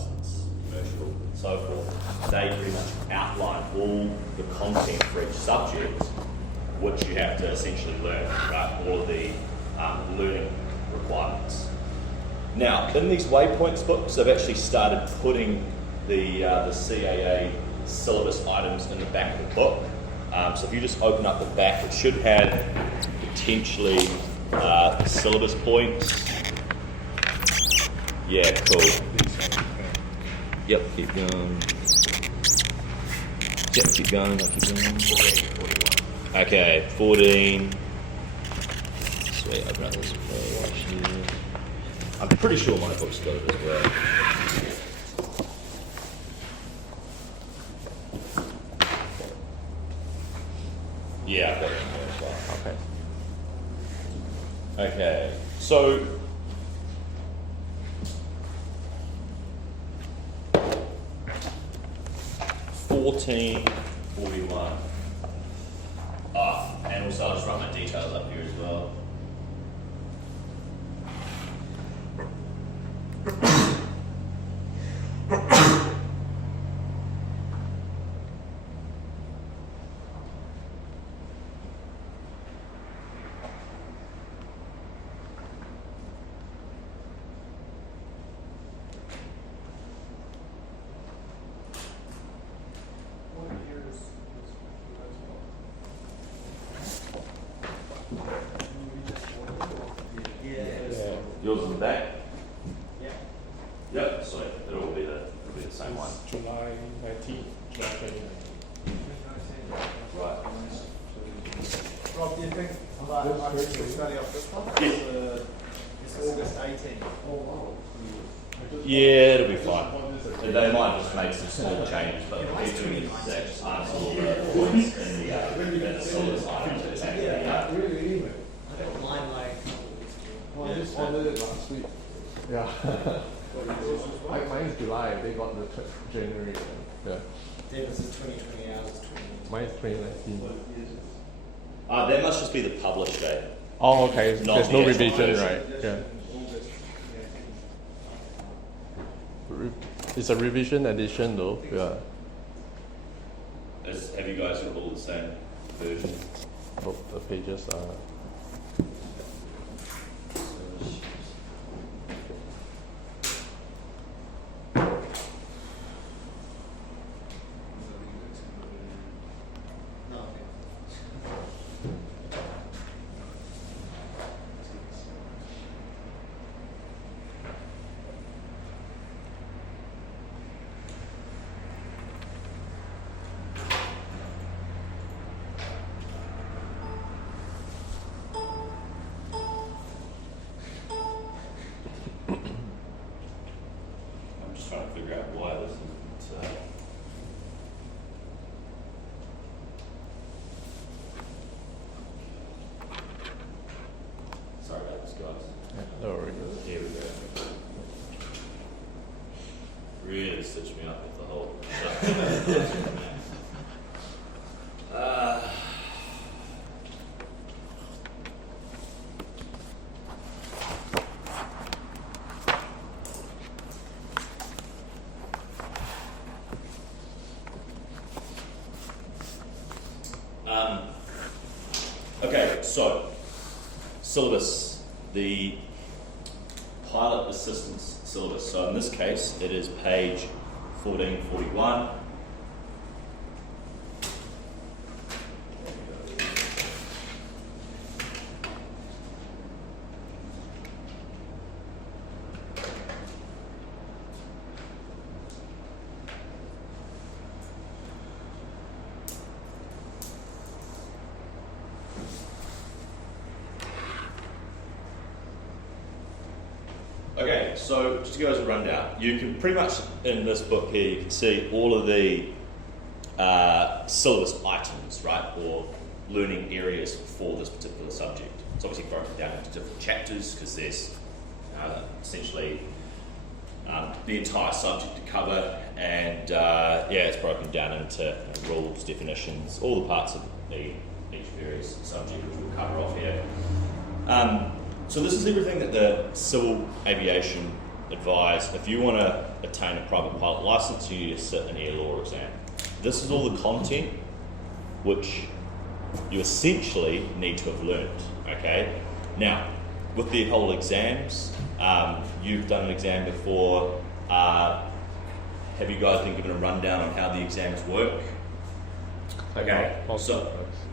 license, commercial, and so forth, they pretty much outline all the content for each subject, which you have to essentially learn, right? All of the learning requirements. Now, in these waypoints books, they've actually started putting the CAA syllabus items in the back of the book. So if you just open up the back, it should have potentially syllabus points. Yeah, cool. Yep, keep going. Yep, keep going, I'll keep going. Okay, 14. Sweet, open up this page here. I'm pretty sure my book's got it as well. Yeah, I've got it in there as well. Okay. Okay, so $14.41. And also I'll just write my details up here as well. Yours in the back? Yeah. Yep, so it'll be the same one. July 19th, July 29th. Right. Rob, do you think I should study off this one? Yeah. It's August 18th. Oh, wow. Yeah, it'll be fine. They might just make some small changes, but they're doing the exact answer all the points in the syllabus items. Really? I don't mind like. Well, I just ordered it last week. Yeah. Mine's July, they got the January. Yeah. Davis is 2020 hours, 20. Mine's 2019. That must just be the published date. Oh, okay. Not There's the no actual revision, version. right? Yeah. It's a revision edition though. Yeah. Have you guys got all the same version? Both the pages are. No, I'm just trying to figure out why this isn't. Sorry about this, guys. No worries. Here we go. Really stitched me up with the whole. Okay, so syllabus, the pilot assistance syllabus. So in this case, it is page 1441. Okay, so just to give us a rundown, you can pretty much, in this book here, you can see all of the syllabus items, right, or learning areas for this particular subject. It's obviously broken down into different chapters because there's essentially the entire subject to cover, and yeah, it's broken down into rules, definitions, all the parts of each various subject which we'll cover off here. So this is everything that the civil aviation advise, if you want to attain a private pilot license, you need to sit an air law exam. This is all the content which you essentially need to have learned, okay? Now, with the whole exams, you've done an exam before. Have you guys been given a rundown on how the exams work? Okay,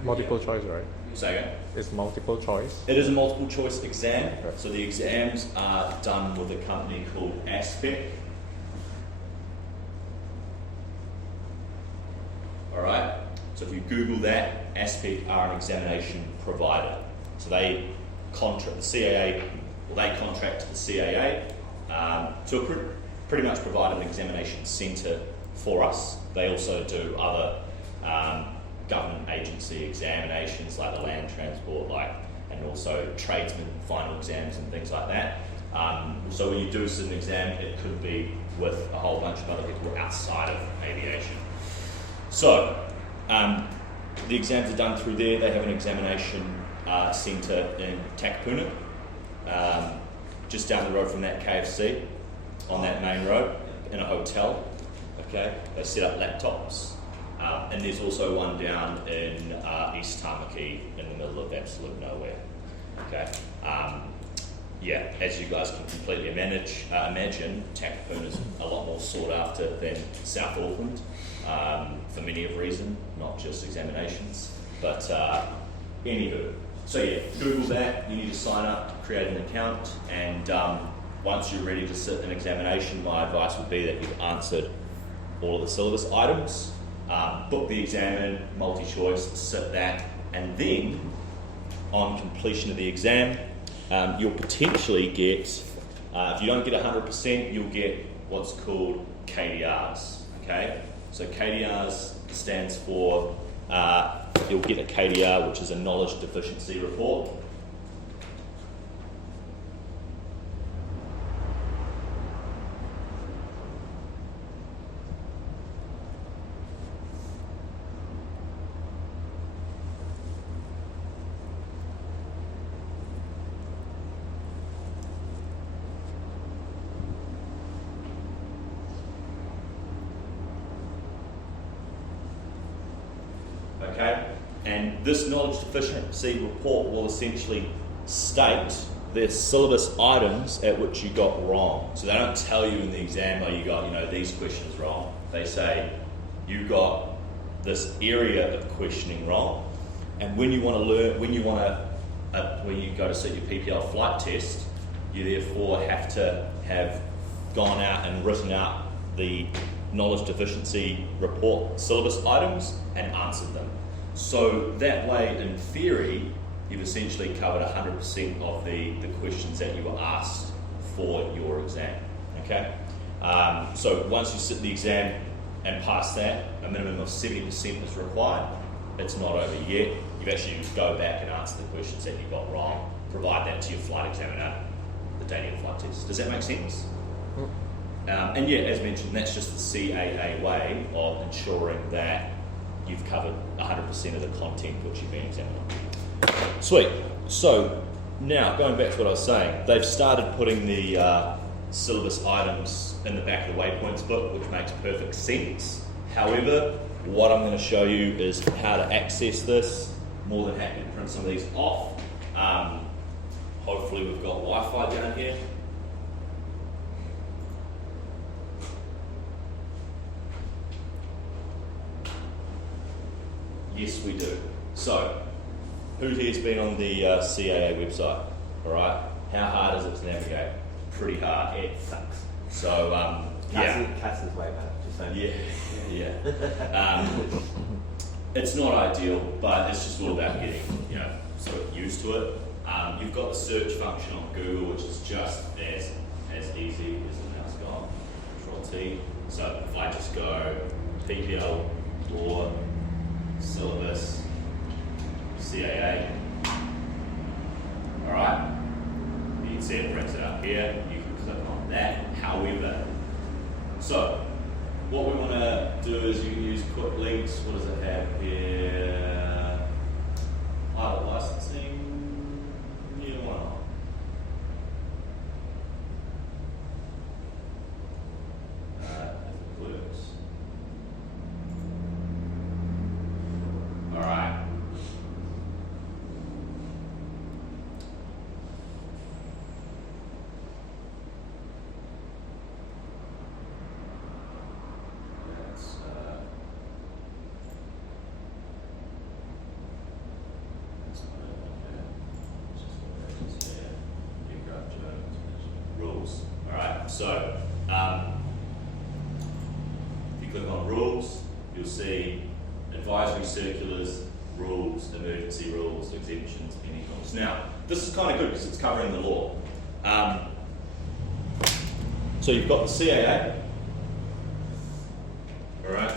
Multiple choice, right? say again? It's multiple choice. It is a multiple choice exam. Okay. So the exams are done with a company called Aspect. Alright, so if you Google that, Aspect are an examination provider. So they contract the CAA, or they contract to the CAA to pretty much provide an examination centre for us. They also do other government agency examinations like the land transport, and also tradesmen final exams and things like that. So when you do sit an exam, it could be with a whole bunch of other people outside of aviation. So the exams are done through there. They have an examination centre in Takapuna, just down the road from that KFC, on that main road, in a hotel. Okay, they set up laptops. And there's also one down in East Tamaki in the middle of absolute nowhere. Okay. Yeah, as you guys can completely imagine, Takapuna is a lot more sought after than South Auckland for many of reasons, not just examinations. But anywho, so yeah, Google that. You need to sign up, create an account, and once you're ready to sit an examination, my advice would be that you've answered all of the syllabus items. Book the exam in, multi-choice, sit that, and then on completion of the exam, you'll potentially get, if you don't get 100%, you'll get what's called KDRs, okay? So KDRs stands for, you'll get a KDR, which is a knowledge deficiency report. Okay, and this knowledge deficiency report will essentially state the syllabus items at which you got wrong. So they don't tell you in the exam, oh, you got, these questions wrong. They say you got this area of questioning wrong, and when you want to learn, when you go to sit your PPL flight test, you therefore have to have gone out and written out the knowledge deficiency report syllabus items and answered them. So that way, in theory, you've essentially covered 100% of the questions that you were asked for your exam. Okay. So once you sit the exam and pass that, a minimum of 70% is required. It's not over yet. You've actually go back and answer the questions that you got wrong. Provide that to your flight examiner the day of your flight test. Does that make sense? And yeah, as mentioned, that's just the CAA way of ensuring that you've covered 100% of the content which you've been examining. Sweet. So now, going back to what I was saying, they've started putting the syllabus items in the back of the waypoints book, which makes perfect sense. However, what I'm going to show you is how to access this. More than happy to print some of these off. Hopefully we've got Wi-Fi down here. Yes, we do. So, who here's been on the CAA website? All right. How hard is it to navigate? Pretty hard. It sucks. So, Cass is way better. Just saying. Yeah. It's not ideal, but it's just all about getting sort of used to it. You've got the search function on Google, which is just as easy as the mouse gone. Control T. So if I just go PPL or syllabus CAA, all right, you can see it brings it up here. You can click on that. However, so what we want to do is you can use quick links. What does it have here? Pilot licensing. Yeah, why not? If you click on rules, you'll see advisory circulars, rules, emergency rules, exemptions, penny rules. Now, this is kind of good because it's covering the law. So you've got the CAA, all right?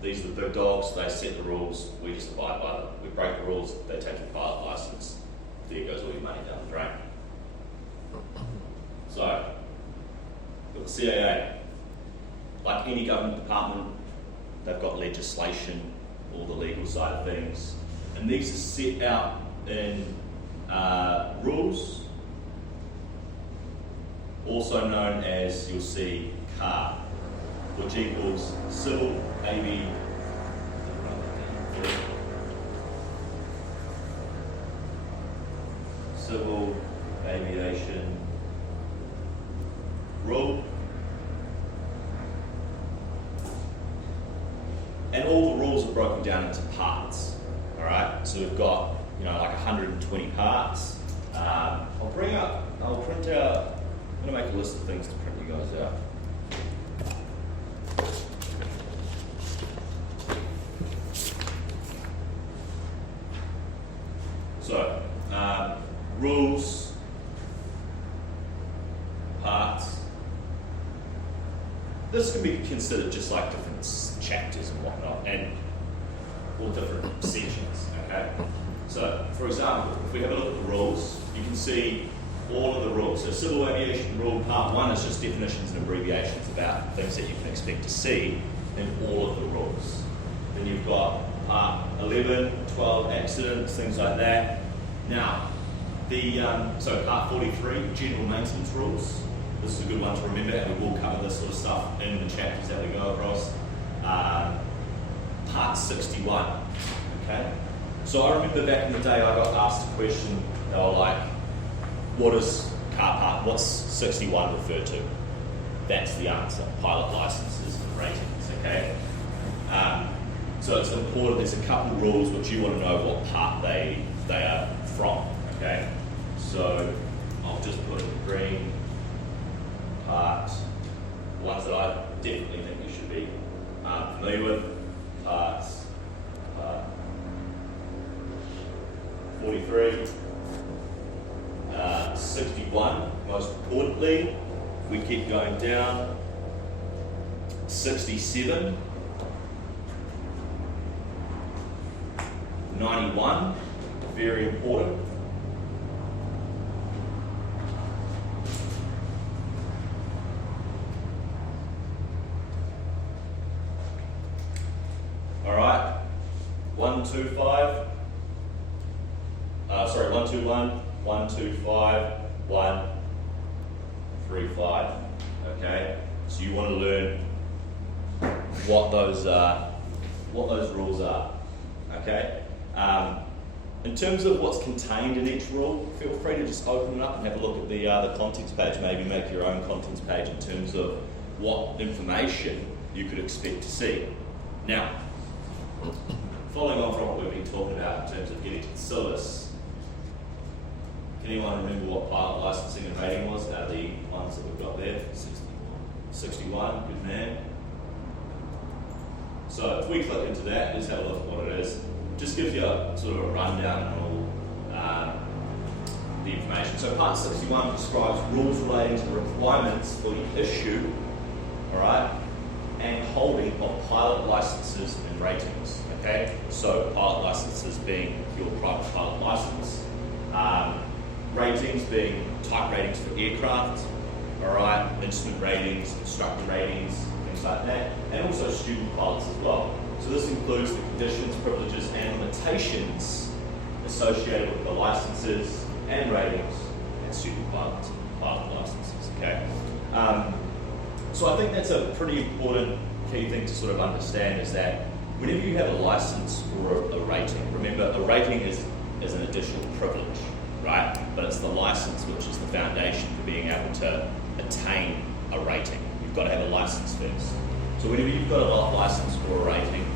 These are the big dogs, they set the rules, we just abide by them. We break the rules, they take your pilot license, there goes all your money down the drain. So, got the CAA. Like any government department, they've got legislation, all the legal side of things, and these are set out in rules, also known as, you'll see, CAR, which equals Civil Aviation. Civil Aviation Rule. And all the rules are broken down into parts. Alright, so we've got, like 120 parts. I'll print out, I'm going to make a list of things to print you guys out. So, rules, parts. This can be considered just like different chapters and whatnot, and all different sections, okay? So, for example, if we have a look at the rules, you can see all of the rules. So, Civil Aviation Rule Part 1 is just definitions and abbreviations about things that you can expect to see in all of the rules. Then you've got Part 11, 12, accidents, things like that. Now, so Part 43, general maintenance rules. This is a good one to remember, and we will cover this sort of stuff in the chapters that we go across. Part 61, okay? So I remember back in the day I got asked a question, they were like, what's 61 referred to? That's the answer, pilot licenses and ratings, okay? So it's important, there's a couple rules which you want to know what part they are from, okay? So I'll just put in green part, ones that I definitely think you should be familiar with, part 43, 61, most importantly, we keep going down, 67, 91, very important. All right, 125, 121, 125, 135. Okay, so you want to learn what those rules are. Okay. In terms of what's contained in each rule, feel free to just open it up and have a look at the contents page. Maybe make your own contents page in terms of what information you could expect to see. Now, following on from what we've been talking about in terms of getting to the syllabus, can anyone remember what pilot licensing and rating was out of the ones that we've got there? 61, good man. So if we click into that, let's have a look at what it is. Just gives you a sort of a rundown on all the information. So Part 61 describes rules relating to the requirements for the issue, all right, and holding of pilot licenses and ratings. Okay, so pilot licenses being your private pilot license, ratings being type ratings for aircraft, all right, instrument ratings, instructor ratings, things like that, and also student pilots as well. So this includes the conditions, privileges, and limitations associated with the licenses and ratings and student pilot licenses. Okay. So I think that's a pretty important key thing to sort of understand is that whenever you have a license or a rating, remember a rating is an additional privilege, right? But it's the license which is the foundation for being able to attain a rating. You've got to have a license first. So whenever you've got a license or a rating,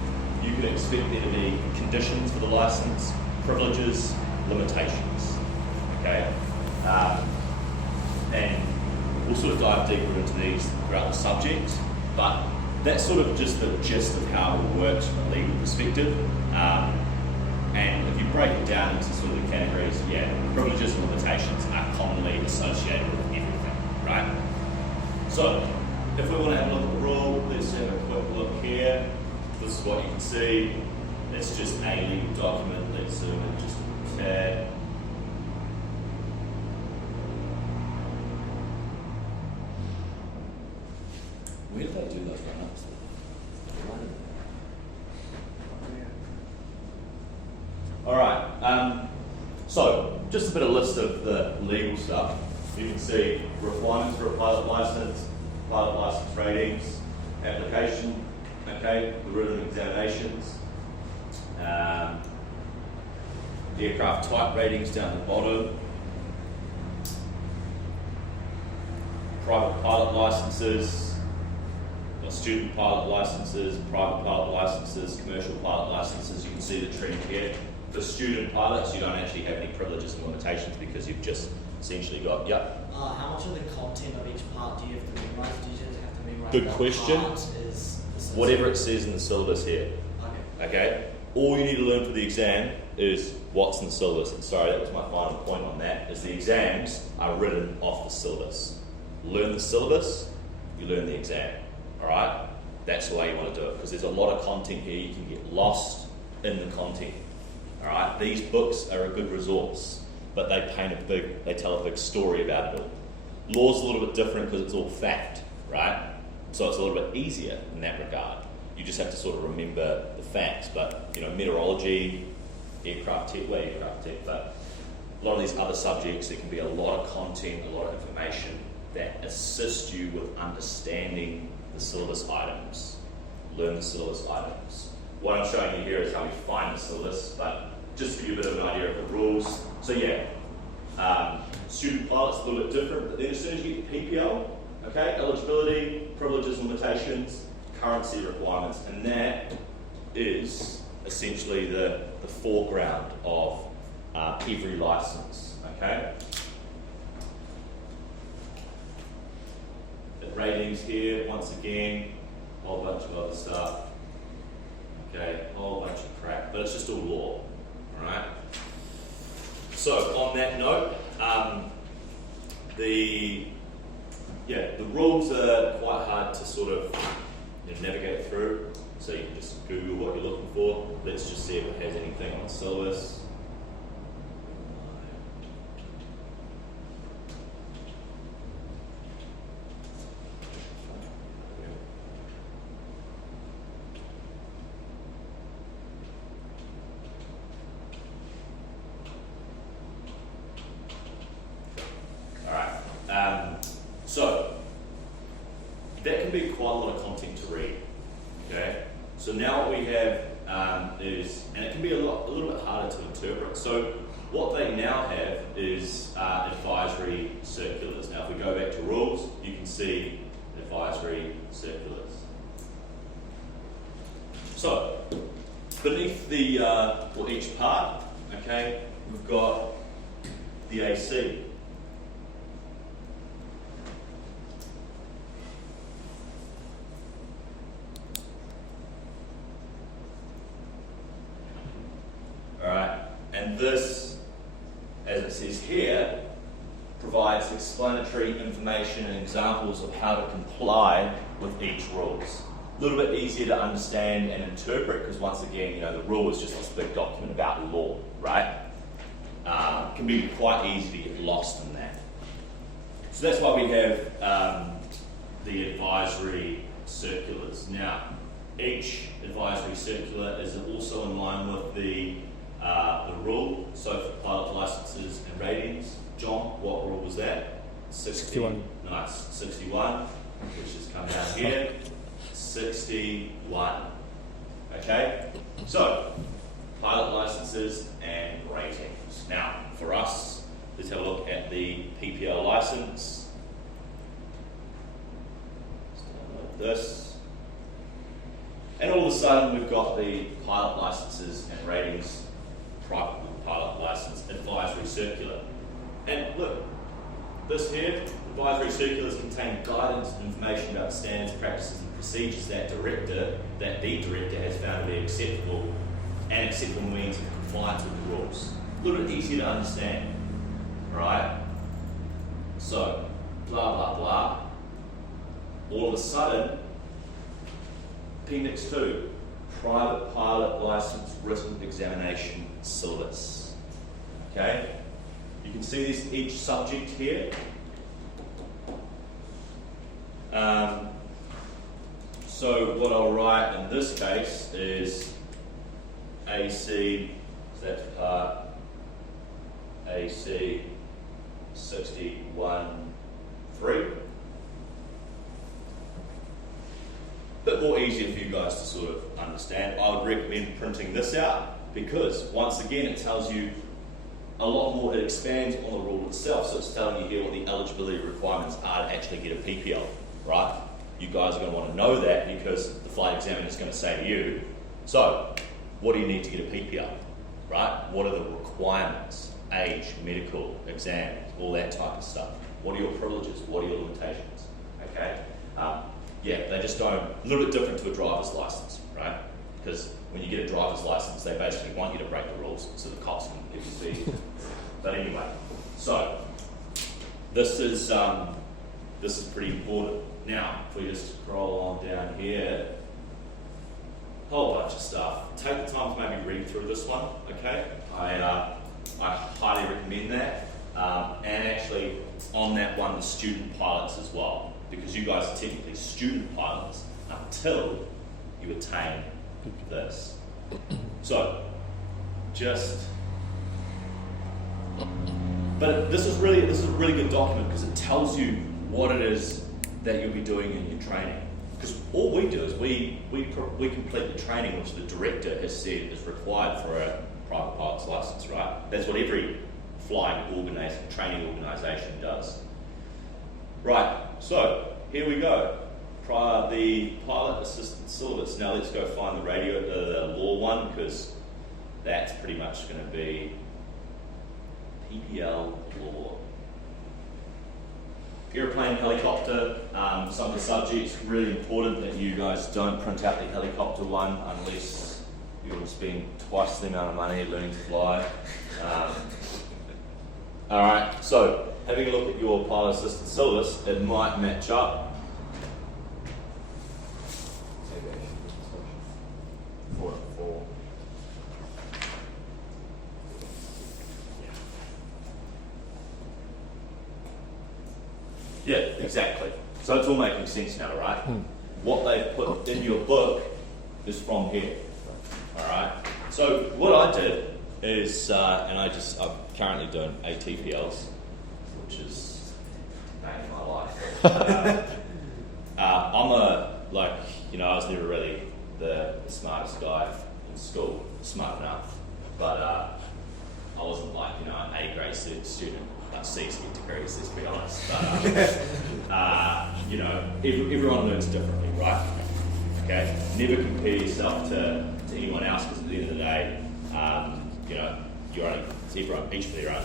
you can expect there to be conditions for the license, privileges, limitations, okay? And we'll sort of dive deeper into these throughout the subject, but that's sort of just the gist of how it works from a legal perspective. And if you break it down into sort of the categories, yeah, privileges and limitations are commonly associated with everything, right? So, if we want to have a look at the rule, let's have a quick look here. This is what you can see. It's just a legal document. Let's zoom in just a tad. Where do they do those run-ups? Alright, so just a bit of list of the legal stuff. You can see requirements for a pilot license ratings, application, okay, the written examinations, the aircraft type ratings down the bottom, private pilot licenses, student pilot licenses, private pilot licenses, commercial pilot licenses. You can see the trend here. For student pilots, you don't actually have any privileges and limitations because you've just essentially got, how much of the content of each part do you have to memorize? Do you just have to memorize? Good what question. part is Whatever it says in the syllabus here. Okay? All you need to learn for the exam is what's in the syllabus. And sorry, that was my final point on that, is the exams are written off the syllabus. Learn the syllabus, you learn the exam. Alright? That's the way you want to do it, because there's a lot of content here, you can get lost in the content. Alright? These books are a good resource, but they tell a big story about it all. Law's a little bit different because it's all fact, right? So it's a little bit easier in that regard. You just have to sort of remember the facts, but meteorology, aircraft tech, but a lot of these other subjects, there can be a lot of content, a lot of information that assist you with understanding the syllabus items. Learn the syllabus items. What I'm showing you here is how we find the syllabus, but just to give you a bit of an idea of the rules. So yeah, student pilot's a little bit different, but then as soon as you get PPL, okay, eligibility, privileges, limitations, currency requirements, and that is essentially the foreground of every license, okay? The ratings here, once again, a whole bunch of other stuff, okay, a whole bunch of crap, but it's just all law, alright? So, on that note, the rules are quite hard to sort of navigate through, so you can just Google what you're looking for. Let's just see if it has anything on the syllabus. So, that can be quite a lot of content to read, okay? So now what we have is, and it can be a little bit harder to interpret, so what they now have is advisory circulars. Now if we go back to rules, you can see advisory circulars. So, beneath each part, okay, we've got the AC. And this, as it says here, provides explanatory information and examples of how to comply with each rules. A little bit easier to understand and interpret because once again, the rule is just this big document about law, right? It can be quite easy to get lost in that. So that's why we have the advisory circulars. Now, each advisory circular is also in line with the rule. So for pilot licenses and ratings, John, what rule was that? 61. Nice, 61, which has come down here. 61. Okay, so pilot licenses and ratings. Now, for us, let's have a look at the PPL license. Let's download this. And all of a sudden, we've got the pilot licenses and ratings, private pilot license advisory circular. And look, this here, advisory circulars contain guidance and information about standards, practices and procedures that the director has found to be acceptable and acceptable means of compliance with the rules. A little bit easier to understand, right? So, blah, blah, blah. All of a sudden, Appendix 2, private pilot license written examination syllabus. Okay? You can see this each subject here. So what I'll write in this case is AC, so that's part AC 61.3. Bit more easier for you guys to sort of understand. I would recommend printing this out because once again it tells you a lot more, it expands on the rule itself, so it's telling you here what the eligibility requirements are to actually get a PPL, right? You guys are going to want to know that because the flight examiner is going to say to you, so what do you need to get a PPL, right? What are the requirements? Age, medical, exam, all that type of stuff. What are your privileges? What are your limitations? Okay? Yeah, they just don't, a little bit different to a driver's license, right? Because when you get a driver's license, they basically want you to break the rules so the cops can give you speed. But anyway, so this is pretty important. Now, if we just scroll on down here, whole bunch of stuff. Take the time to maybe read through this one, okay? I highly recommend that. And actually, on that one, the student pilots as well, because you guys are technically student pilots until you attain this. So, but this is a really good document because it tells you what it is that you'll be doing in your training. Because all we do is we complete the training which the director has said is required for a private pilot's license, right? That's what every flying training organisation does. Right, so here we go. The pilot assistant syllabus. Now let's go find the law one because that's pretty much going to be PPL law. Airplane, helicopter, some of the subjects, really important that you guys don't print out the helicopter one unless you want to spend twice the amount of money learning to fly. Alright, so having a look at your pilot assistant syllabus, it might match up. Yeah, exactly. So it's all making sense now, right? What they've put in your book is from here. Alright? So what I did is, and I'm currently doing ATPLs, which is making my life. I was never really the smartest guy in school, smart enough, but I wasn't like, an A grade student. C's get degrees, let's be honest. But, everyone learns differently, right? Okay? Never compare yourself to anyone else because at the end of the day, it's each for their own,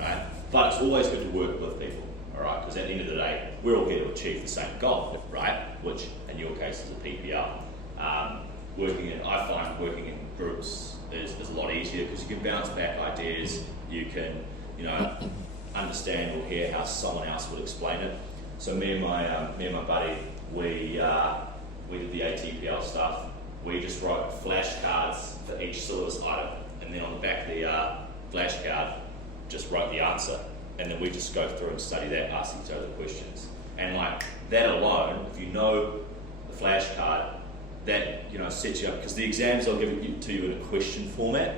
right? But it's always good to work with people, all right? Because at the end of the day, we're all here to achieve the same goal, right? Which, in your case, is a PPL. I find working in groups is a lot easier because you can bounce back ideas, you can, understand or hear how someone else would explain it. So me and my buddy, we did the ATPL stuff. We just wrote flashcards for each syllabus item, and then on the back of the flashcard, just wrote the answer, and then we just go through and study that, ask each other questions. And like that alone, if you know the flashcard, that sets you up because the exams I'll give it to you in a question format,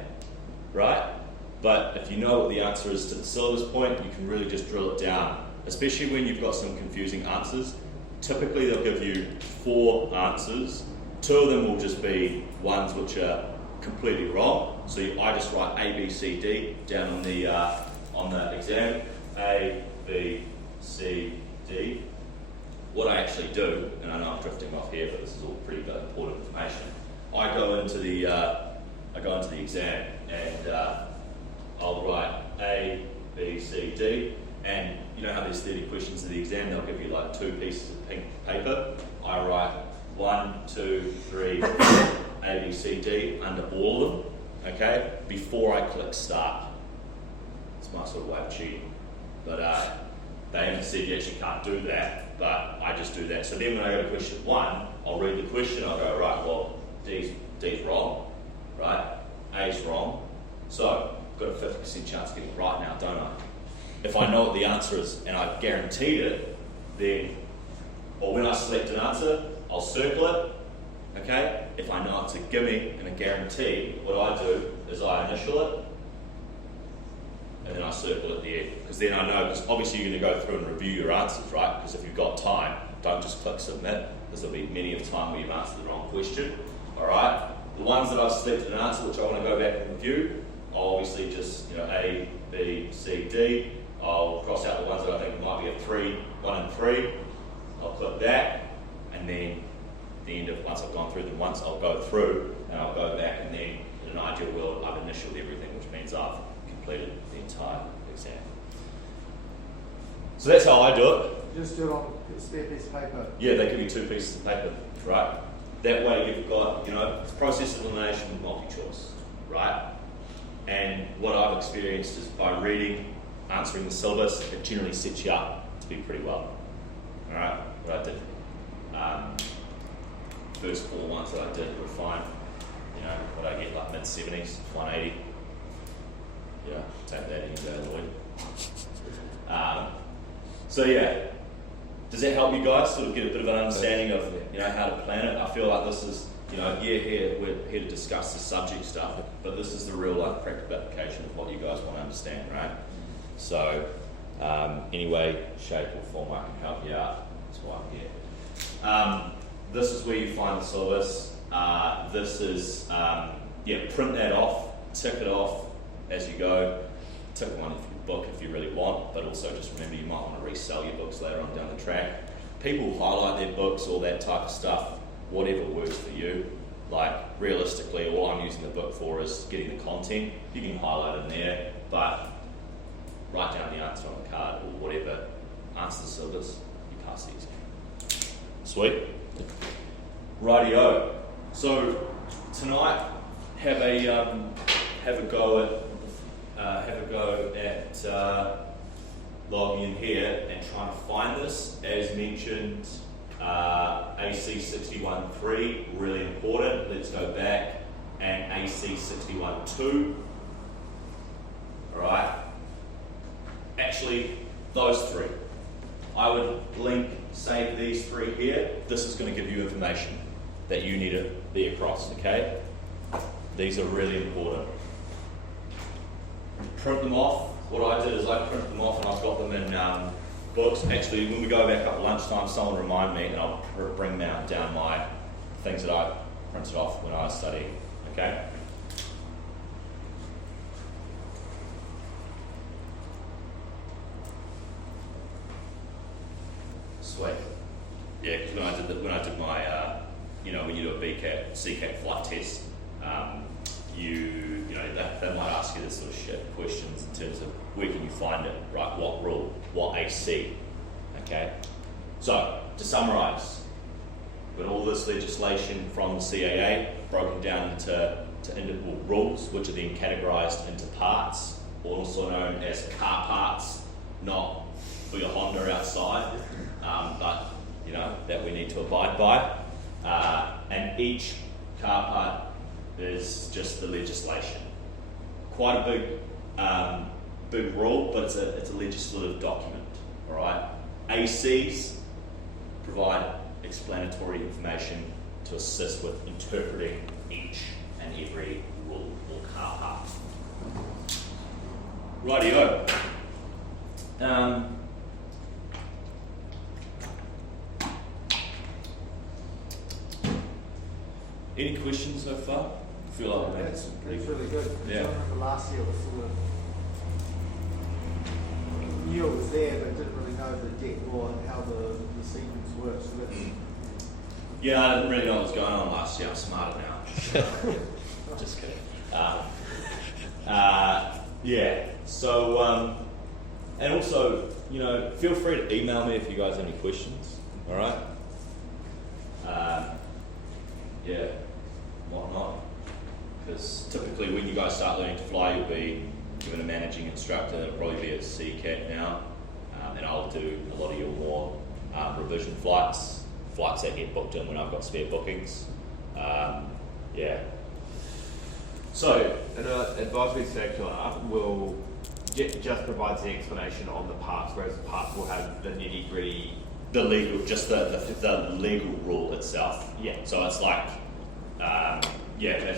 right? But if you know what the answer is to the syllabus point, you can really just drill it down, especially when you've got some confusing answers. Typically they'll give you 4 answers. 2 of them will just be ones which are completely wrong. So I just write A, B, C, D down on the exam. A, B, C, D. What I actually do, and I know I'm drifting off here, but this is all pretty important information. I go into the exam and I'll write A, B, C, D, And you know how there's 30 questions in the exam, they'll give you like 2 pieces of pink paper. I write 1, 2, 3, A, B, C, D under all of them, okay, before I click start. It's my sort of way of cheating. But they haven't said you actually can't do that, but I just do that. So then when I go to question 1, I'll read the question, I'll go, right, well, D's wrong, right? A's wrong. So I've got a 50% chance of getting it right now, don't I? If I know what the answer is and I've guaranteed it, then, or when I select an answer, I'll circle it, okay? If I know it's a gimme and a guarantee, what I do is I initial it, and then I circle at the end. Because then I know, because obviously you're going to go through and review your answers, right? Because if you've got time, don't just click submit, because there'll be many a time where you've answered the wrong question, all right? The ones that I've selected an answer, which I want to go back and review, I'll obviously just, A, B, C, D. I'll cross out the ones that I think might be a 3, 1 and 3. I'll click that, and then at the end of, once I've gone through them once, I'll go through and I'll go back, and then in an ideal world, I've initialed everything, which means I've completed the entire exam. So that's how I do it. Just do it on a spare piece of paper. Yeah, they give you 2 pieces of paper, right? That way you've got, it's process elimination with multi-choice, right? And what I've experienced is by reading, answering the syllabus, it generally sets you up to be pretty well. All right, what I did, first 4 ones that I did were fine. What I get like mid-70s, 180. Yeah, take that any day of the week. So yeah, does that help you guys sort of get a bit of an understanding of how to plan it? I feel like this is we're here to discuss the subject stuff, but this is the real life practical application of what you guys want to understand, right? So any way, shape or form I can help you out, that's why I'm here. This is where you find the syllabus. This is, print that off, tick it off as you go. Tick one of your book if you really want, but also just remember you might want to resell your books later on down the track. People highlight their books, all that type of stuff, whatever works for you. Like realistically, all I'm using the book for is getting the content. You can highlight in there, but write down the answer on the card or whatever. Answer the syllabus, you pass the exam. Sweet. Rightio. So tonight, have a go at logging in here and trying to find this. As mentioned, AC 61.3 really important. Let's go back, and AC 61.2. All right. Actually, those 3. I would link, save these 3 here. This is going to give you information that you need to be across, okay? These are really important. Print them off. What I did is I printed them off and I've got them in books. Actually, when we go back up at lunchtime, someone remind me and I'll bring down my things that I printed off when I was studying, okay? Sweet. Yeah, because when I did my, when you do a BCAT, CCAT flight test, they might ask you this sort of shit questions in terms of where can you find it, right? What rule? What AC? Okay. So to summarise, we've got all this legislation from the CAA broken down into individual rules, which are then categorised into parts, also known as car parts, not for your Honda outside, but that we need to abide by. And each car part is just the legislation. Quite a big rule, but it's a legislative document. All right. ACs provide explanatory information to assist with interpreting each and every rule or car part. Rightio. Any questions so far? I feel like we made some pretty It's good. really good. Yeah. I remember last year was sort of knew it was there, but didn't really know the deck or how the sequence works. So that's Yeah, I didn't really know what was going on last year. I'm smarter now. Just kidding. Yeah. So And also, feel free to email me if you guys have any questions. All right. Yeah, whatnot. Because typically, when you guys start learning to fly, you'll be given a managing instructor. That'll probably be a CCAT now, and I'll do a lot of your more revision flights that get booked in when I've got spare bookings. Yeah. So, an advisory circular will just provides the explanation on the parts, whereas the parts will have the nitty gritty. the legal, just the legal rule itself. Yeah. So it's like, as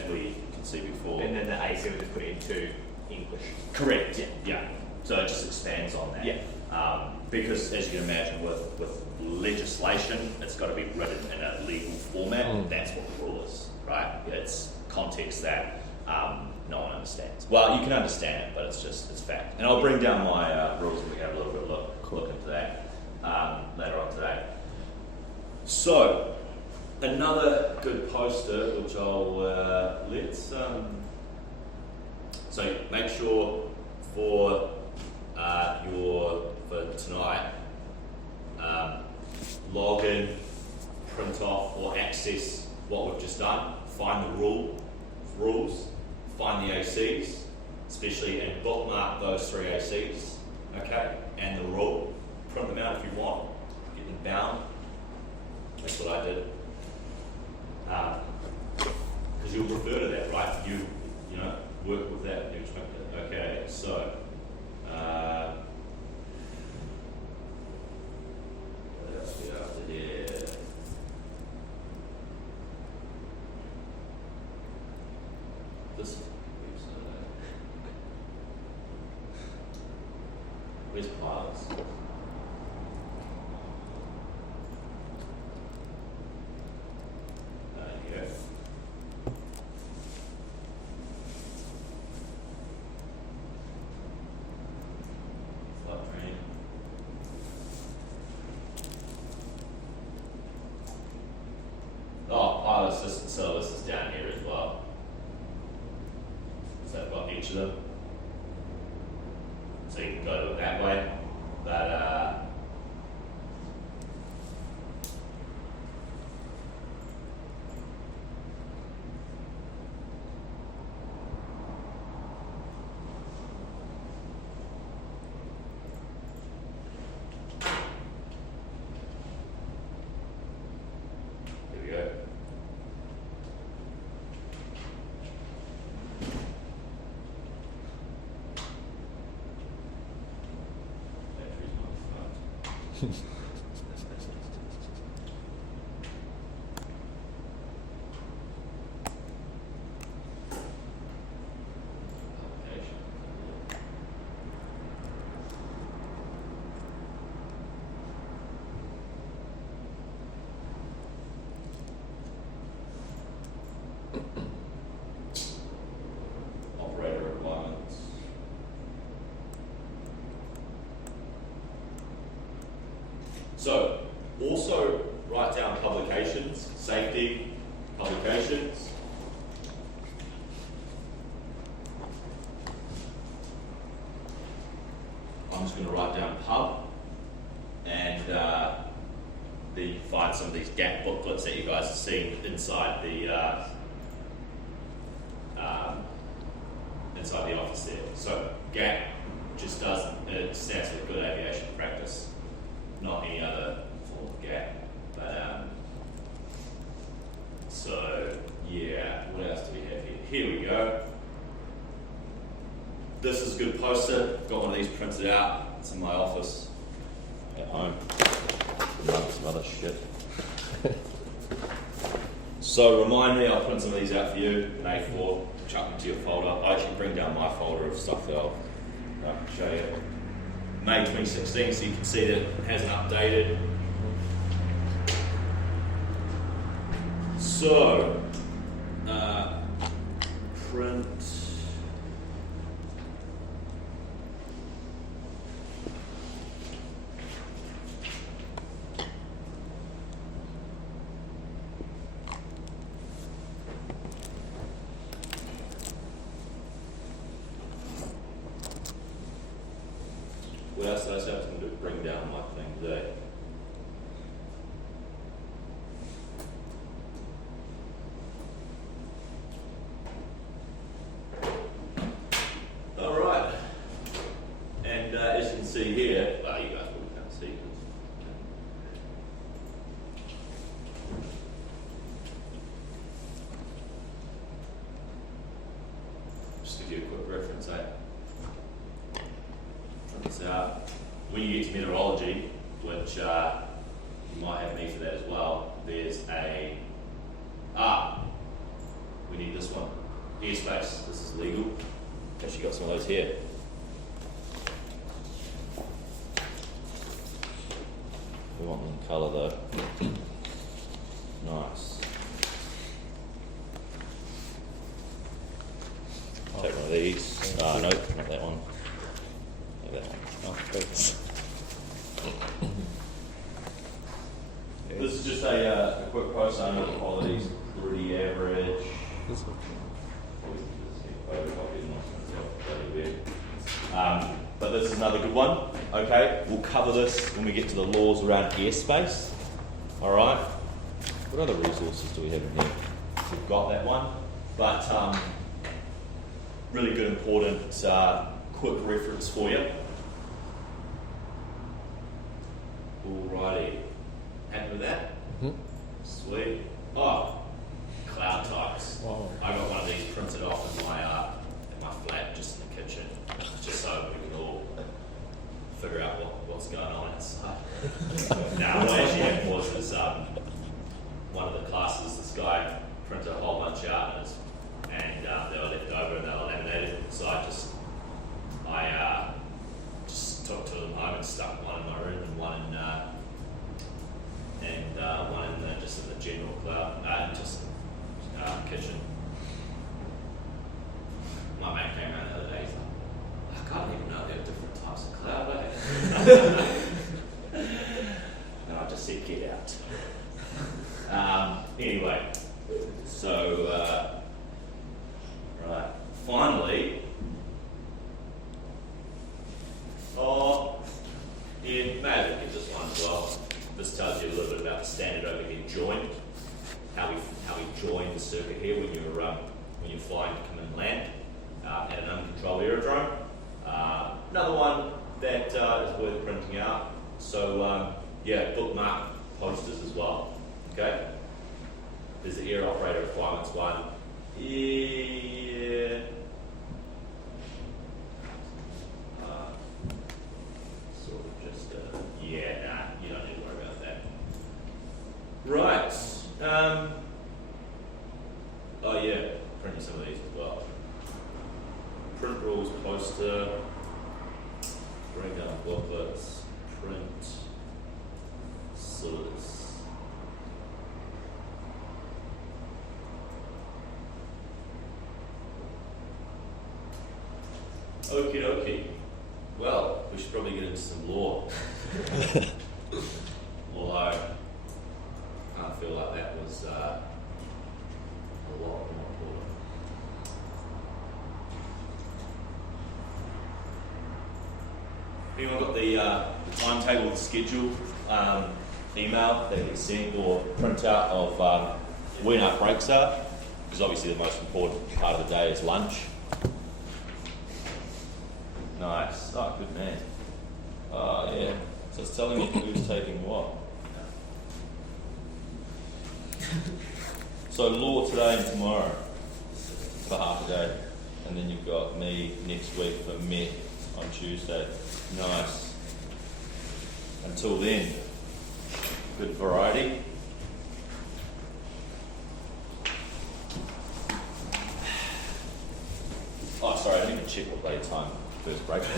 we can see before. And then the AC will just put it into English. Correct. Yeah. So it just expands on that. Yeah. Because as you can imagine, with legislation, it's got to be written in a legal format. That's what the rule is, right? It's context that no one understands. Well, you can understand it, but it's fact. And I'll bring down my rules and we can have a little bit of look into that later on today. So, another good poster, which I'll so make sure for tonight, log in, print off or access what we've just done, find the rules, find the ACs, especially, and bookmark those 3 ACs, okay, and the rule, print them out if you want, get them bound. That's what I did. Because you'll refer to that, right? You know, work with that, you expect it. Okay, so what else we have after here? This where's pilots? Here. Flight training. Oh, pilot assistant service is down here as well. So I've got each of them. So you can go that way. But here we go. Battery's not fucked. Application. Operator requirements. So, also write down publications, safety publications. I'm just going to write down pub and then find some of these GAP booklets that you guys have seen inside the office there. So GAP just it stands for Good Aviation Practice, not any other form of GAP. But so yeah, what else do we have here? Here we go. This is a good poster. Got one of these printed out. It's in my office at home. Amongst some other shit. So remind me, I'll print some of these out for you in A4, chuck them to your folder. I actually bring down my folder of stuff that I'll show you. May 2016, so you can see that it hasn't updated. So, print. What else say. It's, when you get to meteorology, which you might have me for that as well, there's a, we need this one, airspace, this is legal. Actually got some of those here. We want them in colour though. Nice. Take one of these. Nope, not that one. Not that one. Oh, thanks. This is just a quick post. I know the quality's pretty average. But this is another good one. Okay, we'll cover this when we get to the laws around airspace. All right. What other resources do we have in here? We've got that one, but really good, important, quick reference for you. Alrighty, happy with that? Mm-hmm. Sweet. Oh, cloud types. Wow. I got one of these printed off in my flat, just in the kitchen, just so we can all figure out what's going on inside. Now, what actually happened was one of the classes, this guy printed a whole bunch out, and they were left over and they were laminated. So I just took two of them home and stuck one in my room and one in just in the general cloud, kitchen. My mate came around the other day. He's like, I didn't even know there were different types of cloud. And I just said, get out. Anyway, so right, finally. You may have looked at this one as well. This tells you a little bit about the standard overhead joint, how we join the circuit here when you're flying to come and land at an uncontrolled aerodrome. Another one that is worth printing out. So bookmark posters as well. Okay. There's the air operator requirements one. Yeah. You don't need to worry about that. Right. Print you some of these as well. Print rules poster, bring down booklets, print scissors. Okie dokie. Well, we should probably get into some law. Although I feel like that was a lot more important. Anyone got the timetable, the schedule, email that gets sent or print out of when our breaks are? Because obviously the most important part of the day is lunch. Nice. Oh, good man. Oh, yeah. So it's telling me who's taking what. So law today and tomorrow for half a day. And then you've got me next week for Met on Tuesday. Nice. Until then, good variety. Oh, sorry, I didn't even check what late time first break was.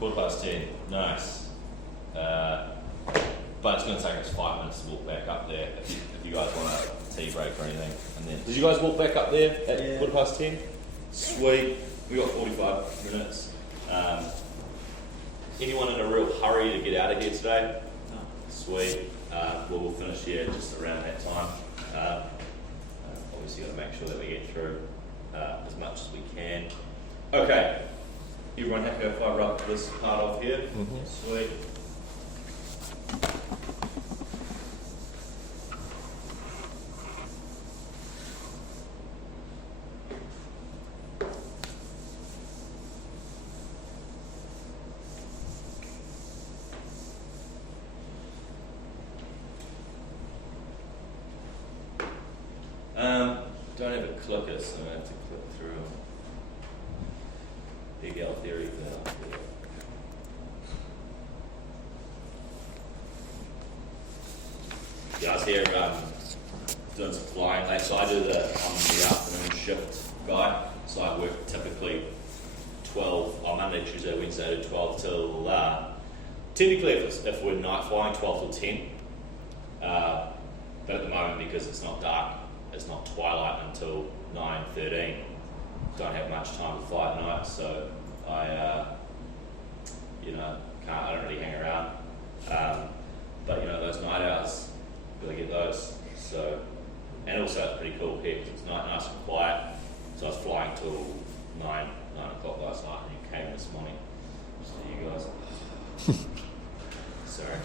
10:15. Nice. But it's going to take us 5 minutes to walk back up there if you guys want a tea break or anything. And then, did you guys walk back up there at 10:15? Sweet. We got 45 minutes. Anyone in a real hurry to get out of here today? No. Sweet. We'll finish here just around that time. Obviously, got to make sure that we get through as much as we can. Okay. Everyone happy if I rub this part off here? Mm-hmm. Sweet. Don't have a clicker, so I have to click through. PPL theory. Yeah, I was here doing some flying late, so I do I'm the afternoon shift guy, so I work typically 12 on Monday, Tuesday, Wednesday, I do 12 till technically if we're night flying, 12 till 10. But at the moment, because it's not dark, it's not twilight until 9:13. Don't have much time to fly at night, so I I don't really hang around. But those night hours, really get those. So, and also it's pretty cool here because it's nice and quiet. So I was flying till 9 o'clock last night, and you came this morning. So you guys, sorry.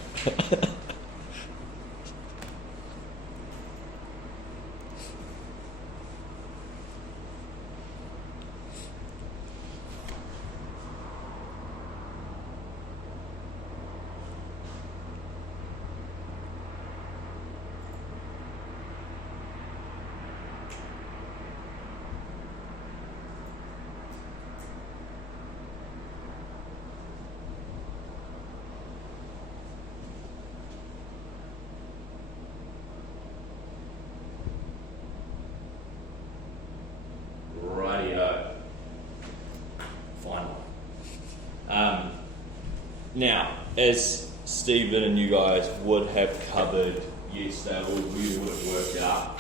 Now, as Stephen and you guys would have covered yesterday, or you would have worked out,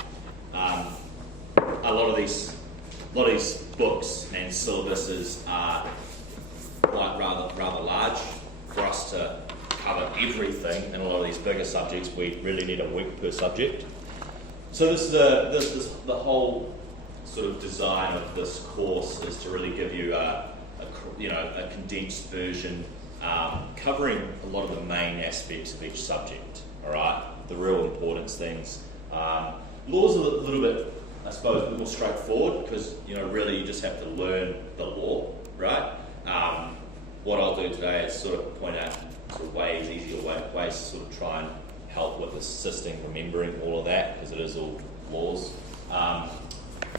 a lot of these books and syllabuses are like rather large for us to cover everything. And a lot of these bigger subjects, we really need a week per subject. So this is the whole sort of design of this course is to really give you a condensed version. Covering a lot of the main aspects of each subject, all right? The real important things. Law's a little bit, I suppose, a bit more straightforward because, really you just have to learn the law, right? What I'll do today is sort of point out sort of easier ways to sort of try and help with assisting, remembering all of that because it is all laws.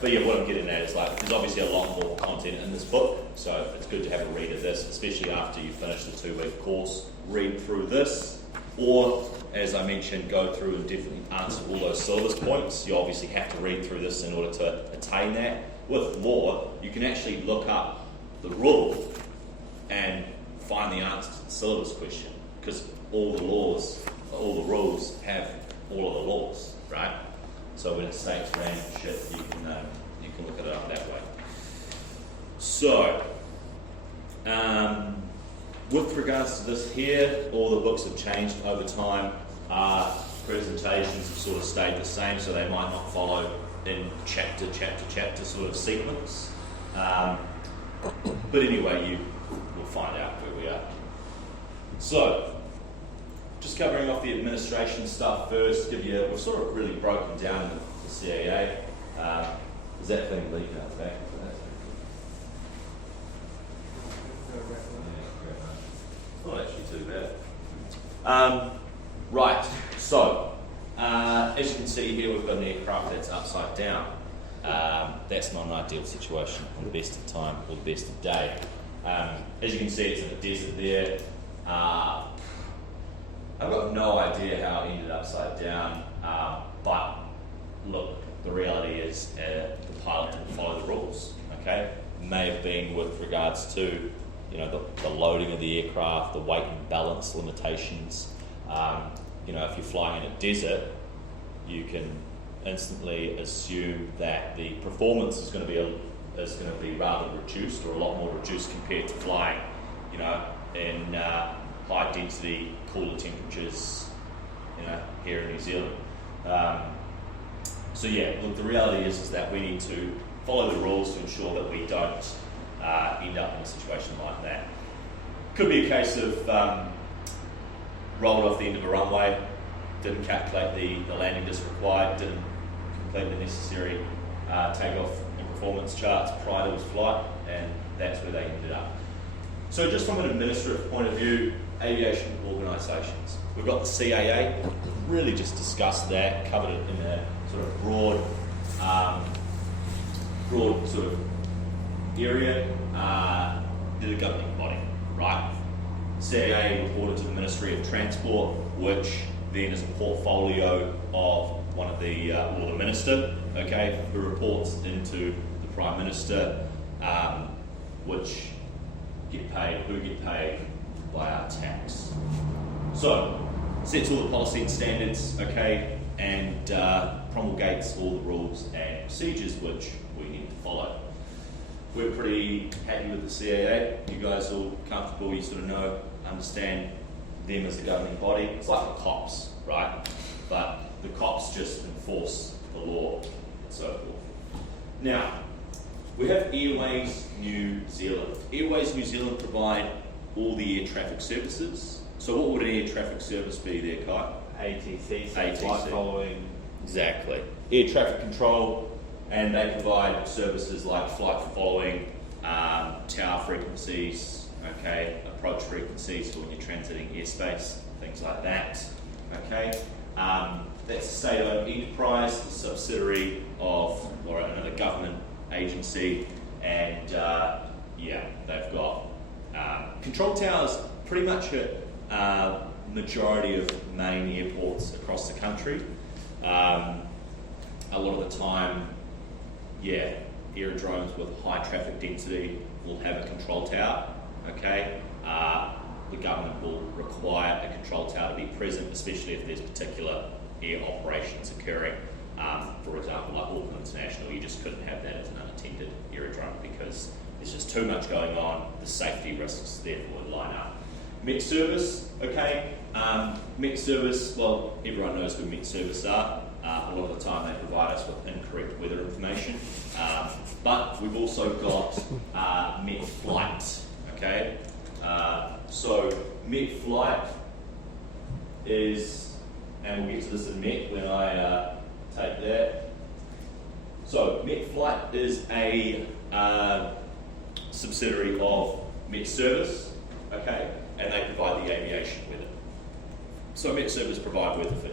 But yeah, what I'm getting at is there's obviously a lot more content in this book, so it's good to have a read of this, especially after you finish the 2-week course. Read through this, or as I mentioned, go through and definitely answer all those syllabus points. You obviously have to read through this in order to attain that. With law, you can actually look up the rule and find the answer to the syllabus question, because all the rules have all of the laws, right? So when it states random shit, you can look it up that way. So, with regards to this here, all the books have changed over time. Presentations have sort of stayed the same, so they might not follow in chapter sort of sequence. But anyway, you will find out where we are. So, just covering off the administration stuff first, we've sort of really broken down the CAA. Is that thing leaking out the back? Not actually too bad. Right, so as you can see here, we've got an aircraft that's upside down. That's not an ideal situation on the best of time or the best of day. As you can see, it's in the desert there. I've got no idea how it ended upside down, but look, the reality is the pilot didn't follow the rules, okay? It may have been with regards to, the loading of the aircraft, the weight and balance limitations. If you're flying in a desert, you can instantly assume that the performance is going to be rather reduced, or a lot more reduced compared to flying, in high density, cooler temperatures, here in New Zealand. So yeah, look, the reality is that we need to follow the rules to ensure that we don't end up in a situation like that. Could be a case of rolled off the end of a runway, didn't calculate the landing distance required, didn't complete the necessary takeoff and performance charts prior to his flight, and that's where they ended up. So just from an administrative point of view, aviation organisations. We've got the CAA, really just discussed that, covered it in a sort of broad sort of area. they're the governing body, right? CAA reported to the Ministry of Transport, which then is a portfolio of one of the, or the minister, okay, who reports into the Prime Minister, which who get paid by our tax. So, sets all the policy and standards, okay, and promulgates all the rules and procedures which we need to follow. We're pretty happy with the CAA. You guys all comfortable, you sort of know, understand them as the governing body. It's like the cops, right? But the cops just enforce the law and so forth. Now, we have Airways New Zealand. Airways New Zealand provide all the air traffic services. So what would an air traffic service be there, Kai? ATC, so ATC. flight following. Exactly. Air traffic control, and they provide services like flight following, tower frequencies, okay, approach frequencies for when you're transiting airspace, things like that, okay. That's a state-owned enterprise, a subsidiary of, or another government agency, and yeah, they've got control towers pretty much at majority of main airports across the country. A lot of the time, yeah, aerodromes with high traffic density will have a control tower, okay? The government will require a control tower to be present, especially if there's particular air operations occurring. For example, like Auckland International, you just couldn't have that as an unattended aerodrome because there's just too much going on. The safety risks therefore would line up. Met Service, okay. Met Service, well, everyone knows who Met Service are. A lot of the time they provide us with incorrect weather information. But we've also got Met Flight, okay. So Met Flight is, and we'll get to this in Met when I take that. So Met Flight is a subsidiary of Met Service, okay, and they provide the aviation weather. So Met Service provide weather for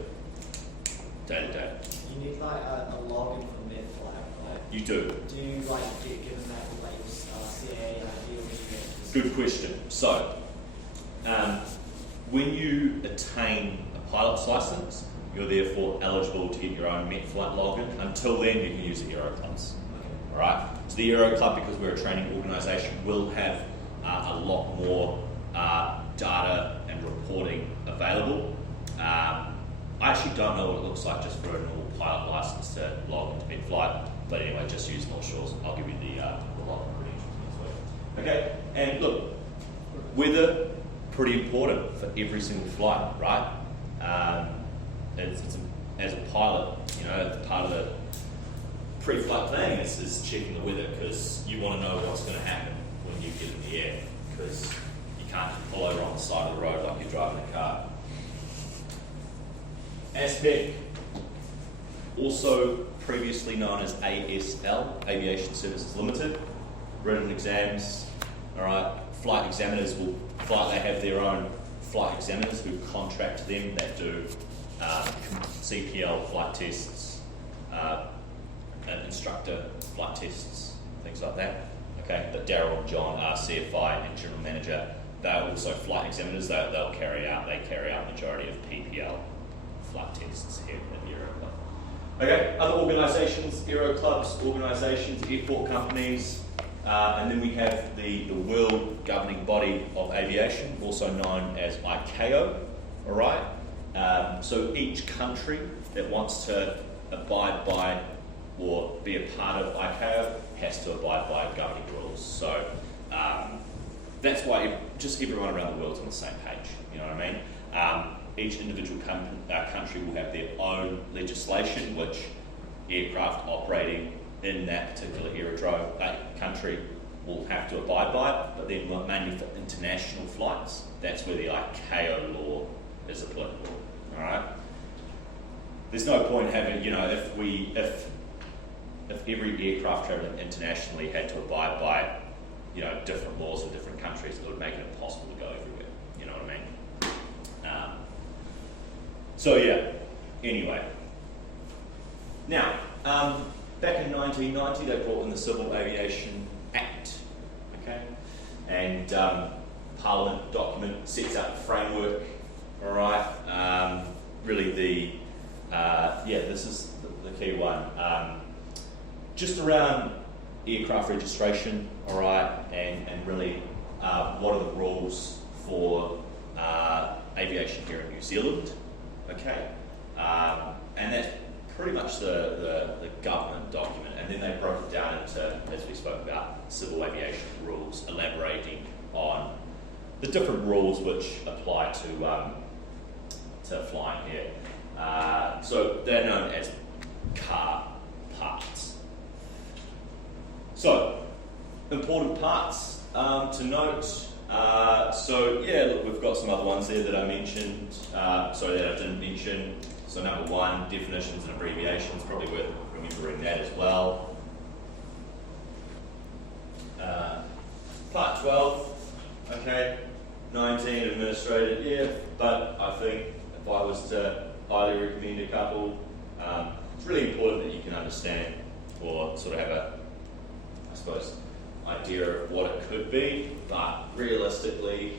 day to day. You need like a login for MedFlight, right? You do. Do you like get given that with like your CA ID or anything? Good question. So, when you attain a pilot's license, you're therefore eligible to get your own MetFlight login. Until then, you can use the Aero Clubs. All right. So the Aero Club, because we're a training organisation, will have a lot more data and reporting available. I actually don't know what it looks like just for a normal pilot license to log into MetFlight, but anyway, just use North Shores. I'll give you the login credentials next week. Okay, and look, weather, pretty important for every single flight, right? As a pilot, you know, part of the pre-flight planning is checking the weather because you want to know what's going to happen when you get in the air because you can't pull over on the side of the road like you're driving a car. ASPEC, also previously known as ASL, Aviation Services Limited, written exams, all right, flight examiners will they have their own flight examiners who contract to them that do CPL flight tests, instructor flight tests, things like that. Okay, but Daryl and John are CFI and General Manager. They're also flight examiners. They carry out majority of PPL flight tests here at the Aero Club. Okay, other organisations, Aero Clubs, organisations, airport companies, and then we have the World Governing Body of Aviation, also known as ICAO, all right? So each country that wants to abide by or be a part of ICAO has to abide by governing rules. So that's why just everyone around the world's on the same page, you know what I mean? Each individual country will have their own legislation, which aircraft operating in that particular aerodrome country will have to abide by, but then mainly for international flights, that's where the ICAO law is applicable, all right? There's no point having, you know, if every aircraft traveling internationally had to abide by, you know, different laws in different countries, it would make it impossible to go everywhere, you know what I mean? So yeah, anyway. Now, back in 1990, they brought in the Civil Aviation Act, okay? and Parliament document sets out the framework. All right, really this is the key one. Just around aircraft registration, all right, and really what are the rules for aviation here in New Zealand, okay, and that's pretty much the government document, and then they broke it down into, as we spoke about, civil aviation rules, elaborating on the different rules which apply to flying here. So they're known as car parts. So, important parts to note. Look, we've got some other ones there that I mentioned, that I didn't mention. So number one, definitions and abbreviations, probably worth remembering that as well. Part 12, okay, 19 administrated, yeah, but I think if I was to highly recommend a couple, it's really important that you can understand or sort of have a, I suppose, idea of what it could be, but realistically,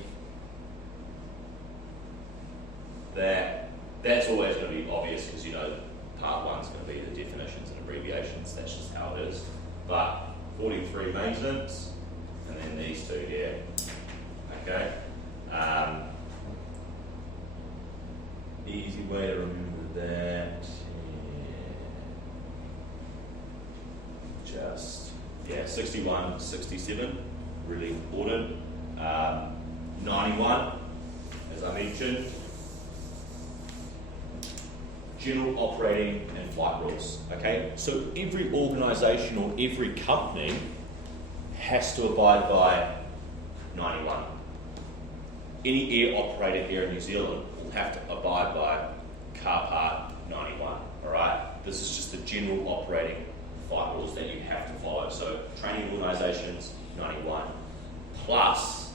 that's always going to be obvious because you know part one's going to be the definitions and abbreviations, that's just how it is. But 43 maintenance, and then these two here, okay? Easy way to remember that, just, 61, 67, really important. 91, as I mentioned, general operating and flight rules, okay? So every organisation or every company has to abide by 91. Any air operator here in New Zealand will have to abide by car part 91, all right? This is just the general operating flight rules that you have to follow. So training organisations, 91, plus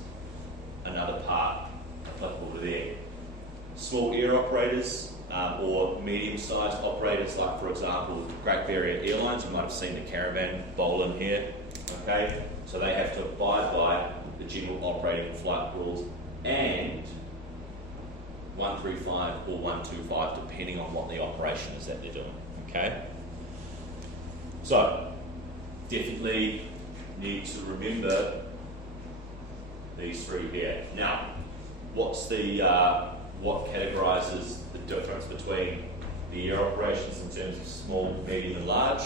another part applicable to them. Small air operators or medium-sized operators, like for example, Great Barrier Airlines, you might have seen the caravan bowl in here, okay? So they have to abide by the general operating flight rules and 135 or 125, depending on what the operation is that they're doing, okay? So, definitely need to remember these three here. Now, what's the what categorises the difference between the air operations in terms of small, medium, and large?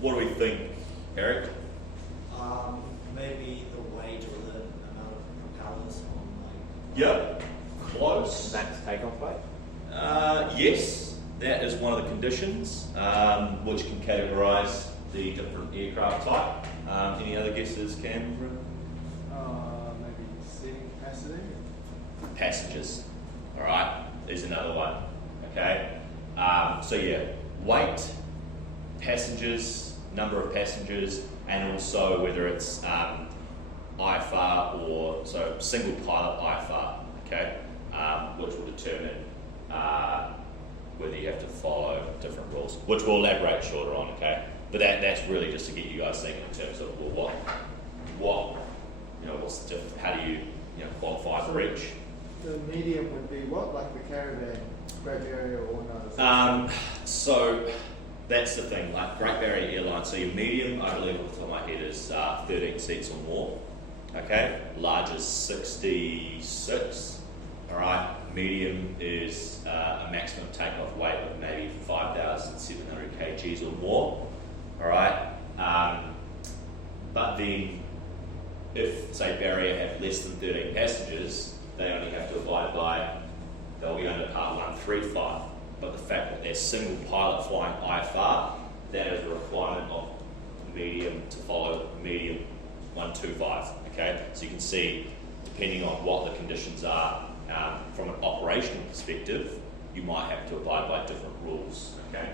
What do we think, Eric? Maybe the weight or the amount of propellers on Yep, close. Max takeoff weight? Yes, that is one of the conditions which can categorise the different aircraft type. Any other guesses, Cameron? Maybe seating capacity. Passengers. All right, there's another one. Okay. Weight, passengers, number of passengers, and also whether it's IFR or so single pilot IFR. Okay, which will determine whether you have to follow different rules, which we'll elaborate shorter on. Okay, but that's really just to get you guys thinking in terms of what what's the difference? How do you qualify for each? The medium would be what, like the caravan, Great Barrier or no? So that's the thing, like Great Barrier Airlines, so your medium, I believe off the top of my head, is 13 seats or more. Okay, large is 66. All right, medium is a maximum takeoff weight of maybe 5,700 kgs or more. All right, but then if say Barrier have less than 13 passengers, they only have to abide by, they'll be under Part 135. But the fact that they're single pilot flying IFR, that is a requirement of medium to follow medium 125. Okay, so you can see, depending on what the conditions are, from an operational perspective, you might have to abide by different rules. Okay,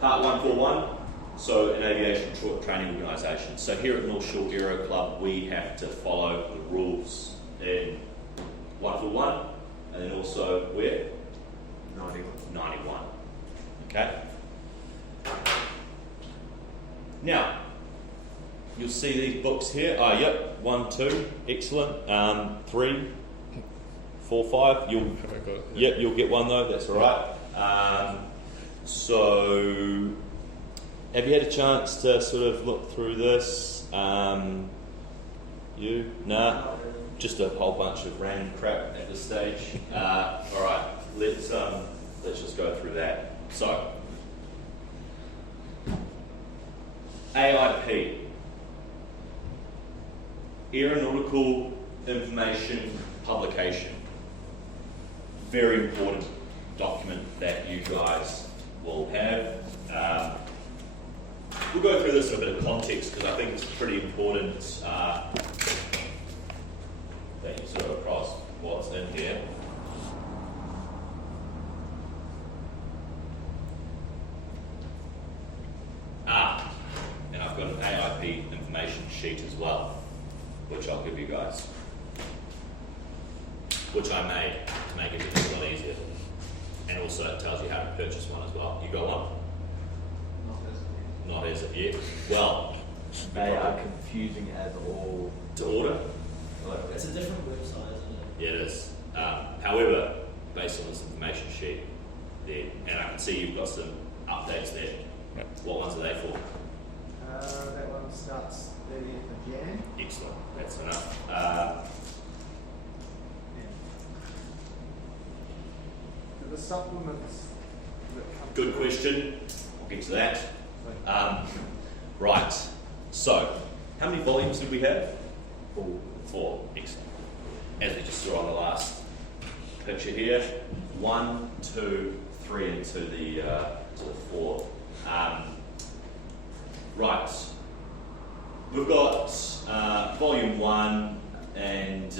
Part 141. So, an aviation training organisation. So here at North Shore Aero Club, we have to follow the rules in 141, and then also where? 91. Okay. Now, you'll see these books here. Oh, yep, 1, 2, excellent. 3, 4, 5. Yep, you'll get one though. That's all right. So, have you had a chance to sort of look through this? You? Nah. Just a whole bunch of random crap at this stage. All right, let's just go through that. So, AIP, Aeronautical Information Publication. Very important document that you guys will have. We'll go through this in a bit of context because I think it's pretty important that you sort of across what's in here. And I've got an AIP information sheet as well, which I'll give you guys, which I made to make it a little easier. And also it tells you how to purchase one as well. You got one? Not as of yet. Well, They are confusing as all. to order? It's a different website, isn't it? Yeah, it is. However, based on this information sheet, there, and I can see you've got some updates there. Yep. What ones are they for? That one starts 30th of Jan. Excellent, that's enough. Do the supplements that come Good question. I'll get to that. Right. So, how many volumes did we have? 4. Excellent. As we just saw on the last picture here, 1, 2, 3, and to the 4th. Right. We've got volume 1, and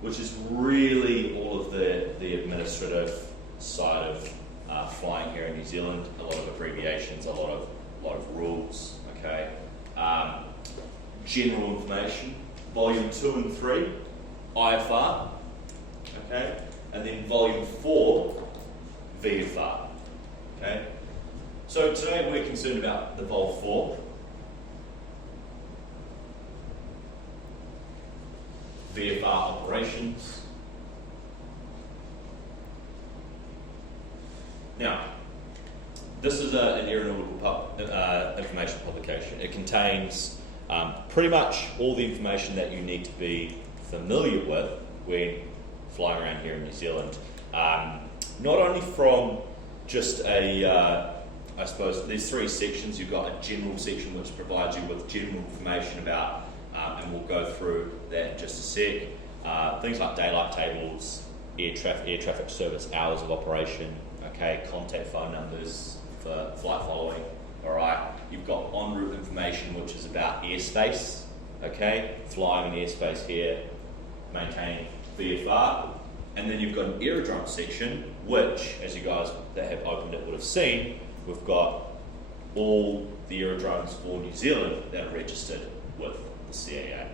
which is really all of the administrative side of flying here in New Zealand. A lot of abbreviations, a lot of rules. Okay. General information. Volume 2 and 3, IFR. Okay. And then volume 4, VFR. Okay. So today we're concerned about the Vol 4. VFR operations. Now, this is an aeronautical information publication. It contains pretty much all the information that you need to be familiar with when flying around here in New Zealand. Not only from just I suppose there's 3 sections. You've got a general section which provides you with general information about, and we'll go through that in just a sec. Things like daylight tables, air traffic service hours of operation, okay, contact phone numbers for flight following. All right, you've got en route information, which is about airspace, okay, flying in airspace here, maintaining VFR, and then you've got an aerodrome section, which, as you guys that have opened it would have seen, we've got all the aerodromes for New Zealand that are registered with the CAA.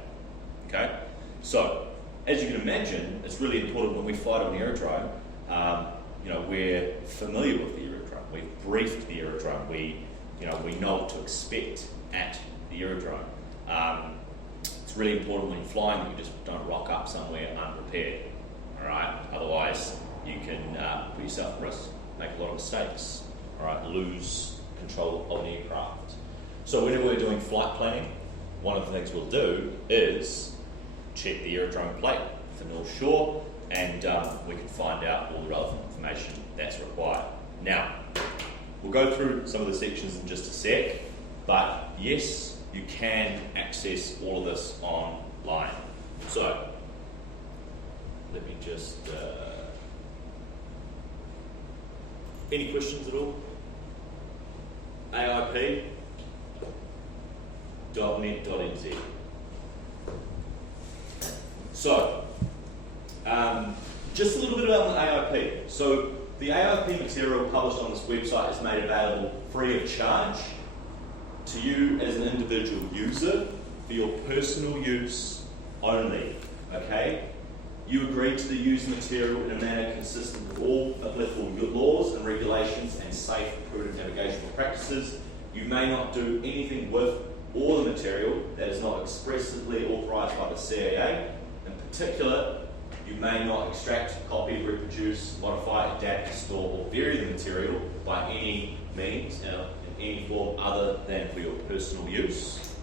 Okay, so as you can imagine, it's really important when we fly to an aerodrome. We're familiar with the aerodrome. We've briefed the aerodrome. We know what to expect at the aerodrome. It's really important when you're flying that you just don't rock up somewhere unprepared. All right, otherwise you can put yourself at risk, make a lot of mistakes. All right, lose control of an aircraft. So whenever we're doing flight planning, one of the things we'll do is check the aerodrome plate for North Shore, and we can find out all the relevant information that's required. Now, we'll go through some of the sections in just a sec, but yes, you can access all of this online. So, let me just... any questions at all? AIP.net.nz. So, just a little bit about the AIP. So, the AIP material published on this website is made available free of charge to you as an individual user for your personal use only. Okay? You agree to the use material in a manner consistent with all applicable laws and regulations and safe, prudent navigational practices. You may not do anything with or the material that is not expressly authorised by the CAA. In particular, you may not extract, copy, reproduce, modify, adapt, store, or vary the material by any means in any form other than for your personal use.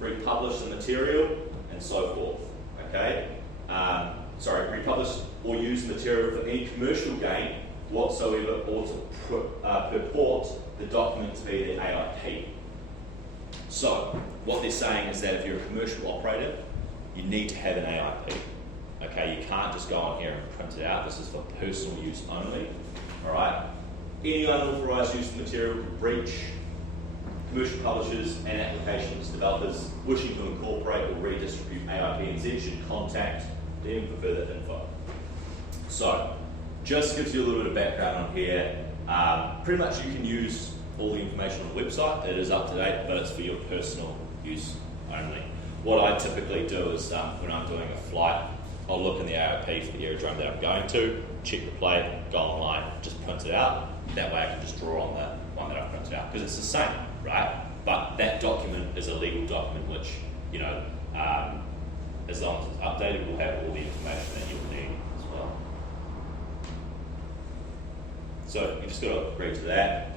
Republish the material, and so forth. Okay? Republish or use material for any commercial gain whatsoever, or to purport the document to be the AIP. So, what they're saying is that if you're a commercial operator, you need to have an AIP. Okay, you can't just go on here and print it out. This is for personal use only. Alright? Any unauthorised use of material could breach commercial publishers and applications developers wishing to incorporate or redistribute AIP should contact them for further info. So, just gives you a little bit of background on here. Pretty much you can use all the information on the website. It is up to date, but it's for your personal use only. What I typically do is when I'm doing a flight, I'll look in the AIP for the aerodrome that I'm going to, check the plate, go online, just print it out. That way I can just draw on the one that I've printed out, because it's the same, right? But that document is a legal document which, you know, as long as it's updated, we'll have all the information that you'll need as well. So you just got to agree to that.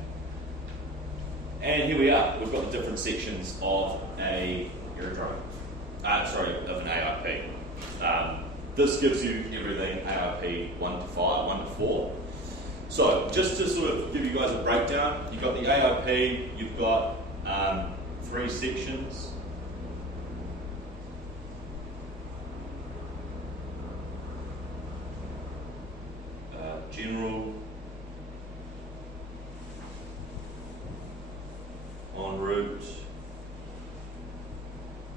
And here we are. We've got the different sections of a aerodrome. Of an AIP. This gives you everything AIP 1 to 5, 1 to 4. So just to sort of give you guys a breakdown, you've got the AIP, you've got 3 sections. General, en route,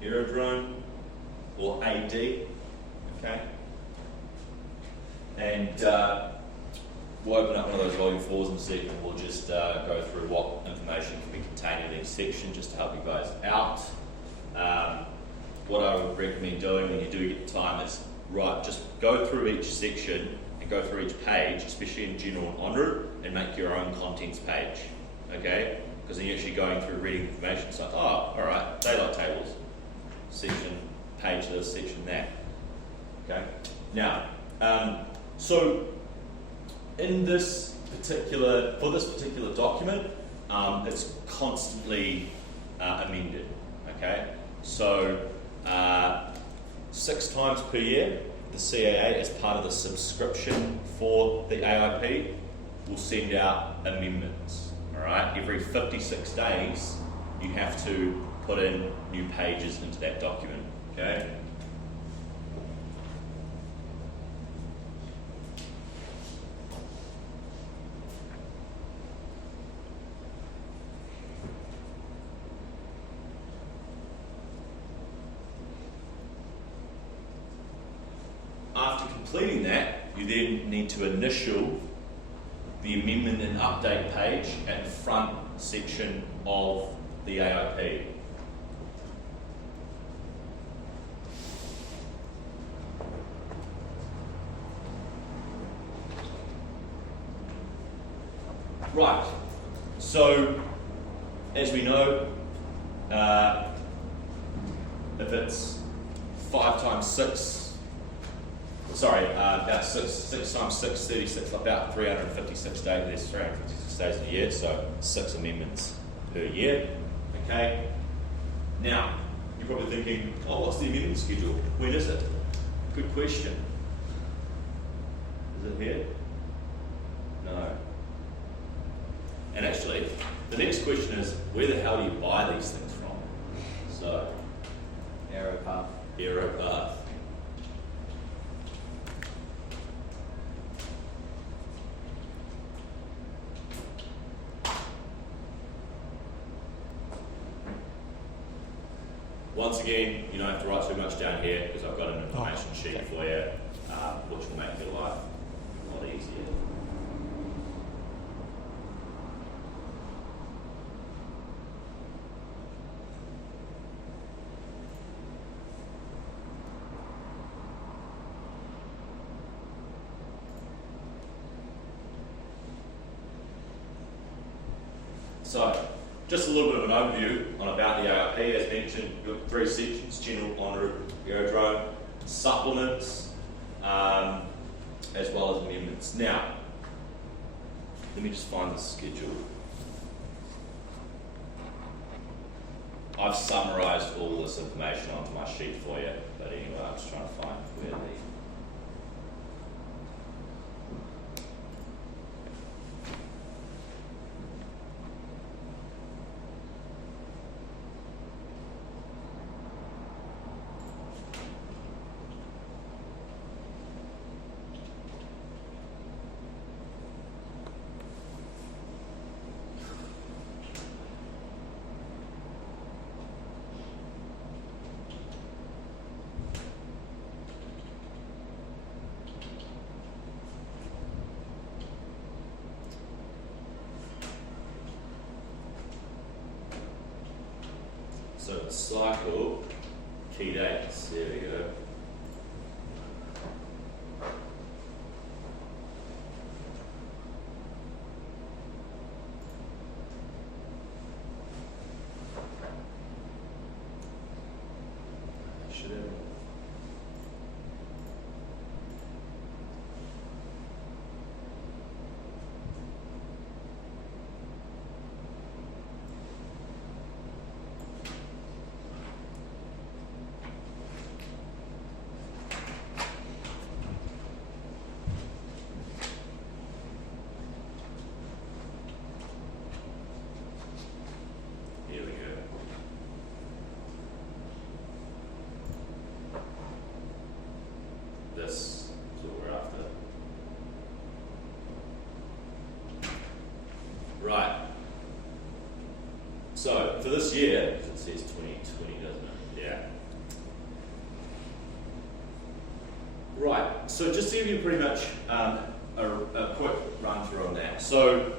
aerodrome, or AD, okay? And we'll open up one of those volume 4s in a second, and we'll just go through what information can be contained in each section just to help you guys out. What I would recommend doing when you do get the time is, just go through each section and go through each page, especially in general and en route, and make your own contents page, okay? Because then you're actually going through reading information. It's like, oh, all right, daylight tables, section, page this, section that, okay? Now, so in this particular, for this particular document, it's constantly amended, okay? So 6 times per year, the CAA, as part of the subscription for the AIP, will send out amendments, all right? Every 56 days, you have to put in new pages into that document, okay? After completing that, you then need to initial the amendment and update page at the front section of the AIP. Right, so as we know, if it's 5 times 6, about 6 times 6, 36, about 356 days. There's 356 days a year, so 6 amendments per year. Okay. Now, you're probably thinking, oh, what's the amendment schedule? When is it? Good question. Is it here? No. And actually, the next question is, where the hell do you buy these things from? So, Aeropath. Aeropath. Once again, you don't have to write too much down here because I've got an information sheet for you, which will make your life a lot easier. So, just a little bit of an overview on about the AIP. As mentioned, we've got 3 sections: general, en route, aerodrome, supplements, as well as amendments. Now, let me just find the schedule. I've summarised all this information onto my sheet for you, but anyway, I'm just trying to find where the So cycle, key dates, there we go. Should have. Here we go. This is what we're after. Right. So for this year, it says 2020, doesn't it? Yeah. Right. So just to give you pretty much a quick run through on that. So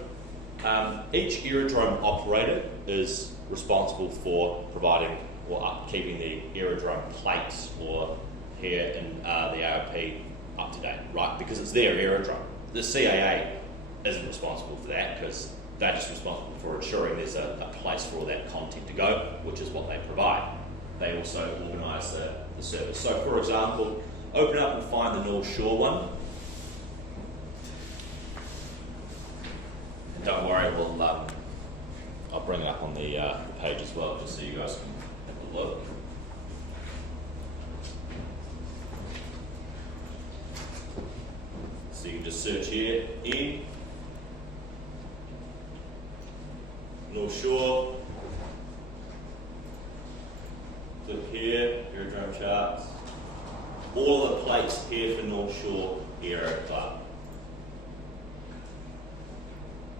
each aerodrome operator is responsible for providing or upkeeping the aerodrome plates or here in the AIP up to date, right? Because it's their aerodrome. The CAA isn't responsible for that because they're just responsible for ensuring there's a place for all that content to go, which is what they provide. They also organise the service. So for example, open up and find the North Shore one. And don't worry, I'll bring it up on the page as well, just so you guys can have a look. So you can just search here, in North Shore, click here, aerodrome charts, all of the plates here for North Shore Aero Club.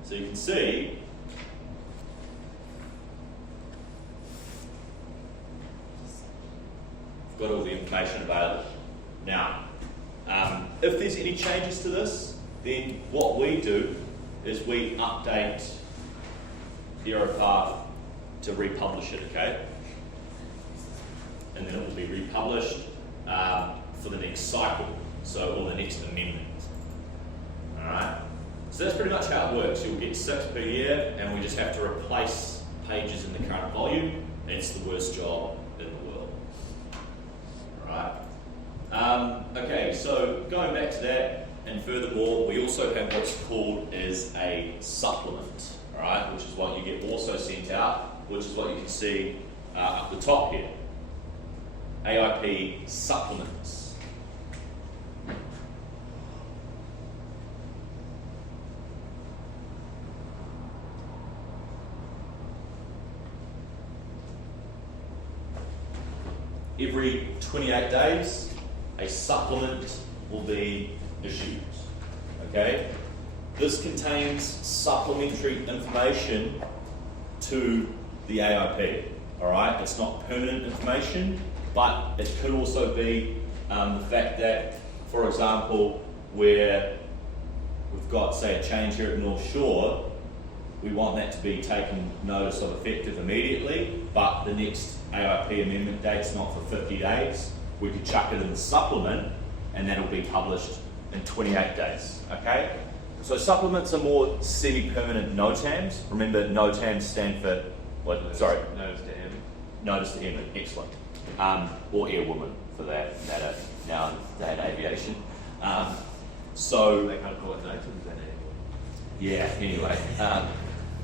So you can see we've got all the information available. Now, if there's any changes to this, then what we do is we update AeroPath to republish it, okay? And then it will be republished for the next cycle, or the next amendment. Alright? So that's pretty much how it works. You'll get 6 per year, and we just have to replace pages in the current volume. It's the worst job in the world. Alright? Okay, so going back to that, and furthermore, we also have what's called as a supplement, alright, which is what you get also sent out, which is what you can see up the top here. AIP supplements. Every 28 days, a supplement will be issued, okay? This contains supplementary information to the AIP, all right? It's not permanent information, but it could also be the fact that, for example, where we've got, say, a change here at North Shore, we want that to be taken notice of effective immediately, but the next AIP amendment date's not for 50 days. We could chuck it in the supplement, and that'll be published in 28 days, okay? So supplements are more semi-permanent NOTAMs. Remember, NOTAMs stand for what? Sorry, Notice to him. notice to airman. Excellent. Or airwoman for that matter. Now they had aviation. So They can't call it notice then anymore. yeah. Anyway,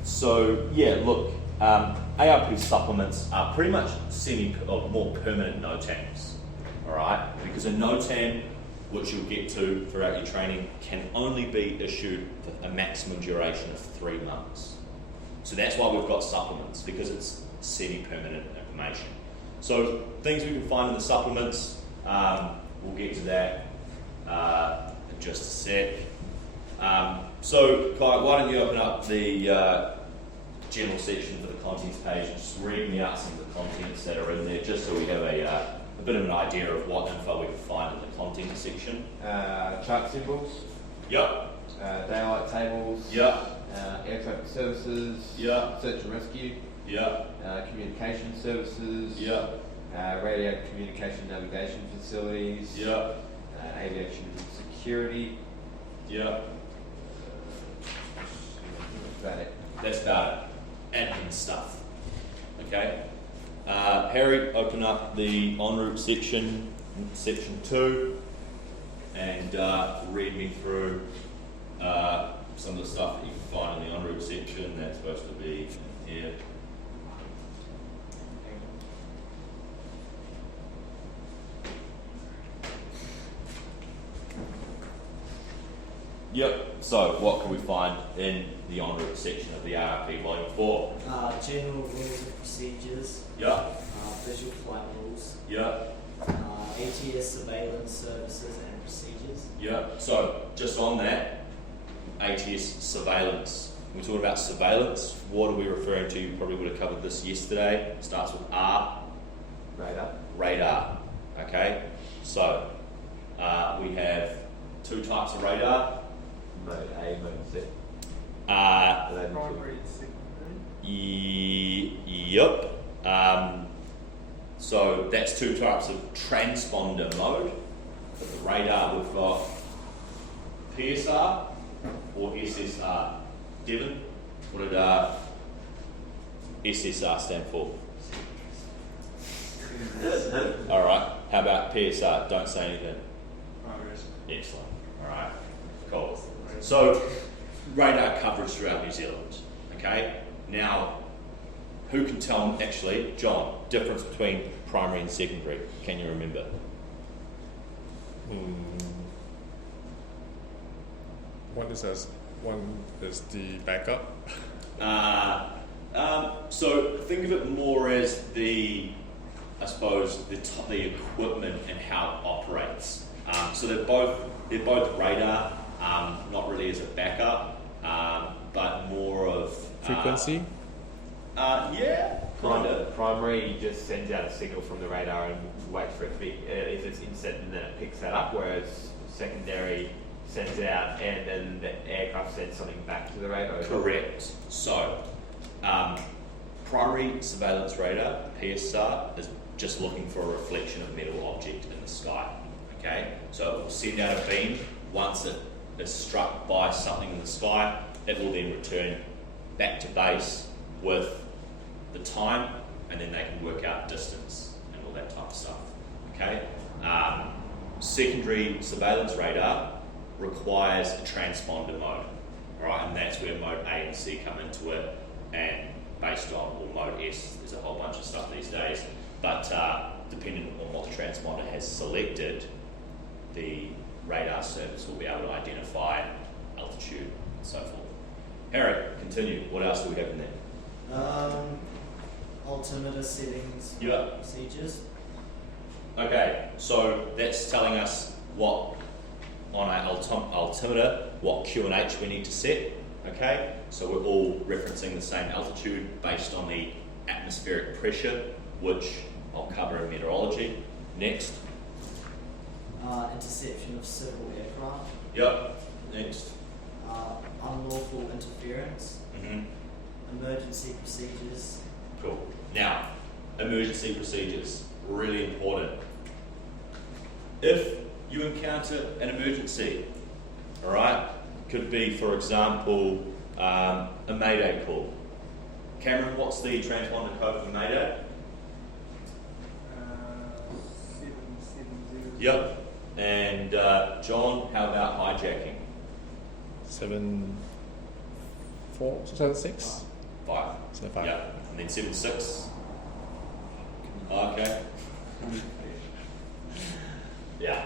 so yeah. Look, ARP supplements are pretty much or more permanent NOTAMs. All right, because a NOTAM, which you'll get to throughout your training, can only be issued for a maximum duration of 3 months. So that's why we've got supplements, because it's semi-permanent information. So things we can find in the supplements, we'll get to that in just a sec. So Kai, why don't you open up the general section for the contents page and just read me out some of the contents that are in there, just so we have a bit of an idea of what info we can find in the content section. Chart symbols, Yep. daylight tables, Yep. air traffic services, Yeah. search and rescue, Yep. communication services, Yep. radio communication navigation facilities, Yep. aviation security. Yep. That's about it. That's about it. Admin stuff. Okay. Harry, open up the en route section, section 2, and read me through some of the stuff that you can find in the en route section. That's supposed to be in here. Yep. So, what can we find in the en route section of the ARP Volume 4? General rules and procedures, Yep. visual flight rules, Yep. ATS surveillance services and procedures. Yep. So, just on that, ATS surveillance. We're talking about surveillance. What are we referring to? You probably would have covered this yesterday. It starts with R. Radar. Radar. Okay. So, we have 2 types of radar. Mode A, mode Z. Primary and secondary. Yep. So that's 2 types of transponder mode. For the radar, we've got PSR or SSR. Devon, what did SSR stand for? All right. How about PSR? Don't say anything. Progress. Excellent. All right. Cool. So, radar coverage throughout New Zealand. Okay. Now, who can tell me, actually, John, difference between primary and secondary? Can you remember? One is the backup. So think of it more as the equipment and how it operates. So they're both radar, not really as a backup, but more of Frequency. Yeah, kind of. Primary just sends out a signal from the radar and waits for it to be, if it's inset, and then it picks that up, whereas secondary sends it out and then the aircraft sends something back to the radar. Correct. So, primary surveillance radar, PSR, is just looking for a reflection of metal object in the sky. Okay, so it will send out a beam. Once it is struck by something in the sky, it will then return back to base with the time, and then they can work out distance and all that type of stuff. Okay. Secondary surveillance radar requires a transponder mode, all right, and that's where mode A and C come into it. And based on, or mode S, there's a whole bunch of stuff these days. But depending on what the transponder has selected, the radar service will be able to identify altitude and so forth. Harry, continue. What else do we have in there? Altimeter settings, Yeah. procedures. Okay, so that's telling us what, on our altimeter, what QNH we need to set. Okay, so we're all referencing the same altitude based on the atmospheric pressure, which I'll cover in meteorology. Next. Interception of civil aircraft. Yep. Next. Unlawful interference. Mm-hmm. Emergency procedures. Cool. Now, emergency procedures, really important. If you encounter an emergency, all right, could be, for example, a Mayday call. Cameron, what's the transponder code for Mayday? 770. Yep. And John, how about hijacking? 746. 5. So 5. Yeah. And then 76. Okay. Yeah.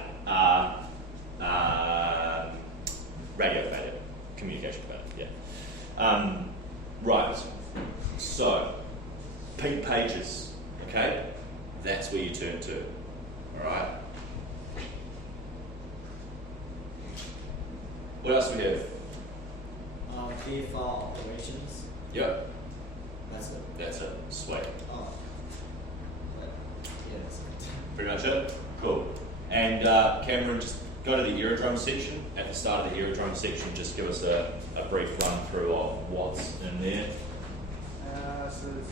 Radio failure. Communication failure. Yeah. Right. So, peak pages. Okay. That's where you turn to. All right. What else do we have? PPL operations. Yep. That's it. That's it. Sweet. Oh. Yeah, that's it. Pretty much it? Cool. And Cameron, just go to the aerodrome section. At the start of the aerodrome section, just give us a brief run through of what's in there. So it's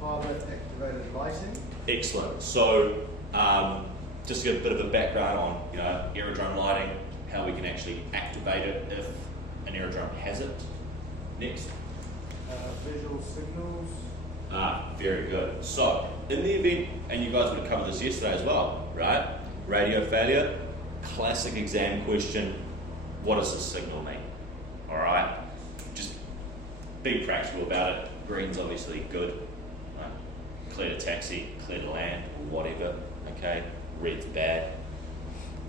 pilot activated lighting. Excellent. So just to get a bit of a background on aerodrome lighting, how we can actually activate it if an aerodrome has it. Next. Visual signals. Very good. So, in the event, and you guys would have covered this yesterday as well, right? Radio failure, classic exam question, what does this signal mean? All right? Just be practical about it. Green's obviously good. Right? Clear to taxi, clear to land, or whatever, okay? Red's bad.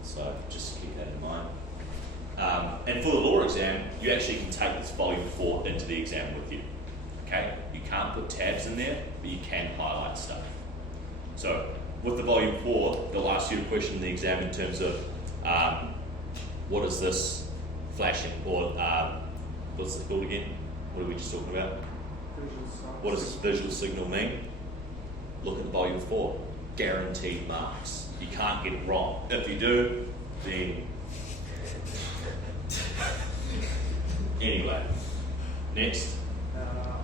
So, just keep that in mind. And for the law exam, you actually can take this volume 4 into the exam with you. Okay? You can't put tabs in there, but you can highlight stuff. So, with the volume 4, they'll ask you a question in the exam in terms of what is this flashing, or what's it called again? What are we just talking about? What does this visual signal mean? Look at the volume 4. Guaranteed marks. You can't get it wrong. If you do, then anyway. Next.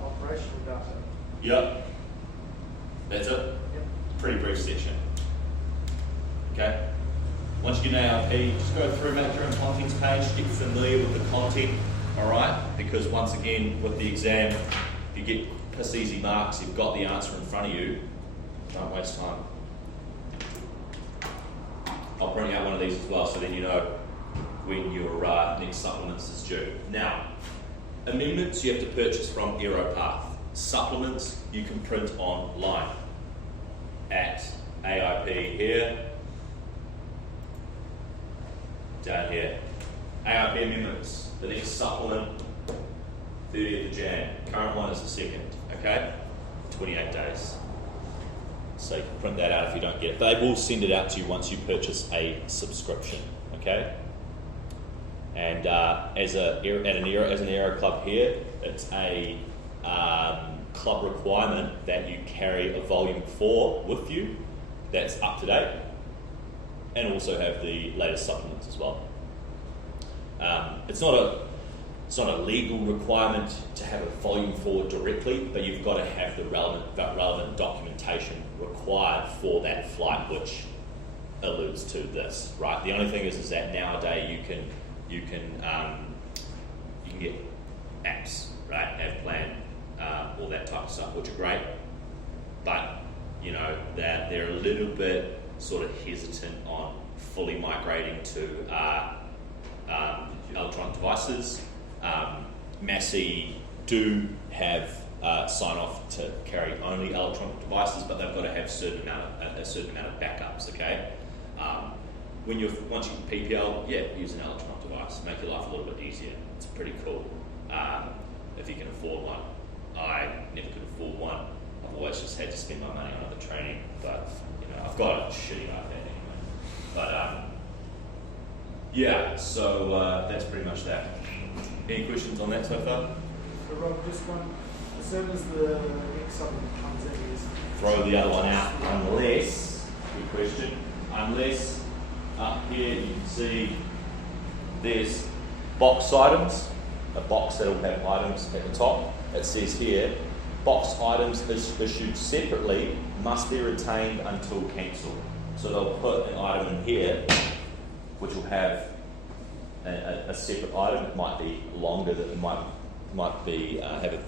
Operational data. Yep. That's it. Yep. Pretty brief section. Okay. Once you get an ARP, just go through, make your own contents page, get familiar with the content, alright? Because once again, with the exam, if you get piss easy marks, you've got the answer in front of you, don't waste time. I'll bring out one of these as well, so then you know when your next supplements is due. Now, amendments you have to purchase from AeroPath. Supplements you can print online at AIP here, down here. AIP amendments, the next supplement, 30th of Jan. Current one is the 2nd, okay? 28 days. So you can print that out if you don't get it. They will send it out to you once you purchase a subscription, okay? And as an Aero Club here, it's a club requirement that you carry a volume 4 with you that's up to date, and also have the latest supplements as well. It's not a legal requirement to have a volume 4 directly, but you've got to have the relevant documentation required for that flight, which alludes to this, right? The only thing is that nowadays you can get apps, right? Have plan, all that type of stuff, which are great, but you know that they're a little bit sort of hesitant on fully migrating to electronic devices. Massey do have sign off to carry only electronic devices, but they've got to have a certain amount of backups. Okay. Once you can PPL, use an electronic device, make your life a little bit easier. It's pretty cool if you can afford one. I never could afford one. I've always just had to spend my money on other training, but you know I've got a shitty iPad anyway. But so that's pretty much that. Any questions on that so far? So Rob, just one. As soon as the next supplement comes in, is Throw the other one out, unless, good question, unless up here you can see there's box items, a box that will have items at the top. It says here, box items issued separately must be retained until cancelled. So they'll put an item in here which will have a separate item. It might be longer, that it might be have a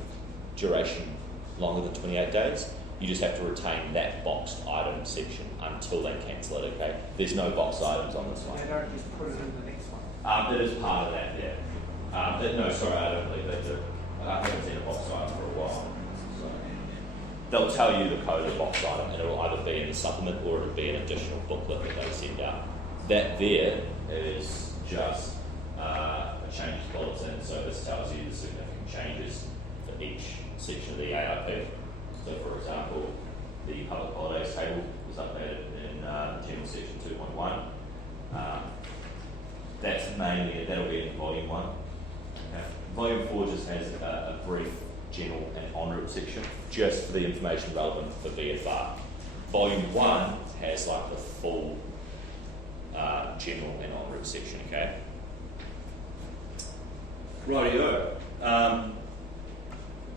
duration longer than 28 days. You just have to retain that boxed item section until they cancel it, okay? There's no boxed items on this one. They don't just put it in the next one. It is part of that, yeah. No, sorry, I don't believe they do. I haven't seen a box item for a while. So they'll tell you the code of the box item, and it'll either be in the supplement or it'll be an additional booklet that they send out. That there is just a change bulletin, so this tells you the significant changes for each section of the AIP. So, for example, the public holidays table was updated in General Section 2.1. That's mainly, that'll be in Volume 1. Okay. Volume 4 just has a brief general and en route section, just for the information relevant for VFR. Volume 1 has like the full general and en route section, okay? Rightio.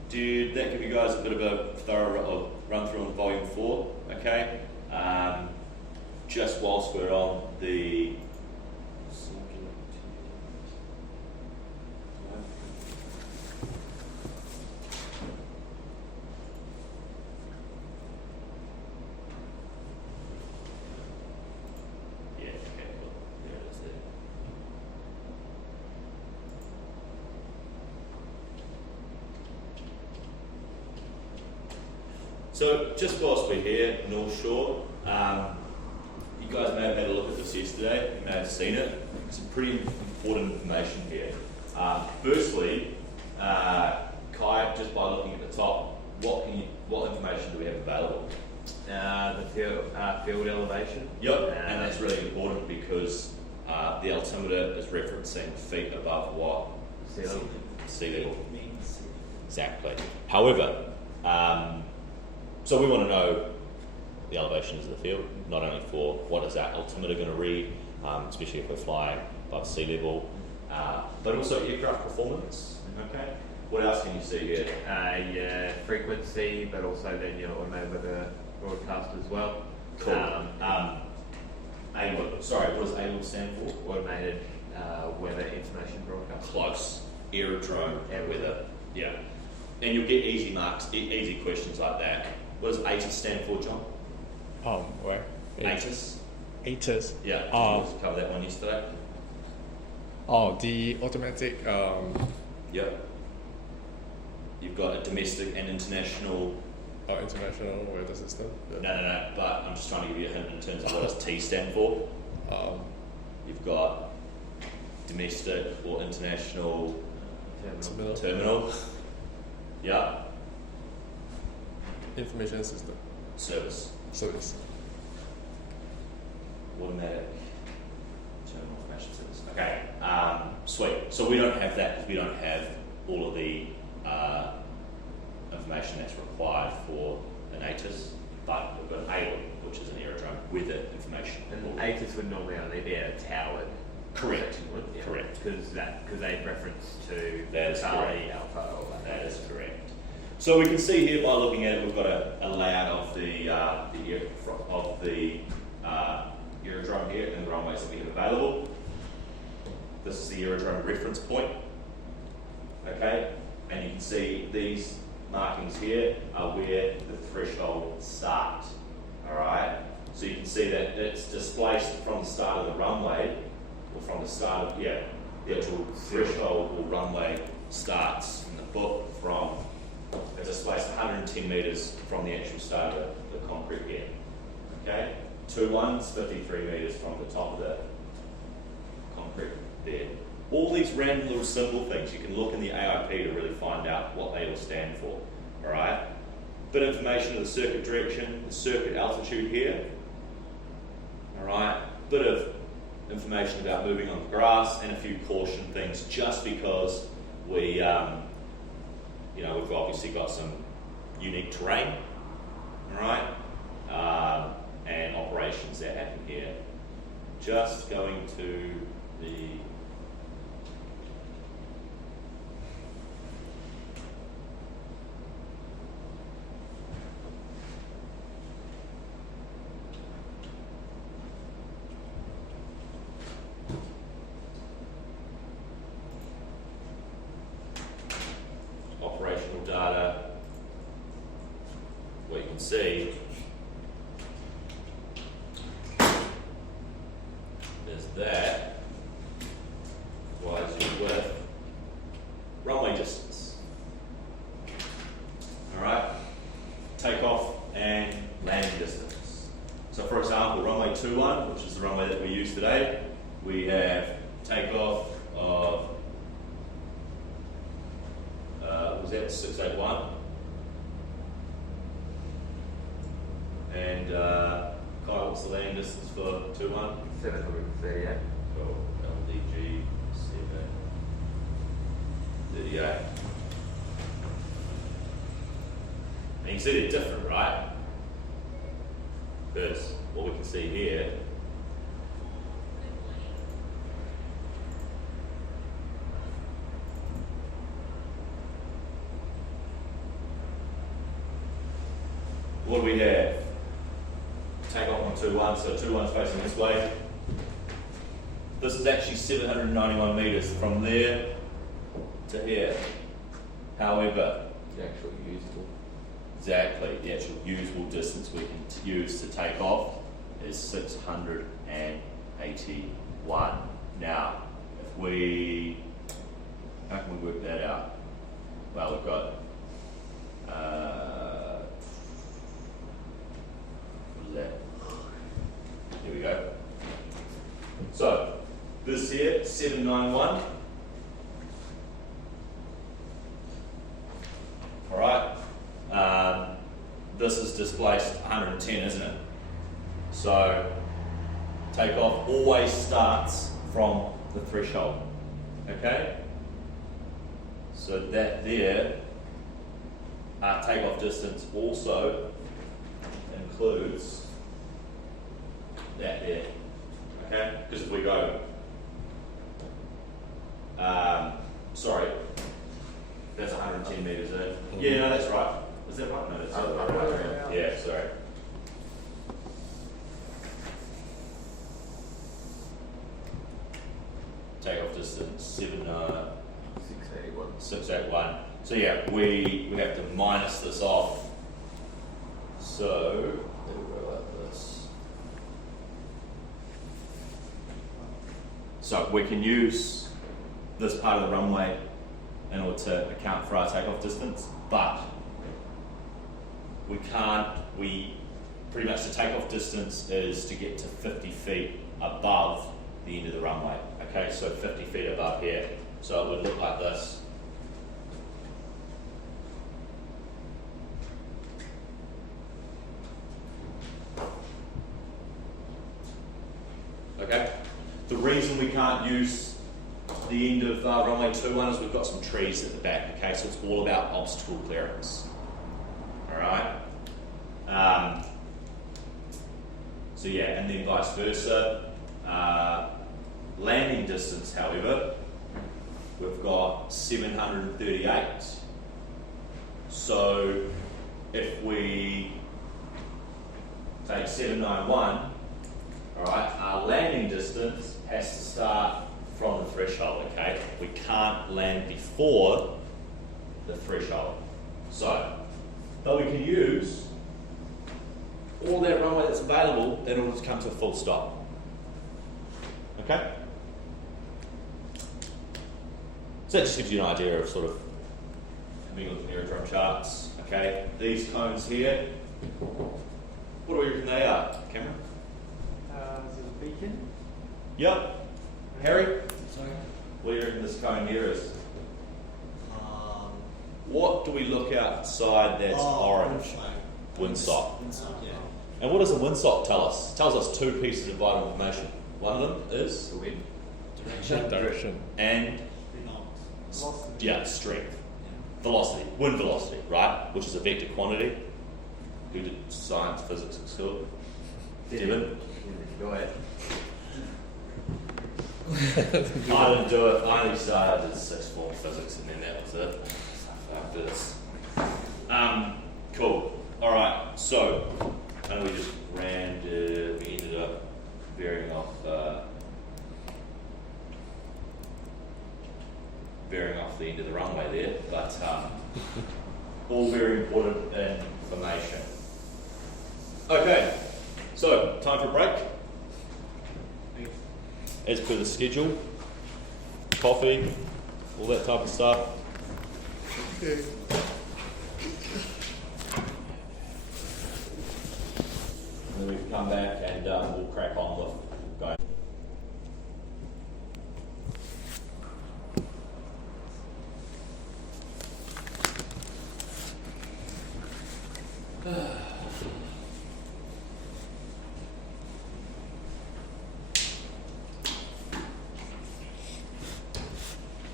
Did that give you guys a bit of a thorough run through on Volume 4? Okay. Just whilst we're on the So just whilst we're here, North Shore, you guys may have had a look at this yesterday, you may have seen it. Some pretty important information here. Firstly, Kai, just by looking at the top, what information do we have available? The field elevation. Yep, and that's really important because the altimeter is referencing feet above what? Sea level. Sea level. Exactly. However, so we want to know the elevations of the field, not only for what is our altimeter going to read, especially if we're flying above sea level, but also aircraft performance. Okay. What else can you see here? Yeah, frequency, but also then your automated weather broadcast as well. Cool. AWIB. Sorry, what does AWIB stand for? Automated weather information broadcast. Close. Aerodrome and weather. Yeah. And you'll get easy marks, easy questions like that. What does ATIS stand for, John? Where? ATIS? ATIS. Yeah. Did you cover that one yesterday? Oh, the automatic. Yep. You've got a domestic and international. International weather system. Yeah. No. But I'm just trying to give you a hint in terms of what does T stand for. You've got domestic or international terminal. Yeah. Information system. Service. Automatic terminal information service. Okay. Sweet. So we don't have that because we don't have all of the information that's required for an ATIS, but we've got an AWIB, which is an aerodrome with the information. And ATIS would normally only be a towered. Correct. Section, wouldn't it? Correct. Because they reference to That is Charlie, correct. Alpha, all that. That is correct. So we can see here by looking at it, we've got a layout of the aerodrome here and the runways that we have available. This is the aerodrome reference point. Okay, and you can see these markings here are where the threshold starts. All right, so you can see that it's displaced from the start of the runway, or from the start of the actual threshold or runway starts in the book from. It's displaced 110 metres from the actual start of the concrete here. Okay? 2-1's 53 metres from the top of the concrete there. All these random little simple things, you can look in the AIP to really find out what they all stand for. Alright? Bit of information of the circuit direction, the circuit altitude here. Alright? Bit of information about moving on the grass and a few caution things just because we've obviously got some unique terrain, all right, and operations that happen here. Just going to the can see is that y is your width, runway distance. Alright, takeoff and landing distance. So for example, runway 21, which is the runway that we use today, we have takeoff of, was that 681? And Kyle, what's the landing distance for 21? 738. Cool, LDG 738. And you can see they're different, right? Because what we can see here what do we have? Take off on 21, so 21's facing this way. This is actually 791 metres from there to here. However, The actual usable. exactly, the actual usable distance we can use to take off is 681. Now, if we, how can we work that out? Well, we've got, what is that? Here we go. So, this here, 791. Alright, this is displaced 110, isn't it? So, takeoff always starts from the threshold, okay? So that there, takeoff distance also includes that there, okay? Because if we go, sorry, that's 110 metres in. Yeah, no, that's right. Is that right? No, that's right. Yeah, sorry. Takeoff distance 681. 681. So yeah, we have to minus this off. So it'll go like this. So we can use this part of the runway in order to account for our takeoff distance, but we can't, pretty much the takeoff distance is to get to 50 feet above the end of the runway, okay, so 50 feet above here, so it would look like this. Okay, the reason we can't use the end of runway 21 is we've got some trees at the back, okay, so it's all about obstacle clearance. Alright? So yeah, and then vice versa. Landing distance, however, we've got 738. So if we take 791, alright, our landing distance has to start from the threshold, okay? We can't land before the threshold. So, but we can use all that runway that's available in order to come to a full stop. Okay? So that just gives you an idea of sort of having a look at the aerodrome charts. Okay, these cones here, what do we reckon they are, Cameron? Is it a beacon? Yep. Harry, Sorry. what do you reckon this cone here is? Um, What do we look outside that's orange? Windsock. Windsock, yeah. And what does a windsock tell us? It tells us two pieces of vital information. One of them is The wind. Direction. and Velocity. yeah, strength, velocity, wind velocity, right? Which is a vector quantity. Who did science, physics at school? Devin? Go ahead. I didn't do it. I only started, I did sixth form physics and then that was it. After this. Cool. Alright, so and we just we ended up veering off the end of the runway there, but all very important information. Okay, so time for a break. As per the schedule, coffee, all that type of stuff. Okay. And then we can come back and we'll crack on with going.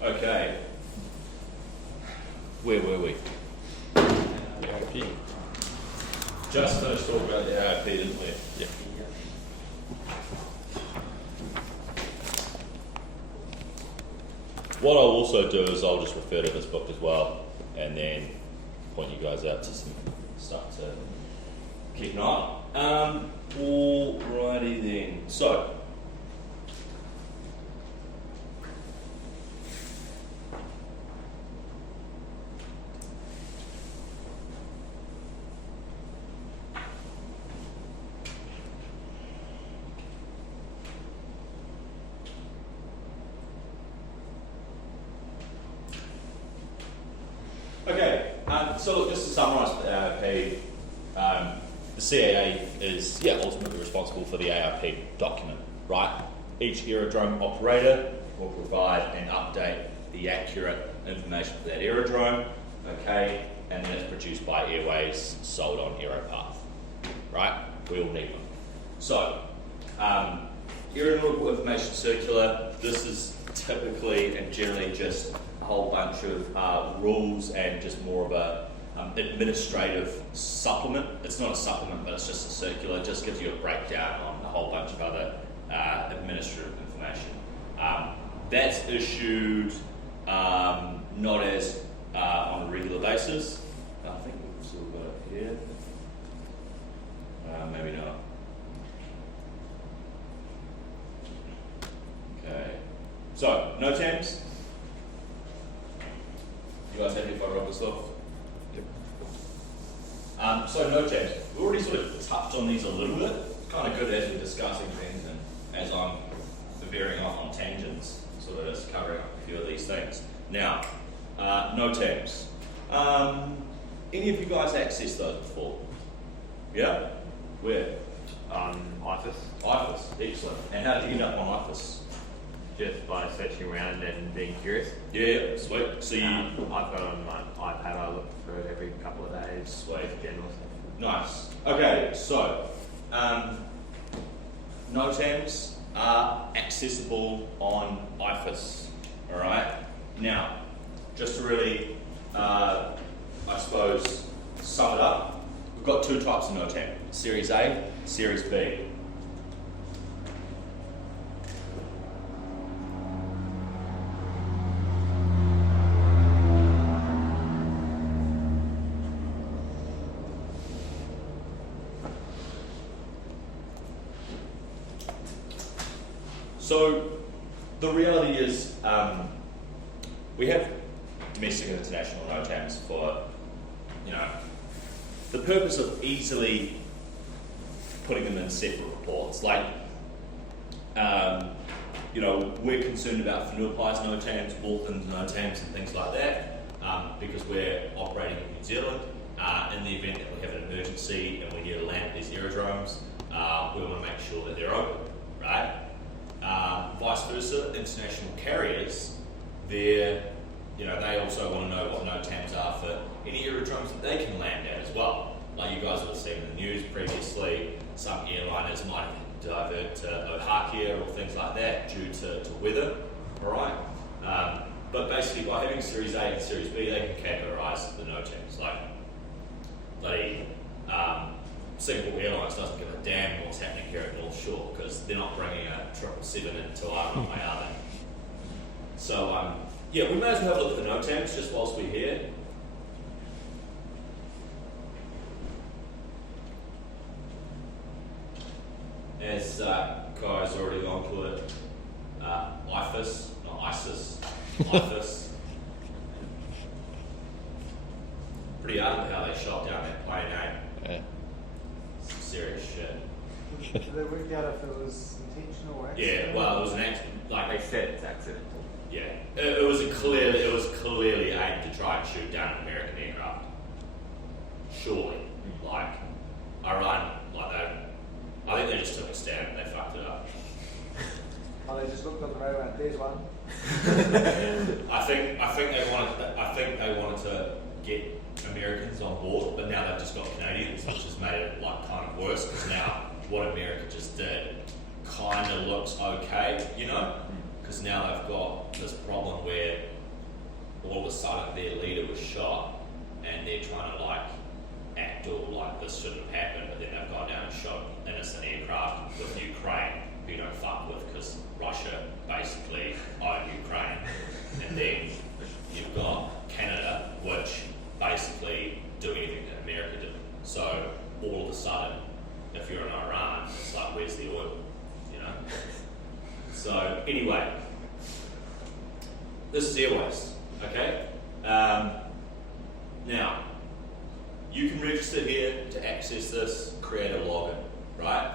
Okay. Where were we? AIP. Just finished talking about the AIP, didn't we? Yeah. What I'll also do is I'll just refer to this book as well, and then point you guys out to some stuff to keep an eye on. Alrighty then. So, okay, so look, just to summarise the AIP, the CAA is ultimately responsible for the AIP document, right? Each aerodrome operator will provide and update the accurate information for that aerodrome, okay, and then it's produced by Airways, sold on Aeropath, right? We all need one. So, aeronautical information circular, this is typically and generally just a whole bunch of rules and just more of a administrative supplement. It's not a supplement, but it's just a circular. It just gives you a breakdown on a whole bunch of other administrative information. That's issued not as on a regular basis. I think we've still got it here. Maybe not. Okay. So, no TAMs? You guys happy if I roll this off? Yep. So no TAMs. We already sort of touched on these a little bit. It's kind of good as we're discussing things and as I'm veering off on tangents, sort of just covering up a few of these things. Now, no TAMs. Any of you guys accessed those before? Yeah? Where? IFAS, IFAS. Excellent. And how did you end up on IFAS? just by searching around and being curious. Yeah, sweet. So you... I've got it on my iPad, I look for it every couple of days. Sweet. General stuff. Nice. Okay, so no TAMs are accessible on IFAS. All right. Now, just to really, I suppose, sum it up, we've got two types of NOTAM: Series A, Series B. So the reality is we have domestic and international NOTAMs for, the purpose of easily putting them in separate reports. Like, we're concerned about Whenuapi's NOTAMs, Auckland's NOTAMs and things like that because we're operating in New Zealand. In the event that we have an emergency and we need to land at these aerodromes, we want to make sure that they're open, right? Vice versa, international carriers, they also want to know what NOTAMs are for any aerodromes that they can land at as well. Like you guys would have seen in the news previously, some airliners might have to divert to Ohakea or things like that due to weather, alright? But basically by having Series A and Series B, they can categorise the NOTAMs. Like, Singapore Airlines doesn't give a damn what's happening here at North Shore because they're not bringing a 777 into our runway, are they? So, we may as well have a look at the NOTAMs just whilst we're here. As Kai's already gone to it, IFAS, not ISIS, IFAS. Pretty ugly how they shot down that plane, eh? Yeah. serious shit. Did they work out if it was intentional or accidental? Yeah, well, it was an accident. Like Like, they said, it's accidental. yeah, it was clearly aimed to try and shoot down an American aircraft. Surely, like, I think they just took a stand and they fucked it up. Oh, they just looked on the radar and there's one. I think they wanted to get Americans on board, but now they've just got Canadians, which has made it like kind of worse. Because now what America just did kind of looks okay, you know? Because now they've got this problem where all of a sudden their leader was shot, and they're trying to like act all like this shouldn't happen, but then they've gone down and shot innocent aircraft with Ukraine, who you don't fuck with because Russia basically owned Ukraine. And then you've got Canada, which basically do anything that America did. So all of a sudden, if you're in Iran, it's like, where's the oil? You know? So anyway, this is Airways, okay? Now, you can register here to access this, create a login, right?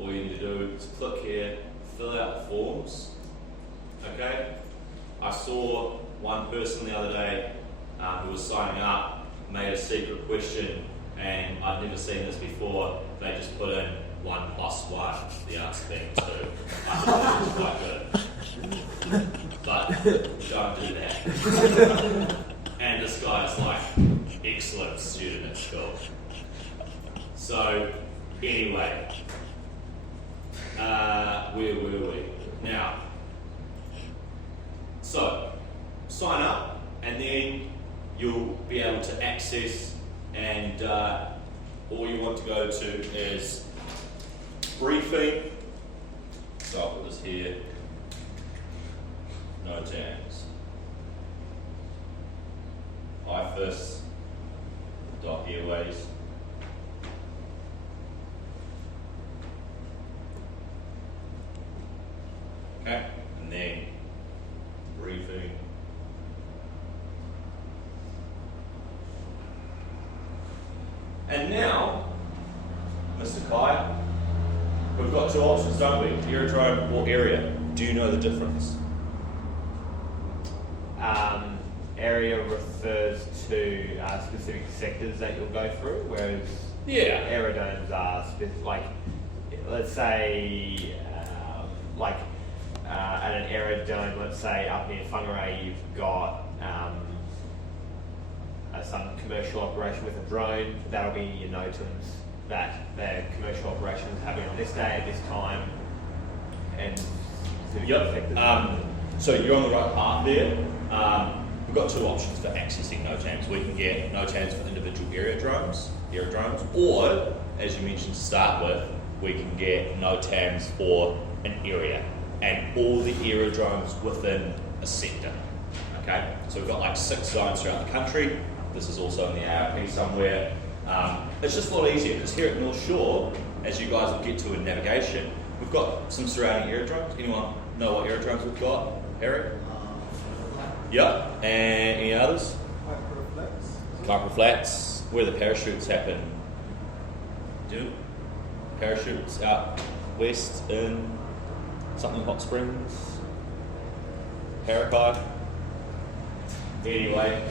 All you need to do is click here, fill out the forms, okay? I saw one person the other day who was signing up, made a secret question, and I'd never seen this before. They just put in 1 + 1, the answer being 2. I thought it was quite good. But don't do that. And this guy's like, excellent student at school. So, anyway, where were we? Now, so, sign up, and then you'll be able to access, and all you want to go to is briefing. So I'll put this here. No jams. ifis.airways. Okay, and then briefing. And now, Mr. Kai, we've got 2 options, don't we? Aerodrome or area. Do you know the difference? Area refers to specific sectors that you'll go through, whereas Yeah. aerodomes are like, let's say, at an aerodome, let's say up near Whangarei, you've got some commercial operation with a drone. That'll be your NOTAMs that their commercial operations happening on this day at this time, and specific sectors. So you're on the right path there. We've got 2 options for accessing NOTAMs. We can get NOTAMs for individual aerodromes, or, as you mentioned to start with, we can get NOTAMs for an area and all the aerodromes within a sector. Okay, so we've got like 6 zones throughout the country. This is also in the ARP somewhere. It's just a lot easier because here at North Shore, as you guys will get to in navigation, we've got some surrounding aerodromes. Anyone know what aerodromes we've got, Harry? Yeah, and any others? Kuiper Flats. Kuiper Flats, where the parachutes happen. Do parachutes out west in something Hot Springs, Parakai. Anyway,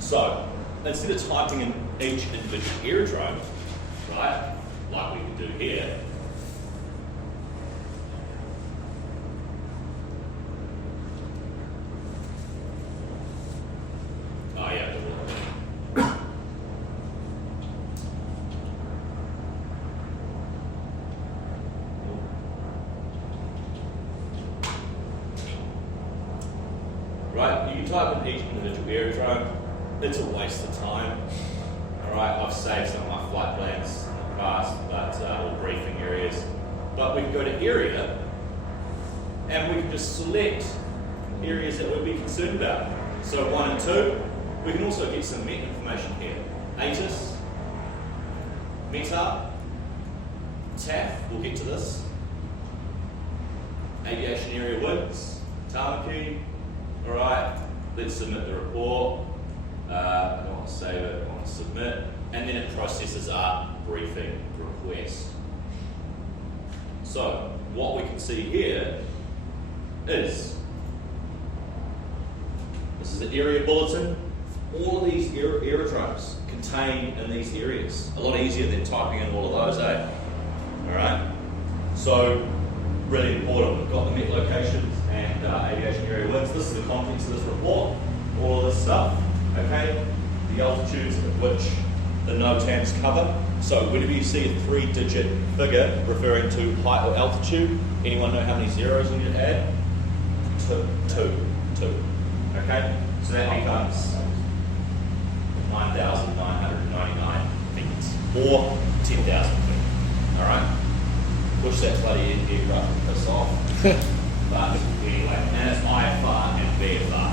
so instead of typing in each individual aerodrome, right, like we can do here, oh yeah, right, you can type in each individual aerodrome. It's a waste of time. Alright, I've saved some of my flight plans in the past, or briefing areas. But we can go to area, and we can just select areas that we'd be concerned about. So 1 and 2, we can also get some MET information here. ATIS, META, TAF, we'll get to this. Aviation area winds, Tamaki. Alright, let's submit the report. I don't want to save it. want to submit, and then it processes our briefing request. So what we can see here is, this is an area bulletin. All of these aerodromes contained in these areas. A lot easier than typing in all of those, eh? Alright? So, really important. We've got the Met locations and aviation area winds. This is the contents of this report. All of this stuff. Okay? The altitudes at which the NOTAMs cover. So, whenever you see a 3-digit figure referring to height or altitude, anyone know how many zeros you need to add? Two. Okay? So that becomes 9,999 feet, or 10,000 feet. Alright? Push that bloody aircraft and piss off. But anyway, and it's IFR and VFR.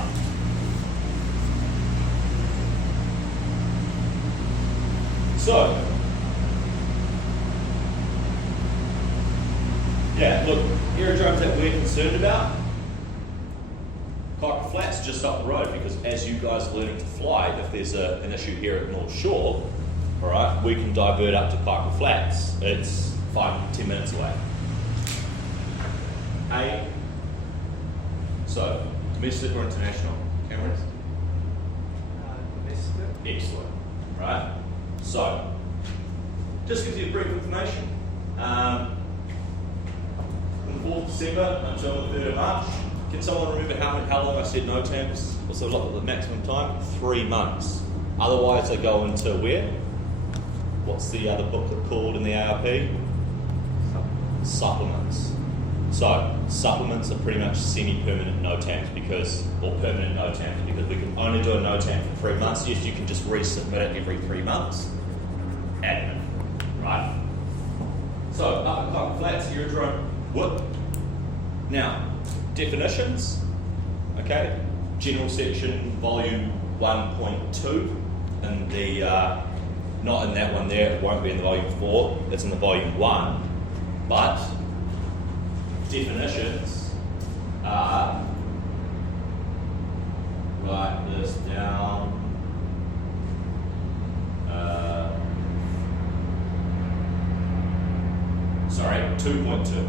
So, yeah, look, aerodromes that we're concerned about, Kuiper Flats just up the road, because as you guys are learning to fly, if there's an issue here at North Shore, all right, we can divert up to Kuiper Flats. It's 5-10 minutes away. So, domestic or international? Cameras? Domestic. Excellent. Right? So, just gives you a brief information. From the 4th of December until the 3rd of March. Can someone remember how long I said NOTAMs? What's the maximum time? 3 months. Otherwise, they go into where? What's the other booklet called in the ARP? Supplements. So, supplements are pretty much semi-permanent NOTAMs or permanent NOTAMs, because we can only do a NOTAM for 3 months. Yes, you can just resubmit it every 3 months. Admin. Right? So, up at Kuiper Flats, aerodrome, whoop. Now, definitions, okay, general section, volume 1.2, and the, not in that one there, it won't be in the volume 4, it's in the volume 1, but definitions are, write this down, sorry, 2.2.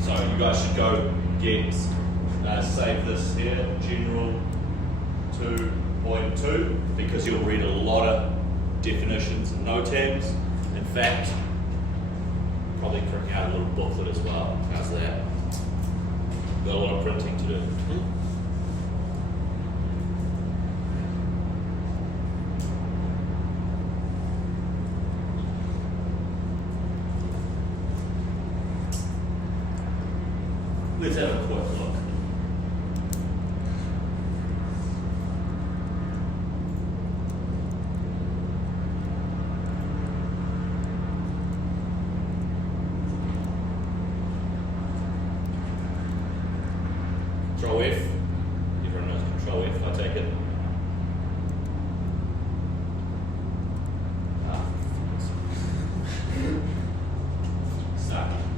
So you guys should go get, save this here, general 2.2, because you'll read a lot of definitions and NOTAMs. In fact, probably print out a little booklet as well. How's that? Got a lot of printing to do. Let's have a quick look. Control F. Everyone knows Control F, I take it.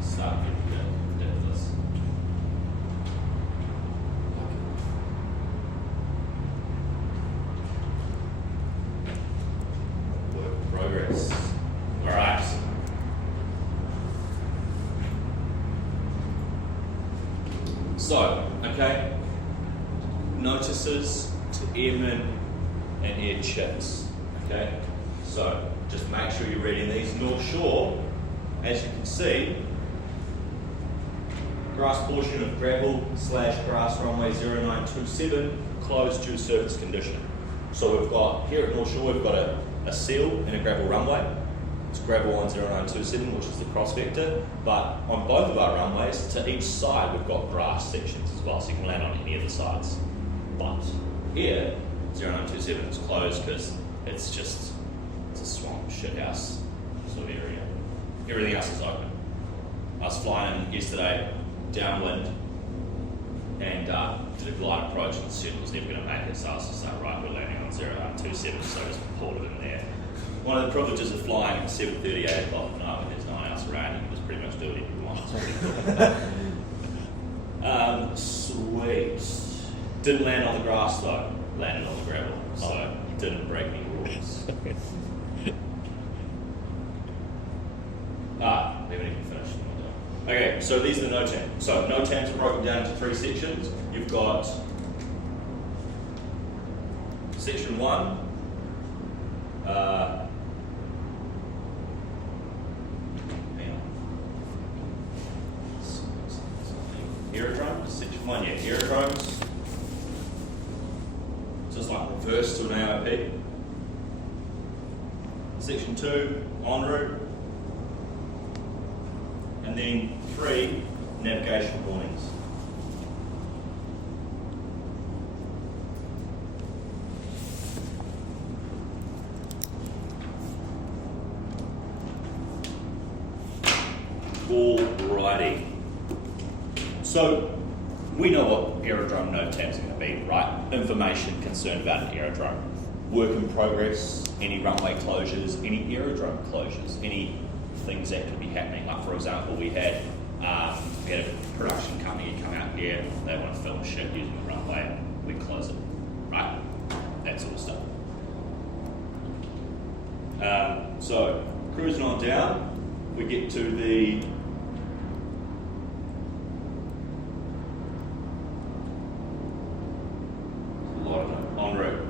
Start getting ridiculous. Work in progress. All right. So, okay, notices to airmen and air chips. Okay, so just make sure you're reading these. North Shore, as you can see, grass portion of gravel/grass runway 0927 closed due to surface condition. So we've got here at North Shore, we've got a seal and a gravel runway. It's gravel on 0927, which is the cross vector, but on both of our runways, to each side, we've got grass sections as well, so you can land on any of the sides. But here, 0927 is closed because it's a swamp, shithouse sort of area. Everything else is open. I was flying yesterday downwind and did a glide approach and said it was never going to make it, so I was just like, right, we're landing on 0927, so I just pulled it in there. One of the privileges of flying at 7:30, 8 o'clock at night when there's no one else around, you can just pretty much do whatever you want. Sweet. Didn't land on the grass though. landed on the gravel, so didn't break any rules. We haven't even finished. Okay, so these are the NOTAMs. So NOTAMs are broken down into 3 sections. You've got section 1, aerodromes. Section 1, yeah, aerodromes. So it's like reverse to an AIP. Section 2, en route. And then 3, navigation warnings. Alrighty. So we know what aerodrome NOTAMs are going to be, right? Information concerned about an aerodrome. Work in progress, any runway closures, any aerodrome closures, any things that could be happening. Like for example, we had a production company come out here, they want to film a ship using the runway, we close it, right? That sort of stuff. So cruising on down, we get to the en route.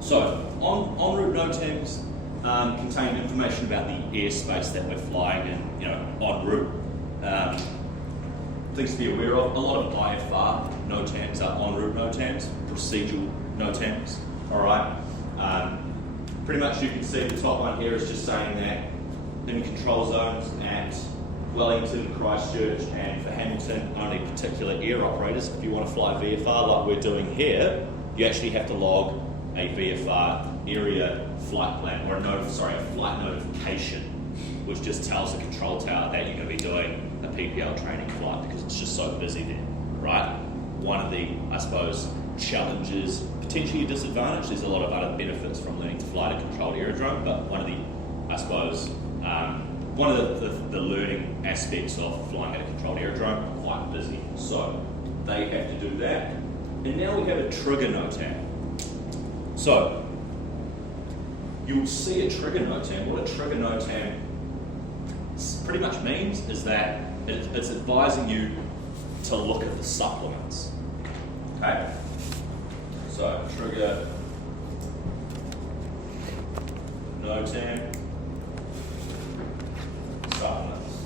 So en route NOTAMs contain information about the airspace that we're flying in, en route. Things to be aware of. A lot of IFR NOTAMs are en route NOTAMs, procedural NOTAMs. All right. Pretty much you can see the top one here is just saying that in control zones at Wellington, Christchurch, and for Hamilton, only particular air operators. If you want to fly VFR like we're doing here, you actually have to log a VFR area flight plan, or a flight notification, which just tells the control tower that you're going to be doing a PPL training flight because it's just so busy there, right? One of the, I suppose, challenges, potentially a disadvantage, there's a lot of other benefits from learning to fly at a controlled aerodrome, but one of the, I suppose, one of the learning aspects of flying at a controlled aerodrome, quite busy. So they have to do that. And now we have a trigger NOTAM. So you'll see a trigger NOTAM. What a trigger NOTAM pretty much means is that it's advising you to look at the supplements. Okay? So trigger NOTAM. Supplements.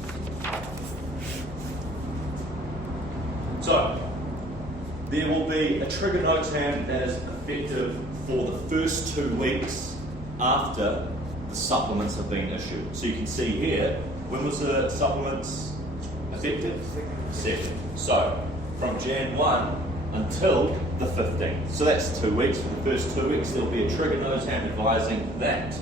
So there will be a trigger NOTAM that is effective for the first 2 weeks after the supplements have been issued. So you can see here, when was the supplements effective? 2nd. So from Jan 1 until the 15th. So that's 2 weeks. For the first 2 weeks, there will be a trigger NOTAM advising that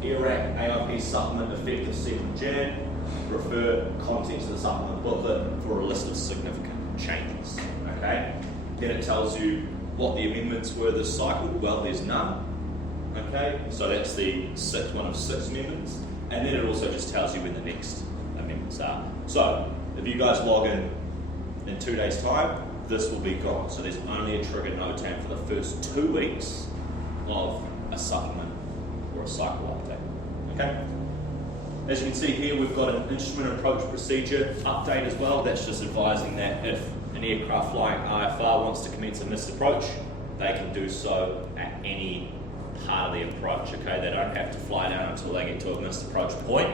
AIRAC AIP supplement effective 2nd Jan. Refer contents of the supplement booklet for a list of significant changes. Okay? Then it tells you what the amendments were this cycle. Well, there's none. Okay? So that's the one of 6 amendments. And then it also just tells you when the next amendments are. So if you guys log in 2 days' time, this will be gone. So there's only a trigger NOTAM for the first 2 weeks of a supplement or a cycle update. Okay? As you can see here, we've got an instrument approach procedure update as well. That's just advising that if an aircraft flying IFR wants to commence a missed approach, they can do so at any part of the approach. Okay, they don't have to fly down until they get to a missed approach point.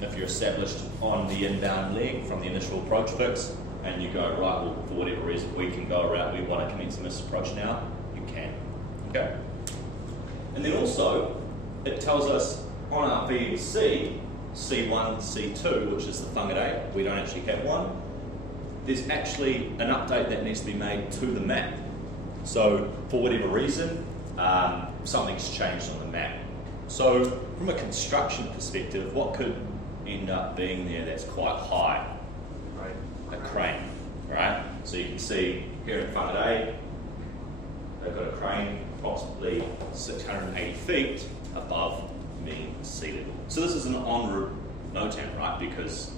If you're established on the inbound leg from the initial approach fix, and you go, right, well, for whatever reason, we can go around, we want to commence a missed approach now, you can. Okay? And then also, it tells us on our VNC, C1, C2, which is the Fungat 8, we don't actually have one, there's actually an update that needs to be made to the map. So, for whatever reason, something's changed on the map. So, from a construction perspective, what could end up being there that's quite high? A crane, right? So you can see here in Fungat 8, they've got a crane approximately 680 feet above mean sea level. So this is an en route NOTAM, right? Because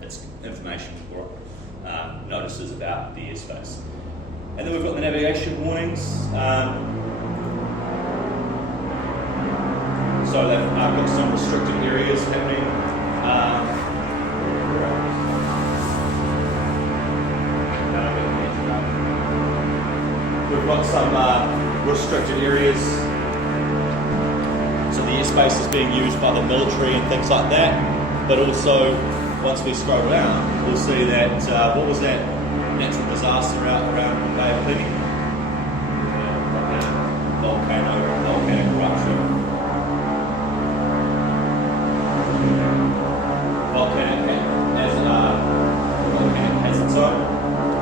it's information for notices about the airspace. And then we've got the navigation warnings. So they've got some restricted areas happening. We've got some restricted areas. So the airspace is being used by the military and things like that. But also, once we scroll down, we'll see that, what was that natural disaster out around the Bay of Plenty? Volcanic eruption. Volcanic hazard zone.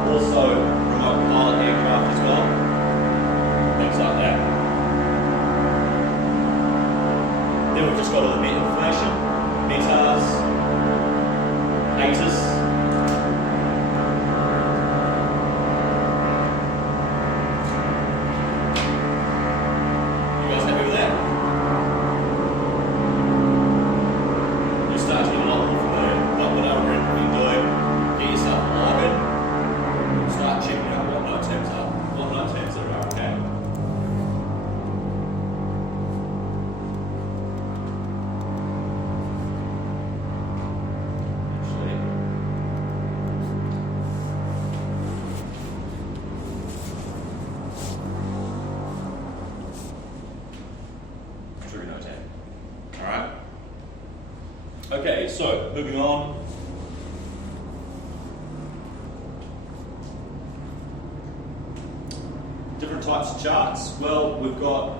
Also, remote pilot aircraft as well. Things like that. Then we've just got all the net information, METARs, ATIS. You guys happy with that? You start to get a lot more familiar with whatever we're doing. Get yourself logged. Start checking out what note tabs are. What note tabs there are, okay? Trigger note tab. Alright? Okay, so moving on. Different types of charts. Well, we've got,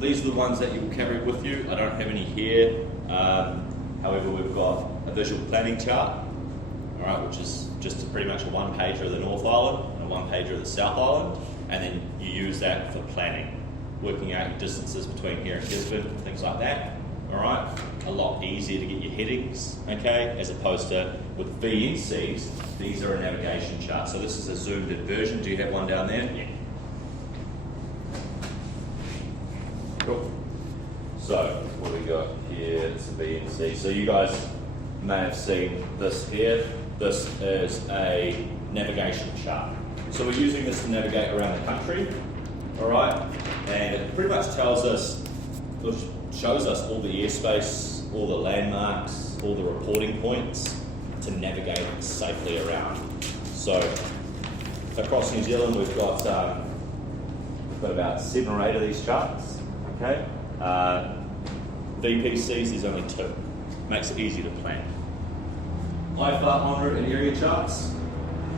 these are the ones that you will carry with you. I don't have any here. However, we've got a visual planning chart, all right, which is just pretty much a one-pager of the North Island and a one-pager of the South Island, and then you use that for planning, working out distances between here and Gisborne, things like that. All right, a lot easier to get your headings, okay, as opposed to with VNCs, these are a navigation chart. So this is a zoomed in version. Do you have one down there? Yeah. Cool. So what do we got here? It's a VNC. So you guys may have seen this here. This is a navigation chart. So we're using this to navigate around the country, all right? And it pretty much tells us, shows us all the airspace, all the landmarks, all the reporting points to navigate safely around. So across New Zealand, we've got about 7 or 8 of these charts. Okay. VPCs, there's only 2. Makes it easy to plan. IFR en route and area charts.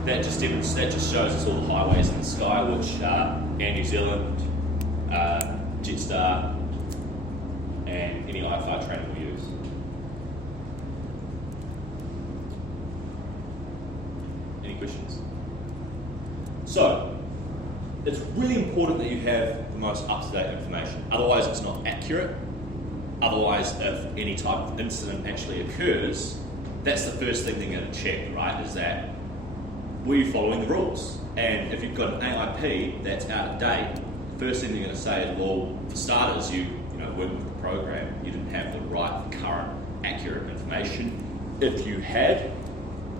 That just shows us all the highways in the sky, which Air New Zealand, Jetstar, and any IFR trainer will use. Any questions? So, it's really important that you have the most up-to-date information. Otherwise, it's not accurate. Otherwise, if any type of incident actually occurs, that's the first thing they're going to check, right? Is that, were you following the rules? And if you've got an AIP that's out of date, the first thing they're going to say is, well, for starters, you worked with the program, you didn't have the right, current, accurate information. If you had,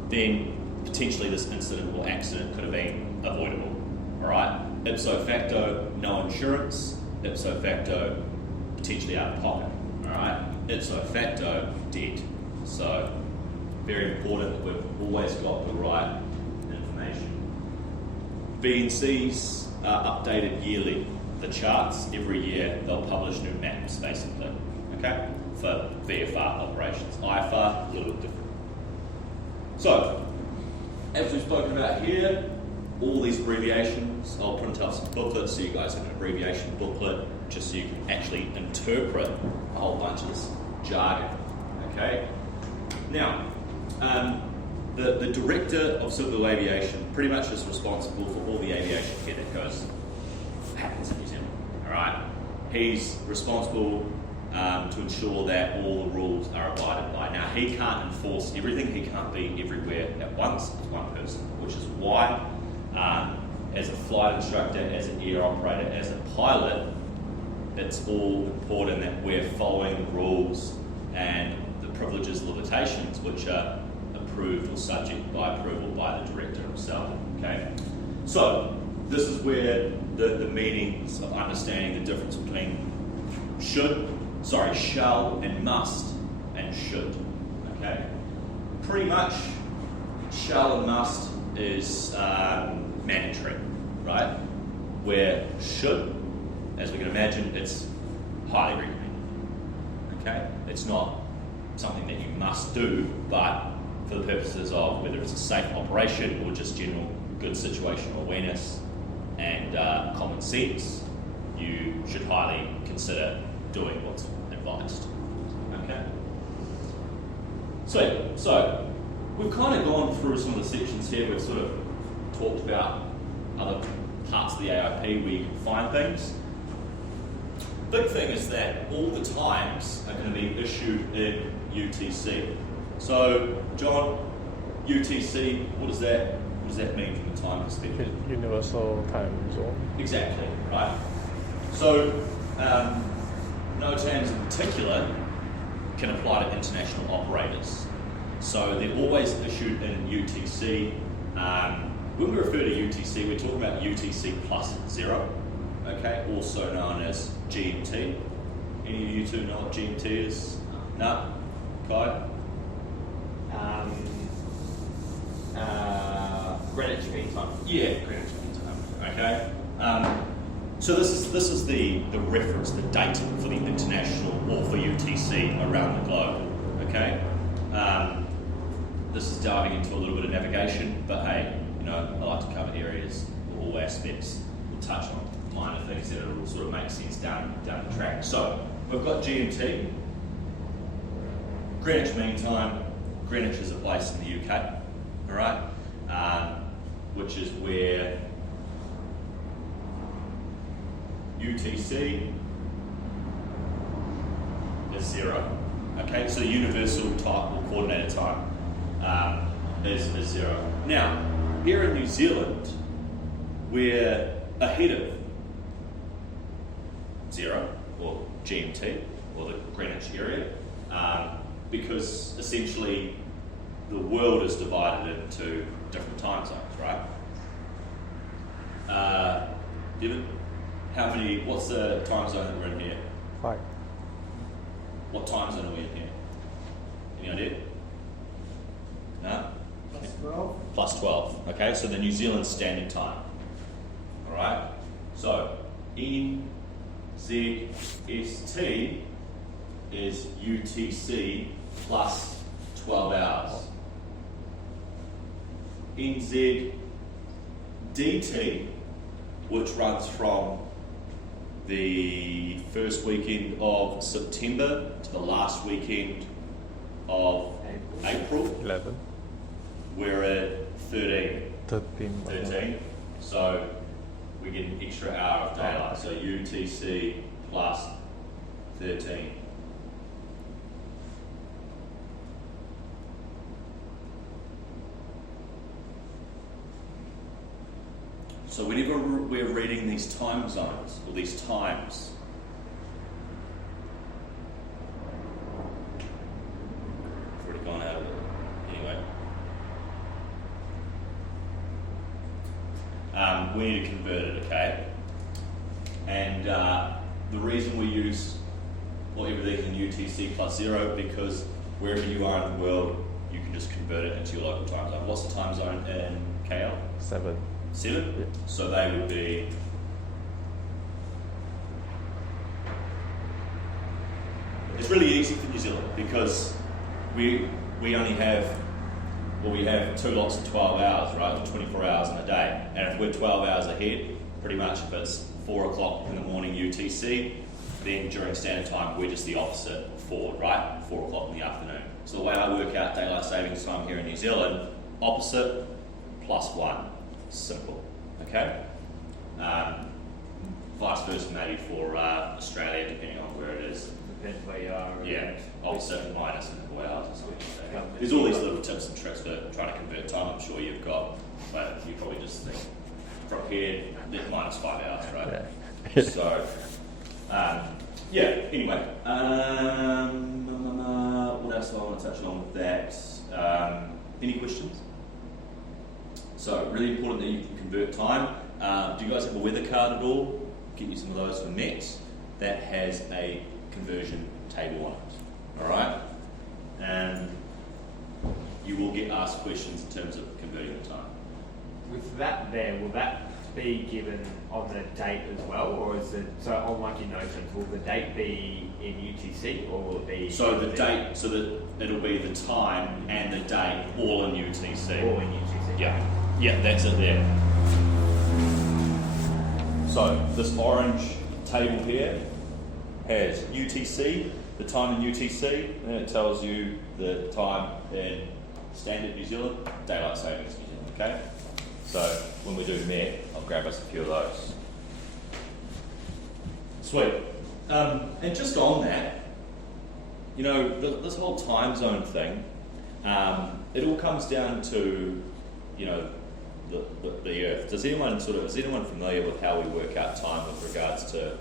then potentially this incident or accident could have been avoidable. All right. Ipso facto, no insurance. Ipso facto, potentially out of pocket. All right. Ipso facto, dead. So very important that we've always got the right information. VNCs are updated yearly. The charts every year they'll publish new maps basically. Okay. For VFR operations. IFR a little bit different. So as we've spoken about here, all these abbreviations, I'll print out some booklets so you guys have an abbreviation booklet just so you can actually interpret a whole bunch of this jargon, okay? Now, the Director of Civil Aviation pretty much is responsible for all the aviation here that happens in New Zealand, all right? He's responsible to ensure that all the rules are abided by. Now, he can't enforce everything, he can't be everywhere at once, it's one person, which is why as a flight instructor, as an air operator, as a pilot, it's all important that we're following the rules and the privileges and limitations which are approved or subject by approval by the director himself. Okay. So this is where the meanings of understanding the difference between shall and must and should. Okay? Pretty much, shall and must is mandatory, right? Where should, as we can imagine, it's highly recommended. Okay? It's not something that you must do, but for the purposes of whether it's a safe operation or just general good situational awareness and common sense, you should highly consider doing what's advised. Okay? So we've kind of gone through some of the sections here. We've sort of talked about other parts of the AIP where you can find things. Big thing is that all the times are going to be issued in UTC. So, John, UTC, what does that mean from the time perspective? Universal time zone. Exactly, right? So, NOTAMs in particular can apply to international operators. So they're always issued in UTC. When we refer to UTC, we're talking about UTC plus 0, okay? Also known as GMT. Any of you two know what GMT is? No? Kai? Greenwich Mean Time. Yeah, Greenwich Mean Time. Okay. So this is the reference, the date for the international or for UTC around the globe. Okay. This is diving into a little bit of navigation, but hey, I like to cover areas, all aspects. We'll touch on minor things that will sort of make sense down the track. So we've got GMT, Greenwich Mean Time. Greenwich is a place in the UK, all right, which is where UTC is 0. Okay, so universal time or coordinated time is 0. Now, here in New Zealand, we're ahead of 0 or GMT or the Greenwich area because essentially the world is divided into different time zones, right? Devin, what's the time zone that we're in here? 5. What time zone are we in here? Any idea? No? Plus 12. Plus 12. Okay, so the New Zealand Standard Time. All right? So, NZST is UTC plus 12 hours. NZDT, which runs from the first weekend of September to the last weekend of April. 11. We're at 13. 13. So we get an extra hour of daylight. So UTC plus 13. So whenever we're reading these time zones or these times, I've already gone out of it anyway. We need to convert it, okay? And the reason we use everything in UTC plus 0 because wherever you are in the world, you can just convert it into your local time zone. What's the time zone in KL? 7. 7? Yeah. So they would be it's really easy for New Zealand because we only have we have 2 lots of 12 hours, right? 24 hours in a day. And if we're 12 hours ahead, pretty much if it's 4 o'clock in the morning UTC, then during standard time we're just the opposite forward, right? 4 o'clock in the afternoon. So the way I work out daylight savings time here in New Zealand, opposite plus 1. Simple, okay? Vice versa maybe for Australia, depending on where it is. Depends where you are. Yeah, opposite and minus in 4 hours or something like that. There's all these little tips and tricks for trying to convert time. I'm sure you've got, but you probably just think from here, minus 5 hours, right? Yeah. So, yeah, anyway. What else do I want to touch on with that? Any questions? So, really important that you can convert time. Do you guys have a weather card at all? Get you some of those for Met. That has a conversion table on it. All right, and you will get asked questions in terms of converting the time. With that there, will that be given on the date as well, or is it, so on like your notions, will the date be in UTC or will it be? So the date, so that it'll be the time and the date all in UTC. All in UTC. Yeah, that's it there. So this orange table here has UTC, the time in UTC, and it tells you the time in standard New Zealand, daylight savings New Zealand, okay? So when we do Met, I'll grab us a few of those. Sweet. And just on that, you know, this whole time zone thing, it all comes down to, you know, the Earth. Is anyone familiar with how we work out time with regards to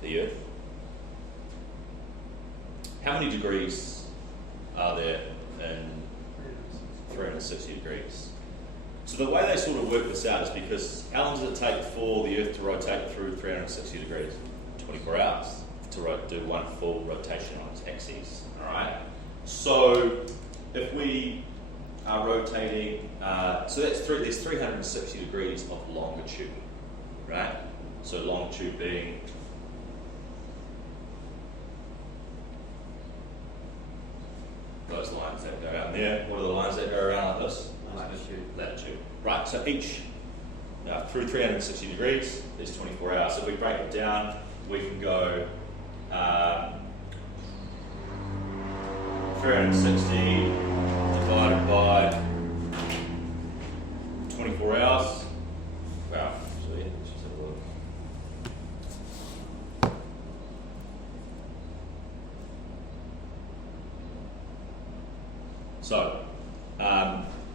the Earth? How many degrees are there in 360 degrees? So the way they sort of work this out is because how long does it take for the Earth to rotate through 360 degrees? 24 hours to do one full rotation on its axis. All right. So if we are rotating, so there's 360 degrees of longitude, right? So longitude being those lines that go out there. What are the lines that go around like this? Latitude. Right, so each, through 360 degrees, there's 24 hours. So if we break it down, we can go 360 divided by 24 hours. Wow, actually, let's just have a look. So,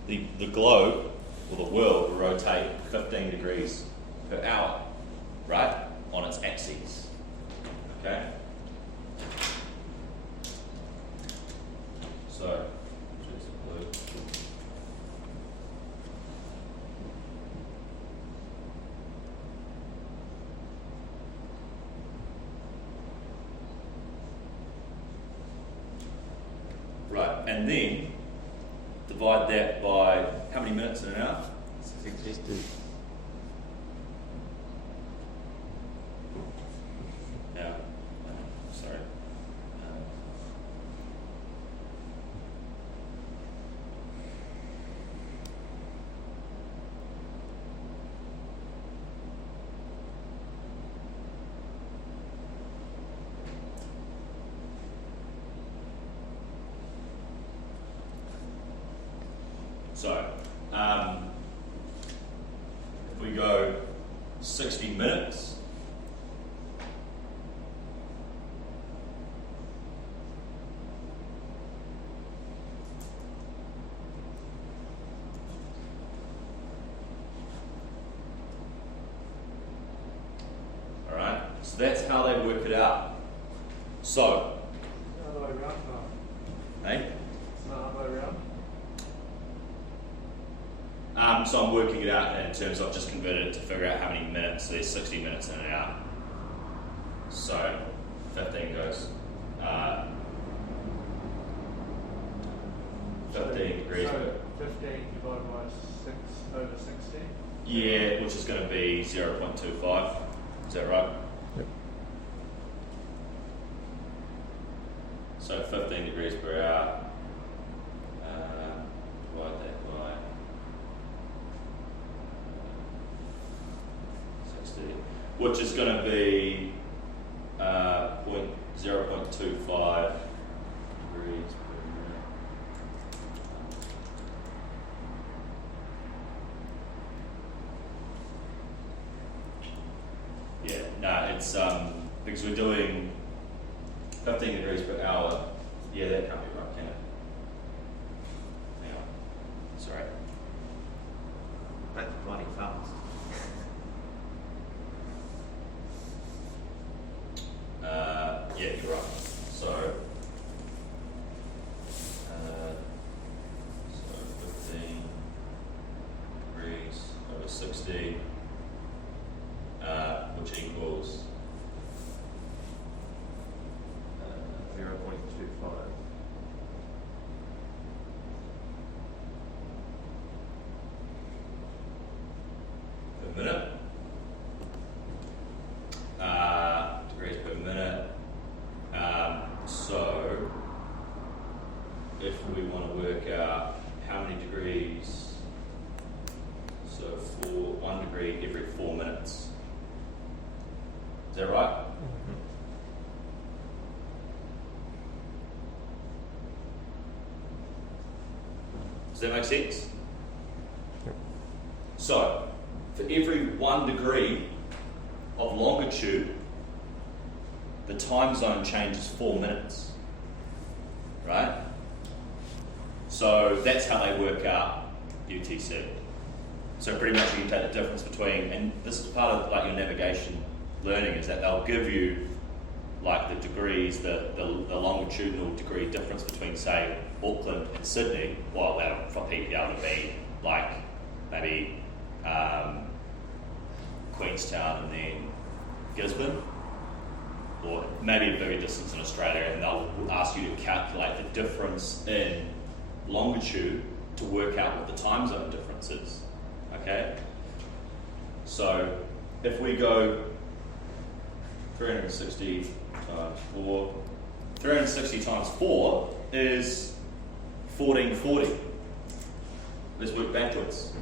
the globe, or the world, will rotate 15 degrees per hour, right, on its axis. Okay? So, choose the blue. Right, and then divide that by how many minutes in an hour? 60. Now, sorry. So, if we go 60 minutes, all right, so that's how they work it out. So, The other way around, hey? it's not the other way around. So I'm working it out in terms of just converted it to figure out how many minutes. So there's 60 minutes in an hour. So 15 goes 15 degrees. So 15 divided by 6 over 60. Yeah, which is going to be 0.25. Is that right? Yep. So 15 degrees per hour. Divide that by 60, which is going to be 0.25 degrees per minute. Yeah, no, it's because we're doing 15 degrees per hour. Yeah, that can't be right, can it? Hang on. Sorry. That's bloody fast. Yeah, you're right. So 15 degrees over 60 per minute. Degrees per minute. So if we want to work out how many degrees, so for 1 degree every 4 minutes. Is that right? Does that make sense? Yep. So, for every 1 degree of longitude, the time zone changes 4 minutes. Right? So that's how they work out UTC. So pretty much you can take the difference between, and this is part of like your navigation learning, is that they'll give you like the degrees, the longitudinal degree difference between say Auckland and Sydney. Well, that for PPL to be like maybe Queenstown and then Gisborne, or maybe a bigger distance in Australia, and they'll ask you to calculate the difference in longitude to work out what the time zone difference is. Okay? So if we go 360 times 4, 360 times 4 is 1440. Let's work backwards.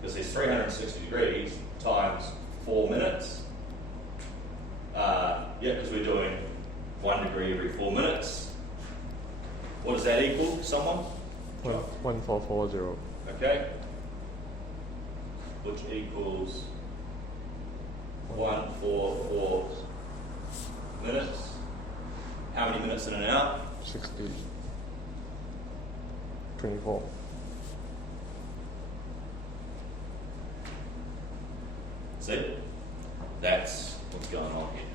Because there's 360 degrees times 4 minutes. Because we're doing 1 degree every 4 minutes. What does that equal, someone? 1440. Okay. Which equals 144 minutes. How many minutes in an hour? 60. 24. See? That's what's going on here.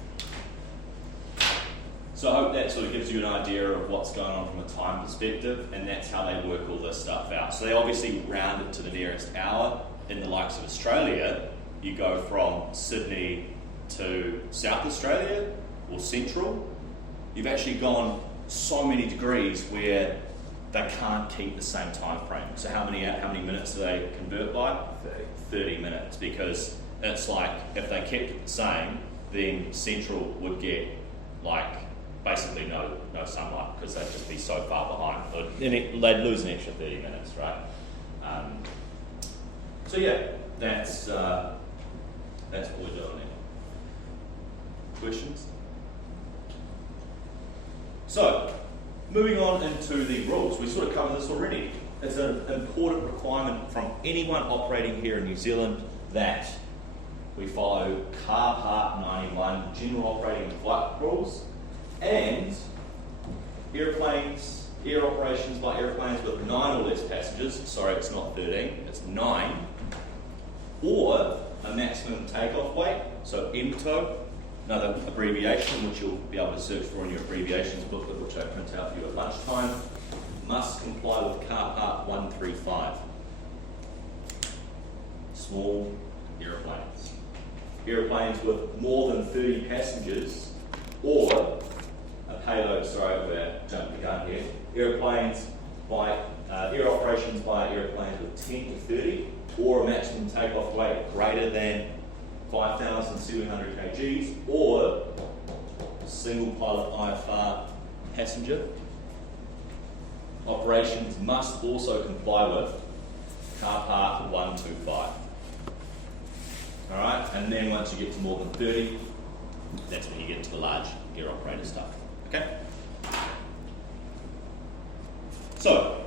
So I hope that sort of gives you an idea of what's going on from a time perspective, and that's how they work all this stuff out. So they obviously round it to the nearest hour. In the likes of Australia, you go from Sydney to South Australia or Central. You've actually gone so many degrees where they can't keep the same time frame. So how many minutes do they convert by? 30 minutes, because it's like if they kept it the same, then Central would get like basically no sunlight because they'd just be so far behind. They'd lose an extra 30 minutes, right? So yeah, that's what we're doing there. Questions? So, moving on into the rules. We sort of covered this already. It's an important requirement from anyone operating here in New Zealand that we follow Car Part 91 General Operating Flight Rules, and air operations by airplanes with 9 or less passengers, sorry it's not 13, it's 9, or a maximum takeoff weight, so MTOW, another abbreviation which you'll be able to search for in your abbreviations booklet, which I print out for you at lunchtime, must comply with Car Part 135. Small airplanes. Airplanes with more than 30 passengers, or a payload, jumped the gun here. Air operations by airplanes with 10 to 30, or a maximum takeoff weight greater than 5,700 kgs, or single pilot IFR passenger. Operations must also comply with Car Part 125. Alright, and then once you get to more than 30, that's when you get into the large air operator stuff. Okay? So,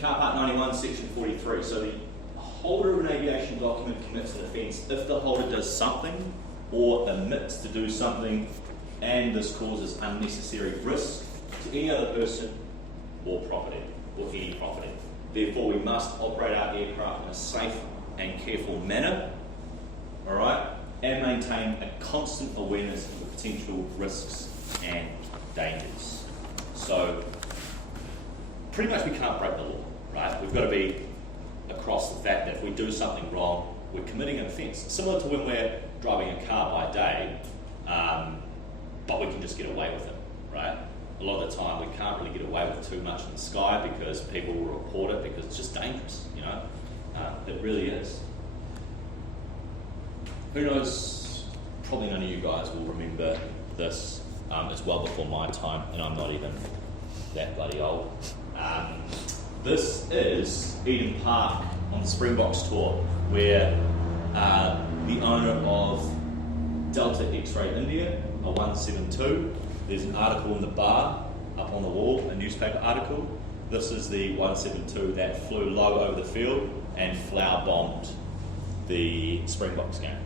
Car Part 91, Section 43. So the holder of an aviation document commits an offence if the holder does something or omits to do something, and this causes unnecessary risk to any other person or property, or any property. Therefore, we must operate our aircraft in a safe and careful manner, alright, and maintain a constant awareness of the potential risks and dangers. So, pretty much we can't break the law, right? We've got to be across the fact that if we do something wrong, we're committing an offence. Similar to when we're driving a car by day, but we can just get away with it, right? A lot of the time we can't really get away with too much in the sky because people will report it because it's just dangerous, you know? It really is. Who knows, probably none of you guys will remember this. It's well before my time, and I'm not even that bloody old. This is Eden Park on the Springboks tour, where the owner of Delta X-Ray India, a 172, there's an article in the bar up on the wall, a newspaper article. This is the 172 that flew low over the field and flower bombed the Springboks game.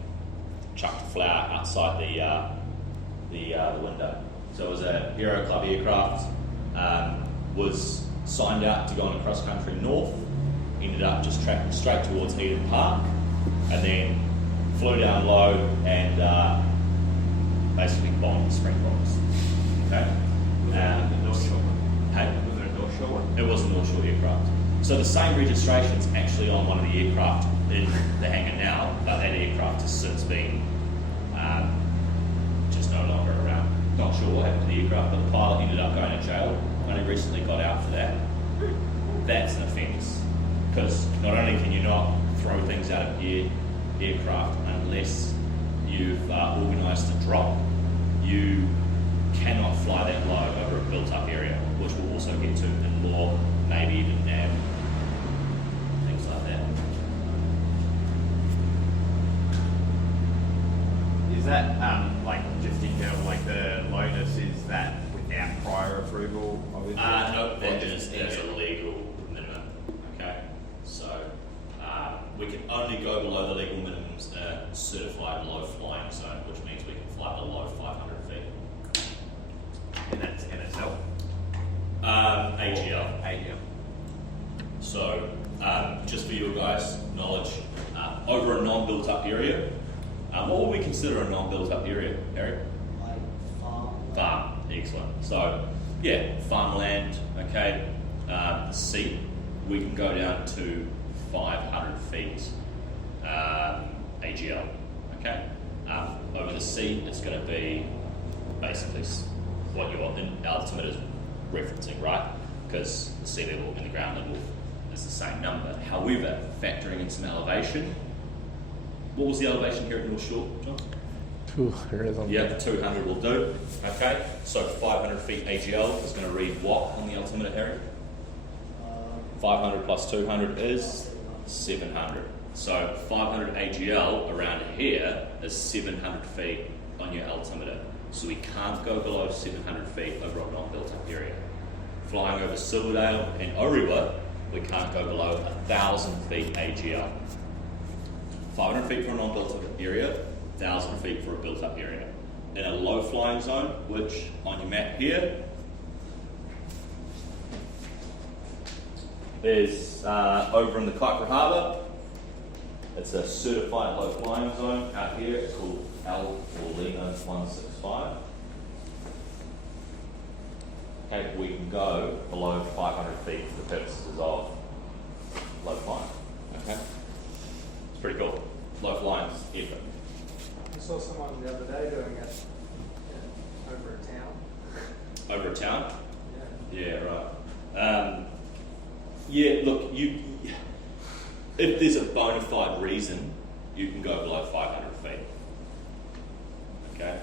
Chucked a flower outside the window. So it was a Hero Club aircraft, was signed out to go on a cross-country north, ended up just tracking straight towards Eden Park, and then flew down low and basically bombed the Springboks. Okay? Was it a North Shore one? Hey? Was it a North Shore one? It was a North Shore aircraft. So the same registration's actually on one of the aircraft in the hangar now, but that aircraft has since been just no longer around. Not sure what happened to the aircraft, but the pilot ended up going to jail. Only recently got out for that. That's an offence, because not only can you not throw things out of aircraft unless you've organised a drop, you cannot fly that low over a built-up area, which we'll also get to in law, maybe even NAB, things like that. Is that like just in general, like the lowness is that without prior approval? Obviously? No, Or that just is a legal minimum. Okay, so we can only go below the legal minimums in a certified low flying zone, which means we can fly below 500 feet. And that's NSL. AGL. AGL. So, just for your guys' knowledge, over a non-built-up area, what would we consider a non-built-up area, Harry? Like farm. Farm, excellent. So, yeah, farmland, okay, sea, we can go down to 500 feet AGL, okay? Over the sea, it's going to be basically what your altimeter is referencing, right? Because the sea level and the ground level is the same number. However, factoring in some elevation, what was the elevation here at North Shore, John? 200 something. Yep, 200 will do. Okay, so 500 feet AGL is going to read what on the altimeter, Harry? 500 plus 200 is 700. So 500 AGL around here is 700 feet on your altimeter. So we can't go below 700 feet over a non-built-up area. Flying over Silverdale and Orewa, we can't go below 1,000 feet AGL. 500 feet for a non-built-up area, 1,000 feet for a built-up area. In a low flying zone, which on your map here is over in the Kaikoura Harbour. It's a certified low flying zone out here. It's called L or Lima 165. Okay, we can go below 500 feet for the purposes of low flying. Okay, it's pretty cool. Low flying is epic. I saw someone the other day doing it over a town. Over a town? Yeah. Yeah, right. Yeah, look, if there's a bona fide reason, you can go below 500 feet. Okay?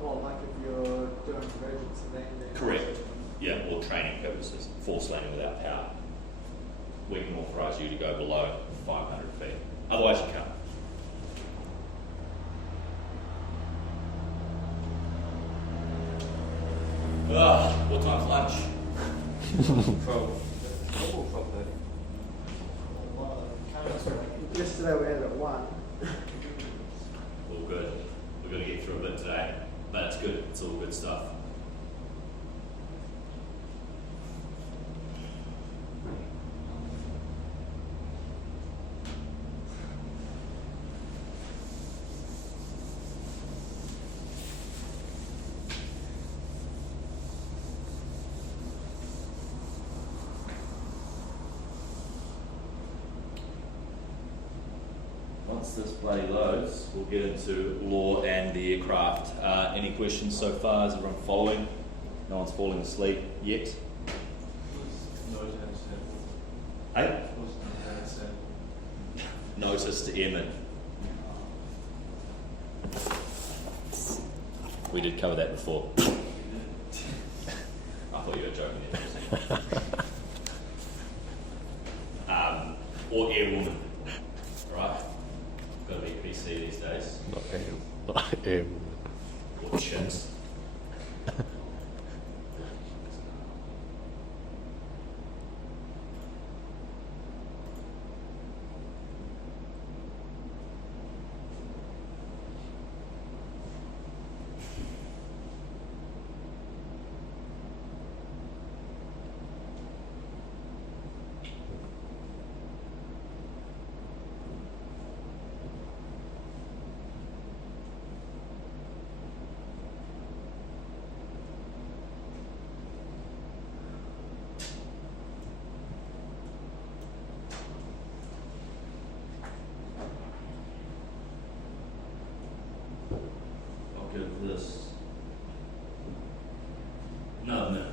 Well, like if you're doing emergency landing. Correct. Yeah, or training purposes, force landing without power. We can authorise you to go below 500 feet. Otherwise, you can't. What time's lunch? 12. Yesterday we had it at 1. All good. We're going to get through a bit today, but it's good. It's all good stuff. Well, once this bloody loads, we'll get into law and the aircraft. Any questions so far? Is everyone following? No one's falling asleep yet? Hey? Notice to airmen. We did cover that before. I thought you were joking there. Or airwoman, right? Got to be PC these days. Not aim. Or chins. This. Another minute.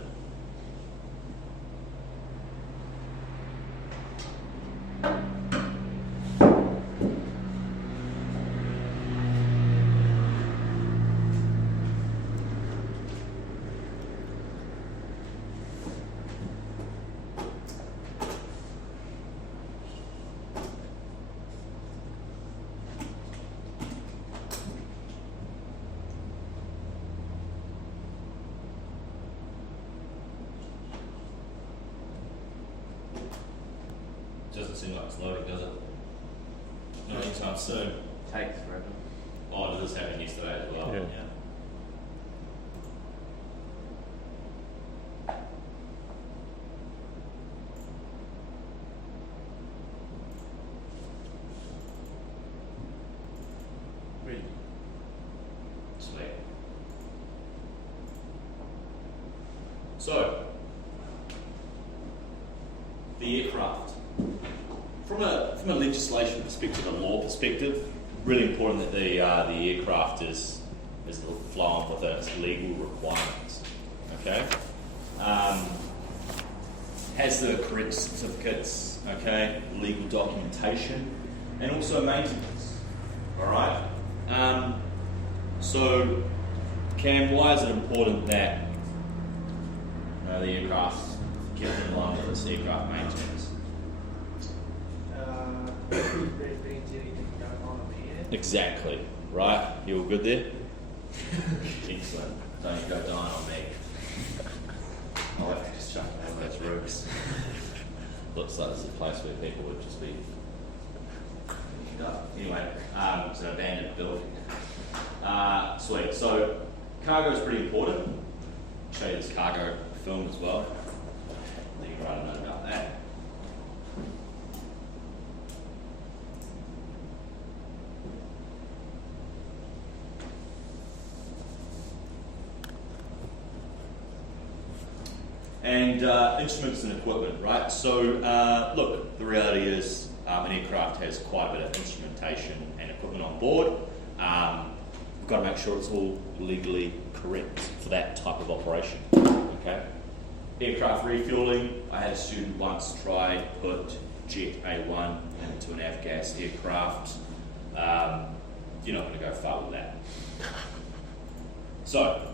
Doesn't seem like it's loading, does it? Not anytime soon. Takes forever. Oh, did this happen yesterday as well? Yeah. Really? Sweet. So, the aircraft. From a legislation perspective, a law perspective, really important that the aircraft is flown within its legal requirements. Okay, has the correct certificates. Okay, legal documentation, and also maintenance. All right. So, Cam, why is it important that the aircraft kept in line with its aircraft maintenance? There's been anything going on in the air. Exactly, right? You all good there? Excellent. Don't go dying on me. I'll have to just jump over those roofs. Looks like it's a place where people would just be. Anyway, it's an abandoned building. Sweet. So, cargo is pretty important. I'll show you this cargo film as well. You can write a note about that. And instruments and equipment, right? So, look, the reality is an aircraft has quite a bit of instrumentation and equipment on board. We've got to make sure it's all legally correct for that type of operation, okay? Aircraft refueling, I had a student once try put Jet A1 into an avgas aircraft. You're not going to go far with that. So,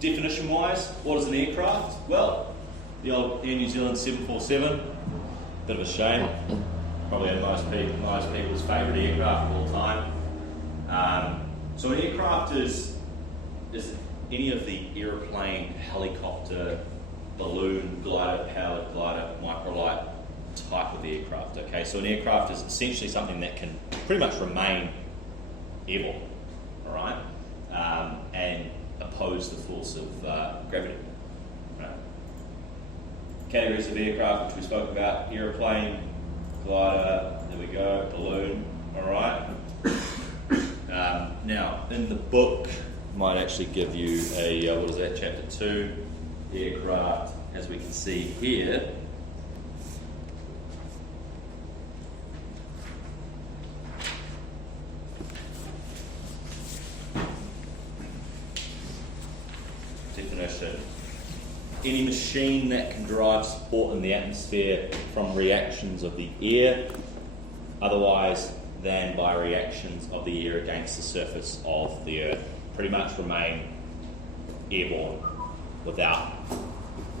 definition-wise, what is an aircraft? Well, the old Air New Zealand 747, bit of a shame. Probably most people's favourite aircraft of all time. So an aircraft is any of the aeroplane, helicopter, balloon, glider, powered glider, microlight type of aircraft. Okay, so an aircraft is essentially something that can pretty much remain airborne, all right, and oppose the force of gravity. Right. Categories of aircraft which we spoke about: aeroplane, glider, there we go, balloon. All right. Now, in the book, might actually give you a what is that? Chapter 2, aircraft. As we can see here. definition. Any machine that can derive support in the atmosphere from reactions of the air, otherwise than by reactions of the air against the surface of the earth, pretty much remain airborne without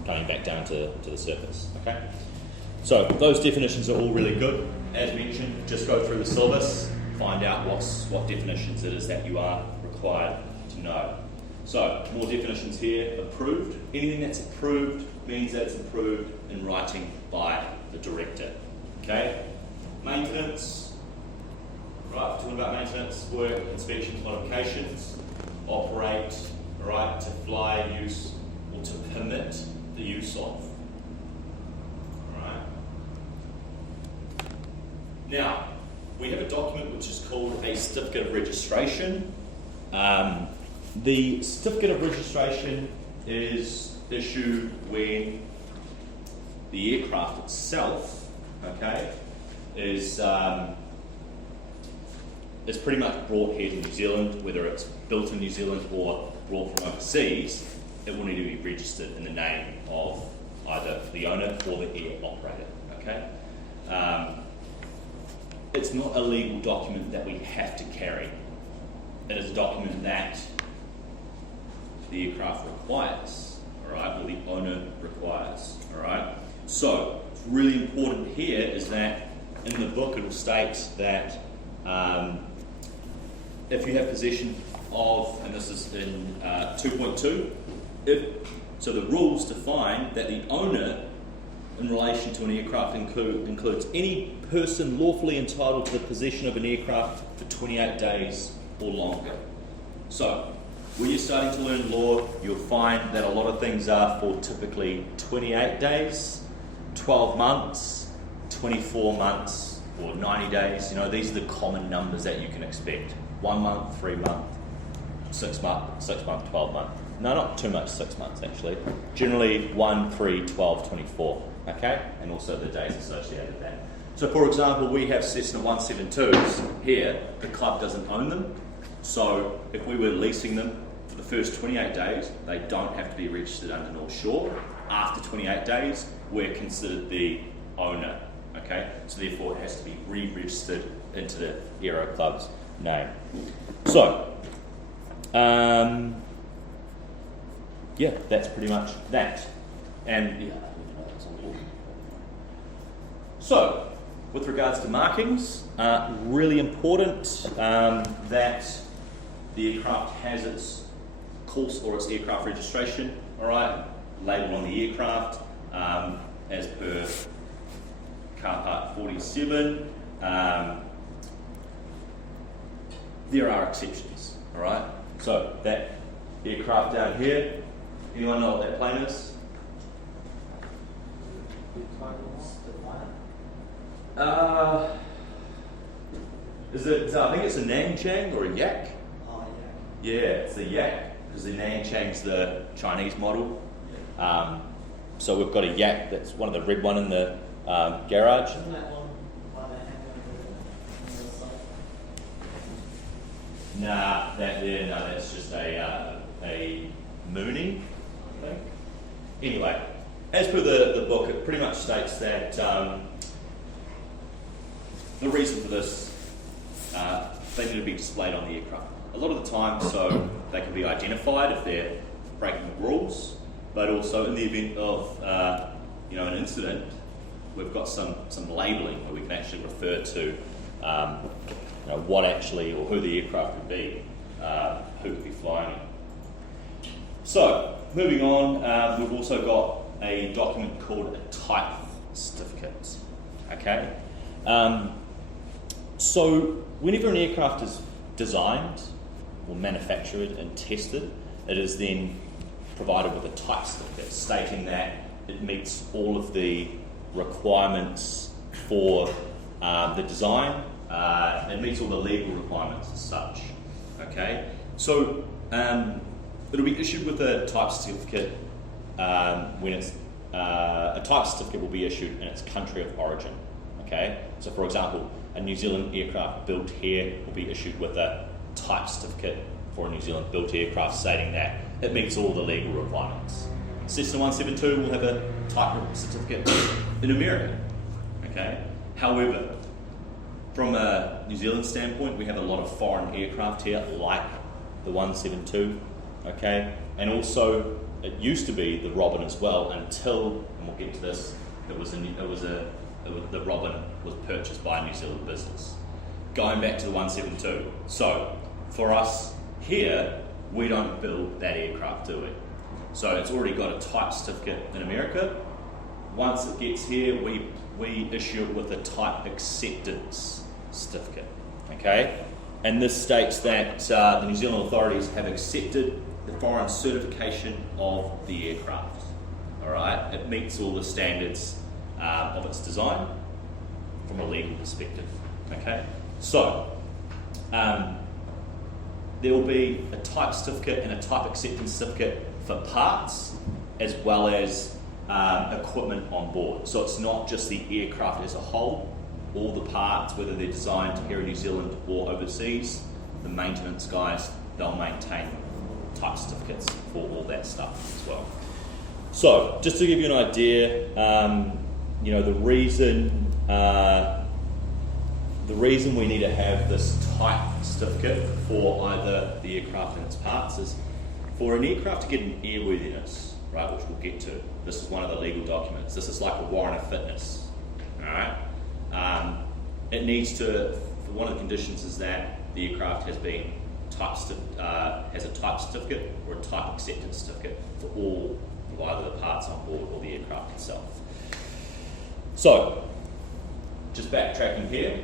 going back down to the surface. Okay? So those definitions are all really good. As mentioned, just go through the syllabus, find out what definitions it is that you are required to know. So, more definitions here. Approved. Anything that's approved means that it's approved in writing by the director. Okay? Maintenance. Right, talking about maintenance, work, inspections, modifications. Operate, right, to fly, use, or to permit the use of. Alright? Now, we have a document which is called a certificate of registration. The certificate of registration is issued when the aircraft itself, okay, is pretty much brought here to New Zealand, whether it's built in New Zealand or brought from overseas. It will need to be registered in the name of either the owner or the air operator. Okay. It's not a legal document that we have to carry. It is a document that the aircraft requires, all right, or the owner requires, all right. So, what's really important here is that in the book it will state that if you have possession of, and this is in 2.2, so the rules define that the owner in relation to an aircraft includes any person lawfully entitled to the possession of an aircraft for 28 days or longer. So, when you're starting to learn law, you'll find that a lot of things are for typically 28 days, 12 months, 24 months, or 90 days. You know, these are the common numbers that you can expect. 1 month, 3 month, 6 month, 12 month. No, not too much 6 months actually. Generally 1, 3, 12, 24. Okay? And also the days associated with that. So for example, we have Cessna 172s here. The club doesn't own them. So if we were leasing them for the first 28 days, they don't have to be registered under North Shore. After 28 days, we're considered the owner. Okay? So therefore it has to be re-registered into the Aero Club's name. So, yeah, that's pretty much that. And yeah, so, with regards to markings, really important that the aircraft has its course or its aircraft registration, all right, labelled on the aircraft as per car part 47. There are exceptions, all right. So that aircraft down here, anyone know what that plane is? Is it? I think it's a Nanchang or a Yak. Oh, Yeah, it's the Yak because the Nanchang's the Chinese model. So we've got a Yak. That's one of the red one in the garage. Isn't that one why they hang on the side? Nah, that's just a Mooney, I think. Anyway, as per the book, it pretty much states that the reason for this, they need to be displayed on the aircraft. A lot of the time, so they can be identified if they're breaking the rules, but also in the event of an incident, we've got some labelling where we can actually refer to what actually, or who the aircraft would be, who could be flying it. So, moving on, we've also got a document called a type certificate. Okay? So, whenever an aircraft is designed or manufactured and tested, it is then provided with a type certificate stating that it meets all of the requirements for the design. It meets all the legal requirements as such. Okay, so it'll be issued with a type certificate when it's a type certificate will be issued in its country of origin. Okay, so for example, a New Zealand aircraft built here will be issued with a type certificate for a New Zealand built aircraft, stating that it meets all the legal requirements. Cessna 172 will have a type certificate in America. Okay. However, from a New Zealand standpoint, we have a lot of foreign aircraft here, like the 172. Okay, and also it used to be the Robin as well until, and we'll get to this. The Robin was purchased by a New Zealand business. Going back to the 172. So for us here, we don't build that aircraft, do we? So it's already got a type certificate in America. Once it gets here, we issue it with a type acceptance certificate. Okay, and this states that the New Zealand authorities have accepted the foreign certification of the aircraft. All right, it meets all the standards of its design from a legal perspective. Okay, so there will be a type certificate and a type acceptance certificate for parts as well as equipment on board. So it's not just the aircraft as a whole, all the parts, whether they're designed here in New Zealand or overseas, the maintenance guys, they'll maintain type certificates for all that stuff as well. So just to give you an idea, the reason we need to have this type certificate for either the aircraft and its parts is for an aircraft to get an airworthiness, right, which we'll get to. This is one of the legal documents. This is like a warrant of fitness, all right? It needs to, one of the conditions is that the aircraft has been has a type certificate or a type acceptance certificate for all of either the parts on board or the aircraft itself. So, just backtracking here,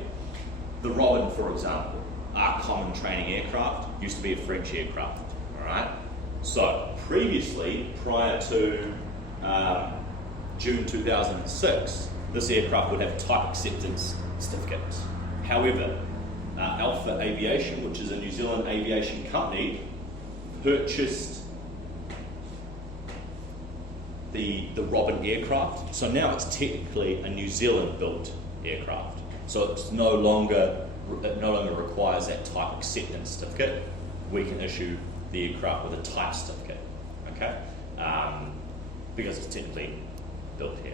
the Robin, for example, our common training aircraft, used to be a French aircraft, all right? So, previously, prior to June 2006, this aircraft would have type acceptance certificates. However, Alpha Aviation, which is a New Zealand aviation company, purchased the Robin aircraft. So now it's technically a New Zealand built aircraft. So it no longer requires that type acceptance certificate. We can issue the aircraft with a type certificate, okay? Because it's technically built here.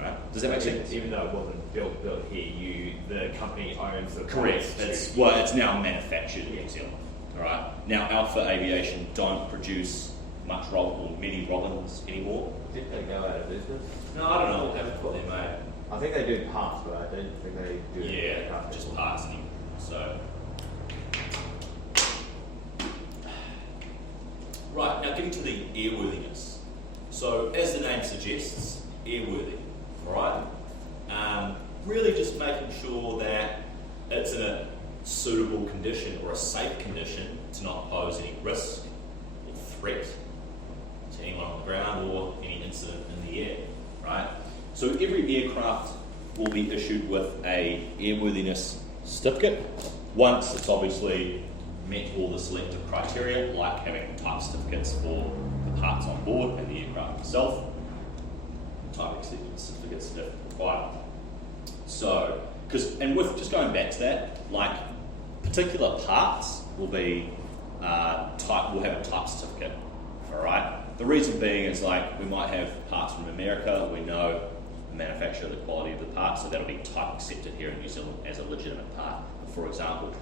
Right? Does that make sense? Even though it wasn't built here, the company owns the Correct. parts. It's now manufactured in New Zealand. All right. Now Alpha Aviation don't produce many Robins anymore. Did they go out of business? No, I don't know what happened to them, mate. I think they do parts, but I don't think they do. Yeah, just parts anymore. So. Right, now getting to the airworthiness. So, as the name suggests, airworthy, all right? Really just making sure that it's in a suitable condition or a safe condition to not pose any risk or threat to anyone on the ground or any incident in the air, right? So every aircraft will be issued with a airworthiness certificate once it's obviously met all the selective criteria, like having type certificates for the parts on board and the aircraft itself. Type acceptance certificates are required. So, just going back to that, like particular parts will be will have a type certificate. All right. The reason being is like we might have parts from America. We know the manufacturer, the quality of the parts, so that'll be type accepted here in New Zealand as a legitimate part. For example,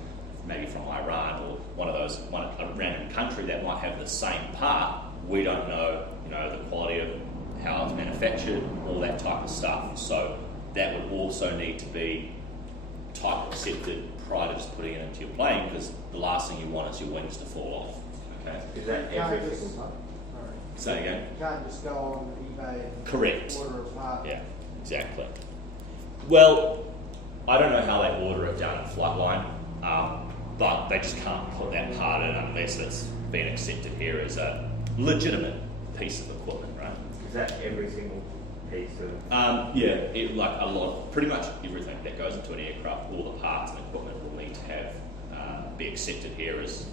maybe from Iran or a random country that might have the same part. We don't know, the quality of how it's manufactured, all that type of stuff. So that would also need to be type accepted prior to just putting it into your plane, because the last thing you want is your wings to fall off. Okay. Is that You can't every just- single part? Say again. You can't just go on eBay and Correct. order a part. Yeah, exactly. Well, I don't know how they order it down at Flightline, but they just can't put that part in unless it's been accepted here as a legitimate piece of equipment, right? Is that every single piece of? Like a lot, pretty much everything that goes into an aircraft, all the parts and equipment will need to have be accepted here as,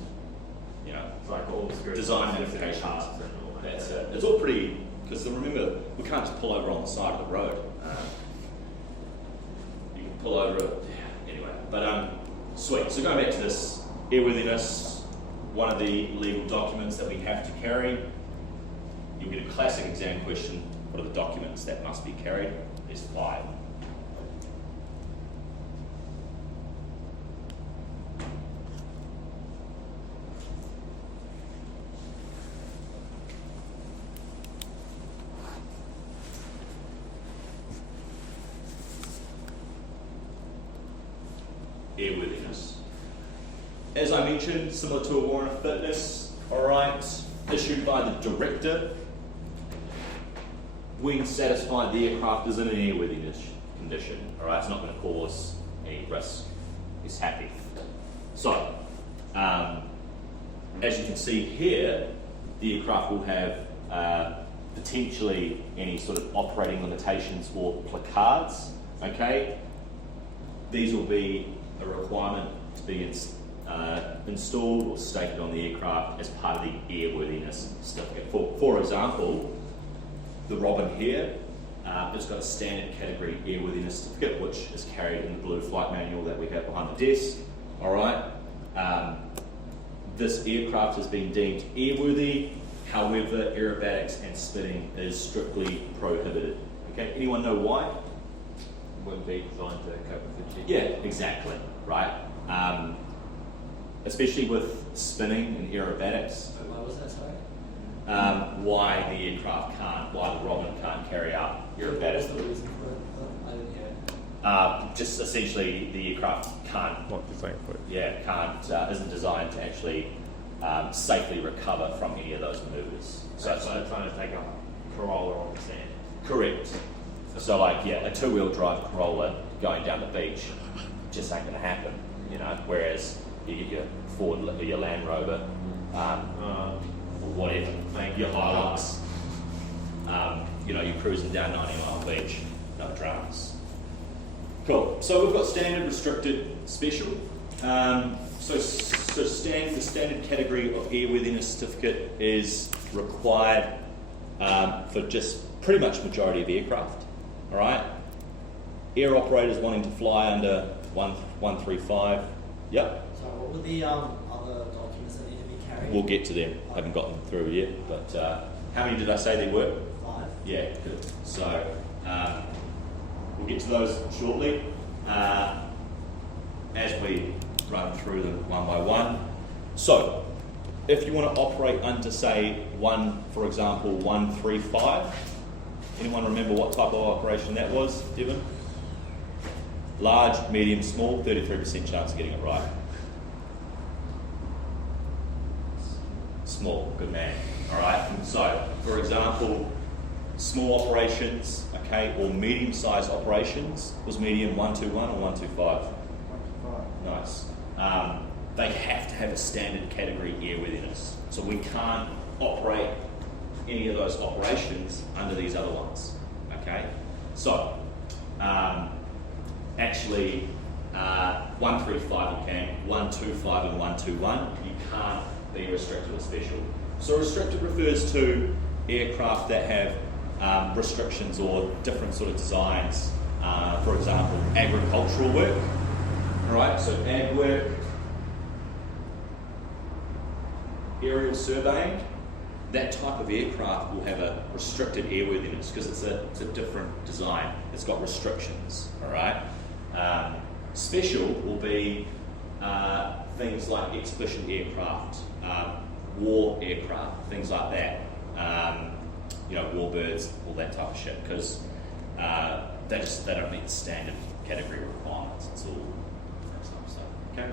It's like all the screws, design specific modifications. parts and all that. That's it. It's all pretty, because remember, we can't just pull over on the side of the road. You can pull over it, anyway. But sweet. So going back to this airworthiness, one of the legal documents that we have to carry. You'll get a classic exam question. What are the documents that must be carried? There's 5. Airworthiness. As I mentioned, similar to a warrant of fitness, alright, issued by the director when satisfied the aircraft is in an airworthiness condition. Alright, it's not going to cause any risk. It's happy. So, as you can see here, the aircraft will have potentially any sort of operating limitations or placards. Okay, these will be a requirement to be installed or stated on the aircraft as part of the airworthiness certificate. For example, the Robin here, it's got a standard category airworthiness certificate, which is carried in the blue flight manual that we have behind the desk. All right. This aircraft has been deemed airworthy. However, aerobatics and spinning is strictly prohibited. Okay. Anyone know why? Wouldn't be designed to cope with the G. Yeah, exactly, right? Especially with spinning and aerobatics, Why was that, sorry? why the aircraft can't, why the Robin can't carry out aerobatics. What's the reason for it? I didn't hear it. Just essentially the aircraft can't, Not designed for it. isn't designed to actually safely recover from any of those maneuvers. So it's like trying to take a Corolla on the sand. Correct. So like, yeah, a 2-wheel drive Corolla going down the beach just ain't going to happen, you know, whereas you get your Ford, your Land Rover, or whatever, your Hilux, you know, you're cruising down 90 Mile Beach, no dramas. Cool. So we've got standard, restricted, special. So the standard category of airworthiness certificate is required for just pretty much majority of aircraft. All right. Air operators wanting to fly under 135. Yep. So what were the other documents that need to be carried? We'll get to them. I haven't got them through yet. But how many did I say there were? 5. Yeah, good. So we'll get to those shortly as we run through them one by one. So if you want to operate under, say, for example, 135, anyone remember what type of operation that was, Devon? Large, medium, small, 33% chance of getting it right. Small, good man. All right. So, for example, small operations, okay, or medium-sized operations, was medium 121 or 125? 125. Nice. They have to have a standard category airworthiness, so we can't operate any of those operations under these other ones. Okay. So, actually, 135 you can, 125 and 121 you can't be restricted or special. So restricted refers to aircraft that have restrictions or different sort of designs. For example, agricultural work. All right, so ag work, aerial surveying. That type of aircraft will have a restricted airworthiness because it's a different design. It's got restrictions. All right. Special will be things like expedition aircraft, war aircraft, things like that. You know, warbirds, all that type of shit, because they don't meet the standard category requirements. It's all different stuff. So, okay.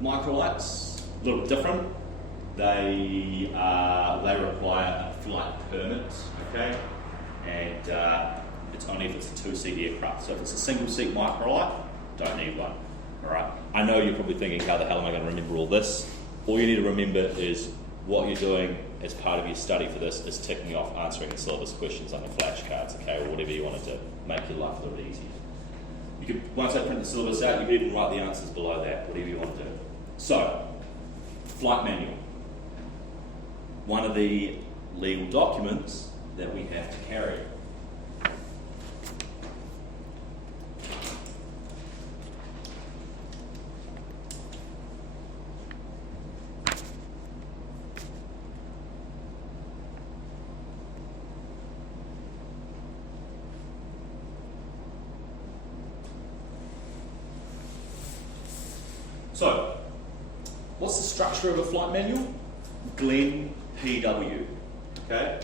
Microlights, a little different. They require a flight permit. Okay, and it's only if it's a 2-seat aircraft. So if it's a single-seat microlight, don't need one. All right. I know you're probably thinking, how the hell am I going to remember all this? All you need to remember is what you're doing as part of your study for this is ticking off answering the syllabus questions on the flashcards, okay, or whatever you want to do. Make your life a little bit easier. You could, once I print the syllabus out, you can even write the answers below that, whatever you want to do. So, flight manual. One of the legal documents that we have to carry. So, what's the structure of a flight manual? Glenn PW. Okay?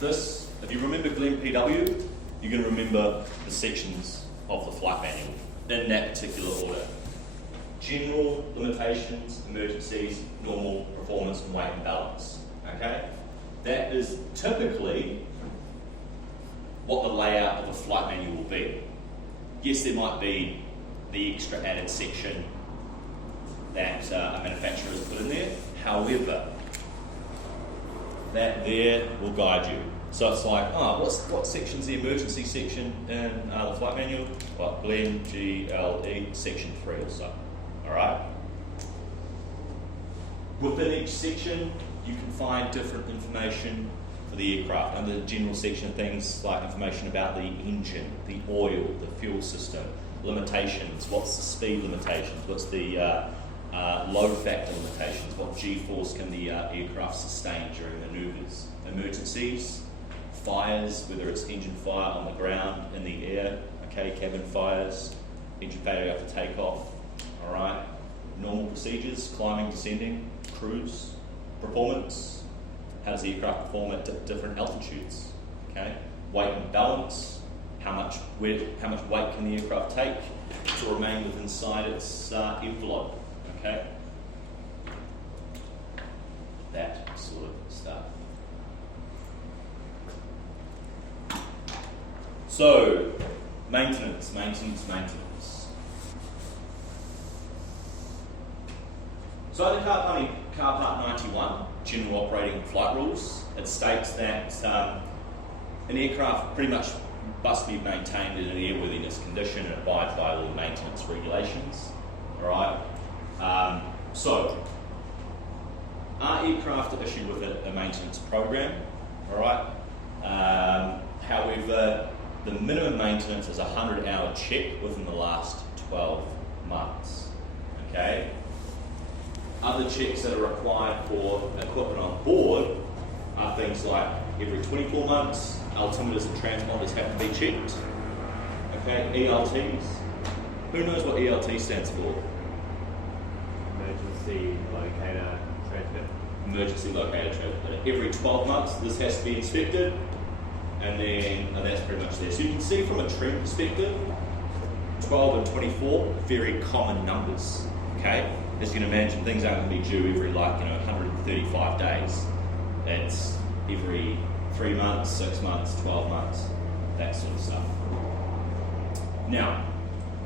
This, if you remember Glenn PW, you're going to remember the sections of the flight manual in that particular order. General limitations, emergencies, normal, performance, and weight and balance. Okay? That is typically what the layout of a flight manual will be. Yes, there might be the extra added section that a manufacturer has put in there. However, that there will guide you. So it's like, what section's the emergency section in the flight manual? Well, Glenn, GLE, section 3 or so. Alright? Within each section, you can find different information for the aircraft. Under the general section, things like information about the engine, the oil, the fuel system, limitations, what's the speed limitations, what's the load factor limitations, what G-force can the aircraft sustain during manoeuvres, emergencies, fires, whether it's engine fire on the ground, in the air, okay, cabin fires, engine failure after takeoff, alright, normal procedures, climbing, descending, cruise, performance, how does the aircraft perform at different altitudes, okay, weight and balance, how much weight can the aircraft take to remain within its envelope, okay, that sort of stuff. So, maintenance. So in Car Part 91, General Operating Flight Rules, it states that an aircraft pretty much must be maintained in an airworthiness condition and abide by all maintenance regulations. Alright? So, are aircraft issued with a maintenance program? Alright? However, the minimum maintenance is a 100-hour check within the last 12 months. Okay? Other checks that are required for equipment on board are things like every 24 months, altimeters and transponders have to be checked. Okay, ELTs. Who knows what ELT stands for? Emergency locator transmitter. Emergency locator transmitter. Every 12 months, this has to be inspected, and then that's pretty much there. So you can see from a trend perspective, 12 and 24, very common numbers. Okay, as you can imagine, things aren't going to be due every 135 days. It's every 3 months, 6 months, 12 months, that sort of stuff. Now,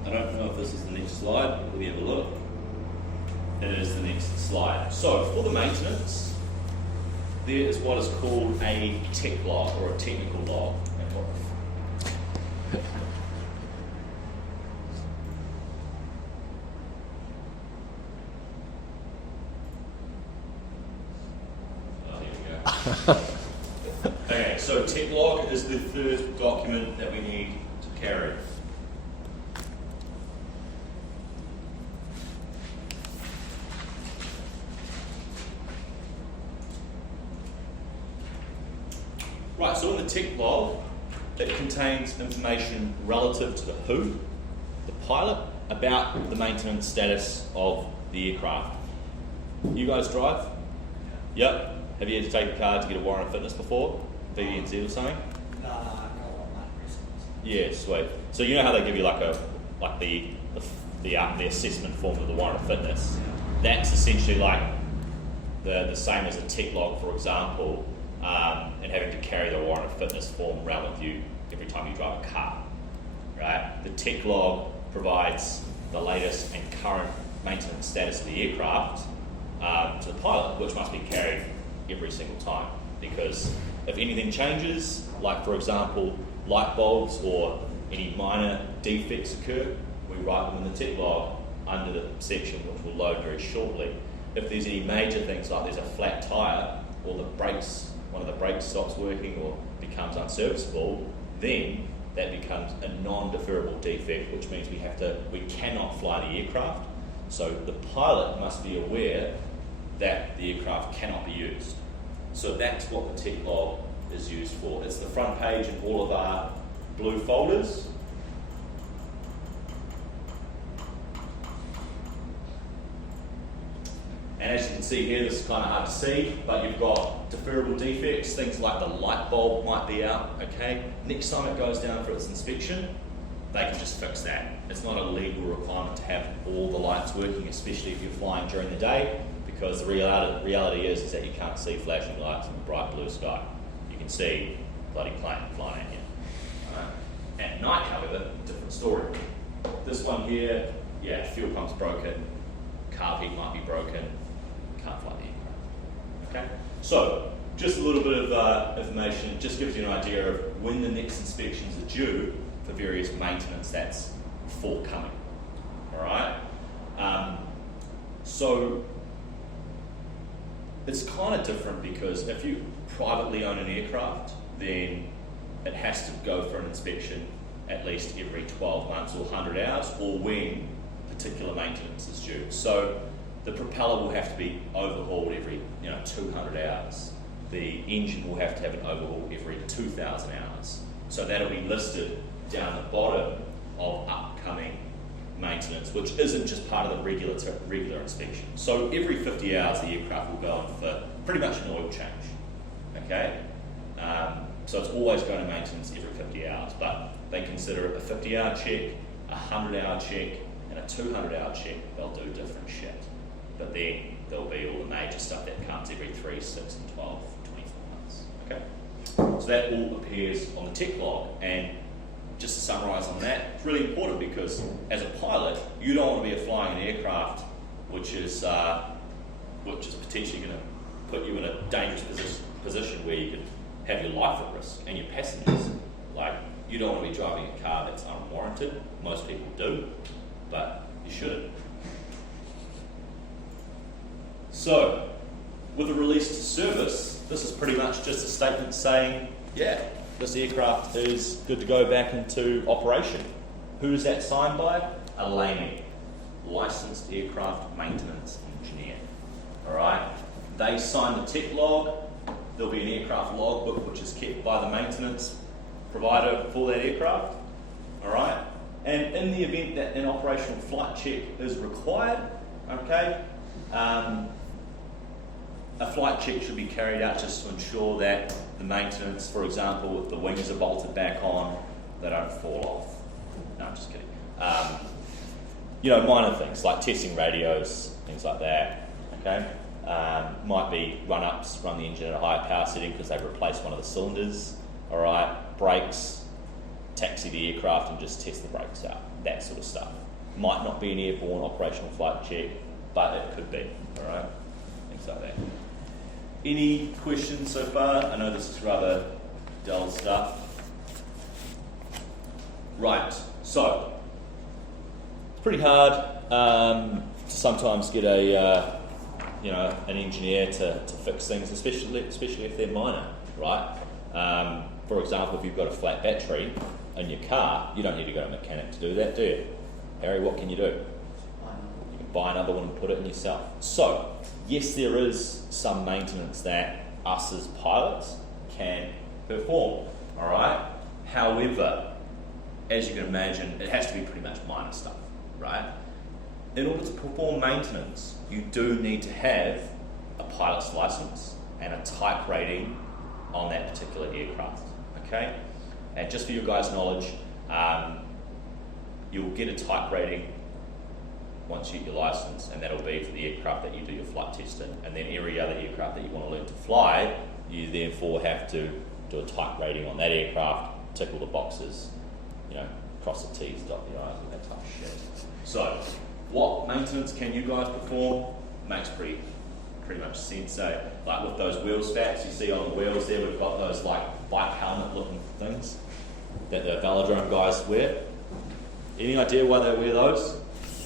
I don't know if this is the next slide. Let me have a look. It is the next slide. So for the maintenance, there is what is called a tech log or a technical log. Okay, so tech log is the third document that we need to carry. Right, so in the tech log, it contains information relative to the who, the pilot, about the maintenance status of the aircraft. You guys drive? Yep. Have you had to take a car to get a warrant of fitness before? VVNZ or something? No, I got one like recently. Yeah, sweet. So you know how they give you the assessment form of the warrant of fitness? That's essentially like the same as a tech log, for example, and having to carry the warrant of fitness form around with you every time you drive a car. Right? The tech log provides the latest and current maintenance status of the aircraft to the pilot, which must be carried every single time, because if anything changes, like for example light bulbs or any minor defects occur, we write them in the tech log under the section which will load very shortly. If there's any major things like there's a flat tyre or one of the brakes stops working or becomes unserviceable, then that becomes a non-deferrable defect, which means we cannot fly the aircraft. So the pilot must be aware that the aircraft cannot be used. So that's what the tech log is used for. It's the front page in all of our blue folders. And as you can see here, this is kind of hard to see, but you've got deferrable defects, things like the light bulb might be out, okay? Next time it goes down for its inspection, they can just fix that. It's not a legal requirement to have all the lights working, especially if you're flying during the day, because the reality is that you can't see flashing lights in the bright blue sky. You can see bloody plane flying at you. Right? At night, however, different story. This one here, yeah, fuel pump's broken, carb heat might be broken, can't fly the aircraft. Okay? So, just a little bit of information, it just gives you an idea of when the next inspections are due for various maintenance that's forthcoming. Alright? So, it's kind of different because if you privately own an aircraft, then it has to go for an inspection at least every 12 months or 100 hours, or when particular maintenance is due. So the propeller will have to be overhauled every 200 hours. The engine will have to have an overhaul every 2,000 hours. So that'll be listed down the bottom of upcoming maintenance, which isn't just part of the regular inspection. So every 50 hours the aircraft will go in for pretty much an oil change. Okay? So it's always going to maintenance every 50 hours, but they consider it a 50-hour check, a 100-hour check, and a 200-hour check. They'll do different shit. But then there'll be all the major stuff that comes every 3, 6, and 12, 24 months. Okay? So that all appears on the tech log, and just to summarise on that, it's really important because as a pilot, you don't want to be flying an aircraft which is potentially going to put you in a dangerous position where you could have your life at risk and your passengers. Like, you don't want to be driving a car that's unwarranted. Most people do, but you shouldn't. So, with the release to service, this is pretty much just a statement saying, yeah, this aircraft is good to go back into operation. Who is that signed by? A LAME, Licensed Aircraft Maintenance Engineer. Alright? They sign the tech log. There'll be an aircraft logbook which is kept by the maintenance provider for that aircraft. Alright? And in the event that an operational flight check is required, okay, a flight check should be carried out just to ensure that the maintenance, for example, if the wings are bolted back on, they don't fall off. No, I'm just kidding. Minor things like testing radios, things like that. Okay, might be run-ups, run the engine at a higher power setting because they've replaced one of the cylinders. All right, brakes, taxi the aircraft and just test the brakes out. That sort of stuff. Might not be an airborne operational flight check, but it could be. All right, things like that. Any questions so far? I know this is rather dull stuff. Right, so it's pretty hard to sometimes get an engineer to fix things, especially if they're minor, right? For example, if you've got a flat battery in your car, you don't need to go to a mechanic to do that, do you? Harry, what can you do? You can buy another one and put it in yourself. So, yes, there is some maintenance that us as pilots can perform, all right? However, as you can imagine, it has to be pretty much minor stuff, right? In order to perform maintenance, you do need to have a pilot's license and a type rating on that particular aircraft, okay? And just for your guys' knowledge, you'll get a type rating once you get your license, and that'll be for the aircraft that you do your flight test in. And then every other aircraft that you want to learn to fly, you therefore have to do a type rating on that aircraft, tick all the boxes, cross the T's, dot the I's, and that type of shit. So, what maintenance can you guys perform? Makes pretty much sense. So, like with those wheel stacks you see on the wheels there, we've got those like bike helmet looking things that the velodrome guys wear. Any idea why they wear those?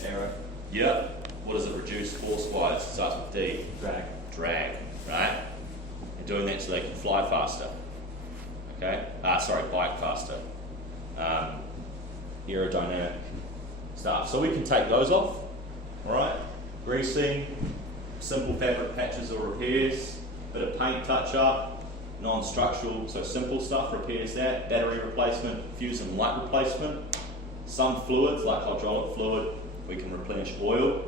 Aero. Yeah. What does it reduce force-wise? It starts with D. Drag, right? They're doing that so they can fly faster. Okay? Bike faster. Aerodynamic stuff. So we can take those off, alright? Greasing, simple fabric patches or repairs, bit of paint touch-up, non-structural, so simple stuff, repairs that, battery replacement, fuse and light replacement, some fluids like hydraulic fluid, we can replenish oil,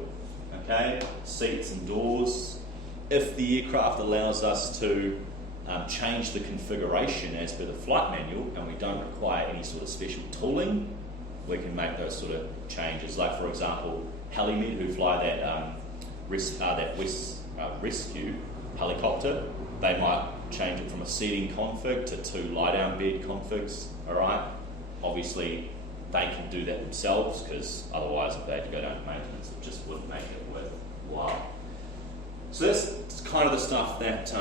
okay, seats and doors. If the aircraft allows us to change the configuration as per the flight manual and we don't require any sort of special tooling, we can make those sort of changes. Like for example, Helimed, who fly that rescue helicopter, they might change it from a seating config to 2 lie-down bed configs, all right? Obviously, they can do that themselves because otherwise if they had to go down to maintenance, it just wouldn't make it worthwhile. So that's kind of the stuff that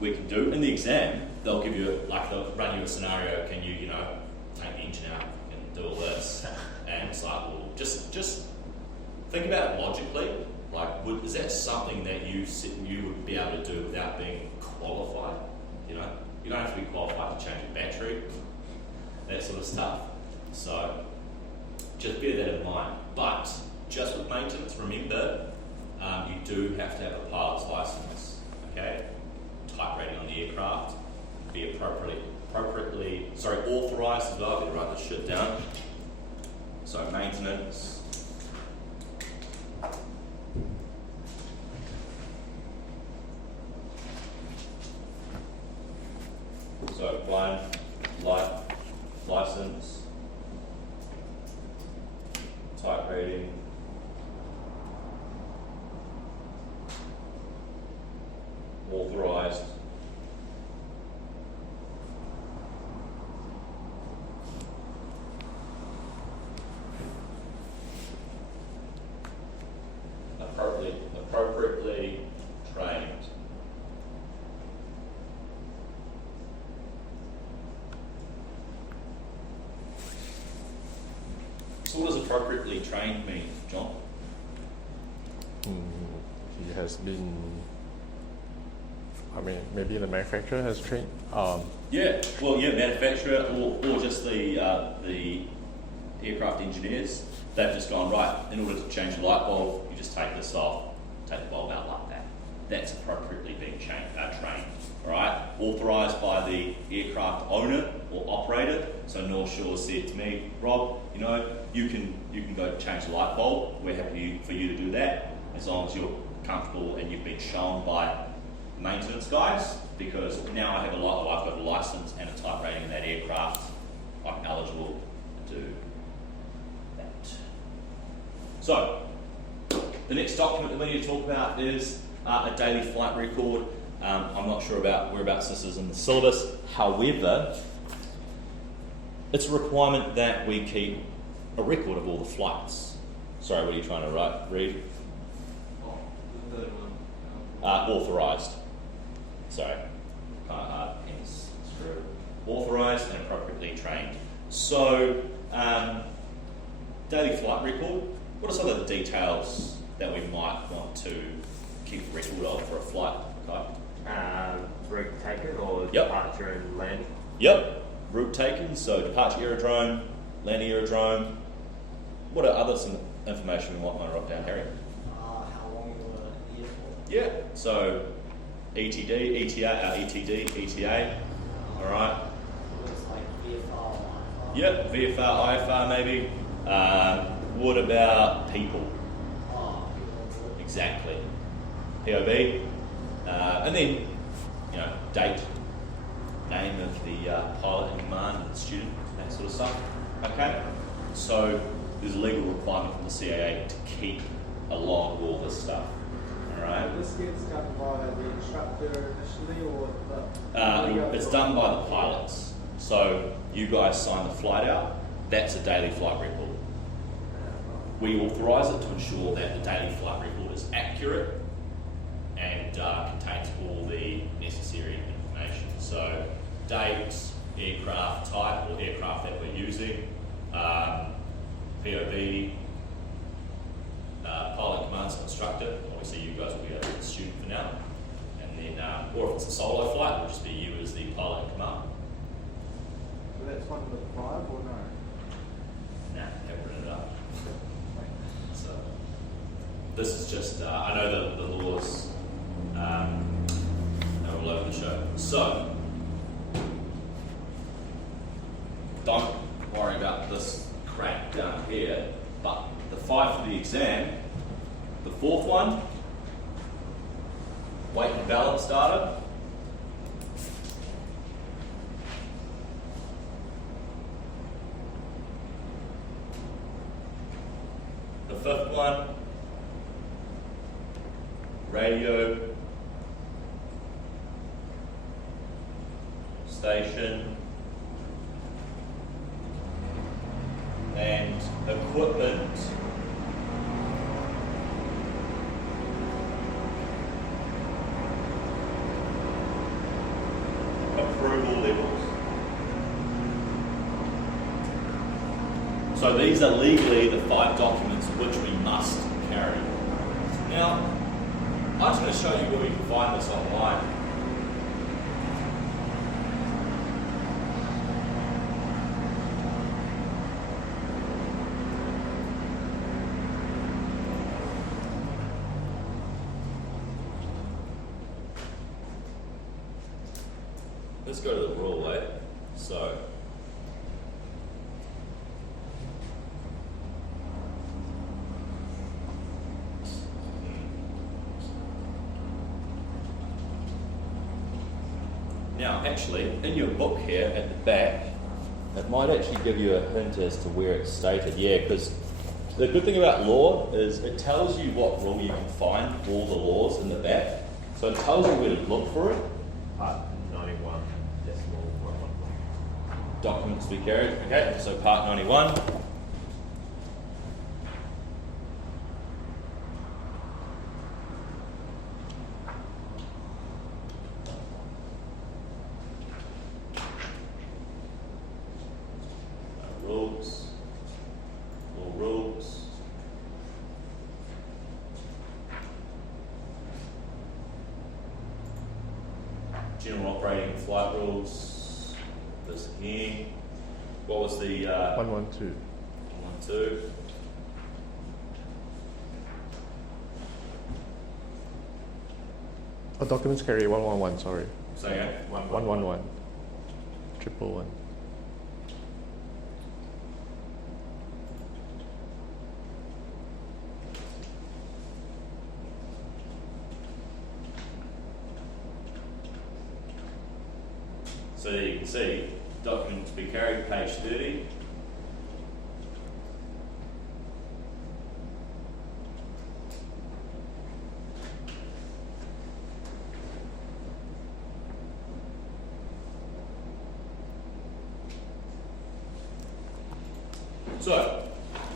we can do. In the exam, they'll give you, they'll run you a scenario, can you, take the engine out and do all this? And it's like, well, just think about it logically. Like, is that something that you would be able to do without being qualified? You don't have to be qualified to change a battery, that sort of stuff. So just bear that in mind. But just with maintenance, remember, you do have to have a pilot's license, okay? Type rating on the aircraft, be appropriately authorised as well. I better write this shit down. So maintenance. So license, type rating, authorised, appropriately trained. So what does appropriately trained mean, John? He has been, maybe the manufacturer has trained. Manufacturer or just the aircraft engineers. They've just gone, right, in order to change the light bulb, you just take this off, take the bulb out like that. That's appropriately being trained, all right? Authorised by the aircraft owner or operator. So North Shore said to me, Rob, you can go change the light bulb. We're happy for you to do that as long as you're comfortable and you've been shown by maintenance guys, because now I've got a license and a type rating in that aircraft. I'm eligible to do that. So the next document that we need to talk about is a daily flight record. I'm not sure about whereabouts this is in the syllabus. However, it's a requirement that we keep a record of all the flights. Sorry, what are you trying to read? Oh, the third one. Authorised. Sorry, kind of hard, hence screw. Authorised and appropriately trained. So, daily flight record. What are some of the details that we might want to keep a record of for a flight? Route taken or Yep. departure and landing? Yep, route taken, so departure aerodrome, landing aerodrome. What are other some information we might want to write down, Harry? How long you were here for? Yeah, so ETD, ETA, all right. It's like VFR, IFR. Yep, VFR, IFR maybe. What about people? Exactly. POB. And then, date, name of the pilot in command, and the student, that sort of stuff. Okay? So there's a legal requirement from the CAA to keep a log of all this stuff. Alright? This gets done by the instructor initially, or the... It's done by the pilots. So you guys sign the flight out, that's a daily flight record. We authorise it to ensure that the daily flight record is accurate and contains all the necessary information. So dates, aircraft type or aircraft that we're using, POV, pilot commands instructor. Obviously you guys will be a student for now. And then, or if it's a solo flight, it'll just be you as the pilot in command. So that's one with 5 or no? Nah, haven't written it up. So this is just, I know the laws are all over the show. So don't worry about this crack down here, but the 5 for the exam, the Fourth one, weight and balance data. The fifth one, radio station and equipment approval levels. So these are legally the 5 documents which we must carry. Now, I'm just going to show you where we can find this online. Let's go to the rule, So, now actually, in your book here at the back, it might actually give you a hint as to where it's stated. Yeah, because the good thing about law is it tells you what rule you can find all the laws in the back. So it tells you where to look for it. Part 91, decimal 111. Documents to be carried. Okay, so part 91. Rules. All rules. General operating flight rules. This here. What was the 112. 112? Oh, documents carry 111, sorry. Say again. 111. 111. So there you can see, document to be carried, page 30. So,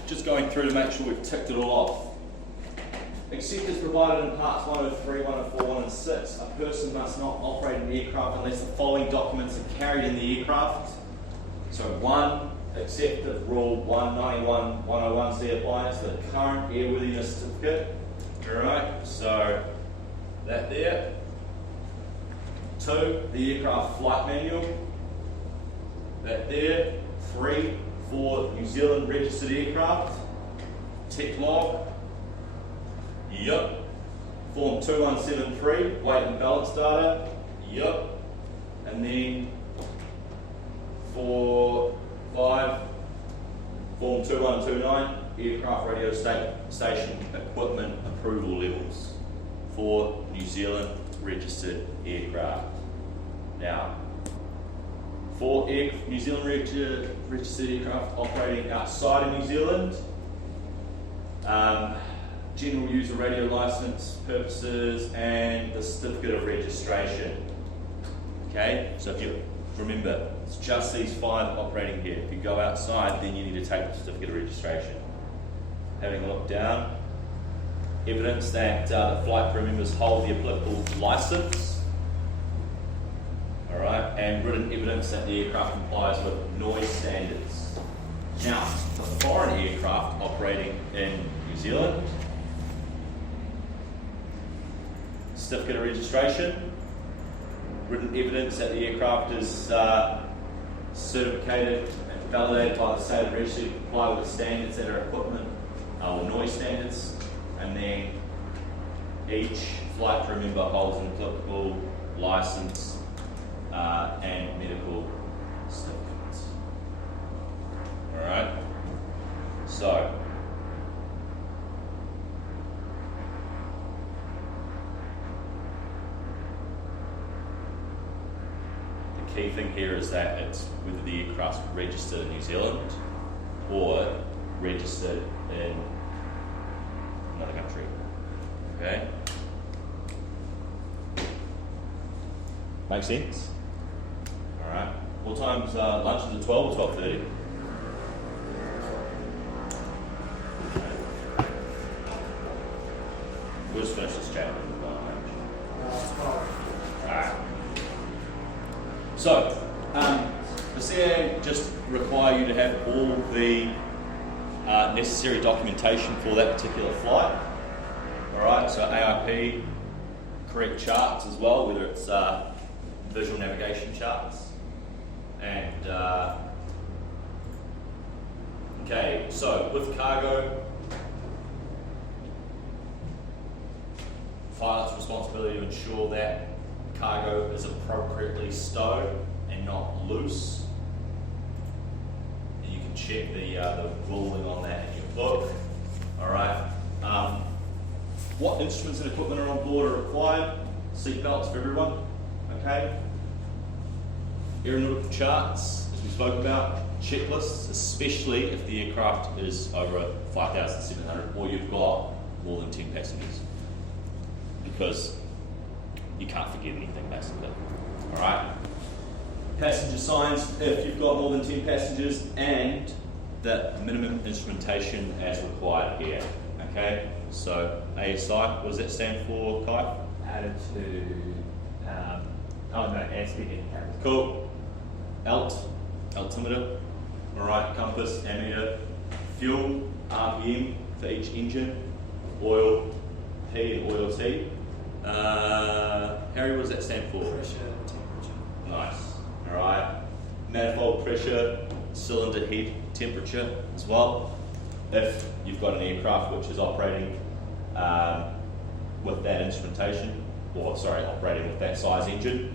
just going through to make sure we've ticked it all off. Except as provided in parts 103, 104, 1 and 6, a person must not operate an aircraft unless the following documents are carried in the aircraft. So 1, except that rule 191, 101C applies, the current airworthiness certificate. Alright, so that there. 2, the aircraft flight manual. That there. 3, for New Zealand registered aircraft. Tech log. Yep. Form 2173, weight and balance data. Yep. And then for 5, Form 2129, aircraft radio station equipment approval levels for New Zealand registered aircraft. Now, for New Zealand registered aircraft operating outside of New Zealand, general user radio license purposes and the certificate of registration. Okay, so if you remember, it's just these 5 operating here. If you go outside, then you need to take the certificate of registration. Having a look down, evidence that the flight crew members hold the applicable license. All right, and written evidence that the aircraft complies with noise standards. Now, the foreign aircraft operating in New Zealand, certificate of registration, written evidence that the aircraft is certificated and validated by the state of registry to comply with the standards that are equipment or noise standards, and then each flight crew member holds an applicable license and medical certificates. Alright, so key thing here is that it's whether the aircraft's registered in New Zealand or registered in another country. Okay? Make sense? Alright. What time's lunch? Is it 12 or 12:30? We'll just finish this chat. Alright. So, the CAA just require you to have all the necessary documentation for that particular flight. Alright, so AIP, correct charts as well, whether it's visual navigation charts. And, okay, so with cargo, pilot's responsibility to ensure that cargo is appropriately stowed and not loose. And you can check the ruling on that in your book. All right. What instruments and equipment are on board are required? Seat belts for everyone. Okay. Aeronautical charts, as we spoke about. Checklists, especially if the aircraft is over 5,700 or you've got more than 10 passengers, because you can't forget anything basically. All right. Passenger signs if you've got more than 10 passengers, and the minimum instrumentation as required here. Okay. So ASI, what does that stand for, Kai? Attitude, airspeed indicator. Cool. Altimeter. All right. Compass, ammeter, fuel, RPM for each engine, oil, P and oil T. Harry, what does that stand for? Pressure, temperature. Nice. All right. Manifold pressure, cylinder head temperature as well. If you've got an aircraft which is operating with that instrumentation, operating with that size engine,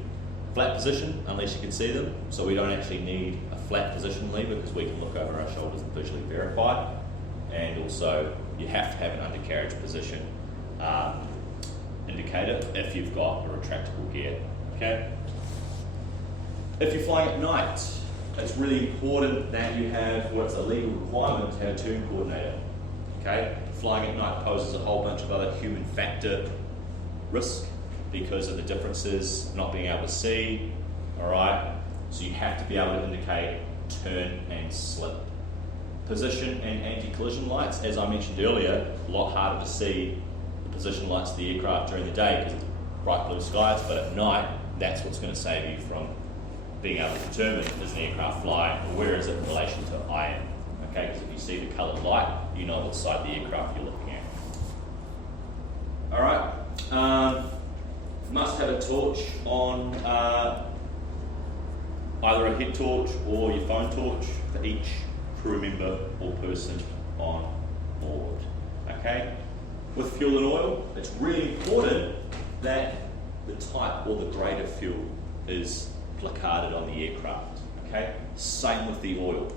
flat position, unless you can see them. So we don't actually need a flat position lever because we can look over our shoulders and visually verify. And also, you have to have an undercarriage position indicator if you've got a retractable gear. Okay. If you're flying at night, it's really important that you have what's a legal requirement to have a turn coordinator. Okay. Flying at night poses a whole bunch of other human factor risk because of the differences, not being able to see. All right. So you have to be able to indicate turn and slip. Position and anti-collision lights, as I mentioned earlier, a lot harder to see the position lights of the aircraft during the day because it's bright blue skies, but at night, that's what's going to save you from being able to determine is an aircraft flying or where is it in relation to IM. Okay, because if you see the coloured light, you know what side of the aircraft you're looking at. All right. Must have a torch on either a head torch or your phone torch for each crew member or person on board. Okay? With fuel and oil, it's really important that the type or the grade of fuel is placarded on the aircraft. Okay? Same with the oil.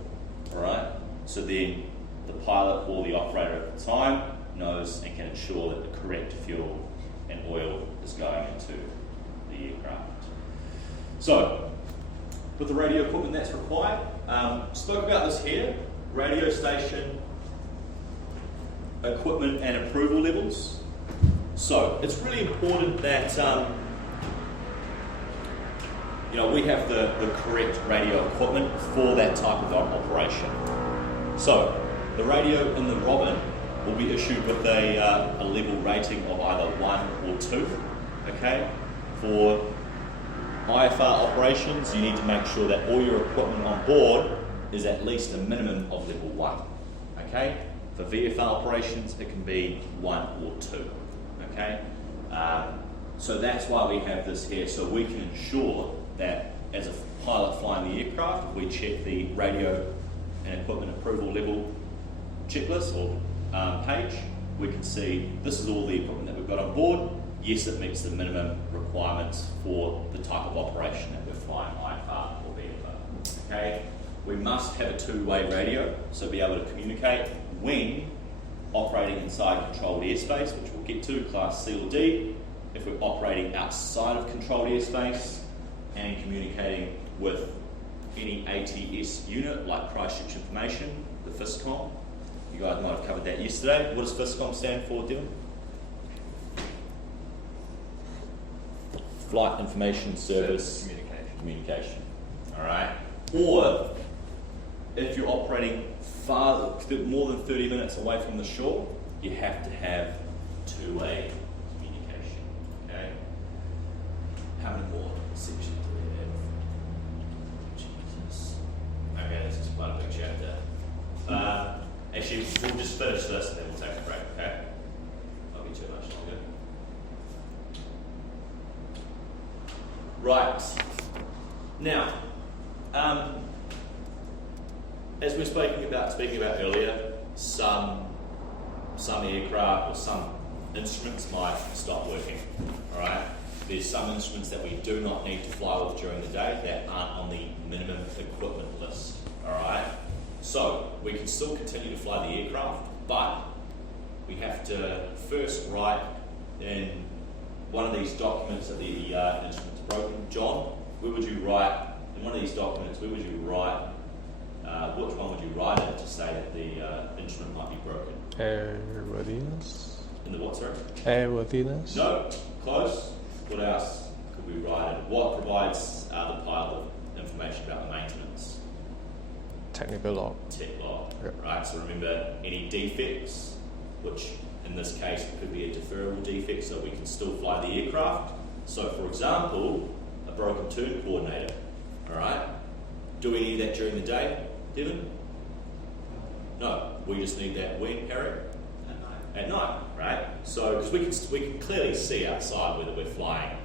Alright? So then the pilot or the operator at the time knows and can ensure that the correct fuel and oil is going into the aircraft. So, with the radio equipment that's required, spoke about this here, radio station, equipment and approval levels. So, it's really important that we have the correct radio equipment for that type of operation. So, the radio in the Robin will be issued with a level rating of either 1 or 2. Okay? For IFR operations, you need to make sure that all your equipment on board is at least a minimum of level 1. Okay? For VFR operations, it can be 1 or 2. Okay? So that's why we have this here, so we can ensure that as a pilot flying the aircraft, we check the radio and equipment approval level checklist or page. We can see this is all the equipment that we've got on board. Yes, it meets the minimum requirements for the type of operation that we're flying, IFR or VFR. Okay? We must have a two-way radio, so be able to communicate when operating inside controlled airspace, which we'll get to, class C or D, if we're operating outside of controlled airspace, and communicating with any ATS unit like Christchurch Information, the FISCOM. You guys might have covered that yesterday. What does FISCOM stand for, Dylan? Flight Information Service Communication. All right. Or if you're operating more than 30 minutes away from the shore, you have to have two-way communication. Okay. How many more sections do we have? Jesus. Okay, this is quite a big chapter. Actually, we'll just finish this and then we'll take a break. Okay. Won't be too much longer. Right. Now, as we were speaking about earlier, some aircraft or some instruments might stop working. All right. There's some instruments that we do not need to fly with during the day that aren't on the minimum equipment list. All right. So we can still continue to fly the aircraft, but we have to first write in one of these documents that the instrument's broken. John, where would you write in one of these documents? Where would you write? Which one would you write in to say that the instrument might be broken? Airworthiness. In the what, sorry? Airworthiness. No, close. What else could we write in? What provides the pilot information about the maintenance? Technical log. Tech log. Yep. Right, so remember any defects, which in this case could be a deferrable defect, so we can still fly the aircraft. So for example, a broken turn coordinator. All right. Do we need that during the day, Devin? No, we just need that when, Harry? At night. At night, right? So, because we can clearly see outside whether we're flying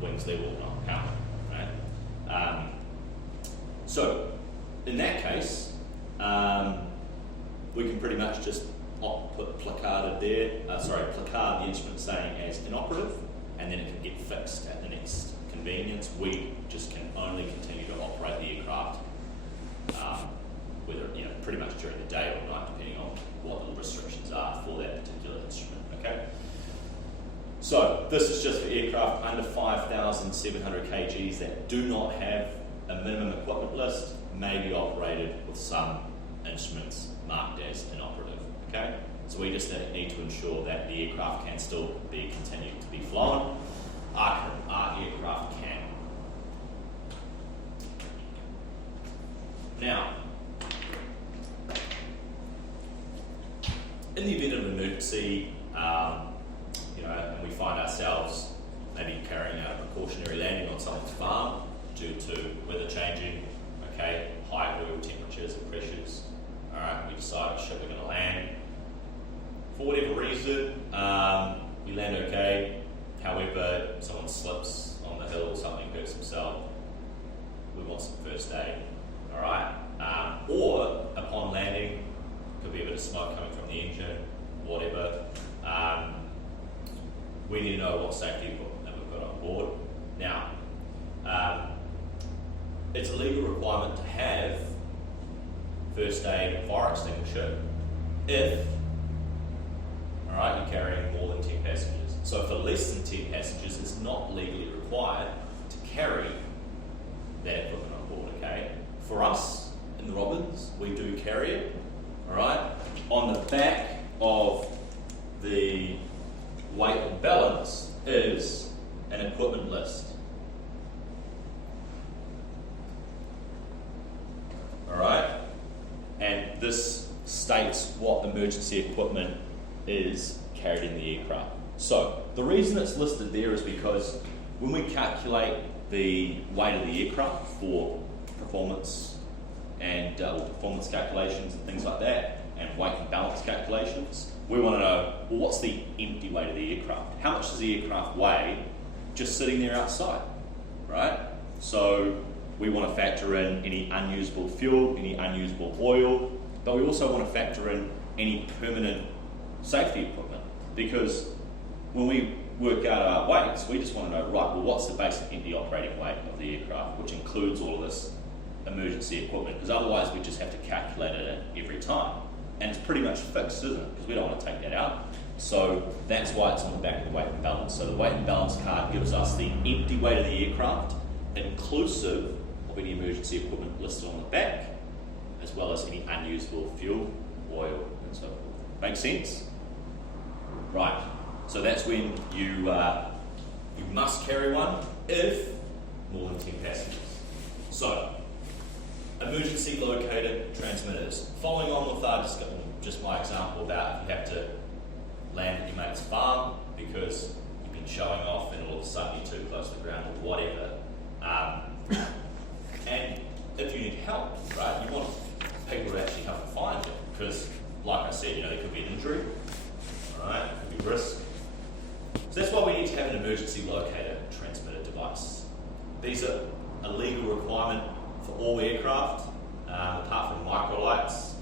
wings level or not, can't we? Right? So, in that case, we can pretty much just put placarded placard the instrument saying as inoperative, and then it can get fixed at the next convenience. We just can only continue to operate the aircraft, whether pretty much during the day or night, depending on what the restrictions are for that particular instrument. Okay. So this is just for aircraft under 5,700 kgs that do not have a minimum equipment list, may be operated with some instruments marked as inoperative. Okay. So we just need to ensure that the aircraft can still be continued to be flown. Our aircraft can. Now, in the event of an emergency, and we find ourselves maybe carrying out a precautionary landing on someone's farm due to weather changing, okay, high oil temperatures and pressures. All right, we decide, shit, we're going to land. For whatever reason, we land okay. However, someone slips on the hill or something, hurts himself, we want some first aid. All right, or upon landing, could be a bit of smoke coming from the engine, whatever. We need to know what safety equipment we've got on board. Now, it's a legal requirement to have first aid and fire extinguisher if, all right, you're carrying more than 10 passengers. So for less than 10 passengers, it's not legally required to carry that equipment on board, okay? For us in the Robins, we do carry it, all right? On the back of the weight and balance is an equipment list. All right? And this states what emergency equipment is carried in the aircraft. So the reason it's listed there is because when we calculate the weight of the aircraft for performance and performance calculations and things like that, and weight and balance calculations, we want to know, well, what's the empty weight of the aircraft? How much does the aircraft weigh just sitting there outside, right? So we want to factor in any unusable fuel, any unusable oil, but we also want to factor in any permanent safety equipment, because when we work out our weights, we just want to know, right, well, what's the basic empty operating weight of the aircraft, which includes all of this emergency equipment, because otherwise we just have to calculate it every time. And it's pretty much fixed, isn't it? Because we don't want to take that out. So that's why it's on the back of the weight and balance. So the weight and balance card gives us the empty weight of the aircraft, inclusive of any emergency equipment listed on the back, as well as any unusable fuel, oil, and so forth. Make sense? Right. So that's when you must carry one if more than 10 passengers. So, emergency locator transmitters. Following on with just my example about if you have to land at your mate's farm because you've been showing off and all of a sudden you're too close to the ground or whatever. And if you need help, right, you want people to actually help find it because, like I said, there could be an injury, right? There could be risk. So that's why we need to have an emergency locator transmitter device. These are a legal requirement for all aircraft, apart from microlights.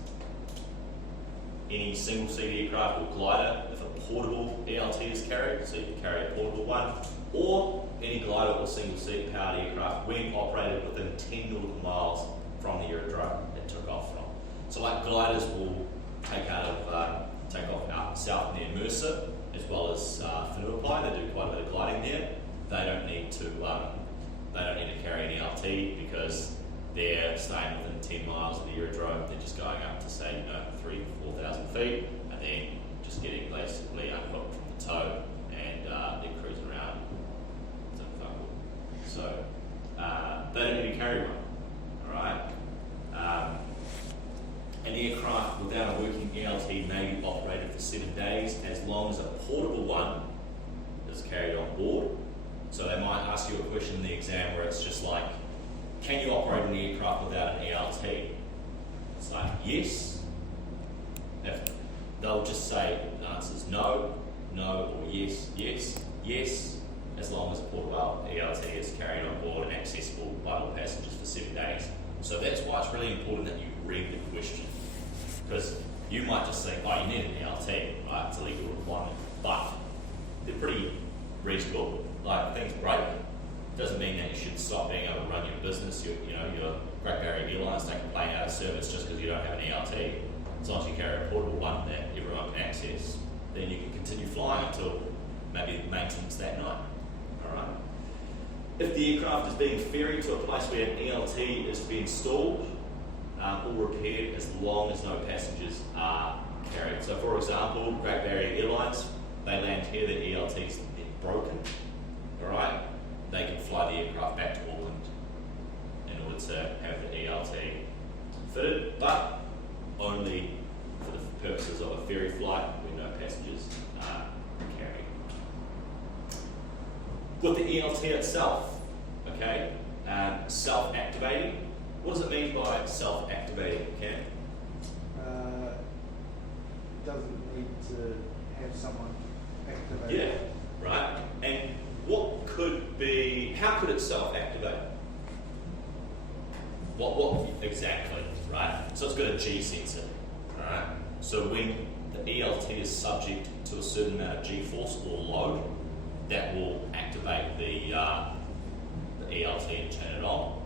Any single-seat aircraft or glider, if a portable ELT is carried, so you can carry a portable one, or any glider or single-seat powered aircraft when operated within 10 nautical miles from the aerodrome it took off from. So like gliders will take off out south near Mercer, as well as Whenuapai. They do quite a bit of gliding there. They don't need to carry an ELT because they're staying within 10 miles of the aerodrome. They're just going up to say 3,000 to 4,000 feet, and then just getting basically unhooked from the tow, and they're cruising around. So they don't need to carry one. All right. An aircraft without a working ELT may be operated for 7 days as long as a portable one is carried on board. So they might ask you a question in the exam where it's just like, can you operate an aircraft without an ELT? It's like, yes. If they'll just say the answer is no, no, or yes, yes, yes, as long as a portable ELT is carried on board and accessible by all passengers for 7 days. So that's why it's really important that you read the question. Because you might just think, oh, you need an ELT, right? It's a legal requirement. But they're pretty reasonable. Like, things break. Doesn't mean that you should stop being able to run your business. Your Great Barrier Airlines take a plane out of service just because you don't have an ELT. As long as you carry a portable one that everyone can access, then you can continue flying until maybe maintenance that night. All right. If the aircraft is being ferried to a place where an ELT is to be installed or repaired, as long as no passengers are carried. So, for example, Great Barrier Airlines, they land here, their ELT's broken. All right. They can fly the aircraft back to Auckland in order to have the ELT fitted, but only for the purposes of a ferry flight where no passengers are carried. With the ELT itself, okay, self-activating. What does it mean by self-activating, Cam? Doesn't need to have someone activate. Yeah, right. And how could it self-activate? What exactly, right? So it's got a G sensor, right? So when the ELT is subject to a certain amount of G-force or load, that will activate the ELT and turn it on,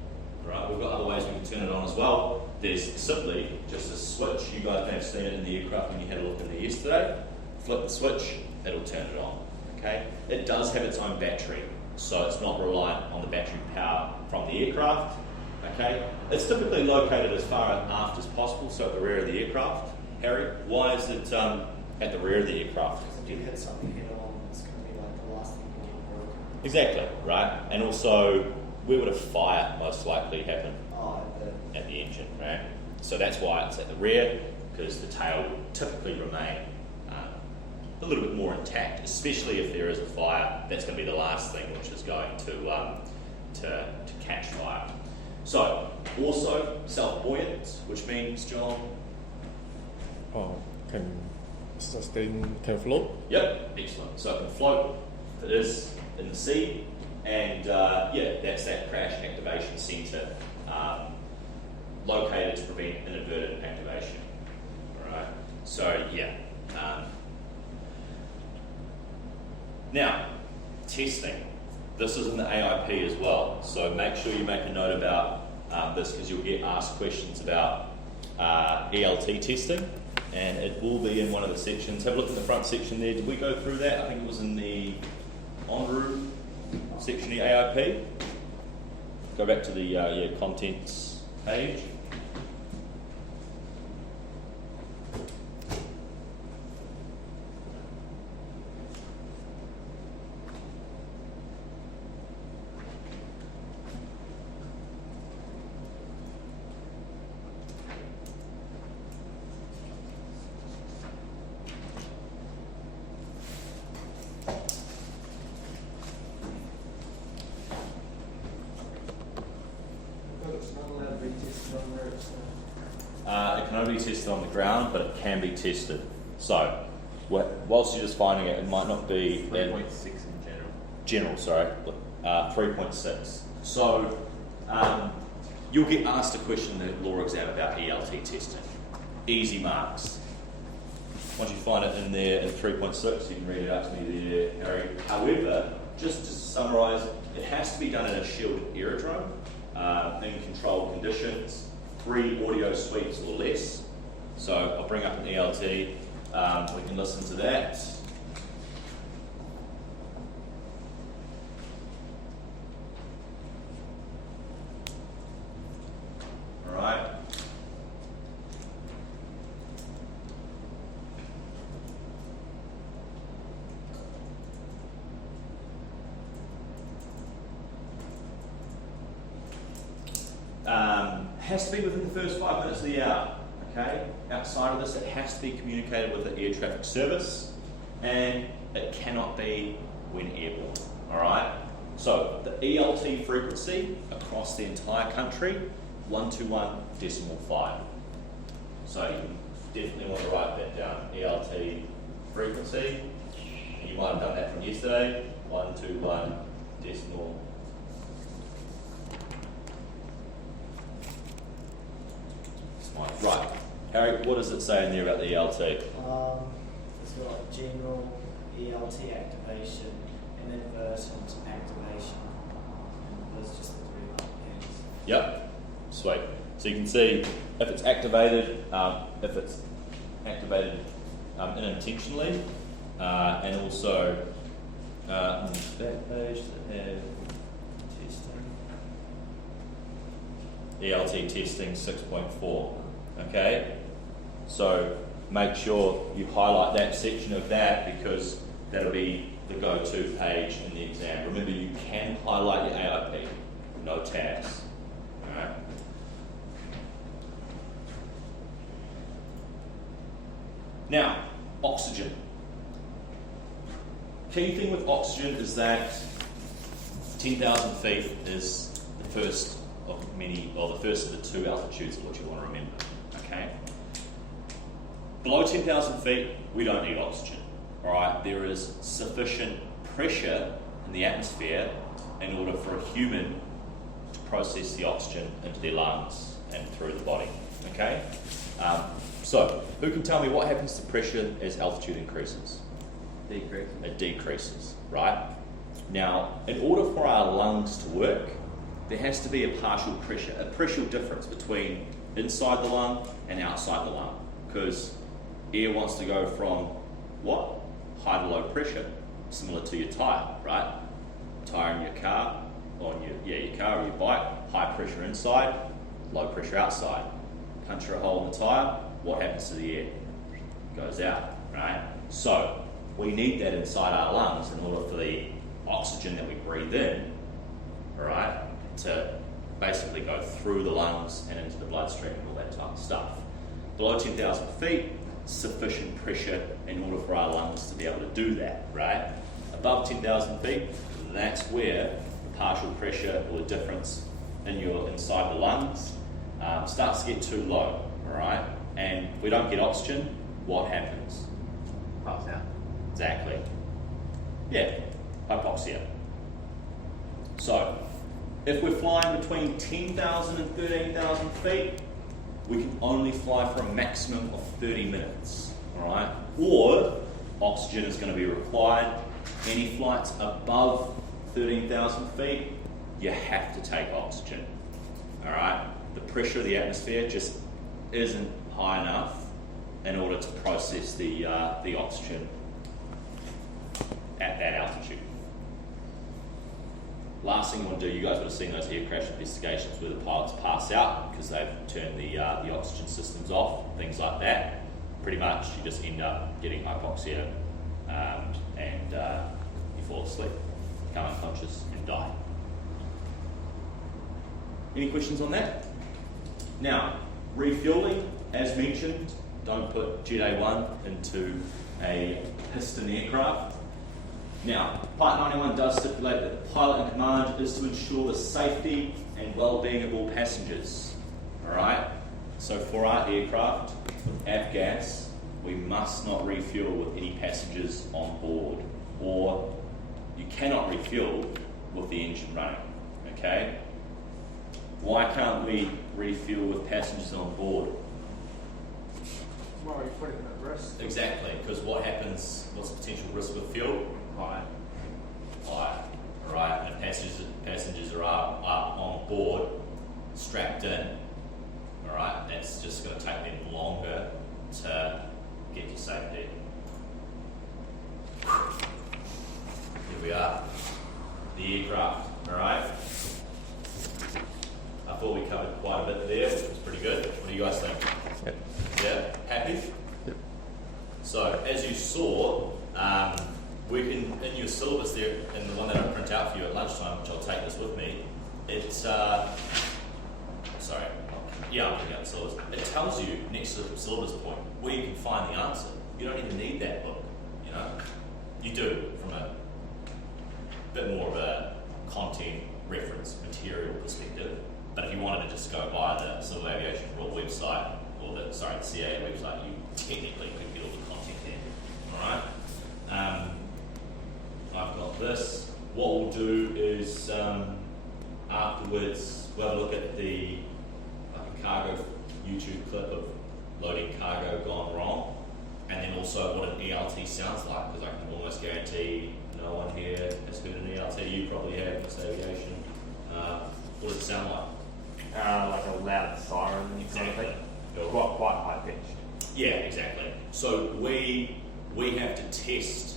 right? We've got other ways we can turn it on as well. There's simply just a switch. You guys may have seen it in the aircraft when you had a look in there yesterday. Flip the switch, it'll turn it on. Okay, it does have its own battery, so it's not reliant on the battery power from the aircraft. Okay, it's typically located as far aft as possible, so at the rear of the aircraft. Harry, why is it at the rear of the aircraft? If you hit something head on, it's going to be like the last thing you get broken. Exactly, right? And also, where would a fire most likely happen? At the engine, right? So that's why it's at the rear, because the tail would typically remain a little bit more intact, especially if there is a fire. That's going to be the last thing which is going to catch fire. So, also self-buoyant, which means, John? Can float? Yep, excellent. So it can float if it is in the sea, and that's that crash activation centre located to prevent inadvertent activation. All right. So now testing. This is in the AIP as well, so make sure you make a note about this because you'll get asked questions about ELT testing, and it will be in one of the sections. Have a look at the front section there. Did we go through that? I think it was in the en route section of the AIP. go back to the contents page. But it's not allowed to be tested on where it's. It can only be tested on the ground, but it can be tested. So, whilst you're just finding it, it might not be 3.6 in general. general, sorry, 3.6. So, you'll get asked a question in the law exam about ELT testing. Easy marks. Once you find it in there at 3.6, you can read it out to me there, Harry. However, just to summarise, it has to be done in a shielded aerodrome, in controlled conditions, 3 audio sweeps or less. So I'll bring up an ELT, we can listen to that. All right. Has to be within the first 5 minutes of the hour, okay? Outside of this, it has to be communicated with the air traffic service, and it cannot be when airborne, all right? So the ELT frequency across the entire country, 121.5. So you definitely want to write that down, ELT frequency. You might have done that from yesterday, 121 decimal. Right, Harry, what does it say in there about the ELT? It's got general ELT activation and then versions activation. And those are just the 3 things. Yep, sweet. So you can see if it's activated unintentionally, and also on the back page that have testing. ELT testing 6.4. Okay, so make sure you highlight that section of that because that'll be the go-to page in the exam. Remember, you can highlight your AIP, no tabs. All right. Now, oxygen. Key thing with oxygen is that 10,000 feet is the first of many, or the first of the 2 altitudes of what you want to remember. Okay. Below 10,000 feet, we don't need oxygen. All right. There is sufficient pressure in the atmosphere in order for a human to process the oxygen into their lungs and through the body. Okay. So, who can tell me what happens to pressure as altitude increases? Decrease. It decreases, right? Now, in order for our lungs to work, there has to be a pressure difference between inside the lung and outside the lung, because air wants to go from what? High to low pressure, similar to your tyre, right? Tyre in your car, your car or your bike, high pressure inside, low pressure outside. Puncture a hole in the tyre, what happens to the air? It goes out, right? So we need that inside our lungs in order for the oxygen that we breathe in, all right, to basically go through the lungs and into the bloodstream and all that type of stuff. Below 10,000 feet, sufficient pressure in order for our lungs to be able to do that, right? Above 10,000 feet, that's where the partial pressure or the difference in your inside the lungs starts to get too low, all right? And we don't get oxygen, what happens? Pass out. Exactly. Yeah, hypoxia. So, if we're flying between 10,000 and 13,000 feet, we can only fly for a maximum of 30 minutes, all right? Or oxygen is going to be required. Any flights above 13,000 feet, you have to take oxygen, all right? The pressure of the atmosphere just isn't high enough in order to process the oxygen at that altitude. last thing you want to do, you guys would have seen those air crash investigations where the pilots pass out because they've turned the oxygen systems off, things like that. Pretty much, you just end up getting hypoxia and you fall asleep, become unconscious and die. Any questions on that? Now, refueling, as mentioned, don't put Jet A1 into a piston aircraft. Now, Part 91 does stipulate that the pilot in command is to ensure the safety and well-being of all passengers. Alright? So for our aircraft, with avgas, we must not refuel with any passengers on board, or you cannot refuel with the engine running. Okay? Why can't we refuel with passengers on board? Well, you're putting them at risk. Exactly, because what happens, what's the potential risk with fuel? High. Right, and if passengers are on board, strapped in, alright, that's just going to take them longer to get to safety. Here we are, the aircraft, alright? I thought we covered quite a bit there, which was pretty good. What do you guys think? Yep. Yeah, happy? Yep. So, as you saw, we can, in your syllabus there, and the one that I print out for you at lunchtime, which I'll take this with me, it's, I'll bring out the syllabus. It tells you next to the syllabus point where you can find the answer. You don't even need that book, you know. You do from a bit more of a content reference material perspective. But if you wanted to just go by the Civil Aviation Rule website, or the CAA website, you technically could get all the content there. Alright? I've got this. What we'll do is afterwards we'll have a look at the cargo YouTube clip of loading cargo gone wrong, and then also what an ELT sounds like, because I can almost guarantee no one here has heard an ELT. You probably have, Miss Aviation. What does it sound like? Like a loud siren, Exactly. Quite high pitched. Yeah, exactly. So we have to test,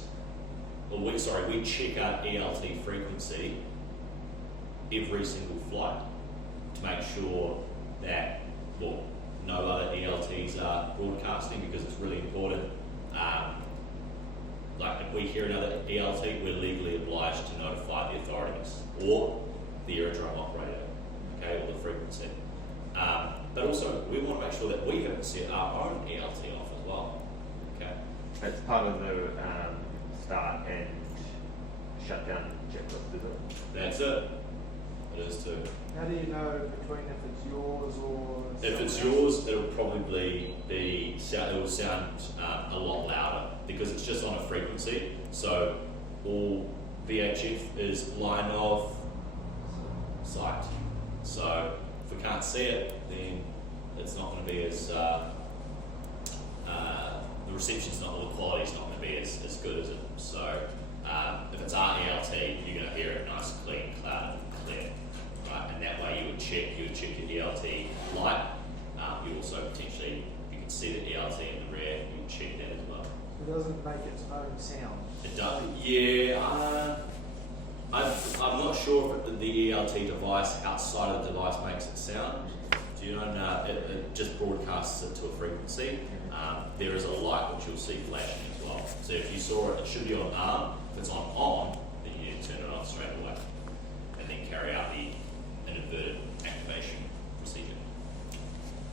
we check our ELT frequency every single flight to make sure that, well, no other ELTs are broadcasting, because it's really important. Like if we hear another ELT, we're legally obliged to notify the authorities or the aerodrome operator, okay, or the frequency. But also, we want to make sure that we haven't set our own ELT off as well. Okay. It's part of the start and shutdown checklist, is it? That's it. It is too. How do you know between if it's yours or? If it's yours, it'll probably be it will sound a lot louder because it's just on a frequency. So all VHF is line of sight. So if we can't see it, then it's not going to be as the reception's not, or the quality's not going to be as good as it. So if it's our ELT, you're going to hear it nice, clean, cloud, and clear. Right? And that way you would check your ELT light. You also potentially, you can see the ELT in the rear, you can check that as well. It doesn't make its own sound. It does. Yeah. I'm not sure if the ELT device outside of the device makes it sound. Do you know? It just broadcasts it to a frequency. There is a light which you'll see flashing as well. So if you saw it, it should be on arm. If it's on, then you need to turn it off straight away, and then carry out the inverted activation procedure.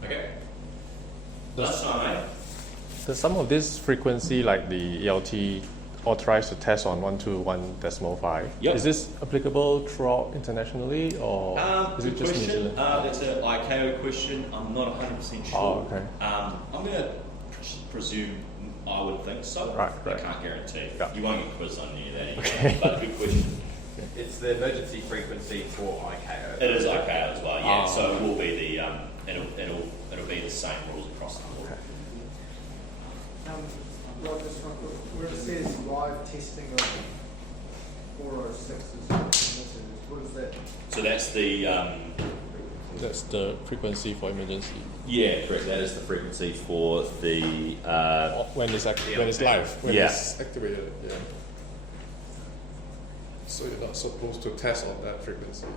Okay. Last time, eh? Does some of this frequency, like the ELT, authorized to test on 121.5? Yep. Is this applicable throughout internationally, or is it Good just New question. Zealand? That's an ICAO question. I'm not 100% sure. Oh, okay. I'm going to presume I would think so. Right. I can't guarantee. Yeah. You won't get quizzed on any of that anyway. Okay. But good question. It's the emergency frequency for ICAO. It is ICAO as well, yeah. Oh. So it will be the it'll be the same rules across the board. Okay. Well, just where it says live testing of 406s, what is that? So that's the That's the frequency for emergency. yeah, correct. That is the frequency for the When it's live, when Yeah. it's activated. Yeah. So you're not supposed to test on that frequency.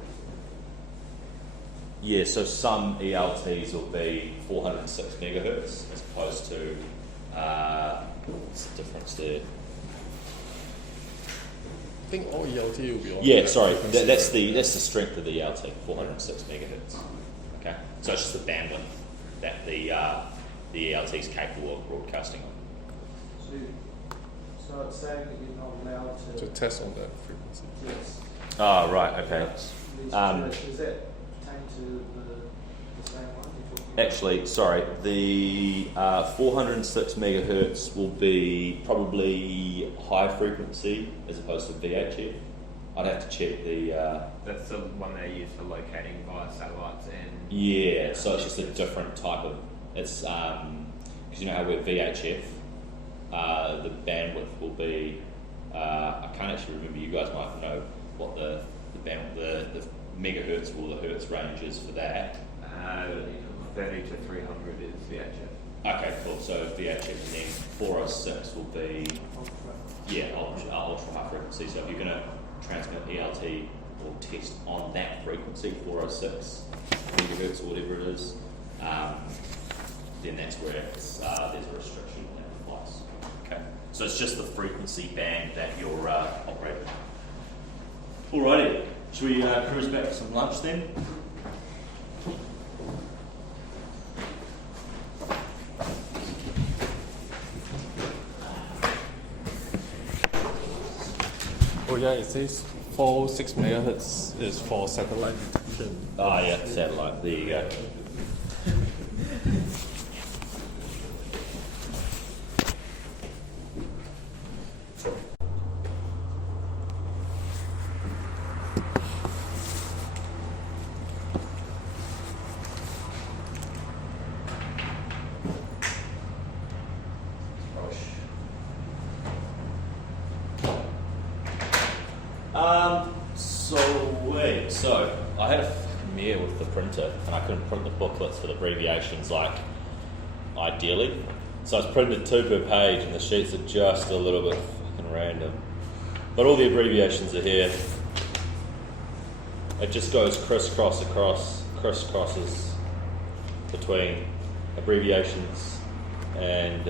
Yeah, so some ELTs will be 406 megahertz as opposed to, what's the difference there? I think all ELT will be on Yeah, that sorry, frequency, that's right? the strength of the ELT, 406 megahertz. Okay, so it's just the bandwidth that the ELT is capable of broadcasting on. So it's saying that you're not allowed To to test on that frequency. test Oh, right, okay. these Um, does that pertain to the same one you're talking about? Actually, sorry, the 406 megahertz will be probably high frequency as opposed to VHF. I'd have to check the. That's the one they use for locating via satellites and. Yeah, so it's just a different type of. It's because you know how we're VHF, the bandwidth will be. I can't actually remember. You guys might know what the megahertz or the hertz range is for that. 30 to 300 is VHF. Okay, cool. So VHF and then 406 will be ultra high frequency. So if you're going to transmit ELT or test on that frequency, 406 megahertz or whatever it is, then that's where there's a restriction on that device. Okay, so it's just the frequency band that you're operating. Alrighty, should we cruise back to some lunch then? Oh yeah, it says 406 megahertz is for satellite detection. Oh yeah, satellite, there you go. So I had a mare with the printer and I couldn't print the booklets for the abbreviations like ideally. So I was printed 2 per page and the sheets are just a little bit fucking random. But all the abbreviations are here. It just goes crisscrosses between abbreviations and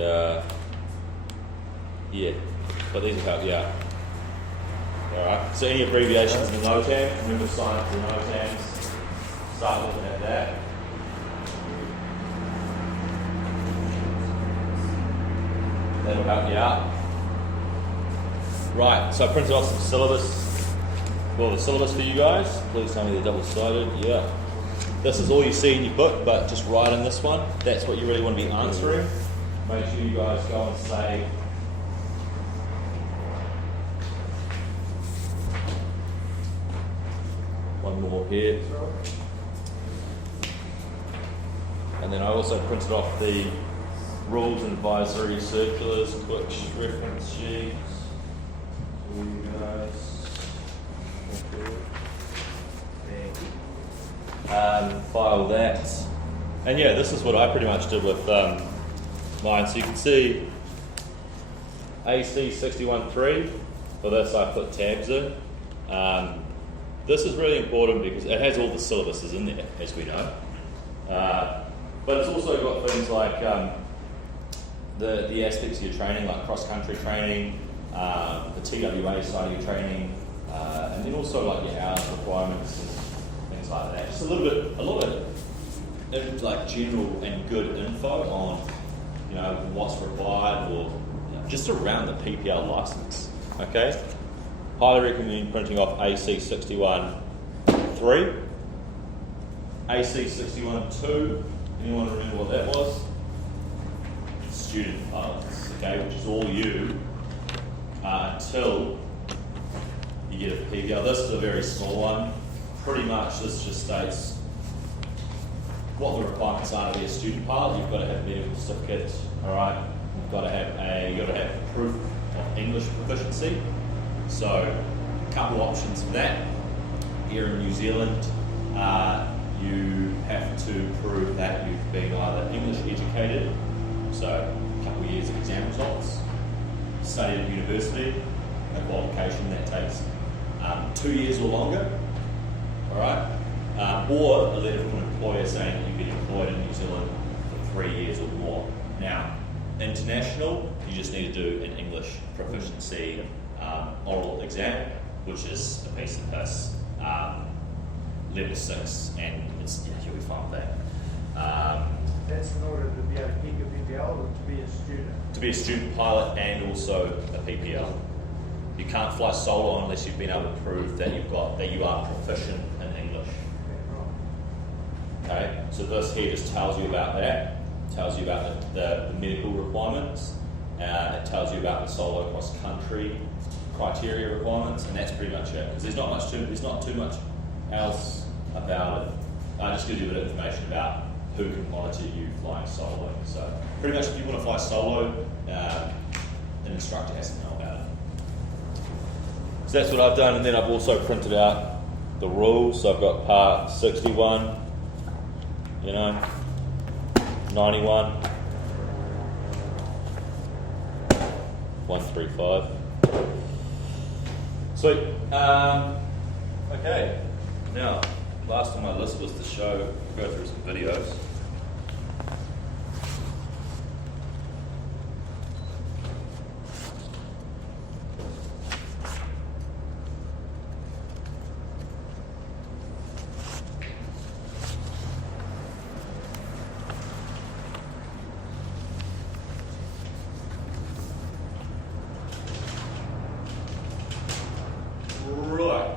yeah, but these will help you out. Alright, so any abbreviations in NOTAM, remember sign the NOTAMs, start looking at that. That'll help you out. Right, so I printed off some syllabus. Well, the syllabus for you guys, please tell me they're double-sided, yeah. This is all you see in your book, but just write in this one. That's what you really want to be answering. Make sure you guys go and say, one more here. And then I also printed off the rules and advisory circulars, quick reference sheets. For you guys. File that. And yeah, this is what I pretty much did with mine. So you can see AC613. For this I put tabs in. This is really important because it has all the syllabuses in there, as we know. But it's also got things like the aspects of your training, like cross-country training, the TWA side of your training, and then also like your hours requirements and things like that. Just a lot of like general and good info on, you know, what's required or just around the PPL license. Okay. Highly recommend printing off AC61.3, AC61.2. Anyone remember what that was? Student pilots, okay, which is all you until you get a PPL. This is a very small one. Pretty much this just states what the requirements are to be a student pilot. You've got to have a medical certificate, all right? You've got to have proof of English proficiency. So a couple options for that. Here in New Zealand, you have to prove that you've been either English educated, so a couple of years of exam results, studied at university, a qualification that takes 2 years or longer, all right? Or a letter from an employer saying that you've been employed in New Zealand for 3 years or more. Now, international, you just need to do an English proficiency oral exam, which is a piece of piss, level 6, and you'll be fine with that. That's in order to be able to keep your PPL or to be a student? To be a student pilot and also a PPL. You can't fly solo unless you've been able to prove that you are proficient in English. Okay, so this here just tells you about that. It tells you about the medical requirements. It tells you about the solo cross country criteria requirements, and that's pretty much it. Because there's not too much else about it. It just gives you a bit of information about who can monitor you flying solo. So pretty much, if you want to fly solo, an instructor has to know about it. So that's what I've done, and then I've also printed out the rules. So I've got part 61, 91, 135. Sweet. Okay. Now, last on my list was to go through some videos. Right.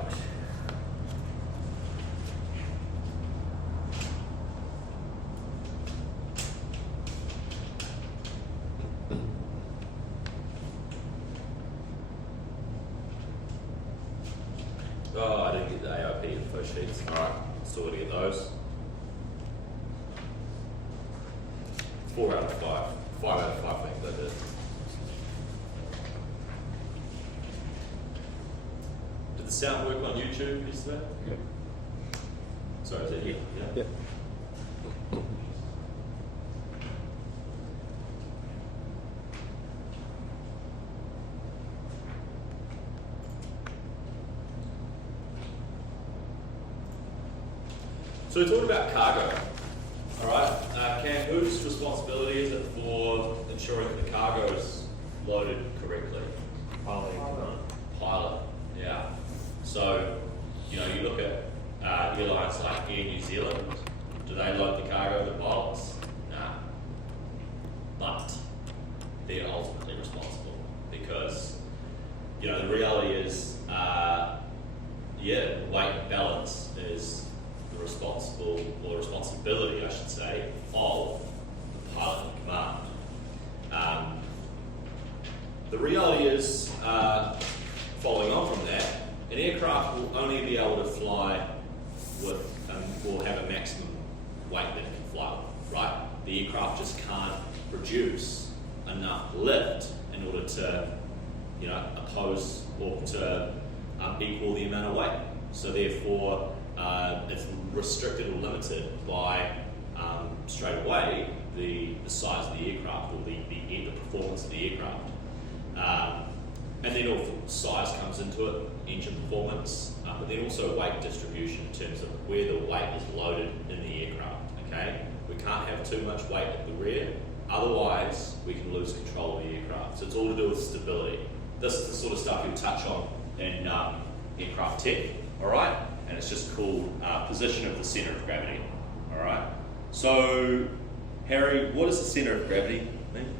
Oh, I didn't get the AIP info sheets. Alright, still got to get those. 4 out of 5. 5 out of 5 things I did. Did the sound work on YouTube yesterday? Yep. Sorry, is that you? Yeah. Yep. So we're talking about cargo. Alright, Cam, whose responsibility is it for ensuring that the cargo is loaded correctly? Pilot, yeah. So, you look at airlines like Air New Zealand, do they load the cargo to pilots? Nah. But they're ultimately responsible because, the reality is, weight and balance is the responsibility, I should say, of the pilot in command. The reality is, following on from that, an aircraft will only be able to fly with, will have a maximum weight that it can fly with, right? The aircraft just can't produce enough lift in order to, oppose or to equal the amount of weight. So therefore, it's restricted or limited by straight away the size of the aircraft or the performance of the aircraft. And then also size comes into it, engine performance, but then also weight distribution in terms of where the weight is loaded in the aircraft, okay? We can't have too much weight at the rear, otherwise we can lose control of the aircraft. So it's all to do with stability. This is the sort of stuff you'll touch on in aircraft tech, all right? And it's just called position of the center of gravity, all right? So, Harry, what does the center of gravity mean?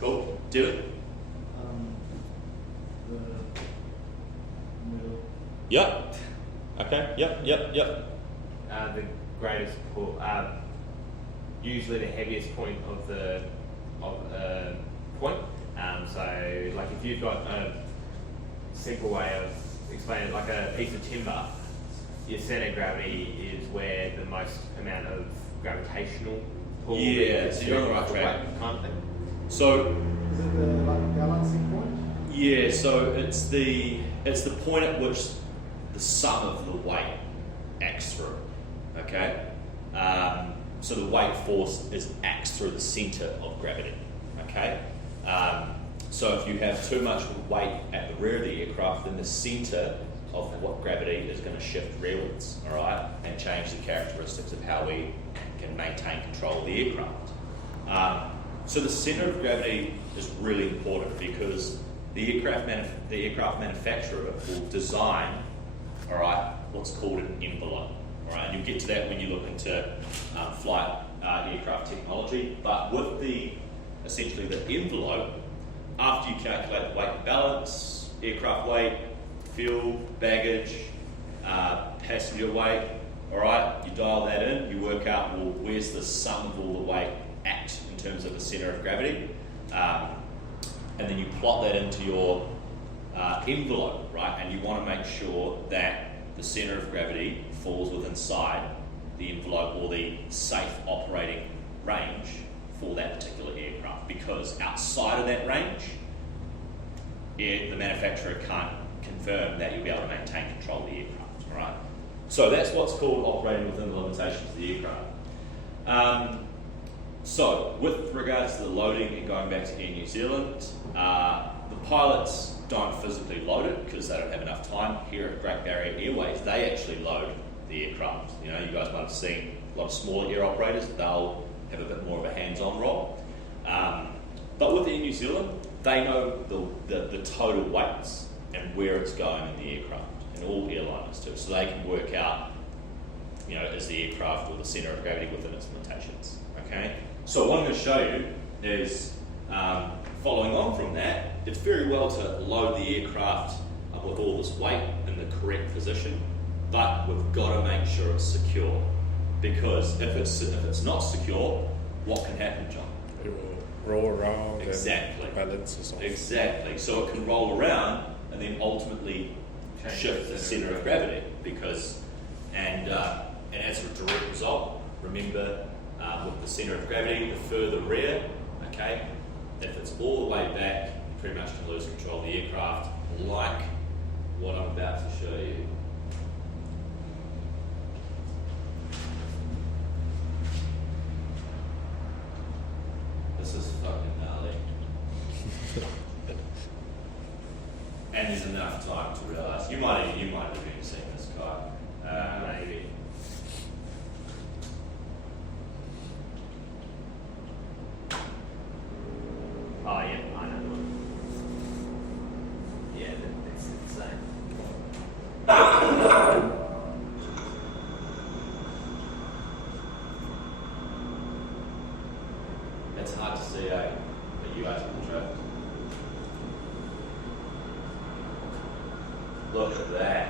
Cool. Dylan? The middle. Yep. Okay. Yep. The greatest pull, usually the heaviest point of the point. So, like if you've got a simple way of explaining it, like a piece of timber, your center of gravity is where the most amount of gravitational pull. Yeah, so you're on the right track. Kind of thing. So, Is it the balancing point? yeah, so it's the point at which the sum of the weight acts through. Okay? So the weight force acts through the center of gravity. Okay? So if you have too much weight at the rear of the aircraft, then the centre of what gravity is going to shift rearwards, all right, and change the characteristics of how we can maintain control of the aircraft. So the centre of gravity is really important because the aircraft manufacturer will design, all right, what's called an envelope, all right, and you'll get to that when you look into flight aircraft technology. But with essentially the envelope, after you calculate the weight and balance, aircraft weight, fuel, baggage, passenger weight, all right, you dial that in, you work out, well, where's the sum of all the weight at in terms of the centre of gravity, and then you plot that into your envelope, right, and you want to make sure that the centre of gravity falls within inside the envelope or the safe operating range for that particular aircraft, because outside of that range, the manufacturer can't confirm that you'll be able to maintain control of the aircraft, all right? So that's what's called operating within the limitations of the aircraft. So with regards to the loading and going back to Air New Zealand, the pilots don't physically load it because they don't have enough time. Here at Great Barrier Airways, they actually load the aircraft. You know, you guys might have seen a lot of smaller air operators, they'll have a bit more of a hands-on role. But with Air New Zealand, they know the total weights and where it's going in the aircraft, and all airliners do. So they can work out, you know, is the aircraft or the centre of gravity within its limitations, okay? So what I'm going to show you is, following on from that, it's very well to load the aircraft with all this weight in the correct position, but we've got to make sure it's secure, because if it's not secure, what can happen, John? It will roll around. Exactly. And balance off. Exactly. So it can roll around and then ultimately shift the centre of gravity, because, and as a direct result, remember with the centre of gravity, the further rear, okay, if it's all the way back, you pretty much can lose control of the aircraft, like what I'm about to show you. This is fucking gnarly. And there's enough time to realise. You might have even seen this guy. Maybe. Oh yeah, I know the one. Yeah, that's insane. It's hard to see, but you guys can try. Look at that.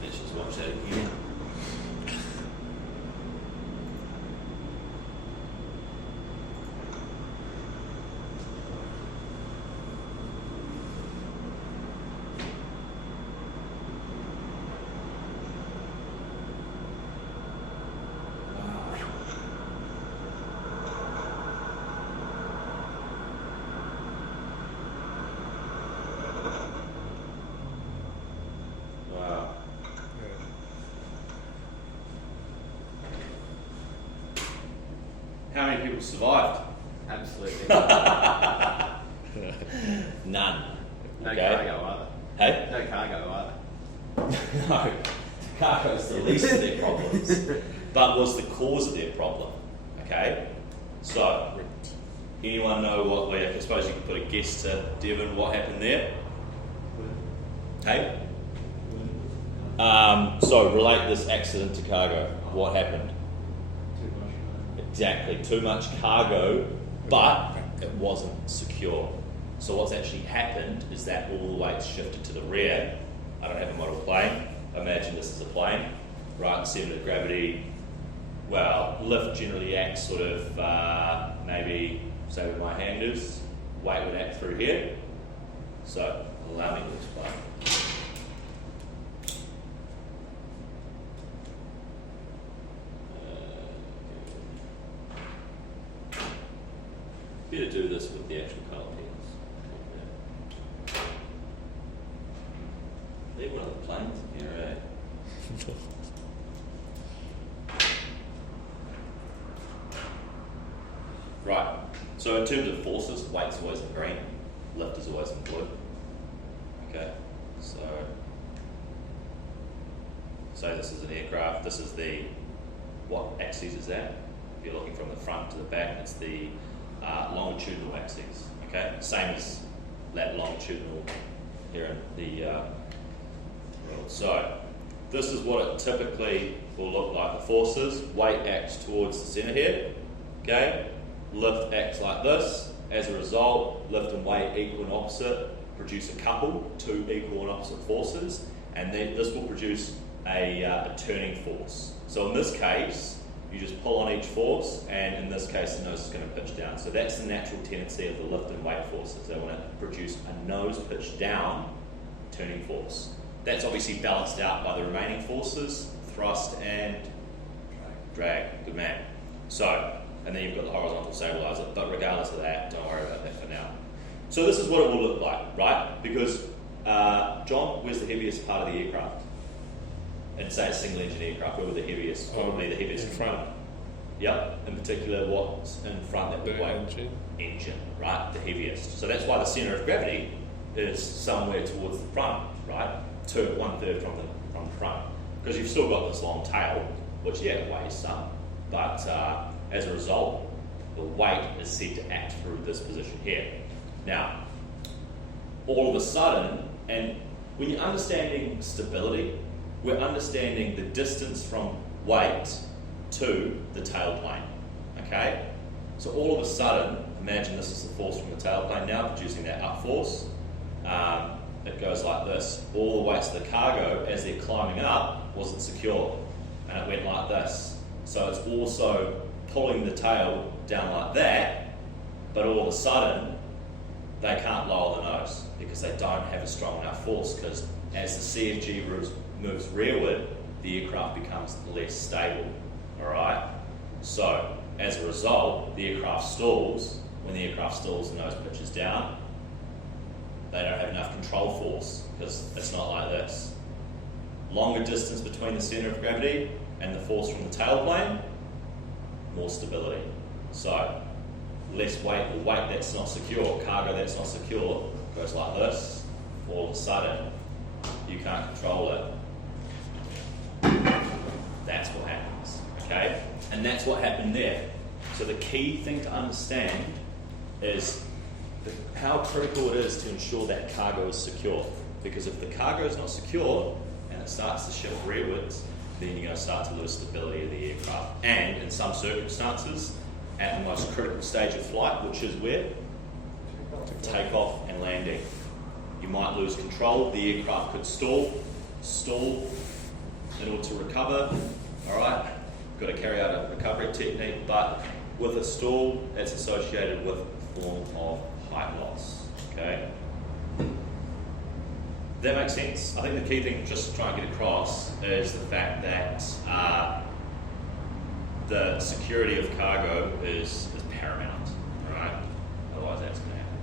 Let's just watch that again. Wow. How many people survived? Absolutely. None. No Okay. cargo either. Hey? No cargo either. No. Cargo's the least of their problems, but was the cause of their problem. Okay? So, anyone know what, I suppose you could put a guess to Devon, what happened there? Hey? So relate this accident to cargo. What happened? Exactly, too much cargo, but it wasn't secure. So what's actually happened is that all the weight's shifted to the rear. I don't have a model plane. Imagine this is a plane, right? Centre of gravity. Well, lift generally acts sort of maybe, say where my hand is, weight would act through here. So allow me to explain. Better do this with the actual colour pens. Leave one of the planes in here, eh? So in terms of forces, weight's always in green, lift is always in blue. Okay, so say this is an aircraft, this is what axis is that? If you're looking from the front to the back, it's the longitudinal axis. Okay, same as that longitudinal here in the world. So this is what it typically will look like. The forces, weight acts towards the centre here. Okay, lift acts like this. As a result, lift and weight equal and opposite produce a couple, two equal and opposite forces, and then this will produce a turning force. So in this case, you just pull on each force, and in this case, the nose is going to pitch down. So that's the natural tendency of the lift and weight forces. They want to produce a nose pitch down turning force. That's obviously balanced out by the remaining forces, thrust and drag. Good man. So, and then you've got the horizontal stabilizer, but regardless of that, don't worry about that for now. So this is what it will look like, right? Because, John, where's the heaviest part of the aircraft? And say a single engine aircraft, where would the heaviest, probably the heaviest in front. Yep, in particular what's in front that would The weigh? engine. Engine, right, the heaviest. So that's why the centre of gravity is somewhere towards the front, right? 1/3 from the front. Because you've still got this long tail, which yeah, weighs some, but as a result, the weight is said to act through this position here. Now, all of a sudden, and when you're understanding stability, we're understanding the distance from weight to the tailplane, okay? So all of a sudden, imagine this is the force from the tailplane now producing that up force. It goes like this. All the weights of the cargo, as they're climbing up, wasn't secure, and it went like this. So it's also pulling the tail down like that, but all of a sudden, they can't lower the nose because they don't have a strong enough force, because as the CFG moves rearward, the aircraft becomes less stable, all right? So, as a result, the aircraft stalls. When the aircraft stalls, the nose pitches down. They don't have enough control force because it's not like this. Longer distance between the centre of gravity and the force from the tailplane, more stability. So, less weight, the weight that's not secure, cargo that's not secure, goes like this. All of a sudden, you can't control it. That's what happens, okay? And that's what happened there. So the key thing to understand is how critical it is to ensure that cargo is secure. Because if the cargo is not secure and it starts to shift rearwards, then you're going to start to lose stability of the aircraft. And in some circumstances, at the most critical stage of flight, which is where? Takeoff and landing. You might lose control, the aircraft could stall in order to recover, all right? Got to carry out a recovery technique, but with a stall, it's associated with a form of height loss, okay? That makes sense. I think the key thing just to try and get across is the fact that the security of cargo is paramount, all right? Otherwise that's going to happen.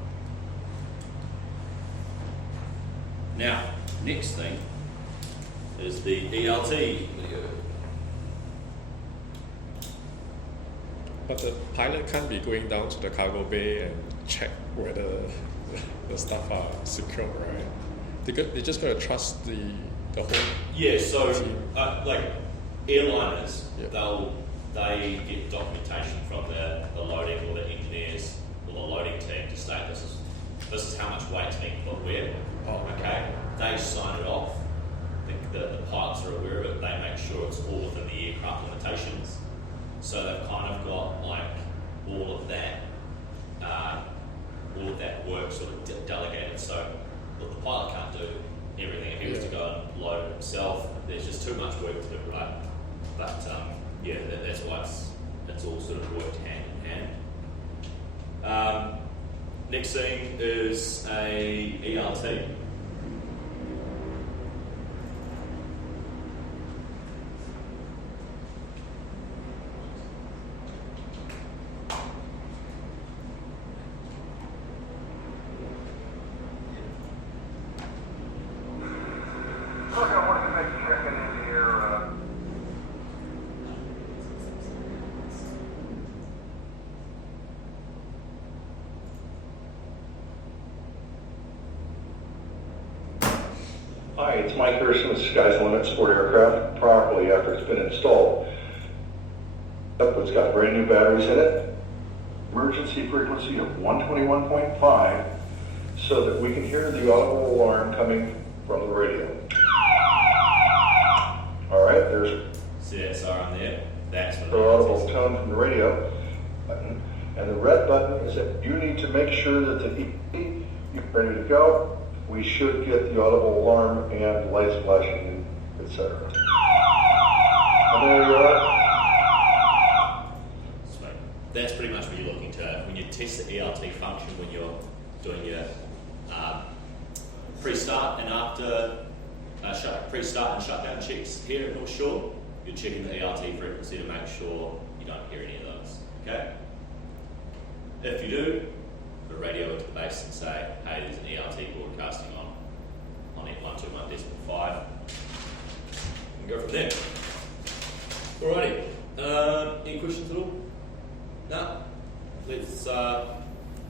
Now, next thing is the ELT video. But the pilot can't be going down to the cargo bay and check whether the stuff are secure, right? They just got to trust the whole. Yeah, so team. like airliners, Yeah. they get documentation from the loading or the engineers or the loading team to state this is how much weight's being put where. Oh. Okay, they sign it off. The pilots are aware of it. They make sure it's all within the aircraft limitations. So they've kind of got like all of that work sort of delegated. So look, the pilot can't do everything. If he was to go and load it himself, there's just too much work to do, right? But yeah, that's why it's all sort of worked hand in hand. Next thing is a ELT. Okay, I wanted to make a check-in in here. it's Mike Pearson with Sky's the Limit Sport Aircraft, properly after it's been installed. It's got brand new batteries in it, emergency frequency of 121.5, so that we can hear the audible alarm coming from the radio. All right, there's CSR on there. That's what the audible tone from the radio button. And the red button is that you need to make sure that the you're ready to go. We should get the audible alarm and lights flashing, etc. And there you are. So that's pretty much what you're looking to, when you test the ELT function, when you're doing your pre-start and after pre-start and shutdown checks here at North Shore, you're checking the ELT frequency to make sure you don't hear any of those, okay? If you do, put a radio into the base and say, hey, there's an ELT broadcasting on it 121.5, and go from there. Alrighty, any questions at all? No? Let's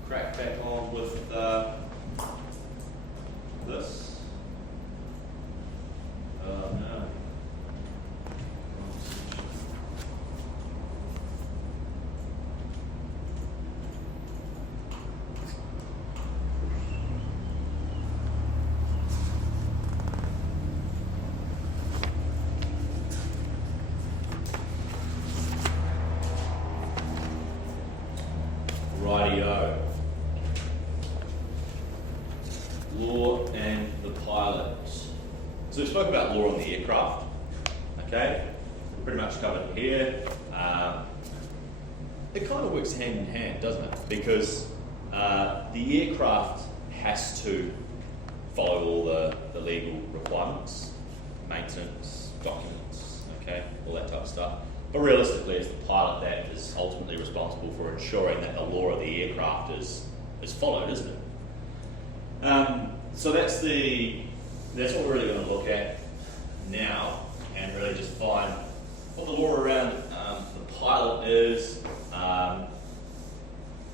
crack back on with this. No. Rightio. Law and the pilot. So we spoke about law on the aircraft. Okay, pretty much covered here. It kind of works hand in hand, doesn't it? Because the aircraft has to follow all the legal requirements, maintenance, documents, okay, all that type of stuff. But realistically, it's the pilot that is ultimately responsible for ensuring that the law of the aircraft is followed, isn't it? So that's what we're really going to look at now, and really just find what the law around the pilot is. And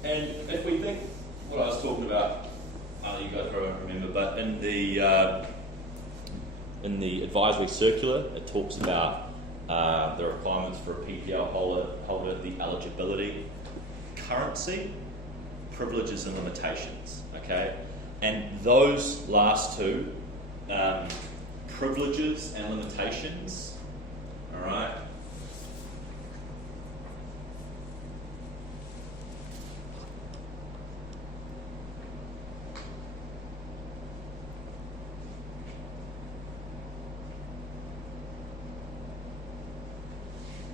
if we think what I was talking about, you guys probably won't remember, but in the advisory circular, it talks about the requirements for a PPL holder, the eligibility, currency, privileges and limitations, okay? And those last two, privileges and limitations, all right?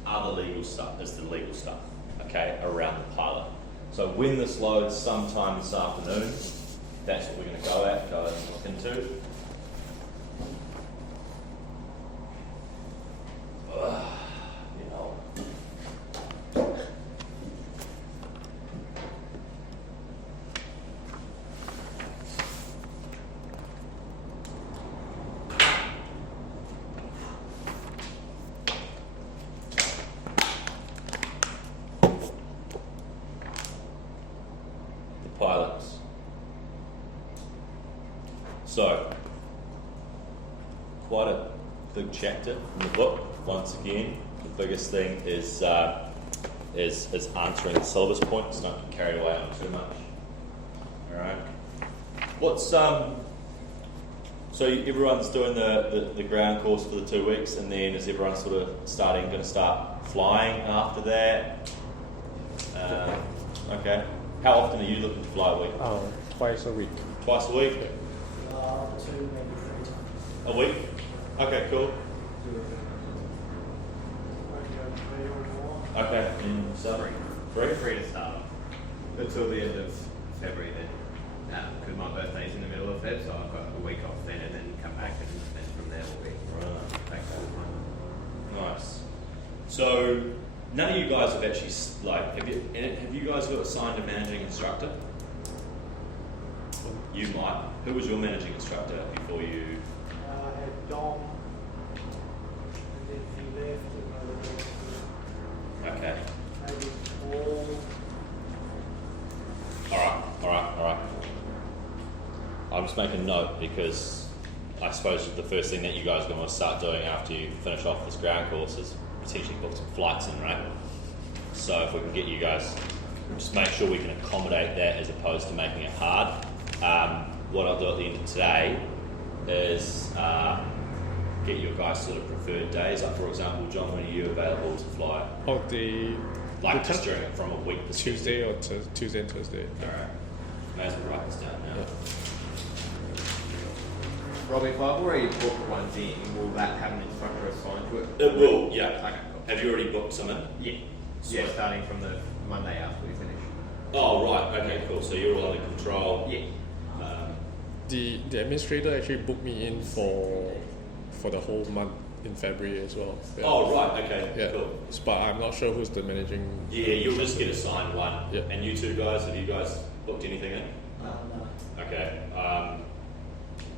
Are the legal stuff, is the legal stuff, okay, around the pilot. So when this loads sometime this afternoon, that's what we're going to go and look into. You know. The pilots. So, quite a big chapter in the book. Once again, the biggest thing is answering the syllabus points. Don't get carried away on too much. All right. What's so everyone's doing the ground course for the 2 weeks, and then is everyone sort of going to start flying after that? Okay. How often are you looking to fly a week? Twice a week. Twice a week? 2, maybe 3 times. A week? Okay, cool. Okay. In summer? Free to start off until the end of February then. Because my birthday's in the middle of Feb, so I've got a week off then and then come back and from there we'll be back to Nice. So none of you guys have actually have you guys got assigned a managing instructor? You might. Who was your managing instructor before you? I had Dom, and then he left, and Okay. maybe Paul. All right. I'll just make a note because I suppose the first thing that you guys are going to start doing after you finish off this ground course is potentially book some flights in, right? So if we can get you guys, just make sure we can accommodate that as opposed to making it hard. What I'll do at the end of today is get your guys sort of preferred days. Like for example, John, when are you available to fly? Oh, the Just during from a week perspective. Tuesday or Tuesday and Thursday. Alright. May as well write this down now. Yeah. Robbie, if I've already booked ones in, will that have an instructor assigned to it? It will, yeah. Okay, cool. Have you already booked some in? Yeah. Sweet. Yeah, starting from the Monday after we finish. Oh, right. Okay, cool. So you're all under control. Yeah. The administrator actually booked me in for the whole month in February as well. Yeah. Oh, right. Okay, Yeah. cool. But I'm not sure who's the managing. Yeah, you'll just get assigned one. Yeah. And you two guys, have you guys booked anything in? No. Okay.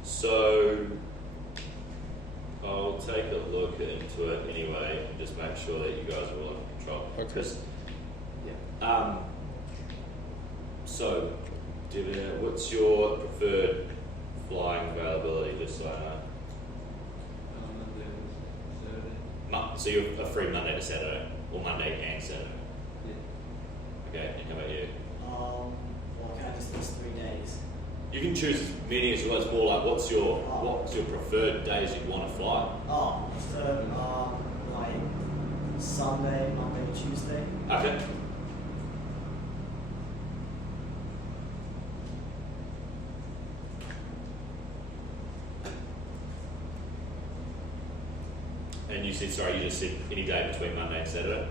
So I'll take a look into it anyway and just make sure that you guys are all under control. Okay. 'Cause, so, Divya, what's your preferred flying availability, just so I know? So you're a free Monday to Saturday, or Monday and Saturday? Okay, and how about you? Well, can I just list 3 days? You can choose as many as you want. It's more like what's your preferred days you want to fly? Oh, so like Sunday, Monday, Tuesday. Okay. And you said, sorry, you just said any day between Monday and Saturday?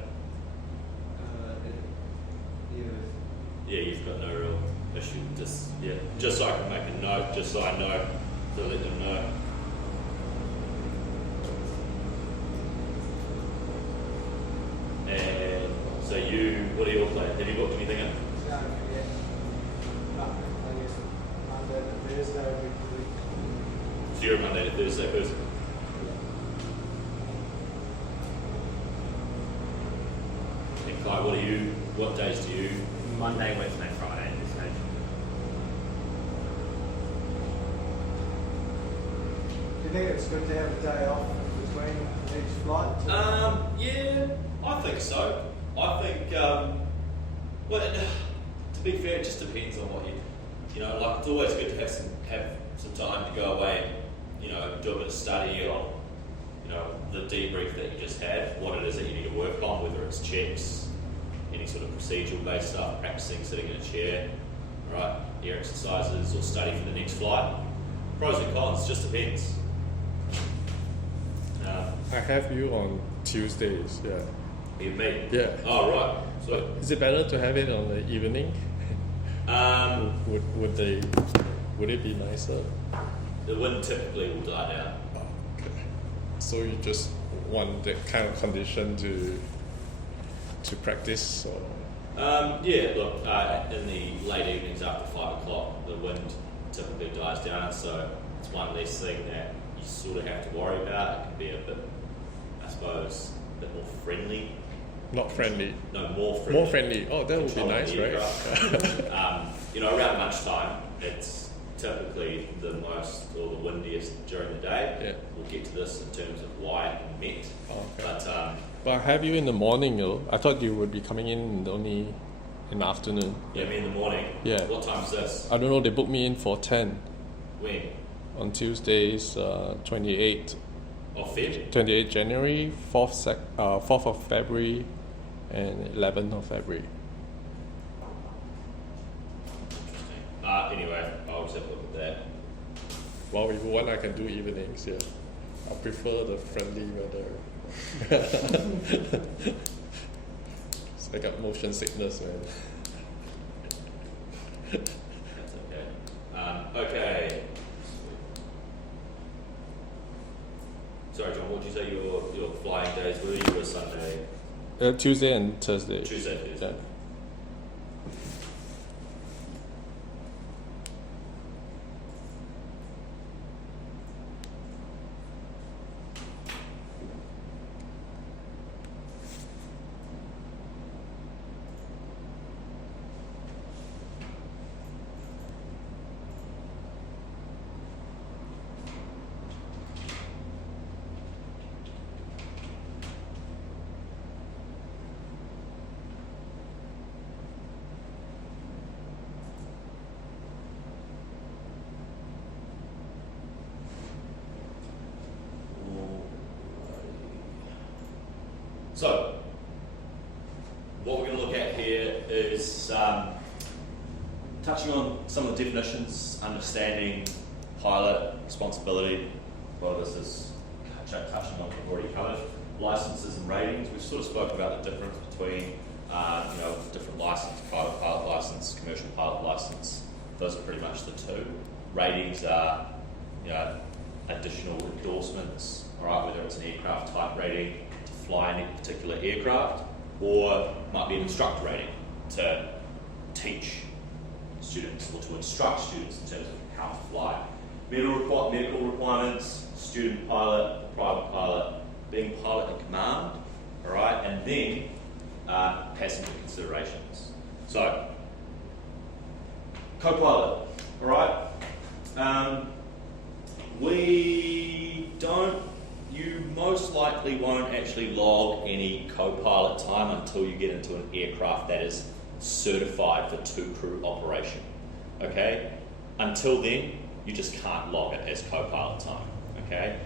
Yeah, you've got no real issue. Just so I can make a note, just so I know to let them know. And so what are your plans? Have you booked anything in? No, yeah. No, I guess Monday to Thursday every week. So you're a Monday to Thursday person? And Kai, what days do you? Monday, Wednesday, Friday at this stage. Do you think it's good to have a day off between each flight? Yeah, I think so. I think, well, to be fair, it just depends on what like it's always good to have some time to go away and, do a bit of study on, the debrief that you just had, what it is that you need to work on, whether it's checks, any sort of procedural based stuff, practicing sitting in a chair, right, air exercises, or study for the next flight. Pros and cons, just depends. I have you on Tuesdays. Yeah. You and me? Yeah. Oh, right. So, Is it better to have it on the evening? Would it be nicer? the wind typically will die down. Oh, okay. So you just want that kind of condition to practice, or? Yeah, look, in the late evenings after 5 o'clock, the wind typically dies down, so it's one less thing that you sort of have to worry about. It can be a bit, I suppose, a bit more friendly. Not friendly. No, more friendly. More friendly. Oh, that would be Controlling nice, the right? aircraft. Around lunchtime, it's typically the most or the windiest during the day. Yeah. We'll get to this in terms of why and met. Okay. But But I have you in the morning, though. I thought you would be coming in only in the afternoon. yeah, me in the morning. Yeah. What time's this? I don't know. They booked me in for 10 When? on Tuesdays, 28 Feb? January, 4th of February, and 11th of February. Interesting. Anyway, I'll just have a look at that. Well, if you want, I can do evenings. Yeah, I prefer the friendly weather. I got motion sickness, man. That's okay. Okay. Sorry, John, what did you say your flying days were? You were Sunday, Tuesday and Thursday. Tuesday, Thursday. Yeah. So, what we're going to look at here is touching on some of the definitions, understanding pilot responsibility. Well, this is touching on what we've already covered. Licenses and ratings. We've sort of spoken about the difference between different license, private pilot license, commercial pilot license. Those are pretty much the two. Ratings are, additional endorsements, all right, whether it's an aircraft type rating to fly any particular aircraft, or might be an instructor rating to teach students or to instruct students in terms of how to fly. Medical requirements, student pilot, private pilot, being pilot in command, all right, and then passenger considerations. So, co-pilot, all right. You most likely won't actually log any co-pilot time until you get into an aircraft that is certified for two-crew operation, okay? Until then, you just can't log it as co-pilot time, okay?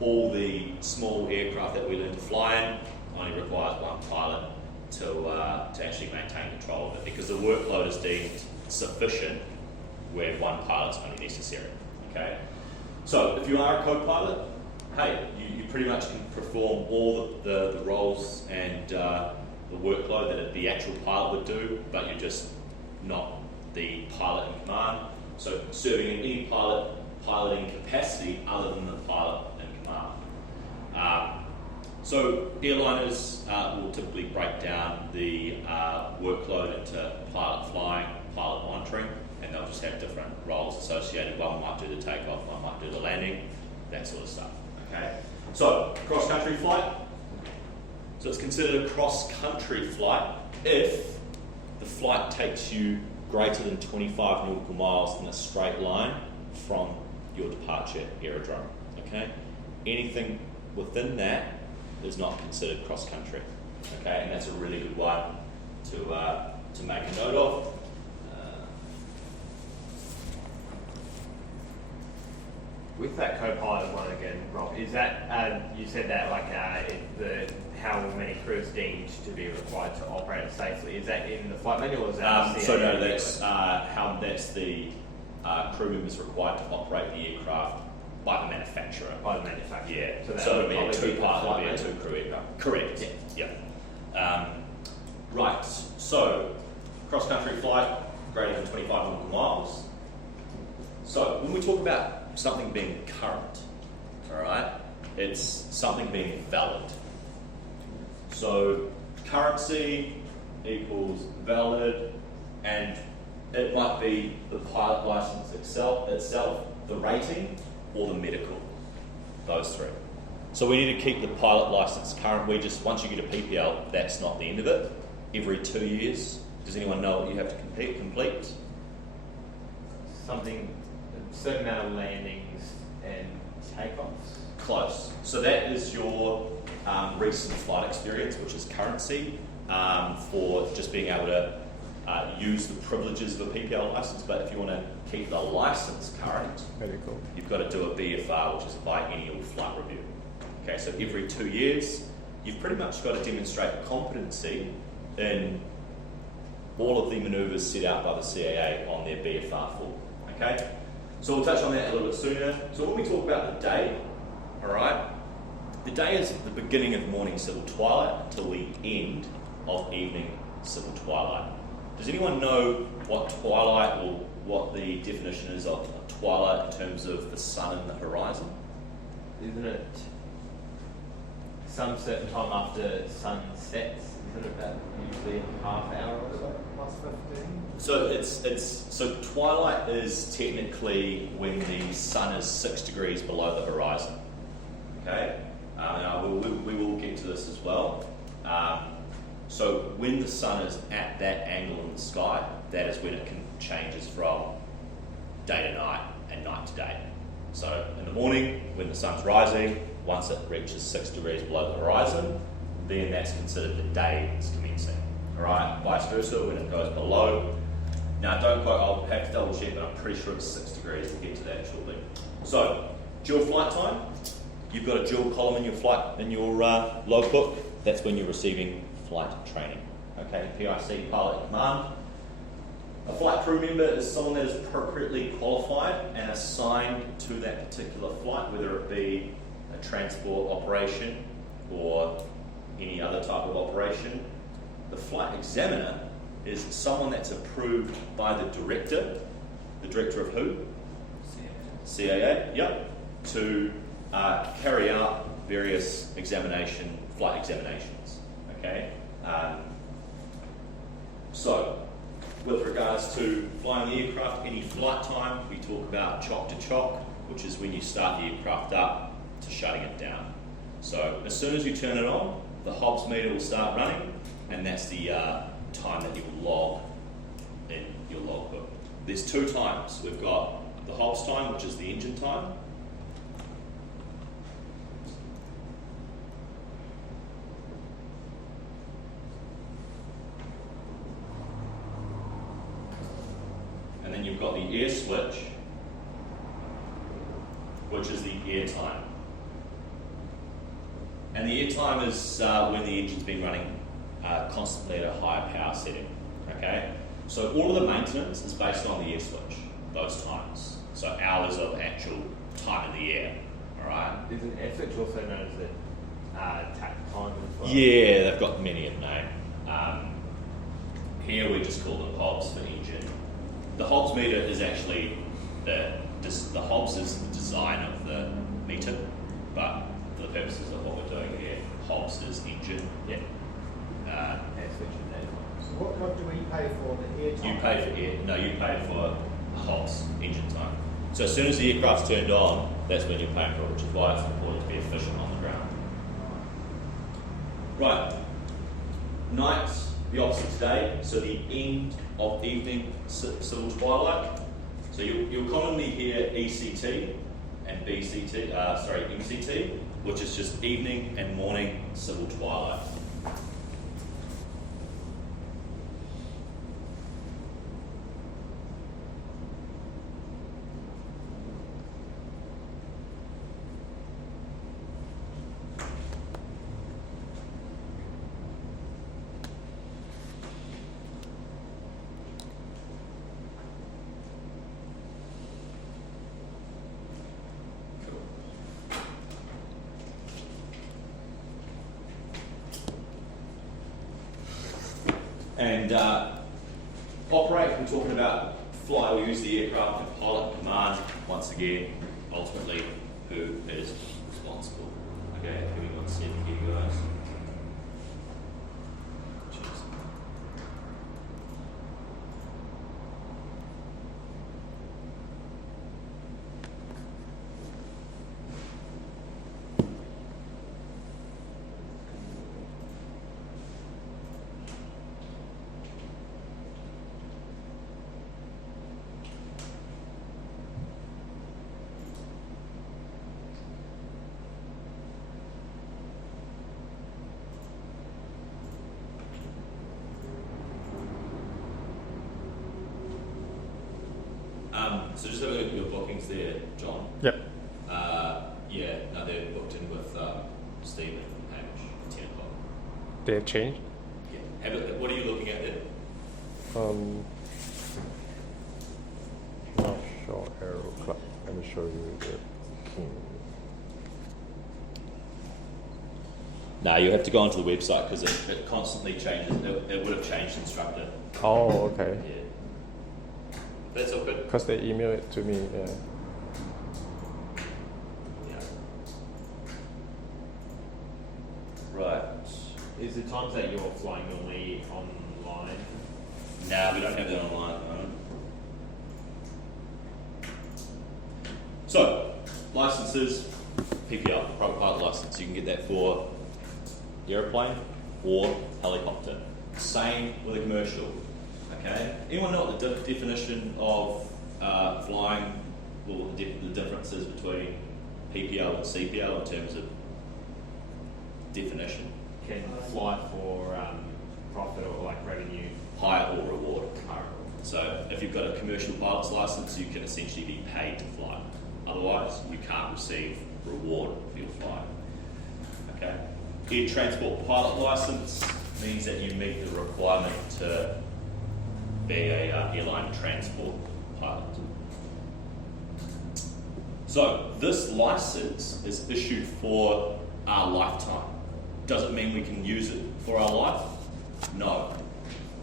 All the small aircraft that we learn to fly in only requires one pilot to actually maintain control of it, because the workload is deemed sufficient where one pilot's only necessary, okay? So if you are a co-pilot, hey, you pretty much can perform all the roles and the workload that the actual pilot would do, but you're just not the pilot in command. So serving in any piloting capacity other than the pilot in command. So airliners will typically break down the workload into pilot flying, pilot monitoring, and they'll just have different roles associated. One might do the takeoff, one might do the landing, that sort of stuff. Okay. So cross-country flight. So it's considered a cross-country flight if the flight takes you greater than 25 nautical miles in a straight line from your departure aerodrome. Okay. Anything within that is not considered cross-country. Okay, and that's a really good one to make a note of. With that co-pilot one again, Rob, is that you said that like how many crews deemed to be required to operate it safely? Is that in the flight manual, or is that So no, that's the crew members required to operate the aircraft by the manufacturer. By the manufacturer. Yeah. So it'll be a two-pilot, it'll be a two-crew aircraft. Correct. Yeah. Right. So cross-country flight greater than 25 nautical miles. So when we talk about something being current, all right, it's something being valid. So currency equals valid, and it might be the pilot license itself, the rating, or the medical. Those three. So we need to keep the pilot license current. Once you get a PPL, that's not the end of it. Every 2 years, does anyone know what you have to complete? Something, a certain amount of landings and takeoffs. Close. So that is your recent flight experience, which is currency, for just being able to use the privileges of a PPL license. But if you want to keep the license current, Medical. you've got to do a BFR, which is a biennial flight review. Okay, so every 2 years, you've pretty much got to demonstrate competency in all of the manoeuvres set out by the CAA on their BFR form. Okay, so we'll touch on that a little bit sooner. So when we talk about the day, all right, the day is the beginning of morning civil twilight until the end of evening civil twilight. Does anyone know what twilight, or what the definition is of twilight in terms of the sun and the horizon? Isn't it some certain time after sun sets? Isn't it about usually a half hour or so? Plus 15. So twilight is technically when the sun is 6 degrees below the horizon. Okay, and we will get to this as well. So when the sun is at that angle in the sky, that is when it changes from day to night and night to day. So in the morning, when the sun's rising, once it reaches 6 degrees below the horizon, then that's considered the day is commencing. All right, vice versa, when it goes below. Now, don't quote, I'll have to double check, but I'm pretty sure it's 6 degrees. We'll get to that shortly. So, dual flight time. you've got a dual column in your flight in your logbook, that's when you're receiving flight training. Okay, PIC, pilot command. A flight crew member is someone that is appropriately qualified and assigned to that particular flight, whether it be a transport operation or any other type of operation. The flight examiner is someone that's approved by the director of who? CAA, yep, to carry out various flight examinations, okay? So, with regards to flying the aircraft, any flight time, we talk about chock to chock, which is when you start the aircraft up to shutting it down. So, as soon as you turn it on, the Hobbs meter will start running, and that's the time that you will log in your logbook. There's two times. We've got the Hobbs time, which is the engine time. And then you've got the air switch, which is the air time. And the air time is when the engine's been running constantly at a higher power setting, okay? So all of the maintenance is based on the air switch, those times. So hours of actual time in the air, all right? Is an air switch also known as the takt time as well? Yeah, they've got many a name. Here we just call them Hobbs for engine. The Hobbs meter is actually, the Hobbs is the design of the meter, but for the purposes of what we're doing here, Hobbs is engine. Yeah. Air switch and air time. So what do we pay for, the air time? You pay for Hobbs engine time. So as soon as the aircraft's turned on, that's when you're paying for it, which is why it's important to be efficient on the ground. Right. Night, the opposite today, so the end of evening civil twilight. So you'll commonly hear ECT and MCT, which is just evening and morning civil twilight. And operate, we're talking about fly or use the aircraft and pilot command, once again, ultimately, who is responsible. Okay, give me 1 second here, guys. So just have a look at your bookings there, John. Yep. They're booked in with Steve and Hamish at 10 o'clock. They have changed? Yeah. What are you looking at there? Not sure, Aero Club. Let me show you the No, you have to go onto the website because it constantly changes. It would have changed instructor. Oh, okay. Yeah. That's all good. Because they email it to me, yeah. Yeah. Right. Is the times that you're flying normally online? No, we don't have that online at the moment. So, licenses, PPL, private pilot license. You can get that for aeroplane or helicopter. Same with a commercial. Okay. Anyone know what the definition of flying, well, the differences between PPL and CPL in terms of definition? Can fly for profit or like revenue? Hire or reward. So if you've got a commercial pilot's license, you can essentially be paid to fly. Otherwise, you can't receive reward for you're flying. Okay. Air transport pilot license means that you meet the requirement to be a airline transport pilot. So this license is issued for our lifetime. Does it mean we can use it for our life? No.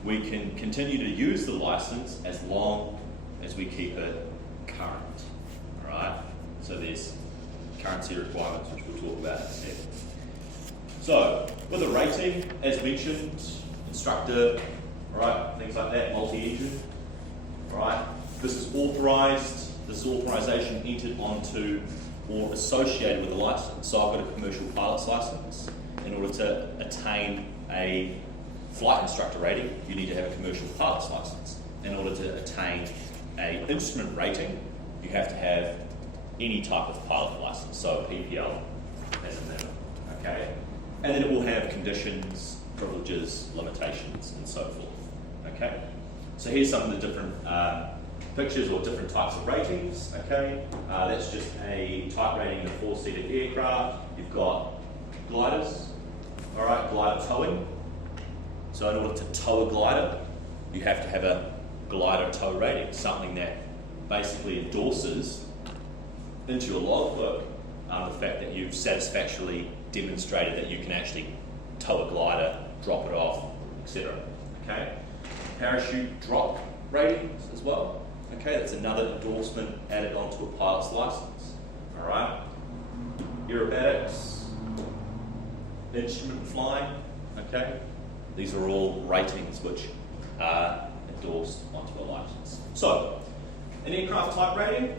We can continue to use the license as long as we keep it current. Alright? So there's currency requirements which we'll talk about in a second. So, with a rating, as mentioned, instructor, alright, things like that, multi-engine, alright, this is authorization entered onto or associated with a license. So I've got a commercial pilot's license. In order to attain a flight instructor rating, you need to have a commercial pilot's license. In order to attain an instrument rating, you have to have any type of pilot license, so a PPL as a minimum, okay? And then it will have conditions, privileges, limitations, and so forth, okay? So here's some of the different pictures or different types of ratings, okay? That's just a type rating in a four-seated aircraft. You've got gliders, all right, glider towing. So in order to tow a glider, you have to have a glider tow rating, something that basically endorses into your logbook the fact that you've satisfactorily demonstrated that you can actually tow a glider, drop it off, etc. Okay? Parachute drop ratings as well. Okay, that's another endorsement added onto a pilot's license. Alright? Aerobatics, instrument flying, okay? These are all ratings which are endorsed onto a license. So, an aircraft type rating.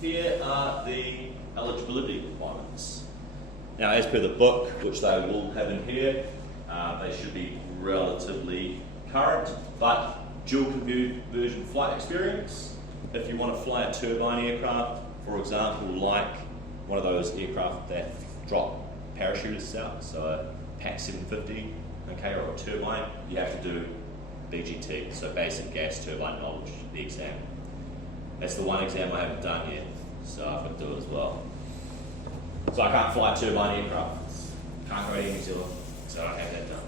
Here are the eligibility requirements. Now, as per the book, which they will have in here, they should be relatively current, but dual conversion flight experience. If you want to fly a turbine aircraft, for example, like one of those aircraft that drop parachutists out, so a PAC 750, okay, or a turbine, you have to do BGT, so basic gas turbine knowledge, the exam. That's the one exam I haven't done yet, so I've got to do it as well. So I can't fly turbine aircraft, can't go to New Zealand, so I have that done.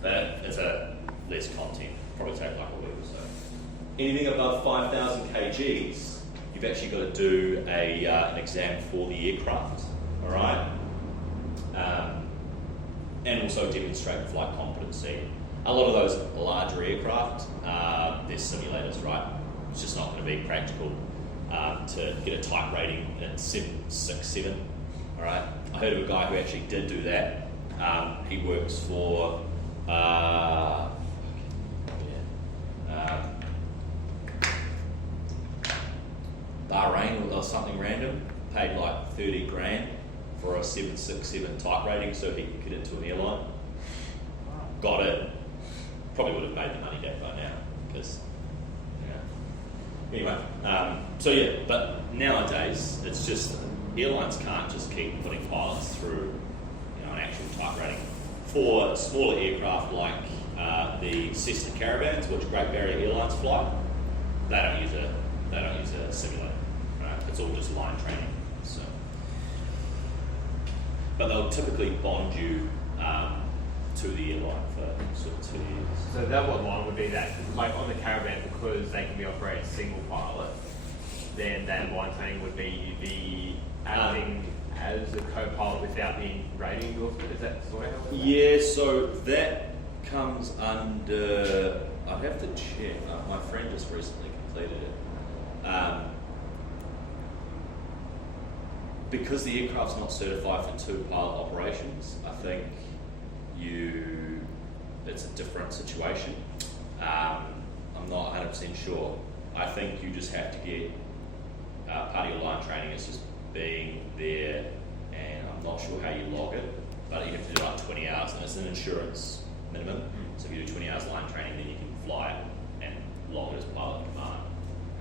But it's a less content, probably take like a week or so. Anything above 5,000 kgs, you've actually got to do an exam for the aircraft, all right? And also demonstrate flight competency. A lot of those larger aircraft, they're simulators, right? It's just not going to be practical to get a type rating at 767, all right? I heard of a guy who actually did do that. He works for Bahrain or something random, paid like 30 grand for a 767 type rating so he could get into an airline. Got it. Probably would have made the money back by now because, anyway. So yeah, but nowadays it's just airlines can't just keep putting pilots through, an actual type rating. For smaller aircraft like the Cessna Caravans, which Great Barrier Airlines fly, they don't use a simulator. Right? It's all just line training. So, but they'll typically bond you to the airline for sort of 2 years. So that what line would be that, like on the Caravan, because they can be operated single pilot, then that line training would be you'd be acting as a co-pilot without the rating endorsement. Is that the way? Yeah, so that comes under. I'd have to check. My friend just recently completed it. Because the aircraft's not certified for two pilot operations, I think it's a different situation. I'm not 100% sure. I think you just have to get part of your line training is just being there, and I'm not sure how you log it, but you have to do like 20 hours, and it's an insurance minimum. So if you do 20 hours line training, then you can fly it and log it as pilot command,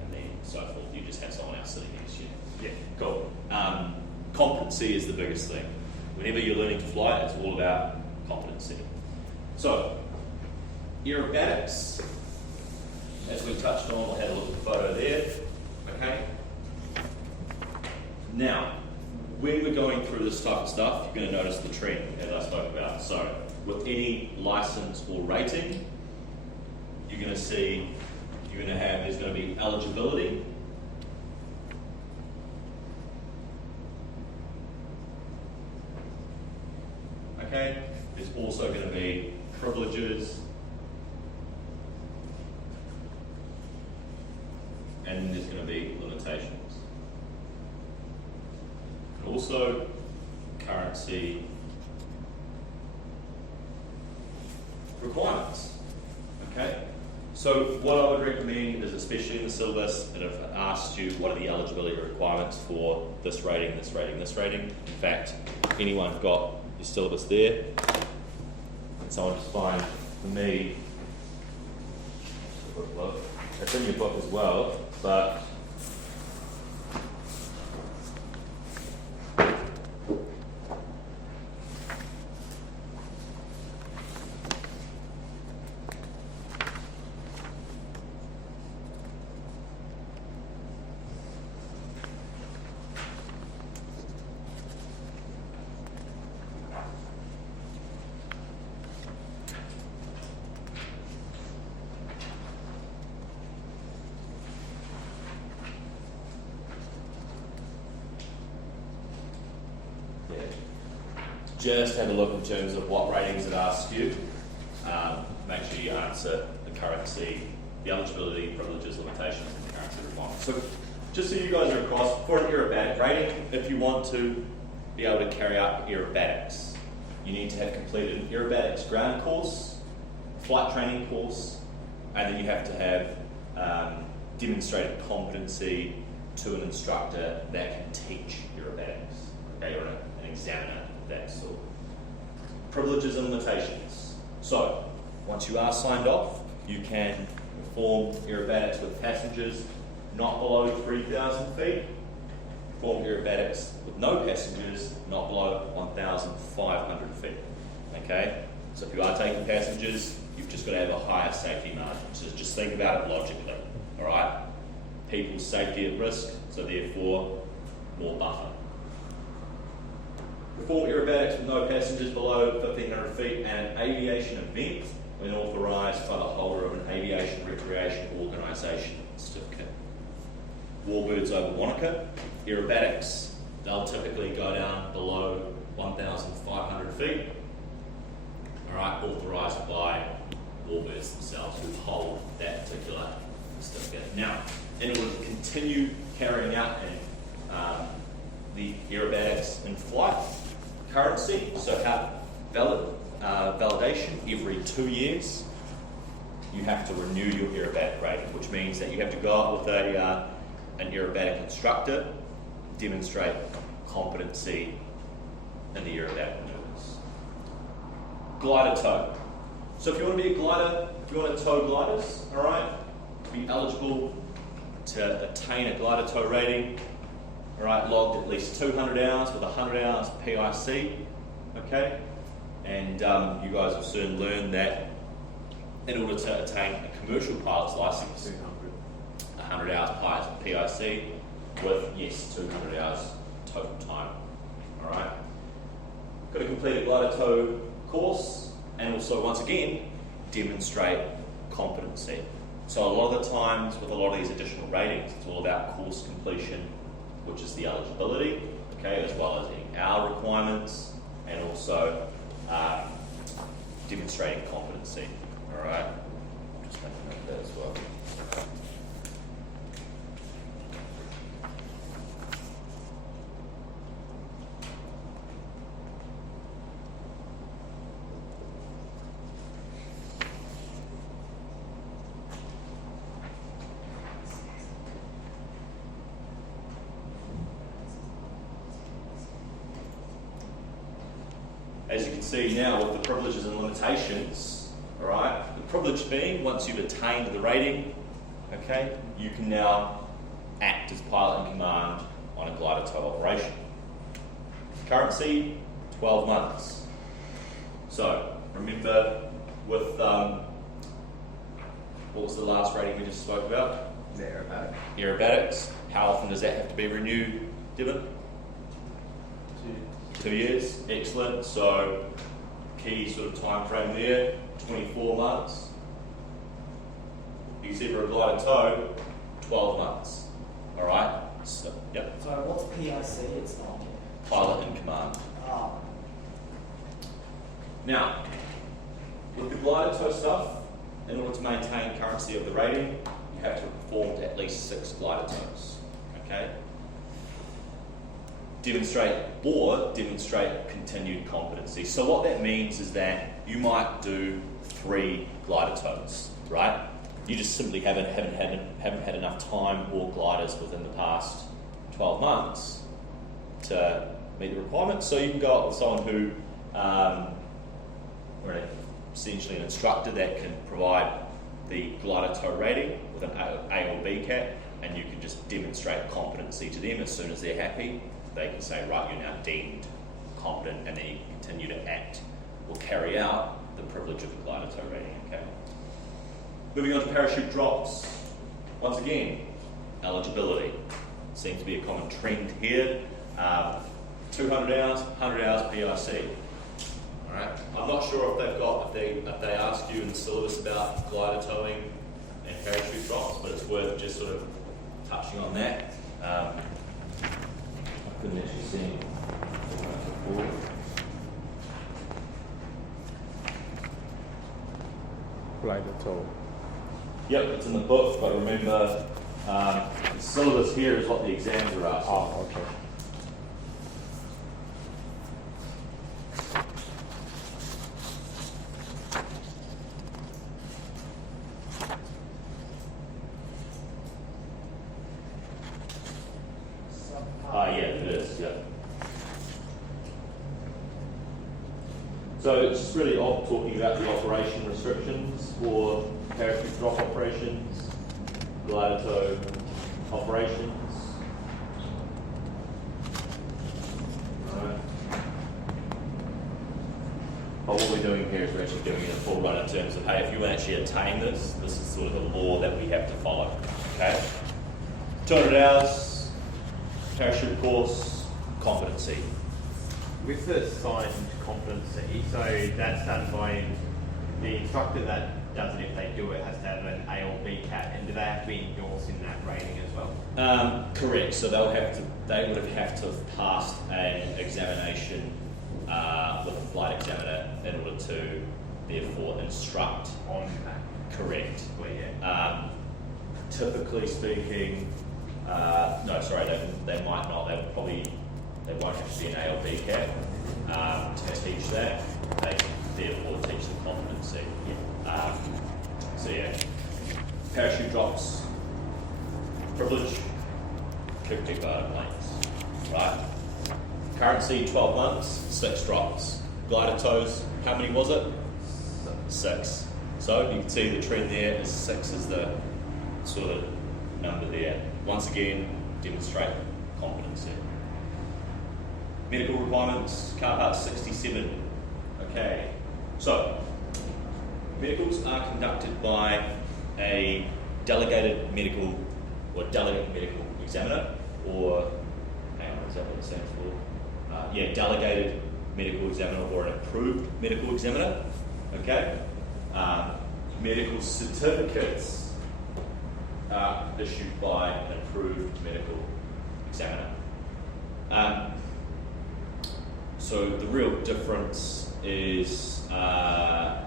and then so forth. You just have someone else sitting next to you. Yeah, cool. Competency is the biggest thing. Whenever you're learning to fly, it's all about competency. So, aerobatics, as we touched on, we'll have a look at the photo there. Okay. Now, when we're going through this type of stuff, you're going to notice the trend, as I spoke about. So, with any license or rating, you're going to see, there's going to be eligibility. Okay, there's also going to be privileges, and there's going to be limitations. And also, currency requirements. Okay, so what I would recommend is, especially in the syllabus, that if it asks you what are the eligibility requirements for this rating, this rating, this rating. In fact, anyone got your syllabus there, and someone just find for me, it's in your book as well, but just have a look in terms of what ratings it asks you. Make sure you answer the currency, the eligibility, privileges, limitations, and the currency requirements. So just so you guys are across, for an aerobatic rating, if you want to be able to carry out aerobatics, you need to have completed an aerobatics ground course, flight training course, and then you have to have demonstrated competency to an instructor that can teach aerobatics, okay, or an examiner. That sort. Privileges and limitations. So, once you are signed off, you can perform aerobatics with passengers not below 3,000 feet, perform aerobatics with no passengers not below 1,500 feet. Okay? So, if you are taking passengers, you've just got to have a higher safety margin. So, just think about it logically. Alright? People's safety at risk, so therefore, more buffer. Perform aerobatics with no passengers below 1,500 feet and an aviation event when authorised by the holder of an aviation recreation organisation certificate. Warbirds over Wanaka, aerobatics, they'll typically go down below 1,500 feet. Alright, authorised by warbirds themselves who hold that particular certificate. Now, in order to continue carrying out the aerobatics in flight, currency, so have validation every 2 years, you have to renew your aerobatic rating, which means that you have to go out with an aerobatic instructor, demonstrate competency in the aerobatic maneuvers. Glider tow. So if you want to be a glider, if you want to tow gliders, alright, to be eligible to attain a glider tow rating, alright, logged at least 200 hours with 100 hours PIC, okay? And you guys will soon learn that in order to attain a commercial pilot's license, 100 hours PIC with, yes, 200 hours total time, alright? Got to complete a glider tow course and also, once again, demonstrate competency. So a lot of the times with a lot of these additional ratings, it's all about course completion, which is the eligibility, okay, as well as the hour requirements and also demonstrating competency. All right, just make a note of that as well. As you can see now with the privileges and limitations, all right, the privilege being once you've attained the rating, okay, you can now act as pilot in command on a glider tow operation. Currency, 12 months. So remember with, what was the last rating we just spoke about? Aerobatic. Aerobatics. How often does that have to be renewed, Devin? 2 years, excellent. So key sort of time frame there, 24 months. You can see for a glider tow, 12 months. All right. So yeah. So what's PIC? It's not. Pilot in command. Oh. Now, with the glider tow stuff, in order to maintain currency of the rating, you have to have performed at least 6 glider tows. Okay. Demonstrate continued competency. So what that means is that you might do 3 glider tows, right? You just simply haven't had enough time or gliders within the past 12 months to meet the requirements. So you can go up with someone who, or essentially an instructor that can provide the glider tow rating with an A or B cap, and you can just demonstrate competency to them. As soon as they're happy, they can say, right, you're now deemed competent, and then you can continue to act or carry out the privilege of the glider tow rating. Okay. Moving on to parachute drops. Once again, eligibility seems to be a common trend here. 200 hours, 100 hours PIC. All right. I'm not sure if they ask you in the syllabus about glider towing and parachute drops, but it's worth just sort of touching on that. I couldn't actually see it. Glider tow. Yep, it's in the book, but remember, the syllabus here is what the exams are asking. Oh, okay. Yeah, it is, yeah. So it's just really talking about the operation restrictions for parachute drop operations, glider tow operations. Alright. But what we're doing here is we're actually giving it a full run in terms of, hey, if you actually attain this, this is sort of the law that we have to follow. Okay? 200 hours. Parachute course, competency. With the signed competency, so that's done by the instructor that does it. If they do it, has to have an A or B cap, and do they have to be endorsed in that rating as well? Correct. So they would have to have passed an examination with a flight examiner in order to therefore instruct On that. Correct. Well, yeah. Typically speaking, no, sorry, they might not. They won't have to be an A or B cap to teach that. They can therefore teach the competency. So yeah, parachute drops, privilege, could do glider planes, right? Currency 12 months, 6 drops. Glider tows, how many was it? 6. So you can see the trend there is 6 is the sort of number there. Once again, demonstrate competency. Medical requirements, car part 67. Okay, so medicals are conducted by a delegated medical or delegate medical examiner, or hang on, is that what it stands for? Delegated medical examiner or an approved medical examiner. Okay, medical certificates are issued by an approved medical examiner. So the real difference is, I'll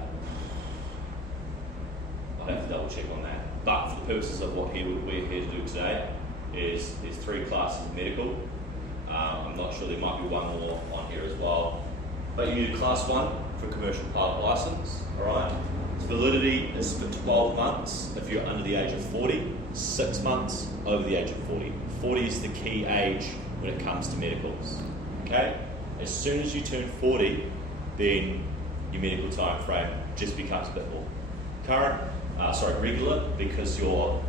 have to double check on that, but for the purposes of what we're here to do today, is there's 3 classes of medical. I'm not sure, there might be one more on here as well. But you need a class 1 for commercial pilot license, alright? Its validity is for 12 months if you're under the age of 40, 6 months over the age of 40. 40 is the key age when it comes to medicals, okay? As soon as you turn 40, then your medical time frame just becomes a bit more regular, because you're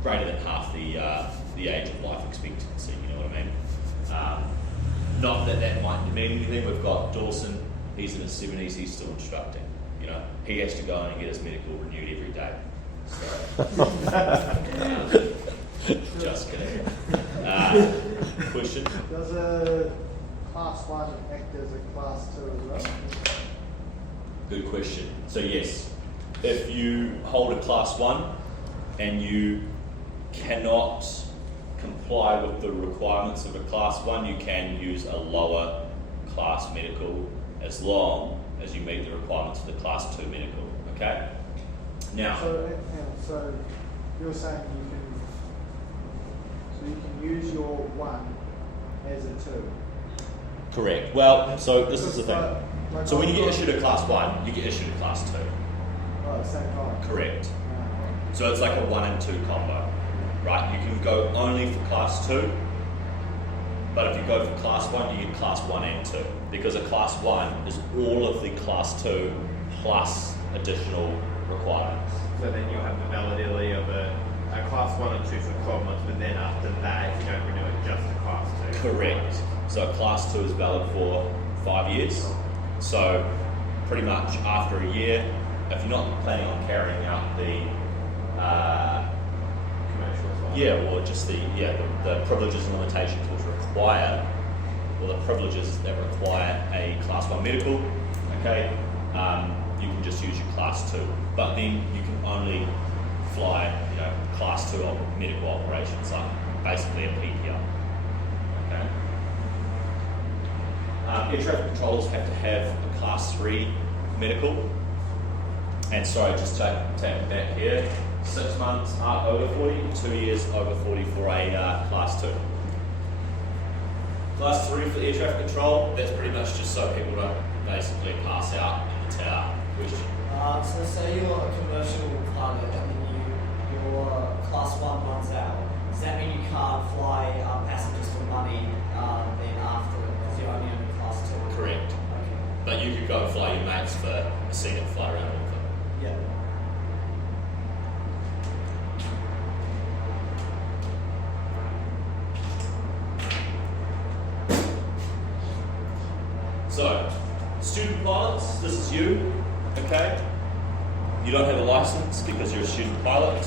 greater than half the age of life expectancy, you know what I mean? Not that that might mean anything. We've got Dawson, he's in his 70s, he's still instructing, you know? He has to go in and get his medical renewed every day. So, just kidding. Question? Does a class 1 act as a class 2 as well? Good question. So yes, if you hold a class 1 and you cannot comply with the requirements of a class 1, you can use a lower class medical as long as you meet the requirements of the class 2 medical. Okay? Now, So you're saying you can use your 1 as a 2? correct. Well, so this is the thing. Like So when you get issued a class 1, you get issued a class 2. Oh, at the same time? Correct. Right. So it's like a 1 and 2 combo, right? You can go only for class 2, but if you go for class 1, you get class 1 and 2, because a class 1 is all of the class 2 plus additional requirements. So then you'll have the validity of a class 1 and 2 for 12 months, but then after that, if you don't renew it, just a class 2. Correct. So class 2 is valid for 5 years. So pretty much after a year, if you're not planning on carrying out the Commercial as well. or just the privileges and limitations which require, or the privileges that require a class 1 medical, okay, you can just use your class 2. But then you can only fly, class 2 medical operations, like basically a PPL. Okay. Air traffic controllers have to have a class 3 medical. And sorry, just take it back here. 6 months over 40, 2 years over 40 for a class 2. Class 3 for air traffic control, that's pretty much just so people don't basically pass out in the tower. Question. So say you're a commercial pilot and then your class 1 runs out. Does that mean you can't fly passengers for money then after it because you're only on class 2? Correct. Okay. But you could go and fly your mates for a seat and fly around with them. Yeah. So, student pilots, this is you, okay? You don't have a license because you're a student pilot.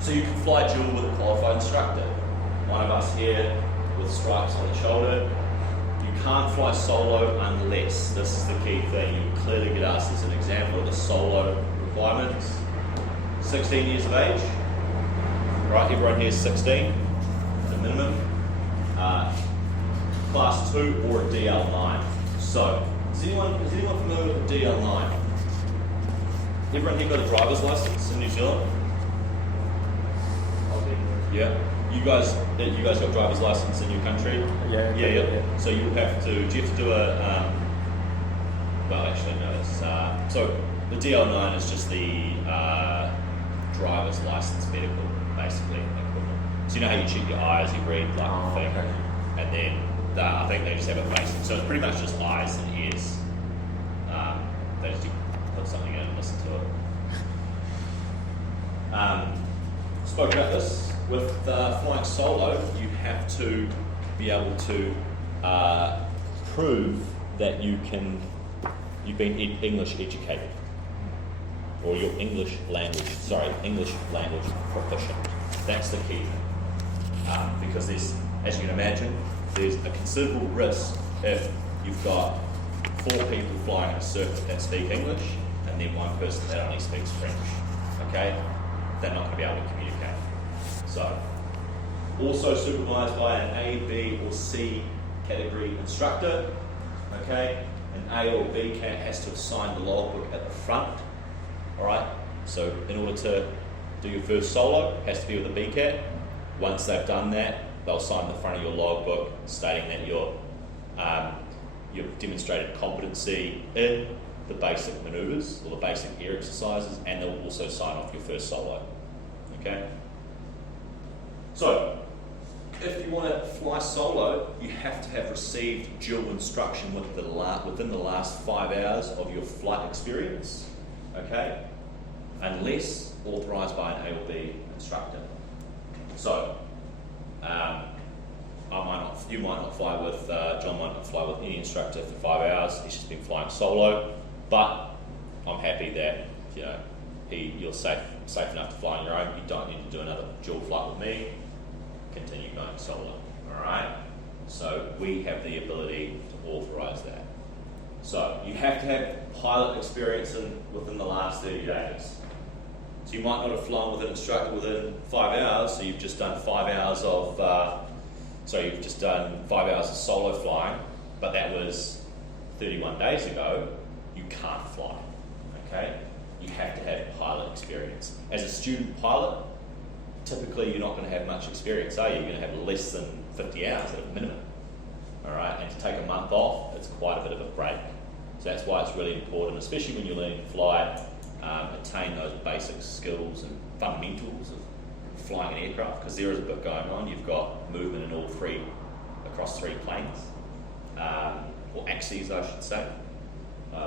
So you can fly dual with a qualified instructor. One of us here with stripes on the shoulder. You can't fly solo unless, this is the key thing, you clearly get asked as an example of the solo requirements. 16 years of age, right, everyone here is 16, the minimum. Class 2 or a DL9. So, is anyone familiar with a DL9? Everyone here got a driver's license in New Zealand? Yeah. You guys got driver's license in your country? Yeah. So you have to. Do you have to do a? Well, actually, no. It's so the DL9 is just the driver's license medical, basically equivalent. So you know how you check your eyes, you read like the thing, okay. and then I think they just have a basic. So it's pretty much just eyes and ears. They just put something in and listen to it. Spoke about this. With flying solo, you have to be able to prove that you've been English educated, or your English language proficient. That's the key thing. Because there's, as you can imagine, there's a considerable risk if you've got 4 people flying a circuit that speak English and then 1 person that only speaks French. Okay? They're not going to be able to communicate. So, also supervised by an A, B, or C category instructor. Okay? An A or B cat has to have signed the logbook at the front. Alright? So, in order to do your first solo, it has to be with a B cat. Once they've done that, they'll sign the front of your logbook stating that you've demonstrated competency in the basic manoeuvres or the basic air exercises, and they'll also sign off your first solo. Okay? So, if you want to fly solo, you have to have received dual instruction within the last 5 hours of your flight experience. Okay? Unless authorised by an A or B instructor. So, you might not fly with, John might not fly with any instructor for 5 hours. He's just been flying solo, but I'm happy that you're safe enough to fly on your own. You don't need to do another dual flight with me. Continue going solo. All right. So we have the ability to authorise that. So you have to have pilot experience within the last 30 days. So you might not have flown with an instructor within 5 hours, so you've just done 5 hours of, you've just done 5 hours of solo flying, but that was 31 days ago. You can't fly, okay? You have to have pilot experience. As a student pilot, typically you're not going to have much experience, are you? You're going to have less than 50 hours at a minimum, all right? And to take a month off, it's quite a bit of a break. So that's why it's really important, especially when you're learning to fly, attain those basic skills and fundamentals of flying an aircraft, because there is a bit going on. You've got movement in all three, across 3 planes, or axes, I should say,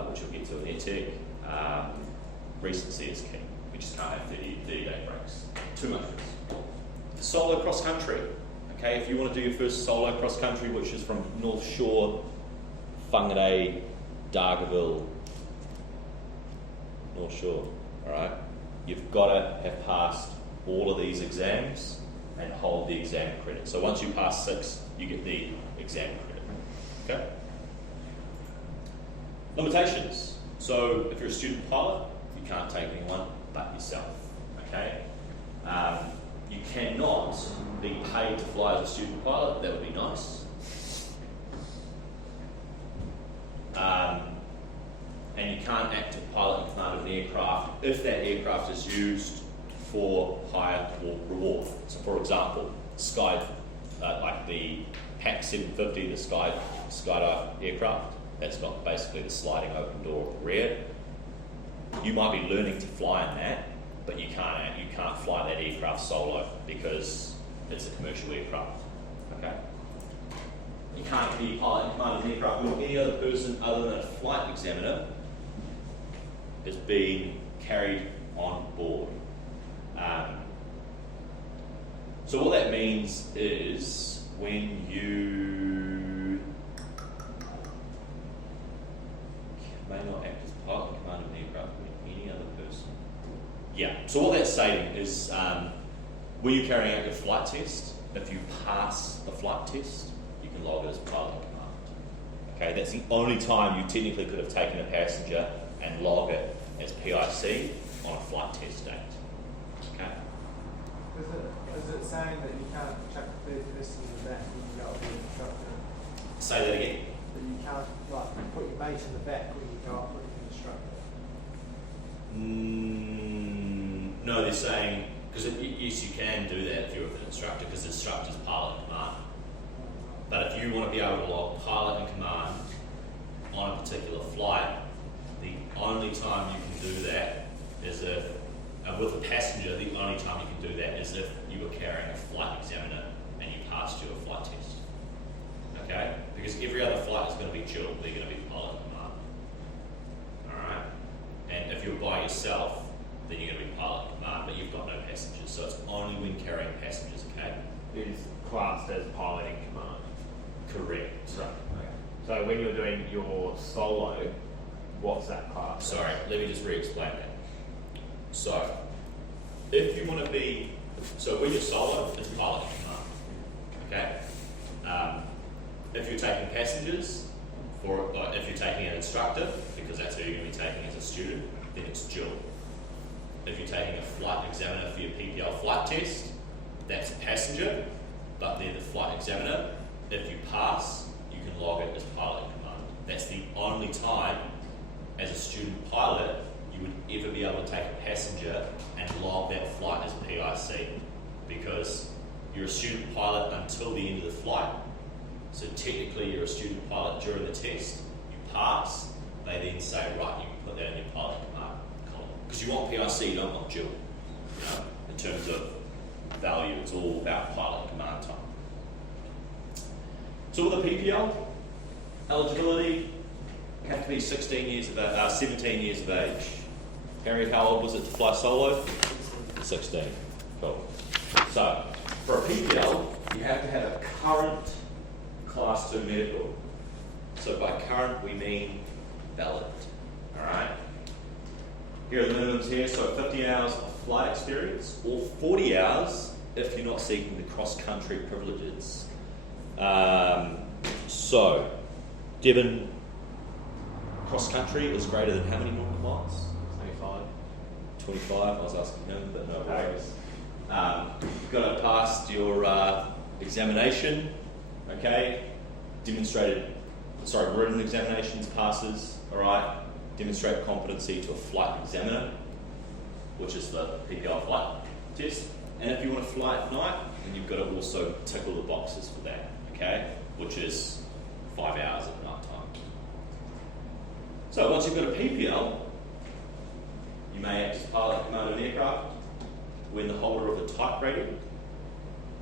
which we'll get to in air tech. Recency is key. We just can't have 30-day breaks. Too much risk. The solo cross country, okay, if you want to do your first solo cross country, which is from North Shore, Whangarei, Dargaville, North Shore, alright? You've got to have passed all of these exams and hold the exam credit. So once you pass 6, you get the exam credit, okay? Limitations. So if you're a student pilot, you can't take anyone but yourself, okay? You cannot be paid to fly as a student pilot. That would be nice. And you can't act as pilot in command of an aircraft if that aircraft is used for hire or reward. So for example, like the PAC 750, the skydive aircraft, that's got basically the sliding open door at the rear. You might be learning to fly in that, but you can't fly that aircraft solo because it's a commercial aircraft. Okay? You can't be a pilot in command of an aircraft or any other person other than a flight examiner is being carried on board. So what that means is when you may not act as pilot in command of an aircraft with any other person. Yeah, so what that's saying is when you're carrying out your flight test, if you pass the flight test, you can log it as pilot in command. Okay, that's the only time you technically could have taken a passenger and log it as PIC on a flight test date. Okay. Is it saying that you can't chuck the third person in the back when you go up with the instructor? Say that again. That you can't put your mate in the back when you go up with the instructor? No, they're saying, because yes, you can do that if you're with an instructor, because the instructor's pilot in command. But if you want to be able to log pilot in command on a particular flight, the only time you can do that is if, with a passenger, the only time you can do that is if you were carrying a flight examiner and you passed your flight test. Okay? Because every other flight is going to be dual, they're going to be pilot in command. Alright? And if you're by yourself, then you're going to be pilot in command, but you've got no passengers. So it's only when carrying passengers, okay? It is classed as pilot in command. Correct. Right. Okay. So when you're doing your solo, what's that class? Sorry, let me just re-explain that. So, if you want to be, so when you're solo, it's pilot in command, okay? If you're taking passengers, or if you're taking an instructor, because that's who you're going to be taking as a student, then it's dual. If you're taking a flight examiner for your PPL flight test, that's a passenger, but they're the flight examiner. If you pass, you can log it as pilot in command. That's the only time as a student pilot you would ever be able to take a passenger and log that flight as PIC, because you're a student pilot until the end of the flight. So technically you're a student pilot during the test, you pass, they then say, right, you can put that in your pilot command column. Because you want PIC, you don't want dual. You know, in terms of value, it's all about pilot command time. So with a PPL, eligibility, you have to be 17 years of age. Harry, how old was it to fly solo? 16. Cool. So, for a PPL, you have to have a current Class 2 medical. So by current, we mean valid. Alright? Here are the minimums here. So 50 hours of flight experience, or 40 hours if you're not seeking the cross-country privileges. So, given cross country is greater than how many nautical miles? 25. 25, I was asking him, but no worries. You've got to pass your examination, okay? Written examinations passes, all right? Demonstrate competency to a flight examiner, which is the PPL flight test. And if you want to fly at night, then you've got to also tick all the boxes for that, okay? Which is 5 hours at night time. So once you've got a PPL, you may act as pilot at command of an aircraft when the holder of a type rating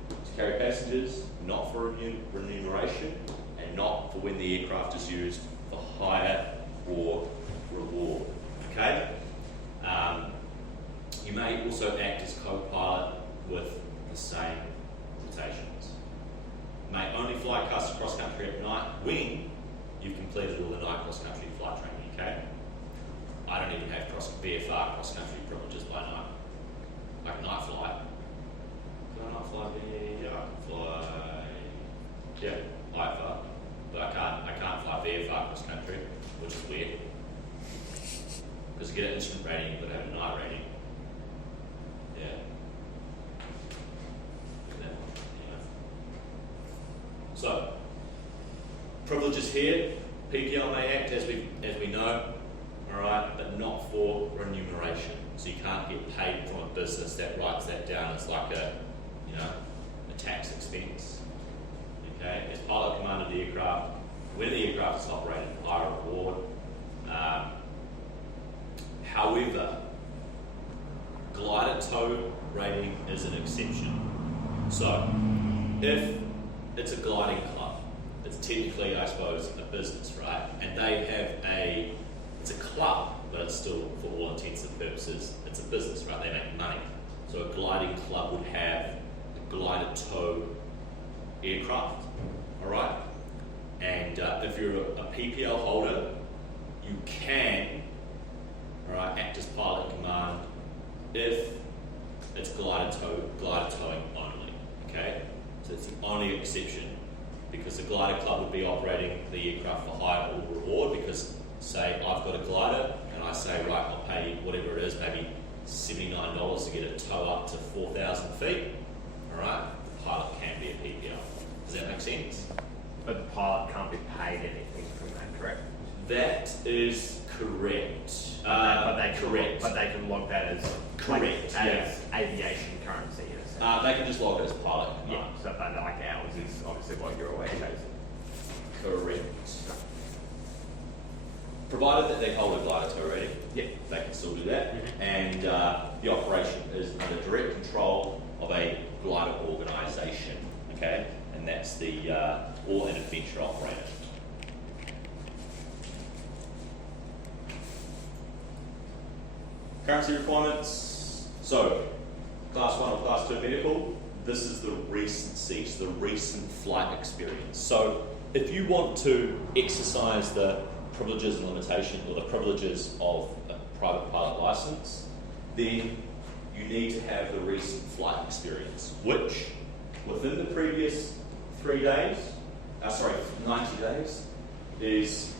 to carry passengers, not for remuneration, and not for when the aircraft is used for hire or reward. Okay? You may also act as co-pilot with the same rotations. May only fly cross country at night when you've completed all the night cross country flight training. Okay? I don't even have VFR cross country privileges by night. I can night fly. Can I night fly there? Yeah, I can fly. Yeah, IFR, but I can't fly VFR cross country, which is weird. Because to get an instrument rating, you've got to have a night rating. Yeah. So, privileges here. PPL may act as we know, all right, but not for remuneration. So you can't get paid from a business that writes that down as like a tax expense. Okay, as pilot command of the aircraft, when the aircraft is operated, hire or reward. However, glider tow rating is an exception. So, if it's a gliding club, it's technically, I suppose, a business, right? And they have it's a club, but it's still, for all intents and purposes, it's a business, right? They make money. So a gliding club would have a glider tow aircraft, all right? And if you're a PPL holder, you can, all right, act as pilot command if it's glider towing only, okay? So it's the only exception, because the glider club would be operating the aircraft for hire or reward, because say I've got a glider and I say, right, I'll pay you whatever it is, maybe $79 to get it tow up to 4,000 feet, all right? The pilot can be a PPL. Does that make sense? But the pilot can't be paid anything from that, correct? That is correct. But they can log that as Correct, as aviation currency. They can just log it as pilot. Yeah. So but like ours is obviously what you're aware of. Correct. Provided that they hold a glider tow rating, Yeah. they can still do that. Mm-hmm. And the operation is under direct control of a glider organisation, okay? And that's the or an adventure operator. Currency requirements. So, Class 1 or Class 2 medical, this is the recency, so the recent flight experience. So, if you want to exercise the privileges and limitations, or the privileges of a private pilot license, then you need to have the recent flight experience, which within the previous 90 days, is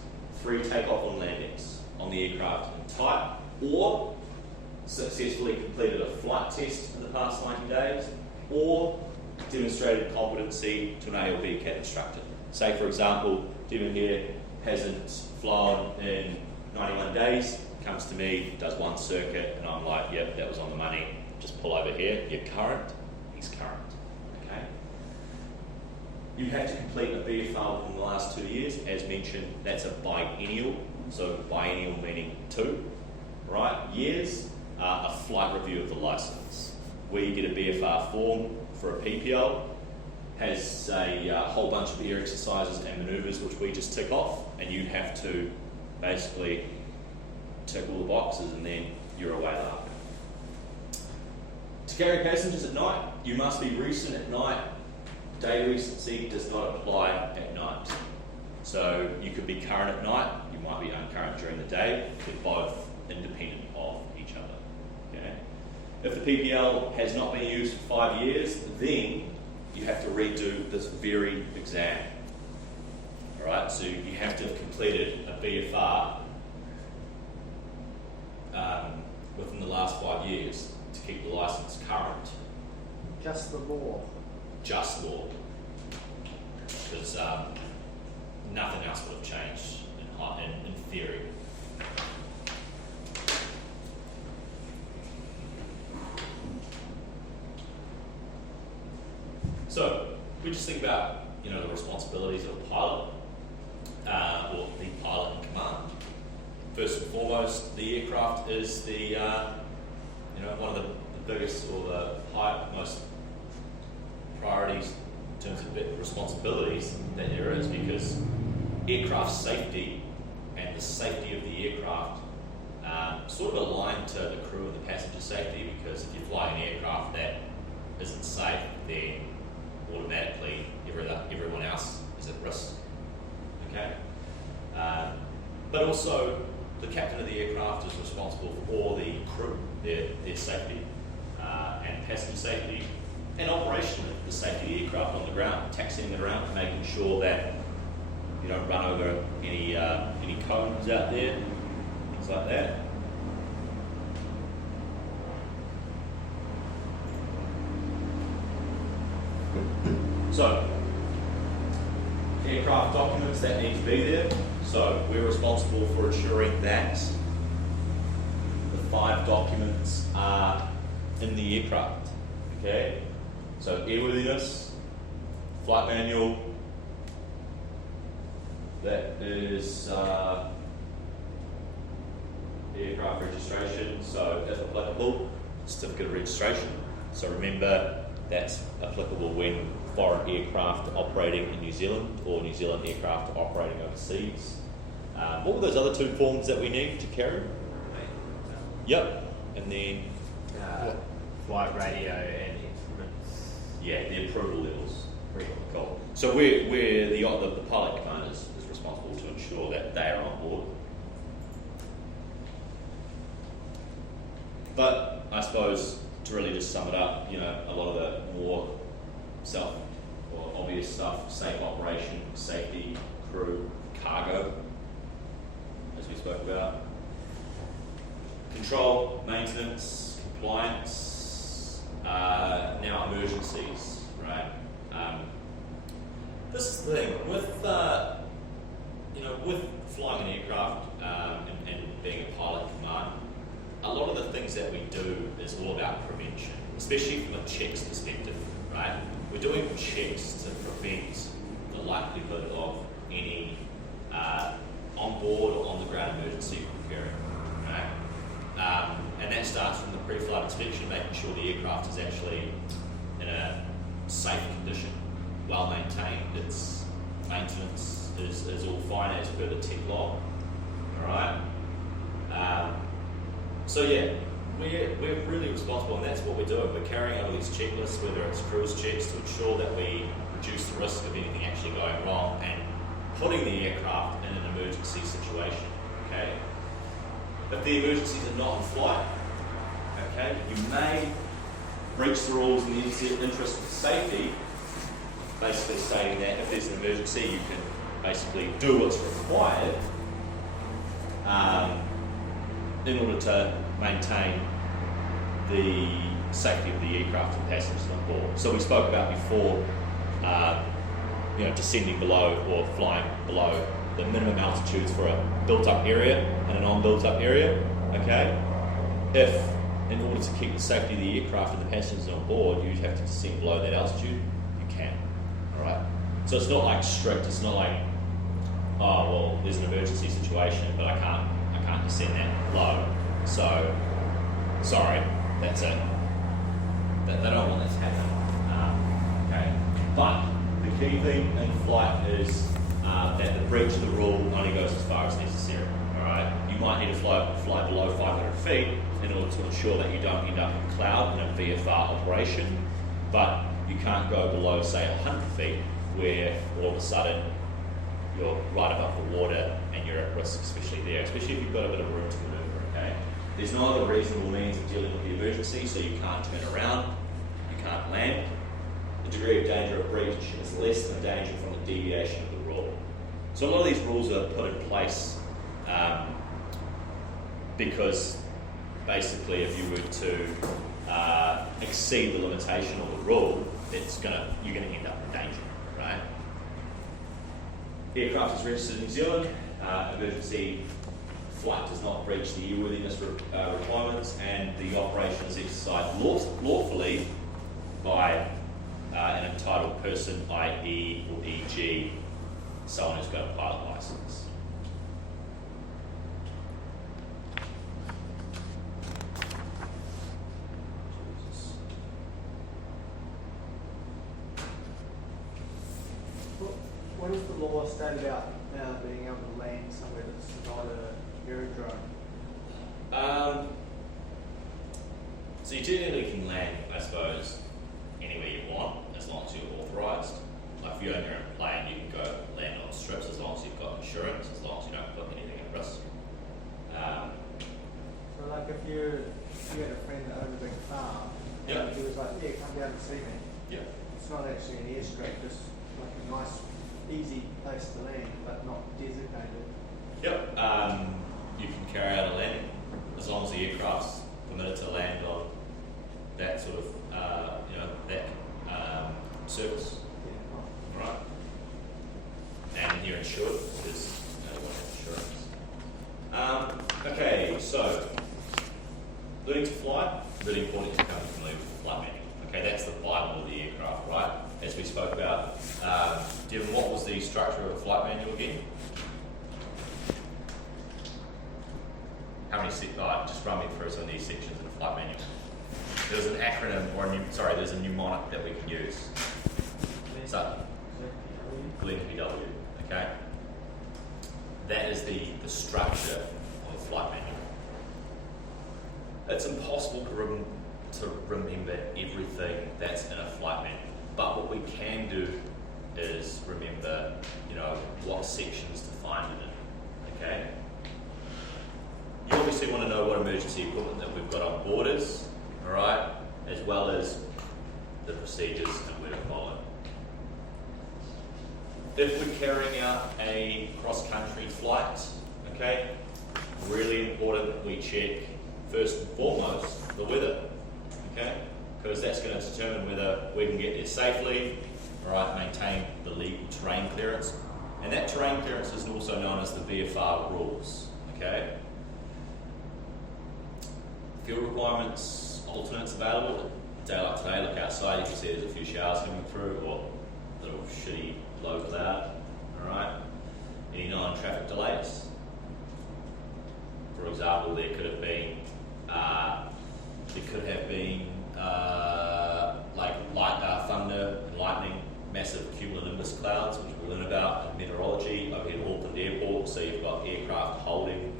3 takeoff and landings on the aircraft in type, or successfully completed a flight test in the past 90 days, or demonstrated competency to an ALB CAT instructor. Say, for example, Devon here hasn't flown in 91 days, comes to me, does one circuit, and I'm like, yep, that was on the money, just pull over here, you're current, he's current, okay? You have to complete a VFR within the last 2 years. As mentioned, that's a biennial, so biennial meaning 2, right? Years, a flight review of the license, where you get a VFR form for a PPL, has a whole bunch of air exercises and manoeuvres which we just tick off, and you have to basically tick all the boxes, and then you're away up. To carry passengers at night, you must be recent at night. Day recency does not apply at night. So you could be current at night, you might be uncurrent during the day. They're both independent of each other. Okay? If the PPL has not been used for 5 years, then you have to redo this very exam. All right, so you have to have completed a BFR within the last 5 years to keep the license current. Just the law. Just law, because nothing else would have changed in theory. So we just think about the responsibilities of a pilot, or the pilot in command. First and foremost, the aircraft is the one of the biggest or the most priorities in terms of responsibilities that there is, because aircraft safety and the safety of the aircraft sort of aligned to the crew and the passenger safety, because if you fly an aircraft that isn't safe, then automatically everyone else is at risk. Okay? But also the captain of the aircraft is responsible for all the crew, their safety and passenger safety, and operation of the safety of the aircraft on the ground, taxiing it around, making sure that you don't run over any cones out there, things like that. So, aircraft documents that need to be there. So we're responsible for ensuring that the 5 documents are in the aircraft. Okay? So airworthiness, flight manual, that is aircraft registration, so if applicable, certificate of registration. So remember, that's applicable when foreign aircraft operating in New Zealand or New Zealand aircraft operating overseas. What were those other 2 forms that we need to carry? Yep, and then flight radio and instruments. yeah, the approval levels. Cool. So we're the pilot command is responsible to ensure that they are on board. But I suppose to really just sum it up, a lot of the more obvious stuff, safe operation, safety, crew, cargo, as we spoke about. Control, maintenance, compliance, now emergencies, right? This is the thing, with flying an aircraft and being a pilot command, a lot of the things that we do is all about prevention, especially from a checks perspective, right? We're doing checks to prevent the likelihood of any on-board or on-the-ground emergency occurring, right? And that starts from the pre-flight inspection, making sure the aircraft is actually in a safe condition, well maintained, its maintenance is all fine as per the tech law, alright? So yeah, we're really responsible, and that's what we're doing. We're carrying out all these checklists, whether it's cruise checks, to ensure that we reduce the risk of anything actually going wrong and putting the aircraft in an emergency situation, okay? If the emergencies are not in flight, okay, you may breach the rules in the interest of safety, basically stating that if there's an emergency, you can basically do what's required in order to maintain the safety of the aircraft and passengers on board. So we spoke about before, descending below or flying below the minimum altitudes for a built-up area and a non-built-up area. Okay, if in order to keep the safety of the aircraft and the passengers on board, you'd have to descend below that altitude, you can. All right. So it's not like strict. It's not like, oh well, there's an emergency situation, but I can't descend that low. So sorry, that's it. They don't want that to happen. Okay. But the key thing in flight is that the breach of the rule only goes as far as necessary. All right. You might need to fly below 500 feet in order to ensure that you don't end up in cloud in a VFR operation, but you can't go below, say, 100 feet, where all of a sudden you're right above the water and you're at risk, especially there, especially if you've got a bit of room to maneuver, okay? There's no other reasonable means of dealing with the emergency, so you can't turn around, you can't land the degree of danger of breach is less than the danger from the deviation of the rule. So a lot of these rules are put in place because basically if you were to exceed the limitation of the rule, you're going to end up in danger, right? Aircraft is registered in New Zealand. Emergency flight does not breach the airworthiness requirements, and the operation is exercised lawfully by an entitled person, i.e. or e.g. someone who's got a pilot license. What does the law state about being able to land somewhere that's not an aerodrome? So you technically can land, I suppose, anywhere you want, as long as you're authorised. Like if you own your own plane, you can go land on strips as long as you've got insurance, as long as you don't put anything at risk. So like if you had a friend that owned a big farm, Yeah. and he was like, yeah, come down and see me. Yeah. It's not actually an airstrip, just like a nice, easy place to land, but not designated. Yep. You can carry out a landing as long as the aircraft's permitted to land on that sort of, surface. Yeah. Right. And you're insured because you want insurance. Okay, so learning to fly, really important to become familiar with the flight manual. Okay, that's the Bible of the aircraft, right? As we spoke about. Devin, what was the structure of the flight manual again? How many just run me through some of these sections of the flight manual. There's an acronym or there's a mnemonic that we can use. So, PPL, okay? That is the structure of a flight manual. It's impossible to remember everything that's in a flight manual, but what we can do is remember, what sections to find it in, okay? You obviously want to know what emergency equipment that we've got on board is, all right, as well as the procedures and where to follow. If we're carrying out a cross-country flight, okay, really important that we check first and foremost the weather, okay, because that's going to determine whether we can get there safely, all right, maintain the legal terrain clearance, and that terrain clearance is also known as the VFR rules, okay. Fuel requirements, alternates available. A day like today, look outside, you can see there's a few showers coming through, or a little shitty low cloud, alright? Any non-traffic delays? For example, there could have been thunder and lightning, massive cumulonimbus clouds, which we learn about in meteorology over here at Auckland Airport. So you've got aircraft holding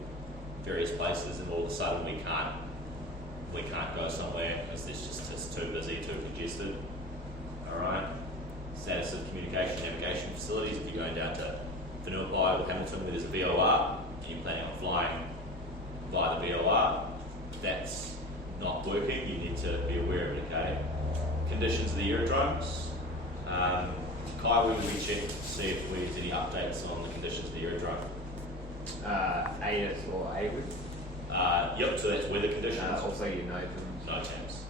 various places, and all of a sudden we can't go somewhere because it's too busy, too congested. Alright. Status of communication navigation facilities. If you're going down to Whenuapai or Hamilton where there's a VOR and you're planning on flying via the VOR, that's not working, you need to be aware of it, okay? Conditions of the aerodromes. Kai, we check to see if there's any updates on the conditions of the aerodrome. AIS or AWIS. Yep, so that's weather conditions. Also your NOTAMs. NOTAMs.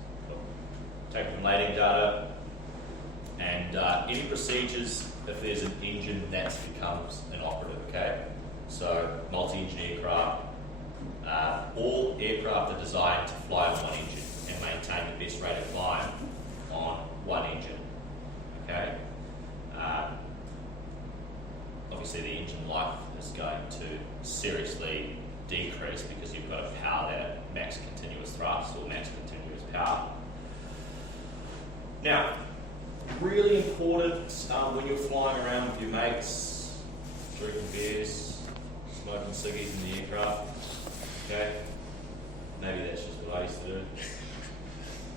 Taking from landing data. And any procedures, if there's an engine that becomes inoperative, okay? So multi-engine aircraft, all aircraft are designed to fly on one engine and maintain the best rate of climb on one engine, okay? Obviously the engine life is going to seriously decrease because you've got to power that at max continuous thrust or max continuous power. Now, really important when you're flying around with your mates, drinking beers, smoking ciggies in the aircraft, okay? Maybe that's just what I used to do.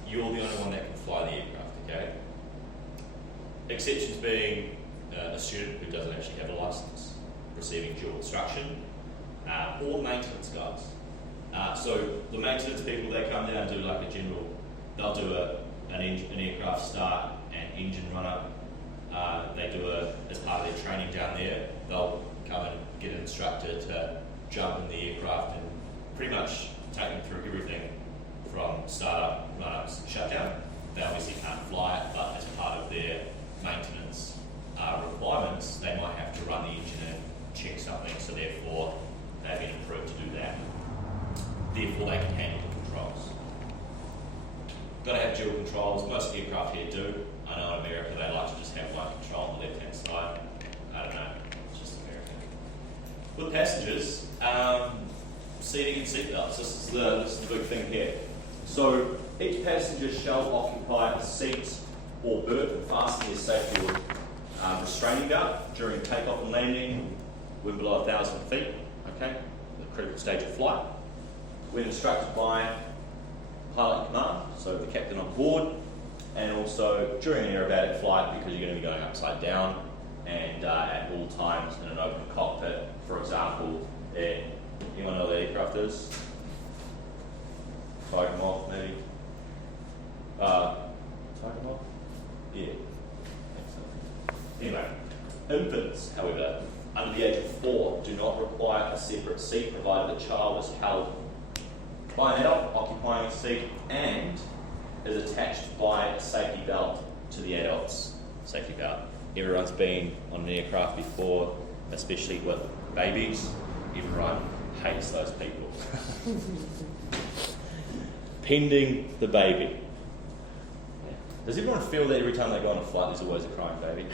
You're the only one that can fly the aircraft, okay? Exceptions being a student who doesn't actually have a license, receiving dual instruction, or maintenance guys. So the maintenance people, they come down and do like a general, they'll do an aircraft start and engine run-up. They do as part of their training down there, they'll come and get an instructor to jump in the aircraft and pretty much take them through everything from startup, run-ups, shutdown. They obviously can't fly it, but as part of their maintenance requirements, they might have to run the engine and check something, so therefore they've been approved to do that. Therefore they can handle the controls. Got to have dual controls. Most aircraft here do. I know in America they like to just have one control on the left-hand side. I don't know, it's just American. With passengers, seating and seatbelts. This is the big thing here. So each passenger shall occupy a seat or berth and fasten their safety or restraining belt during takeoff and landing when below 1,000 feet. Okay, the critical stage of flight. When instructed by pilot command, so the captain on board, and also during an aerobatic flight because you're going to be going upside down, and at all times in an open cockpit. For example, anyone know what the aircraft is? Tiger Moth, maybe? Tiger Moth? Yeah. Anyway, infants, however, under the age of 4 do not require a separate seat provided the child is held by an adult occupying a seat and is attached by a safety belt to the adult's safety belt. Everyone's been on an aircraft before, especially with babies. Everyone hates those people. Pending the baby. Does everyone feel that every time they go on a flight there's always a crying baby?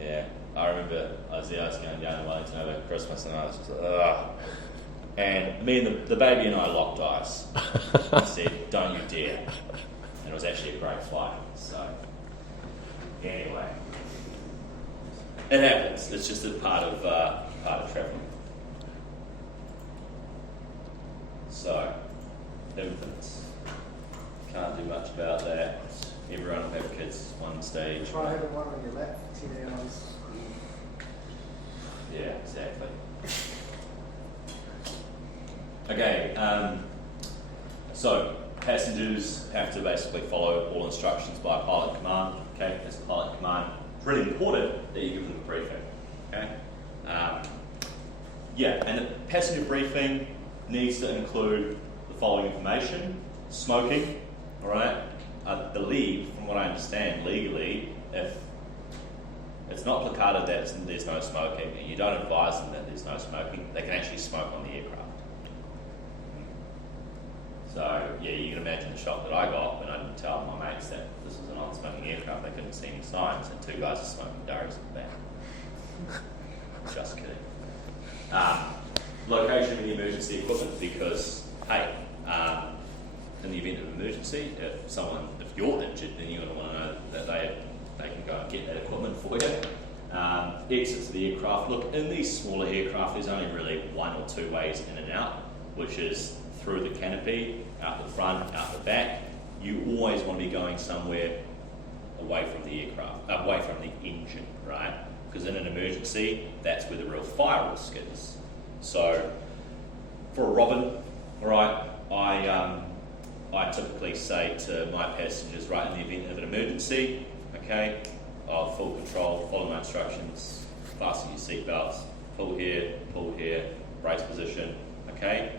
Yeah. I remember I was going down to Wellington over Christmas and I was just like, ugh. And me and the baby and I locked eyes. I said, don't you dare. And it was actually a great flight. So, anyway. It happens. It's just a part of travelling. So, infants. Can't do much about that. Everyone will have kids one stage. Try having one on your lap for 10 hours. Yeah, exactly. Okay, so passengers have to basically follow all instructions by pilot command. Okay, as pilot command, it's really important that you give them a briefing. Okay, yeah, and the passenger briefing needs to include the following information: smoking. All right, I believe, from what I understand legally, if it's not placarded that there's no smoking, and you don't advise them that there's no smoking, they can actually smoke on the aircraft. So, yeah, you can imagine the shock that I got when I didn't tell my mates that this was a non-smoking aircraft. They couldn't see any signs, and 2 guys are smoking durries in the back. Just kidding. Location of the emergency equipment, because, hey, in the event of an emergency, if you're injured, then you're going to want to know that they can go and get that equipment for you. Exits of the aircraft. Look, in these smaller aircraft, there's only really 1 or 2 ways in and out, which is through the canopy, out the front, out the back. You always want to be going somewhere away from the aircraft, away from the engine, right? Because in an emergency, that's where the real fire risk is. So, for a robin, all right, I typically say to my passengers, right, in the event of an emergency, okay, I'll full control, follow my instructions, fasten your seatbelts, pull here, brace position, okay?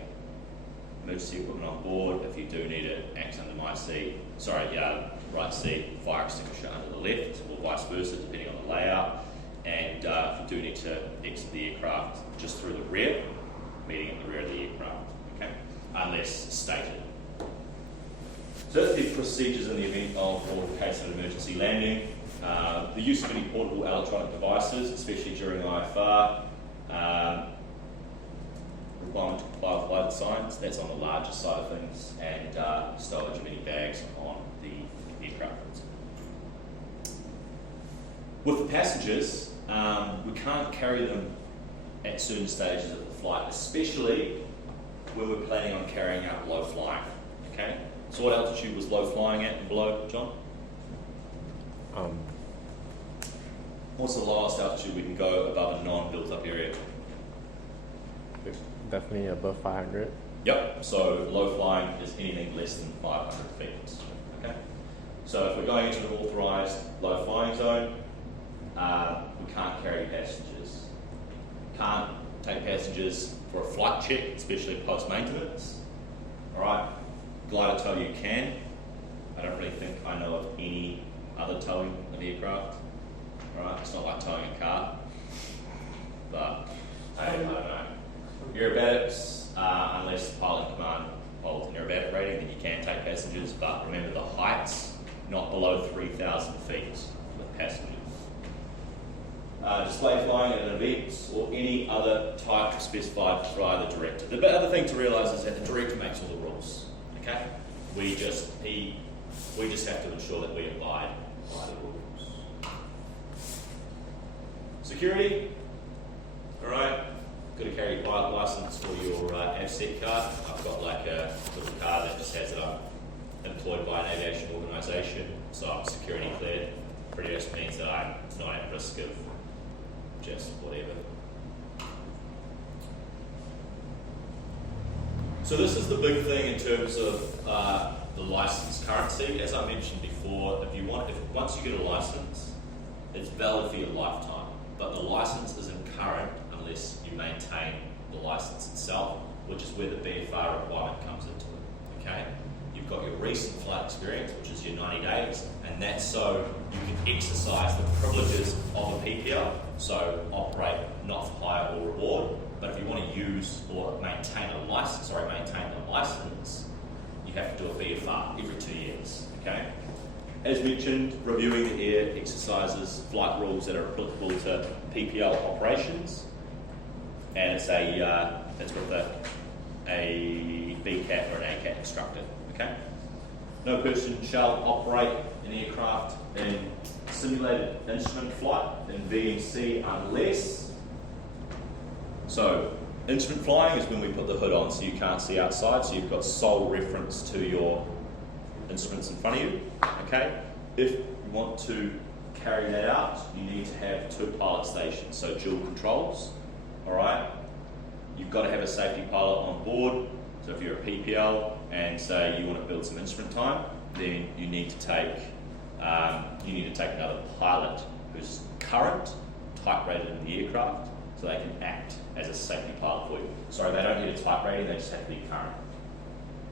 Emergency equipment on board. If you do need it, axe under my seat. Right seat, fire extinguisher under the left, or vice versa, depending on the layout. And if you do need to exit the aircraft, just through the rear, meeting at the rear of the aircraft, okay? Unless stated. So that's the procedures in the event of, or in case of an emergency landing. The use of any portable electronic devices, especially during IFR. Requirement to comply with lighted signs, that's on the larger side of things, and stowage of any bags on the aircraft. With the passengers, we can't carry them at certain stages of the flight, especially when we're planning on carrying out low flying. Okay? So what altitude was low flying at and below, John? What's the lowest altitude we can go above a non-built up area? Definitely above 500. Yep, so low flying is anything less than 500 feet. Okay? So if we're going into an authorised low flying zone, we can't carry passengers. Can't take passengers for a flight check, especially post-maintenance. Alright, glider tow you can. I don't really think I know of any other towing of aircraft. Alright, it's not like towing a car. But, hey, I don't know. Aerobatics, unless the pilot in command holds an aerobatic rating, then you can take passengers, but remember the heights, not below 3,000 feet with passengers. Display flying at an event or any other type specified by the director. The other thing to realise is that the director makes all the rules. Okay, we just have to ensure that we abide by the rules. Security. All right, got to carry your pilot license or your AVSEC card. I've got like a little card that just says that I'm employed by an aviation organisation, so I'm security cleared. Pretty much means that I'm not at risk of just whatever. So this is the big thing in terms of the license currency. As I mentioned before, once you get a license, it's valid for your lifetime, but the license isn't current unless you maintain the license itself, which is where the BFR requirement comes into it. Okay, you've got your recent flight experience, which is your 90 days, and that's so you can exercise the privileges of a PPL. So operate not for hire or reward, but if you want to use or maintain the license, you have to do a BFR every 2 years. Okay. As mentioned, reviewing the air exercises, flight rules that are applicable to PPL operations, and it's with a BCAT or an ACAT instructor. Okay. No person shall operate an aircraft in simulated instrument flight in VMC unless. So, instrument flying is when we put the hood on so you can't see outside, so you've got sole reference to your instruments in front of you. Okay. If you want to carry that out, you need to have 2 pilot stations, so dual controls. All right. You've got to have a safety pilot on board. So if you're a PPL and say you want to build some instrument time, then you need to take another pilot who's current, type rated in the aircraft, so they can act as a safety pilot for you. Sorry, they don't need a type rating; they just have to be current.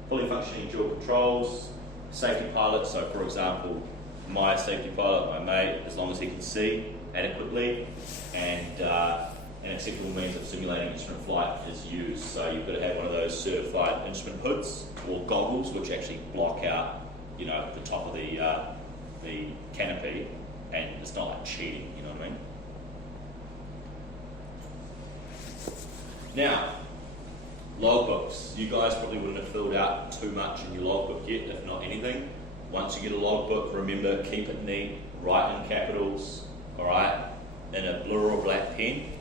Fully functioning dual controls, safety pilot. So, for example, my safety pilot, my mate, as long as he can see adequately, and an acceptable means of simulating instrument flight is used. So you've got to have one of those certified instrument hoods or goggles, which actually block out, the top of the canopy, and it's not like cheating. You know what I mean? Now, logbooks. You guys probably wouldn't have filled out too much in your logbook yet, if not anything. Once you get a logbook, remember, keep it neat, write in capitals, all right, in a blue or black pen.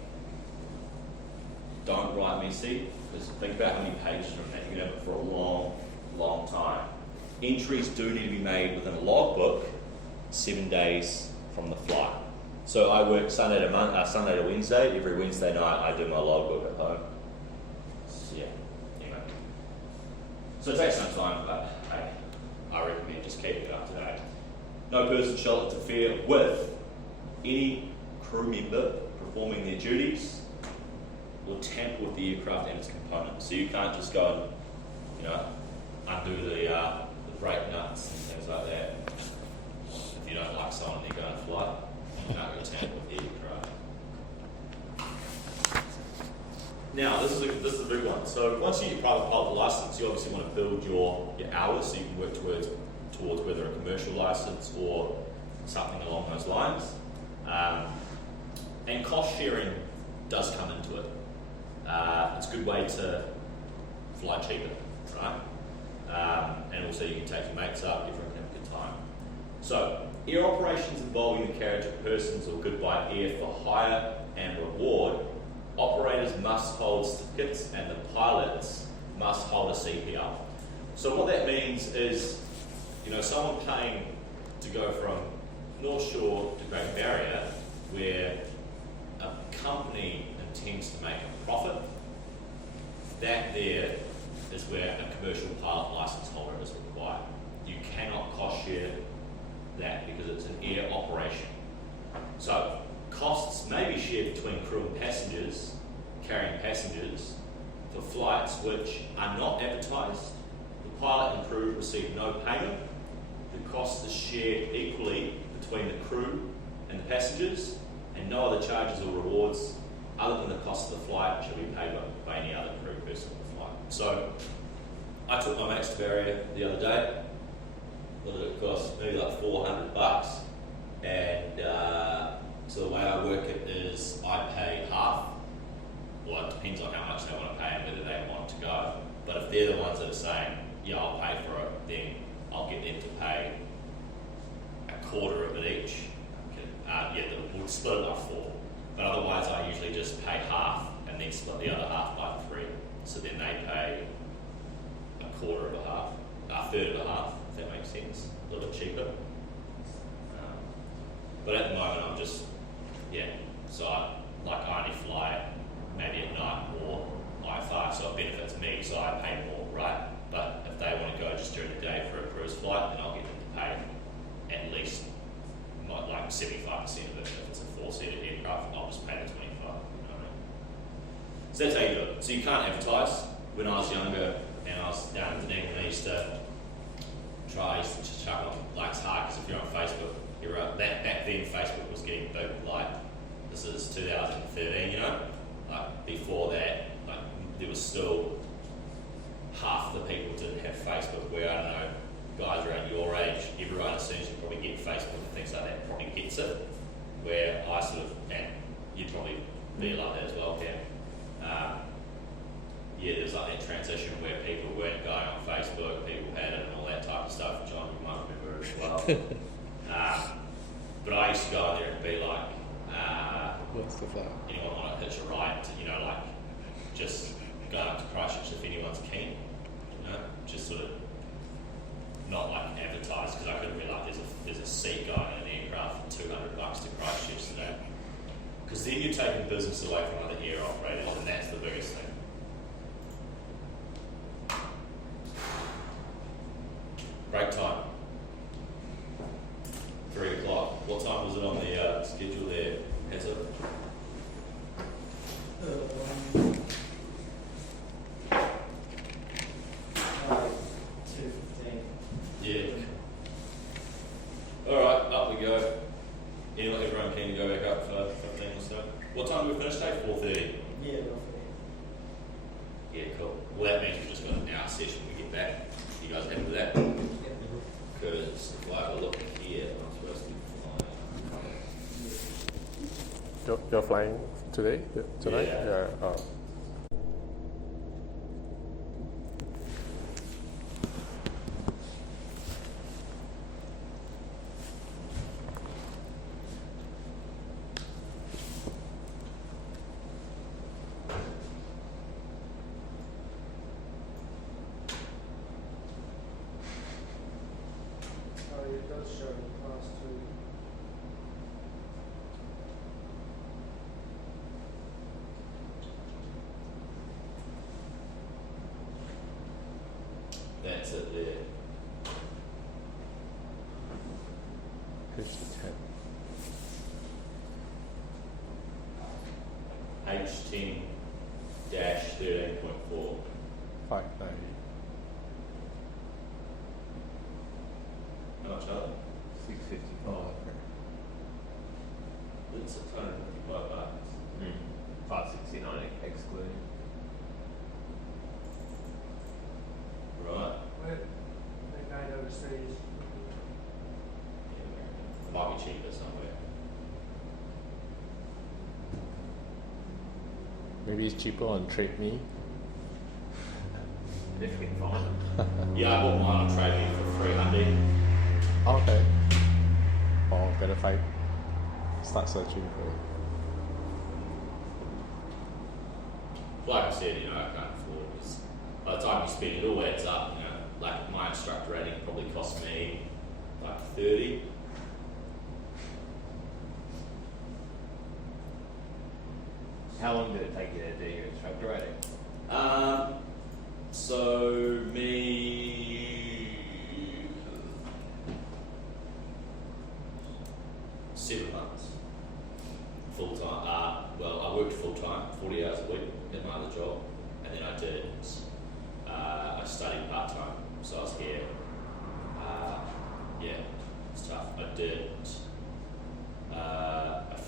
Don't write messy, because think about how many pages are in that. You can have it for a long, long time. Entries do need to be made within a logbook 7 days from the flight. So I work Sunday to Wednesday. Every Wednesday night I do my logbook at home. So, yeah, anyway. So it takes some time, but hey, I recommend just keeping it up to date. No person shall interfere with any crew member performing their duties or tamper with the aircraft and its components. So you can't just go and, undo the brake nuts and things like that. If you don't like someone and they're going to fly, you can't go tamper with the aircraft. Now, this is a big one. So once you get your private pilot license, you obviously want to build your hours so you can work towards whether a commercial license or something along those lines. And cost sharing does come into it. It's a good way to fly cheaper, right? And also you can take your mates up, everyone can have a good time. So, air operations involving the carriage of persons or good by air for hire and reward, operators must hold certificates and the pilots must hold a CPL. So what that means is, someone paying to go from North Shore to Great Barrier, where a company intends to make a profit, that there is where a commercial pilot license holder is required. You cannot cost share that because it's an air operation. So costs may be shared between crew and passengers, carrying passengers, for flights which are not advertised. The pilot and crew receive no payment. The cost is shared equally between the crew and the passengers, and no other charges or rewards other than the cost of the flight shall be paid by any other crew person on the flight. So I took my mates to Barrier the other day. What did it cost? Maybe like $400. And so the way I work it is I pay half. Well, it depends on how much they want to pay and whether they want to go. But if they're the ones that are saying, yeah, I'll pay for it, then I'll get them to pay a quarter of it each. We'll split it by 4. But otherwise, I usually just pay half and then split the other half by 3. So then they pay a quarter of a half, a third of a half, if that makes sense. A little bit cheaper. But at the moment, I'm just, so I only fly maybe at night or IFR, so it benefits me, so I pay more, right? But if they want to go just during the day for a cruise flight, then I'll get them to pay at least not like 75% of it. If it's a 4-seater aircraft, I'll just pay the 25. You know what I mean? So that's how you do it. So you can't advertise. When I was younger and I was down in Dunedin, I used to just chuck on, like, it's hard because if you're on Facebook, back then Facebook was getting big, like, this is 2013, you know? Like, before that, like, there was still half the people didn't have Facebook, where, I don't know, guys around your age, everyone as soon as you probably get Facebook and things like that probably gets it, where I sort of, and you'd probably be like that as well, Cam. There's like that transition where people weren't going on Facebook, people had it and all that type of stuff. John, you might remember as well. But I used to go in there and be like, What's the flight? anyone want to hitch a ride to, like, just going up to Christchurch if anyone's keen, just sort of not like advertised, because I couldn't be like, there's a seat going in an aircraft for $200 to Christchurch today. Because then you're taking business away from other air operators, and that's the biggest thing. Break time. 3 o'clock. What time was it on the schedule there? Has it? 2:15. Yeah. Alright, up we go. Everyone keen to go back up for 15 or so? What time do we finish today? 4:30? Yeah, roughly. Yeah, cool. Well, that means we've just got an hour session when we get back. You guys happy with that? Because if I have a look here, I'm supposed to be flying. You're flying today? Tonight? Yeah. Oh. It does show class 2. That's it there. H10. H10-13.4. 590. How much are they? 655. It's $655. 569 excluding. Right. Where they made overseas. Yeah, might be cheaper somewhere. Maybe it's cheaper on Trade Me. If you can find them. Yeah, I bought mine on Trade Me for $300. Okay. Or better fight. Start searching for it. Like I said, I can't afford it. 'Cause by the time you spend it all adds up, like my instructor rating probably cost me like 30. How long did it take you to do your instructor rating? So me, 40 hours a week at my other job, and then I studied part time, so I was here. Yeah, it's tough. I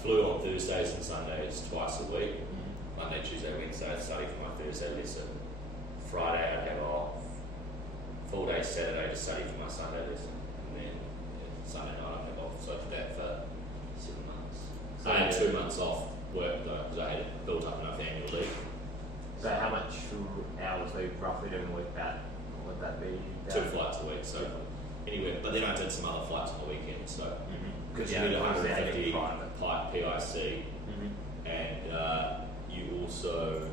flew on Thursdays and Sundays twice a week. Monday, Tuesday, Wednesday I'd study for my Thursday lesson. Friday I'd have off. Full day Saturday to study for my Sunday lesson. And then Sunday night I'd have off. So I did that for 7 months. So I had 2 months off work though, because I had built up enough annual leave. So how much hours are you roughly doing a week? About, what would that be? 2 flights a week, so anywhere. But then I did some other flights on the weekend, so because Yeah, you need obviously, 150 private. PIC, and you also.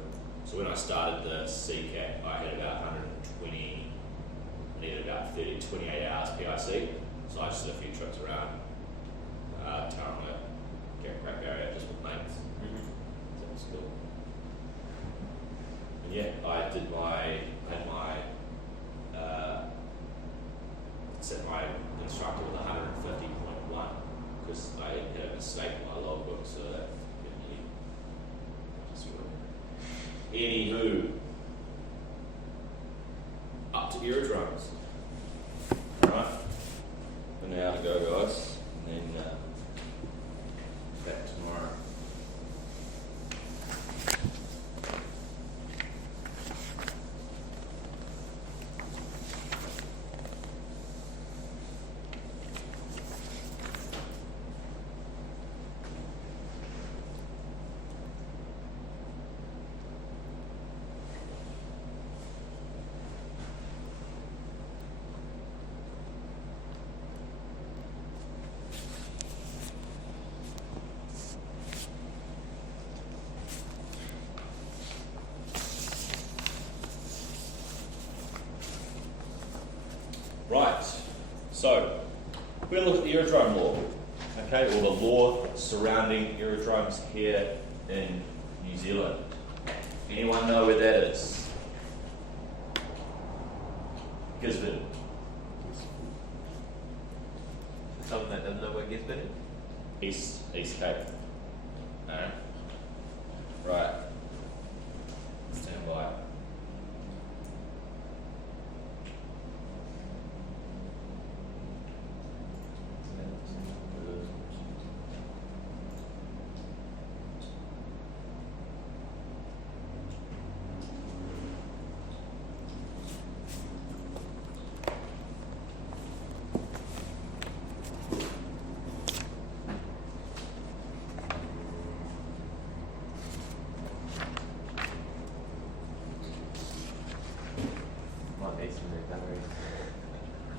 So when I started the CCAT, I had about 120. I needed about 28 hours PIC, so I just did a few trips around Tauranga, Crack area, just with mates. So that was cool. And yeah, I had my set my instructor with 150.1 because I had a mistake in my logbook, so that just anywho, up to aerodromes. Alright, for now to go, guys, and then back tomorrow. Right, so we're going to look at the aerodrome law, okay, or the law surrounding aerodromes here in New Zealand. Anyone know where that is? Gisborne. Someone that doesn't know where Gisborne is? East Cape. No. Right. Stand by. Might need some new batteries.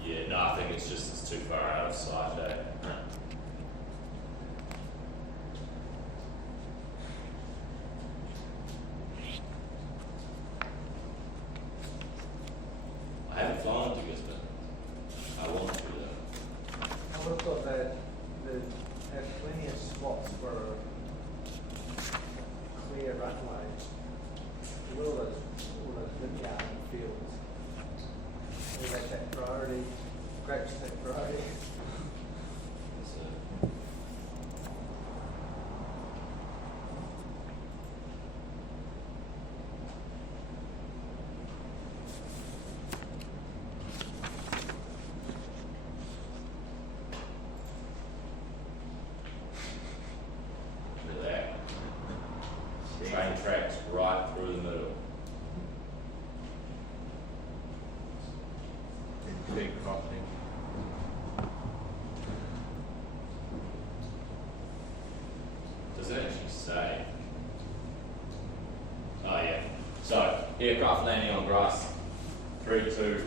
Yeah, no, I think it's too far out of sight, eh? I haven't flown to Gisborne. I want to though. I would have thought that they'd have plenty of spots for clear runways. All those vineyard fields. They take priority, grapes take priority. So, look at that. Train tracks right through the middle. Big crossing. Does it actually say? Oh yeah. So aircraft landing on grass, 3-2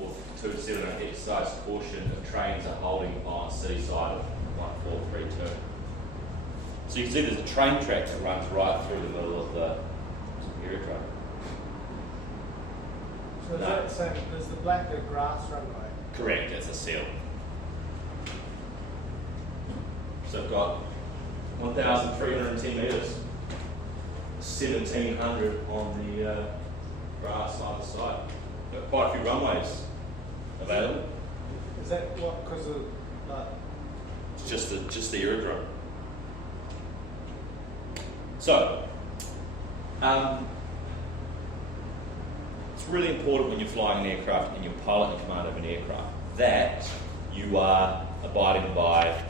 or 2-7 exercise caution. The trains are holding on city side of 1432. So you can see there's a train track that runs right through the middle of the aerodrome. So is that saying there's the black the grass runway? Correct, that's a seal. So I've got 1,310 metres, 1,700 on the grass either side. Got quite a few runways available. Is that what, because of like, It's just the aerodrome. So It's really important when you're flying an aircraft and you're pilot in command of an aircraft that you are abiding by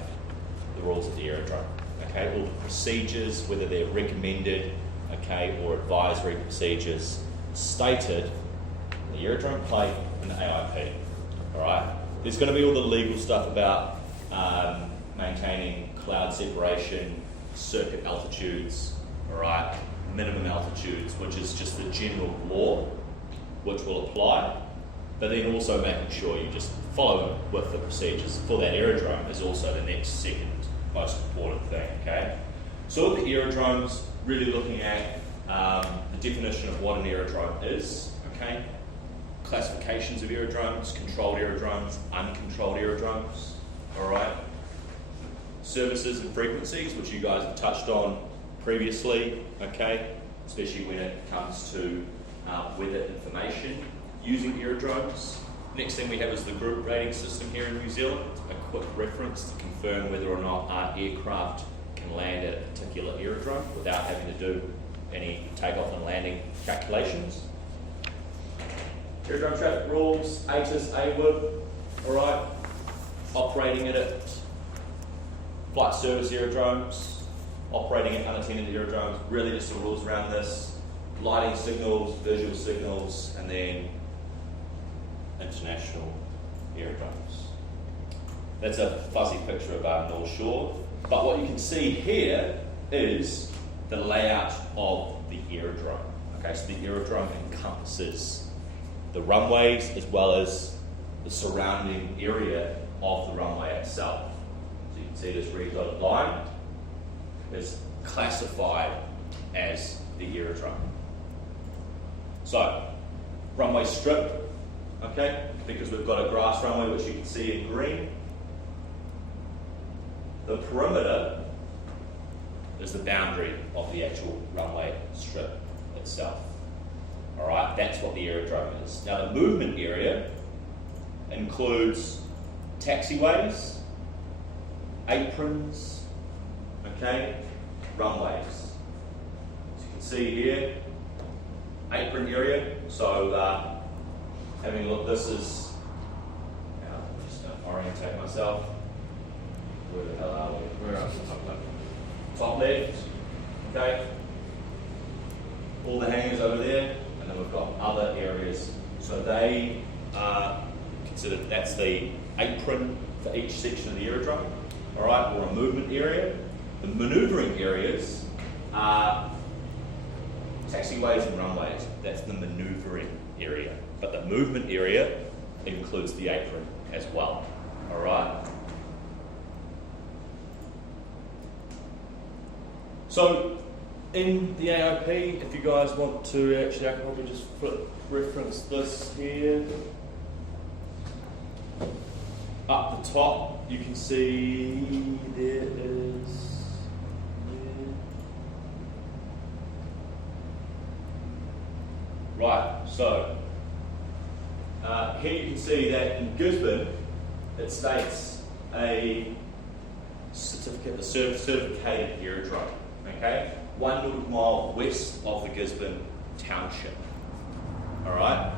the rules of the aerodrome. Okay, all the procedures, whether they're recommended, okay, or advisory procedures stated in the aerodrome plate and the AIP. All right. There's going to be all the legal stuff about maintaining cloud separation, circuit altitudes, all right, minimum altitudes, which is just the general law, which will apply. But then also making sure you just follow with the procedures for that aerodrome is also the next second most important thing, okay? So with the aerodromes, really looking at the definition of what an aerodrome is, okay? Classifications of aerodromes, controlled aerodromes, uncontrolled aerodromes, all right? Services and frequencies, which you guys have touched on previously, okay? Especially when it comes to weather information using aerodromes. Next thing we have is the group rating system here in New Zealand, a quick reference to confirm whether or not our aircraft can land at a particular aerodrome without having to do any takeoff and landing calculations. Aerodrome traffic rules, ATIS, AWIB, all right, operating at it, flight service aerodromes, operating at unattended aerodromes, really just the rules around this, lighting signals, visual signals, and then international aerodromes. That's a fuzzy picture of our North Shore, but what you can see here is the layout of the aerodrome. Okay, so the aerodrome encompasses the runways as well as the surrounding area of the runway itself. So you can see this red dotted line is classified as the aerodrome. So, runway strip, okay, because we've got a grass runway which you can see in green. The perimeter is the boundary of the actual runway strip itself. All right, that's what the aerodrome is. Now the movement area includes taxiways, aprons, okay, runways. As you can see here, apron area. So having a look, this is, I'm just going to orientate myself. Where the hell are we? Where else? Top left, okay. All the hangars over there, and then we've got other areas. So they are considered, that's the apron for each section of the aerodrome, all right, or a movement area. The manoeuvring areas are taxiways and runways. That's the manoeuvring area. But the movement area includes the apron as well, all right. So in the AIP, if you guys want to, actually I can probably just reference this here. Up the top, you can see there is, right, so here you can see that in Gisborne, it states a certificate, a certificated aerodrome. Okay, 1 nautical mile west of the Gisborne township. All right.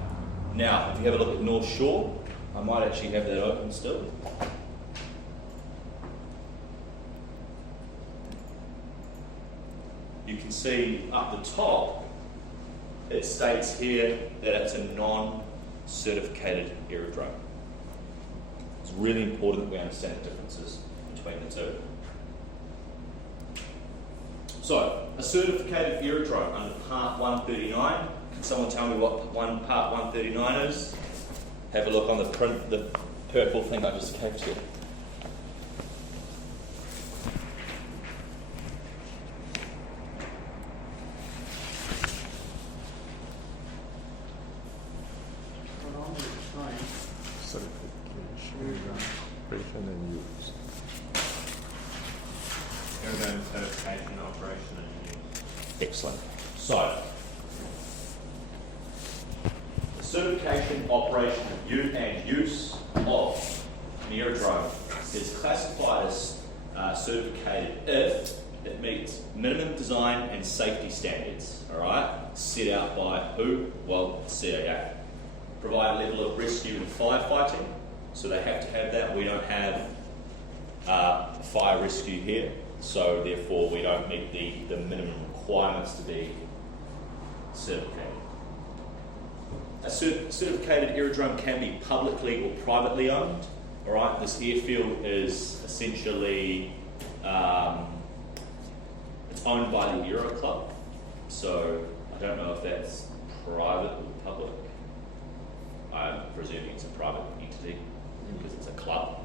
Now, if you have a look at North Shore, I might actually have that open still. You can see up the top, it states here that it's a non-certificated aerodrome. It's really important that we understand the differences between the two. So, a certificated aerodrome under Part 139. Can someone tell me what Part 139 is? Have a look on the print, the purple thing I just gave you. Certification and use. Aerodrome certification, operation and use. Excellent. So, the certification, operation, and use of an aerodrome is classified as certificated if it meets minimum design and safety standards, all right, set out by who? Well, CAA. Provide a level of rescue and firefighting, so they have to have that. We don't have fire rescue here, so therefore we don't meet the minimum requirements to be certificated. A certificated aerodrome can be publicly or privately owned. All right, this airfield is essentially it's owned by the Aero Club, so I don't know if that's private or public. I'm presuming it's a private entity because it's a club.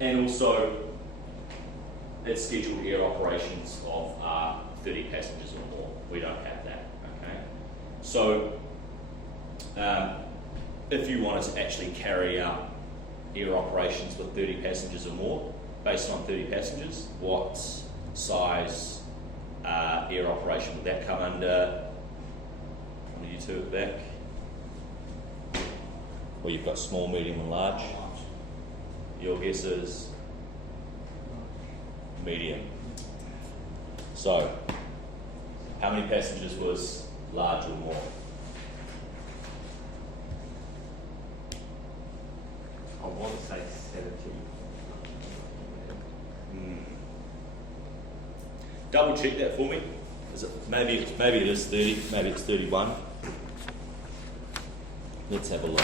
And also, it's scheduled air operations of 30 passengers or more. We don't have that, okay? So, if you wanted to actually carry out air operations with 30 passengers or more, based on 30 passengers, what size air operation would that come under? One of you two at the back. Well, you've got small, medium and large. Your guess is? Medium. So, how many passengers was large or more? I want to say 70. Double check that for me. Is it, maybe it is 30, maybe it's 31. Let's have a look.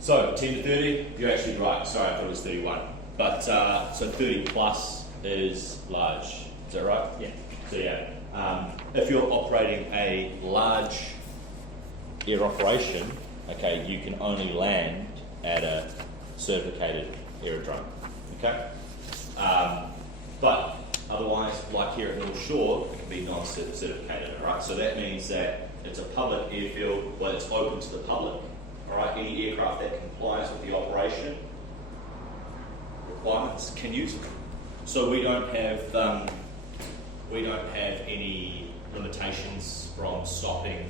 So 10 to 30, you're actually right. Sorry, I thought it was 31. But so 30 plus is large. Is that right? Yeah. So yeah, if you're operating a large air operation, okay, you can only land at a certificated aerodrome. Okay. But otherwise, like here at North Shore, it can be non-certificated. All right. So that means that it's a public airfield, but it's open to the public. All right, any aircraft that complies with the operation requirements can use it. So we don't have any limitations from stopping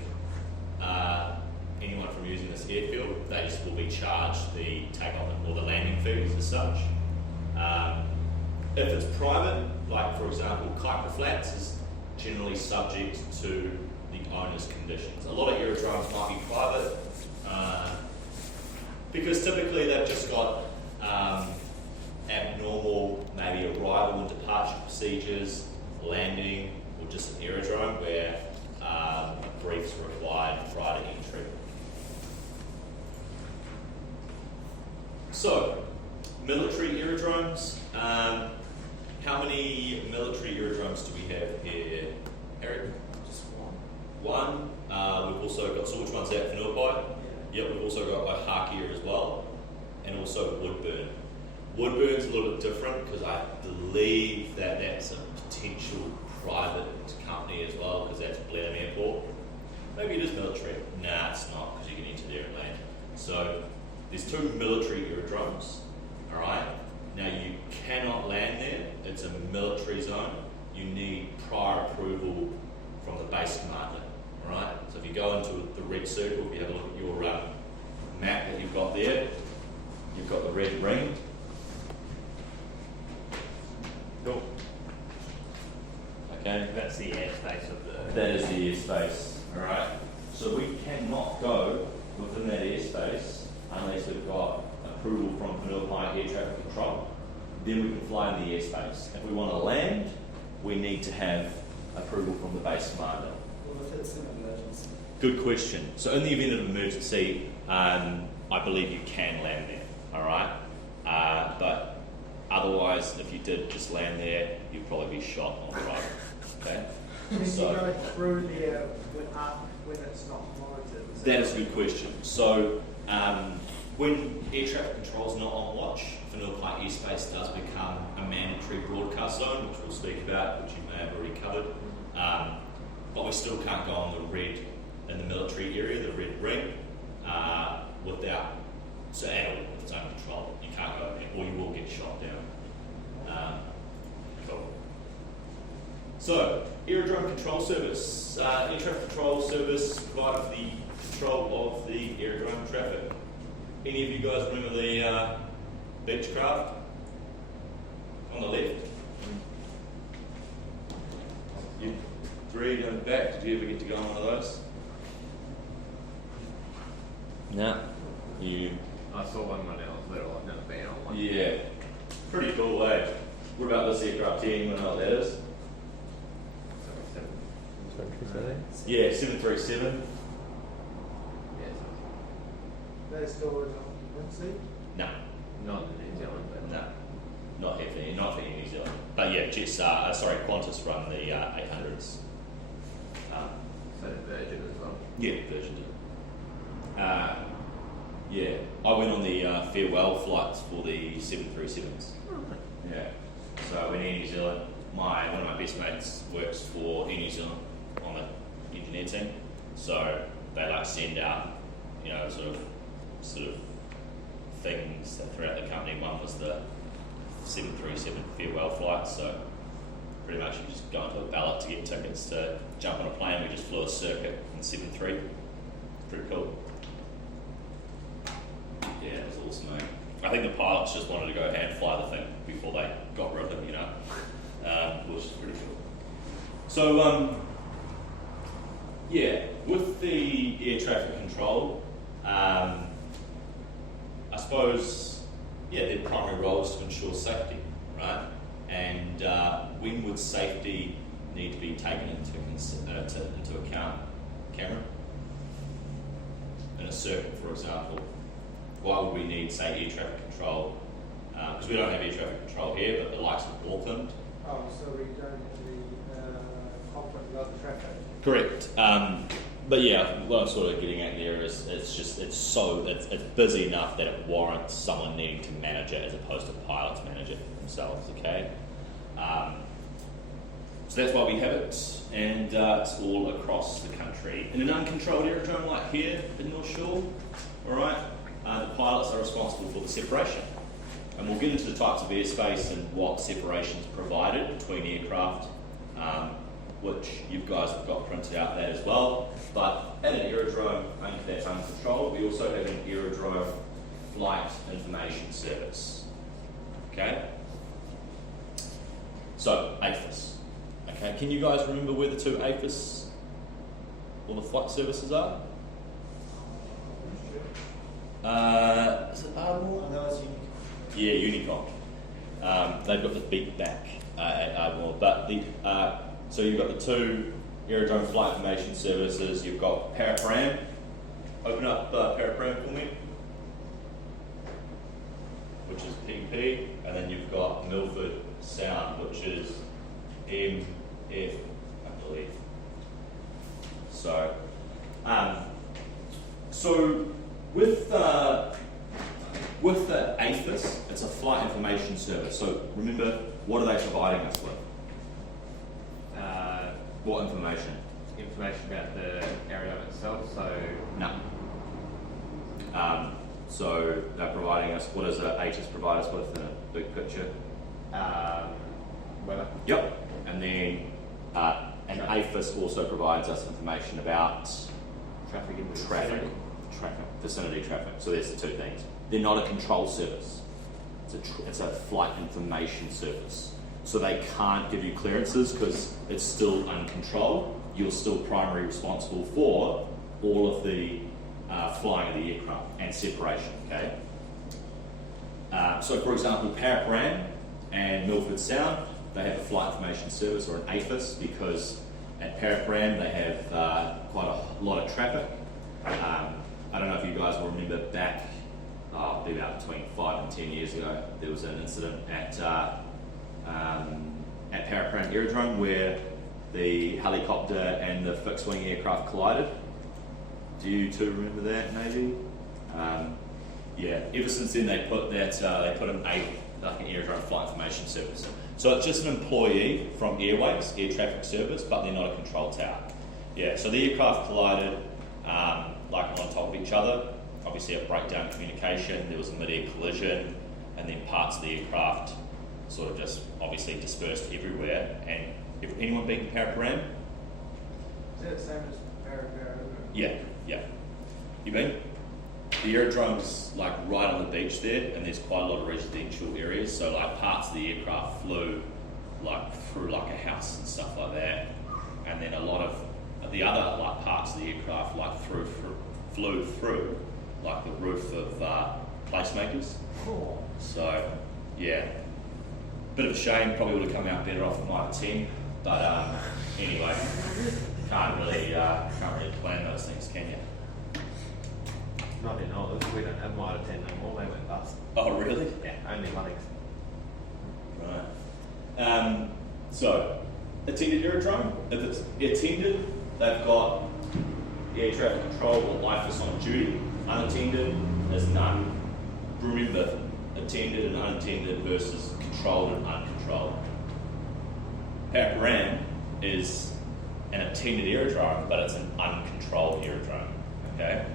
anyone from using this airfield. They just will be charged the takeoff or the landing fees as such. If it's private, like for example, Kuiper Flats is generally subject to the owner's conditions. A lot of aerodromes might be private. Because typically they've just got abnormal, maybe arrival and departure procedures, landing, or just an aerodrome where a brief's required prior to entry. So, military aerodromes. How many military aerodromes do we have here, Eric? Just one. One. We've also got, so which one's that, Whenuapai? Yep, we've also got Waihakia as well, and also Woodburn. Woodburn's a little bit different because I believe that that's a potential private company as well, because that's Blenheim Airport. Maybe it is military. Nah, it's not, because you can enter there and land. So there's two military aerodromes. All right. Now you cannot land there. It's a military zone. You need prior approval from the base commander. Right, so if you go into the red circle, if you have a look at your map that you've got there, you've got the red ring. Cool. Okay. That's the airspace of the. That is the airspace. All right. So we cannot go within that airspace unless we've got approval from Whenuapai Air Traffic Control. Then we can fly in the airspace. If we want to land, we need to have approval from the base commander. Well, if it's an emergency. Good question. So in the event of an emergency, I believe you can land there, all right? But otherwise, if you did just land there, you'd probably be shot on arrival, okay? Can So- you go through there when it's not monitored? That is a good question. So, when air traffic control is not on watch, Vanilla Park airspace does become a mandatory broadcast zone, which we'll speak about, which you may have already covered. But we still can't go on the red in the military area, the red ring, without, so at all, if it's under control. You can't go there, or you will get shot down. Cool. So, aerodrome control service. Air traffic control service provided for the control of the aerodrome traffic. Any of you guys remember the Beechcraft on the left? You three on the back, did you ever get to go on one of those? No. You? I saw one when I was little. I've never been on one. Yeah. Pretty cool, eh? What about this aircraft here? Anyone know what that is? Yeah, 737. They're still in occupancy? No. Not in New Zealand, but No, not here in New Zealand. But yeah, Qantas run the 800s. so did Virgin as well. Yeah, Virgin did. Yeah, I went on the farewell flights for the 737s. Yeah. So when Air New Zealand, one of my best mates works for Air New Zealand on the engineer team. So they like send out, sort of things throughout the company. One was the 737 farewell flights. So pretty much you just go into a ballot to get tickets to jump on a plane. We just flew a circuit in 73. Pretty cool. Yeah, it was awesome, mate. I think the pilots just wanted to go hand fly the thing before they got rid of it, which is pretty cool. So, with the air traffic control, I suppose, their primary role is to ensure safety, right? And when would safety need to be taken into account, Cameron? In a circuit, for example, why would we need, say, air traffic control? Because we don't have air traffic control here, but the likes of Auckland. Oh, so we don't have the conflict with other traffic? Correct. But yeah, what I'm sort of getting at there is it's busy enough that it warrants someone needing to manage it as opposed to pilots manage it themselves, okay? So that's why we have it, and it's all across the country. In an uncontrolled aerodrome like here in North Shore, all right, the pilots are responsible for the separation. And we'll get into the types of airspace and what separation is provided between aircraft, which you guys have got printed out that as well. But at an aerodrome that's uncontrolled, we also have an aerodrome flight information service. Okay? So, AFIS. Okay, can you guys remember where the two AFIS or the flight services are? Is it Ardmore? No, it's unique. Yeah, Unicom. They've got the beat back at Ardmore. But so you've got the two aerodrome flight information services. You've got Paraparam. Open up Paraparam for me, which is PP, and then you've got Milford Sound, which is MF, I believe. So, with the AFIS, it's a flight information service. So remember, what are they providing us with? What information? Information about the aerodrome itself, so No. So they're providing us, what does the ATIS provide us with in a big picture? weather. Yep. And then an AFIS also provides us information about Traffic in the vicinity traffic. So there's the two things. They're not a control service. It's a flight information service. So they can't give you clearances because it's still uncontrolled. You're still primarily responsible for all of the flying of the aircraft and separation, okay? So for example, Paraparam and Milford Sound, they have a flight information service or an AFIS because at Paraparam they have quite a lot of traffic. I don't know if you guys will remember back, probably about between 5 and 10 years ago, there was an incident at Paraparam Aerodrome where the helicopter and the fixed-wing aircraft collided. Do you two remember that, maybe? Yeah, ever since then they put that, they put an air drone flight information service. So it's just an employee from Airways, Air Traffic Service, but they're not a control tower. Yeah, so the aircraft collided like on top of each other. Obviously a breakdown in communication, there was a mid-air collision, and then parts of the aircraft sort of just obviously dispersed everywhere. And if anyone been to Paraparam? Is that the same as Paraparam? Yeah, yeah. You been? The aerodrome's like right on the beach there, and there's quite a lot of residential areas, so like parts of the aircraft flew like through like a house and stuff like that, and then a lot of the other like parts of the aircraft like flew through like the roof of placemakers. Cool. So yeah, bit of a shame. Probably would have come out better off at Mitre 10, but anyway, can't really plan those things, can you? Not in Oz, we don't have Mitre 10 no more, they went bust. Oh really? Yeah, only Munnings. Right. So, attended aerodrome. If it's attended, they've got air traffic control or IFIS on duty. Unattended, there's none. Remember, attended and unattended versus controlled and uncontrolled. Paraparam is an attended aerodrome, but it's an uncontrolled aerodrome. Okay?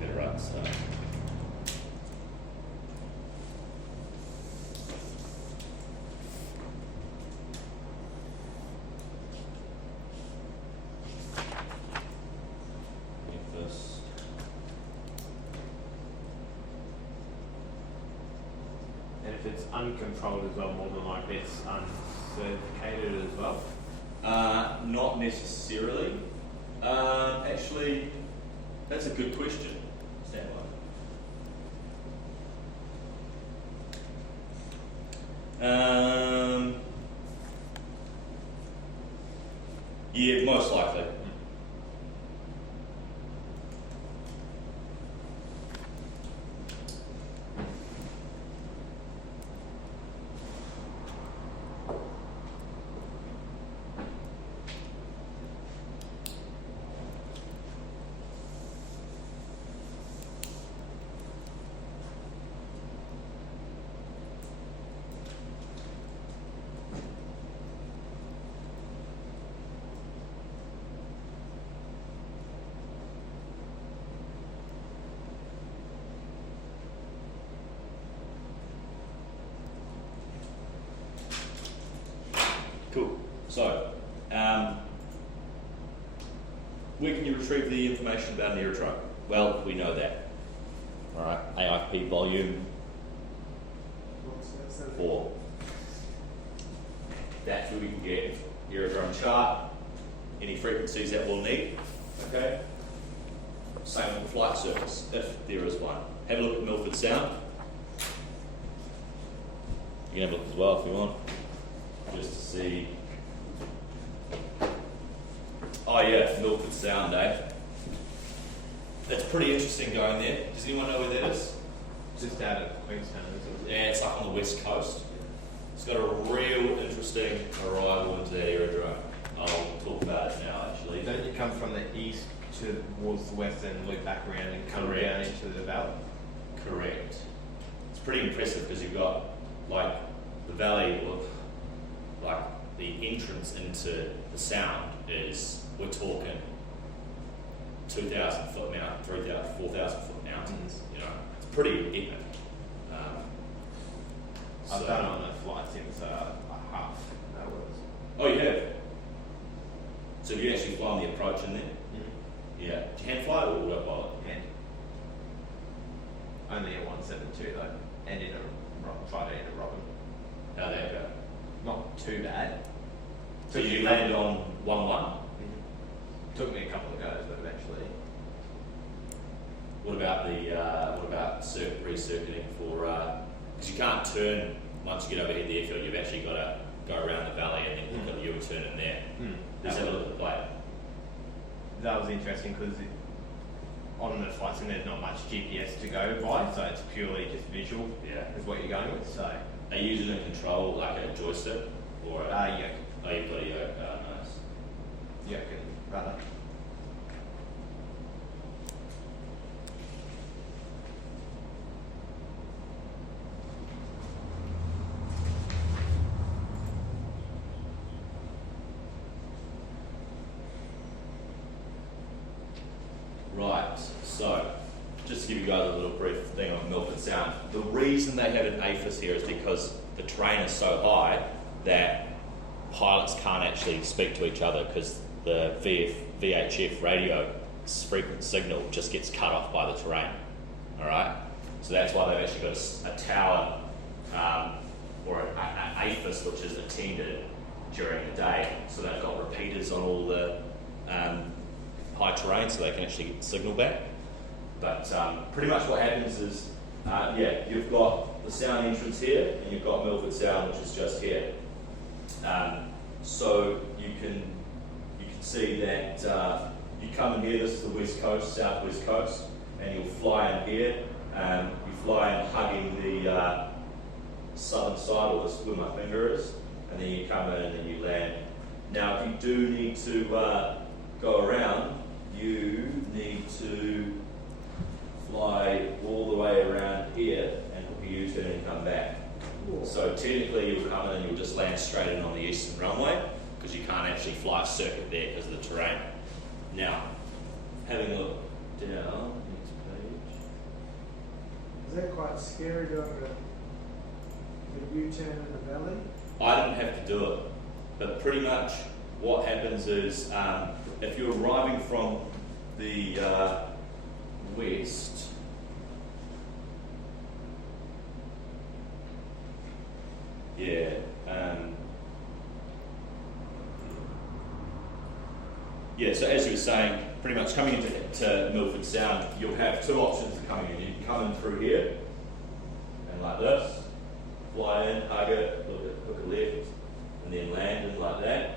Get it right, so. And if it's uncontrolled as well, more than likely it's uncertificated as well. Not necessarily. Actually, that's a good question. Stand by. Yeah, most likely. Cool. So, where can you retrieve the information about an aerodrome? Well, we know that. All right, AIP volume 4. That's where we can get aerodrome chart, any frequencies that we'll need. Okay. Same with the flight surface, if there is one. Have a look at Milford Sound. You can have a look as well if you want, just to see. Oh yeah, Milford Sound, eh? That's pretty interesting going there. Does anyone know where that is? Just out of Queenstown, isn't it? Yeah, it's up on the west coast. It's got a real interesting arrival into that aerodrome. I'll talk about it now, actually. Don't you come from the east towards the west and loop back around and come Correct. down into the valley? Correct. It's pretty impressive because you've got like the valley, or like the entrance into the sound is, we're talking 2,000 foot mountain, 3,000, 4,000 foot mountains. You know, it's pretty epic. I've done it on a flight since a half. That was. Oh, you have? So you actually fly on the approach in there? Mm-hmm. Yeah. Do you hand fly or autopilot? Hand. Only a 172 though, and in a tried it in a Robin. How'd that go? Not too bad. So you landed on 1-1? Mm-hmm. Took me a couple of goes, but eventually. What about recircuiting for? Because you can't turn once you get overhead the airfield. You've actually got to go around the valley and then look at the U-turn in there. Let's have a look at the plate. That was interesting because on the flight sim there's not much GPS to go by, so it's purely just visual. Yeah. Is what you're going with. So. Are you using a control like a joystick or a? Yoke. Oh, you've got a yoke. Oh, nice. Yeah, rather. Right, so just to give you guys a little brief thing on Milford Sound. The reason they have an APHIS here is because the terrain is so high that pilots can't actually speak to each other because the VHF radio frequency signal just gets cut off by the terrain. Alright? So that's why they've actually got a tower or an APHIS which is attended during the day. So they've got repeaters on all the high terrain so they can actually get signal back. But pretty much what happens is, you've got the sound entrance here and you've got Milford Sound which is just here. So you can see that you come in here, this is the west coast, southwest coast, and you'll fly in here. You fly in hugging the southern side, or this is where my finger is, and then you come in and you land. Now, if you do need to go around, you need to fly all the way around here and hook a U-turn and come back. So technically you'll come in and you'll just land straight in on the eastern runway because you can't actually fly a circuit there because of the terrain. Now, having a look down, next page. Is that quite scary doing the U-turn in the valley? I didn't have to do it, but pretty much what happens is if you're arriving from the west, so as you were saying, pretty much coming into Milford Sound, you'll have two options of coming in. You can come in through here, and like this, fly in, hug it, look at left, and then land in like that.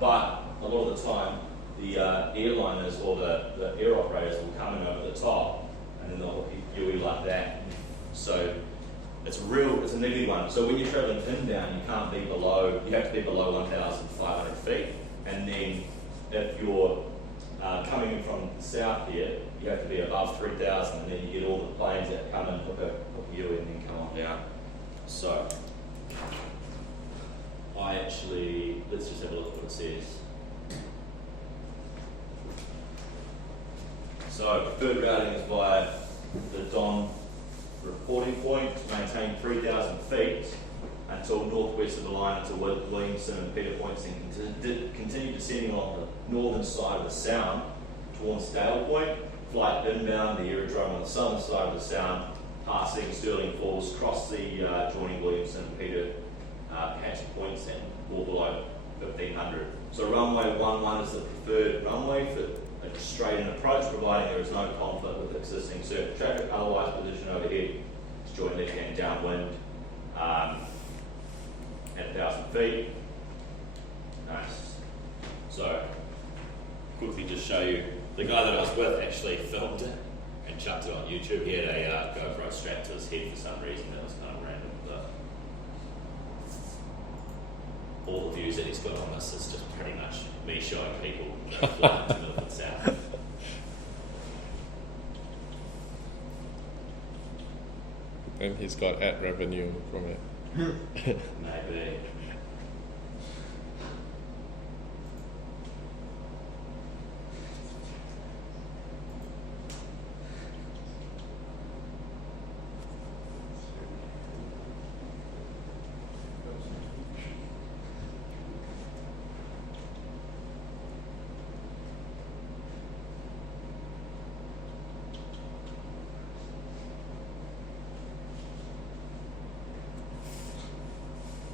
But a lot of the time, the airliners or the air operators will come in over the top, and then they'll hook you like that. So it's a niggly one. So when you're traveling inbound, you have to be below 1,500 feet. And then if you're coming in from the south here, you have to be above 3,000, and then you get all the planes that come and hook you and then come on down. So let's just have a look at what it says. So preferred routing is via the Don reporting point to maintain 3,000 feet until northwest of the line until Williamson and Peter Points, and continue descending along the northern side of the Sound towards Dale Point, flight inbound the aerodrome on the southern side of the Sound, passing Stirling Falls, cross the joining Williamson and Peter Hatchet Points and fall below 1,500. So runway 11 is the preferred runway for a straight-in approach, providing there is no conflict with existing surface traffic. Otherwise, position overhead is joint left-hand downwind at 1,000 feet. Nice. So, quickly just show you, the guy that I was with actually filmed it and chucked it on YouTube. He had a GoPro strapped to his head for some reason. That was kind of random, but all the views that he's got on this is just pretty much me showing people flying to Milford Sound. And he's got ad revenue from it. Maybe.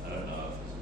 I don't know if there's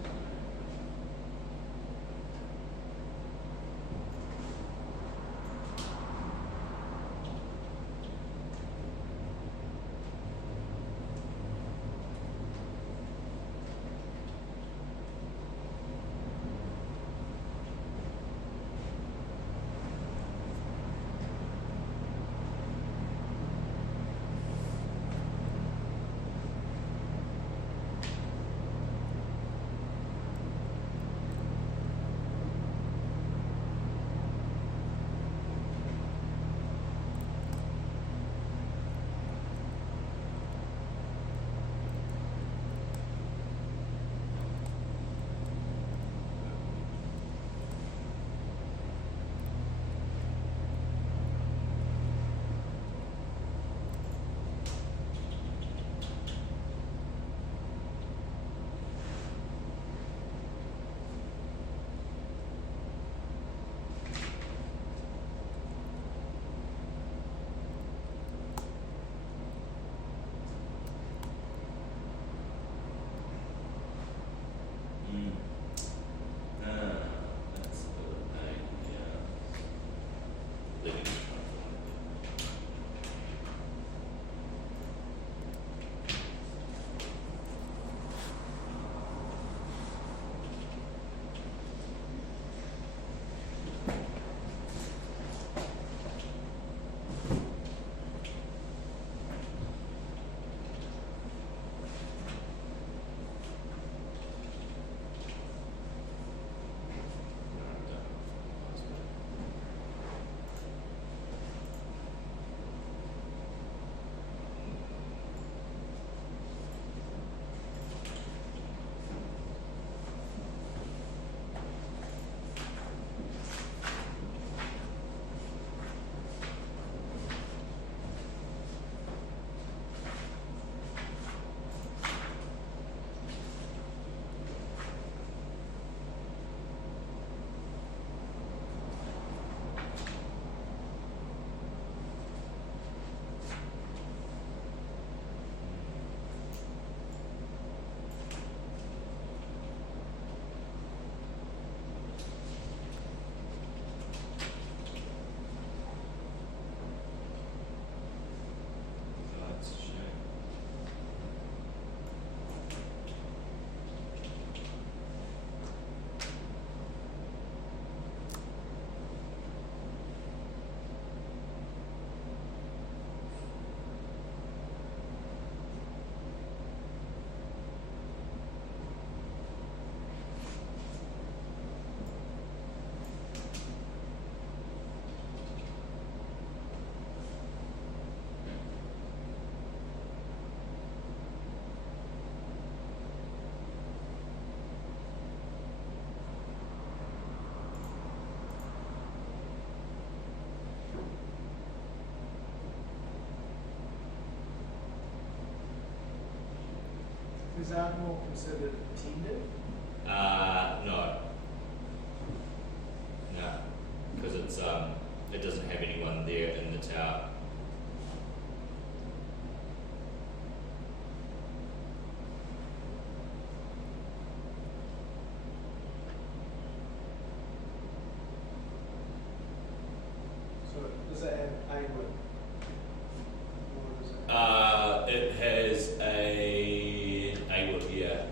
Is Ardmore considered tended? No. No, because it's it doesn't have anyone there in the tower. So does it have A-wood? Or does it? It has a wood, yeah.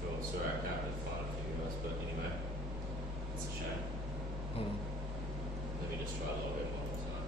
Sure, sorry, I can't really find it for you guys, but anyway, it's a shame. Let me just try log in one more time.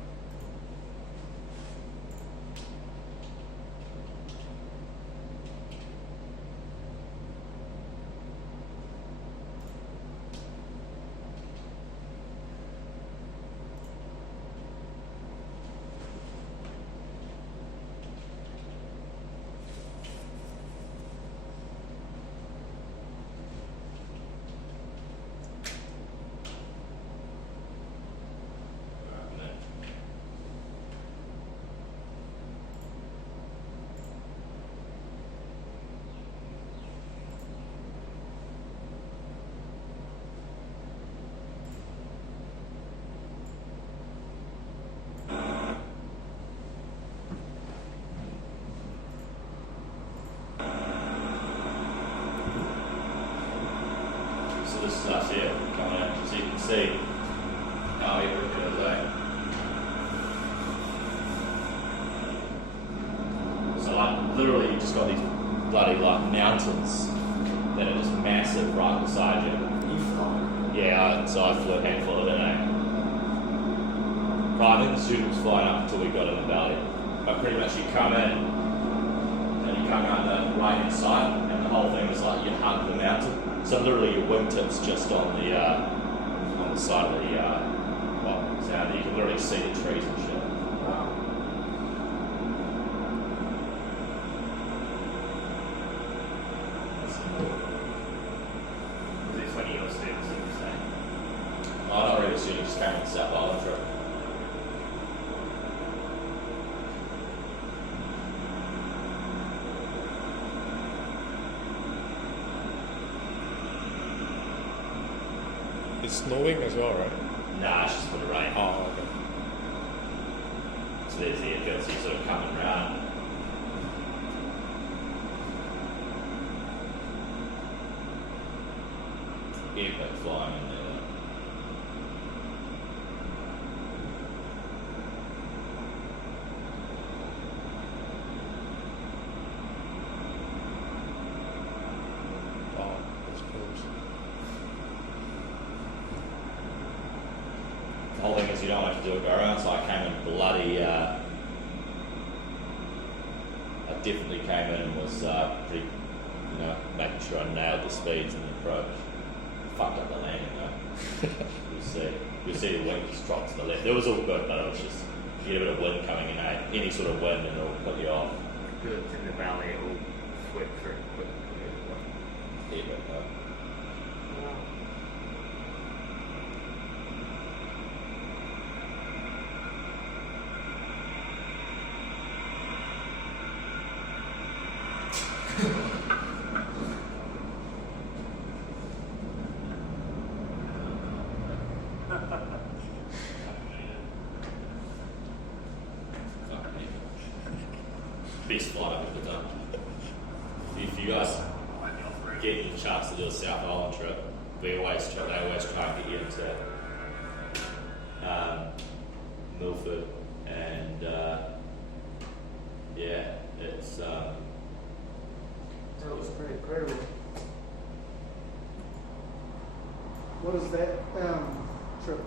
Alright, no. So this stuff's here coming out, so you can see how everything is like. So like literally you just got these bloody like mountains that are just massive right beside you. You fly. Yeah, so I flew a handful of it, Right, I think the student was flying up until we got in the valley. But pretty much you come in and you come out the right hand side and the whole thing is like you hug the mountain. So literally your wingtips just on the side of the sound. You can literally see the trees and shit. Was this one of your students that you say? Oh, not really a student, just came on the South Island trip. It's snowing as well, right? Nah, it's just for the rain. Oh, okay. So there's the airfield, so you're sort of coming round. Airplane flying in there. Wow, that's close. The whole thing is you don't have to do a go around, so I came in bloody, I definitely came in and was pretty, making sure I nailed the speeds and the approach. Fucked up the landing though. You'll see the wind just dropped to the left. It was all good, but it was just, you get a bit of wind coming in, any sort of wind and it'll put you off. Because it's in the valley, it will flip through quickly. Yeah, but, best flight I've ever done. If you guys get the chance to do a South Island trip, they always try and get you into Milford, That was pretty incredible. What does that trip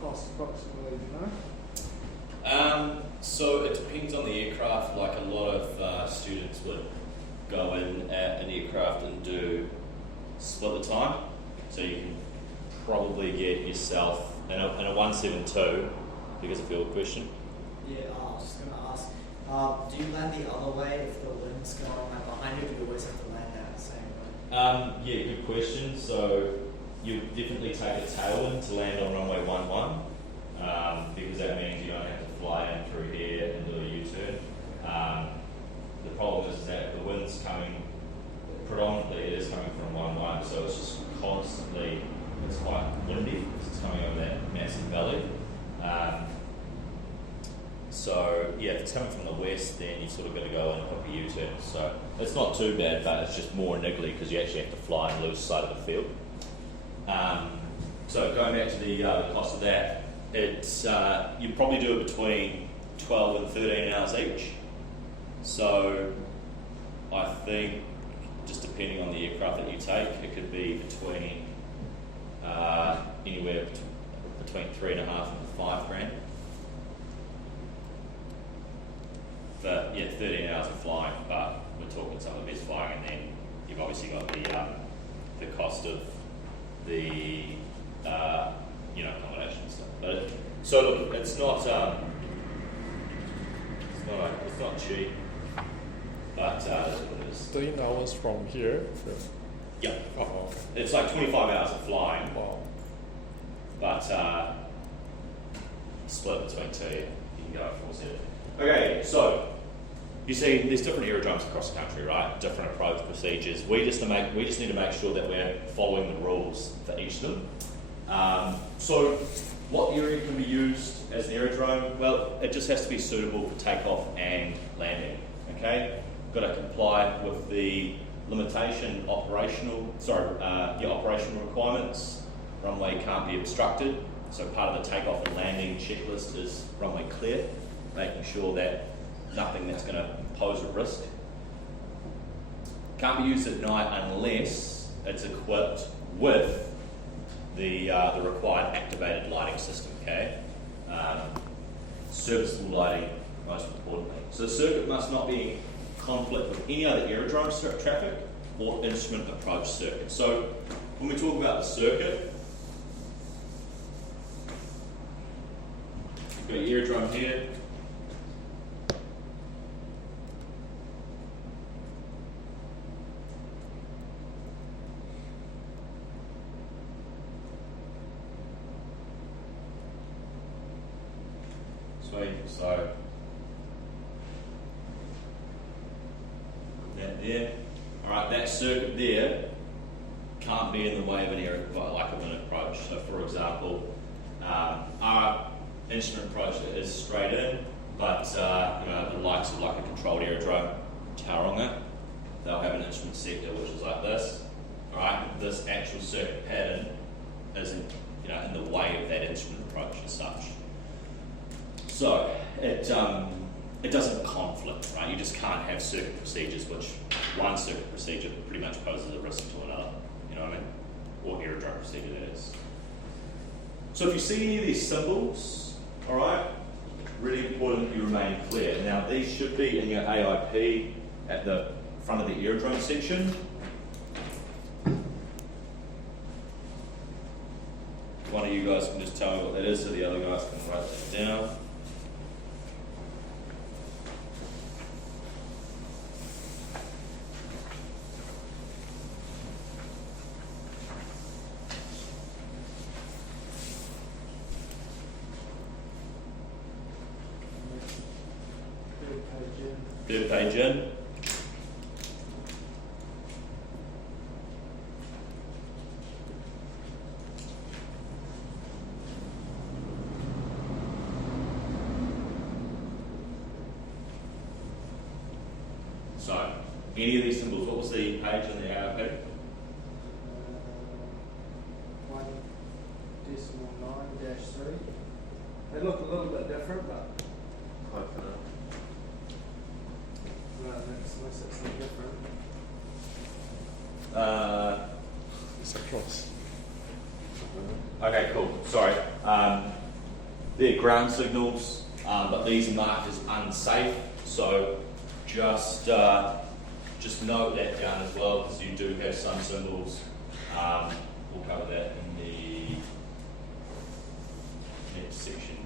cost approximately, do you know? So it depends on the aircraft. Like a lot of students would go in at an aircraft and do split the time. So you can probably get yourself in a 172, because of your question. Yeah, I was just going to ask, do you land the other way if the wind's going like behind you, or do you always have to land that same way? Yeah, good question. So you definitely take a tailwind to land on runway 11, because that means you don't have to fly in through here and do a U-turn. The problem is that the wind's coming, predominantly it is coming from 11, so it's just constantly, it's quite windy because it's coming over that massive valley. So yeah, if it's coming from the west, then you sort of got to go and hook a U-turn. So it's not too bad, but it's just more niggly because you actually have to fly and lose sight of the field. So going back to the cost of that, it's you probably do it between 12 and 13 hours each. So I think, just depending on the aircraft that you take, it could be between anywhere between $3,500 and $5,000. But yeah, 13 hours of flying, but we're talking some of the best flying, and then you've obviously got the cost of the accommodation and stuff. But so look, it's not cheap, but that's what it is. 13 hours from here. Yeah, Oh, okay. it's like 25 hours of flying, Wow. but split between two, you can go full set. Okay, so you see there's different aerodromes across the country, right? Different approach procedures. We just need to make sure that we're following the rules for each of them. So what area can be used as an aerodrome? Well, it just has to be suitable for takeoff and landing. Okay, got to comply with the operational requirements. Runway can't be obstructed. So part of the takeoff and landing checklist is runway clear, making sure that nothing that's going to pose a risk. Can't be used at night unless it's equipped with the required activated lighting system. Okay, serviceable lighting, most importantly. So the circuit must not be in conflict with any other aerodrome traffic or instrument approach circuit. So when we talk about the circuit, you've got your aerodrome here. So that there. Alright, that circuit there can't be in the way of an approach. So for example, our instrument approach is straight in, but the likes of like a controlled aerodrome, Tauranga, they'll have an instrument sector which is like this. Alright, this actual circuit pattern isn't in the way of that instrument approach as such. So it doesn't conflict, right? You just can't have circuit procedures which one circuit procedure pretty much poses a risk to another, you know what I mean? Or aerodrome procedure, that is. So if you see any of these symbols, all right, really important that you remain clear. Now these should be in your AIP at the front of the aerodrome section. One of you guys can just tell me what that is so the other guys can write that down. Third page in. So, any of these symbols, what was the page in the AIP? 1.9-3. They look a little bit different, but next unless it's something different. It's across. Okay, cool. Sorry. They're ground signals, but these are marked as unsafe. So just note that down as well, because you do have some symbols. We'll cover that in the next section.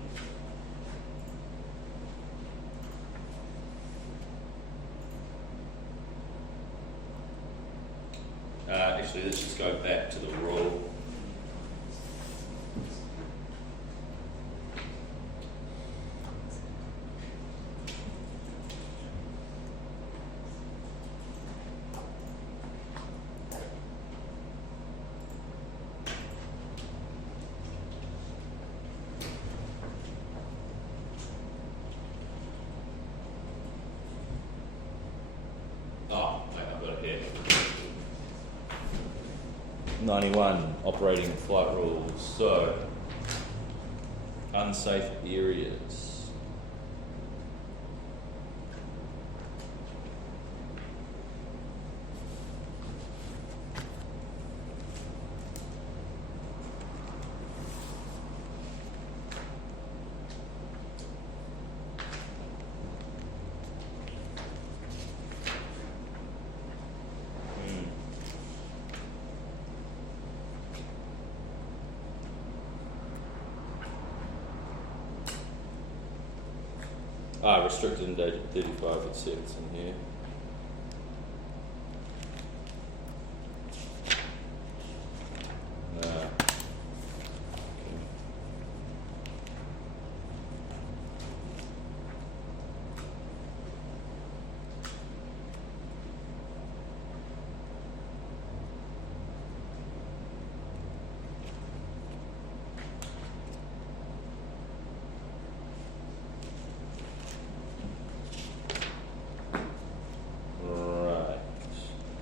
Actually, let's just go back to the rule. Oh, wait, I've got it here. 91, operating flight rules. So, unsafe areas. Restricted and dated 35, it says in here. No. Okay.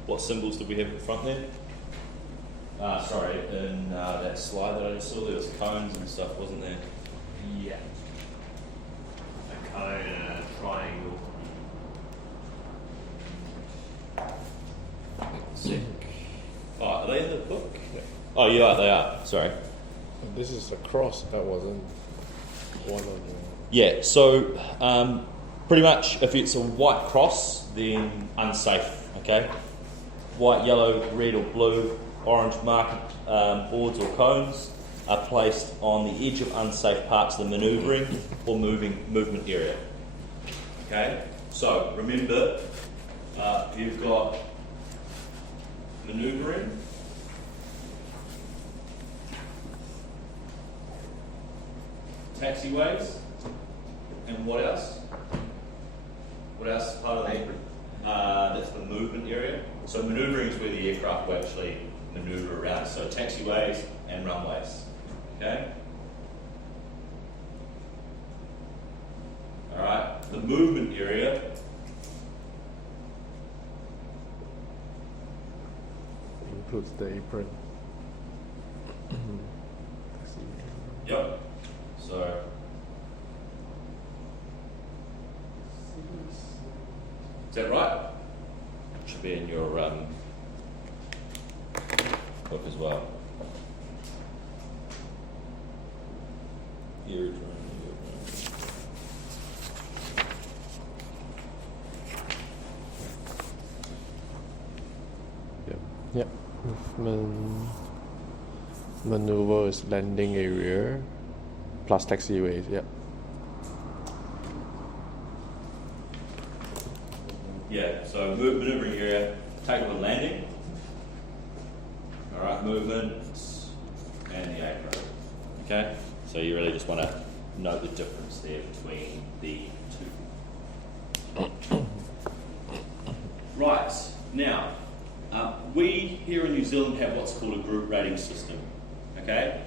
What symbols did we have at the front there? Sorry, in that slide that I just saw, there was cones and stuff, wasn't there? Yeah. A cone, a triangle. Sick. Oh, are they in the book? Oh, yeah, they are. Sorry. And this is a cross. That wasn't one of the. Yeah, so pretty much if it's a white cross, then unsafe, okay? White, yellow, red or blue, orange marked boards or cones are placed on the edge of unsafe parts of the manoeuvring or movement area. Okay, so remember, you've got manoeuvring, taxiways, and what else? What else is part of the that's the movement area. So manoeuvring is where the aircraft will actually manoeuvre around. So taxiways and runways. Okay? Alright, the movement area Includes the apron. Yep. So is that right? Should be in your book as well. Yep. Movement. Maneuver is landing area plus taxiways. Yep. Yeah, so manoeuvring area, takeoff and landing. Alright, movement and the apron. Okay? So you really just want to note the difference there between the two. Right, now, we here in New Zealand have what's called a group rating system. Okay?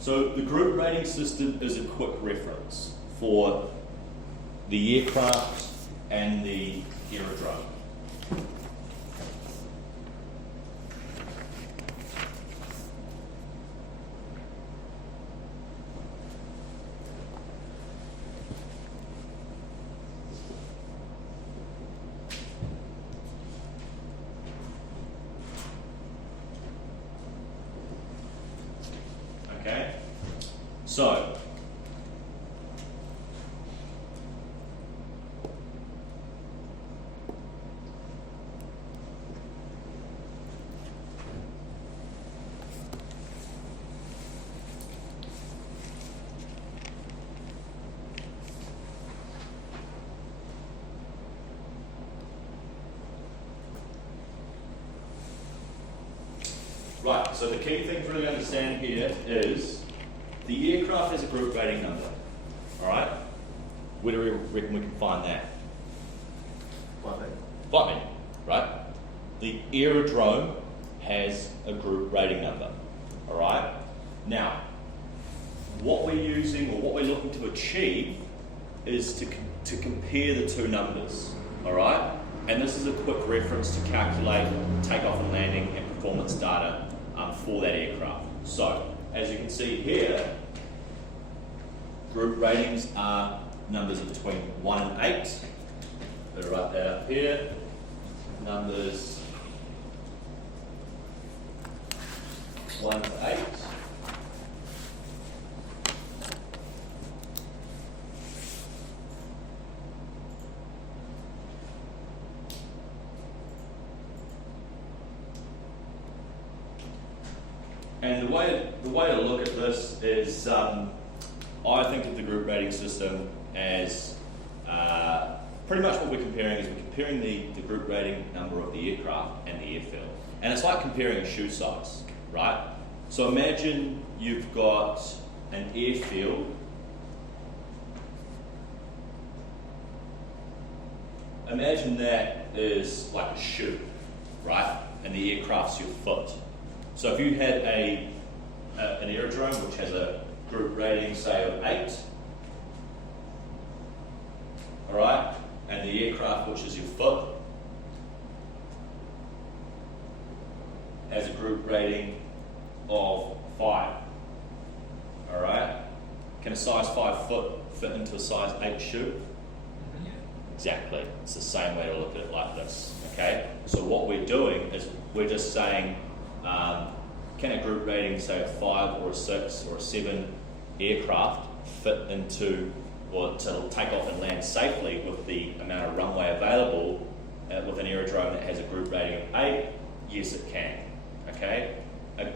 So the group rating system is a quick reference for the aircraft and the aerodrome. So, right, so the key thing to really understand here is the aircraft has a group rating number. Alright? Where do we reckon we can find that? Flight menu, right? The aerodrome has a group rating number. Alright? Now, what we're using or what we're looking to achieve is to compare the two numbers. Alright? And this is a quick reference to calculate takeoff and landing and performance data for that aircraft. So, as you can see here, group ratings are numbers between 1 and 8. I'll write that up here. Numbers 1 to 8. And the way to look at this is, I think of the group rating system as pretty much what we're comparing is we're comparing the group rating number of the aircraft and the airfield. And it's like comparing a shoe size, right? So imagine you've got an airfield. Imagine that is like a shoe, right? And the aircraft's your foot. So if you had an aerodrome which has a group rating, say, of 8, all right, and the aircraft, which is your foot, has a group rating of 5, all right? Can a size 5 foot fit into a size 8 shoe? Exactly. It's the same way to look at it like this, okay? So what we're doing is we're just saying, can a group rating, say a 5 or a 6 or a 7 aircraft fit into, or to take off and land safely with the amount of runway available with an aerodrome that has a group rating of 8? Yes, it can, okay? A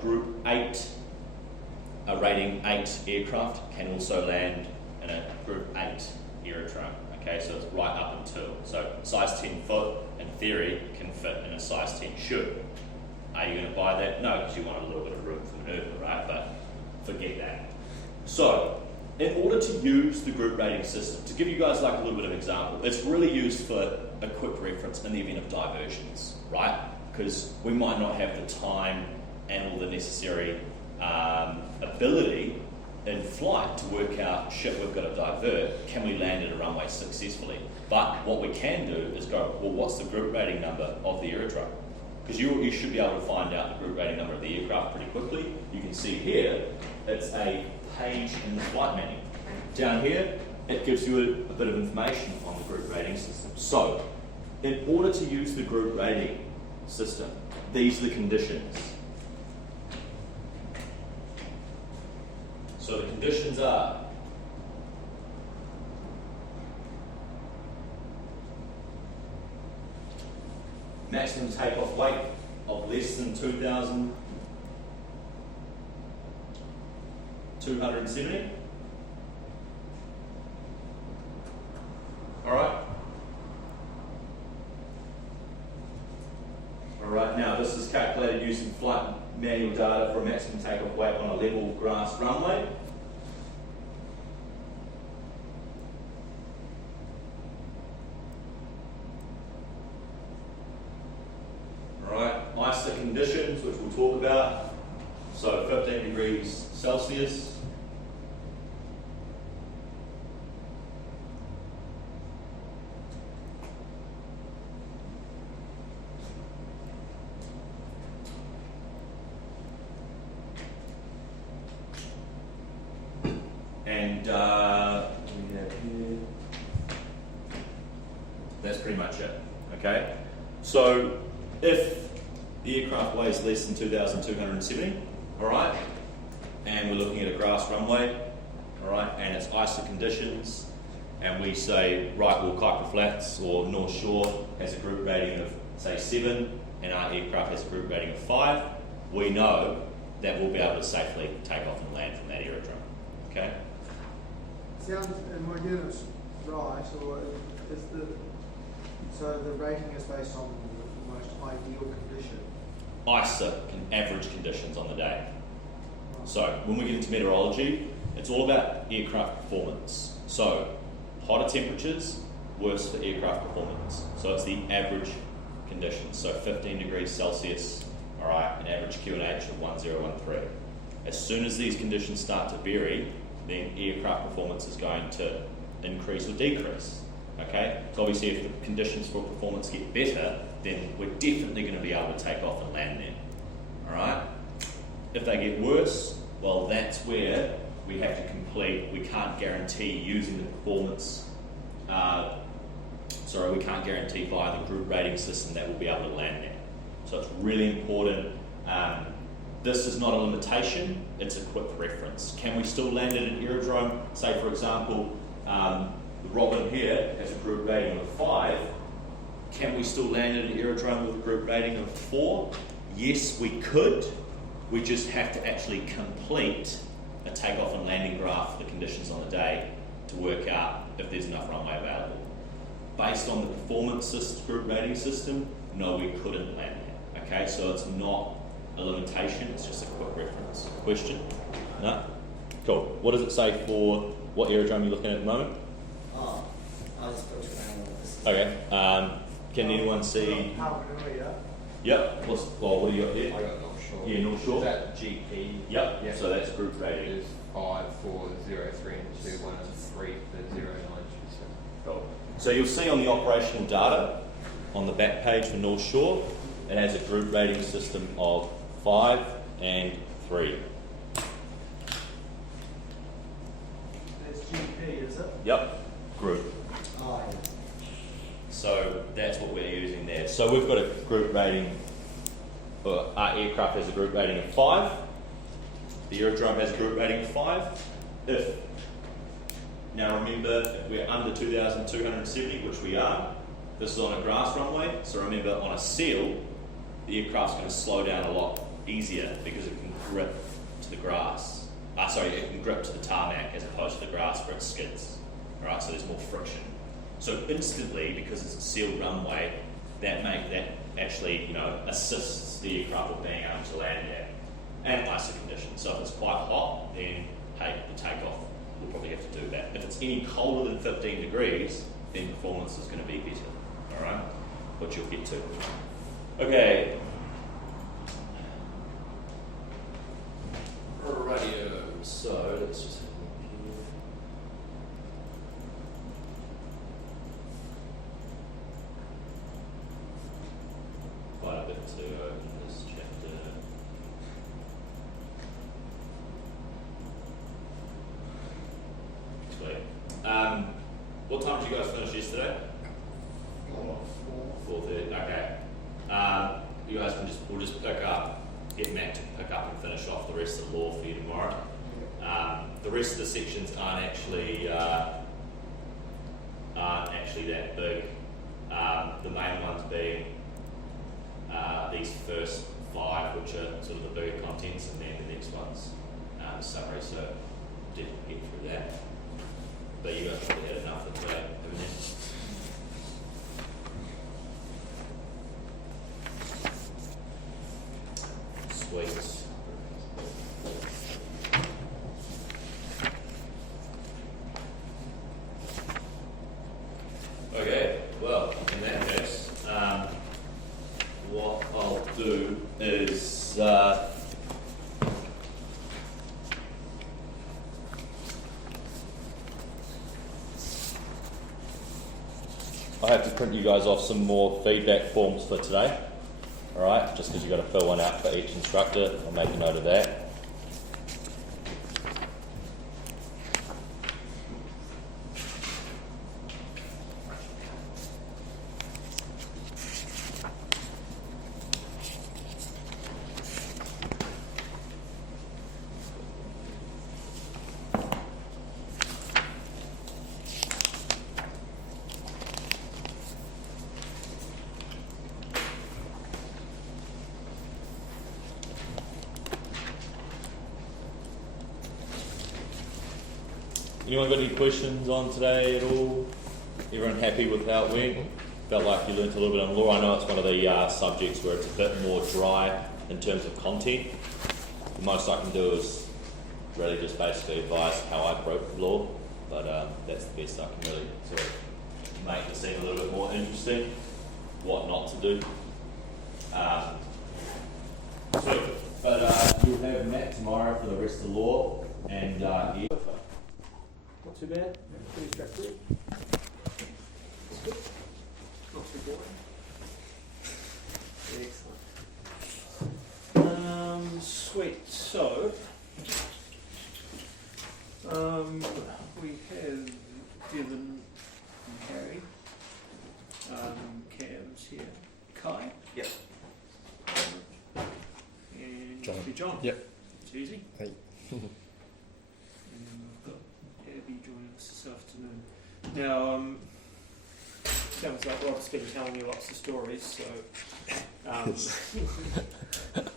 rating 8 aircraft can also land in a group 8 aerodrome, okay? So it's right up until, so size 10 foot, in theory, can fit in a size 10 shoe. Are you going to buy that? No, because you want a little bit of room for manoeuvre, right? But forget that. So, in order to use the group rating system, to give you guys like a little bit of example, it's really used for a quick reference in the event of diversions, right? Because we might not have the time and all the necessary ability in flight to work out, shit, we've got to divert, can we land at a runway successfully? But what we can do is go, well, what's the group rating number of the aerodrome? Because you should be able to find out the group rating number of the aircraft pretty quickly. You can see here, it's a page in the flight manual. Down here, it gives you a bit of information on the group rating system. So, in order to use the group rating system, these are the conditions. So the conditions are maximum takeoff weight of less than 2,270. All right. All right. Now this is calculated using flight manual data for maximum takeoff weight on a level grass runway. ISA conditions, which we'll talk about. So 15 degrees Celsius. And we have here. That's pretty much it. Okay. So if the aircraft weighs less than 2,270, all right, and we're looking at a grass runway, ISA conditions, and we say, right, well, Kuiper Flats or North Shore has a group rating of, say, 7, and our aircraft has a group rating of 5, we know that we'll be able to safely take off and land from that aerodrome. Okay? Sounds, am I getting this right, or is so the rating is based on the most ideal condition? ISA average conditions on the day. So when we get into meteorology, it's all about aircraft performance. So hotter temperatures, worse for aircraft performance. So it's the average conditions. So 15 degrees Celsius, all right, an average QNH of 1013. As soon as these conditions start to vary, then aircraft performance is going to increase or decrease. Okay? So obviously if the conditions for performance get better, then we're definitely going to be able to take off and land there. All right? If they get worse, well, that's where we have to complete. We can't guarantee using the performance. We can't guarantee via the group rating system that we'll be able to land there. So it's really important. This is not a limitation, it's a quick reference. Can we still land at an aerodrome? Say, for example, the Robin here has a group rating of 5. Can we still land at an aerodrome with a group rating of 4? Yes, we could. We just have to actually complete a takeoff and landing graph for the conditions on the day to work out if there's enough runway available. Based on the performance group rating system, no, we couldn't land there. Okay, so it's not a limitation, it's just a quick reference. Question? No? Cool. What does it say for what aerodrome you're looking at the moment? Oh, I just put this. Okay. Can anyone see? How earlier? Yep. What do you got there? I got North Shore. Yeah, North Shore. Is that GP? Yep. Yeah. So that's group It rating. is 5, 4, 0, 3, and 2, 1, and 3 for 0, 9, 2, 7. Cool. So you'll see on the operational data on the back page for North Shore, it has a group rating system of 5 and 3. That's GP, is it? Yep. Group. Oh, yeah. So that's what we're using there. So we've got a group rating, our aircraft has a group rating of 5. The aerodrome has a group rating of 5. Now remember, if we're under 2,270, which we are, this is on a grass runway, so remember on a seal, the aircraft's going to slow down a lot easier because it can grip to the grass. It can grip to the tarmac as opposed to the grass where it skids. Alright, so there's more friction. So instantly, because it's a sealed runway, that actually, assists the aircraft with being able to land there. And ISA conditions. So if it's quite hot, then hey, the takeoff, we'll probably have to do that. If it's any colder than 15 degrees, then performance is going to be better. Alright? Which you'll get to. Okay. Radio. So let's just have a look here. Quite a bit to open this chapter. Sweet. What time did you guys finish yesterday? 4:30. Okay. You guys we'll just pick up, get Matt to pick up and finish off the rest of the law for you tomorrow. The rest of the sections aren't actually that big. The main ones being these first 5, which are sort of the bigger contents, and then the next one's the summary. So definitely get through that. But you guys probably had enough for today, haven't you? Sweet. Okay, well, in that case, what I'll do is I have to print you guys off some more feedback forms for today. Alright, just because you've got to fill one out for each instructor, I'll make a note of that. Anyone got any questions on today at all? Everyone happy with how it went? Felt like you learnt a little bit on law. I know it's one of the subjects where it's a bit more dry in terms of content. The most I can do is really just basically advise how I broke the law, but that's the best I can really sort of make it seem a little bit more interesting, what not to do. But you'll have Matt tomorrow for the rest of the law, and not too bad, pretty straightforward. That's good. Not too boring. Excellent. Sweet. So, we have Devon and Harry. Cam's here. Kai. Yep. And John. John. Yep. It's easy. Hey. And we've got Abby joining us this afternoon. Now, sounds like Rob's been telling you lots of stories, so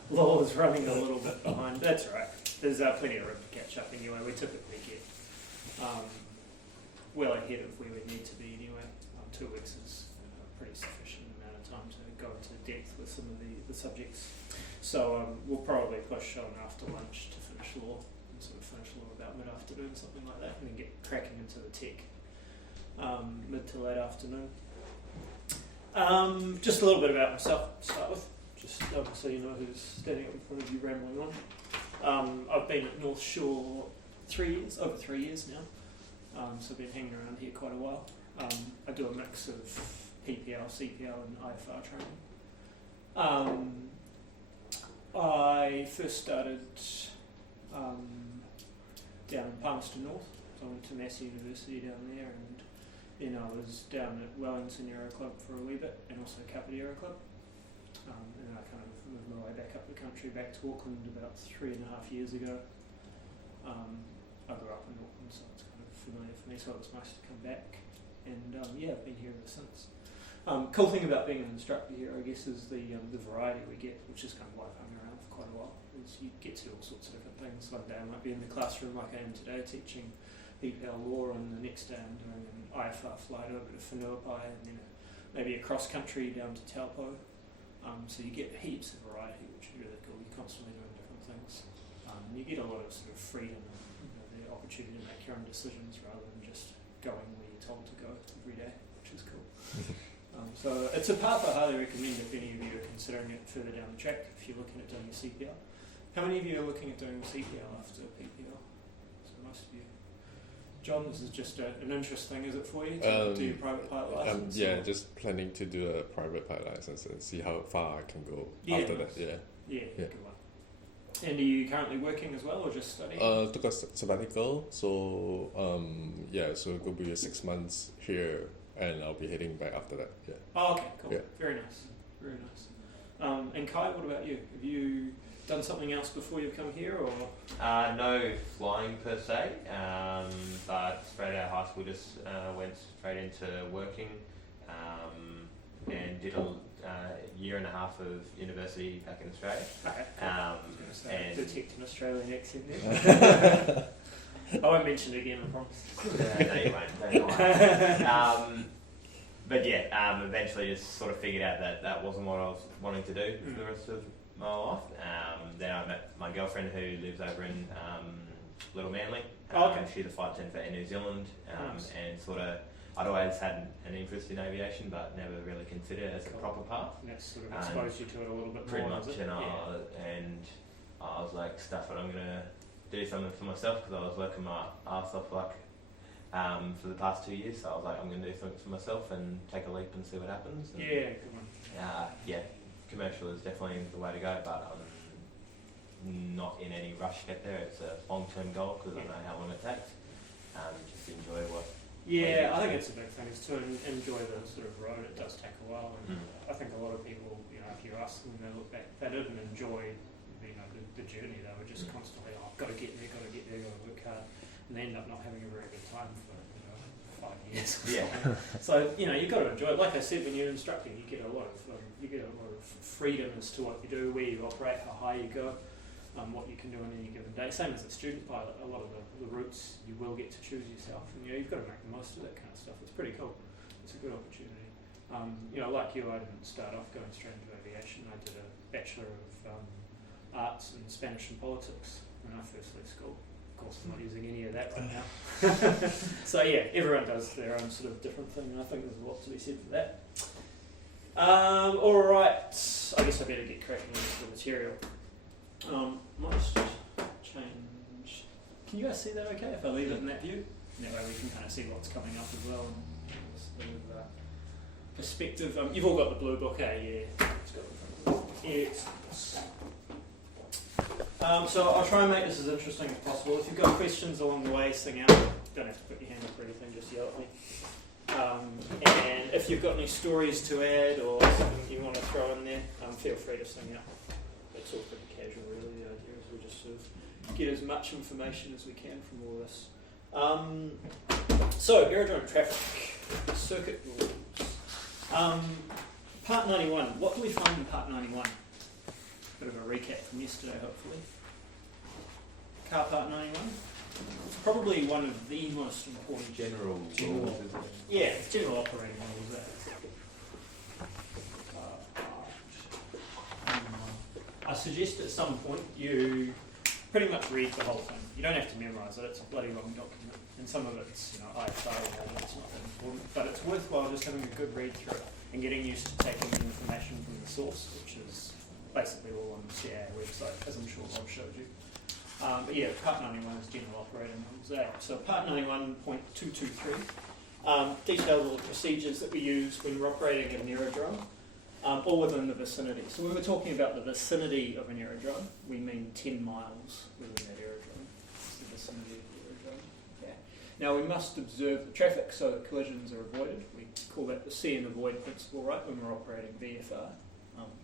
Laura's running a little bit behind. That's all right. There's plenty of room to catch up anyway. We typically get well ahead of where we need to be anyway. 2 weeks is a pretty sufficient amount of time to go into depth with some of the subjects. So we'll probably push on after lunch to finish law, and sort of finish law about mid-afternoon, something like that, and then get cracking into the tech mid to late afternoon. Just a little bit about myself to start with, just so you know who's standing up in front of you rambling on. I've been at North Shore over 3 years now, so I've been hanging around here quite a while. I do a mix of PPL, CPL and IFR training. I first started down in Palmerston North, so I went to Massey University down there, and then I was down at Wellington Aero Club for a wee bit, and also Kapiti Aero Club. And then I kind of moved my way back up the country, back to Auckland about 3.5 years ago. I grew up in Auckland, so it's kind of familiar for me, so it was nice to come back. And yeah, I've been here ever since. Cool thing about being an instructor here, I guess, is the variety we get, which is kind of why I've hung around for quite a while, is you get to do all sorts of different things. One day I might be in the classroom like I am today teaching PPL law, and the next day I'm doing an IFR flight over to Whenuapai, and then maybe a cross country down to Taupo. So you get heaps of variety, which is really cool. You're constantly doing different things. And you get a lot of sort of freedom and the opportunity to make your own decisions rather than just going where you're told to go every day, which is cool. So it's a path I highly recommend if any of you are considering it further down the track, if you're looking at doing your CPL. How many of you are looking at doing CPL after PPL? So most of you. John, this is just an interest thing, is it for you, to do your private pilot license? Yeah, just planning to do a private pilot license and see how far I can go after that. Yeah. Yeah, good one. And are you currently working as well, or just studying? Took a sabbatical, so yeah, so it will be 6 months here, and I'll be heading back after that. Yeah. Oh, okay, cool. Yeah. Very nice, very nice. And Kai, what about you? Have you done something else before you've come here, or? No flying per se, but straight out of high school just went straight into working, and did a year and a half of university back in Australia. Okay. Cool. And detect an Australian accent there. I won't mention it again, I promise. no, you won't. Don't lie. But yeah, eventually just sort of figured out that that wasn't what I was wanting to do for the rest of my life. Then I met my girlfriend who lives over in Little Manly. Okay. She's a flight attendant for Air New Zealand, Nice. and sort of I'd always had an interest in aviation, but never really considered it as a proper path. And that's sort of exposed you to it a little bit Pretty more, much, has it? and I was like, stuff it, I'm gonna do something for myself, because I was working my ass off like for the past 2 years. So I was like, I'm gonna do something for myself and take a leap and see what happens. And, Yeah, good one. yeah, commercial is definitely the way to go, but I'm not in any rush to get there. It's a long-term goal because I know how long it takes. Just enjoy what. Yeah, I think it's a big thing, is to enjoy the sort of road. It does take a while, and I think a lot of people, you know, if you ask them, they look back, they didn't enjoy, you know, the journey. They were just constantly, oh, I've got to get there, got to work hard, and they end up not having a very good time for, you know, 5 years. Yeah. So, you know, you've got to enjoy it. Like I said, when you're instructing, you get a lot of freedom as to what you do, where you operate, how high you go. what you can do on any given day. Same as a student pilot, a lot of the routes you will get to choose yourself, and you've got to make the most of that kind of stuff. It's pretty cool. It's a good opportunity. Like you, I didn't start off going straight into aviation. I did a Bachelor of Arts in Spanish and Politics when I first left school. Of course, I'm not using any of that right now. So yeah, everyone does their own sort of different thing, and I think there's a lot to be said for that. All right, I guess I better get cracking into the material. Might just change. Can you guys see that okay if I leave it in that view? And that way we can kind of see what's coming up as well. And just a bit of perspective. You've all got the blue book, eh? Yeah. It's got so I'll try and make this as interesting as possible. If you've got questions along the way, sing out. You don't have to put your hand up or anything, just yell at me. And if you've got any stories to add or something you want to throw in there, feel free to sing out. It's all pretty casual, really. The idea is we just sort of get as much information as we can from all this. So, aerodrome traffic, circuit rules. Part 91. What do we find in Part 91? Bit of a recap from yesterday, hopefully. Car Part 91. It's probably one of the most important General rules, isn't it? Yeah, it's general operating rules. I suggest at some point you pretty much read the whole thing. You don't have to memorise it, it's a bloody long document. And some of it's, IFR and it's not that important. But it's worthwhile just having a good read through it and getting used to taking the information from the source, which is basically all on the CAA website, as I'm sure Rob showed you. But yeah, Part 91 is general operating rules. So Part 91.223 details all the procedures that we use when we're operating an aerodrome, all within the vicinity. So when we're talking about the vicinity of an aerodrome, we mean 10 miles within that aerodrome. It's the vicinity of the aerodrome. Okay. Now we must observe the traffic so that collisions are avoided. We call that the see and avoid principle, right, when we're operating VFR.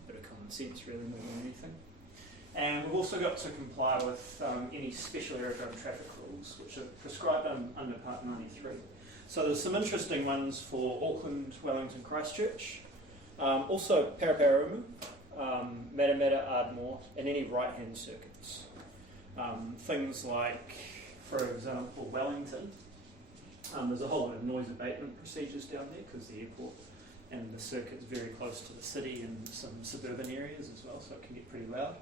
Bit of common sense, really, more than anything. And we've also got to comply with any special aerodrome traffic rules, which are prescribed under Part 93. So there's some interesting ones for Auckland, Wellington, Christchurch, also Paraparaumu, Matamata, Ardmore, and any right-hand circuits. Things like, for example, Wellington. There's a whole lot of noise abatement procedures down there because the airport and the circuit's very close to the city and some suburban areas as well, so it can get pretty loud.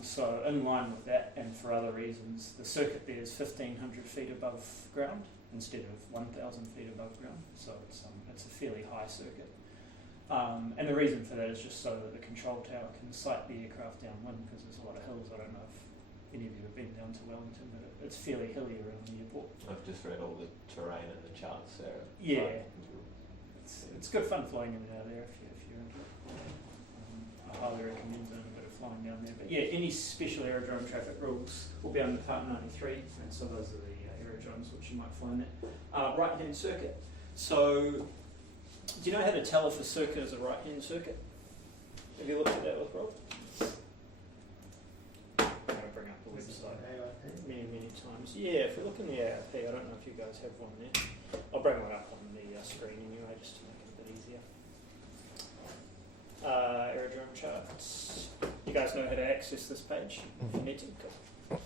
So in line with that, and for other reasons, the circuit there is 1,500 feet above ground instead of 1,000 feet above ground, so it's a fairly high circuit. And the reason for that is just so that the control tower can sight the aircraft downwind, because there's a lot of hills. I don't know if any of you have been down to Wellington, but it's fairly hilly around the airport. I've just read all the terrain and the charts there. Yeah. It's good fun flying in and out of there if you're into it. I highly recommend doing a bit of flying down there. But yeah, any special aerodrome traffic rules will be under Part 93, and so those are the aerodromes which you might find there. Right-hand circuit. So, do you know how to tell if a circuit is a right-hand circuit? Have you looked at that with Rob? I'm going to bring up the website many times. Yeah, if we look in the ARP, I don't know if you guys have one there. I'll bring one up on the screen anyway, just to make it a bit easier. Aerodrome charts. You guys know how to access this page if you need to? Cool.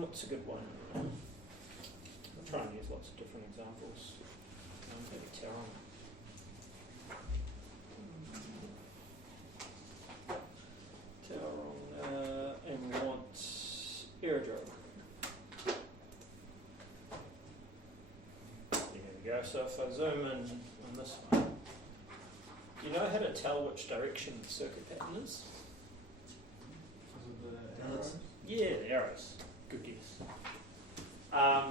What's a good one? I'll try and use lots of different examples. Maybe Tehran. And we want aerodrome. There we go. So if I zoom in on this one, do you know how to tell which direction the circuit pattern is? Yeah, the arrows. Good guess.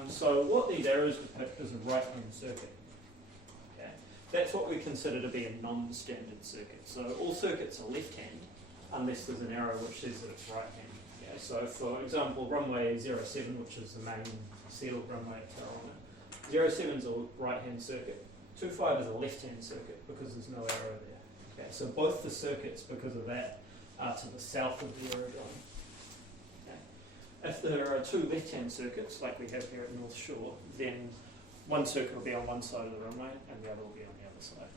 So what these arrows depict is a right-hand circuit. Okay, that's what we consider to be a non-standard circuit. So all circuits are left-hand, unless there's an arrow which says that it's right-hand. Okay, so for example, runway 07, which is the main sealed runway at Tauranga, 07 is a right-hand circuit. 25 is a left-hand circuit because there's no arrow there. Okay, so both the circuits, because of that, are to the south of the aerodrome. Okay. If there are two left-hand circuits, like we have here at North Shore, then one circuit will be on one side of the runway and the other will be on the other side.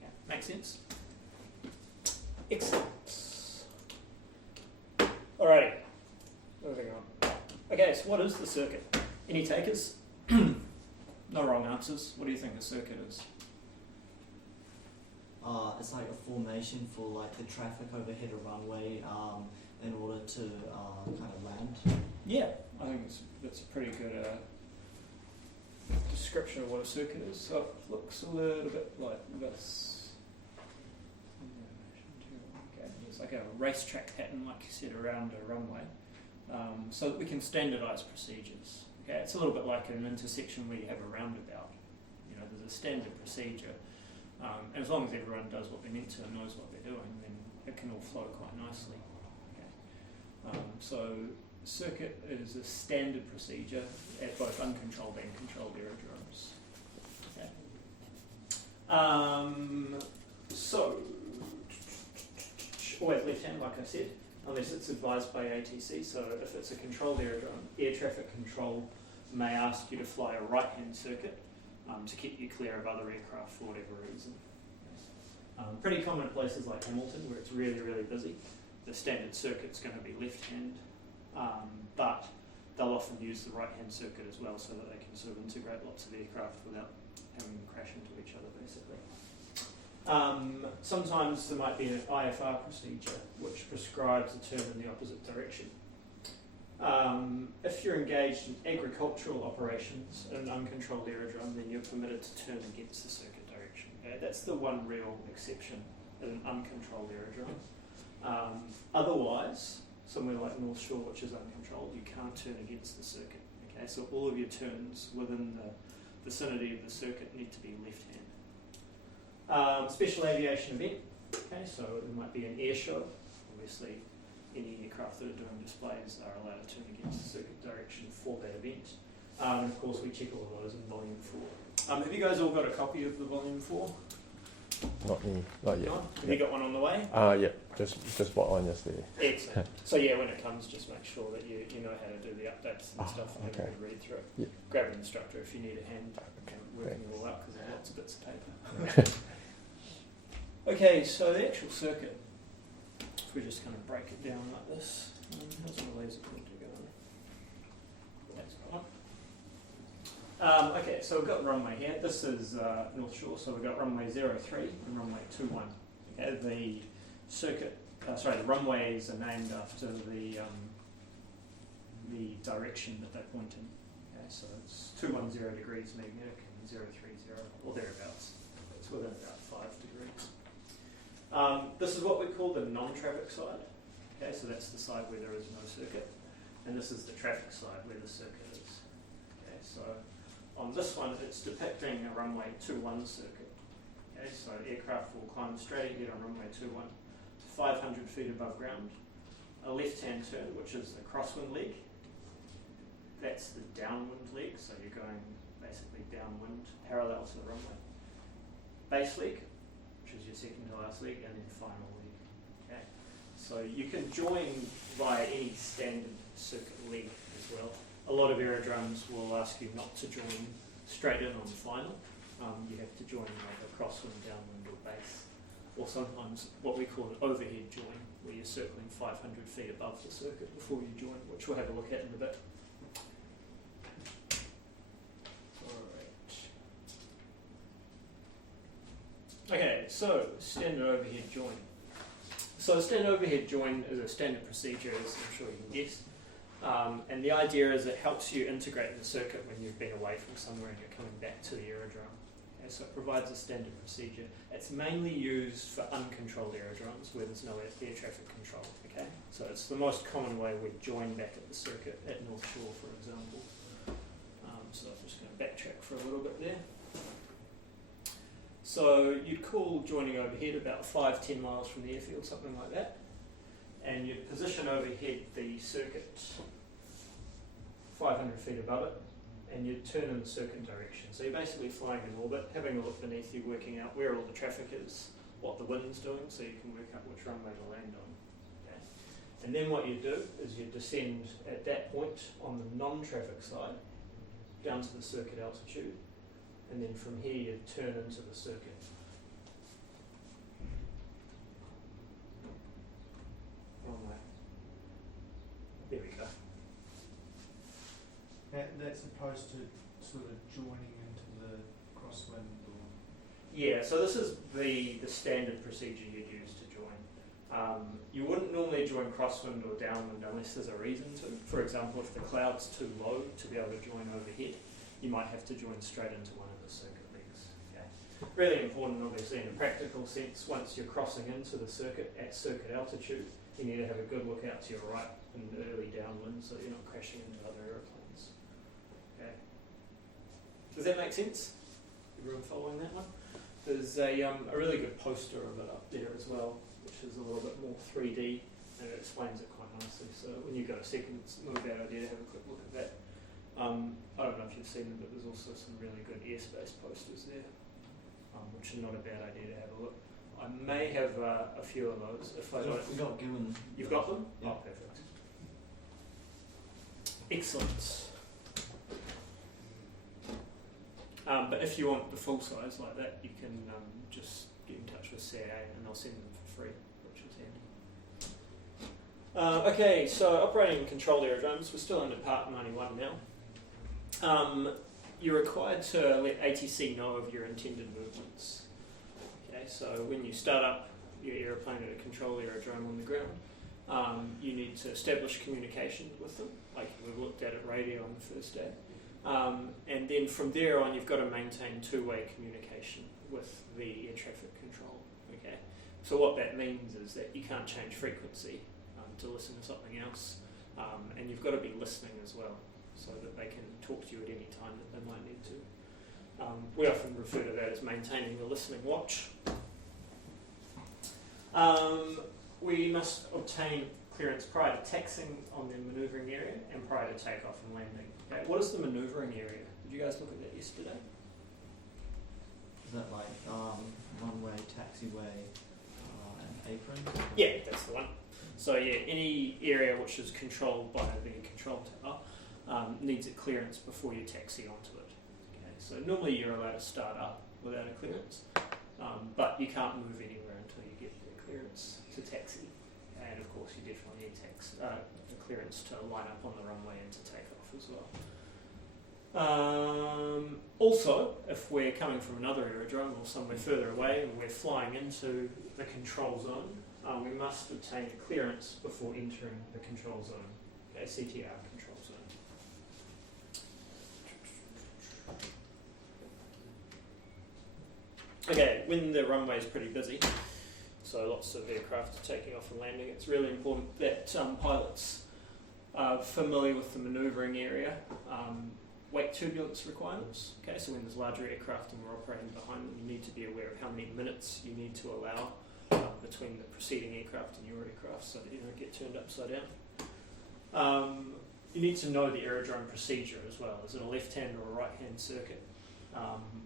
Okay. Make sense? Excellent. Alrighty, moving on. Okay, so what is the circuit? Any takers? No wrong answers. What do you think a circuit is? It's like a formation for like the traffic overhead a runway in order to kind of land. Yeah, I think that's a pretty good description of what a circuit is. So it looks a little bit like this. Okay, it's like a racetrack pattern, like you said, around a runway, so that we can standardise procedures. Okay, it's a little bit like an intersection where you have a roundabout. You know, there's a standard procedure, and as long as everyone does what they're meant to and knows what they're doing, then it can all flow quite nicely. Okay, so circuit is a standard procedure at both uncontrolled and controlled aerodromes. Okay. So always left hand, like I said, unless it's advised by ATC. So if it's a controlled aerodrome, air traffic control may ask you to fly a right-hand circuit to keep you clear of other aircraft for whatever reason. Pretty common in places like Hamilton where it's really, really busy. The standard circuit's going to be left-hand, but they'll often use the right-hand circuit as well so that they can sort of integrate lots of aircraft without having them crash into each other, basically. Sometimes there might be an IFR procedure which prescribes a turn in the opposite direction. If you're engaged in agricultural operations in an uncontrolled aerodrome, then you're permitted to turn against the circuit direction. Okay? That's the one real exception in an uncontrolled aerodrome. Otherwise, somewhere like North Shore, which is uncontrolled, you can't turn against the circuit. Okay? So all of your turns within the vicinity of the circuit need to be left-hand. Special aviation event, okay, so there might be an air show. Obviously, any aircraft that are doing displays are allowed to turn against the circuit direction for that event. And of course, we check all of those in Volume 4. Have you guys all got a copy of the Volume 4? Not me, not yet. No? Have you got one on the way? Yeah, just bought one yesterday. Excellent. So yeah, when it comes, just make sure that you know how to do the updates and stuff and okay. have a read through it. Yeah. Grab an instructor if you need a hand working Thanks. it all out because there's lots of bits of paper. Okay, so the actual circuit, if we just kind of break it down like this, how's my laser pointer going? That's right. Okay, so we've got runway here. This is North Shore, so we've got runway 03 and runway 21. Okay, the circuit, the runways are named after the direction that they point in. Okay, so it's 210 degrees magnetic and 030 or thereabouts. It's within about 5 degrees. This is what we call the non-traffic side. Okay, so that's the side where there is no circuit, and this is the traffic side where the circuit is. Okay, so on this one, it's depicting a runway 21 circuit. Okay, so aircraft will climb straight ahead on runway 21 to 500 feet above ground. A left-hand turn, which is the crosswind leg. That's the downwind leg, so you're going basically downwind, parallel to the runway. Base leg, which is your second to last leg, and then final leg. Okay, so you can join via any standard circuit leg as well. A lot of aerodromes will ask you not to join straight in on final. You have to join like a crosswind, downwind, or base, or sometimes what we call an overhead join, where you're circling 500 feet above the circuit before you join, which we'll have a look at in a bit. Okay, so standard overhead join. So a standard overhead join is a standard procedure, as I'm sure you can guess. And the idea is it helps you integrate the circuit when you've been away from somewhere and you're coming back to the aerodrome. Okay, so it provides a standard procedure. It's mainly used for uncontrolled aerodromes where there's no air traffic control. Okay, so it's the most common way we join back at the circuit at North Shore, for example. So I'm just going to backtrack for a little bit there. So you'd call joining overhead about 5-10 miles from the airfield, something like that. And you'd position overhead the circuit 500 feet above it, and you'd turn in the circuit direction. So you're basically flying in orbit, having a look beneath you, working out where all the traffic is, what the wind's doing, so you can work out which runway to land on. Okay? And then what you do is you descend at that point on the non-traffic side, down to the circuit altitude, and then from here you turn into the circuit. Wrong way. as opposed to sort of joining into the crosswind or... Yeah, so this is the standard procedure you'd use to join. You wouldn't normally join crosswind or downwind unless there's a reason to. For example, if the cloud's too low to be able to join overhead, you might have to join straight into one of the circuit legs. Okay. Really important, obviously, in a practical sense, once you're crossing into the circuit at circuit altitude, you need to have a good look out to your right in early downwind so you're not crashing into other aeroplanes. Okay. Does that make sense? Everyone following that one? There's a really good poster of it up there as well, which is a little bit more 3D, and it explains it quite nicely. So when you go a second, it's not a bad idea to have a quick look at that. I don't know if you've seen them, but there's also some really good airspace posters there, which are not a bad idea to have a look. I may have a few of those. If I don't, We got given. you've got them? Yeah. Oh, perfect. Excellent. But if you want the full size like that, you can just get in touch with CAA and they'll send them for free, which is handy. Okay, so operating and controlled aerodromes, we're still under Part 91 now. You're required to let ATC know of your intended movements. Okay, so when you start up your aeroplane at a controlled aerodrome on the ground, you need to establish communication with them, like we've looked at radio on the first day. And then from there on, you've got to maintain two-way communication with the air traffic control. Okay, so what that means is that you can't change frequency to listen to something else, and you've got to be listening as well, so that they can talk to you at any time that they might need to. We often refer to that as maintaining the listening watch. We must obtain clearance prior to taxiing on the manoeuvring area and prior to takeoff and landing. Okay, what is the manoeuvring area? Did you guys look at that yesterday? Is that like runway, taxiway, and apron? Yeah, that's the one. So yeah, any area which is controlled by the control tower needs a clearance before you taxi onto it. Okay, so normally you're allowed to start up without a clearance, but you can't move anywhere until you get the clearance to taxi. And of course, you definitely need a clearance to line up on the runway and to take off as well. Also, if we're coming from another aerodrome or somewhere further away and we're flying into the control zone, we must obtain a clearance before entering the control zone, okay, CTR control zone. Okay, when the runway is pretty busy, so lots of aircraft are taking off and landing, it's really important that pilots are familiar with the manoeuvring area, wake turbulence requirements. Okay, so when there's larger aircraft and we're operating behind them, you need to be aware of how many minutes you need to allow between the preceding aircraft and your aircraft so that you don't get turned upside down. You need to know the aerodrome procedure as well. Is it a left-hand or a right-hand circuit?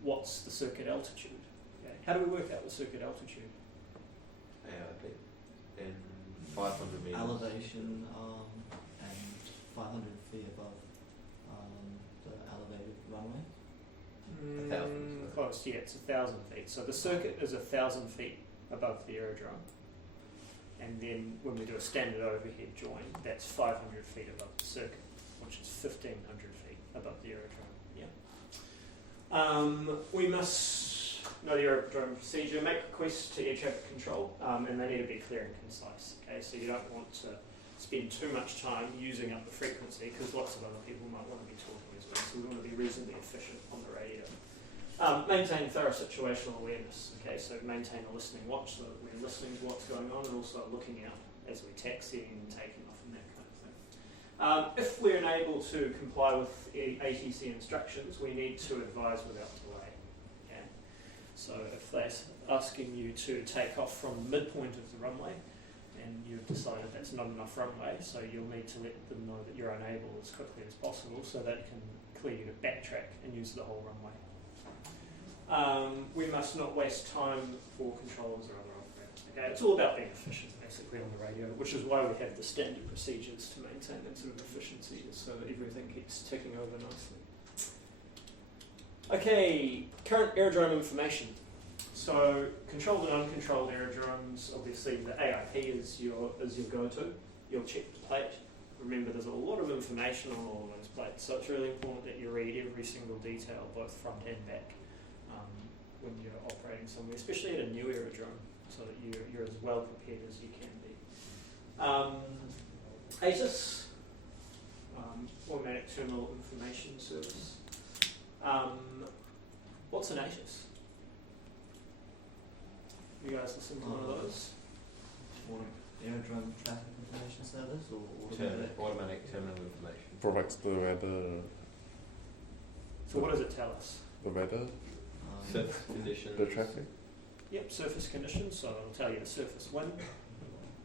What's the circuit altitude? Okay. How do we work out the circuit altitude? In 500 meters. Elevation and 500 feet above the elevated runway. 1,000. Close, yeah, it's 1,000 feet. So the circuit is 1,000 feet above the aerodrome. And then when we do a standard overhead join, that's 500 feet above the circuit, which is 1,500 feet above the aerodrome. Yeah. We must know the aerodrome procedure, make requests to air traffic control, and they need to be clear and concise. Okay, so you don't want to spend too much time using up the frequency because lots of other people might want to be talking as well. So we want to be reasonably efficient on the radio. Maintain thorough situational awareness. Okay, so maintain a listening watch so that we're listening to what's going on and also looking out as we're taxiing and taking off and that kind of thing. If we're unable to comply with ATC instructions, we need to advise without delay. Okay? So if they're asking you to take off from the midpoint of the runway and you've decided that's not enough runway, so you'll need to let them know that you're unable as quickly as possible so they can clear you to backtrack and use the whole runway. We must not waste time for controllers or other operators. Okay, it's all about being efficient, basically, on the radio, which is why we have the standard procedures to maintain that sort of efficiency, so that everything keeps ticking over nicely. Okay, current aerodrome information. So, controlled and uncontrolled aerodromes, obviously the AIP is your go-to. You'll check the plate remember there's a lot of information on all of those plates, so it's really important that you read every single detail, both front and back, when you're operating somewhere, especially at a new aerodrome, so that you're as well prepared as you can be. ATIS, Automatic Terminal Information Service. What's an ATIS? You guys listen to one of those? Aerodrome traffic information service or Automatic terminal information. Provides the weather, So what does it tell us? the weather, Surface conditions. the traffic. Yep, surface conditions, so it'll tell you the surface wind.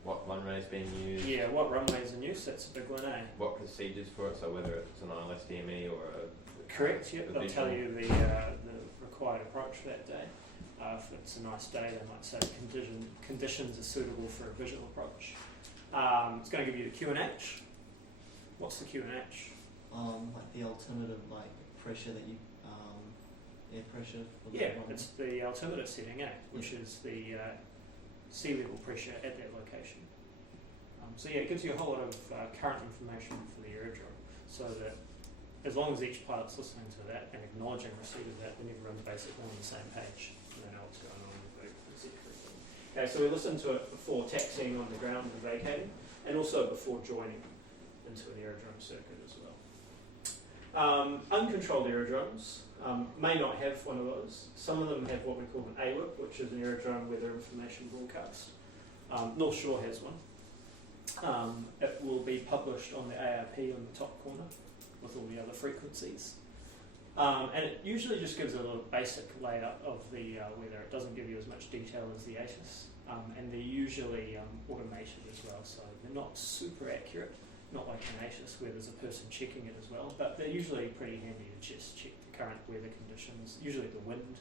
What runway is being used. Yeah, what runways in use, that's a big one, eh? What procedures for it, so whether it's an ILS-DME or a... Correct, yep, they'll tell you the required approach for that day. If it's a nice day, they might say conditions are suitable for a visual approach. It's going to give you the Q&H. What's the Q&H? Like the alternative, like pressure that you, air pressure for the Yeah, runway. it's the alternative setting, which is the sea level pressure at that location. So yeah, it gives you a whole lot of current information for the aerodrome, so that as long as each pilot's listening to that and acknowledging receipt of that, then everyone's basically on the same page. They know what's going on with the everything. Okay, so we listen to it before taxiing on the ground and vacating, and also before joining into an aerodrome circuit as well. Uncontrolled aerodromes may not have one of those. Some of them have what we call an AWIP, which is an aerodrome weather information broadcast. North Shore has one. It will be published on the ARP on the top corner with all the other frequencies. And it usually just gives a little basic layout of the weather. It doesn't give you as much detail as the ATIS. And they're usually automated as well, so they're not super accurate, not like an ATIS where there's a person checking it as well, but they're usually pretty handy to just check the current weather conditions, usually the wind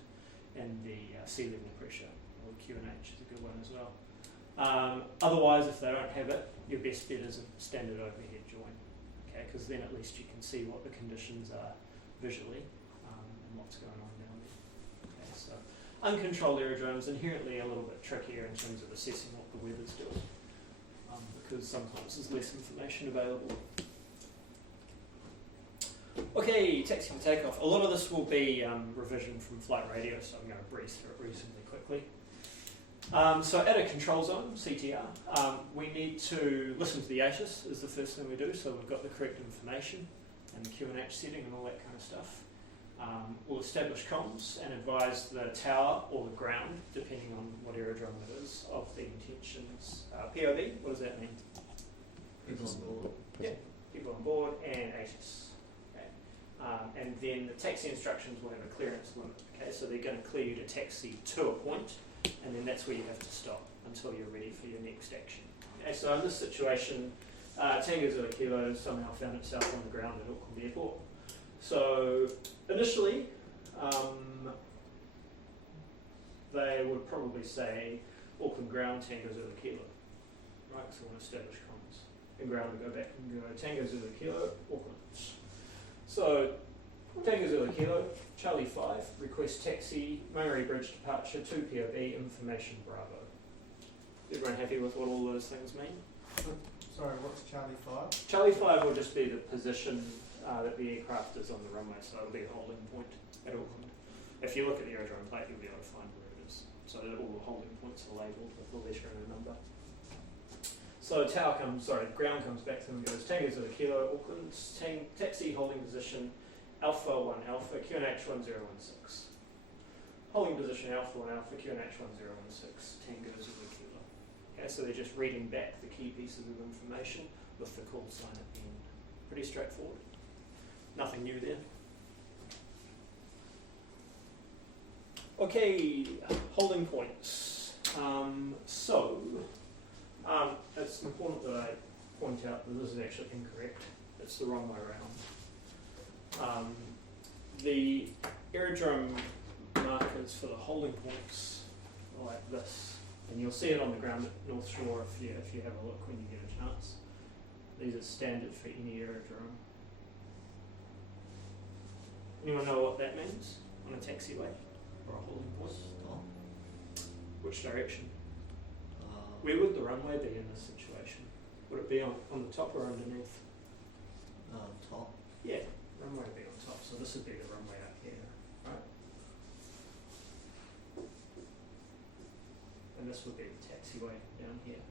and the sea level pressure, or QNH is a good one as well. Otherwise, if they don't have it, your best bet is a standard overhead join, okay? Because then at least you can see what the conditions are visually and what's going on down there. Okay, so uncontrolled aerodromes inherently a little bit trickier in terms of assessing what the weather's doing, because sometimes there's less information available. Okay, taxi for takeoff. A lot of this will be revision from flight radio, so I'm going to breeze through it reasonably quickly. So at a control zone, CTR, we need to listen to the ATIS is the first thing we do, so we've got the correct information and the QNH setting and all that kind of stuff. We'll establish comms and advise the tower or the ground, depending on what aerodrome it is, of the intentions. POB, what does that mean? People on board. Yeah, people on board and ATIS. Okay. And then the taxi instructions will have a clearance limit. Okay, so they're going to clear you to taxi to a point, and then that's where you have to stop until you're ready for your next action. Okay, so in this situation, Tango Zulu Kilo somehow found itself on the ground at Auckland Airport. So initially, they would probably say Auckland ground, Tango Zulu Kilo, right? So we want to establish comms. And ground will go back and go Tango Zulu Kilo, Auckland. So Tango Zulu Kilo, Charlie 5, request taxi, Murray Bridge departure, 2 POB, information Bravo. Everyone happy with what all those things mean? Sorry, what's Charlie 5? Charlie 5 will just be the position that the aircraft is on the runway, so it'll be the holding point at Auckland. If you look at the aerodrome plate, you'll be able to find where it is. So that all the holding points are labelled with a letter and a number. So ground comes back to them and goes, Tango Zulu Kilo, Auckland, taxi holding position, Alpha 1 Alpha, QNH 1016. Holding position Alpha 1 Alpha, QNH 1016, Tango Zulu Kilo. Okay, so they're just reading back the key pieces of information with the call sign at the end. Pretty straightforward. Nothing new there. Okay, holding points. It's important that I point out that this is actually incorrect. It's the wrong way around. The aerodrome markers for the holding points are like this, and you'll see it on the ground at North Shore if you have a look when you get a chance. These are standard for any aerodrome. Anyone know what that means on a taxiway or a holding point? Stop. Which direction? Where would the runway be in this situation? Would it be on the top or underneath? Top. Yeah, runway will be on top, so this would be the runway up here, right? And this would be the taxiway down here.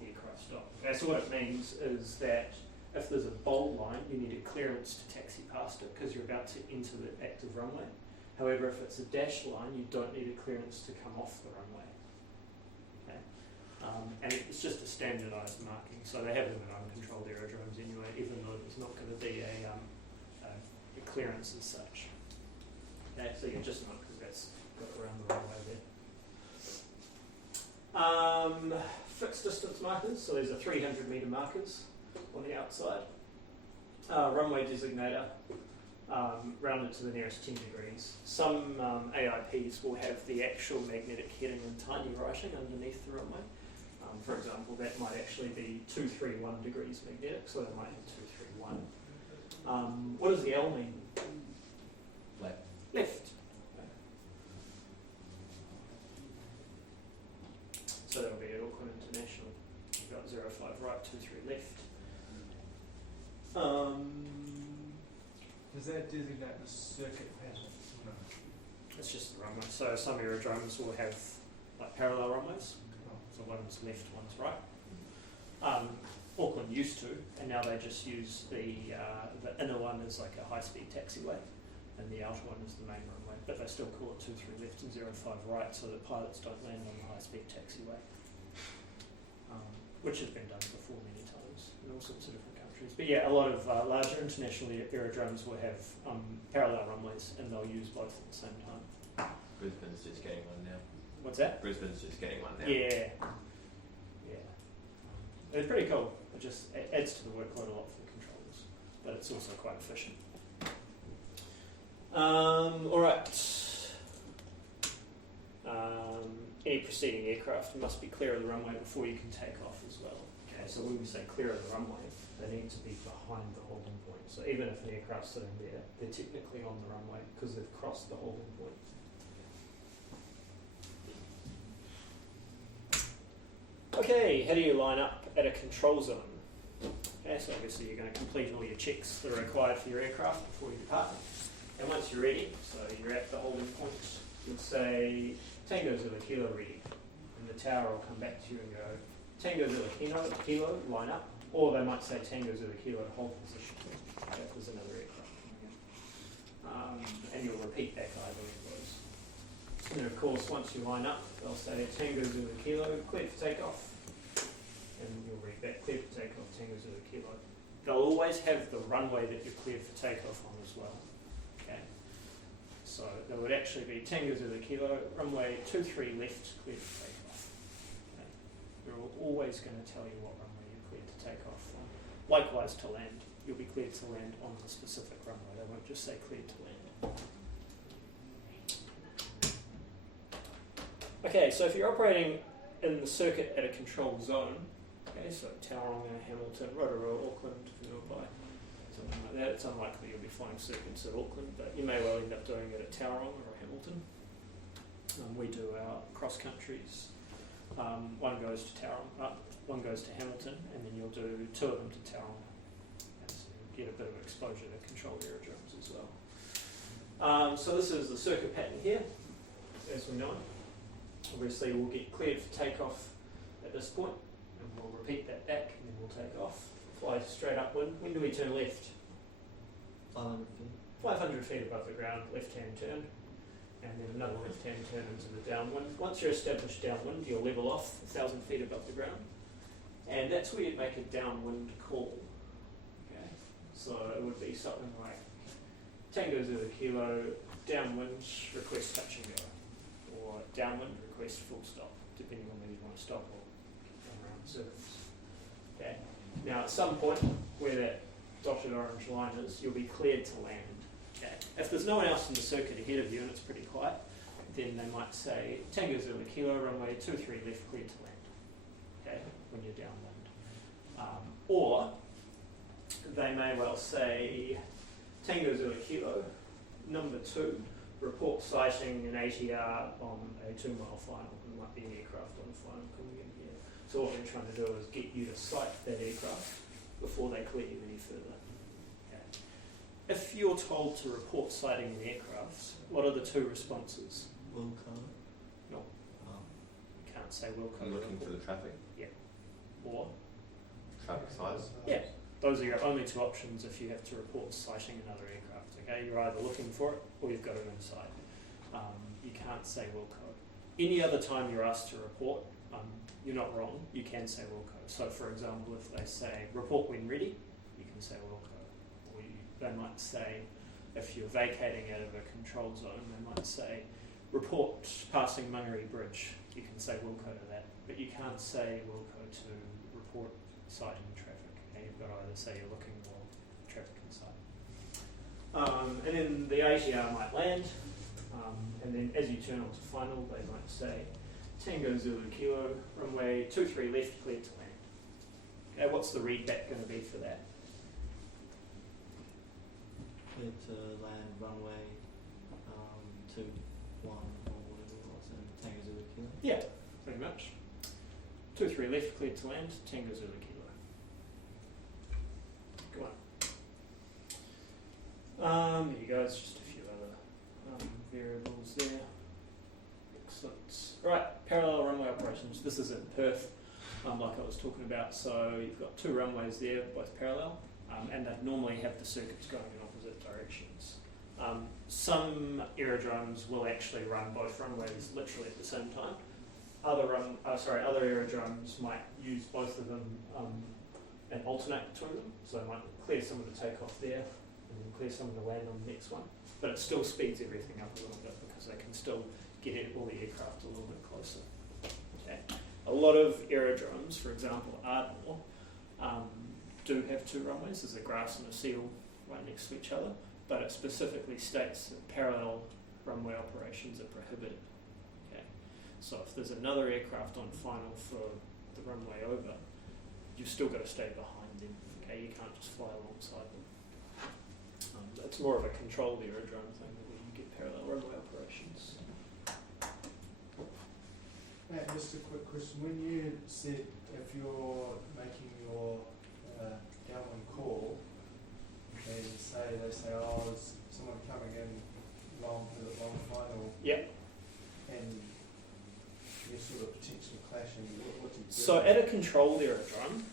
The aircraft stop. Okay, so what it means is that if there's a bold line, you need a clearance to taxi past it because you're about to enter the active runway. However, if it's a dashed line, you don't need a clearance to come off the runway. Okay? And it's just a standardised marking, so they have them in uncontrolled aerodromes anyway, even though there's not going to be a clearance as such. Okay, so you just know because that's got around the runway there. Fixed distance markers, so these are 300 metre markers on the outside. Runway designator, rounded to the nearest 10 degrees. Some AIPs will have the actual magnetic heading in tiny writing underneath the runway. For example, that might actually be 231 degrees magnetic, so that might have 231. What does the L mean? Left. Left. So that'll be at Auckland International. You've got 05 right, 23 left. Does that designate the circuit pattern? No. It's just the runway. So some aerodromes will have like parallel runways. So one's left, one's right. Auckland used to, and now they just use the inner one as like a high-speed taxiway, and the outer one is the main runway. But they still call it 23 left and 05 right, so that pilots don't land on the high-speed taxiway, which has been done before many times in all sorts of different countries. But yeah, a lot of larger international aerodromes will have parallel runways, and they'll use both at the same time. Brisbane's just getting one now. What's that? Brisbane's just getting one now. Yeah. It's pretty cool. It just adds to the workload a lot for the controllers, but it's also quite efficient. All right. Any preceding aircraft must be clear of the runway before you can take off as well. Okay, so when we say clear of the runway, they need to be behind the holding point. So even if an aircraft's sitting there, they're technically on the runway because they've crossed the holding point. Okay, how do you line up at a control zone? Okay, so obviously you're going to complete all your checks that are required for your aircraft before you depart. And once you're ready, so you're at the holding point, you'll say Tango Zulu Kilo ready. And the tower will come back to you and go, Tango Zulu Kilo, line up. Or they might say Tango Zulu Kilo, hold position. Okay, if there's another aircraft. And you'll repeat back either of those. And then of course, once you line up, they'll say Tango Zulu Kilo, cleared for takeoff. And you'll read back, cleared for takeoff, Tango Zulu Kilo. They'll always have the runway that you're cleared for takeoff on as well. Okay. So there would actually be Tango Zulu Kilo, runway 23 left, cleared for takeoff. Okay. They're always going to tell you what runway you're cleared to take off on. Likewise to land, you'll be cleared to land on the specific runway. They won't just say cleared to land. Okay, so if you're operating in the circuit at a controlled zone, okay, so Tauranga, Hamilton, Rotorua, Auckland, Whenua, something like that, it's unlikely you'll be flying circuits at Auckland, but you may well end up doing it at Tauranga or Hamilton. We do our cross countries. One goes to Tauranga, one goes to Hamilton, and then you'll do two of them to Tauranga. And so you get a bit of exposure to controlled aerodromes as well. So this is the circuit pattern here, as we know it. Obviously we'll get cleared for takeoff at this point, and we'll repeat that back, and then we'll take off. Fly straight upwind. When do we turn left? 500 feet. 500 feet above the ground, left-hand turn, and then another left-hand turn into the downwind. Once you're established downwind, you'll level off 1,000 feet above the ground, and that's where you'd make a downwind call. Okay, so it would be something like Tango Zulu Kilo, downwind, request touch and go. Or downwind, request full stop, depending on whether you want to stop or come around the circles. Okay. Now at some point where that dotted orange line is, you'll be cleared to land. Okay. If there's no one else in the circuit ahead of you and it's pretty quiet, then they might say Tango Zulu Kilo, runway 23 left, cleared to land. Okay, when you're downwind. Or they may well say Tango Zulu Kilo, number 2. Report sighting an ATR on a 2-mile final. There might be an aircraft on the final coming in here. So what we're trying to do is get you to sight that aircraft before they clear you any further. Okay. If you're told to report sighting an aircraft, what are the two responses? Will code. No. You can't say will code. Looking for the traffic, Or traffic size. yeah, those are your only two options if you have to report sighting another aircraft. Okay, you're either looking for it or you've got it in sight. You can't say will code. Any other time you're asked to report, you're not wrong. You can say will code. So, for example, if they say report when ready, you can say will code. Or they might say, if you're vacating out of a control zone, they might say report passing Mangere Bridge. You can say will code to that, but you can't say will code to report sighting traffic. Okay? You've got to either say you're looking or traffic in sight. And then the ATR might land, and then as you turn onto final, they might say Tango Zulu Kilo, runway 23 left, cleared to land. Okay, what's the readback going to be for that? Clear to land runway 21 or whatever it was, and Tango Zulu Kilo. Yeah, pretty much. 23 left, cleared to land, Tango Zulu Kilo. Go on. There you go, it's just a few other variables there. Excellent. Right, parallel runway operations. This is in Perth, like I was talking about. So you've got two runways there, both parallel, and they normally have the circuits going in opposite directions. Some aerodromes will actually run both runways literally at the same time. Other aerodromes might use both of them and alternate between them. So they might clear some of the takeoff there and then clear some of the land on the next one. But it still speeds everything up a little bit because they can still get all the aircraft a little bit closer. Okay. A lot of aerodromes, for example, Ardmore, do have two runways. There's a grass and a seal right next to each other, but it specifically states that parallel runway operations are prohibited. Okay. So if there's another aircraft on final for the runway over, you've still got to stay behind them. Okay, you can't just fly alongside them. It's more of a controlled aerodrome thing where you get parallel runway operations. Matt, just a quick question. When you said if you're making your downwind call, they say, oh, is someone coming in long final? Yep. And you're sort of potentially clashing. What do you do? So at a controlled aerodrome,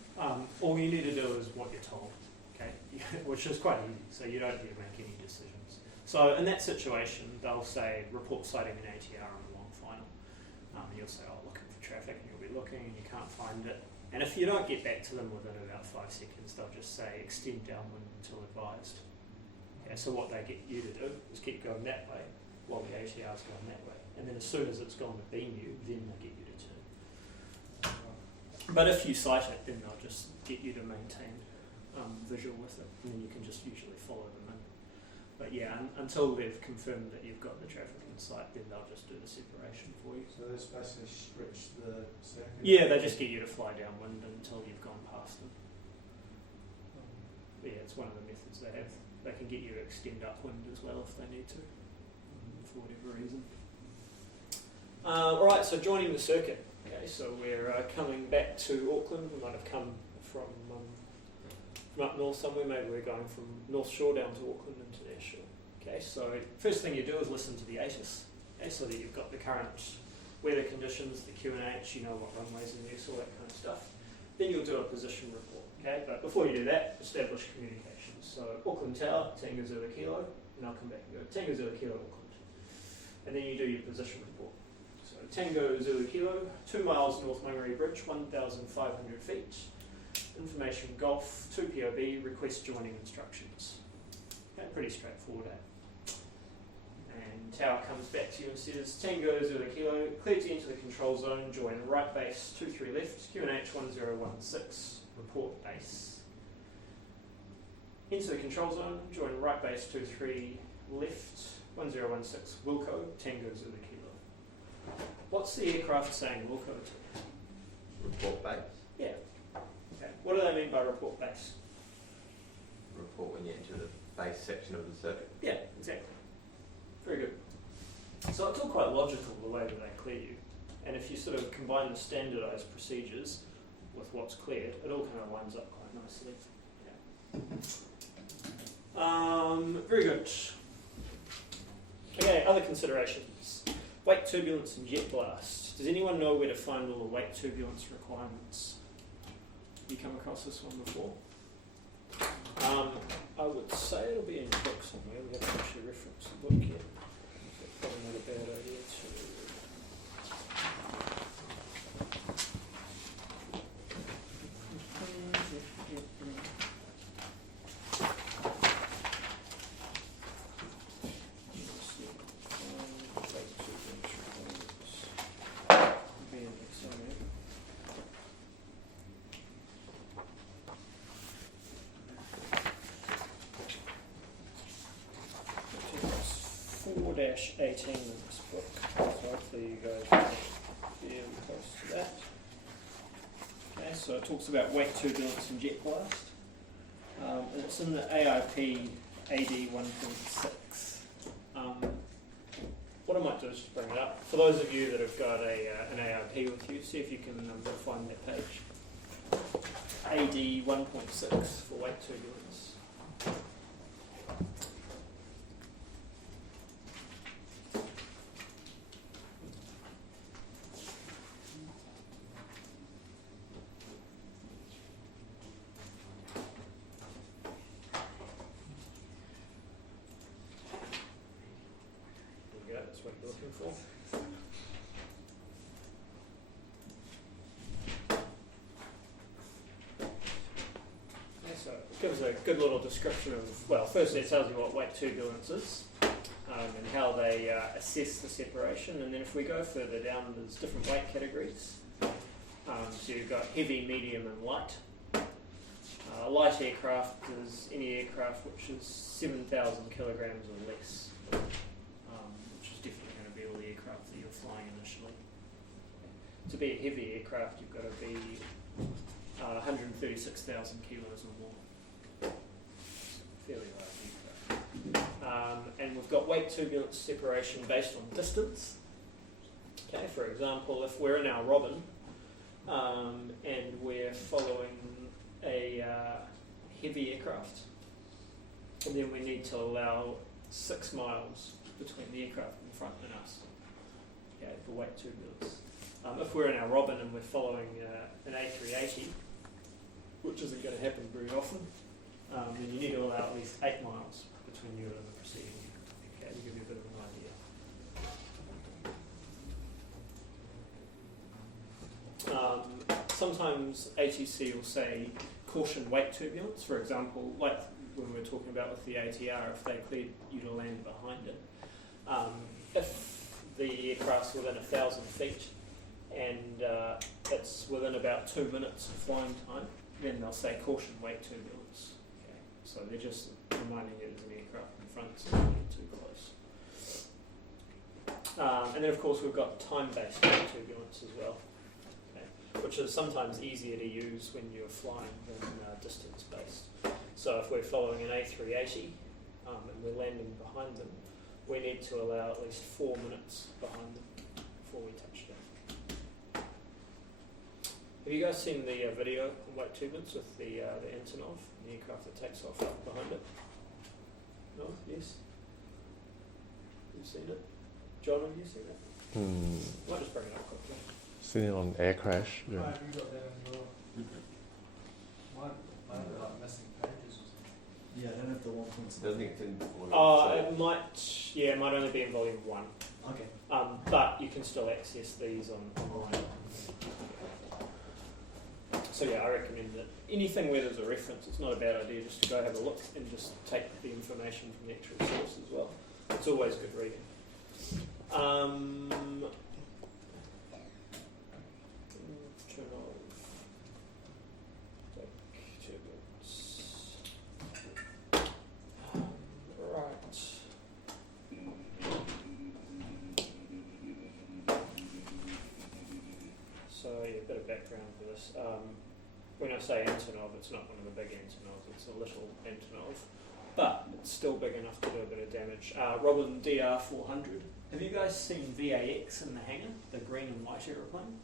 all you need to do is what you're told, okay? Which is quite easy, so you don't need to make any decisions. So in that situation, they'll say report sighting an ATR on a long final. You'll say, oh, looking for traffic, and you'll be looking and you can't find it. And if you don't get back to them within about 5 seconds, they'll just say extend downwind until advised. Okay, so what they get you to do is keep going that way while the ATR's going that way. And then as soon as it's gone to beam you, then they get you to turn. But if you sight it, then they'll just get you to maintain visual with it, and then you can just usually follow them in. But yeah, until they've confirmed that you've got the traffic in sight, then they'll just do the separation for you. So this basically stretch the circuit? Yeah, they just get you to fly downwind until you've gone past them. Yeah, it's one of the methods they have. They can get you to extend upwind as well if they need to, for whatever reason. Alright, so joining the circuit. Okay, so we're coming back to Auckland. We might have come from up north somewhere. Maybe we're going from North Shore down to Auckland International. Okay, so first thing you do is listen to the ATIS. Okay, so that you've got the current weather conditions, the QNH, you know what runways in use, all that kind of stuff. Then you'll do a position report. Okay, but before you do that, establish communications. So Auckland Tower, Tango Zulu Kilo, and I'll come back and go Tango Zulu Kilo, Auckland. And then you do your position report. So Tango Zulu Kilo, 2 miles north Mangere Bridge, 1,500 feet. Information Golf, 2 POB, request joining instructions. Okay, pretty straightforward. And Tower comes back to you and says, Tango Zulu Kilo, clear to enter the control zone, join right base 23 left, QNH 1016, report base. Into the control zone, join right base 23 left, 1016, Wilco, Tango Zulu Kilo. What's the aircraft saying Wilco to? Report base. Yeah. Okay. What do they mean by report base? Report when you enter the base section of the circuit. Yeah, exactly. Very good. So it's all quite logical the way that they clear you. And if you sort of combine the standardised procedures with what's cleared, it all kind of lines up quite nicely. Very good. Okay, other considerations. Wake turbulence and jet blast. Does anyone know where to find all the wake turbulence requirements? Have you come across this one before? I would say it'll be in the book somewhere. We haven't actually referenced the book yet. Probably not a bad idea to. -18 in this book, so hopefully you guys will be close to that. Okay, so it talks about wake turbulence and jet blast. And it's in the AIP AD 1.6. What I might do is just bring it up. For those of you that have got an AIP with you, see if you can find that page. AD 1.6 for wake turbulence. That's what you're looking for. Okay, so it gives a good little description of, well, firstly it tells you what wake turbulence is and how they assess the separation, and then if we go further down, there's different wake categories. So you've got heavy, medium and light. Light aircraft is any aircraft which is 7,000 kilograms or less. Definitely going to be all the aircraft that you're flying initially. To be a heavy aircraft, you've got to be 136,000 kilos or more. Fairly large aircraft. And we've got wake turbulence separation based on distance. Okay, for example, if we're in our Robin and we're following a heavy aircraft, and then we need to allow 6 miles between the aircraft in front and us, okay, for wake turbulence. If we're in our Robin and we're following an A380, which isn't going to happen very often, then you need to allow at least 8 miles between you and the preceding, okay, to give you a bit of an idea. Sometimes ATC will say caution wake turbulence, for example, like when we were talking about with the ATR, if they cleared you to land behind it. If the aircraft's within 1,000 feet and it's within about 2 minutes of flying time, then they'll say caution wake turbulence. Okay, so they're just reminding you there's an aircraft in front, so don't get too close. And then of course we've got time-based wake turbulence as well, okay, which is sometimes easier to use when you're flying than distance-based. So if we're following an A380 and we're landing behind them, we need to allow at least 4 minutes behind them before we touch down. Have you guys seen the video on wake turbulence with the Antonov, the aircraft that takes off up behind it? No? Yes? You've seen it? John, have you seen it? I might just bring it up quickly. Seen it on air crash. Yeah. Have you got that in your... Mine like missing pages or something. Yeah, I don't have the 1.7. Doesn't it in volume? It might only be in volume 1. Okay. But you can still access these online. So yeah, I recommend that anything where there's a reference, it's not a bad idea just to go have a look and just take the information from the actual source as well. It's always good reading. Turn off turbulence. Right. So yeah, a bit of background for this. When I say Antonov, it's not one of the big Antonovs, it's a little Antonov, but it's still big enough to do a bit of damage. Robin DR400. Have you guys seen VAX in the hangar, the green and white aeroplane?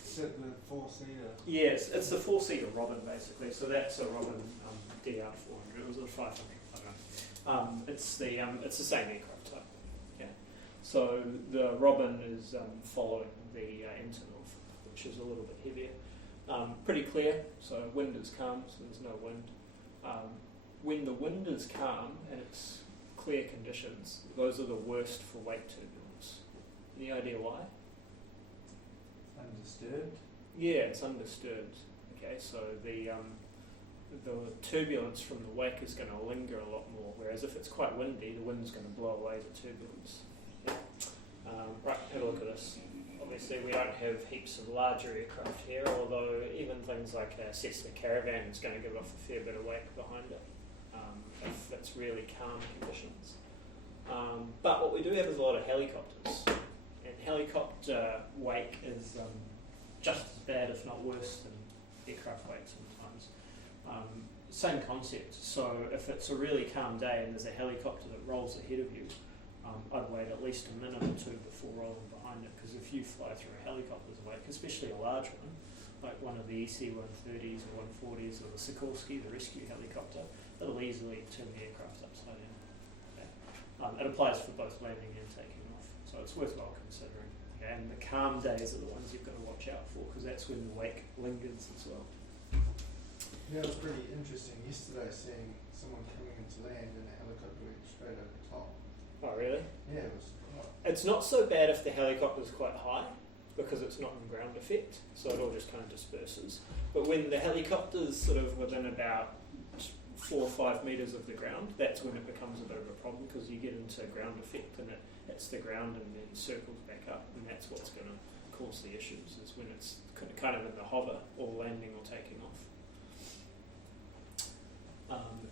Is it the 4-seater? Yes, it's the 4-seater Robin basically. So that's a Robin DR400, it was a 500, I don't know. It's the same aircraft type. Yeah. So the Robin is following the Antonov, which is a little bit heavier. Pretty clear, so wind is calm, so there's no wind. When the wind is calm and it's clear conditions, those are the worst for wake turbulence. Any idea why? Undisturbed. Yeah, it's undisturbed. Okay, so the turbulence from the wake is going to linger a lot more, whereas if it's quite windy, the wind's going to blow away the turbulence. Yeah. Right, have a look at this. Obviously, we don't have heaps of larger aircraft here, although even things like a Cessna Caravan is going to give off a fair bit of wake behind it if it's really calm conditions. But what we do have is a lot of helicopters, and helicopter wake is just as bad, if not worse, than aircraft wake sometimes. Same concept. So if it's a really calm day and there's a helicopter that rolls ahead of you, I'd wait at least a minute or two before rolling behind it, because if you fly through a helicopter's wake, especially a large one, like one of the EC-130s or 140s or the Sikorsky, the rescue helicopter, it'll easily turn the aircraft upside down. Okay? It applies for both landing and taking off, so it's worthwhile considering. Okay? And the calm days are the ones you've got to watch out for, because that's when the wake lingers as well. Yeah, it was pretty interesting yesterday seeing someone coming into land and a helicopter went straight over the top. Oh, really? Yeah, it was quite. It's not so bad if the helicopter's quite high, because it's not in ground effect, so it all just kind of disperses. But when the helicopter's sort of within about 4 or 5 metres of the ground, that's when it becomes a bit of a problem, because you get into ground effect and it hits the ground and then circles back up, and that's what's going to cause the issues, is when it's kind of in the hover or landing or taking off.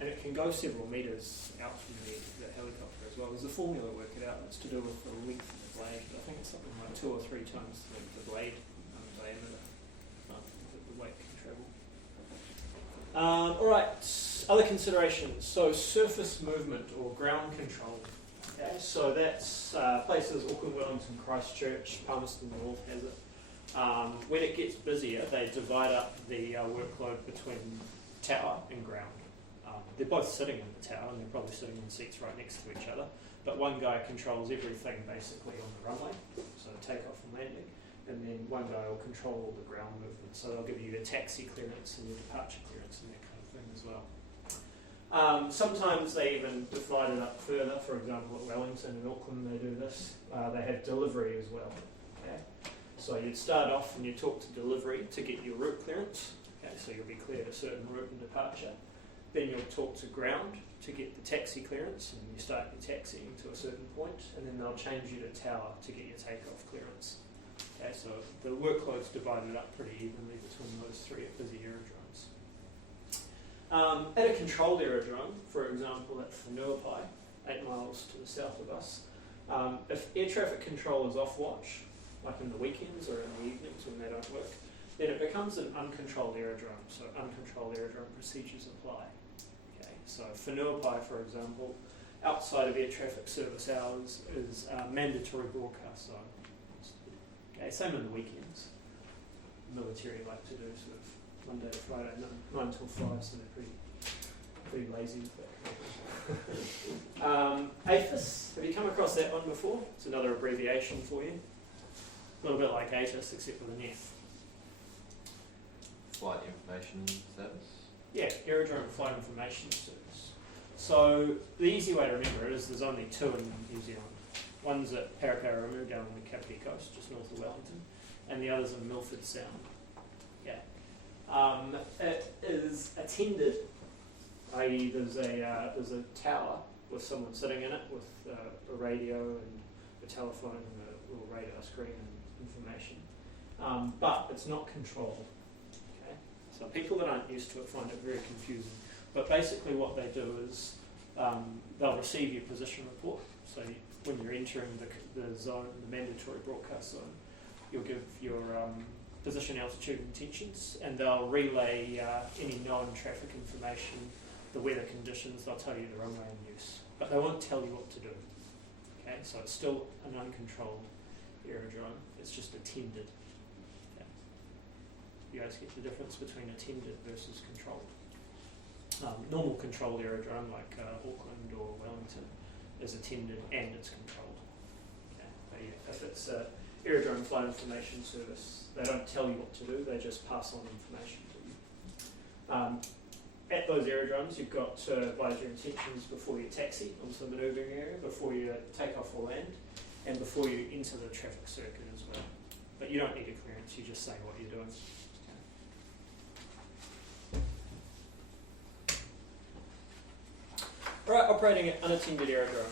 And it can go several metres out from the helicopter as well. There's a formula to work it out. It's to do with the length of the blade. I think it's something like 2 or 3 times the blade diameter that the weight can travel. All right, other considerations. So surface movement or ground control. Okay, so that's places Auckland, Wellington, Christchurch, Palmerston North has it. When it gets busier, they divide up the workload between tower and ground. They're both sitting in the tower, and they're probably sitting in seats right next to each other, but one guy controls everything basically on the runway, so takeoff and landing, and then one guy will control all the ground movement, so they'll give you your taxi clearance and your departure clearance and that kind of thing as well. Sometimes they even divide it up further. For example, at Wellington and Auckland they do this. They have delivery as well. Okay? So you'd start off and you talk to delivery to get your route clearance, okay? So you'll be cleared a certain route and departure. Then you'll talk to ground to get the taxi clearance, and you start your taxiing to a certain point, and then they'll change you to tower to get your takeoff clearance. Okay, so the workload's divided up pretty evenly between those three at busy aerodromes. At a controlled aerodrome, for example at Whenuapai, 8 miles to the south of us, if air traffic control is off watch, like in the weekends or in the evenings when they don't work, then it becomes an uncontrolled aerodrome, so uncontrolled aerodrome procedures apply. So Whenuapai, for example, outside of air traffic service hours is mandatory broadcast zone. Okay, same in the weekends. Military like to do sort of Monday to Friday, 9 till 5, so they're pretty lazy with that. AFIS, have you come across that one before? It's another abbreviation for you. A little bit like ATIS, except with an F. Flight Information Service? Yeah, Aerodrome Flight Information Service. So the easy way to remember it is there's only 2 in New Zealand. One's at Paraparaumu down on the Kapiti coast, just north of Wellington, and the other's in Milford Sound. Yeah. It is attended, i.e. there's a tower with someone sitting in it with a radio and a telephone and a little radar screen and information. But it's not controlled. Okay? So people that aren't used to it find it very confusing. But basically what they do is they'll receive your position report. So when you're entering the zone, the mandatory broadcast zone, you'll give your position, altitude, intentions, and they'll relay any known traffic information, the weather conditions. They'll tell you the runway in use, but they won't tell you what to do. Okay, so it's still an uncontrolled aerodrome. It's just attended. Okay. You guys get the difference between attended versus controlled? Normal controlled aerodrome like Auckland or Wellington is attended and it's controlled. Okay. But yeah, if it's aerodrome flight information service, they don't tell you what to do, they just pass on information to you. At those aerodromes, you've got to advise your intentions before you taxi onto the manoeuvring area, before you take off or land, and before you enter the traffic circuit as well. But you don't need a clearance, you just say what you're doing. Alright, operating at unattended aerodromes.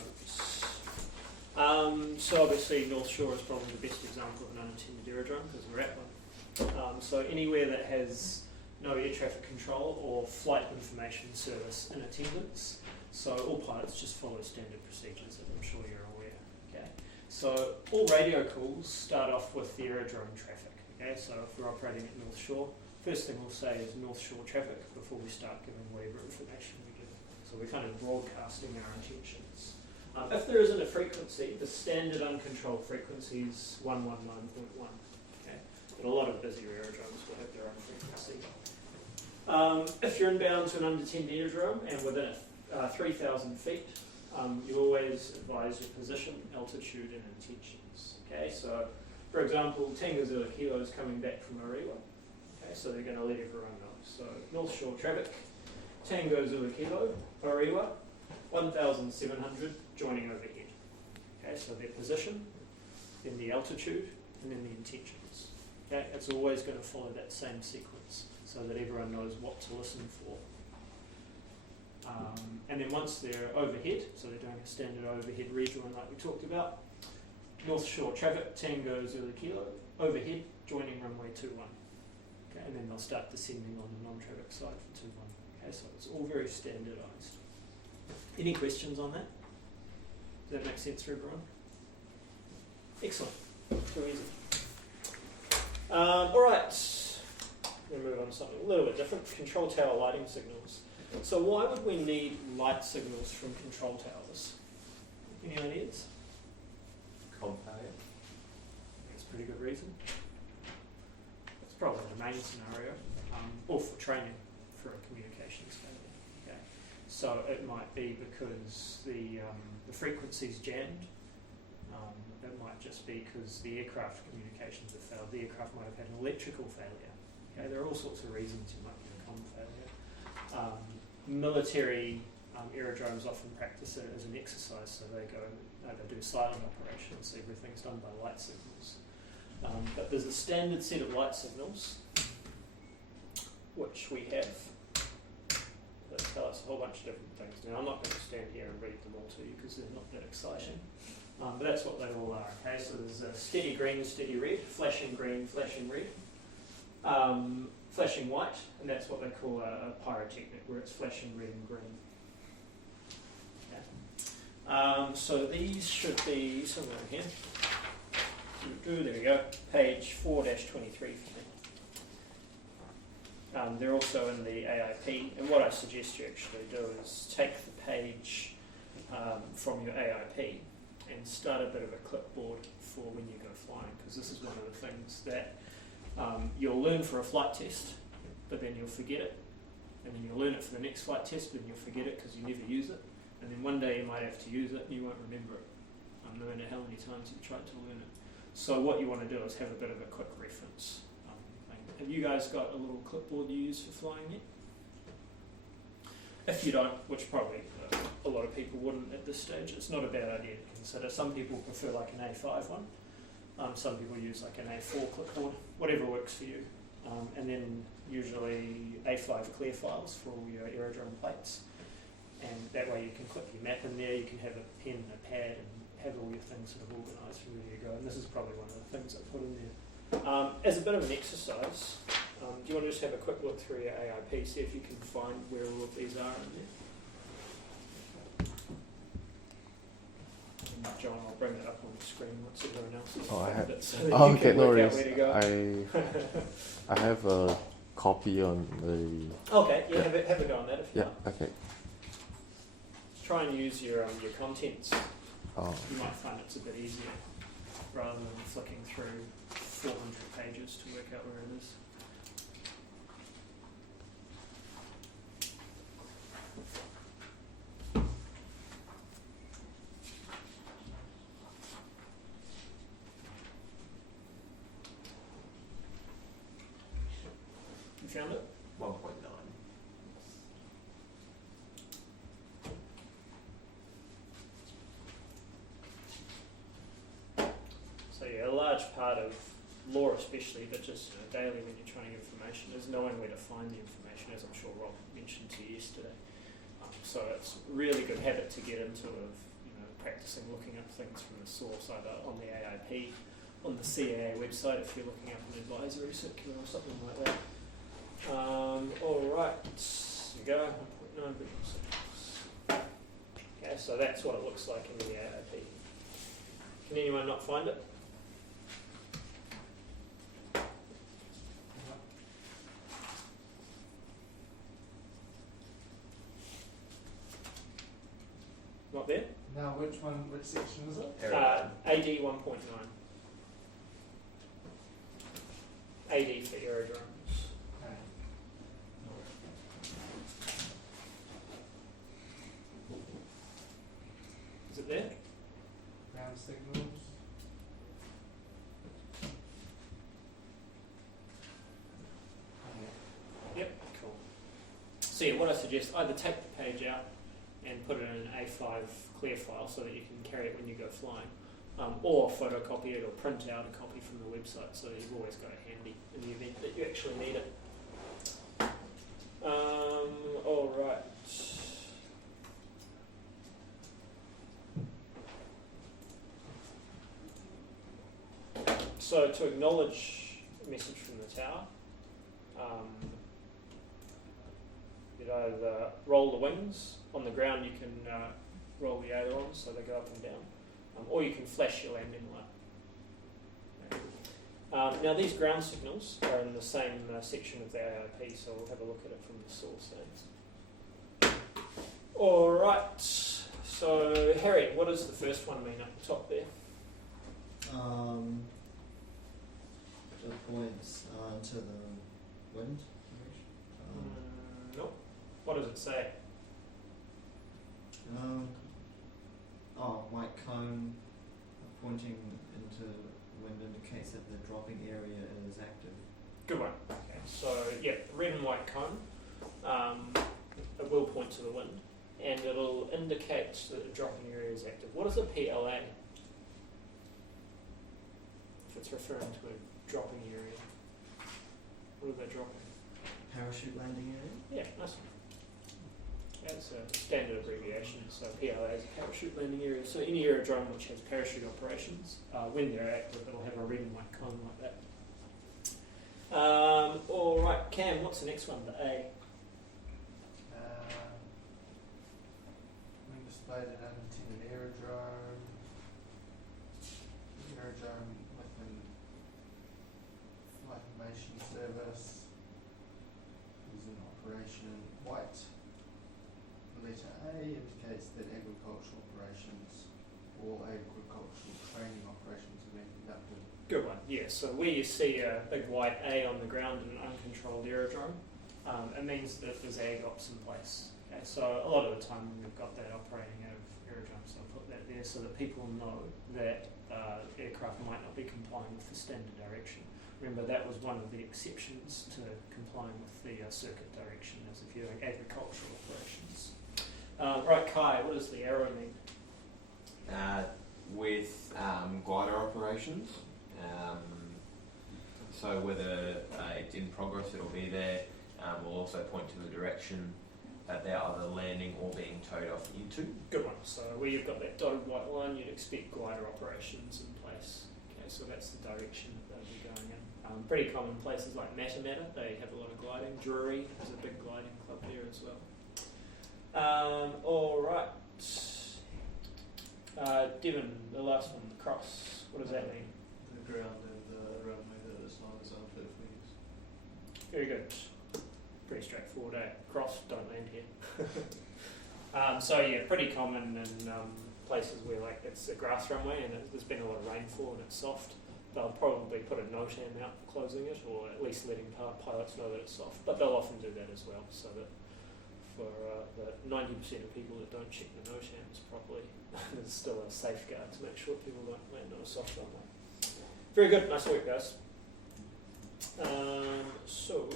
So obviously North Shore is probably the best example of an unattended aerodrome because we're at one. So anywhere that has no air traffic control or flight information service in attendance. So all pilots just follow standard procedures, as I'm sure you're aware. Okay. So all radio calls start off with the aerodrome traffic. Okay. So if we're operating at North Shore, first thing we'll say is North Shore traffic before we start giving whatever information we give. So we're kind of broadcasting our intentions. If there isn't a frequency, the standard uncontrolled frequency is 119.1. Okay. But a lot of busier aerodromes will have their own frequency. If you're inbound to an unattended aerodrome and within 3,000 feet, you always advise your position, altitude and intentions. Okay, so for example, Tango Zulu Kilo is coming back from Ariwa. Okay, so they're going to let everyone know. So North Shore traffic, Tango Zulu Kilo, Ariwa, 1,700 joining overhead. Okay, so their position, then the altitude, and then the intentions. Okay, it's always going to follow that same sequence, so that everyone knows what to listen for. And then once they're overhead, so they're doing a standard overhead rejoin like we talked about, North Shore traffic, Tango Zulu Kilo, overhead, joining runway 21. Okay, and then they'll start descending on the non-traffic side for 21. Okay, so it's all very standardised. Any questions on that? Does that make sense for everyone? Excellent. Too easy. Alright. We'll move on to something a little bit different. Control tower lighting signals. So why would we need light signals from control towers? Any ideas? Comm failure. That's a pretty good reason. That's probably the main scenario. Or for training for a communications failure. Okay. So it might be because the frequency's jammed. It might just be because the aircraft communications have failed. The aircraft might have had an electrical failure. Okay, there are all sorts of reasons you might get a comm failure. Military aerodromes often practice it as an exercise, so they do silent operations, so everything's done by light signals. But there's a standard set of light signals, which we have, that tell us a whole bunch of different things. Now, I'm not going to stand here and read them all to you because they're not that exciting. But that's what they all are, okay? So there's steady green, steady red, flashing green, flashing red, flashing white, and that's what they call a pyrotechnic, where it's flashing red and green. Okay. So these should be somewhere in here. There we go, page 4-23 for me. They're also in the AIP, and what I suggest you actually do is take the page from your AIP and start a bit of a clipboard for when you go flying, because this is one of the things that you'll learn for a flight test, but then you'll forget it, and then you'll learn it for the next flight test, but then you'll forget it because you never use it, and then one day you might have to use it and you won't remember it, no matter how many times you've tried to learn it. So what you want to do is have a bit of a quick reference. Have you guys got a little clipboard you use for flying yet? If you don't, which probably a lot of people wouldn't at this stage, it's not a bad idea to consider. Some people prefer like an A5 one. Some people use like an A4 clipboard, whatever works for you. And then usually A5 clear files for all your aerodrome plates. And that way you can click your map in there, you can have a pen and a pad and have all your things sort of organised and ready to go. And this is probably one of the things I put in there. As a bit of an exercise, do you want to just have a quick look through your AIP, see if you can find where all of these are in there? And John, I'll bring that up on the screen once everyone else has found it, so that you okay, can no work out worries. where to go. I have a copy on the. Okay, yeah, have a go on that if you Yeah. like. Okay. Try and use your contents. Oh. You might find it's a bit easier rather than flicking through 400 pages to work out where it is. found it? 1.9. So yeah, a large part of law especially, but just daily when you're trying to get information, is knowing where to find the information, as I'm sure Rob mentioned to you yesterday. So it's a really good habit to get into of practicing looking up things from the source, either on the AIP, on the CAA website if you're looking up an advisory circular or something like that. Alright, there you go, 1.9 billion signals. Okay, so that's what it looks like in the AIP. Can anyone not find it? Not there? Now, which section is it? AD 1.9. AD for aerodromes. Okay. Is it there? Ground signals. Yep, cool. So yeah, what I suggest, either take the page out and put it in an A5 clear file so that you can carry it when you go flying, or photocopy it or print out a copy from the website so that you've always got it handy in the event that you actually need it. Alright. So to acknowledge a message from the tower, you'd either roll the wings. On the ground you can roll the ailerons so they go up and down, or you can flash your landing light. Now these ground signals are in the same section of the AIP, so we'll have a look at it from the source names. Alright, so Harry, what does the first one mean up the top there? The points to the wind. Nope. What does it say? White cone pointing into wind indicates that the dropping area is active. Good one. Okay. So yeah, red and white cone. It will point to the wind, and it'll indicate that the dropping area is active. What is a PLA? If it's referring to a dropping area, what are they dropping? Parachute landing area? Yeah, nice one. That's a standard abbreviation. So PLA is a parachute landing area. So any aerodrome which has parachute operations, when they're active, it'll have a red and white cone like that. All right, Cam, what's the next one? The A. Wing displayed at unintended aerodrome. Aerodrome within flight information service is in operation. White. Letter A indicates that agricultural operations or agricultural training operations are being conducted. Good one, yeah. So where you see a big white A on the ground in an uncontrolled aerodrome, it means that there's ag ops in place. Okay, so a lot of the time when we've got that operating out of aerodromes, they'll put that there so that people know that aircraft might not be complying with the standard direction. Remember, that was one of the exceptions to complying with the circuit direction, as if you're doing agricultural operations. Right, Kai, what does the arrow mean? With glider operations, so whether it's in progress, it'll be there. We'll also point to the direction that they're either landing or being towed off into. Good one. So where you've got that dotted white line, you'd expect glider operations in place. Okay, so that's the direction that they'll be going in. Pretty common in places like Matamata, they have a lot of gliding. Drury has a big gliding club there as well. All right. Devon, the last one, the cross. What does that mean? The ground and the runway that is not as unfit for use. Very good. Pretty straightforward, eh? Cross, don't land here. So yeah, pretty common in places where like it's a grass runway and there's been a lot of rainfall and it's soft. They'll probably put a NOTAM out for closing it, or at least letting pilots know that it's soft. But they'll often do that as well, so that for the 90% of people that don't check the NOTAMs properly, there's still a safeguard to make sure people don't land on a soft runway. Very good, nice work, guys. So,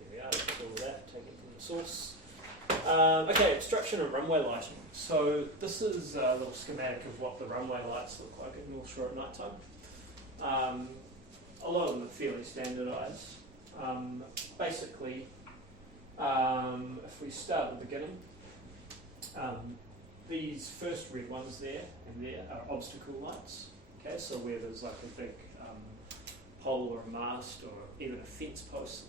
yeah, That's all of that, take it from the source. Okay, obstruction and runway lighting. So this is a little schematic of what the runway lights look like at North Shore at night time. A lot of them are fairly standardised. Basically, if we start at the beginning, these first red ones there and there are obstacle lights. Okay, so where there's like a big pole or a mast or even a fence post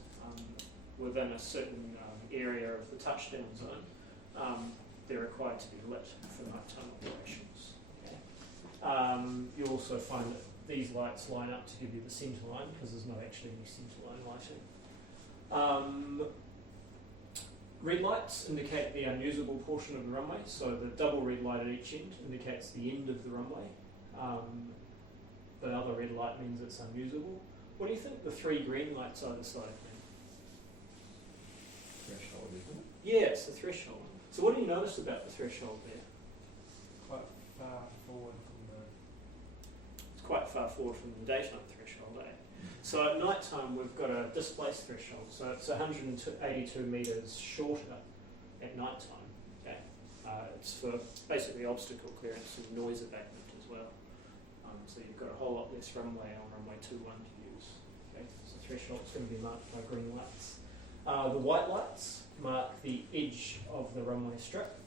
within a certain area of the touchdown zone, they're required to be lit for nighttime operations. Okay. You'll also find that these lights line up to give you the centre line because there's not actually any centre line lighting. Red lights indicate the unusable portion of the runway, so the double red light at each end indicates the end of the runway. The other red light means it's unusable. What do you think the three green lights either side mean? Threshold, isn't it? Yeah, it's the threshold. So what do you notice about the threshold there? Quite far forward from the. It's quite far forward from the daytime threshold, eh? So at night time we've got a displaced threshold, so it's 182 metres shorter at night time. Okay? It's for basically obstacle clearance and noise abatement as well. So you've got a whole lot less runway on runway 21 to use. Okay? So the threshold's going to be marked by green lights. The white lights mark the edge of the runway strip,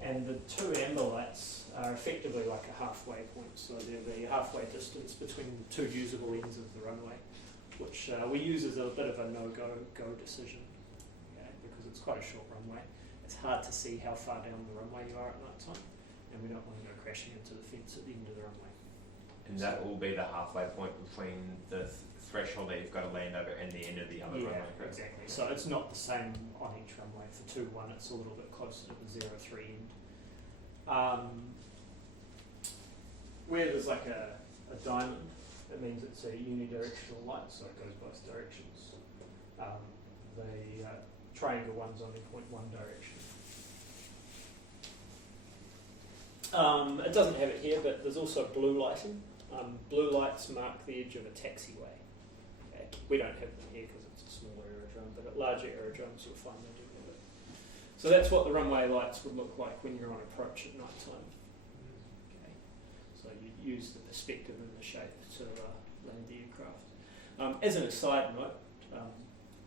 and the two amber lights are effectively like a halfway point, so they're the halfway distance between the two usable ends of the runway, which we use as a bit of a no-go decision, okay, because it's quite a short runway. It's hard to see how far down the runway you are at night time, and we don't want to go crashing into the fence at the end of the runway. And that will be the halfway point between the threshold that you've got to land over and the end of the other runway, correct? Exactly. So it's not the same on each runway. For 2-1, it's a little bit closer to the 0-3 end. Where there's like a diamond, it means it's a unidirectional light, so it goes both directions. The triangle one's only point one direction. It doesn't have it here, but there's also blue lighting. Blue lights mark the edge of a taxiway. Okay. We don't have them here because it's a smaller aerodrome, but at larger aerodromes you'll find they do have it. So that's what the runway lights would look like when you're on approach at night time. Okay. So you use the perspective and the shape to land the aircraft. As an aside note,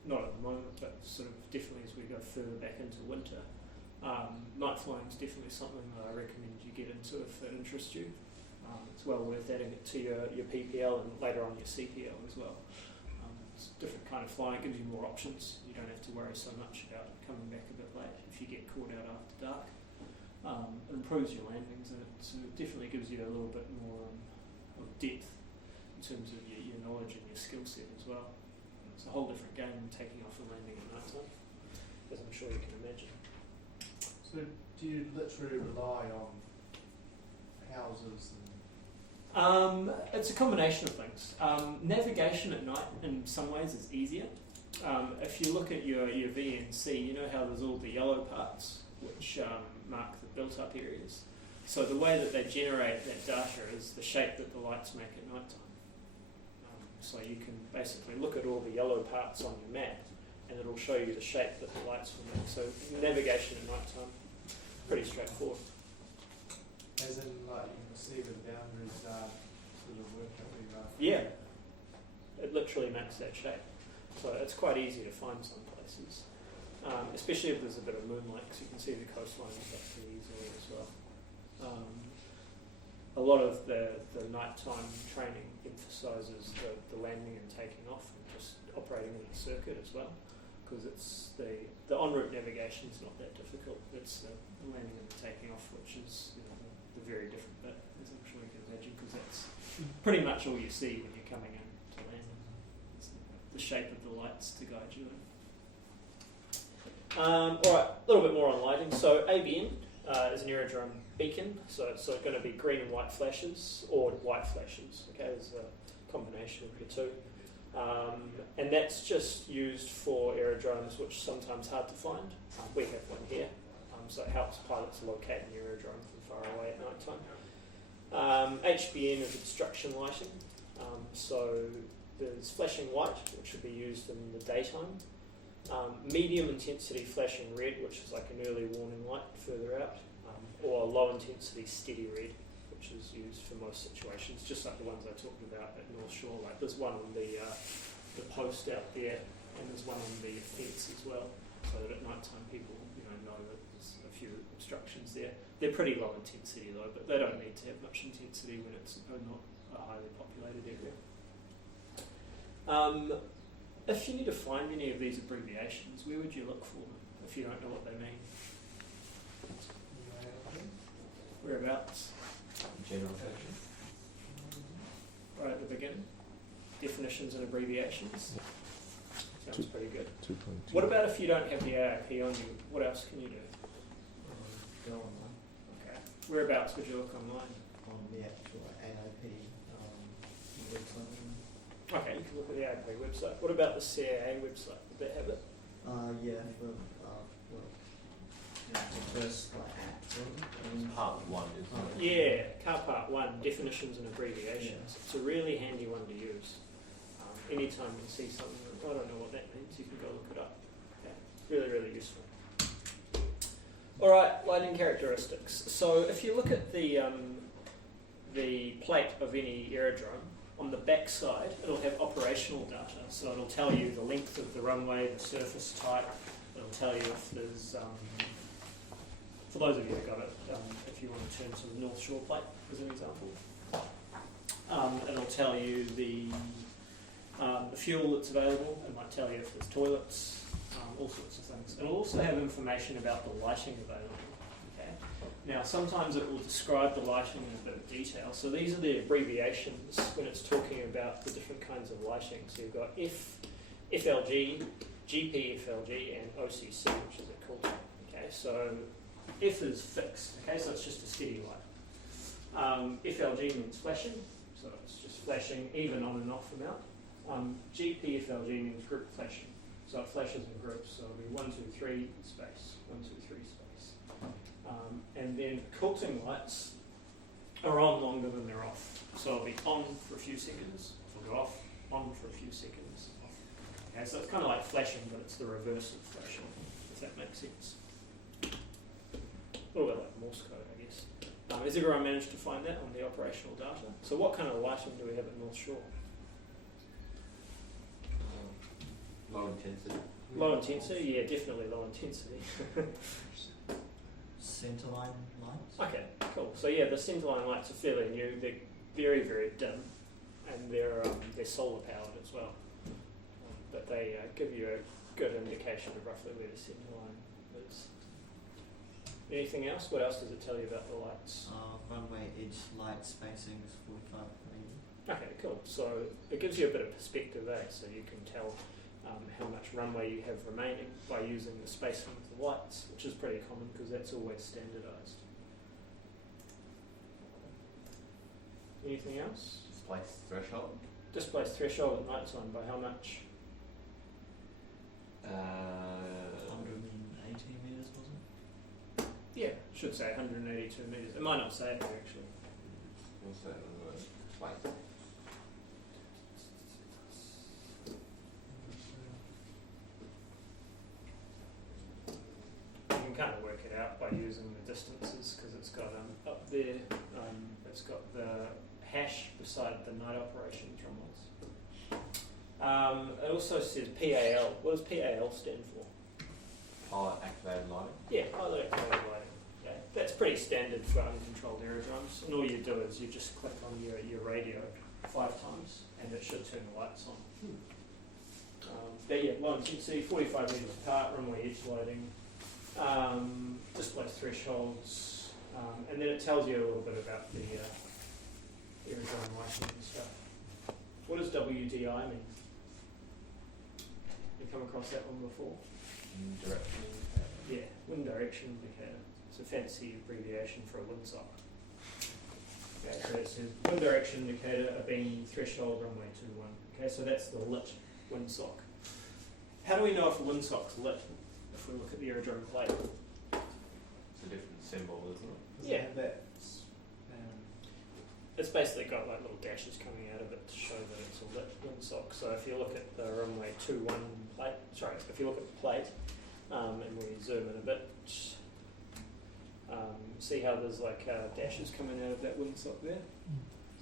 not at the moment, but sort of definitely as we go further back into winter, night flying is definitely something that I recommend you get into if it interests you. It's well worth adding it to your PPL and later on your CPL as well. It's a different kind of flying, it gives you more options. You don't have to worry so much about coming back a bit late if you get caught out after dark. It improves your landings and it definitely gives you a little bit more of depth in terms of your knowledge and your skill set as well. It's a whole different game than taking off and landing at night time, as I'm sure you can imagine. So do you literally rely on houses and it's a combination of things. Navigation at night in some ways is easier. If you look at your VNC, you know how there's all the yellow parts which mark the built-up areas. So the way that they generate that data is the shape that the lights make at night time. So you can basically look at all the yellow parts on your map and it'll show you the shape that the lights will make. So navigation at night time, pretty straightforward. as in like you can see where the boundaries are sort of work out where you are? Yeah, it literally makes that shape. So it's quite easy to find some places, especially if there's a bit of moonlight, because you can see the coastline up pretty easily as well. A lot of the nighttime training emphasises the landing and taking off and just operating in the circuit as well, because it's the en route navigation is not that difficult. It's the landing and the taking off, which is the very different bit, as I'm sure you can imagine, because that's pretty much all you see when you're coming in to land. It's the shape of the lights to guide you in. All right, a little bit more on lighting. So ABN is an aerodrome beacon, so it's going to be green and white flashes, or white flashes. Okay, there's a combination of the two. And that's just used for aerodromes which are sometimes hard to find. We have one here, so it helps pilots locate an aerodrome from far away at night time. HBN is obstruction lighting, so there's flashing white, which would be used in the daytime, medium intensity flashing red, which is like an early warning light further out, or low intensity steady red, which is used for most situations, just like the ones I talked about at North Shore. Like there's one on the post out there, and there's one on the fence as well, so that at night time people know that there's a few obstructions there. They're pretty low intensity though, but they don't need to have much intensity when it's not a highly populated area. If you need to find any of these abbreviations, where would you look for them if you don't know what they mean? Whereabouts? General section. Right at the beginning? Definitions and abbreviations? Sounds pretty good. 2.2. What about if you don't have the AIP on you? What else can you do? Go online Okay. Whereabouts would you look online? on the actual AIP website. Okay, you can look at the AIP website. What about the CAA website? Would they have it? Yeah, for the first app. Part 1 is Yeah, Car Part 1, definitions and abbreviations. It's a really handy one to use. Anytime you see something, I don't know what that means, you can go look it up. Yeah, really, really useful. All right, lighting characteristics. So if you look at the plate of any aerodrome, on the back side, it'll have operational data. So it'll tell you the length of the runway, the surface type. It'll tell you if there's, for those of you that got it, if you want to turn to the North Shore plate as an example. It'll tell you the fuel that's available. It might tell you if there's toilets, all sorts of things. It'll also have information about the lighting available. Okay. Now, sometimes it will describe the lighting in a bit of detail. So these are the abbreviations when it's talking about the different kinds of lighting. So you've got FLG, GPFLG, and OCC, which is a cool. Okay, so F is fixed. Okay, so it's just a steady light. FLG means flashing, so it's just flashing even on and off amount. GPFLG means group flashing, so it flashes in groups. So it'll be 1, 2, 3 space, 1, 2, 3 space. And then occulting lights are on longer than they're off. So it'll be on for a few seconds, it'll go off, on for a few seconds, off. Okay, so it's kind of like flashing, but it's the reverse of flashing, if that makes sense. A little bit like Morse code, I guess. Has everyone managed to find that on the operational data? So what kind of lighting do we have at North Shore? low intensity. Low intensity? Yeah, definitely low intensity. Centerline lights. Okay, cool. So yeah, the centerline lights are fairly new. They're very, very dim, and they're solar powered as well. But they give you a good indication of roughly where the centerline is. Anything else? What else does it tell you about the lights? Runway edge light spacing is 45 meters. Okay, cool. So it gives you a bit of perspective there, so you can tell how much runway you have remaining by using the spacing of the lights, which is pretty common because that's always standardised. Anything else? Displaced threshold. Displaced threshold at night time by how much? 180 meters, wasn't it? Yeah, should say 182 metres. It might not say it there actually. Also, like You can kind of work it out by using the distances because it's got up there, it's got the hash beside the night operations runways. It also says PAL. What does PAL stand for? pilot activated lighting. Yeah, pilot activated lighting. Okay. That's pretty standard for uncontrolled aerodromes. And all you do is you just click on your radio 5 times and it should turn the lights on. But yeah, low intensity, 45 metres apart, runway edge lighting, displaced thresholds, and then it tells you a little bit about the aerodrome lighting and stuff. What does WDI mean? You come across that one before? Direction. Yeah, wind direction indicator. It's a fancy abbreviation for a windsock. Okay, so it says wind direction indicator, a beam, threshold, runway 21. Okay, so that's the lit windsock. How do we know if a windsock's lit if we look at the aerodrome plate? It's a different symbol, isn't it? Yeah. That's it's basically got like little dashes coming out of it to show that it's a lit windsock. So if you look at the runway 21 plate, if you look at the plate, and we zoom in a bit, see how there's like dashes coming out of that windsock there?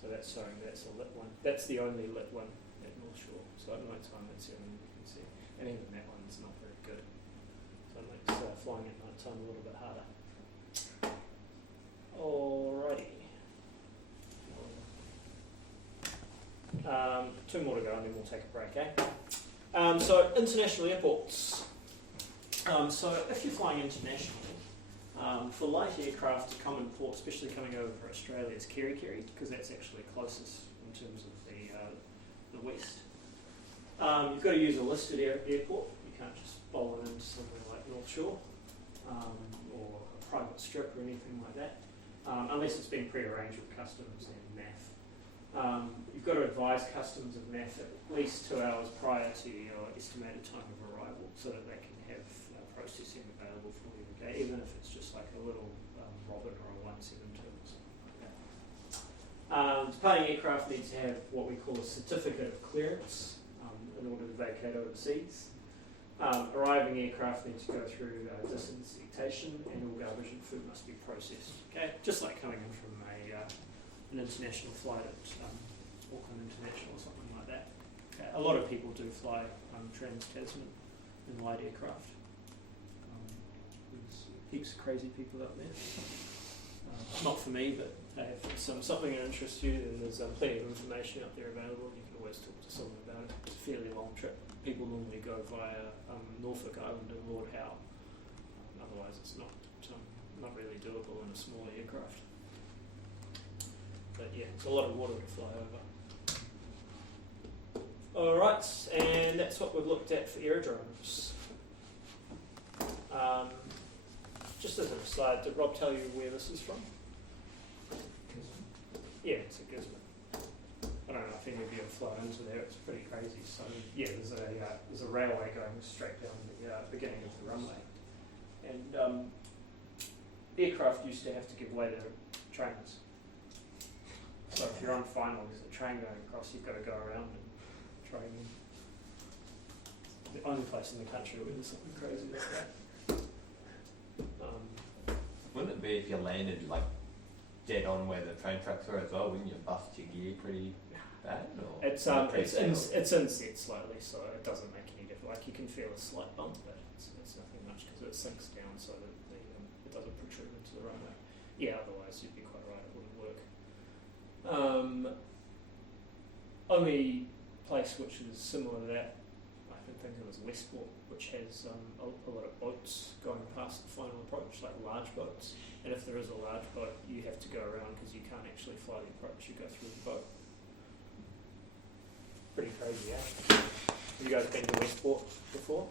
So that's showing that's a lit one. That's the only lit one at North Shore. So at night time, that's the only one you can see. And even that one's not very good. So it makes flying at night time a little bit harder. Alrighty. Two more to go and then we'll take a break, eh? So international airports. So if you're flying internationally, for light aircraft, a common port, especially coming over for Australia, is Kerry, because that's actually closest in terms of the west. You've got to use a listed airport. You can't just bowl it into somewhere like North Shore or a private strip or anything like that, unless it's been pre-arranged with customs and MAF. You've got to advise customs of MAF at least 2 hours prior to your estimated time of arrival so that they can have processing available for you, okay? Even if it's just like a little Robin or a 172 or something like that. Departing aircraft needs to have what we call a certificate of clearance in order to vacate overseas. Arriving aircraft need to go through disinfectation and all garbage and food must be processed, okay? Just like coming in from an international flight at Auckland International or something like that. Okay. A lot of people do fly trans-Tasman in light aircraft. There's heaps of crazy people out there. Not for me, but if it's something that interests you, then there's plenty of information out there available. You can always talk to someone about it. It's a fairly long trip. People normally go via Norfolk Island and Lord Howe. Otherwise, it's not really doable in a smaller aircraft. But yeah, it's a lot of water to fly over. Alright, and that's what we've looked at for aerodromes. Just as an aside, did Rob tell you where this is from? Yeah, it's at Gisborne. I don't know if any of you have flown into there, it's pretty crazy. So yeah, there's a railway going straight down the beginning of the runway. And aircraft used to have to give way to trains. So if you're on final, there's a train going across, you've got to go around and train. The only place in the country where there's something crazy like that. Wouldn't it be if you landed like dead on where the train tracks are as well? Wouldn't you bust your gear pretty bad? Or it's inset slightly, so it doesn't make any difference. Like you can feel a slight bump, but it's nothing much because it sinks down so that it doesn't protrude into the runway. Yeah, otherwise you'd be quite right, it wouldn't work. Only place which is similar to that, I can think of, is Westport, which has a lot of boats going past the final approach, like large boats. And if there is a large boat, you have to go around because you can't actually fly the approach, you go through the boat. Pretty crazy, eh? Have you guys been to Westport before?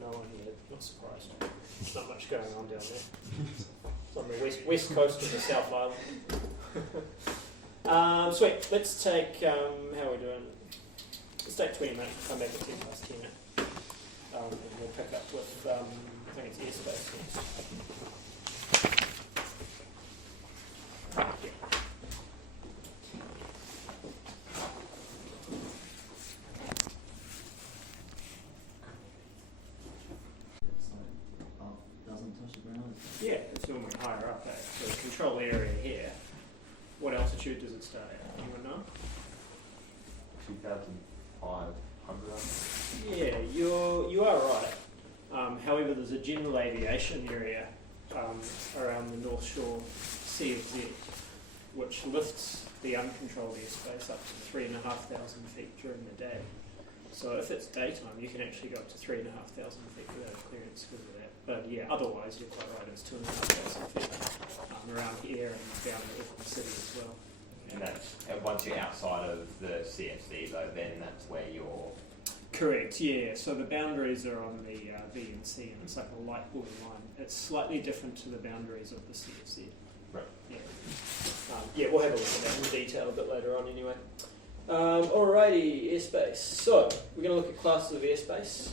No one yet, not surprised. There's not much going on down there. It's on the west coast of the South Island. Sweet, let's take, how are we doing? Let's take 20 minutes, come back at 10 past 10. And we'll pick up with, I think it's airspace next. Yeah. It's like doesn't touch the ground. Yeah, it's normally higher up. So the control area here, what altitude does it start at? Anyone know? 2,500. Yeah, you are right. However, there's a general aviation area around the North Shore CFZ, which lifts the uncontrolled airspace up to 3,500 feet during the day. So if it's daytime, you can actually go up to 3,500 feet without clearance because of that. But yeah, otherwise you're quite right, it's 2,500 feet around here and down in Auckland City as well. And that's once you're outside of the CFC though, then that's where you're... Correct, yeah. So the boundaries are on the V and C, and it's like a light blue line. It's slightly different to the boundaries of the CFC. Right. Yeah. Yeah, we'll have a look at that in detail a bit later on anyway. Alrighty, airspace. So, we're going to look at classes of airspace.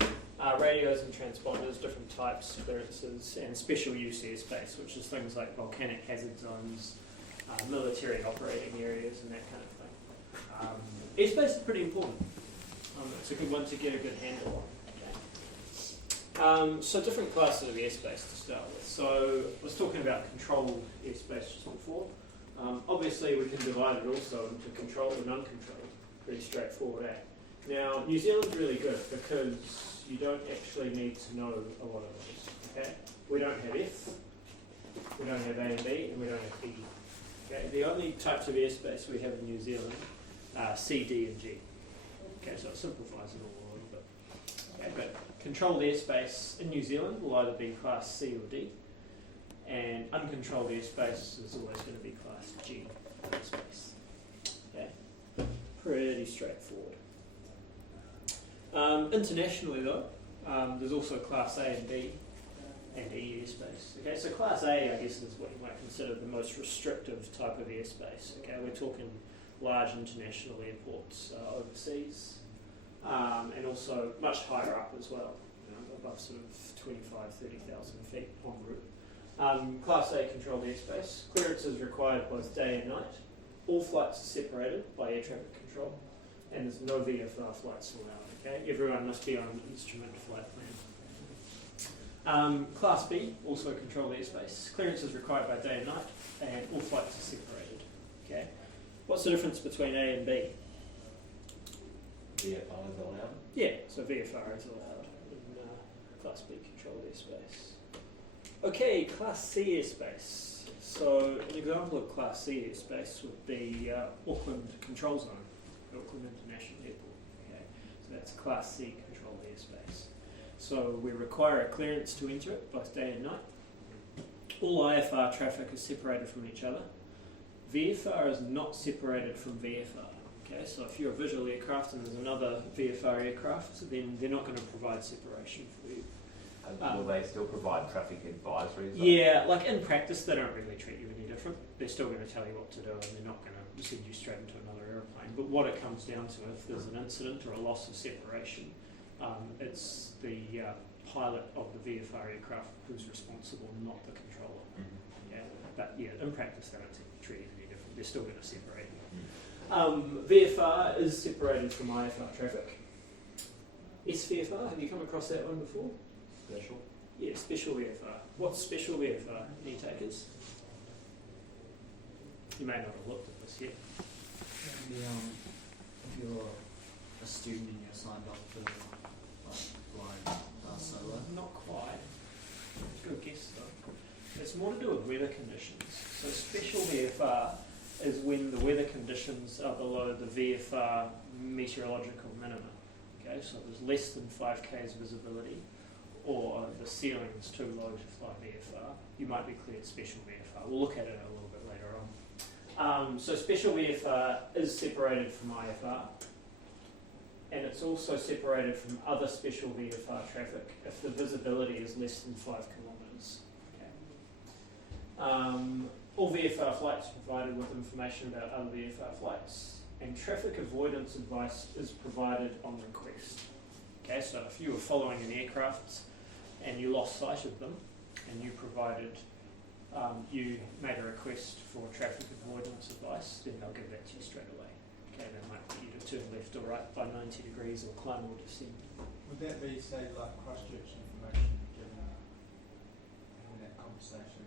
Radios and transponders, different types, clearances, and special use airspace, which is things like volcanic hazard zones, military operating areas and that kind of thing. Airspace is pretty important. It's a good one to get a good handle on. Okay. So different classes of airspace to start with. So I was talking about controlled airspace just before. Obviously we can divide it also into controlled and uncontrolled. Pretty straightforward. Now New Zealand's really good because you don't actually need to know a lot of those. Okay? We don't have F, we don't have A and B, and we don't have E. Okay? The only types of airspace we have in New Zealand are C, D, and G. Okay, so it simplifies it all a little bit. Okay, but controlled airspace in New Zealand will either be class C or D, and uncontrolled airspace is always going to be class G airspace. Okay, pretty straightforward. Internationally though, there's also class A and B and E airspace. Okay, so class A I guess is what you might consider the most restrictive type of airspace. Okay, we're talking large international airports overseas, and also much higher up as well, above sort of 30,000 feet en route. Class A controlled airspace. Clearance is required both day and night. All flights are separated by air traffic control, and there's no VFR flights allowed. Okay, everyone must be on an instrument flight plan. Class B, also controlled airspace. Clearance is required by day and night, and all flights are separated. Okay. What's the difference between A and B? VFR is allowed. Yeah, so VFR is allowed in Class B controlled airspace. Okay, Class C airspace. So an example of Class C airspace would be Auckland Control Zone, Auckland International Airport. Okay, so that's Class C controlled airspace. So we require a clearance to enter it both day and night. All IFR traffic is separated from each other. VFR is not separated from VFR. Okay, so if you're a visual aircraft and there's another VFR aircraft, then they're not going to provide separation for you. Will they still provide traffic advisories? Yeah, like in practice, they don't really treat you any different. They're still going to tell you what to do, and they're not going to send you straight into another aeroplane. But what it comes down to, if there's an incident or a loss of separation, it's the pilot of the VFR aircraft who's responsible, not the controller. Yeah, but yeah, in practice, they don't treat you any different. They're still going to separate you. VFR is separated from IFR traffic. SVFR, have you come across that one before? Special? Yeah, special VFR. What's special VFR? Any takers? You may not have looked at this yet. Maybe, if you're a student and you're signed up to fly solo. Not quite. Good guess though. It's more to do with weather conditions. So special VFR is when the weather conditions are below the VFR meteorological minimum. Okay, so there's less than 5 k's visibility, or the ceiling's too low to fly VFR. You might be cleared special VFR. We'll look at it a little bit later on. So special VFR is separated from IFR, and it's also separated from other special VFR traffic if the visibility is less than 5 kilometres. Okay. All VFR flights are provided with information about other VFR flights, and traffic avoidance advice is provided on request. Okay, so if you were following an aircraft and you lost sight of them, and you provided, you made a request for traffic avoidance advice, then they'll give that to you straight away. Okay, they might get you to turn left or right by 90 degrees or climb or descend. Would that be, say, like Christchurch information given in that conversation?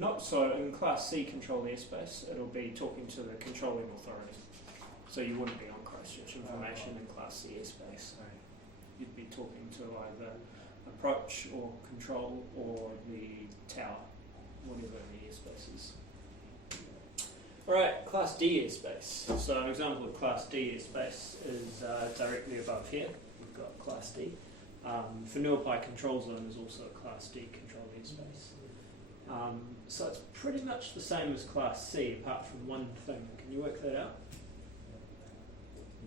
Not so. In Class C controlled airspace, it'll be talking to the controlling authority. So you wouldn't be on Christchurch information in Class C airspace. You'd be talking to either approach or control or the tower, whatever the airspace is. Alright, Class D airspace. So an example of Class D airspace is directly above here. We've got Class D. Whenuapai Control Zone is also a Class D controlled airspace. So it's pretty much the same as Class C, apart from one thing. Can you work that out?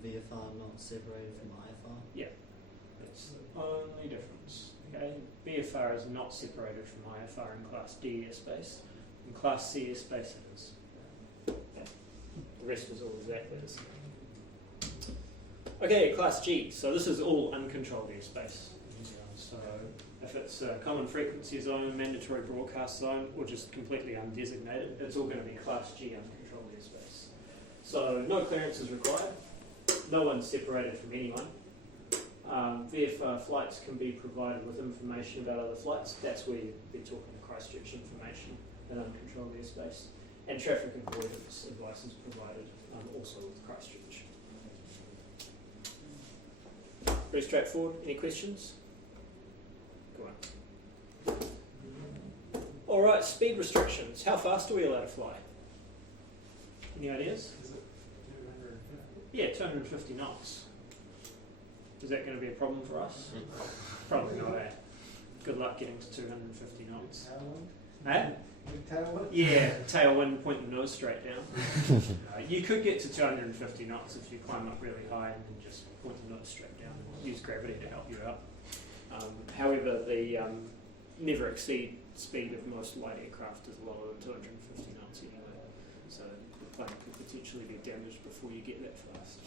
VFR not separated from IFR? Yeah, that's the only difference. Okay, VFR is not separated from IFR in Class D airspace. In Class C airspace it is. Okay. The rest is all exactly the same. Okay, Class G. So this is all uncontrolled airspace in New Zealand. So If it's a common frequency zone, mandatory broadcast zone, or just completely undesignated, it's all going to be Class G uncontrolled airspace. So no clearance is required, no one's separated from anyone. VFR flights can be provided with information about other flights. That's where you'd be talking Christchurch information in uncontrolled airspace. And traffic avoidance advice is provided also with Christchurch. Pretty straightforward. Any questions? Go on. All right, speed restrictions. How fast are we allowed to fly? Any ideas? Is it 250? Yeah, 250 knots. Is that going to be a problem for us? Probably not, eh? Good luck getting to 250 knots. Eh? Big tailwind? Yeah, tailwind, point the nose straight down. You could get to 250 knots if you climb up really high and then just point the nose straight down and use gravity to help you out. However, the never exceed speed of most light aircraft is lower than 250 knots anyway. So the plane could potentially be damaged before you get that fast.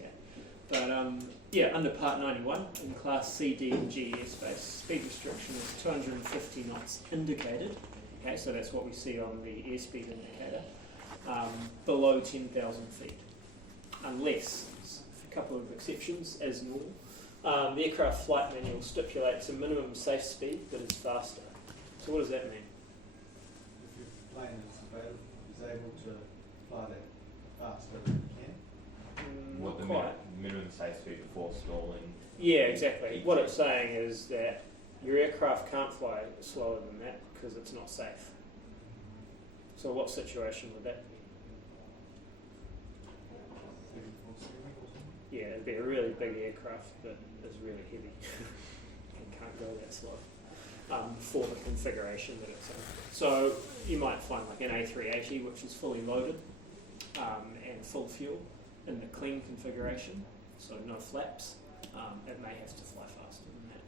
Yeah. But yeah, under Part 91 in Class C, D and G airspace, speed restriction is 250 knots indicated. Okay, so that's what we see on the airspeed indicator, below 10,000 feet, unless, a couple of exceptions as normal, the aircraft flight manual stipulates a minimum safe speed that is faster. So what does that mean? If your plane is able to fly that faster than you can. What Not the quite. minimum safe speed before stalling? Yeah, exactly. What it's saying is that your aircraft can't fly slower than that because it's not safe. So what situation would that be? Yeah, it'd be a really big aircraft that is really heavy and can't go that slow for the configuration that it's in. So you might find like an A380 which is fully loaded and full fuel in the clean configuration, so no flaps. It may have to fly faster than that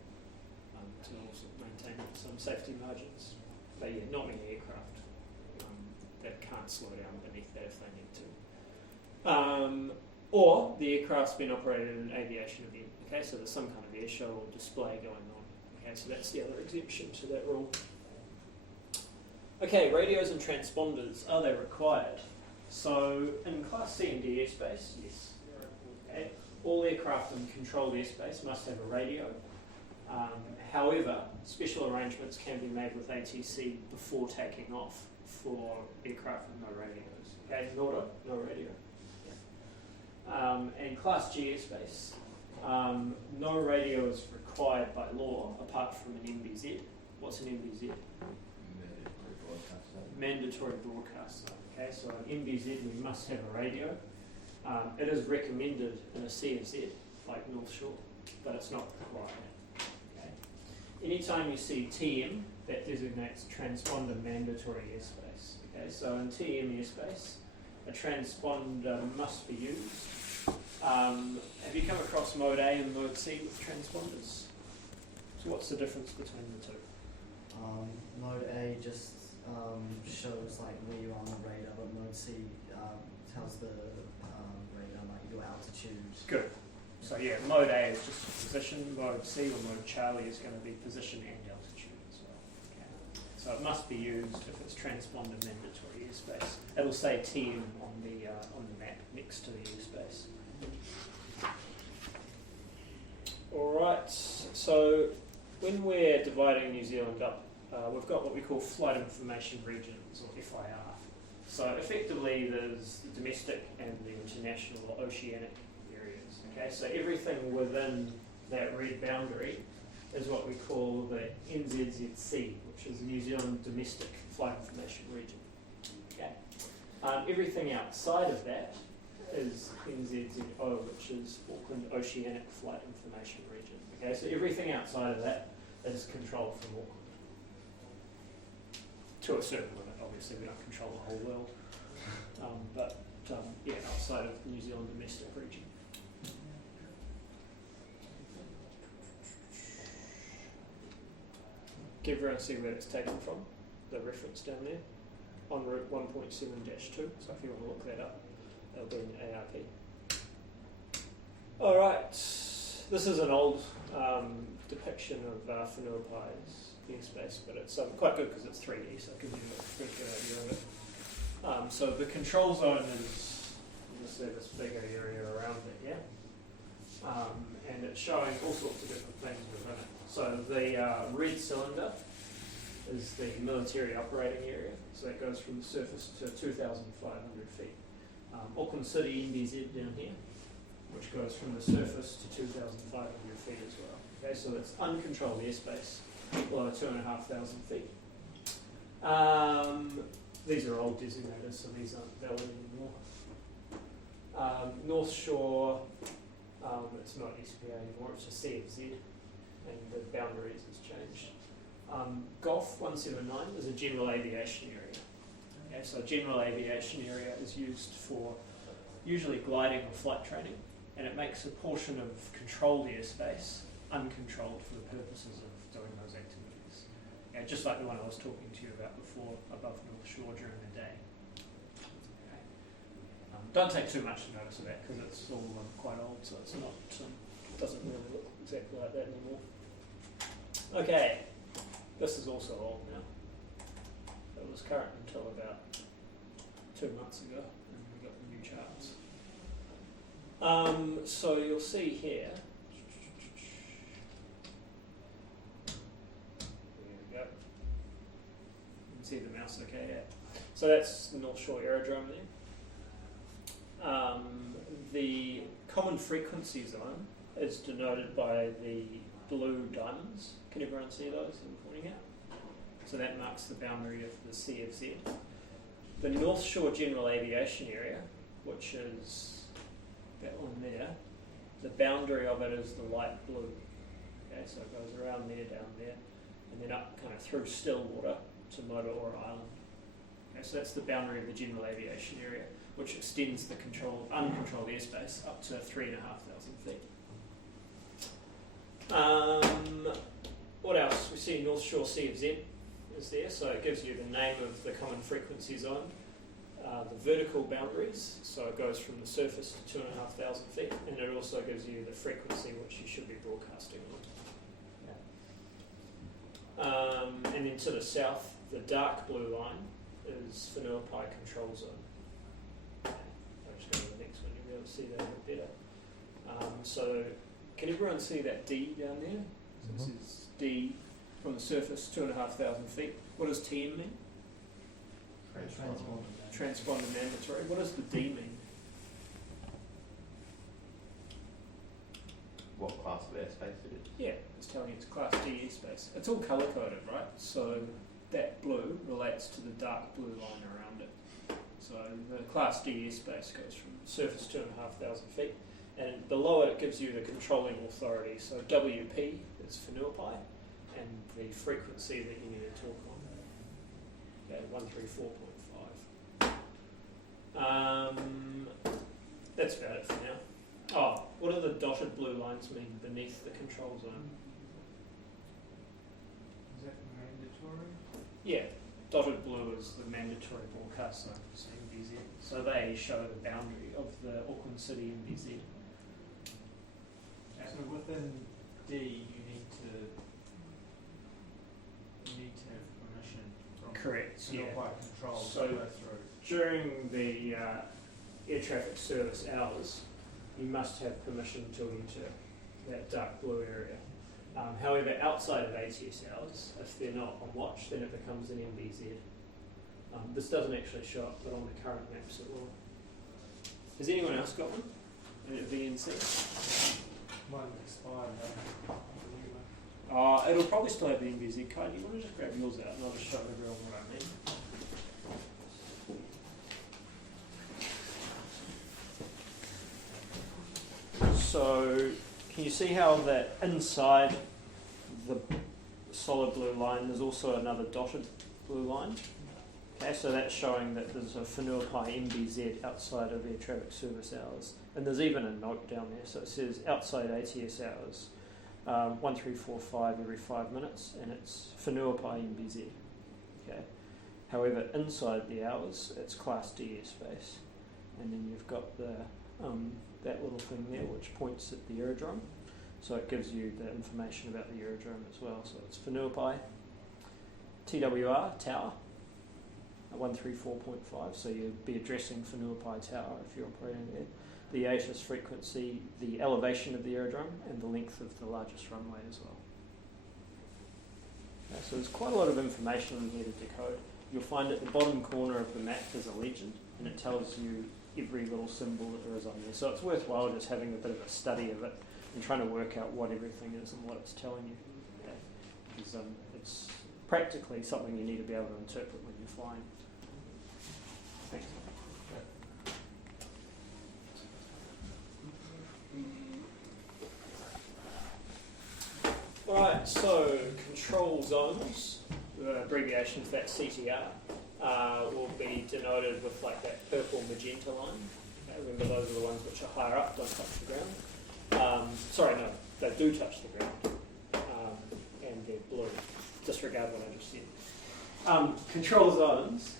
to also maintain some safety margins. But yeah, not many aircraft that can't slow down beneath that if they need to. Or the aircraft's been operated in an aviation event. Okay, so there's some kind of air show or display going on. Okay, so that's the other exemption to that rule. Okay, radios and transponders, are they required? So in Class C and D airspace, yes. Okay. All aircraft in controlled airspace must have a radio. However, special arrangements can be made with ATC before taking off for aircraft with no radios. Okay, Nordo, no radio. And Class G airspace, no radio is required by law apart from an MBZ. What's an MBZ? Mandatory broadcast zone. Okay, so an MBZ we must have a radio. It is recommended in a CFZ, like North Shore, but it's not required. Okay. Anytime you see TM, that designates transponder mandatory airspace. Okay, so in TM airspace, a transponder must be used. Have you come across Mode A and Mode C with transponders? So what's the difference between the two? Mode A just shows like where you are on the radar, but Mode C tells the radar like your altitude. Good. So yeah, Mode A is just position, Mode C or Mode Charlie is going to be position and altitude as well. Okay. So it must be used if it's transponder mandatory airspace. It'll say TM on the map next to the airspace. Alright, so when we're dividing New Zealand up, we've got what we call flight information regions, or FIR. So effectively there's the domestic and the international or oceanic areas. Okay, so everything within that red boundary is what we call the NZZC, which is the New Zealand Domestic Flight Information Region. Okay. Everything outside of that is NZZO, which is Auckland Oceanic Flight Information Region. Okay, so everything outside of that is controlled from Auckland. To a certain limit, obviously we don't control the whole world, but yeah, outside of the New Zealand domestic region. Can everyone see where it's taken from? The reference down there? On route 1.7-2, so if you want to look that up, it'll be in ARP. Alright, this is an old depiction of Whenuapai airspace, but it's quite good because it's 3D, so it gives you a pretty good idea of it. So the control zone is, you see this bigger area around it, yeah? And it's showing all sorts of different things within it. So the red cylinder is the military operating area, so that goes from the surface to 2,500 feet. Auckland City NBZ down here, which goes from the surface to 2,500 feet as well. Okay, so it's uncontrolled airspace below 2,500 feet. These are old designators, so these aren't valid anymore. North Shore, it's not SPA anymore, it's just CFZ, and the boundaries has changed. Golf 179 is a general aviation area. Okay, so general aviation area is used for usually gliding or flight training, and it makes a portion of controlled airspace uncontrolled for the purposes of doing those activities. Yeah, just like the one I was talking to you about before, above North Shore during the day. Okay. Don't take too much notice of that because it's all quite old, so it's not doesn't really look exactly like that anymore. Okay, this is also old now. It was current until about 2 months ago, and we got the new charts. So you'll see here. There we go. You can see the mouse okay, yeah. So that's the North Shore Aerodrome there. The common frequency zone is denoted by the blue diamonds. Can everyone see those I'm pointing at? So that marks the boundary of the CFZ. The North Shore General Aviation Area, which is that one there, the boundary of it is the light blue. Okay, so it goes around there, down there, and then up kind of through Stillwater to Motoora Island. Okay, so that's the boundary of the General Aviation Area, which extends the uncontrolled airspace up to 3,500 feet. What else? We see North Shore CFZ is there, so it gives you the name of the common frequency zone. The vertical boundaries, so it goes from the surface to 2,500 feet, and it also gives you the frequency which you should be broadcasting on. And then to the south, the dark blue line is Whenuapai control zone. I'll just go to the next one, you'll be able to see that a bit better. So can everyone see that D down there? So this is D from the surface, 2,500 feet. What does TM mean? Transponder mandatory. What does the D mean? What class of airspace it is? Yeah, it's telling you it's Class D airspace. It's all colour coded, right? So that blue relates to the dark blue line around it. So the Class D airspace goes from surface 2,500 feet, and below it gives you the controlling authority. So WP is Whenuapai, and the frequency that you need to talk on. Okay, 134.5. That's about it for now. Oh, what do the dotted blue lines mean beneath the control zone? Is that mandatory? Yeah, dotted blue is the mandatory broadcast zone for NBZ. So they show the boundary of the Auckland City NBZ. So within D, you need to have permission from Correct, yeah. Whenuapai control So to go through. during the air traffic service hours, you must have permission to enter that dark blue area. However, outside of ATS hours, if they're not on watch, then it becomes an MBZ. This doesn't actually show up, but on the current maps it will. Has anyone else got one? A VNC? Mine expired, though. It'll probably still have the MBZ code. You want to just grab yours out and I'll just show everyone what I mean. So, can you see how that inside the solid blue line there's also another dotted blue line? Okay, so that's showing that there's a Whenuapai MBZ outside of air traffic service hours. And there's even a note down there, so it says outside ATS hours, 1345 every 5 minutes, and it's Whenuapai MBZ. Okay. However, inside the hours, it's Class D airspace. And then you've got the that little thing there which points at the aerodrome. So it gives you the information about the aerodrome as well. So it's Whenuapai, TWR, tower, at 134.5, so you'd be addressing Whenuapai Tower if you're operating there. The ATIS frequency, the elevation of the aerodrome, and the length of the largest runway as well. Okay, so there's quite a lot of information in here to decode. You'll find at the bottom corner of the map there's a legend, and it tells you every little symbol that there is on there. So it's worthwhile just having a bit of a study of it and trying to work out what everything is and what it's telling you. Okay? Because it's practically something you need to be able to interpret when you're flying. Thanks. Alright, so control zones, the abbreviation for that CTR, will be denoted with like that purple magenta line. Okay, remember those are the ones which are higher up, don't touch the ground. Sorry, no, they do touch the ground. And they're blue. Disregard what I just said. Control zones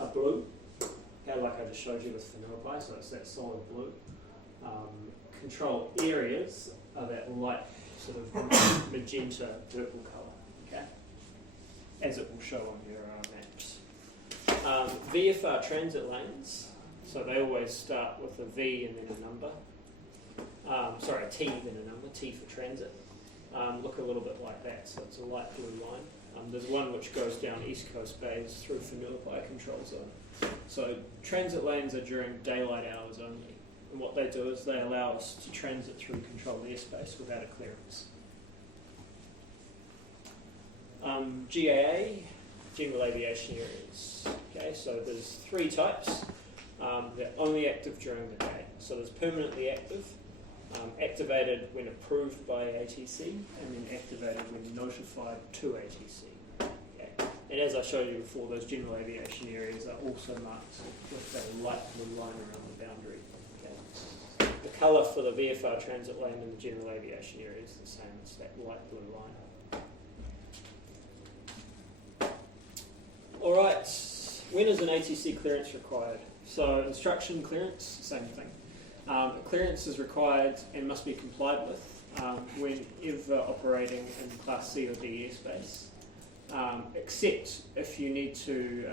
are blue, okay, like I just showed you with Whenuapai, so it's that solid blue. Control areas are that light sort of magenta purple colour, okay, as it will show on your maps. VFR transit lanes, so they always start with a V and then a number. Sorry, a T then a number, T for transit. Look a little bit like that, so it's a light blue line. There's one which goes down East Coast Bays through Whenuapai control zone. So transit lanes are during daylight hours only. And what they do is they allow us to transit through controlled airspace without a clearance. GAA, general aviation areas. Okay, so there's 3 types. They're only active during the day. So there's permanently active, activated when approved by ATC, and then activated when notified to ATC. Okay. And as I showed you before, those general aviation areas are also marked with a light blue line around the boundary. Okay. The colour for the VFR transit lane and the general aviation area is the same. It's that light blue line. All right. When is an ATC clearance required? So instruction clearance, same thing. Clearance is required and must be complied with whenever operating in Class C or D airspace, except if you need to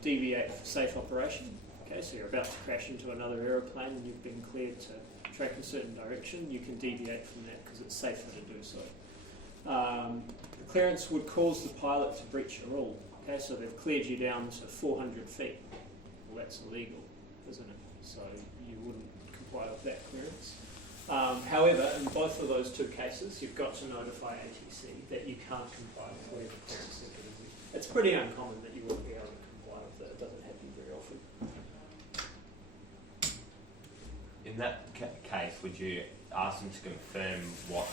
deviate for safe operation. Okay, so you're about to crash into another aeroplane and you've been cleared to track a certain direction, you can deviate from that because it's safer to do so. The clearance would cause the pilot to breach a rule. Okay, so they've cleared you down to 400 feet. Well, that's illegal, isn't it? So you wouldn't comply with that clearance. However, in both of those 2 cases, you've got to notify ATC that you can't comply with whatever clearance they're giving you. It's pretty uncommon that you wouldn't be able to comply with it. It doesn't happen very often. In that case, would you ask them to confirm what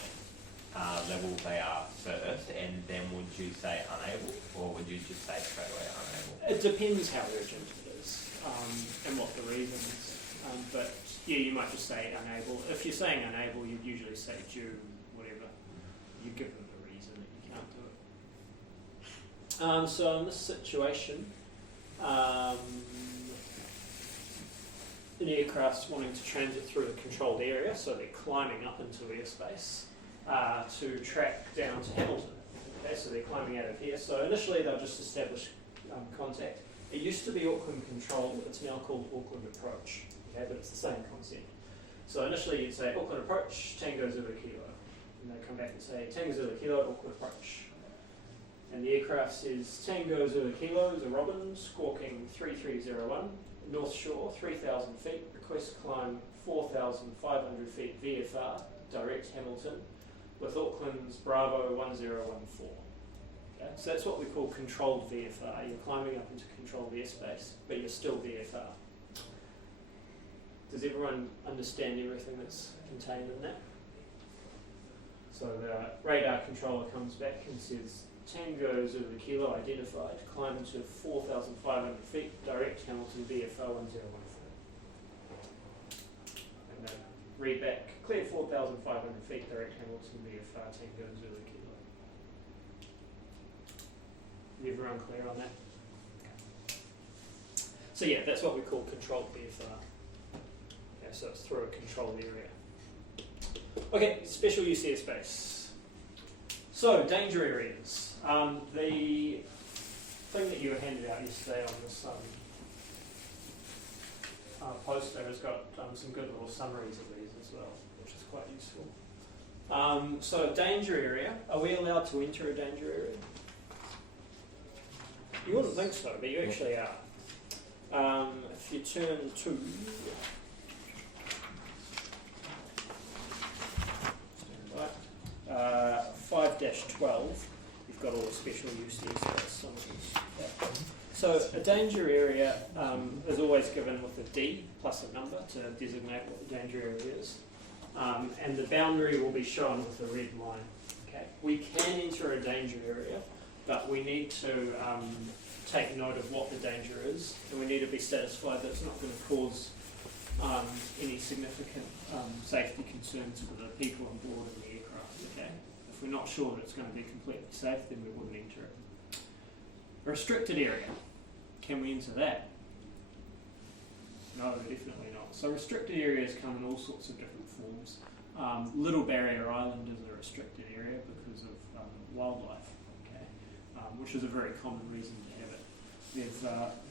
level they are first, and then would you say unable, or would you just say straight away unable? It depends how urgent it is and what the reason is. But yeah, you might just say unable. If you're saying unable, you'd usually say due, whatever. You give them the reason that you can't do it. So in this situation, an aircraft's wanting to transit through a controlled area, so they're climbing up into airspace to track down to Hamilton. Okay, so they're climbing out of here. So initially they'll just establish contact. It used to be Auckland Control, it's now called Auckland Approach. Okay, but it's the same concept. So initially you'd say Auckland Approach, Tango Zulu Kilo. And they come back and say Tango Zulu Kilo, Auckland Approach. And the aircraft says Tango Zulu Kilo is a Robin, squawking 3301, North Shore, 3,000 feet, request climb 4,500 feet VFR, direct Hamilton, with Auckland's Bravo 1014. Okay, so that's what we call controlled VFR. You're climbing up into controlled airspace, but you're still VFR. Does everyone understand everything that's contained in that? So the radar controller comes back and says, Tango Zulu Kilo identified, climb to 4,500 feet, direct Hamilton VFR 1014. And then read back, clear 4,500 feet, direct Hamilton VFR Tango Zulu Kilo. Everyone clear on that? Okay. So yeah, that's what we call controlled VFR. Okay, so it's through a controlled area. Okay, special use airspace. So, danger areas. The thing that you were handed out yesterday on this poster has got some good little summaries of these as well, which is quite useful. So, danger area. Are we allowed to enter a danger area? You wouldn't think so, but you actually are. If you turn to 5-12, you've got all the special use airspace summaries. Yeah. So a danger area is always given with a D plus a number to designate what the danger area is. And the boundary will be shown with a red line. Okay. We can enter a danger area, but we need to take note of what the danger is, and we need to be satisfied that it's not going to cause any significant safety concerns for the people on board in the aircraft. Okay. If we're not sure that it's going to be completely safe, then we wouldn't enter it. A restricted area. Can we enter that? No, definitely not. So restricted areas come in all sorts of different forms. Little Barrier Island is a restricted area because of wildlife, okay, which is a very common reason to have it. They've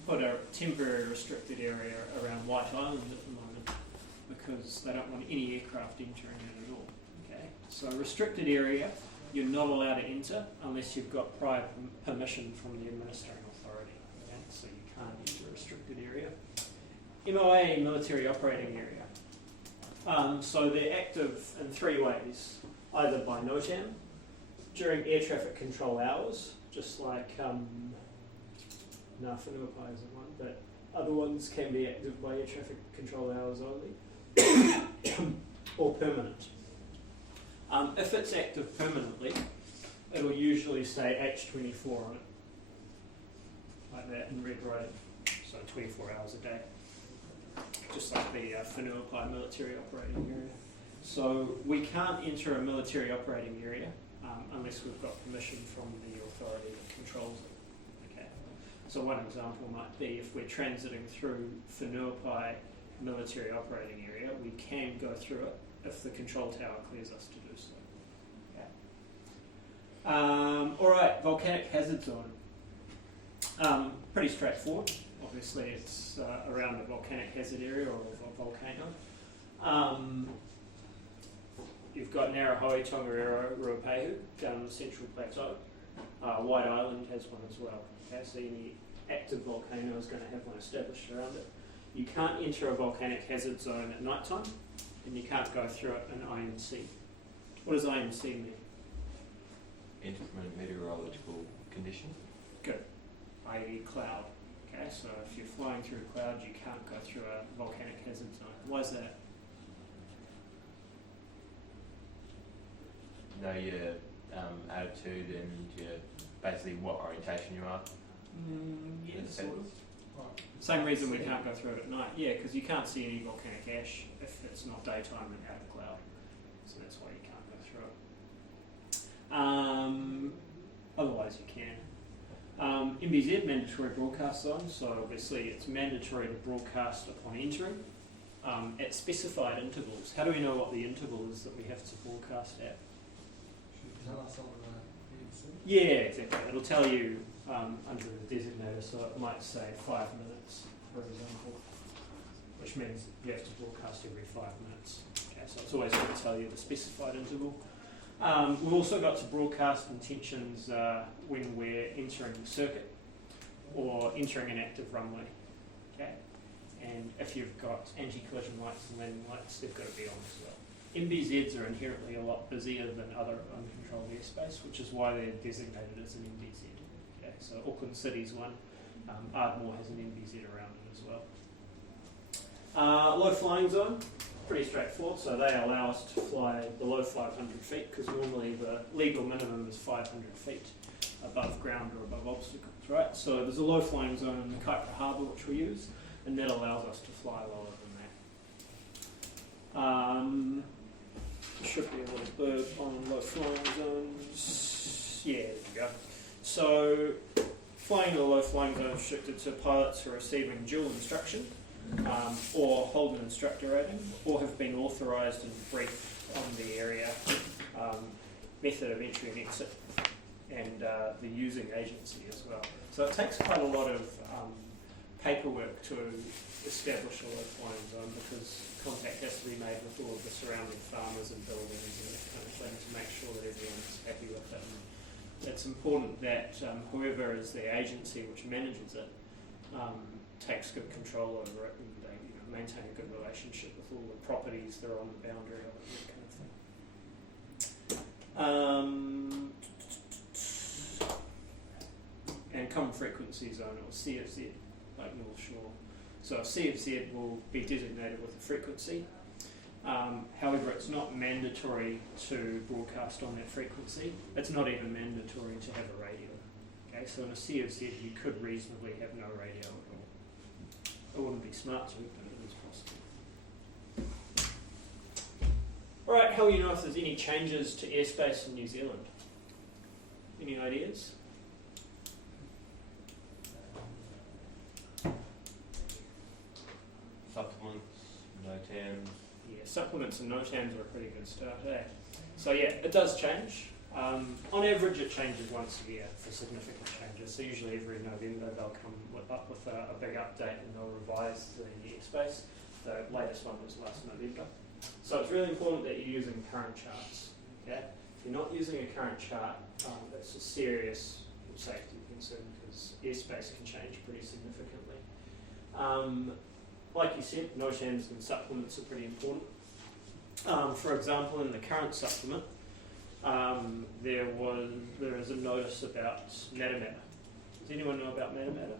put a temporary restricted area around White Island at the moment because they don't want any aircraft entering it at all. Okay, so a restricted area you're not allowed to enter unless you've got prior permission from the administering authority. Okay, so you can't enter a restricted area. MOA, military operating area. So they're active in three ways, either by NOTAM, during air traffic control hours, just like Whanuapai isn't one, but other ones can be active by air traffic control hours only, or permanent. If it's active permanently, it'll usually say H24 on it, like that in red writing, so 24 hours a day. Just like the Whanuapai military operating area. So we can't enter a military operating area unless we've got permission from the authority that controls it. Okay. So one example might be if we're transiting through Whanuapai military operating area, we can go through it if the control tower clears us to do so. Okay. All right, volcanic hazard zone. Pretty straightforward. Obviously, it's around a volcanic hazard area or a volcano. You've got Ngarahoe, Tongariro, Ruapehu down on the Central Plateau. White Island has one as well. Okay, so any active volcano is going to have one established around it. You can't enter a volcanic hazard zone at night time, and you can't go through it in IMC. What does IMC mean? Intermittent meteorological condition. Good. I.e. cloud. Okay, so if you're flying through a cloud, you can't go through a volcanic hazard zone. Why is that? Know your attitude and your basically what orientation you are. Yeah, sort of. Same reason we can't go through it at night. Yeah, because you can't see any volcanic ash if it's not daytime and out of cloud. So that's why you can't go through it. Otherwise you can. MBZ, mandatory broadcast zone, so obviously it's mandatory to broadcast upon entering at specified intervals. How do we know what the interval is that we have to broadcast at? Should tell us on the PPL. Yeah, exactly. It'll tell you under the designator, so it might say 5 minutes, for example, which means you have to broadcast every 5 minutes. Okay, so it's always going to tell you the specified interval. We've also got to broadcast intentions when we're entering the circuit or entering an active runway. Okay, and if you've got anti-collision lights and landing lights, they've got to be on as well. MBZs are inherently a lot busier than other uncontrolled airspace, which is why they're designated as an MBZ. Okay, so Auckland City's one, Ardmore has an MBZ around it as well. Low flying zone. Pretty straightforward, so they allow us to fly below 500 feet because normally the legal minimum is 500 feet above ground or above obstacles, right? So there's a low flying zone in the Kaipara Harbour which we use, and that allows us to fly lower than that. Should be a little bird on low flying zones. Yeah, there we go. So flying in a low flying zone is restricted to pilots who are receiving dual instruction. Or hold an instructor rating, or have been authorised and brief on the area, method of entry and exit, and the using agency as well. So it takes quite a lot of paperwork to establish a low flying zone, because contact has to be made with all of the surrounding farmers and buildings and that kind of thing to make sure that everyone's happy with it. And it's important that whoever is the agency which manages it takes good control over it, and they maintain a good relationship with all the properties that are on the boundary of it, that kind of thing. And common frequency zone, or CFZ, like North Shore. So a CFZ will be designated with a frequency. However, it's not mandatory to broadcast on that frequency. It's not even mandatory to have a radio. Okay, so in a CFZ, you could reasonably have no radio at all. It wouldn't be smart to, but it is possible. All right, how will you know if there's any changes to airspace in New Zealand? Any ideas? Supplements, NOTAMs. Yeah, supplements and NOTAMs are a pretty good start, eh? So yeah, it does change. On average, it changes once a year for significant changes. So usually every November they'll come up with a big update, and they'll revise the airspace. The latest one was last November. So it's really important that you're using current charts. Okay? If you're not using a current chart, that's a serious safety concern, because airspace can change pretty significantly. Like you said, NOTAMs and supplements are pretty important. For example, in the current supplement, there is a notice about Matter. Does anyone know about Matter?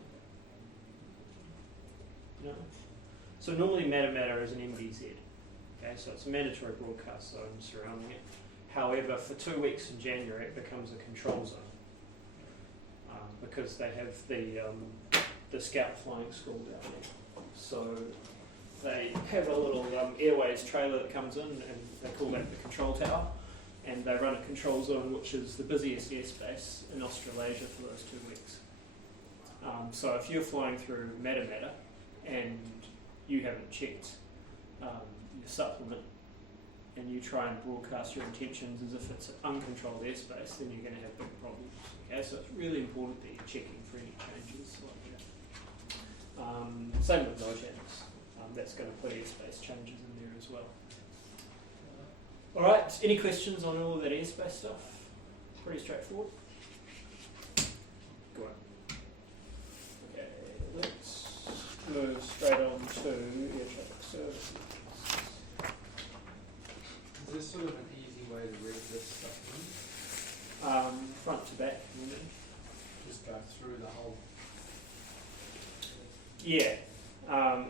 No? So normally Matter is an MBZ. Okay, so it's a mandatory broadcast zone surrounding it. However, for 2 weeks in January, it becomes a control zone, because they have the Scout flying school down there. So they have a little airways trailer that comes in, and they call that the control tower, and they run a control zone which is the busiest airspace in Australasia for those 2 weeks. So if you're flying through Matter and you haven't checked your supplement, and you try and broadcast your intentions as if it's uncontrolled airspace, then you're going to have big problems. Okay, so it's really important that you're checking for any changes like that. Same with NOTAMs. That's going to put airspace changes in there as well. All right, any questions on all of that airspace stuff? Pretty straightforward. Go on. Okay, let's move straight on to air traffic services. Is this sort of an easy way to read this supplement? Front to back, you mean? Just go through the whole. Yeah,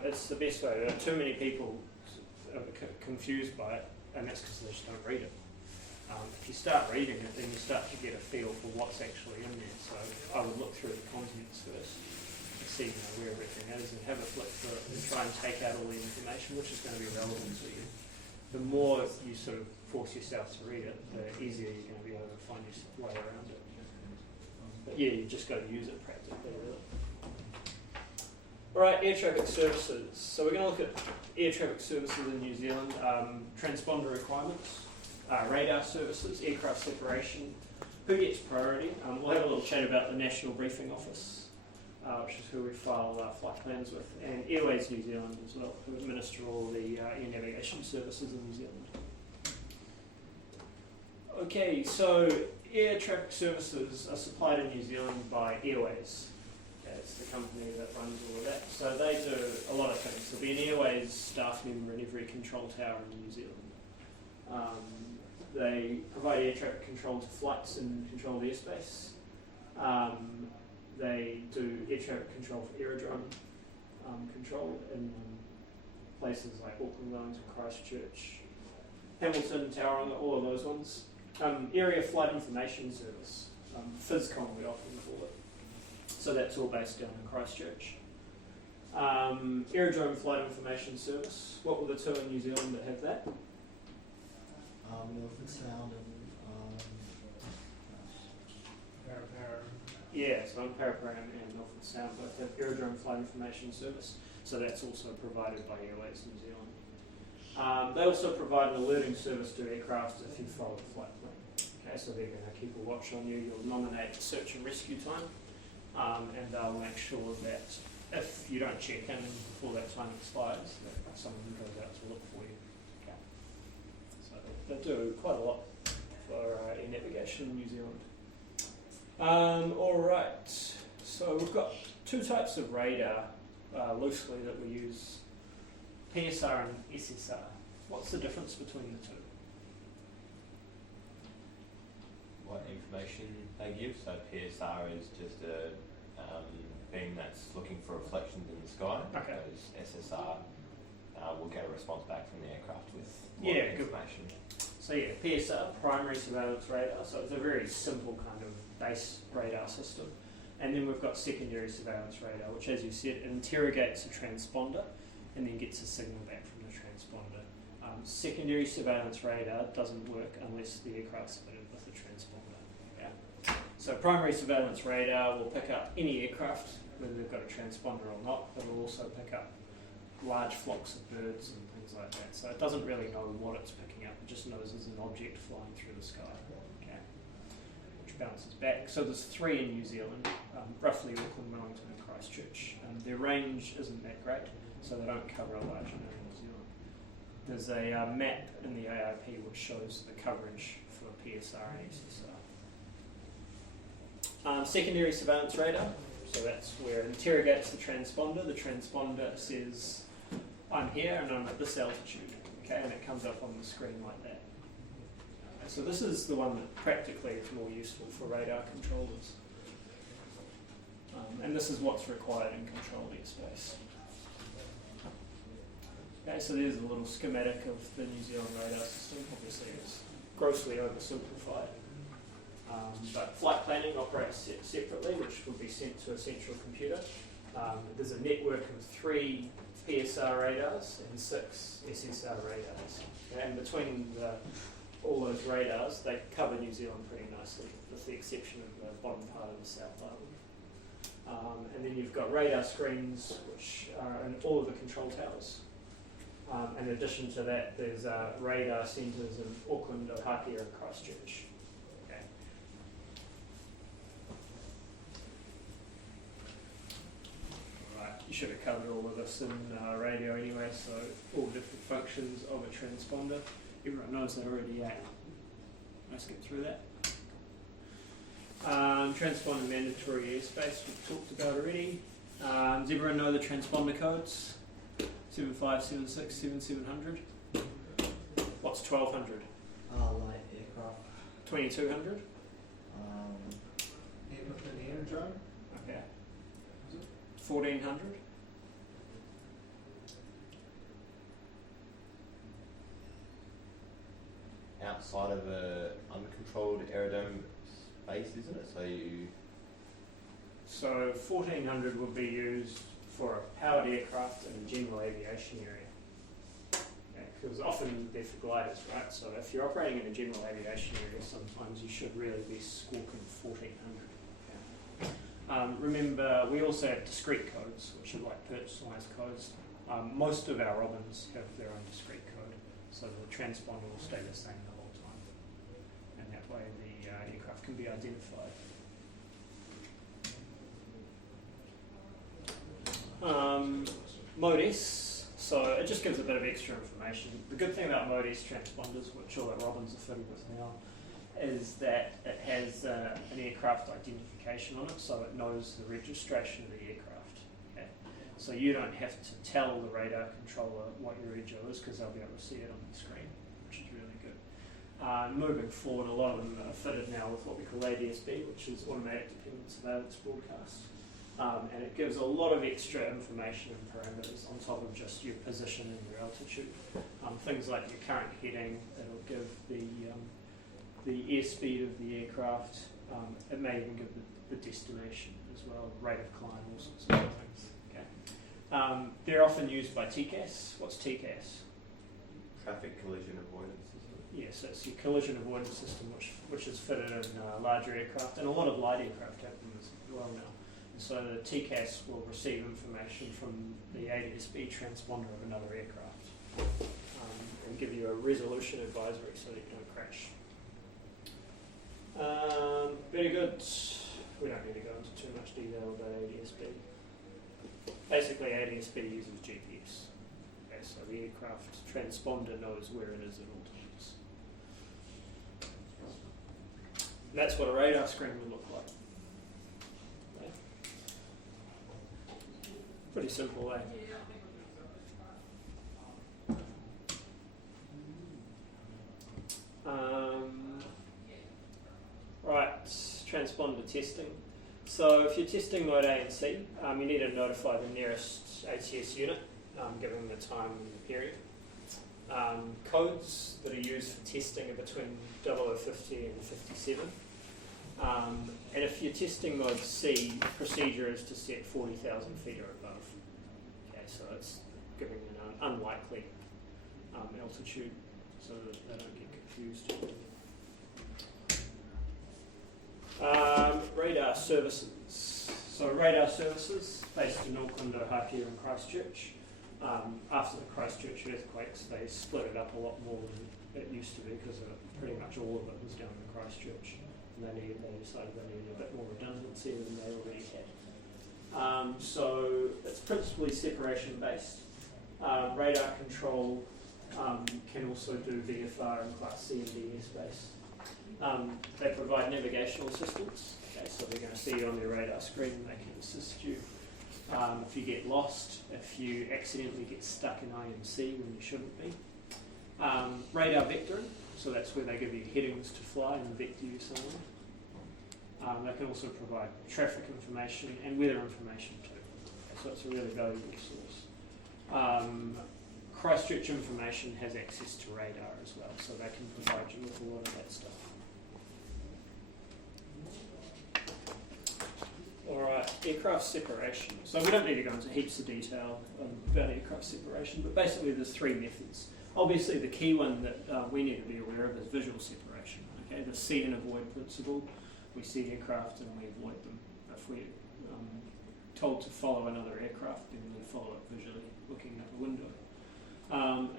it's the best way. There are too many people confused by it, and that's because they just don't read it. If you start reading it, then you start to get a feel for what's actually in there. So I would look through the contents first to see where everything is, and have a flick through it and try and take out all the information which is going to be relevant to you. The more you sort of force yourself to read it, the easier you're going to be able to find your way around it. But yeah, you just got to use it practically, really. All right, air traffic services. So we're going to look at air traffic services in New Zealand, transponder requirements, radar services, aircraft separation, who gets priority. We'll have a little chat about the National Briefing Office, which is who we file flight plans with, and Airways New Zealand as well, who administer all the air navigation services in New Zealand. Okay, so air traffic services are supplied in New Zealand by Airways. It's the company that runs all of that. So they do a lot of things. There'll be an Airways staff member in every control tower in New Zealand. They provide air traffic control to flights in controlled airspace. They do air traffic control for aerodrome control in places like Auckland, Wellington, Christchurch, Hamilton, Tauranga, all of those ones. Area Flight Information Service, FISCOM we often call it. So that's all based down in Christchurch. Aerodrome Flight Information Service. What were the two in New Zealand that have that? Milford Sound and Yeah, so Paraparam and Milford Sound both have Aerodrome Flight Information Service. So that's also provided by Airways New Zealand. They also provide an alerting service to aircraft if you follow the flight plan. Okay, so they're going to keep a watch on you. You'll nominate search and rescue time, and they'll make sure that if you don't check in before that time expires, that someone goes out to look for you. Okay. So they do quite a lot for air navigation in New Zealand. All right. So we've got two types of radar loosely that we use: PSR and SSR. What's the difference between the two? What information they give. So PSR is just a beam that's looking for reflections in the sky. Okay. Whereas SSR will get a response back from the aircraft with Yeah, good. information. So yeah, PSR, primary surveillance radar. So it's a very simple kind of base radar system. And then we've got secondary surveillance radar, which, as you said, interrogates a transponder and then gets a signal back from the transponder. Secondary surveillance radar doesn't work unless the aircraft's fitted with a transponder. Yeah. So primary surveillance radar will pick up any aircraft, whether they've got a transponder or not. It will also pick up large flocks of birds and things like that. So it doesn't really know what it's picking up. It just knows there's an object flying through the sky. Okay. Which bounces back. So there's three in New Zealand, roughly Auckland, Wellington and Christchurch. Their range isn't that great, so they don't cover a large area in New Zealand. There's a map in the AIP which shows the coverage for PSR and SSR. Secondary surveillance radar, so that's where it interrogates the transponder. The transponder says, I'm here and I'm at this altitude, okay, and it comes up on the screen like that. So this is the one that practically is more useful for radar controllers. And this is what's required in controlled airspace. Okay, so there's a little schematic of the New Zealand radar system. Obviously it's grossly oversimplified. But flight planning operates separately, which will be sent to a central computer. There's a network of 3 PSR radars and 6 SSR radars. Okay, and between all those radars, they cover New Zealand pretty nicely, with the exception of the bottom part of the South Island. And then you've got radar screens, which are in all of the control towers. In addition to that, there's radar centres in Auckland, Ohakea and Christchurch. Okay. Right. You should have covered all of this in radio anyway, so all different functions of a transponder. Everyone knows that already, yeah. Let's get through that. Transponder mandatory airspace, we've talked about already. Does everyone know the transponder codes? 7576, 7700. What's 1200? Light aircraft. 2200? Aerodrome? Okay. 1400? Outside of a uncontrolled aerodrome space, isn't it? So 1400 would be used for a powered aircraft in a general aviation area. Because often they're for gliders, right? So if you're operating in a general aviation area, sometimes you should really be squawking 1400. Okay. Remember, we also have discrete codes, which are like personalised codes. Most of our Robins have their own discrete code, so the transponder will stay the same the whole time. And that way the aircraft can be identified. Mode S, so it just gives a bit of extra information. The good thing about Mode S transponders, which all our Robins are fitted with now, is that it has an aircraft identification on it, so it knows the registration of the aircraft. Okay? So you don't have to tell the radar controller what your rego is, because they'll be able to see it on the screen, which is really good. Moving forward, a lot of them are fitted now with what we call ADSB, which is Automatic Dependent Surveillance Broadcast. And it gives a lot of extra information and parameters on top of just your position and your altitude. Things like your current heading, it'll give the airspeed of the aircraft. It may even give the destination as well, rate of climb, all sorts of other things. Okay. They're often used by TCAS. What's TCAS? Traffic collision avoidance system. Yes, it's your collision avoidance system, which is fitted in larger aircraft, and a lot of light aircraft have them as well now. So the TCAS will receive information from the ADSB transponder of another aircraft. give you a resolution advisory so that you don't crash. Very good. We don't need to go into too much detail about ADSB. Basically, ADSB uses GPS. Okay, so the aircraft transponder knows where it is at all times. And that's what a radar screen would look like. Okay. Pretty simple, eh? Right, transponder testing. So if you're testing mode A and C, you need to notify the nearest ATS unit, given the time and the period. Codes that are used for testing are between 0050 and 57. And if you're testing mode C, the procedure is to set 40,000 feet or above. Okay, so it's giving an unlikely altitude so that they don't get confused. Radar services. So radar services based in Auckland, Ohio and Christchurch. After the Christchurch earthquakes, they split it up a lot more than it used to be because pretty much all of it was down in Christchurch. And they decided they needed a bit more redundancy than they already had. So it's principally separation based. Radar control can also do VFR and Class C and D airspace. They provide navigational assistance. Okay, so they're going to see you on your radar screen and they can assist you. If you get lost, if you accidentally get stuck in IMC when you shouldn't be. Radar vectoring, so that's where they give you headings to fly and vector you somewhere. They can also provide traffic information and weather information too. Okay, so it's a really valuable source. Christchurch Information has access to radar as well, so they can provide you with a lot of that stuff. Alright, aircraft separation. So we don't need to go into heaps of detail about aircraft separation, but basically there's three methods. Obviously the key one that we need to be aware of is visual separation. Okay, the see and avoid principle. We see aircraft and we avoid them. If we're told to follow another aircraft, then we follow it visually, looking out the window.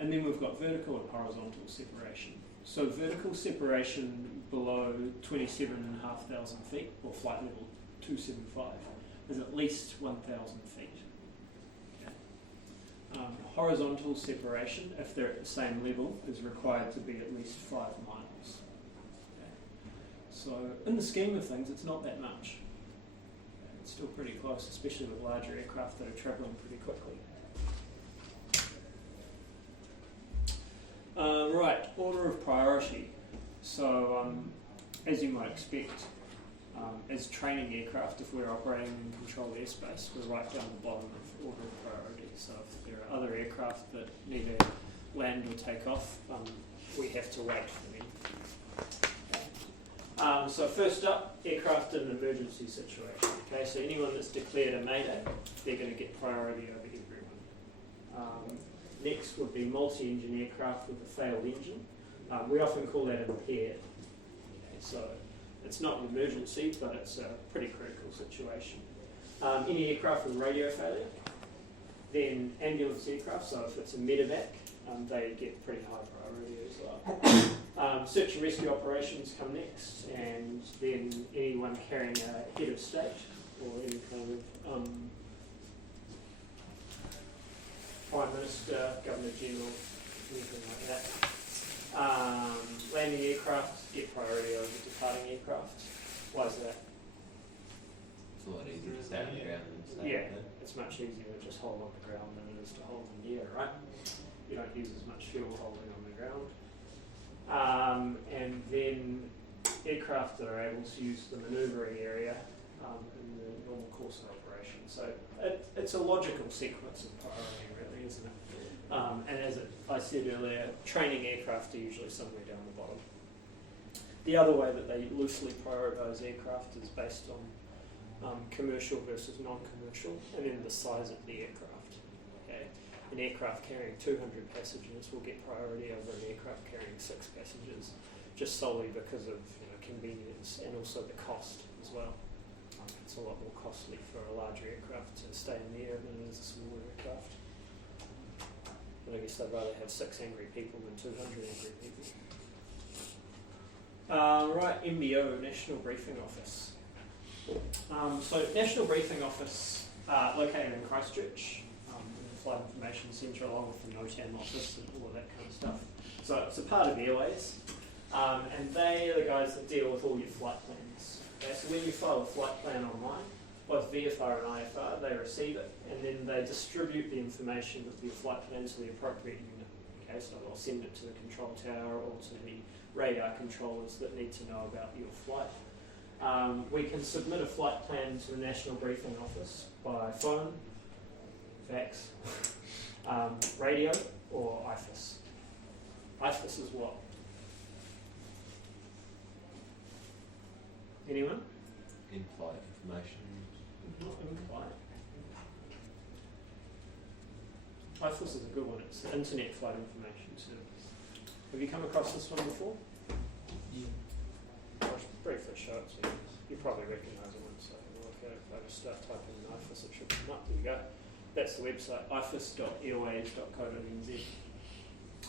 And then we've got vertical and horizontal separation. So vertical separation below 27,500 feet, or flight level 275, is at least 1,000 feet. Okay. Horizontal separation, if they're at the same level, is required to be at least 5 miles. Okay. So in the scheme of things, it's not that much. It's still pretty close, especially with larger aircraft that are travelling pretty quickly. Right, order of priority. So, as you might expect, as training aircraft, if we're operating in controlled airspace, we're right down the bottom of order of priority. So if there are other aircraft that need to land or take off, we have to wait for them. So first up, aircraft in an emergency situation. Okay, so anyone that's declared a mayday, they're going to get priority over everyone. Next would be multi-engine aircraft with a failed engine. We often call that impaired. Okay, so it's not an emergency, but it's a pretty critical situation. Any aircraft with radio failure, then ambulance aircraft, so if it's a medevac, they get pretty high priority as well. Search and rescue operations come next, and then anyone carrying a head of state or any kind of Prime Minister, Governor General, anything like that. Landing aircraft get priority over departing aircraft. Why is that? It's a lot easier to stay on the ground than stay Yeah, on the it's much easier to just hold on the ground than it is to hold in the air, right? You don't use as much fuel holding on the ground. And then aircraft that are able to use the manoeuvring area in the normal course of operation. So it's a logical sequence of priority, really, isn't it? And as I said earlier, training aircraft are usually somewhere down the bottom. The other way that they loosely prioritise aircraft is based on commercial versus non-commercial, and then the size of the aircraft. Okay, an aircraft carrying 200 passengers will get priority over an aircraft carrying 6 passengers, just solely because of convenience and also the cost as well. It's a lot more costly for a larger aircraft to stay in the air than it is a smaller aircraft. And I guess they'd rather have 6 angry people than 200 angry people. Right, MBO, National Briefing Office. So National Briefing Office, located in Christchurch, the Flight Information Centre along with the NOTAM office and all of that kind of stuff. So it's a part of Airways, and they are the guys that deal with all your flight plans. Okay, so when you file a flight plan online, both VFR and IFR, they receive it, and then they distribute the information of your flight plan to the appropriate unit. Okay, so they'll send it to the control tower or to the radar controllers that need to know about your flight. We can submit a flight plan to the National Briefing Office by phone, fax, radio, or IFIS. IFIS is what? Anyone? In-flight information. Not in-flight. IFIS is a good one. It's the Internet Flight Information Service. Have you come across this one before? Yeah. I'll just briefly show it to you. You probably recognise it once I look at it. If I just start typing in IFIS, it should come up. There you go. That's the website, ifis.airways.co.nz.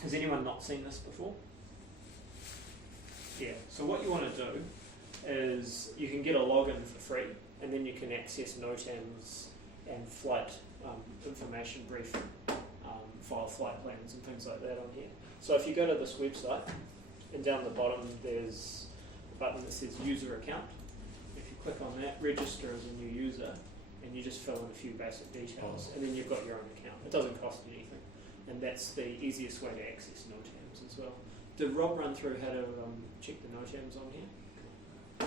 Has anyone not seen this before? Yeah. So what you want to do is you can get a login for free, and then you can access NOTAMs and flight information briefing, file flight plans and things like that on here. So if you go to this website, and down the bottom there's a button that says user account. If you click on that, register as a new user, and you just fill in a few basic details, and then you've got your own account. It doesn't cost you anything, and that's the easiest way to access NOTAMs as well. Did Rob run through how to check the NOTAMs on here?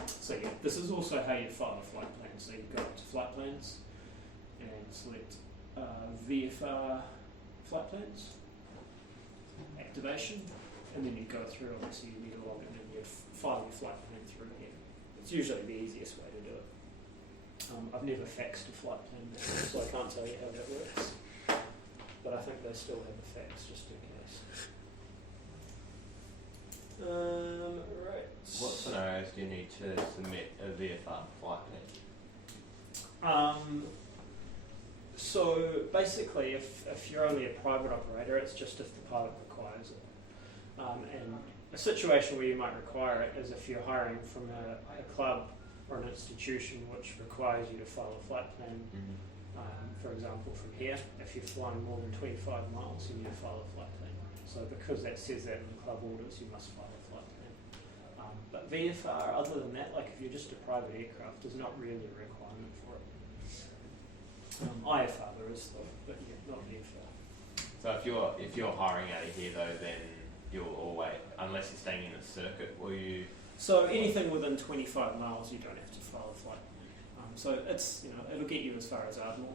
So yeah, this is also how you file a flight plan. So you go up to flight plans and select VFR flight plans, activation, and then you go through, obviously you need to log in and you'd file your flight plan through here. It's usually the easiest way to do it. I've never faxed a flight plan before, so I can't tell you how that works. But I think they still have a fax, just in case. Right. What scenarios do you need to submit a VFR flight plan? So basically, if you're only a private operator, it's just if the pilot requires it. And a situation where you might require it is if you're hiring from a club or an institution which requires you to file a flight plan. For example, from here, if you're flying more than 25 miles, you need to file a flight plan. So because that says that in the club orders, you must file a flight plan. But VFR, other than that, like if you're just a private aircraft, there's not really a requirement for it. IFR there is though, but yeah, not VFR. So if you're hiring out of here though, then you'll always, unless you're staying in a circuit, will you? So anything within 25 miles, you don't have to file a flight plan. So it's, it'll get you as far as Ardmore.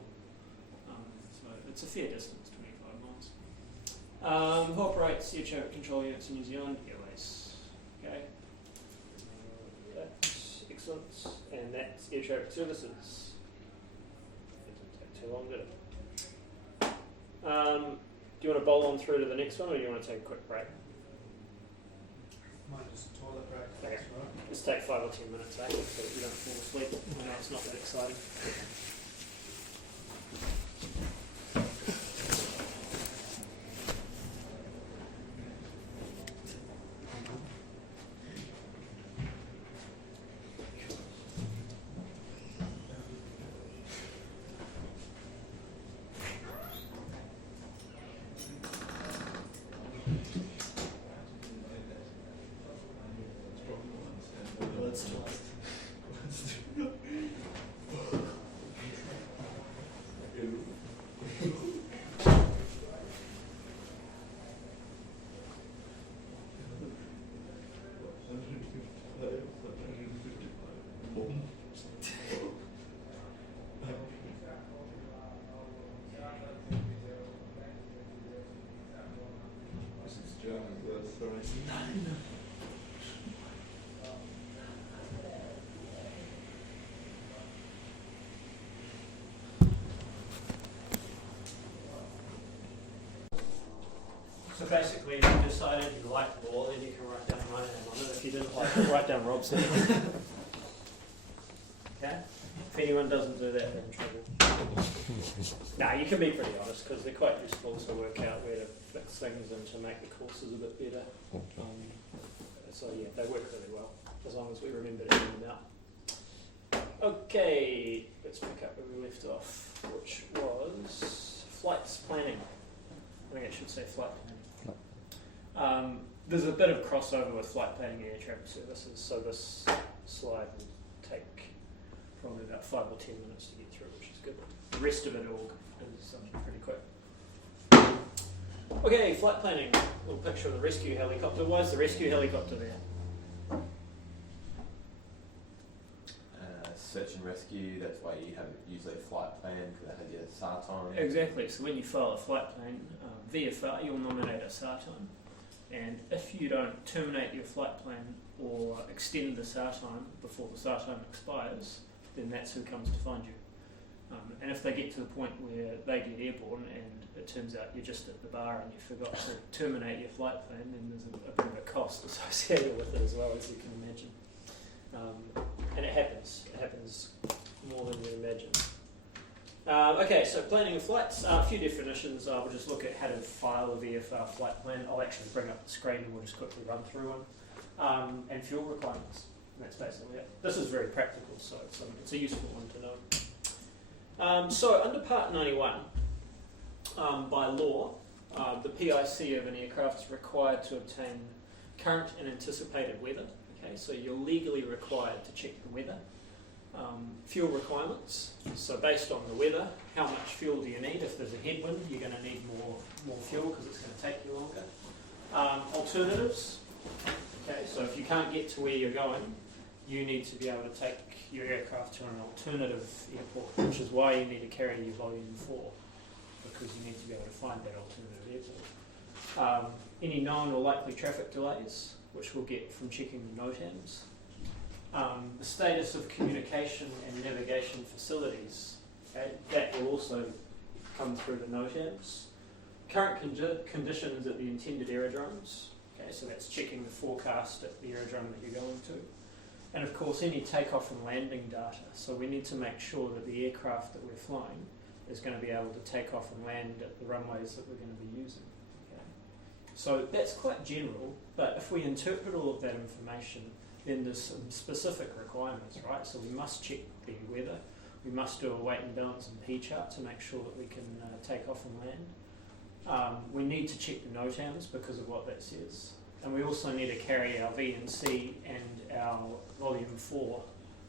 So it's a fair distance, 25 miles. Who operates air traffic control units in New Zealand? Airways. Okay. That's excellent. And that's air traffic services. It didn't take too long, did it? Do you want to bowl on through to the next one, or do you want to take a quick break? Might just toilet break. Okay. That's right. Let's take 5 or 10 minutes, so that you don't fall asleep. I know it's not that exciting. So basically, if you decided you liked the ball, then you can write down my name on it. If you didn't like it, write down Rob's name. Okay? If anyone doesn't do that, they're in trouble. Nah, you can be pretty honest because they're quite useful to work out where to fix things and to make the courses a bit better. So yeah, they work really well as long as we remember to hand them out. Okay, let's pick up where we left off, which was flights planning. I think I should say flight planning. There's a bit of crossover with flight planning and air traffic services, so this slide will take probably about 5 or 10 minutes to get through, which is good. The rest of it all is pretty quick. Okay, flight planning. Little picture of the rescue helicopter. Why is the rescue helicopter there? Search and rescue, that's why you have usually a flight plan because it has your SAR time. Exactly, so when you file a flight plan, VFR, you'll nominate a SAR time. And if you don't terminate your flight plan or extend the SAR time before the SAR time expires, then that's who comes to find you. And if they get to the point where they get airborne and it turns out you're just at the bar and you forgot to terminate your flight plan, then there's a bit of a cost associated with it as well, as you can imagine. And it happens more than you imagine. Okay, so planning of flights, a few definitions. We'll just look at how to file a VFR flight plan. I'll actually bring up the screen and we'll just quickly run through one. And fuel requirements, and that's basically it. This is very practical, so it's a useful one to know. So under Part 91, by law, the PIC of an aircraft is required to obtain current and anticipated weather. Okay, so you're legally required to check the weather. Fuel requirements, so based on the weather, how much fuel do you need? If there's a headwind, you're going to need more fuel because it's going to take you longer. Alternatives, okay, so if you can't get to where you're going, you need to be able to take your aircraft to an alternative airport, which is why you need to carry your volume 4, because you need to be able to find that alternative airport. Any known or likely traffic delays, which we'll get from checking the NOTAMs. The status of communication and navigation facilities, okay, that will also come through the NOTAMs. Current conditions at the intended aerodromes, okay, so that's checking the forecast at the aerodrome that you're going to. And of course any takeoff and landing data, so we need to make sure that the aircraft that we're flying is going to be able to take off and land at the runways that we're going to be using. Okay. So that's quite general, but if we interpret all of that information, then there's some specific requirements, right? So we must check the weather, we must do a weight and balance and P chart to make sure that we can take off and land. We need to check the NOTAMs because of what that says. And we also need to carry our VNC and our volume 4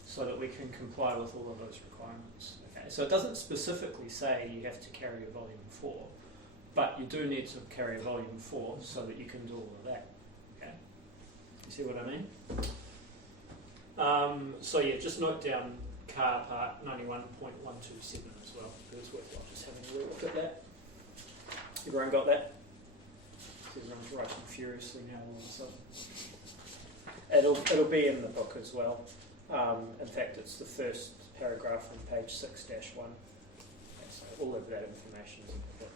so that we can comply with all of those requirements. Okay, so it doesn't specifically say you have to carry a volume 4, but you do need to carry a volume 4 so that you can do all of that. Okay, you see what I mean? So yeah, just note down car part 91.127 as well. It's worthwhile just having a look at that. Everyone got that? Everyone's writing furiously now all of a sudden. It'll be in the book as well. In fact, it's the first paragraph on page 6-1. Okay, so all of that information is in the book.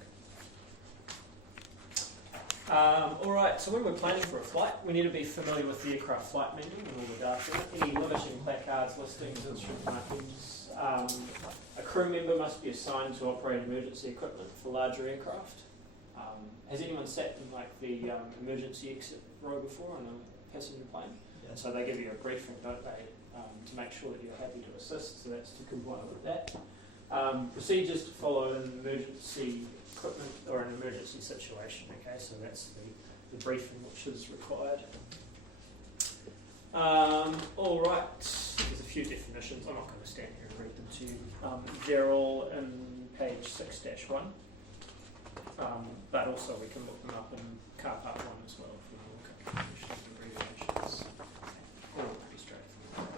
Alright, so when we're planning for a flight, we need to be familiar with the aircraft flight menu and all the data. Any limiting placards, listings, instrument markings. A crew member must be assigned to operate emergency equipment for larger aircraft. Has anyone sat in like the emergency exit row before on a passenger plane? Yeah. So they give you a briefing, don't they, to make sure that you're happy to assist, so that's to comply with that. Procedures to follow in an emergency equipment or an emergency situation, okay, so that's the briefing which is required. Alright, there's a few definitions, I'm not going to stand here and read them to you. They're all in page 6-1. But also we can look them up in car part 1 as well if we look at definitions and abbreviations. All pretty straightforward.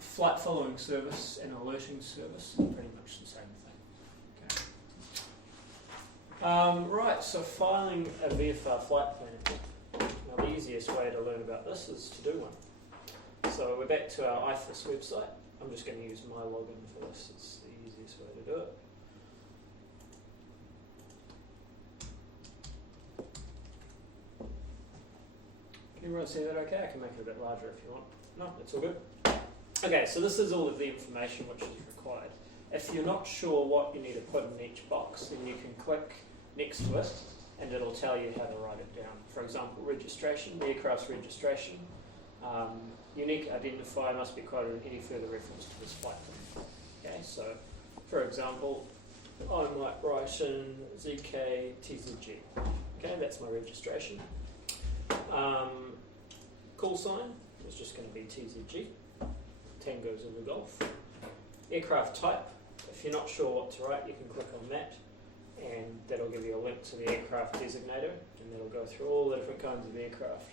Flight following service and alerting service is pretty much the same thing. Okay. Right, so filing a VFR flight plan. Now the easiest way to learn about this is to do one. So we're back to our IFIS website. I'm just going to use my login for this, it's the easiest way to do it. Can everyone see that okay? I can make it a bit larger if you want. No, it's all good. Okay, so this is all of the information which is required. If you're not sure what you need to put in each box, then you can click next to it and it'll tell you how to write it down. For example, registration, the aircraft's registration, unique identifier must be quoted in any further reference to this flight plan. Okay, so for example, I might write in ZK TZG. Okay, that's my registration. Call sign is just going to be TZG. Tango Zulu Golf. Aircraft type, if you're not sure what to write, you can click on that and that'll give you a link to the aircraft designator and that'll go through all the different kinds of aircraft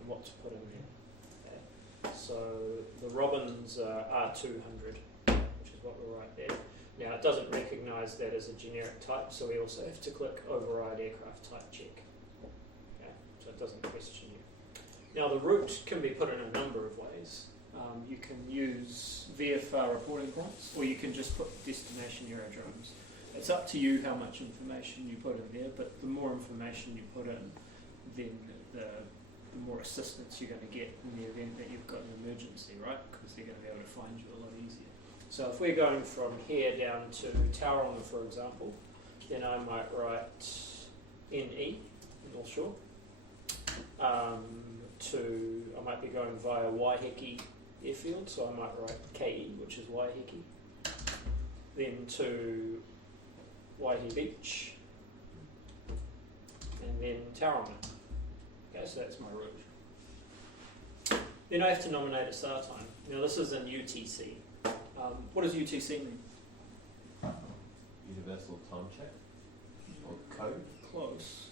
and what to put in there. Okay. So the Robins are R200, which is what we'll write there. Now it doesn't recognise that as a generic type, so we also have to click override aircraft type check. Okay. So it doesn't question you. Now the route can be put in a number of ways. You can use VFR reporting points, or you can just put destination aerodromes. It's up to you how much information you put in there, but the more information you put in, then the more assistance you're going to get in the event that you've got an emergency, right? Because they're going to be able to find you a lot easier. So if we're going from here down to Tauranga, for example, then I might write NE, North Shore. I might be going via Waiheke Airfield, so I might write KE, which is Waiheke. Then to Waihi Beach, and then Tauranga. Okay, so that's my route. Then I have to nominate a SAR time. Now this is in UTC. What does UTC mean? Universal time check or code? Close.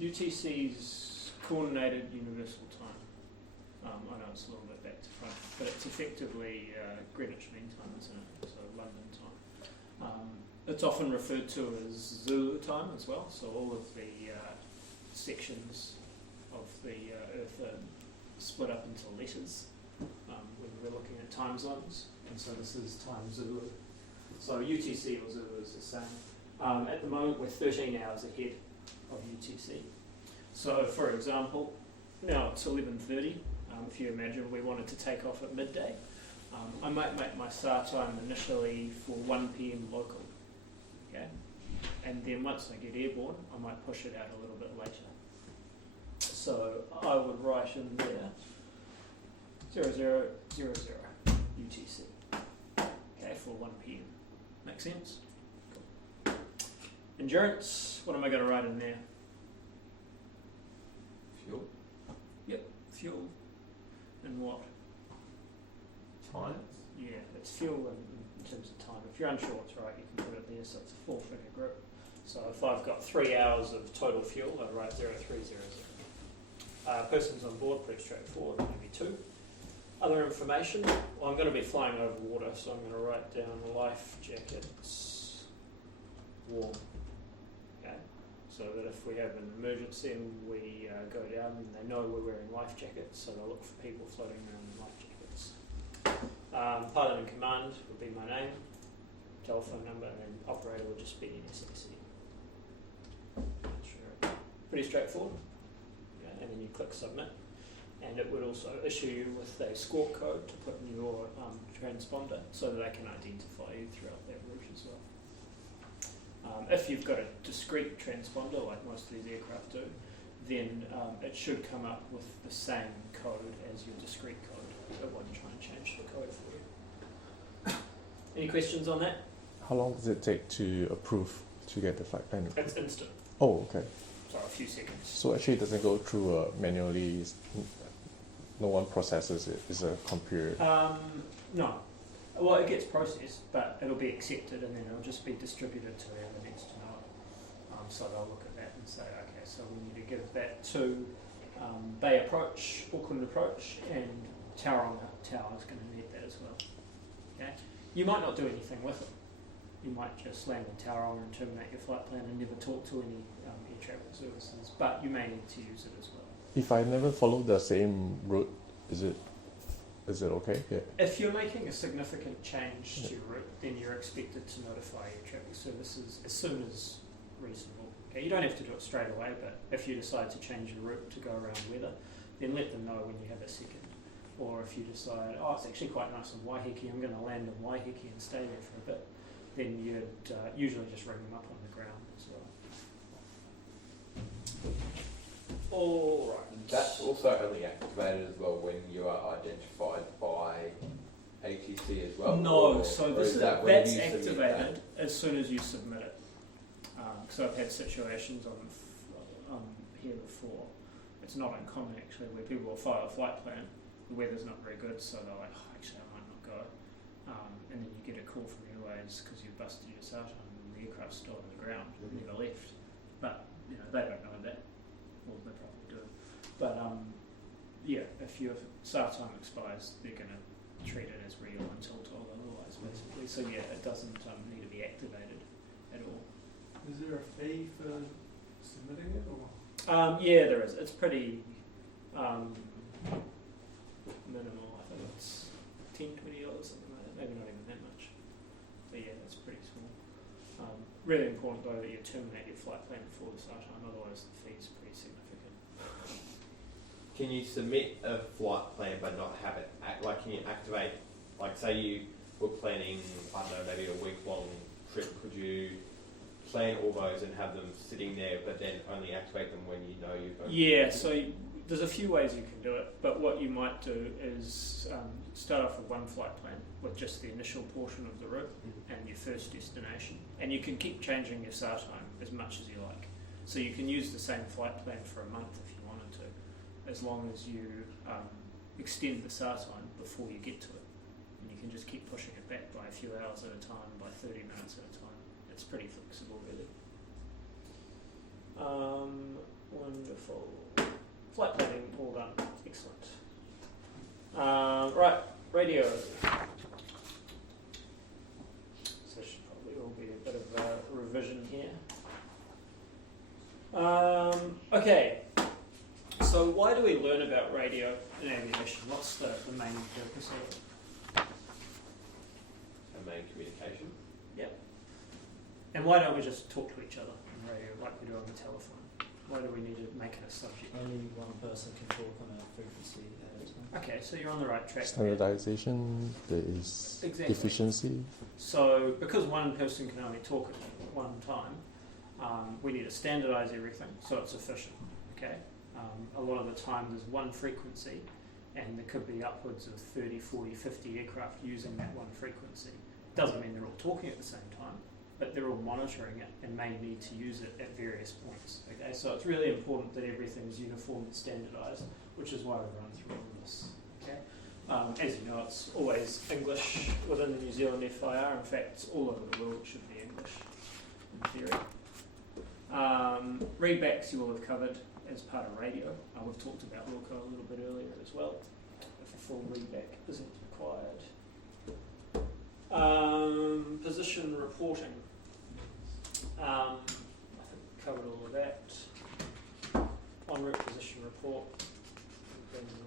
UTC's coordinated universal time. I know it's a little bit back to front, but it's effectively Greenwich Mean Time, isn't it? So London time. It's often referred to as Zulu time as well, so all of the sections of the Earth are split up into letters when we're looking at time zones, and so this is time Zulu. So UTC or Zulu is the same. At the moment we're 13 hours ahead of UTC. So for example, now it's 11:30. If you imagine we wanted to take off at midday, I might make my start time initially for 1 PM local, okay? And then once I get airborne, I might push it out a little bit later. So I would write in there 0000 UTC, okay, for 1 PM. Make sense? Cool. Endurance, what am I going to write in there? Fuel? Yep, fuel. And what? Time? Yeah, it's fuel in terms of time. If you're unsure what to write, you can put it there, so it's a 4-figure group. So if I've got 3 hours of total fuel, I write 0300. Persons on board, pretty straightforward, maybe 2. Other information, well, I'm going to be flying over water, so I'm going to write down life jackets, warm. Okay, so that if we have an emergency and we go down, and they know we're wearing life jackets, so they'll look for people floating around in life jackets. Pilot in command would be my name, telephone number, and then operator would just be NSXE. Sure. Pretty straightforward. Okay, and then you click submit, and it would also issue you with a score code to put in your transponder so that they can identify you throughout that route as well. If you've got a discrete transponder, like most of these aircraft do, then it should come up with the same code as your discrete code. It won't try and change the code for you. Any questions on that? How long does it take to approve to get the flight plan? It's instant. Oh, okay. So a few seconds. So actually it doesn't go through manually, no one processes it, it's a computer. No. Well, it gets processed, but it'll be accepted and then it'll just be distributed to whoever needs to know it. So they'll look at that and say, okay, so we need to give that to Bay Approach, Auckland Approach, and Tauranga Tower is going to need that as well. Okay? You might not do anything with it. You might just land in Tauranga and terminate your flight plan and never talk to any air travel services, but you may need to use it as well. If I never follow the same route, is it okay? Yeah. If you're making a significant change to your route, then you're expected to notify air traffic services as soon as reasonable. Okay, you don't have to do it straight away, but if you decide to change your route to go around weather, then let them know when you have a second. or if you decide, oh, it's actually quite nice in Waiheke, I'm going to land in Waiheke and stay there for a bit, then you'd usually just ring them up on the ground as well. All right. That's also only activated as well when you are identified by ATC as well? No, or, so or this is that when that's you submit activated that? as soon as you submit it. So I've had situations on here before. It's not uncommon actually where people will file a flight plan. The weather's not very good, so they're like, oh, actually I might not go. And then you get a call from Airways because you've busted your SAR time and the aircraft's still on the ground, never left. But you know they don't know that, or they probably do. But yeah, if your SAR time expires, they're going to treat it as real until told otherwise, basically. So yeah, it doesn't need to be activated at all. Is there a fee for submitting it, or? Yeah, there is. It's pretty minimal. I think it's $10, $20, something like that. Maybe not even that much. But yeah, it's pretty small. Really important though that you terminate your flight plan before the start time, otherwise the fee's pretty significant. Can you submit a flight plan but not have it can you activate, like say you were planning, I don't know, maybe a week-long trip, could you plan all those and have them sitting there but then only activate them when you know you're going Yeah, so there's a few ways you can do it, but what you might do is start off with one flight plan with just the initial portion of the route and your first destination, and you can keep changing your SAR time as much as you like. So you can use the same flight plan for a month if you wanted to, as long as you extend the SAR time before you get to it. And you can just keep pushing it back by a few hours at a time, by 30 minutes at a time. It's pretty flexible, really. Wonderful. Flight planning, all done. Excellent. Right, radio. So should probably all be a bit of a revision here. Okay, so why do we learn about radio in aviation? What's the main purpose of it? a main communication? Yep. And why don't we just talk to each other on radio like we do on the telephone? Why do we need to make it a subject? Only one person can talk on a frequency at a time. Okay, so you're on the right track. Standardization, there is Exactly. efficiency. So because one person can only talk at one time, we need to standardize everything so it's efficient. Okay. A lot of the time there's one frequency and there could be upwards of 30, 40, 50 aircraft using that one frequency. Doesn't mean they're all talking at the same time, but they're all monitoring it and may need to use it at various points. Okay, so it's really important that everything's uniform and standardised, which is why we've run through all this. Okay, as you know, it's always English within the New Zealand FIR. In fact, it's all over the world. It should be English in theory. Readbacks you will have covered as part of radio. We've talked about Wilco a little bit earlier as well. If a full readback isn't required. Position reporting. I think we covered all of that. En route position report.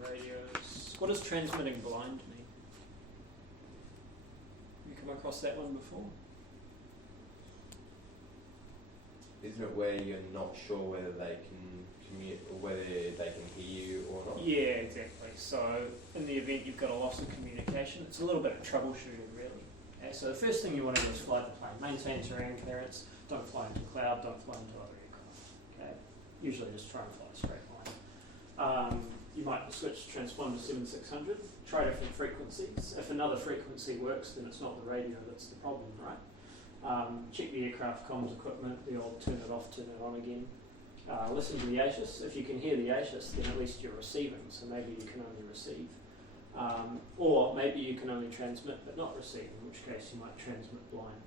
Radios. What does transmitting blind mean? Have you come across that one before? Isn't it where you're not sure whether they can commute or whether they can hear you or not? Yeah, exactly. So in the event you've got a loss of communication, it's a little bit of troubleshooting really. Okay, so the first thing you want to do is fly the plane, maintain terrain clearance, don't fly into cloud, don't fly into other aircraft. Okay, usually just try and fly a straight line. You might switch to transponder 7600, try different frequencies. If another frequency works, then it's not the radio that's the problem, right? Check the aircraft comms equipment, the old turn it off, turn it on again. Listen to the ATIS. If you can hear the ATIS, then at least you're receiving, so maybe you can only receive. Or maybe you can only transmit but not receive, in which case you might transmit blind.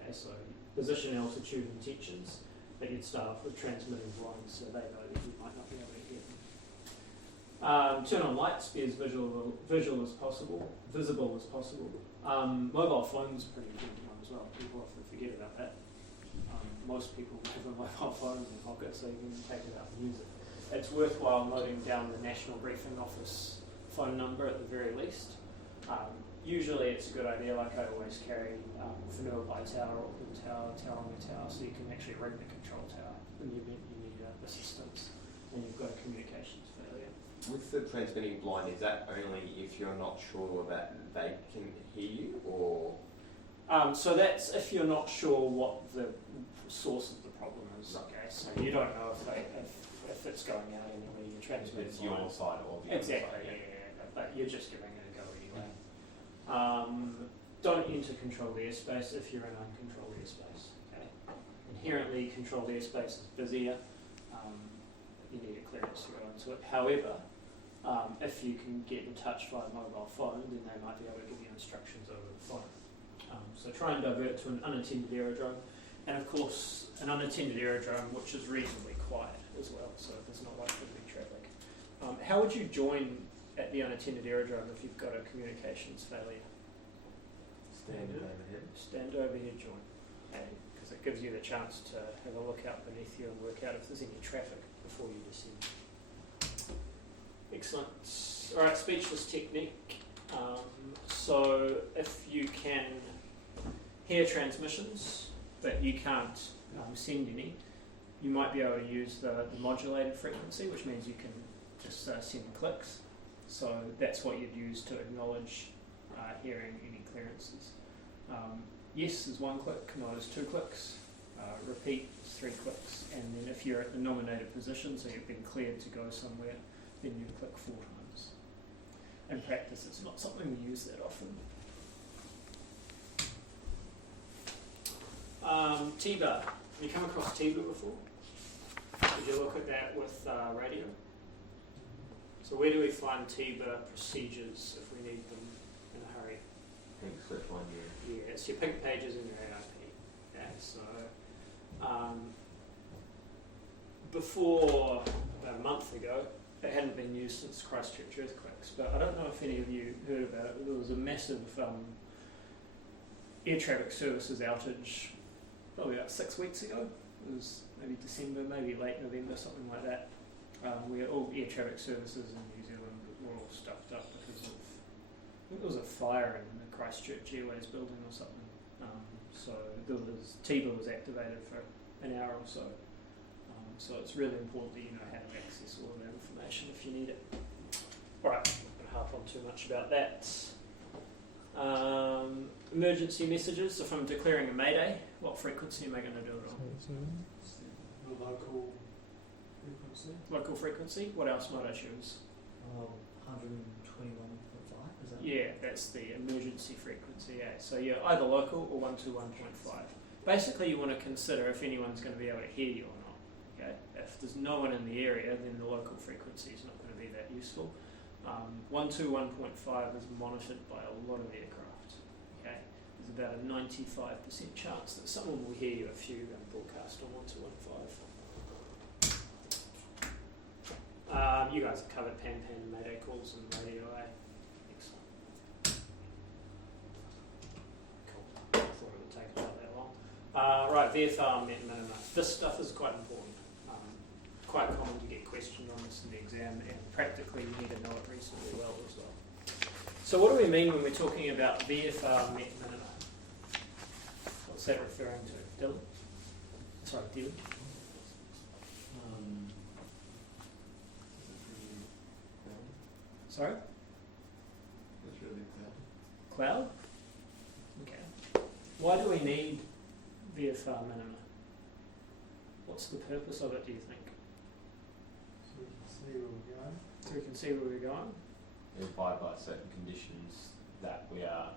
Okay, so position, altitude, intentions, but you'd start off with transmitting blind so they know that you might not be able to hear them. Turn on lights, be as visual as possible, visible as possible. Mobile phone's a pretty important one as well. People often forget about that. Most people have a mobile phone in their pocket, so you can take it out and use it. It's worthwhile noting down the National Briefing Office phone number at the very least. Usually it's a good idea, like I always carry Whenua Tower, Auckland Tower, Tauranga Tower, so you can actually ring the control tower in the event you need assistance and you've got a communications failure. With the transmitting blind, is that only if you're not sure that they can hear you, or? So that's if you're not sure what the source of the problem is. Okay, so you don't know if it's going out anywhere. You're transmitting It's your blind. side or the other Exactly. side? Yeah, but you're just giving it a go anyway. Don't enter controlled airspace if you're in uncontrolled airspace. Okay. Inherently, controlled airspace is busier. You need a clearance to go into it. However, if you can get in touch via mobile phone, then they might be able to give you instructions over the phone. So try and divert to an unattended aerodrome, and of course an unattended aerodrome which is reasonably quiet as well, so there's not likely to be traffic. How would you join at the unattended aerodrome if you've got a communications failure? Stand overhead join, because it gives you the chance to have a look out beneath you and work out if there's any traffic before you descend. Excellent. All right, speechless technique. So if you can hear transmissions but you can't send any, you might be able to use the modulated frequency, which means you can just send clicks. So that's what you'd use to acknowledge hearing any clearances. Yes is 1 click, no is 2 clicks. Repeat is 3 clicks, and then if you're at the nominated position, so you've been cleared to go somewhere, then you click 4 times. In practice, it's not something we use that often. T-bar. Have you come across T-bar before? Did you look at that with radio? So where do we find T-bar procedures if we need them in a hurry? Pink slip on you. Yeah, it's your pink pages in your AIP. Yeah, so before about a month ago, it hadn't been used since Christchurch earthquakes, but I don't know if any of you heard about it. There was a massive air traffic services outage probably about 6 weeks ago. It was maybe December, maybe late November, something like that. Where all air traffic services in New Zealand were all stuffed up because of, I think there was a fire in the Christchurch Airways building or something. So TIBA was activated for an hour or so. So it's really important that you know how to access all of that information if you need it. Alright, I'm not going to harp on too much about that. Emergency messages. If I'm declaring a mayday, what frequency am I going to do it on? The local frequency. Local frequency. What else might I choose? 121.5, is that? Yeah, that's the emergency frequency. Yeah. So you're either local or 121.5. Basically, you want to consider if anyone's going to be able to hear you or not. Okay. If there's no one in the area, then the local frequency is not going to be that useful. 121.5 is monitored by a lot of aircraft. Okay. There's about a 95% chance that someone will hear you if you broadcast on 121.5. You guys have covered Pan and Mayday calls and radio, eh? Excellent. Cool. I thought it would take about that long. Right, VFR met minima. This stuff is quite important. Quite common to get questioned on this in the exam, and practically you need to know it reasonably well as well. So what do we mean when we're talking about VFR met minima? What's that referring to? Dylan? Sorry, Dylan? Sorry? That's really Cloud? Okay. Why do we need VFR minima? What's the purpose of it, do you think? So we can see where we're going. So we can see where we're going? We abide by certain conditions that we are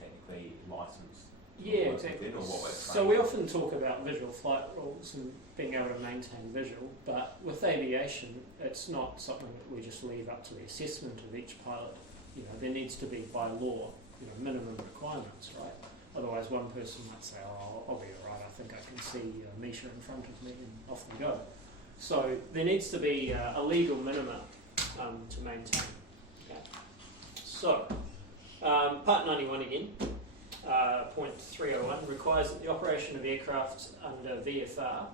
technically licensed to Yeah, work exactly. within, or what we're So we often talk about visual flight rules and being able to maintain visual, but with aviation, it's not something that we just leave up to the assessment of each pilot. You know, there needs to be by law, minimum requirements, right? Otherwise, one person might say, "Oh, I'll be all right. I think I can see a metre in front of me," and off we go. So there needs to be a legal minimum to maintain. Okay. So part 91 again. Point 301 requires that the operation of aircraft under VFR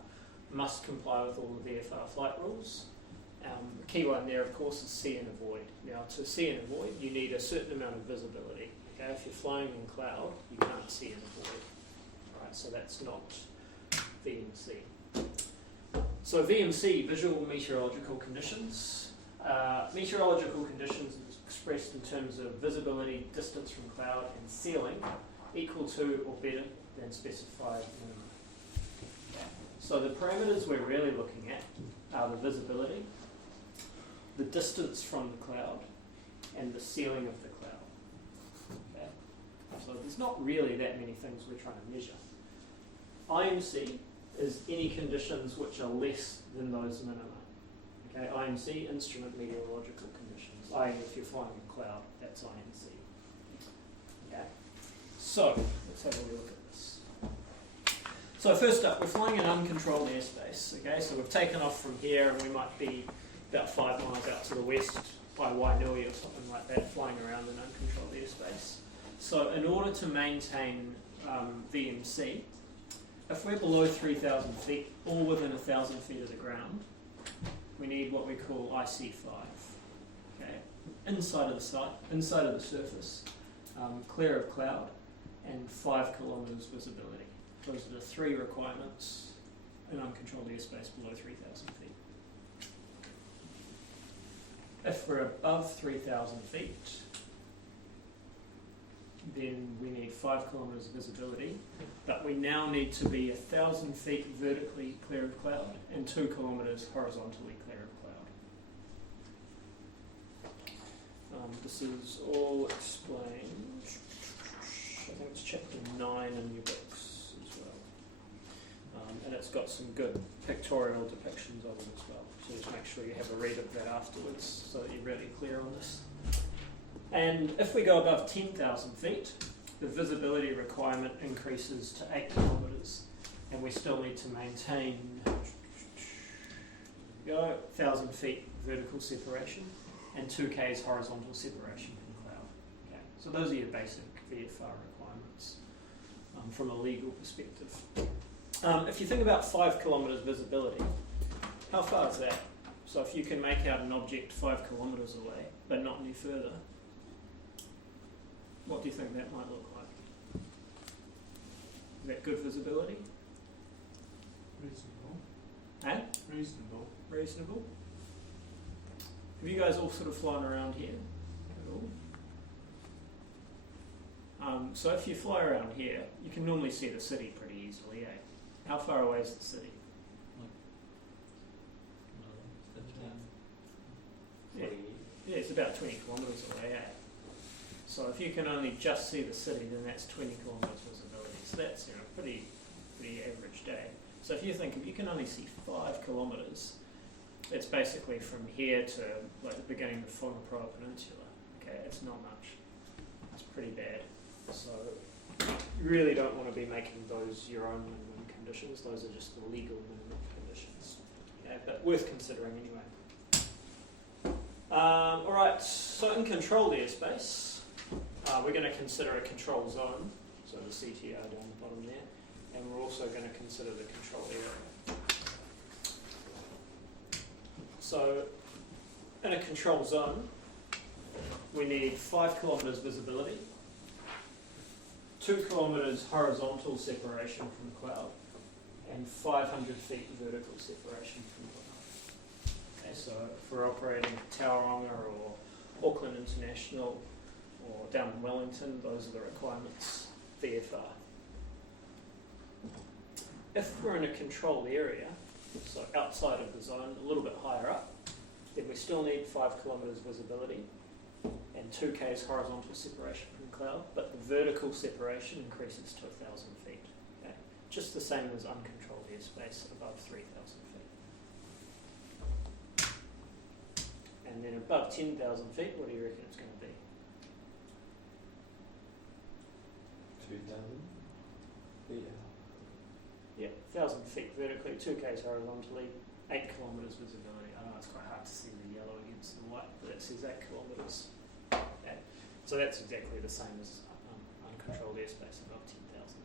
must comply with all the VFR flight rules. The key one there, of course, is see and avoid. Now, to see and avoid, you need a certain amount of visibility. Okay, if you're flying in cloud, you can't see and avoid. Right, so that's not VMC. So VMC, visual meteorological conditions. Meteorological conditions is expressed in terms of visibility, distance from cloud, and ceiling equal to or better than specified minimum. So the parameters we're really looking at are the visibility, the distance from the cloud, and the ceiling of the cloud. Okay? So there's not really that many things we're trying to measure. IMC is any conditions which are less than those minima. Okay, IMC, instrument meteorological conditions. I.e., if you're flying a cloud, that's IMC. Okay, so let's have a look at this. So first up, we're flying in uncontrolled airspace. Okay, so we've taken off from here, and we might be about 5 miles out to the west by Wainui or something like that, flying around in uncontrolled airspace. So in order to maintain VMC, if we're below 3,000 feet, or within 1,000 feet of the ground, we need what we call IC5. Okay, inside of the site, inside of the surface, clear of cloud, and 5 kilometres visibility. Those are the 3 requirements in uncontrolled airspace below 3,000 feet. If we're above 3,000 feet, then we need 5 kilometres of visibility, but we now need to be 1,000 feet vertically clear of cloud and 2 kilometres horizontally clear of cloud. This is all explained, I think it's chapter 9 in your books as well. And it's got some good pictorial depictions of it as well, so just make sure you have a read of that afterwards so that you're really clear on this. And if we go above 10,000 feet, the visibility requirement increases to 8 kilometres, and we still need to maintain 1,000 feet vertical separation and 2 k's horizontal separation from cloud. Okay, so those are your basic VFR requirements from a legal perspective. If you think about 5 kilometres visibility, how far is that? So if you can make out an object 5 kilometres away, but not any further, what do you think that might look like? Is that good visibility? Reasonable. Eh? Reasonable. Reasonable. Have you guys all sort of flown around here at all? So if you fly around here, you can normally see the city pretty easily, eh? How far away is the city? Yeah, it's about 20 kilometres away, eh? So if you can only just see the city, then that's 20 kilometres visibility. So that's pretty average day. So if you think if you can only see 5 kilometres, it's basically from here to like the beginning of the Whangaparaoa Peninsula. Okay, it's not much. It's pretty bad. So you really don't want to be making those your own minimum conditions. Those are just the legal minimum conditions. Yeah, but worth considering anyway. All right. So in controlled airspace, we're going to consider a control zone. So the CTR down the bottom there, and we're also going to consider the control area. So in a control zone, we need 5 kilometres visibility, 2 kilometres horizontal separation from the cloud, and 500 feet vertical separation from the cloud. Okay, so if we're operating Tauranga or Auckland International or down in Wellington, those are the requirements, VFR. If we're in a controlled area, so outside of the zone, a little bit higher up, then we still need 5 kilometres visibility and 2 k's horizontal separation from cloud, but the vertical separation increases to 1,000 feet. Okay? Just the same as uncontrolled airspace above 3,000 feet. And then above 10,000 feet, what do you reckon it's going to be? 2,000? Yeah, 1,000 feet vertically, 2 k's horizontally, 8 kilometres visibility. I know it's quite hard to see the yellow against the white, but it says 8 kilometres. Okay. So that's exactly the same as uncontrolled airspace above 10,000 a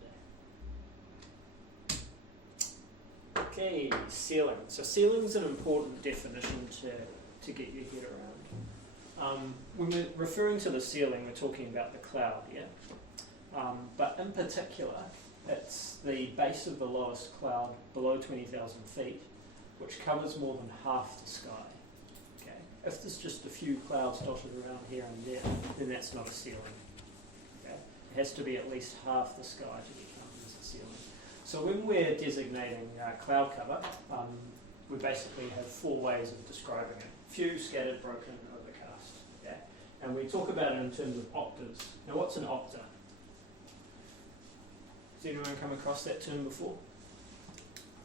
day. Okay, ceiling. So ceiling's an important definition to get your head around. When we're referring to the ceiling, we're talking about the cloud, yeah? But in particular, it's the base of the lowest cloud below 20,000 feet, which covers more than half the sky. Okay? If there's just a few clouds dotted around here and there, then that's not a ceiling. Okay? It has to be at least half the sky to be counted as a ceiling. So when we're designating cloud cover, we basically have 4 ways of describing it. Few, scattered, broken, overcast. Okay? And we talk about it in terms of octaves. Now what's an octa? Has anyone come across that term before?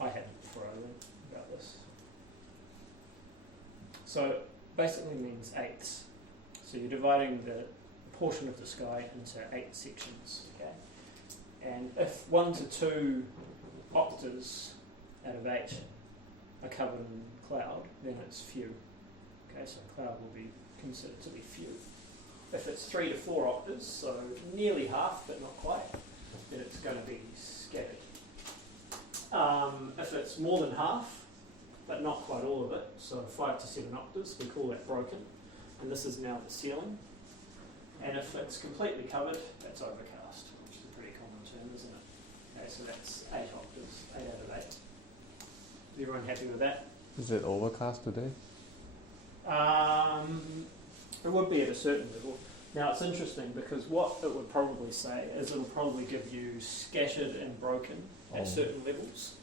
I hadn't before I learned about this. So basically means eighths. So you're dividing the portion of the sky into 8 sections. Okay? And if 1 to 2 octaves out of 8 are covered in cloud, then it's few. Okay, so cloud will be considered to be few. If it's 3 to 4 octaves, so nearly half but not quite, then it's going to be scattered. If it's more than half, but not quite all of it, so 5 to 7 octaves, we call that broken, and this is now the ceiling. And if it's completely covered, that's overcast, which is a pretty common term, isn't it? Okay, so that's 8 octaves, 8 out of 8. Is everyone happy with that? Is it overcast today? It would be at a certain level. Now it's interesting because what it would probably say is it'll probably give you scattered and broken at certain levels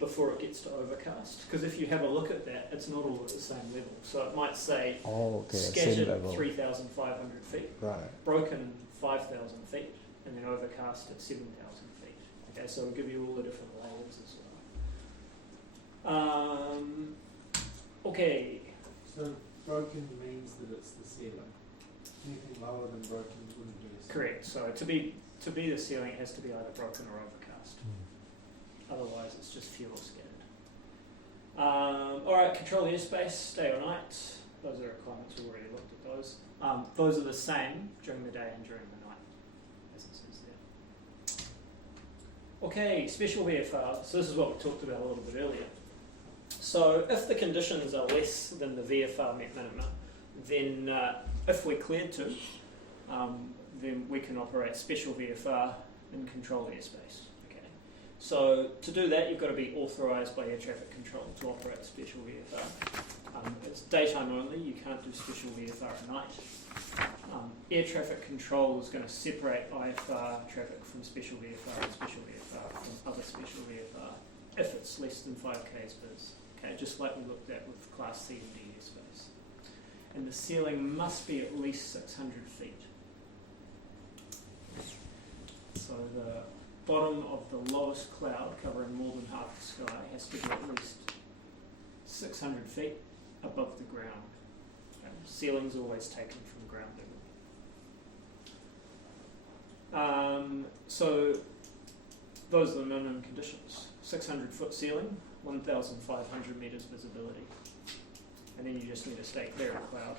before it gets to overcast. Because if you have a look at that, it's not all at the same level. So it might say scattered at 3,500 feet, right, broken 5,000 feet, and then overcast at 7,000 feet. Okay, so it'll give you all the different layers as well. Okay. So broken means that it's the ceiling. Anything lower than broken wouldn't be a ceiling. Correct. So to be the ceiling, it has to be either broken or overcast. Otherwise, it's just few or scattered. All right. Control the airspace, day or night. Those are requirements. We've already looked at those. Those are the same during the day and during the night, as it says there. Okay. Special VFR. So this is what we talked about a little bit earlier. So if the conditions are less than the VFR met minima, then if we're cleared to, then we can operate special VFR and control airspace. Okay. So to do that, you've got to be authorised by air traffic control to operate special VFR. It's daytime only, you can't do special VFR at night. Air traffic control is going to separate IFR traffic from special VFR and special VFR from other special VFR if it's less than 5 k's biz. Okay, just like we looked at with Class C and D airspace. And the ceiling must be at least 600 feet. So the bottom of the lowest cloud, covering more than half the sky, has to be at least 600 feet above the ground. Okay. Ceiling's always taken from ground level. So those are the minimum conditions. 600-foot ceiling, 1,500 metres visibility. And then you just need to stay clear of cloud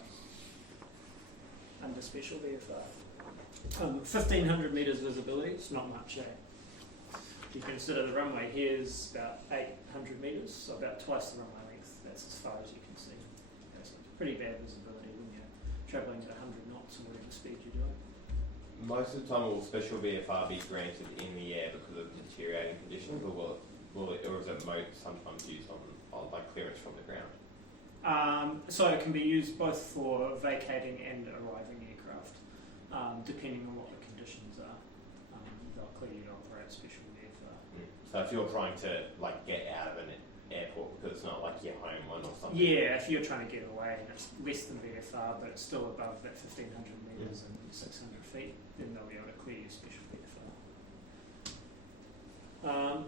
under special VFR. 1,500 metres visibility, it's not much, eh? If you consider the runway here is about 800 metres, so about twice the runway length. That's as far as you can see. Okay, so it's pretty bad visibility when you're travelling at 100 knots or whatever speed you're doing. Most of the time, will special VFR be granted in the air because of deteriorating conditions, or or is it sometimes used on like clearance from the ground? So it can be used both for vacating and arriving aircraft, depending on what the conditions are. They'll clear you to operate special VFR. So if you're trying to like get out of an airport because it's not like your home one or something. Yeah, if you're trying to get away and it's less than VFR, but it's still above that 1,500 metres and 600 feet, then they'll be able to clear your special VFR.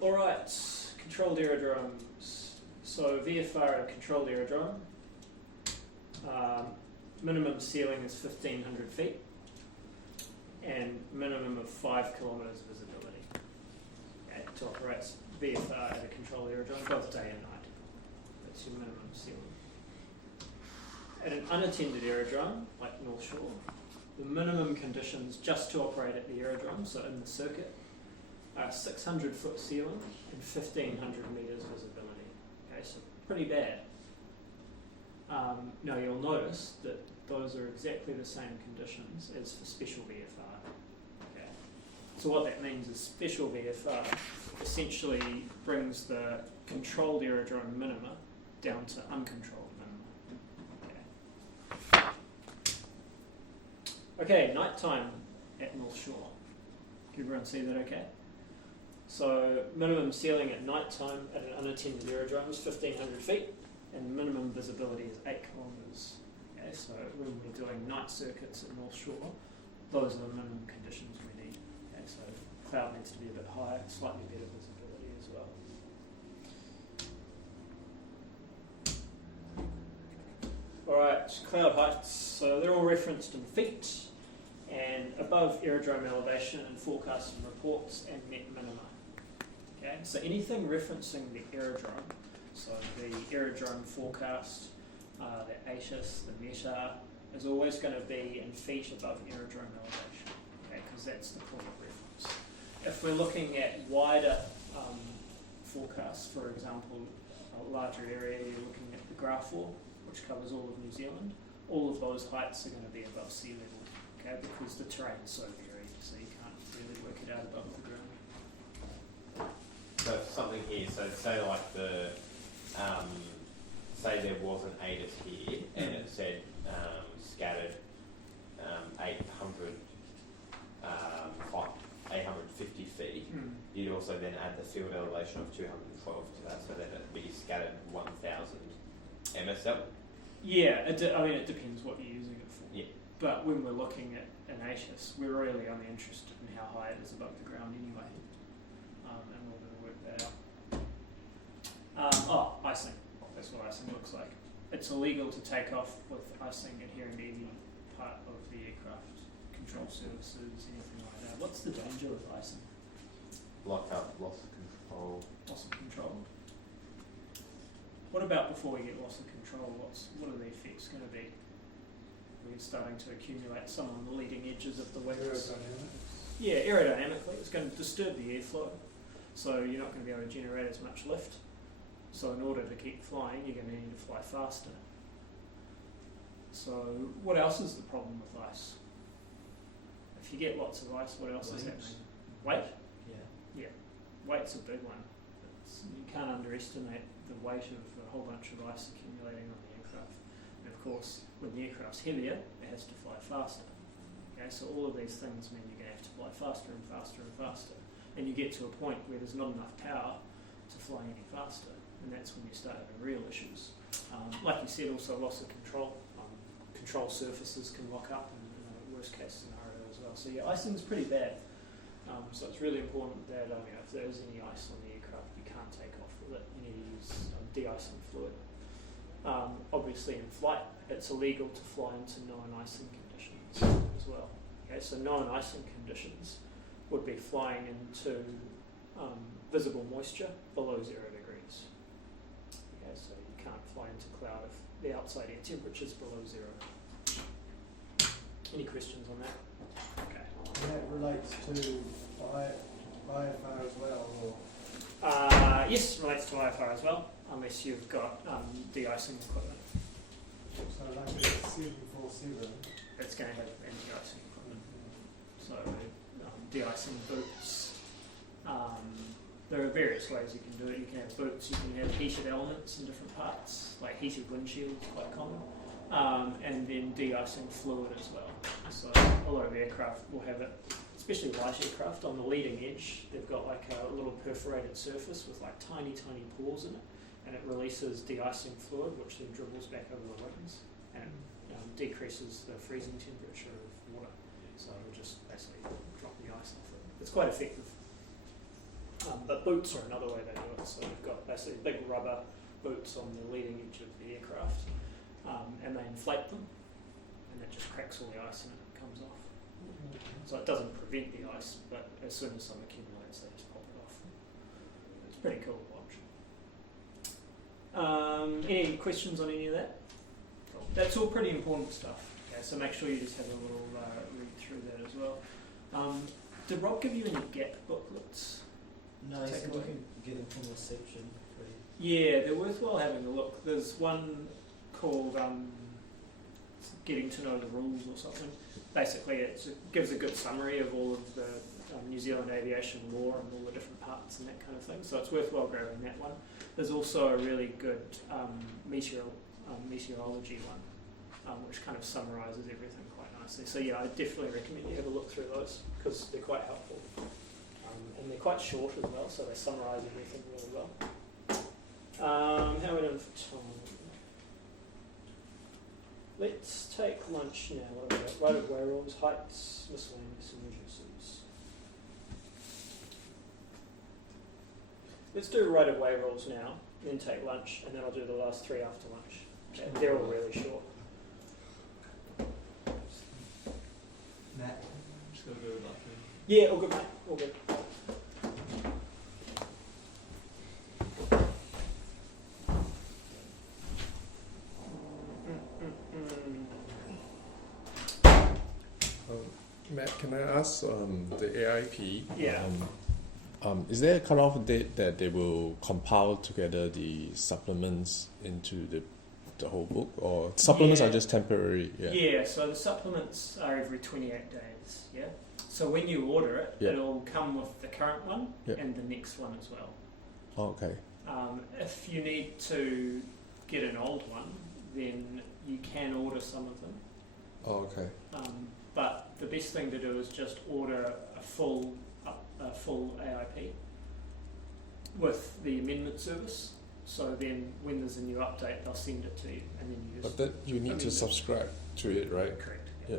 All right, controlled aerodromes. So VFR at a controlled aerodrome, minimum ceiling is 1,500 feet and minimum of 5 kilometres visibility. Okay, to operate VFR at a controlled aerodrome, both day and night. That's your minimum ceiling. At an unattended aerodrome, like North Shore, the minimum conditions just to operate at the aerodrome, so in the circuit, are 600-foot ceiling and 1,500 metres visibility. Okay, so pretty bad. Now you'll notice that those are exactly the same conditions as for special VFR. Okay. So what that means is special VFR essentially brings the controlled aerodrome minima down to uncontrolled minima. Okay. Okay, nighttime at North Shore. Can everyone see that okay? So minimum ceiling at nighttime at an unattended aerodrome is 1,500 feet, and minimum visibility is 8 kilometres. Okay, so when we're doing night circuits at North Shore, those are the minimum conditions we need. Okay, so cloud needs to be a bit higher, slightly better visibility as well. Alright, cloud heights, so they're all referenced in feet and above aerodrome elevation and forecasts and reports and met minima. Okay, so anything referencing the aerodrome, so the aerodrome forecast, the ATIS, the META, is always going to be in feet above aerodrome elevation, okay, because that's the point of reference. If we're looking at wider forecasts, for example, a larger area, you're looking at the graph wall, which covers all of New Zealand, all of those heights are going to be above sea level, okay, because the terrain is so varied, so you can't really work it out above the ground. So something here, so say like the, say there was an ATIS here and it said scattered 850 feet, you'd also then add the field elevation of 212 to that, so then it'd be scattered 1,000 MSL. Yeah, I mean it depends what you're using it for. Yeah. But when we're looking at an ATIS, we're really only interested in how high it is above the ground anyway. And we're going to work that out. Icing. That's what icing looks like. It's illegal to take off with icing adhering to any part of the aircraft, control surfaces, anything like that. What's the danger of icing? Lock up, loss of control. Loss of control. What about before we get loss of control? What are the effects going to be? We're starting to accumulate some on the leading edges of the wings. Yeah, aerodynamically, it's going to disturb the airflow, so you're not going to be able to generate as much lift. So in order to keep flying, you're going to need to fly faster. So what else is the problem with ice? If you get lots of ice, what else is happening? Weight? Yeah, weight's a big one. You can't underestimate the weight of a whole bunch of ice accumulating on the aircraft. And of course, when the aircraft's heavier, it has to fly faster. Okay, so all of these things mean you're going to have to fly faster and faster and faster. And you get to a point where there's not enough power to fly any faster. And that's when you start having real issues. Like you said, also loss of control. Control surfaces can lock up in a worst case scenario as well. So yeah, icing's pretty bad. So it's really important that if there is any ice on the aircraft, you can't take off with it. You need to use de-icing fluid. Obviously in flight, it's illegal to fly into known icing conditions as well. Okay, so known icing conditions would be flying into visible moisture below 0 degrees. Okay, so you can't fly into cloud if the outside air temperature is below 0. Any questions on that? Okay. And that relates to IFR as well, or? Yes, relates to IFR as well, unless you've got de-icing equipment. So like a 747. It's going to have anti-icing equipment. So de-icing boots. There are various ways you can do it. You can have boots, you can have heated elements in different parts, like heated windshields, quite common. And then de-icing fluid as well. So a lot of aircraft will have it, especially light aircraft, on the leading edge. They've got like a little perforated surface with like tiny, tiny pores in it, and it releases de-icing fluid, which then dribbles back over the wings and decreases the freezing temperature of water. So it'll just basically drop the ice off it. It's quite effective. But boots are another way they do it. So they've got basically big rubber boots on the leading edge of the aircraft, and they inflate them, and that just cracks all the ice and it comes off. So it doesn't prevent the ice, but as soon as some accumulates, they just pop it off. It's pretty cool to watch. Any questions on any of that? Cool. That's all pretty important stuff. Okay, so make sure you just have a little read through that as well. Did Rob give you any GAP booklets? No, you said you can get them from reception. Yeah, they're worthwhile having a look. There's one called Getting to Know the Rules or something. Basically, it gives a good summary of all of the New Zealand aviation law and all the different parts and that kind of thing. So it's worthwhile grabbing that one. There's also a really good meteorology one which kind of summarises everything quite nicely. So yeah, I definitely recommend you have a look through those because they're quite helpful. And they're quite short as well, so they summarise everything really well. How are we doing for time? Let's take lunch now. Right of way rules, heights, miscellaneous emergencies. Let's do right of way rules now, then take lunch, and then I'll do the last 3 after lunch. Okay, they're all really short. Matt, just gotta go to the bathroom. Yeah, all good, mate. All good. Matt, can I ask the AIP? Yeah. Is there a cut-off date that they will compile together the supplements into the whole book, or supplements Yeah. are just temporary? Yeah, so the supplements are every 28 days, yeah? So when you order it, Yeah. it'll come with the current one Yeah. and the next one as well. Oh, okay. If you need to get an old one, then you can order some of them. Oh, okay. But the best thing to do is just order a full AIP with the amendment service. So then when there's a new update, they'll send it to you and then you just... But that you need to subscribe to it, right? Correct. Yeah.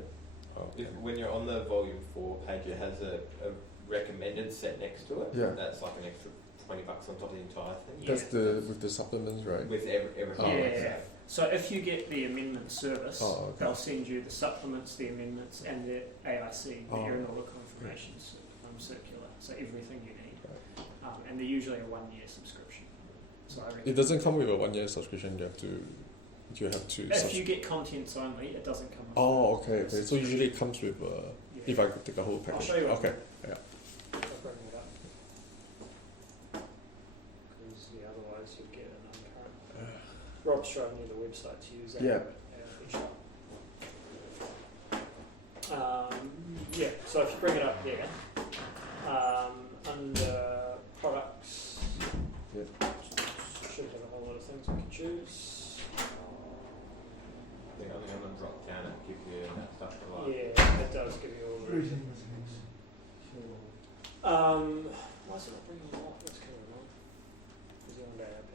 Oh, If, okay. when you're on the volume 4 page, it has a recommended set next to it. Yeah. That's like an extra $20 on top of the entire thing. Yeah. That's the with the supplements, right? With everything. Oh, Yeah. So if you get the amendment service, Oh, okay. they'll send you the supplements, the amendments, and the AIC, the Oh. Aeronautical Confirmation Circular. So everything you need. And they're usually a 1-year subscription. So I It recommend doesn't come with a 1-year subscription. You have to. if you get contents only, it doesn't come with Oh, a okay. So subscription. usually it comes with Yeah. if I could take a whole I'll package. show you what Okay. Yeah. I'll bring it up. Because otherwise you'll get an uncurrent. Rob's showing you the website to use. Yeah. Yeah, so if you bring it up there, under products, Yeah. should have a whole lot of things we can choose. I think on the drop down it gives you that stuff to like. Yeah, it does give you all the reasons. Why is it not bringing it up? What's going on? New Zealand AIP.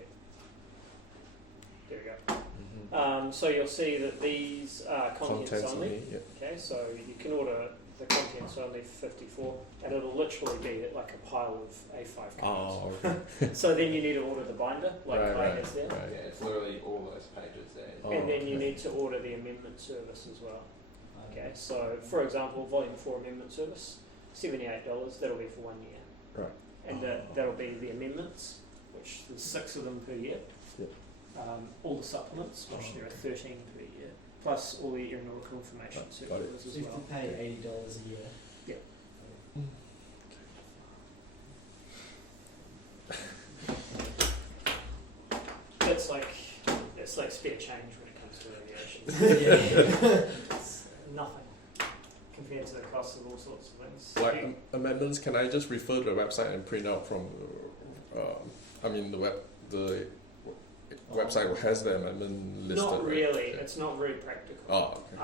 There we go. So you'll see that these are contents only. Yeah. Okay, so you can order the contents only for 54, and it'll literally be like a pile of A5 cards. Oh, okay. So then you need to order the binder, like Right, Kai right, has there. right. Yeah, it's literally all those pages there. Oh, And then you okay. need to order the amendment service as well. Okay, so for example, Volume 4 amendment service, $78, that'll be for 1 year. Right. And that'll be the amendments, which there's 6 of them per year. Yep. All the supplements, which there are 13 per year, plus all the aeronautical information Got it. circulars So as if well. you pay $80 a year. It's like spare change when it comes to aviation. It's nothing compared to the cost of all sorts of things. Like amendments, can I just refer to the website and print out from? The website has the amendment listed. Not right? really. Yeah. It's not very practical. Oh, okay.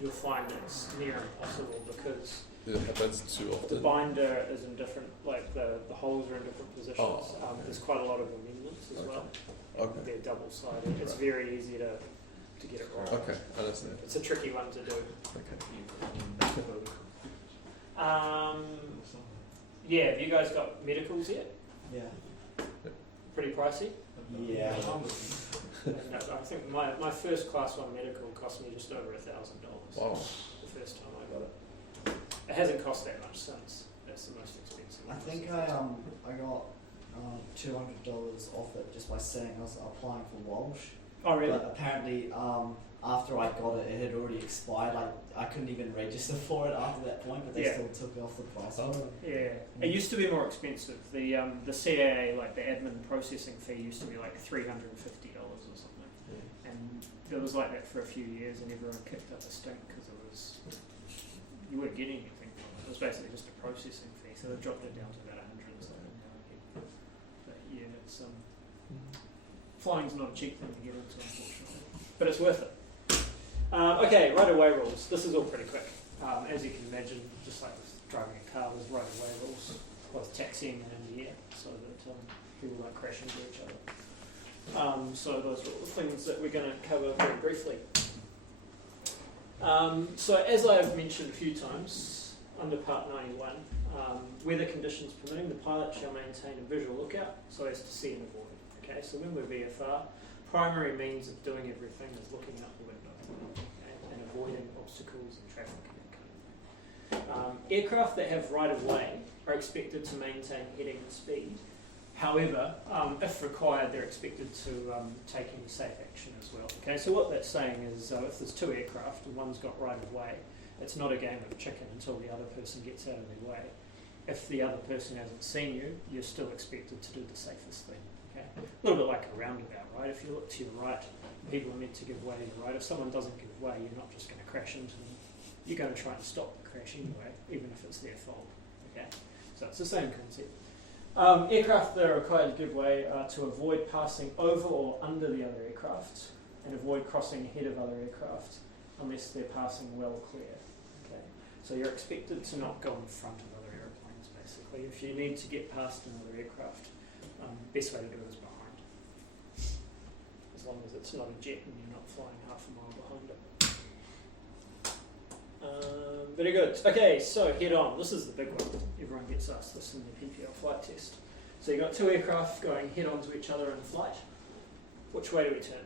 You'll find it's near impossible because It happens too the often. binder is in different, like the holes are in different positions. Oh, okay. There's quite a lot of amendments as Okay. well. Okay. They're double-sided. It's very easy to get it wrong. Okay, understand. It's a tricky one to do. Okay. Yeah, have you guys got medicals yet? Yeah. Pretty pricey? Yeah. And I think my first class 1 medical cost me just over $1,000 Wow. the first time I got it. It hasn't cost that much since. That's the most expensive. I think I got $200 off it just by saying I was applying for Walsh. Oh really? But apparently, after I got it, it had already expired. Like I couldn't even register for it after that point, but they Yeah. still took it off the price. Yeah, it used to be more expensive. The CAA, like the admin processing fee, used to be like $350 or something, and it was like that for a few years, and everyone kicked up a stink because you weren't getting anything from it. It was basically just a processing fee, so they dropped it down to about 100 or something now again. But yeah, it's flying's not a cheap thing to get into, unfortunately, but it's worth it. Okay, right-of-way rules. This is all pretty quick. As you can imagine, just like with driving a car, there's right-of-way rules, both taxiing and in the air, so that people don't crash into each other. So those are all the things that we're going to cover very briefly. So as I have mentioned a few times, under Part 91, weather conditions permitting, the pilot shall maintain a visual lookout so as to see and avoid. Okay, so when we're VFR, primary means of doing everything is looking out the window, okay, and avoiding obstacles and traffic and that kind of thing. Aircraft that have right-of-way are expected to maintain heading and speed. However, if required, they're expected to take any safe action as well. Okay, so what that's saying is if there's two aircraft and one's got right-of-way, it's not a game of chicken until the other person gets out of their way. If the other person hasn't seen you, you're still expected to do the safest thing. Okay? A little bit like a roundabout, right? If you look to your right, people are meant to give way to your right. If someone doesn't give way, you're not just going to crash into them. You're going to try and stop the crash anyway, even if it's their fault. Okay? So it's the same concept. Aircraft that are required to give way are to avoid passing over or under the other aircraft and avoid crossing ahead of other aircraft unless they're passing well clear. Okay? So you're expected to not go in front of other airplanes, basically. If you need to get past another aircraft, best way to do it is behind. As long as it's not a jet and you're not flying half a mile behind it. Very good. Okay, so head on. This is the big one. Everyone gets asked this in the PPL flight test. So you've got two aircraft going head on to each other in flight. Which way do we turn?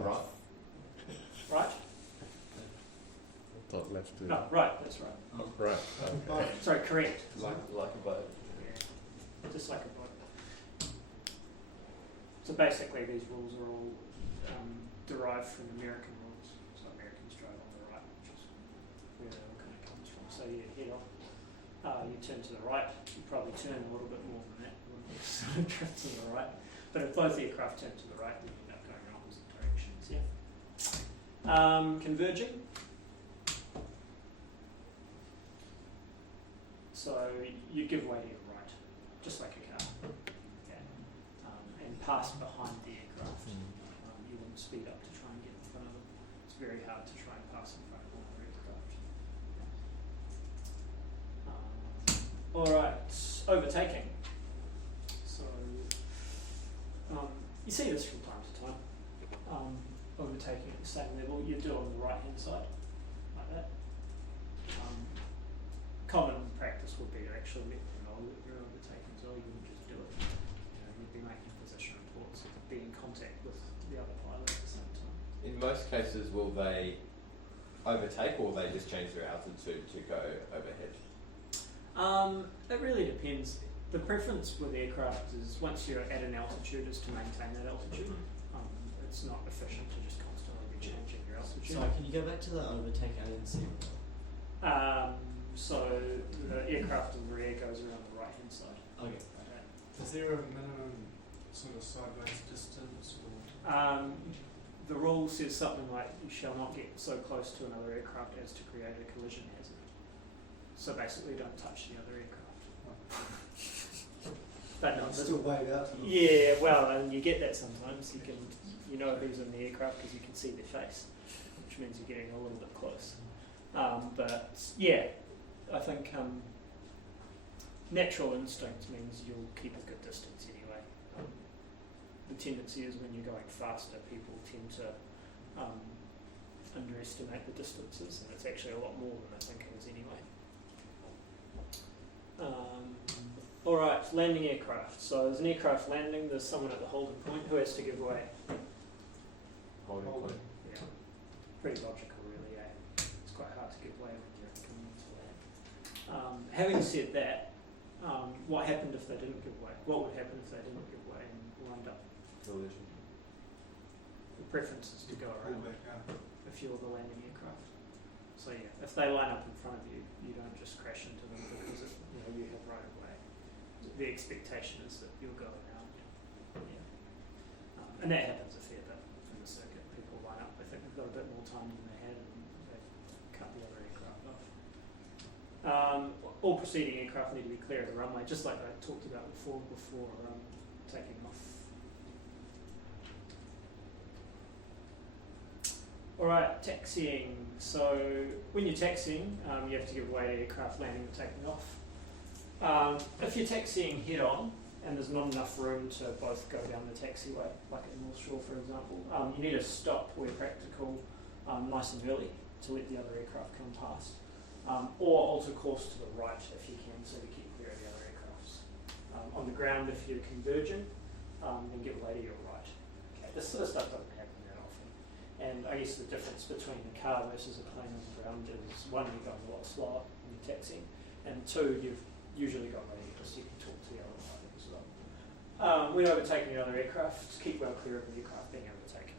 Right. Right? I thought left to. No, right. That's right. Right. Okay. Sorry, correct. Like a boat. Yeah, just like a boat. So basically, these rules are all derived from American rules. So Americans drive on the right, which is where it all kind of comes from. So you head on, you turn to the right. You probably turn a little bit more than that. You wouldn't sort of drift to the right. But if both aircraft turn to the right, you end up going in opposite directions. Yeah. Converging. So you give way to your right, just like a car, okay? And pass behind the aircraft. You wouldn't speed up to try and get in front of them. It's very hard to try and pass in front of another aircraft. All right, overtaking. So you see this from time to time. Overtaking at the same level, you do it on the right-hand side, like that. Common practice would be to actually let them know that you're overtaking as well. You wouldn't just do it. You'd be making position reports, be in contact with the other pilot at the same time. In most cases, will they overtake or will they just change their altitude to go overhead? It really depends. The preference with aircraft is once you're at an altitude is to maintain that altitude. It's not efficient to just constantly be changing your altitude. Sorry, can you go back to the overtake? I didn't see it. So the aircraft in the rear goes around the right-hand side. Okay. Okay. Is there a minimum sort of sideways distance or? The rule says something like you shall not get so close to another aircraft as to create a collision hazard. So basically don't touch the other aircraft. But no, Still wave out to them. yeah, well, and you get that sometimes. You know who's in the aircraft because you can see their face, which means you're getting a little bit close. But yeah, I think natural instinct means you'll keep a good distance anyway. The tendency is when you're going faster, people tend to underestimate the distances, and it's actually a lot more than I think it is anyway. All right, landing aircraft. So there's an aircraft landing, there's someone at the holding point. Who has to give way? Holding point. Yeah, pretty logical really, eh? It's quite hard to give way when you're coming into land. Having said that, what happened if they didn't give way? What would happen if they didn't give way and lined up? Collision. The preference is to go Pull around back up. if you're the landing aircraft. So yeah, if they line up in front of you, you don't just crash into them because you have right of way. The expectation is that you'll go around. Yeah. And that happens a fair bit in the circuit. People line up, they think they've got a bit more time than they had and they cut the other aircraft off. All preceding aircraft need to be clear of the runway, just like I talked about before taking off. Alright, taxiing. So when you're taxiing, you have to give way to aircraft landing and taking off. If you're taxiing head on and there's not enough room to both go down the taxiway, like at North Shore for example, you need to stop where practical nice and early to let the other aircraft come past. Or alter course to the right if you can, so to keep clear of the other aircrafts. On the ground, if you're converging, then give way to your right. Okay, this sort of stuff doesn't happen that often. And I guess the difference between a car versus a plane on the ground is one, you're going a lot slower when you're taxiing, and two, you've usually got radio so you can talk to the other pilot as well. When overtaking the other aircraft, keep well clear of the aircraft being overtaken.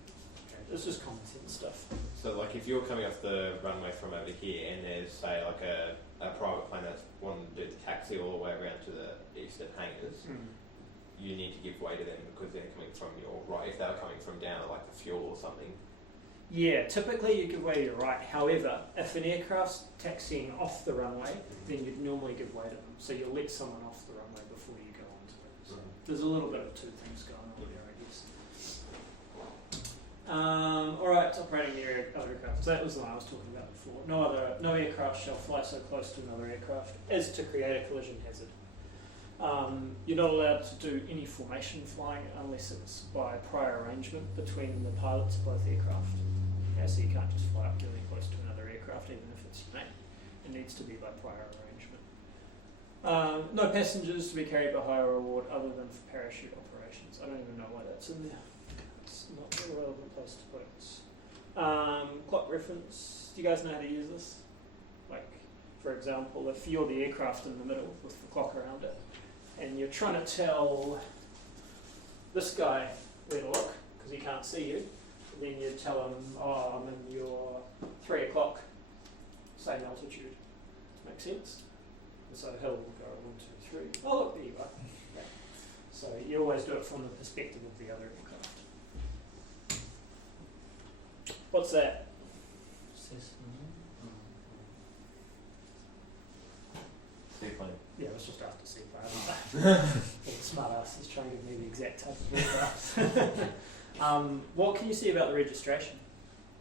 Okay, it's just common sense stuff. So like if you're coming off the runway from over here and there's say like a private plane that's wanting to do the taxi all the way around to the eastern hangars, you need to give way to them because they're coming from your right. If they're coming from down like the fuel or something. Yeah, typically you give way to your right. However, if an aircraft's taxiing off the runway, then you'd normally give way to them. So you'll let someone off the runway before you go onto it. So there's a little bit of two things going on there, I guess. Alright, operating the other aircraft. So that was the one I was talking about before. No aircraft shall fly so close to another aircraft as to create a collision hazard. You're not allowed to do any formation flying unless it's by prior arrangement between the pilots of both aircraft. Okay, so you can't just fly up really close to another aircraft even if it's your mate. It needs to be by prior arrangement. No passengers to be carried by hire or award other than for parachute operations. I don't even know why that's in there. It's not a relevant place to put it. Clock reference. Do you guys know how to use this? Like, for example, if you're the aircraft in the middle with the clock around it, and you're trying to tell this guy where to look because he can't see you, then you tell him, oh, I'm in your 3 o'clock, same altitude. Make sense? And so he'll go 1, 2, 3. Oh, look, there you are. Okay. So you always do it from the perspective of the other aircraft. What's that? Seaplane. Yeah, it was just after seaplane. All the smart asses trying to give me the exact type of aircraft. What can you see about the registration?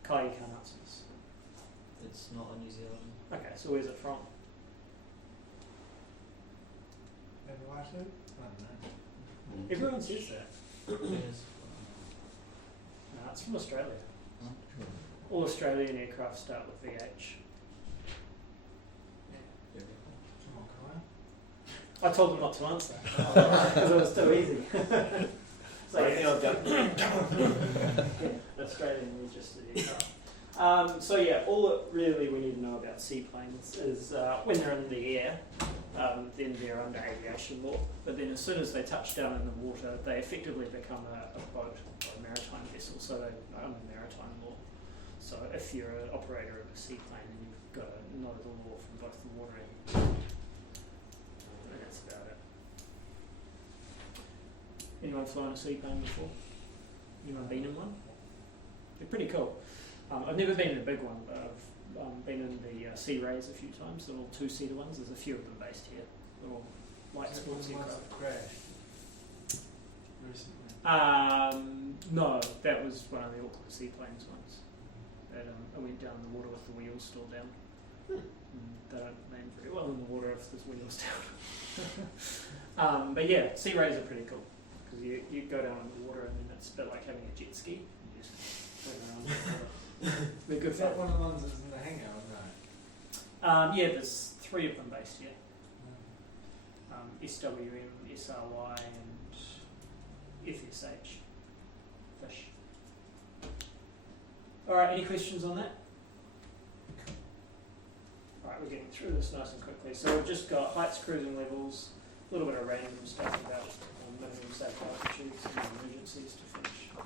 Kai, you can't answer this. It's not in New Zealand. Okay, so where's it from? Vanuatu? I don't know. Everyone says that. Yes. No, it's from Australia. All Australian aircraft start with VH. Come on, Kai. I told them not to answer because it was too easy. So Australian registered aircraft. So yeah, all that really we need to know about seaplanes is when they're in the air, then they're under aviation law. But then as soon as they touch down in the water, they effectively become a boat or a maritime vessel. So they're under maritime law. So if you're an operator of a seaplane, then you've got to know the law from both the water and that's about it. Anyone flown a seaplane before? Anyone been in one? They're pretty cool. I've never been in a big one, but I've been in the Sea Rays a few times, the little 2-seater ones. There's a few of them based here, little light sports aircraft. Crashed recently. No, that was one of the Auckland Seaplanes ones. That I went down the water with the wheels still down. They don't land very well in the water if there's wheels down. But yeah, Sea Rays are pretty cool because you go down in the water and then it's a bit like having a jet ski. You just turn around. They're good Is that fun. one of the ones that's in the hangar or no? Yeah, there's 3 of them based here. SWM, SRY and FSH. Fish. Alright, any questions on that? Alright, we're getting through this nice and quickly. So we've just got heights, cruising levels, a little bit of random stuff about minimum safe altitudes and emergencies to finish, which will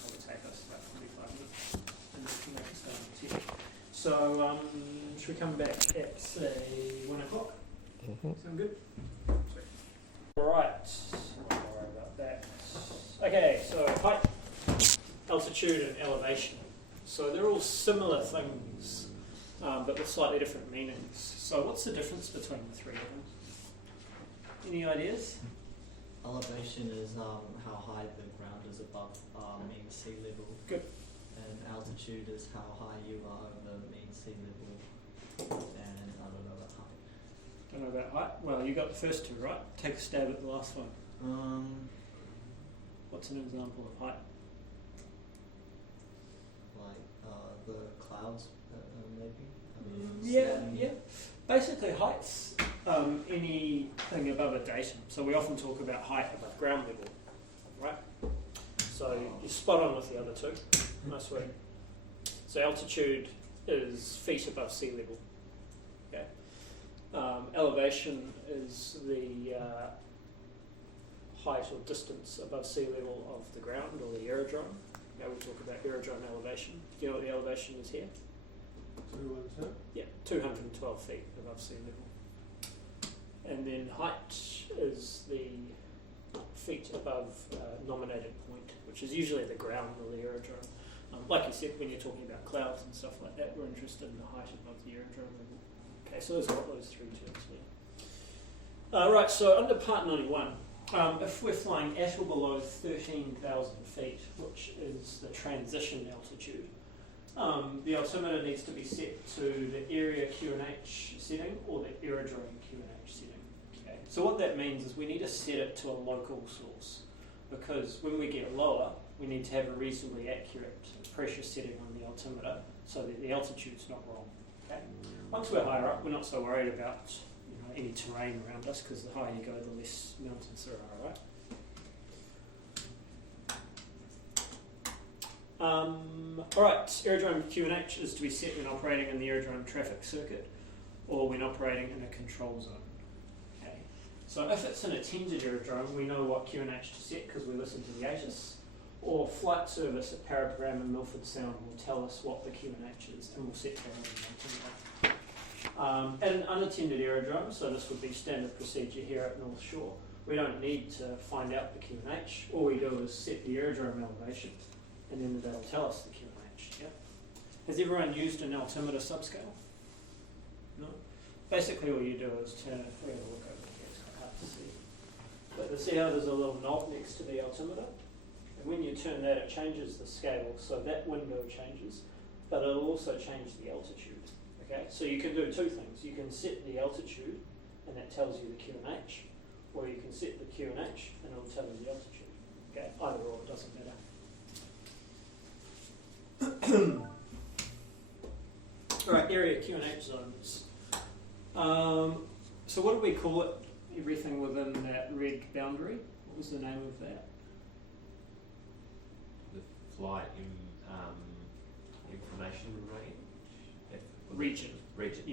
probably take us about 45 minutes. And we can make a start on 10. So, should we come back at, say, 1 o'clock? Sound good? Sweet. Alright, don't worry about that. Okay, so height, altitude and elevation. So they're all similar things, but with slightly different meanings. So what's the difference between the 3 of them? Any ideas? Elevation is how high the ground is above mean sea level. Good. And altitude is how high you are over mean sea level, and I don't know about height. Don't know about height? Well, you got the first two, right? Take a stab at the last one. What's an example of height? Like the clouds, maybe? Yeah. Basically, height's anything above a datum. So we often talk about height above ground level, right? So you're spot on with the other two. Nice work. So altitude is feet above sea level. Okay. Elevation is the height or distance above sea level of the ground or the aerodrome. Now we talk about aerodrome elevation. Do you know what the elevation is here? 212. Yeah, 212 feet above sea level. And then height is the feet above nominated point, which is usually the ground or the aerodrome. Like you said, when you're talking about clouds and stuff like that, we're interested in the height above the aerodrome level. Okay, so there's got those three terms there. Right, so under part 91, if we're flying at or below 13,000 feet, which is the transition altitude, the altimeter needs to be set to the area QNH setting or the aerodrome QNH setting. Okay. So what that means is we need to set it to a local source, because when we get lower, we need to have a reasonably accurate pressure setting on the altimeter so that the altitude's not wrong. Okay. Once we're higher up, we're not so worried about any terrain around us, because the higher you go, the less mountains there are, right? Alright, aerodrome QNH is to be set when operating in the aerodrome traffic circuit or when operating in a control zone. Okay. So if it's an attended aerodrome, we know what QNH to set because we listen to the ATIS, or flight service at Paraparam and Milford Sound will tell us what the QNH is and we'll set that on the altimeter. At an unattended aerodrome, so this would be standard procedure here at North Shore, we don't need to find out the QNH. All we do is set the aerodrome elevation and then that'll tell us the QNH. Yeah? Has everyone used an altimeter subscale? No? Basically all you do is turn it, we're going to look over here, it's quite hard to see. But you see how there's a little knob next to the altimeter? And when you turn that, it changes the scale, so that window changes, but it'll also change the altitude. Okay? So you can do two things. You can set the altitude, and that tells you the QNH, or you can set the QNH, and it'll tell you the altitude. Okay? Either or, it doesn't matter. Alright, area QNH zones. So what do we call it? Everything within that red boundary? What was the name of that? The flight information range? Region. Region.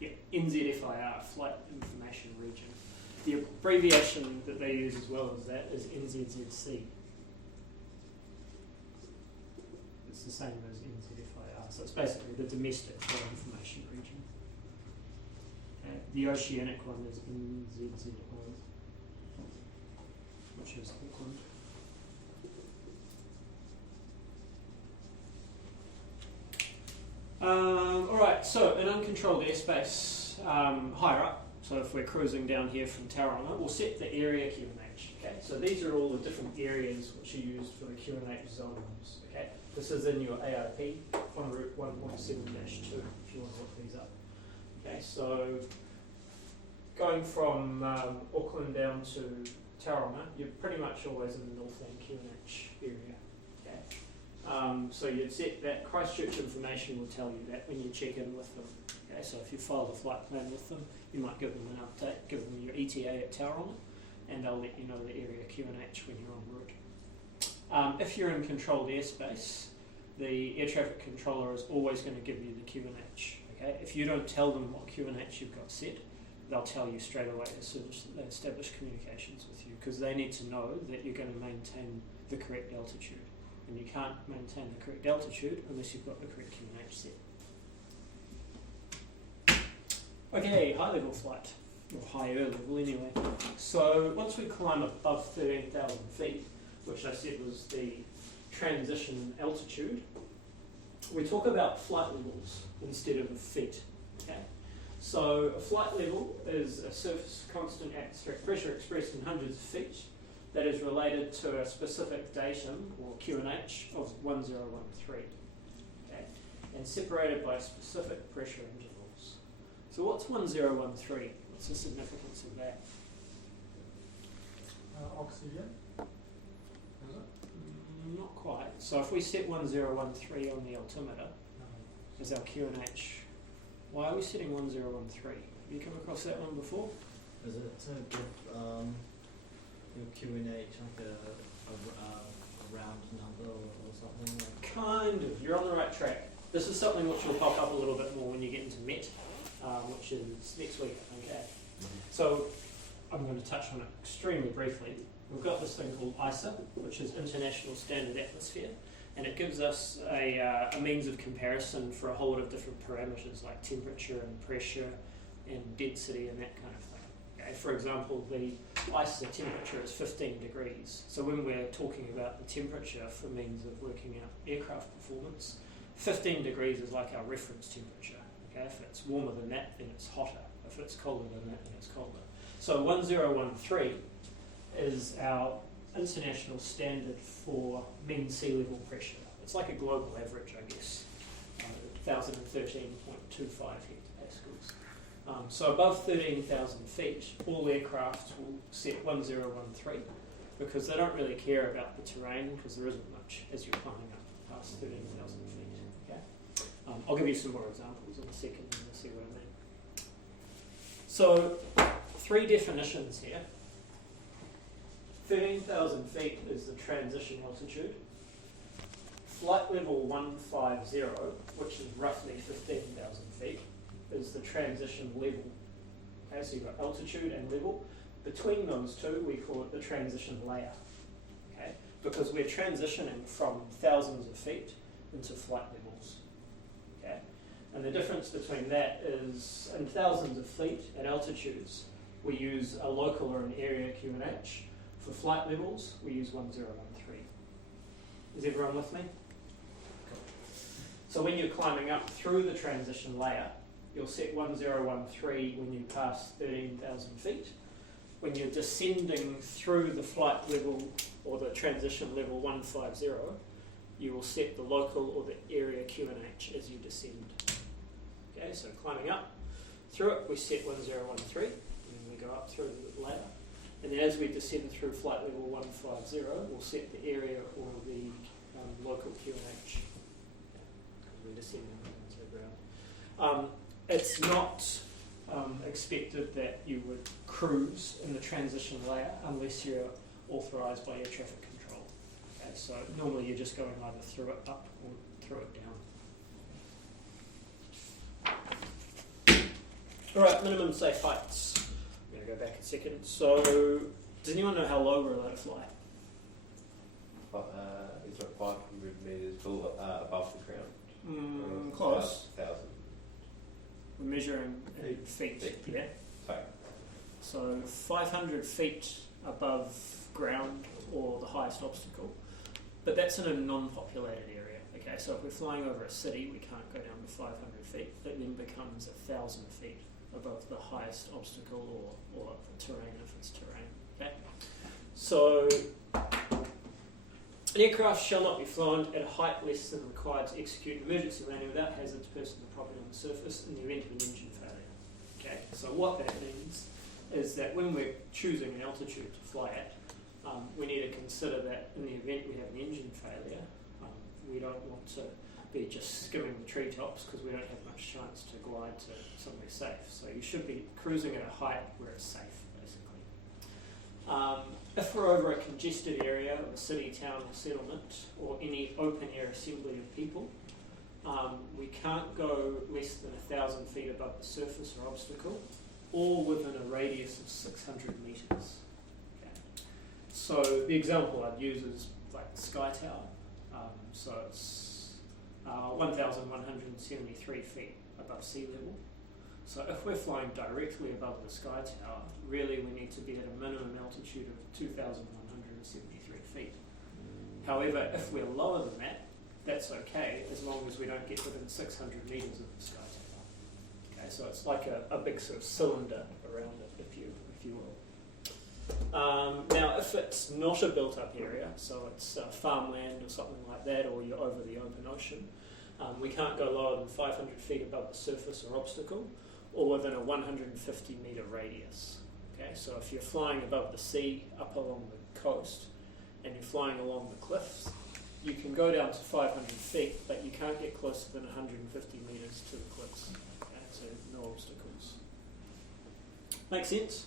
Yeah, NZFIR, Flight Information Region. The abbreviation that they use as well as that is NZZC. It's the same as NZFIR, so it's basically the domestic flight information region. The oceanic one is NZZO, which is Auckland. Alright, so an uncontrolled airspace higher up, so if we're cruising down here from Tauranga, we'll set the area QNH. Okay, so these are all the different areas which are used for the QNH zones. Okay, this is in your ARP on route 1.7-2 if you want to look these up. Okay, so going from Auckland down to Tauranga, you're pretty much always in the Northland QNH area. Okay. So you'd set that. Christchurch information will tell you that when you check in with them. Okay, so if you file the flight plan with them, you might give them an update, give them your ETA at Tauranga, and they'll let you know the area QNH when you're en route. If you're in controlled airspace, the air traffic controller is always going to give you the QNH. Okay, if you don't tell them what QNH you've got set, they'll tell you straight away as soon as they establish communications with you, because they need to know that you're going to maintain the correct altitude. And you can't maintain the correct altitude unless you've got the correct QNH set. Okay, high level flight, or higher level anyway. So once we climb above 13,000 feet, which I said was the transition altitude, we talk about flight levels instead of feet. Okay? So a flight level is a surface constant atmospheric pressure expressed in hundreds of feet that is related to a specific datum, or QNH, of 1013, okay, and separated by specific pressure intervals. So what's 1013? What's the significance of that? Oxygen? Is it? Not quite. So if we set 1013 on the altimeter as our QNH, why are we setting 1013? Have you come across that one before? Is it to give your QNH like a round number or something? Like? Kind of. You're on the right track. This is something which will pop up a little bit more when you get into MET, which is next week, okay? So I'm going to touch on it extremely briefly. We've got this thing called ISA, which is International Standard Atmosphere, and it gives us a means of comparison for a whole lot of different parameters like temperature and pressure and density and that kind of thing. Okay? For example, the ISA temperature is 15 degrees. So when we're talking about the temperature for means of working out aircraft performance, 15 degrees is like our reference temperature. Okay? If it's warmer than that, then it's hotter. If it's colder than that, then it's colder. So 1013 is our international standard for mean sea level pressure. It's like a global average, I guess, 1,013.25 hectopascals. So above 13,000 feet, all aircraft will set 1013 because they don't really care about the terrain because there isn't much as you're climbing up past 13,000 feet. Okay? I'll give you some more examples in a second and you'll see what I mean. So, 3 definitions here. 13,000 feet is the transition altitude. Flight level 150, which is roughly 15,000 feet, is the transition level. Okay, so you've got altitude and level. Between those two, we call it the transition layer. Okay, because we're transitioning from thousands of feet into flight levels. Okay, and the difference between that is in thousands of feet at altitudes, we use a local or an area QNH. For flight levels, we use 1013. Is everyone with me? Cool. So when you're climbing up through the transition layer, you'll set 1013 when you pass 13,000 feet. When you're descending through the flight level or the transition level 150, you will set the local or the area QNH as you descend. Okay, so climbing up through it, we set 1013, and then we go up through the ladder. And then as we descend through flight level 150, we'll set the area or the local QNH. Because we're descending into the ground. It's not expected that you would cruise in the transition layer unless you're authorised by air traffic control. Okay, so normally you're just going either through it up or through it down. Alright, minimum safe heights. I'm going to go back a second. So, does anyone know how low we're allowed to fly? Is it 500 metres above the ground? Close. 1,000. We're measuring in feet. Yeah. Sorry. So 500 feet above ground or the highest obstacle, but that's in a non-populated area. Okay, so if we're flying over a city, we can't go down to 500 feet. It then becomes 1,000 feet above the highest obstacle or terrain if it's terrain. Okay, so an aircraft shall not be flown at a height less than required to execute an emergency landing without hazards to person or property on the surface in the event of an engine failure. Okay, so what that means is that when we're choosing an altitude to fly at, we need to consider that in the event we have an engine failure, we don't want to be just skimming the treetops because we don't have much chance to glide to somewhere safe. So you should be cruising at a height where it's safe, basically. If we're over a congested area of a city, town or settlement, or any open air assembly of people, we can't go less than 1,000 feet above the surface or obstacle, or within a radius of 600 metres. Okay. So the example I'd use is like the Sky Tower. So it's 1,173 feet above sea level. So if we're flying directly above the Sky Tower, really we need to be at a minimum altitude of 2,173 feet. However, if we're lower than that, that's okay as long as we don't get within 600 metres of the Sky Tower. Okay, so it's like a big sort of cylinder around it, if you will. Now, if it's not a built-up area, so it's farmland or something like that, or you're over the open ocean, we can't go lower than 500 feet above the surface or obstacle, or within a 150 metre radius. Okay, so if you're flying above the sea, up along the coast, and you're flying along the cliffs, you can go down to 500 feet, but you can't get closer than 150 metres to the cliffs. Okay, so no obstacles. Make sense?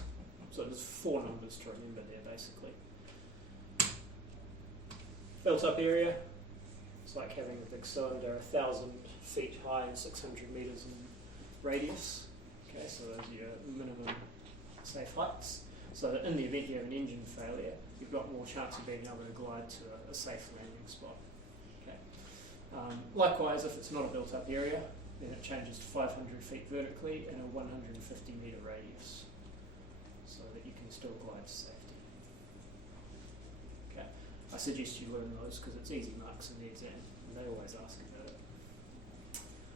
So there's 4 numbers to remember there, basically. Built up area, it's like having a big cylinder 1,000 feet high and 600 metres in radius. Okay, so those are your minimum safe heights. So that in the event you have an engine failure, you've got more chance of being able to glide to a safe landing spot. Okay. Likewise, if it's not a built up area, then it changes to 500 feet vertically in a 150 metre radius, so that you can still glide to safety. Okay. I suggest you learn those because it's easy marks in the exam, and they always ask about it.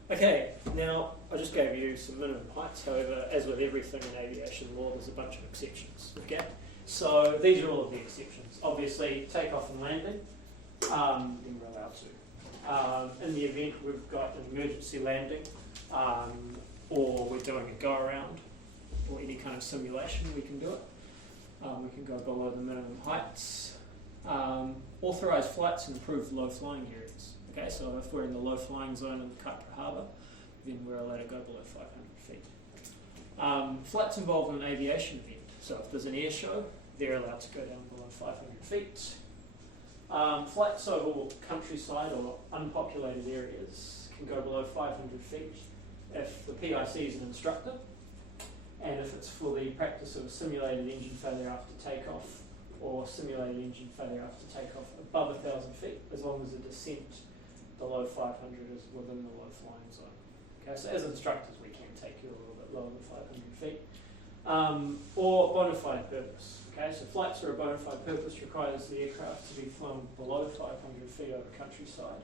Okay, now I just gave you some minimum heights. However, as with everything in aviation law, there's a bunch of exceptions. Okay, so these are all of the exceptions. Obviously, takeoff and landing, then we're allowed to. In the event we've got an emergency landing, or we're doing a go around, or any kind of simulation, we can do it. We can go below the minimum heights. Authorised flights in approved low flying areas. Okay, so if we're in the low flying zone in Kaipara Harbour, then we're allowed to go below 500 feet. Flights involved in an aviation event. So if there's an air show, they're allowed to go down below 500 feet. Flights over countryside or unpopulated areas can go below 500 feet if the PIC is an instructor, and if it's for the practice of a simulated engine failure after takeoff, or simulated engine failure after takeoff above 1,000 feet, as long as the descent below 500 is within the low flying zone. Okay, so as instructors we can take you a little bit lower than 500 feet. Or bona fide purpose. Okay, so flights for a bona fide purpose requires the aircraft to be flown below 500 feet over countryside,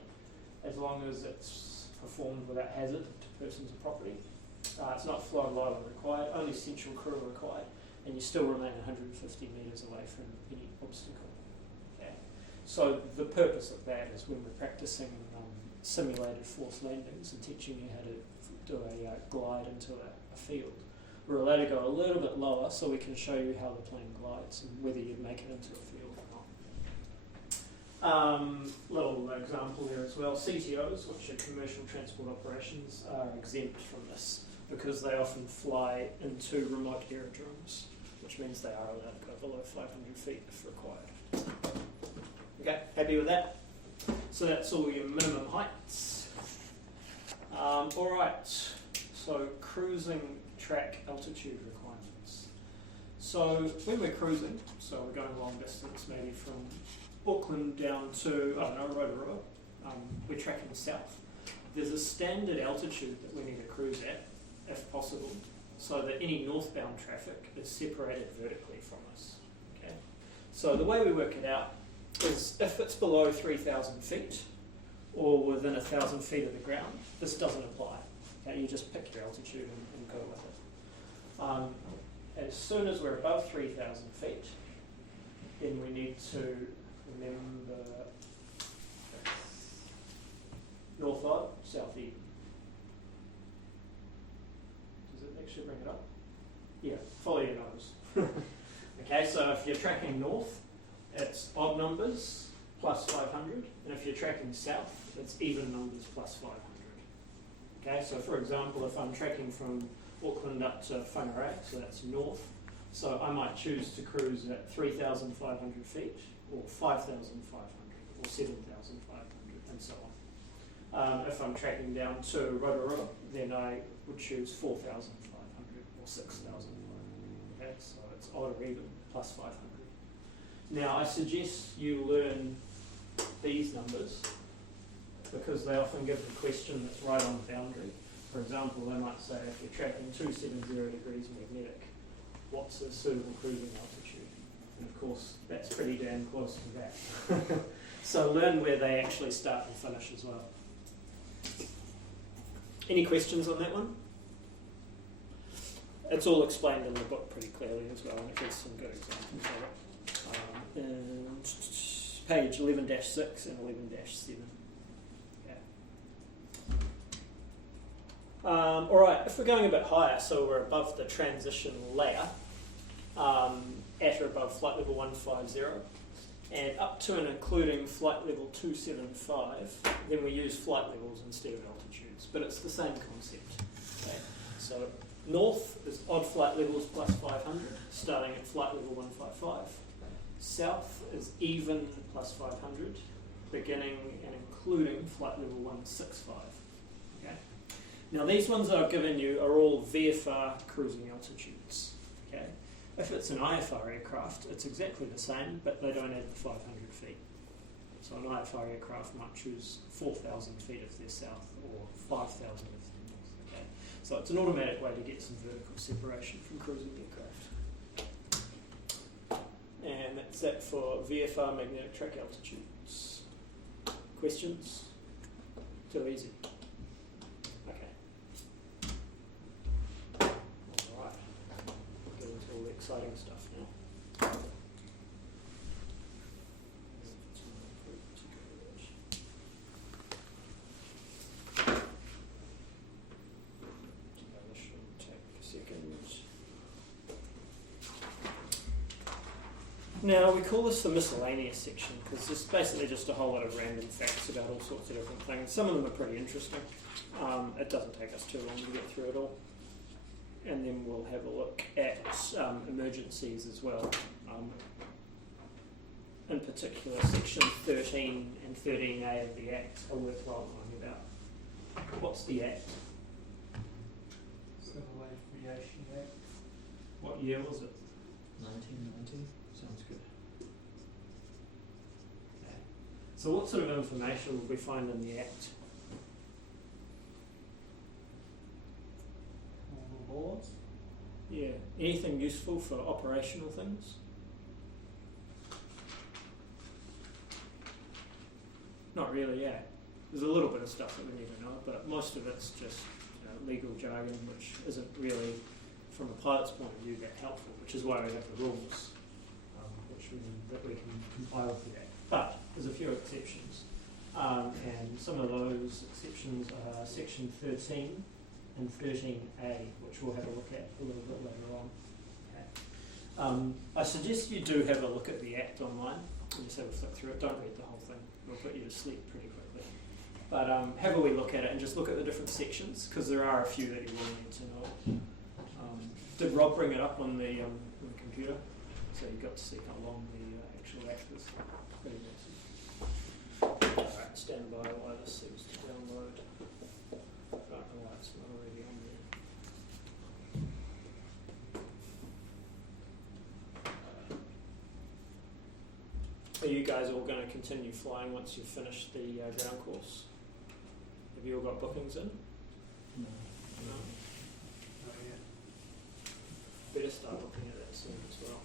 as long as it's performed without hazard to persons or property. It's not flown lower than required, only central crew are required, and you still remain 150 metres away from any obstacle. Okay. So the purpose of that is when we're practicing simulated forced landings and teaching you how to do a glide into a field. We're allowed to go a little bit lower so we can show you how the plane glides and whether you'd make it into a field or not. Little example there as well. CTOs, which are commercial transport operations, are exempt from this because they often fly into remote aerodromes, which means they are allowed to go below 500 feet if required. Okay, happy with that? So that's all your minimum heights. Alright, so cruising track altitude requirements. So when we're cruising, so we're going long distance, maybe from Auckland down to, I don't know, Rotorua, we're tracking south. There's a standard altitude that we need to cruise at, if possible, so that any northbound traffic is separated vertically from us. Okay? So the way we work it out is if it's below 3,000 feet or within 1,000 feet of the ground, this doesn't apply. Okay? You just pick your altitude and go with it. As soon as we're above 3,000 feet, then we need to remember North Odd, South Eden. Does it actually bring it up? Yeah, follow your nose. Okay, so if you're tracking north, it's odd numbers plus 500, and if you're tracking south, it's even numbers plus 500. Okay, so for example, if I'm tracking from Auckland up to Whangarei, so that's north, so I might choose to cruise at 3,500 feet, or 5,500, or 7,500, and so on. If I'm tracking down to Rotorua, then I would choose 4,500 or 6,500. Okay, so it's odd or even plus 500. Now I suggest you learn these numbers because they often give the question that's right on the boundary. For example, they might say if you're tracking 270 degrees magnetic, what's a suitable cruising altitude? And of course, that's pretty damn close to that. So learn where they actually start and finish as well. Any questions on that one? It's all explained in the book pretty clearly as well, and it gives some good examples of it. And page 11-6 and 11-7. Yeah. All right, if we're going a bit higher, so we're above the transition layer, at or above flight level 150, and up to and including flight level 275, then we use flight levels instead of altitudes, but it's the same concept. Okay? So north is odd flight levels plus 500, starting at flight level 155. South is even plus 500, beginning and including flight level 165. Okay? Now these ones that I've given you are all VFR cruising altitudes. Okay? If it's an IFR aircraft, it's exactly the same, but they don't add the 500 feet. So an IFR aircraft might choose 4,000 feet if they're south, or 5,000 if they're north. Okay? So it's an automatic way to get some vertical separation from cruising aircraft. And that's it for VFR magnetic track altitudes. Questions? Too easy. Okay. Alright. We'll get into all the exciting stuff now. This should take a second. Now, we call this the miscellaneous section because it's basically just a whole lot of random facts about all sorts of different things. Some of them are pretty interesting. It doesn't take us too long to get through it all. And then we'll have a look at emergencies as well. In particular, section 13 and 13A of the Act are worthwhile knowing about. What's the Act? Civil Aviation Act. What year was it? 1990. Sounds good. Okay. So what sort of information will we find in the Act? All the laws. Yeah. Anything useful for operational things? Not really, yeah. There's a little bit of stuff that we need to know, but most of it's just legal jargon, which isn't really, from a pilot's point of view, that helpful, which is why we have the rules, that we can comply with the Act. But there's a few exceptions, and some of those exceptions are section 13 and 13A, which we'll have a look at a little bit later on. Okay. I suggest you do have a look at the Act online and just have a flick through it. Don't read the whole thing, it'll put you to sleep pretty quickly. But have a wee look at it and just look at the different sections, because there are a few that you will need to know. Did Rob bring it up on the computer? So you got to see how long the actual Act is. Pretty massive. Alright, stand by while this seems to download. I don't know why it's not already on there. Are you guys all going to continue flying once you've finished the ground course? Have you all got bookings in? No. No? Oh, yeah. Better start looking at that soon as well.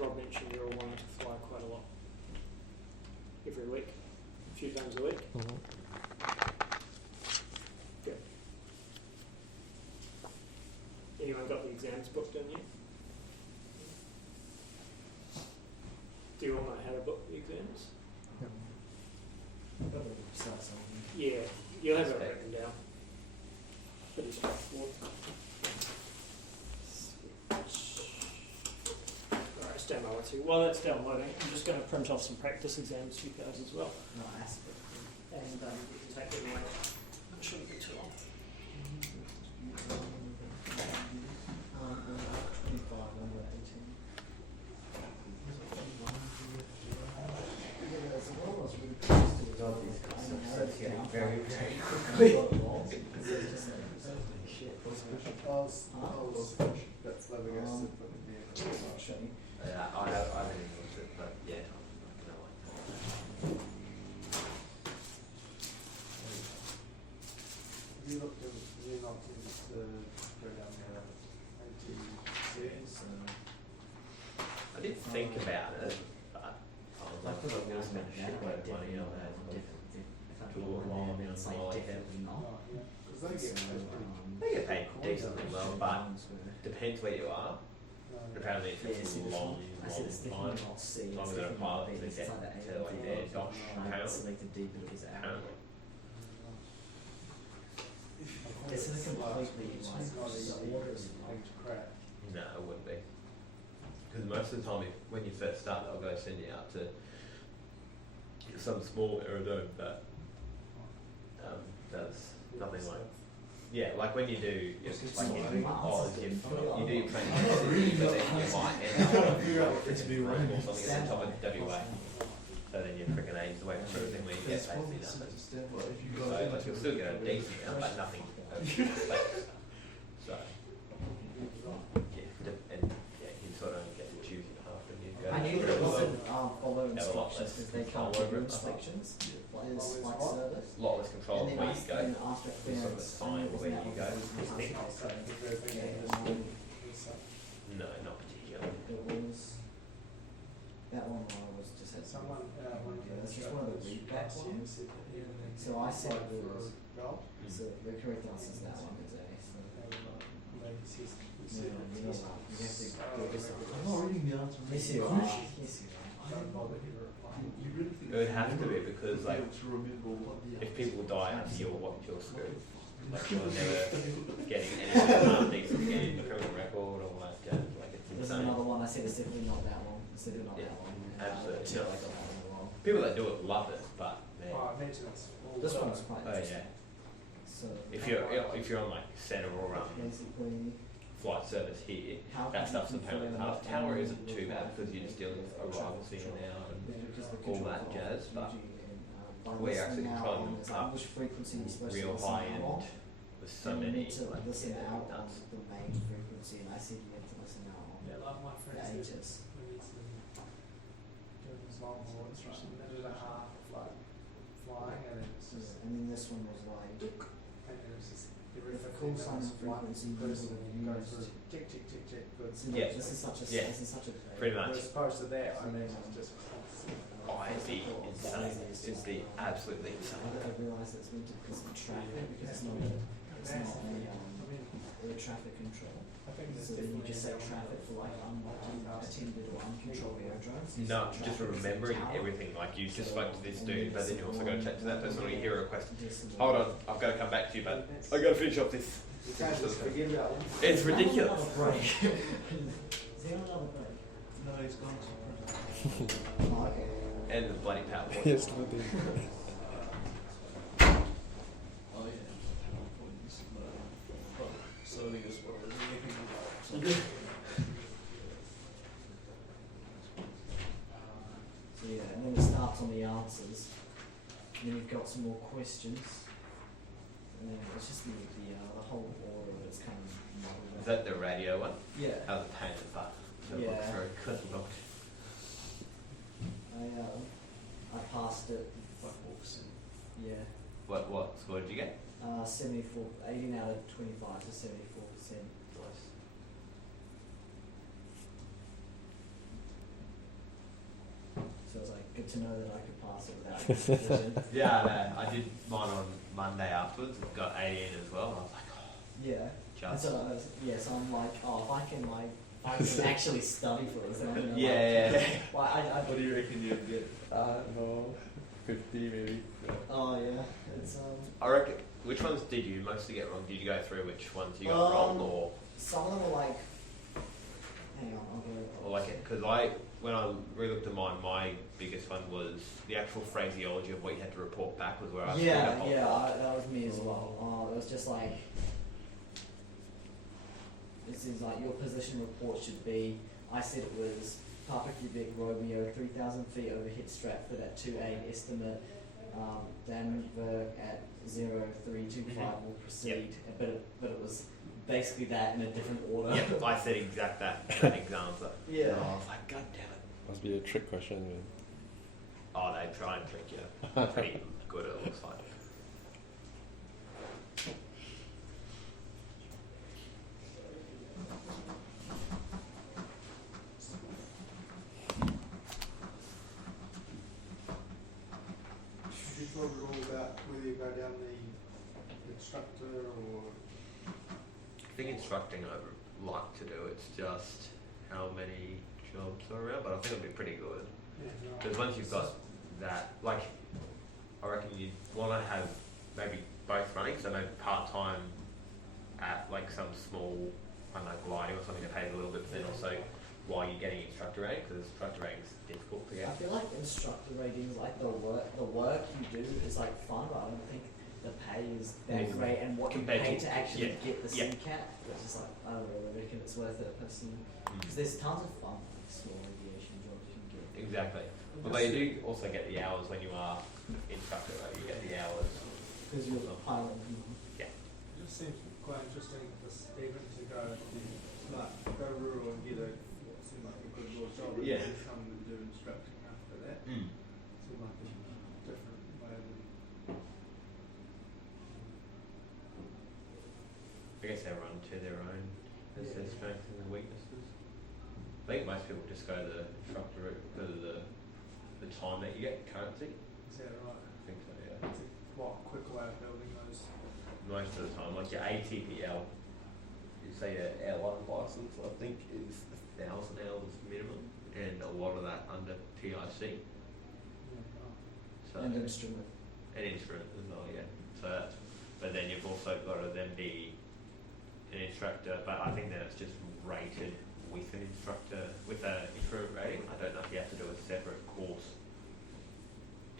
Rob mentioned you're all wanting to fly quite a lot. Every week? A few times a week? Good. Anyone got the exams booked in yet? Do you all know how to book the exams? Yeah, you'll have it written down. Pretty straightforward. Alright, stand by with you. While that's downloading, I'm just going to print off some practice exams for you guys as well. No, aspect. And you can take them out. It shouldn't be too long. 25 and we're 18. Yeah, there's a lot of us really close to it. Very, very quickly. That flabbergasted put in there. I'll show you. I haven't even looked at it, but yeah, I can know. Have you looked at the options to go down the ATCs? I did think about it, but I was like, I was going to spend a shitload of money on that. Definitely not. Because they get paid pretty They get paid decently well, but depends where you are. Apparently it's Yeah, a see this long, one? I said it's long definitely time. not C. As It's long as they're a definitely pilot, not B. they It's get either A to or like B. their dosh I pound. selected D, but it was out. Apparently. It's a completely It's like not easy the orders. thing to crack. No, it wouldn't be. Because most of the time, when you first start, they'll go send you out to some small aerodrome that does nothing like. Yeah, like when you do, you do your training, but then you might end up or something at the top of WA. So then you're freaking ages away from everything where you get basically nothing. So like you'll still get a decent amount, but nothing over space. So yeah, and yeah, you sort of get to choose your half and you go. I knew it wasn't follow Have a lot instructions less because they can't control do over it. inspections like this like What? service. A lot less control And of then where you go. then after They sort of clearance, assign where you go. No, not particularly. It was that one where I was just had Someone, one of the That's just one of the readback ones. said that even if So I said applied it for was- a gold, So the correct answer is that one is A. So maybe it's his- no, you know what? You have to go to something. I'm not reading the answer. Yes, you are. Yes, you are. Don't bother ever applying. You really think It would have to be because to like remember what the if people die after you're screwed. Like you're never getting any decent getting a criminal record or like it's There's insane. another one. I said it's definitely not that one. It's definitely not Yeah, that one. absolutely Yeah, not. I got that one wrong. People that do it love it, but man, Oh, I mentioned it's all This the- one's quite oh interesting. yeah. So If you're on like center or basically, flight service here, how that can stuff's you apparently confirm tough. that Tower any isn't too bad because you're just dealing with arrivals here now and because the all control that of jazz, but UG and, by where you're listening actually out controlling on this, up which frequency you're supposed real to listen high out end on. with so And you many need to like listen yeah, out on nuts. the main frequency, and I said you have to listen out on Yeah, like my the friend said, H's. when he's doing his long haul, it's just a minute and a half of like flying, and it's just, And then this one was like, and it's just every If a 15 call sign minutes, one frequency person you goes used- through tick, tick, tick, tick, good. so Yeah. this is such a Yeah. this is such a Pretty much. As opposed to that, I mean, it's just constant. Oh, it'd be insane. It'd be absolutely I insane. realised it's meant to because of traffic because it's not air traffic control. I think there's So then you definitely just say a- traffic for like unattended or uncontrolled aerodromes. You No, say just traffic for remembering tower. everything. Like you just So- spoke to this and dude, then but then you also got to chat to that person or you hear a request. Decimal. Hold on, I've got to come back to you, but I got to finish off this. You can't just forget about one. It's ridiculous. Another break. Is there another break? No, he's gone to Oh, okay. And the bloody PowerPoint. Yes, but they- Oh yeah. Points. No. Slowly as well. So yeah, and then it starts on the answers. And then you've got some more questions. And then it's just the whole order of it's kind of muddled Is up. that the radio one? Yeah. That was a pain in the butt. That Yeah. looks very good. I passed it. Like 4%. Yeah. What score did you get? 74, 18 out of 25 to 74%. Nice. So it was like good to know that I could pass it without confusion. Yeah, I did mine on Monday afterwards. Got 18 as well. And I was like, oh, Yeah. And just. so I was, yeah, so I'm like, oh, if I can actually study for this, then I'm gonna Yeah, like, yeah. well, What do you reckon you'd get? no, 50 maybe. Yeah. Oh yeah, it's I reckon. Which ones did you mostly get wrong? Did you go through which ones you got wrong, or some of them were like, hang on, I'll go. like it? Because when I re-looked at mine, my biggest one was the actual phraseology of what you had to report back was where I screwed up a Yeah, lot. that was me as well. It was just like, this is like your position report should be. I said it was Papa Quebec Romeo 3,000 feet over hit Stratford at 2.8 estimate. Denver at 0325 will proceed, but it was basically that in a different order. Yep, I said exact that example. Yeah. And I was like, God damn it. Must be a trick question, man. Oh, they try and trick you. Pretty good, it looks like. Should you talk at all about whether you go down the instructor or think instructing I would like to do. It's just how many jobs are around, but I think it'll be pretty good. Because once you've got that, like, I reckon you'd want to have maybe both running, so maybe part-time at like some small, I don't know, gliding or something that pays a little bit, but then also while you're getting instructor rating, because instructor rating is difficult to get. I feel like instructor ratings, like the work you do is like fun, but I don't think the pay is that great, and what you pay to actually get the CCAT, which is like, I don't really reckon it's worth it personally. Because there's tons of fun, like small aviation jobs you can get. Exactly. But you do also get the hours when you are instructor, right? You get the hours. Because you're a pilot. Yeah. It just seems quite interesting for Stephen to go rural and get what seemed like a good little job, and then come and do instructing after that. Seemed like a different way of. I guess everyone to their own has their strengths and weaknesses. I think most people just go the instructor route because of the time that you get currency. Is that right? I think so, yeah. It's a quite quick way of building those. Most of the time, like your ATPL, you say your airline license, I think is 1,000 hours minimum, and a lot of that under TIC. So And instrument. an instrument as well, yeah. So that's, but then you've also got to then be an instructor, but I think that it's just rated with an instructor, with an instrument rating. I don't know if you have to do a separate course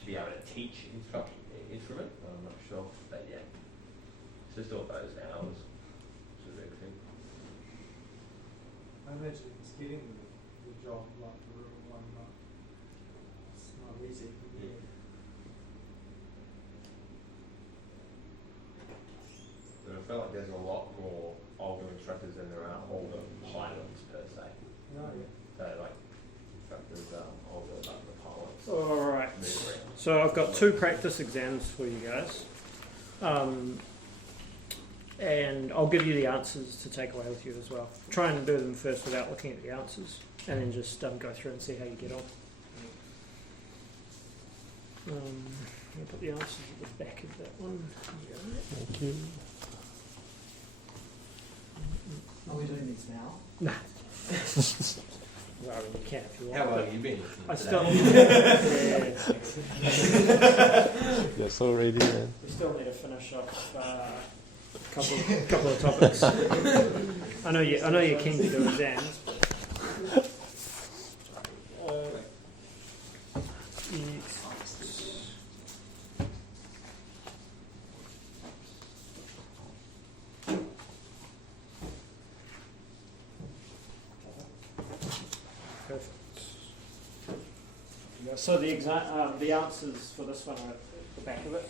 to be able to teach instrument. I'm not sure, but yeah. It's just all those hours. It's a big thing. I imagine it's getting the job like the rural one, but it's not easy. But I feel like there's a lot more older instructors than there are older pilots per se. No, So like instructors are older than the pilots. Alright, Move around. so I've got 2 practice exams for you guys. And I'll give you the answers to take away with you as well. Try and do them first without looking at the answers, and then just go through and see how you get on. I'll put the answers at the back of that one. Thank you. Are we doing these now? Nah. Well, you can if you want. How long have you been listening I today? still, You're so ready, man. we still need to finish off a couple of topics. I know you're keen to do exams. Perfect. So the answers for this one are at the back of it.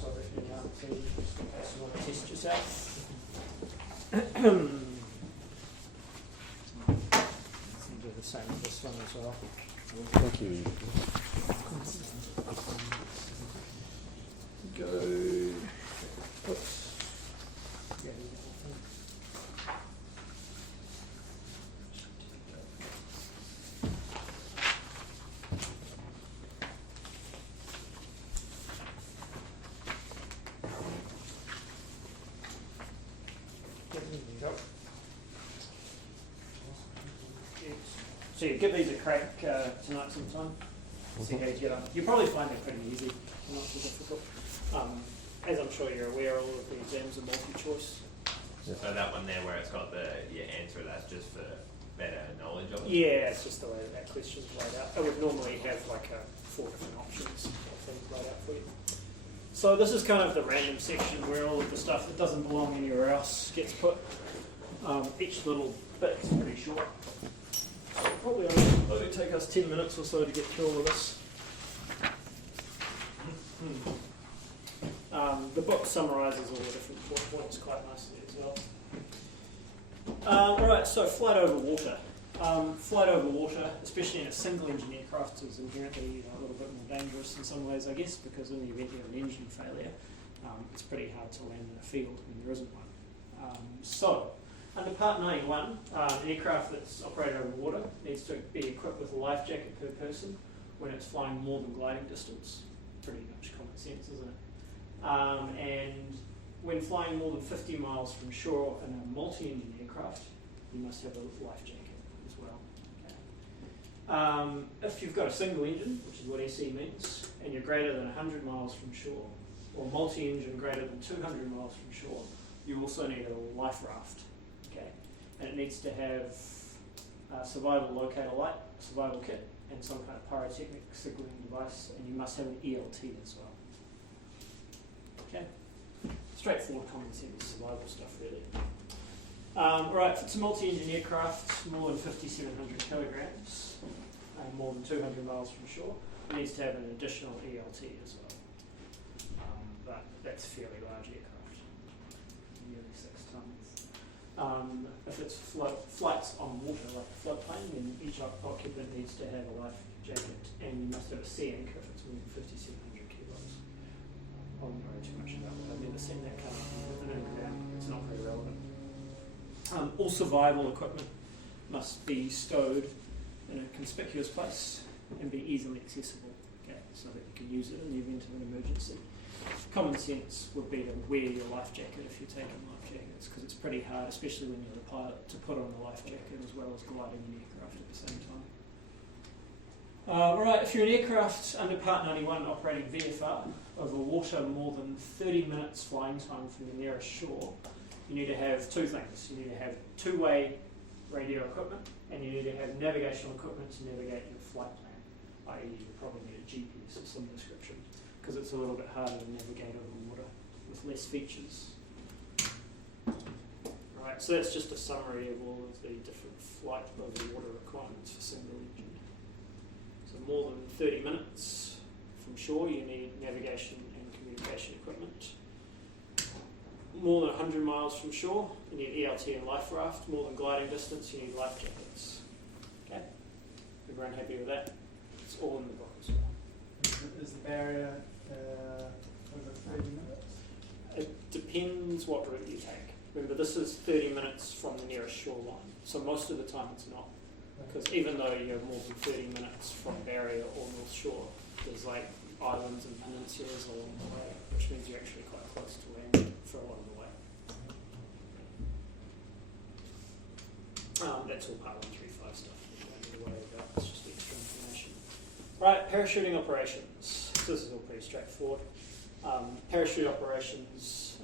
So that you in case you want to test yourself. Do the same with this one as well. Thank you. Go. Oops. Yeah, so you give these a crack tonight sometime, see how you get on. You'll probably find it pretty easy, not too difficult. As I'm sure you're aware, all of the exams are multi-choice. So that one there where it's got your answer, that's just for better knowledge of it? Yeah, it's just the way that question's laid out. I would normally have like 4 different options of things laid out for you. So this is kind of the random section where all of the stuff that doesn't belong anywhere else gets put. Each little bit is pretty short. Probably only take us 10 minutes or so to get through all of this. The book summarises all the different points quite nicely as well. Alright, so flight over water. Flight over water, especially in a single engine aircraft, is inherently a little bit more dangerous in some ways, I guess, because in the event of an engine failure, it's pretty hard to land in a field when there isn't one. So, under Part 91, an aircraft that's operated over water needs to be equipped with a life jacket per person when it's flying more than gliding distance. Pretty much common sense, isn't it? And when flying more than 50 miles from shore in a multi-engine aircraft, you must have a life jacket as well. Okay. If you've got a single engine, which is what SE means, and you're greater than 100 miles from shore, or multi-engine greater than 200 miles from shore, you also need a life raft. Okay, and it needs to have a survival locator light, survival kit, and some kind of pyrotechnic signaling device, and you must have an ELT as well. Okay, straightforward common sense survival stuff really. Right, if it's a multi-engine aircraft, more than 5,700 kilograms, and more than 200 miles from shore, it needs to have an additional ELT as well. But that's a fairly large aircraft, nearly 6 tons. If it's flights on water, like a floodplane, then each occupant needs to have a life jacket, and you must have a sea anchor if it's more than 5,700 kilos. I won't worry too much about that. I've never seen that come in and ground. It's not very relevant. All survival equipment must be stowed in a conspicuous place and be easily accessible, okay, so that you can use it in the event of an emergency. Common sense would be to wear your life jacket if you're taking life jackets, because it's pretty hard, especially when you're the pilot, to put on a life jacket as well as gliding an aircraft at the same time. Right, if you're an aircraft under Part 91 operating VFR over water more than 30 minutes flying time from the nearest shore, you need to have 2 things. You need to have two-way radio equipment, and you need to have navigational equipment to navigate your flight plan, i.e. you probably need a GPS of some description, because it's a little bit harder to navigate over water with less features. Right, so that's just a summary of all of the different flight over water requirements for single engine. So more than 30 minutes from shore, you need navigation and communication equipment. More than 100 miles from shore, you need ELT and life raft. More than gliding distance, you need life jackets. Okay, everyone happy with that? It's all in the book as well. Is the barrier over 30 minutes? It depends what route you take. Remember, this is 30 minutes from the nearest shoreline, so most of the time it's not. Because even though you have more than 30 minutes from barrier or North Shore, there's like islands and peninsulas along the way, which means you're actually quite close to land for a lot of the way. That's all Part 135 stuff. You don't need to worry about. It's just extra information. Right, parachuting operations. This is all pretty straightforward. Parachute operations,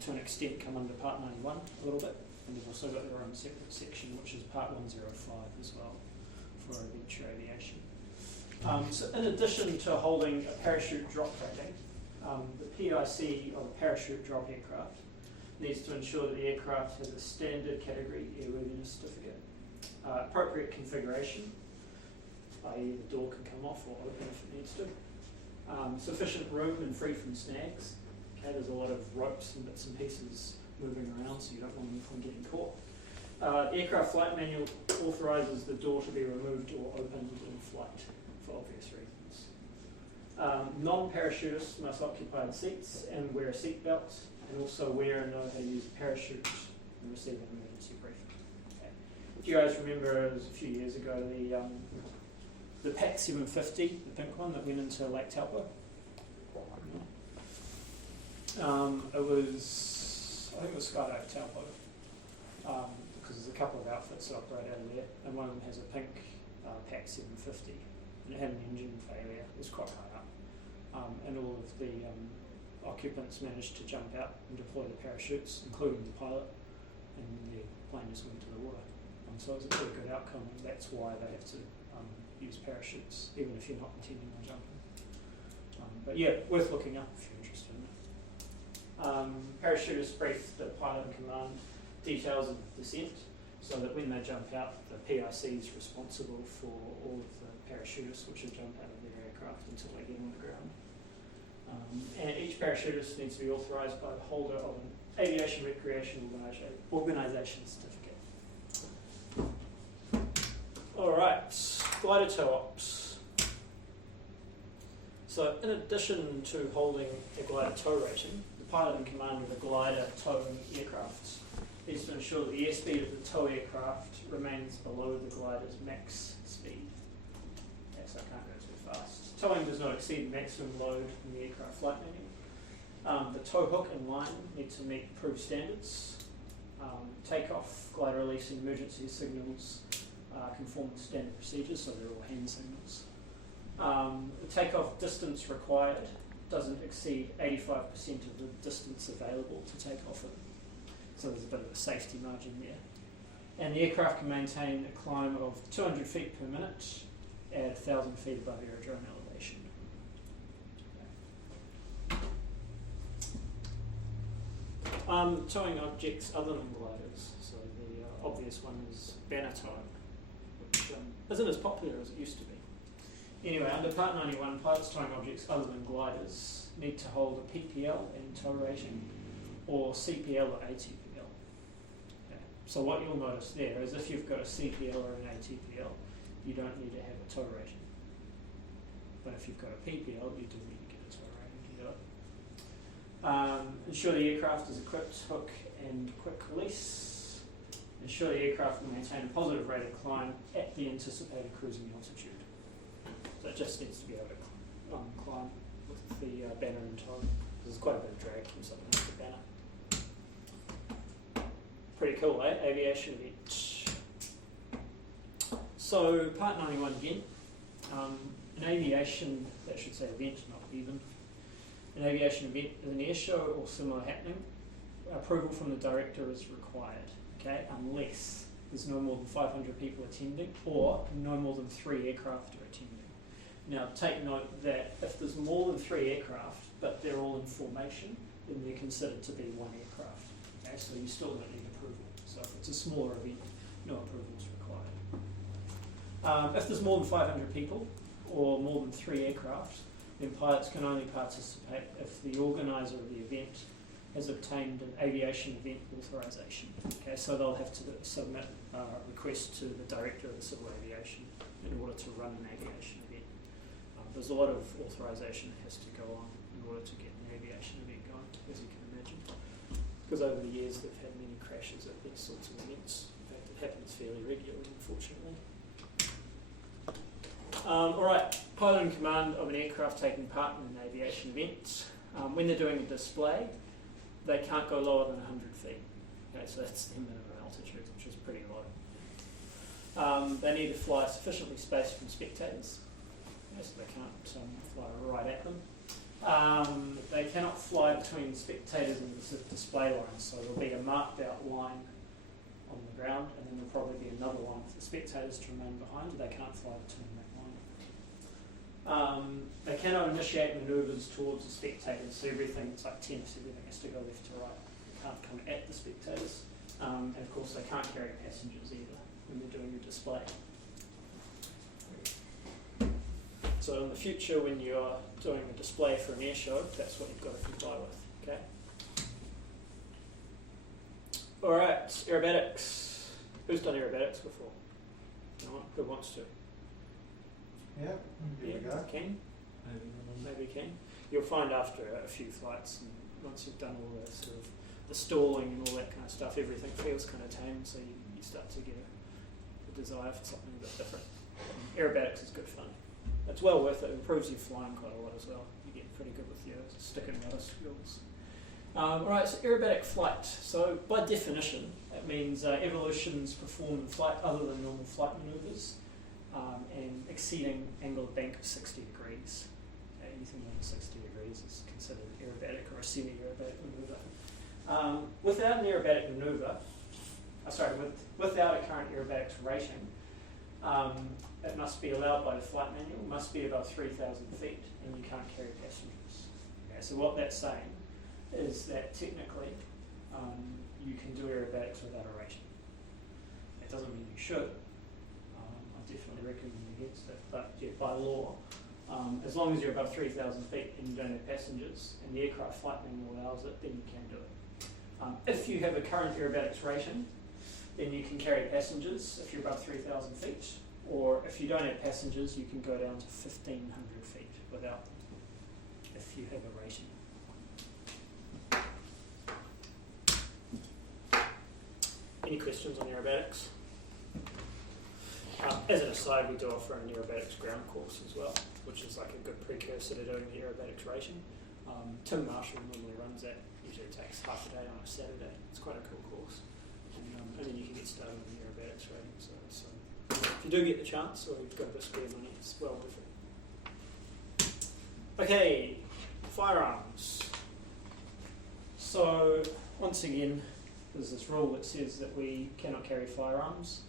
to an extent, come under Part 91 a little bit, and they've also got their own separate section, which is Part 105 as well, for adventure aviation. So in addition to holding a parachute drop rating, the PIC of a parachute drop aircraft needs to ensure that the aircraft has a standard category airworthiness certificate, appropriate configuration, i.e. the door can come off or open if it needs to, sufficient room and free from snags. Okay, there's a lot of ropes and bits and pieces moving around, so you don't want anything getting caught. The aircraft flight manual authorises the door to be removed or opened in flight for obvious reasons. Non-parachutists must occupy the seats and wear a seat belt, and also wear and know how to use a parachute and receive an emergency briefing. Okay. If you guys remember, it was a few years ago, the PAC 750, the pink one that went into Lake Taupo. It was, I think it was Skydive Taupo, because there's a couple of outfits that operate out of there, and one of them has a pink PAC 750, and it had an engine failure. It was quite high up, and all of the occupants managed to jump out and deploy the parachutes, including the pilot, and the plane just went to the water. So it was a pretty good outcome, and that's why they have to use parachutes, even if you're not intending on jumping. But yeah, worth looking up if you're interested in it. Parachutists brief the pilot and command details of descent, so that when they jump out, the PIC is responsible for all of the parachutists which will jump out of their aircraft until they get on the ground. And each parachutist needs to be authorised by the holder of an aviation recreation organisation certificate. Alright, glider tow ops. So in addition to holding a glider tow rating, the pilot in command of a glider towing aircraft needs to ensure that the airspeed of the tow aircraft remains below the glider's max speed. Okay, so it can't go too fast. Towing does not exceed maximum load in the aircraft flight manual. The tow hook and line need to meet approved standards. Takeoff, glider release, and emergency signals conform with standard procedures, so they're all hand signals. The takeoff distance required doesn't exceed 85% of the distance available to take off it. So there's a bit of a safety margin there. And the aircraft can maintain a climb of 200 feet per minute at 1,000 feet above aerodrome elevation. Towing objects other than gliders. So the obvious one is banner towing, which isn't as popular as it used to be. Anyway, under Part 91, pilots towing objects other than gliders need to hold a PPL and tow rating, or CPL or ATPL. Okay. So what you'll notice there is if you've got a CPL or an ATPL, you don't need to have a tow rating. But if you've got a PPL, you do need to get a tow rating to do it. Ensure the aircraft is equipped hook and quick release. Ensure the aircraft will maintain a positive rate of climb at the anticipated cruising altitude. So it just needs to be able to climb with the banner in tow. There's quite a bit of drag from something like the banner. Pretty cool, eh? Aviation event. So Part 91 again. An aviation, that should say event, not even. An aviation event is an air show or similar happening. Approval from the director is required, okay, unless there's no more than 500 people attending or no more than 3 aircraft are attending. Now take note that if there's more than 3 aircraft, but they're all in formation, then they're considered to be 1 aircraft. Okay, so you still don't need approval. So if it's a smaller event, no approval is required. If there's more than 500 people or more than 3 aircraft, then pilots can only participate if the organiser of the event has obtained an aviation event authorisation. Okay, so they'll have to submit a request to the director of the civil aviation in order to run an aviation event. There's a lot of authorisation that has to go on in order to get an aviation event going, as you can imagine. Because over the years they've had many crashes at these sorts of events. In fact, it happens fairly regularly, unfortunately. Alright, pilot in command of an aircraft taking part in an aviation event. When they're doing a display, they can't go lower than 100 feet. Okay, so that's the minimum altitude, which is pretty low. They need to fly sufficiently spaced from spectators. So they can't fly right at them. They cannot fly between spectators and the display lines, so there'll be a marked out line on the ground, and then there'll probably be another one for the spectators to remain behind. They can't fly between that line. They cannot initiate manoeuvres towards the spectators, so everything's like tennis, everything has to go left to right. They can't come at the spectators, and of course they can't carry passengers either when they're doing a display. So in the future, when you're doing a display for an air show, that's what you've got to comply with, okay? Alright, aerobatics. Who's done aerobatics before? No one? Who wants to? Yeah, here we go. Keen? Maybe keen. You'll find after a few flights, and once you've done all the sort of the stalling and all that kind of stuff, everything feels kind of tame, so you start to get a desire for something a bit different. Aerobatics is good fun. It's well worth it. It improves your flying quite a lot as well. You get pretty good with your stick and rudder skills. Alright, so aerobatic flight. So by definition, that means evolutions performed in flight other than normal flight manoeuvres and exceeding angle of bank of 60 degrees. Okay, anything more than 60 degrees is considered aerobatic or a semi-aerobatic manoeuvre. Without an aerobatic manoeuvre, without a current aerobatics rating, it must be allowed by the flight manual, must be above 3,000 feet, and you can't carry passengers. Okay, so what that's saying is that technically you can do aerobatics without a rating. It doesn't mean you should. I definitely recommend against it, but yeah, by law, as long as you're above 3,000 feet and you don't have passengers, and the aircraft flight manual allows it, then you can do it. If you have a current aerobatics rating, then you can carry passengers if you're above 3,000 feet. Or if you don't have passengers, you can go down to 1,500 feet without them, if you have a rating. Any questions on aerobatics? As an aside, we do offer an aerobatics ground course as well, which is like a good precursor to doing the aerobatics rating. Tim Marshall normally runs that. Usually it takes half a day on a Saturday. It's quite a cool course. And then you can get started on your aerobatics rating. So if you do get the chance, or you've got a bit of spare money, it's well worth it. Okay, firearms. So once again, there's this rule that says that we cannot carry firearms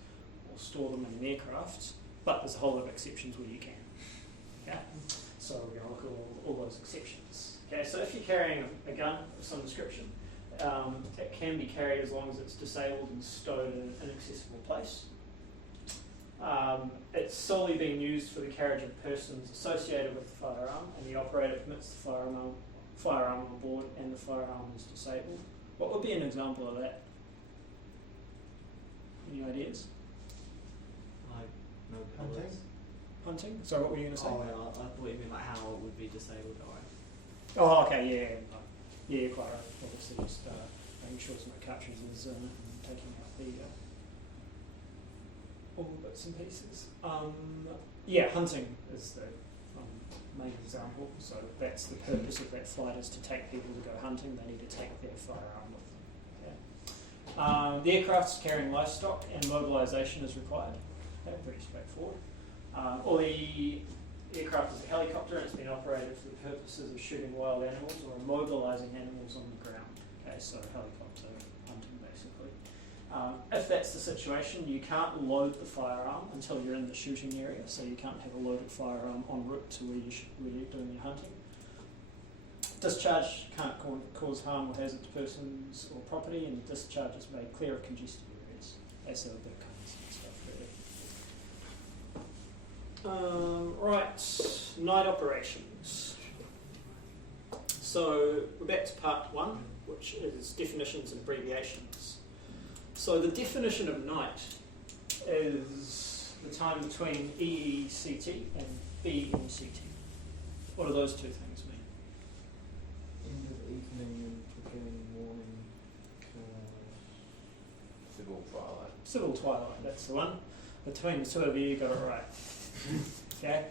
or store them in an aircraft, but there's a whole lot of exceptions where you can. Okay? So we're going to look at all those exceptions. Okay, so if you're carrying a gun of some description, it can be carried as long as it's disabled and stowed in an inaccessible place. It's solely being used for the carriage of persons associated with the firearm, and the operator permits the firearm on board and the firearm is disabled. What would be an example of that? Any ideas? No Hunting? Hunting? So what were you going to say? Oh, yeah, I thought you meant like how it would be disabled. Oh, okay, yeah, quite right. Obviously, just making sure there's no cartridges and taking out the all the bits and pieces. Hunting is the main example. So that's the purpose of that flight, is to take people to go hunting. They need to take their firearm with them. Okay. The aircraft's carrying livestock and mobilisation is required. Okay, pretty straightforward. Or the aircraft is a helicopter and it's been operated for the purposes of shooting wild animals or immobilising animals on the ground. Okay, so helicopter hunting basically. If that's the situation, you can't load the firearm until you're in the shooting area, so you can't have a loaded firearm en route to where you're doing your hunting. Discharge can't cause harm or hazard to persons or property, and the discharge is made clear of congested areas. That's a bit of constant stuff really. Right, night operations. So we're back to part 1, which is definitions and abbreviations. So the definition of night is the time between EECT and BMCT. What do those two things mean? End of evening and beginning morning. Civil twilight. Civil twilight, that's the one. Between the two of you, you got it right. Okay.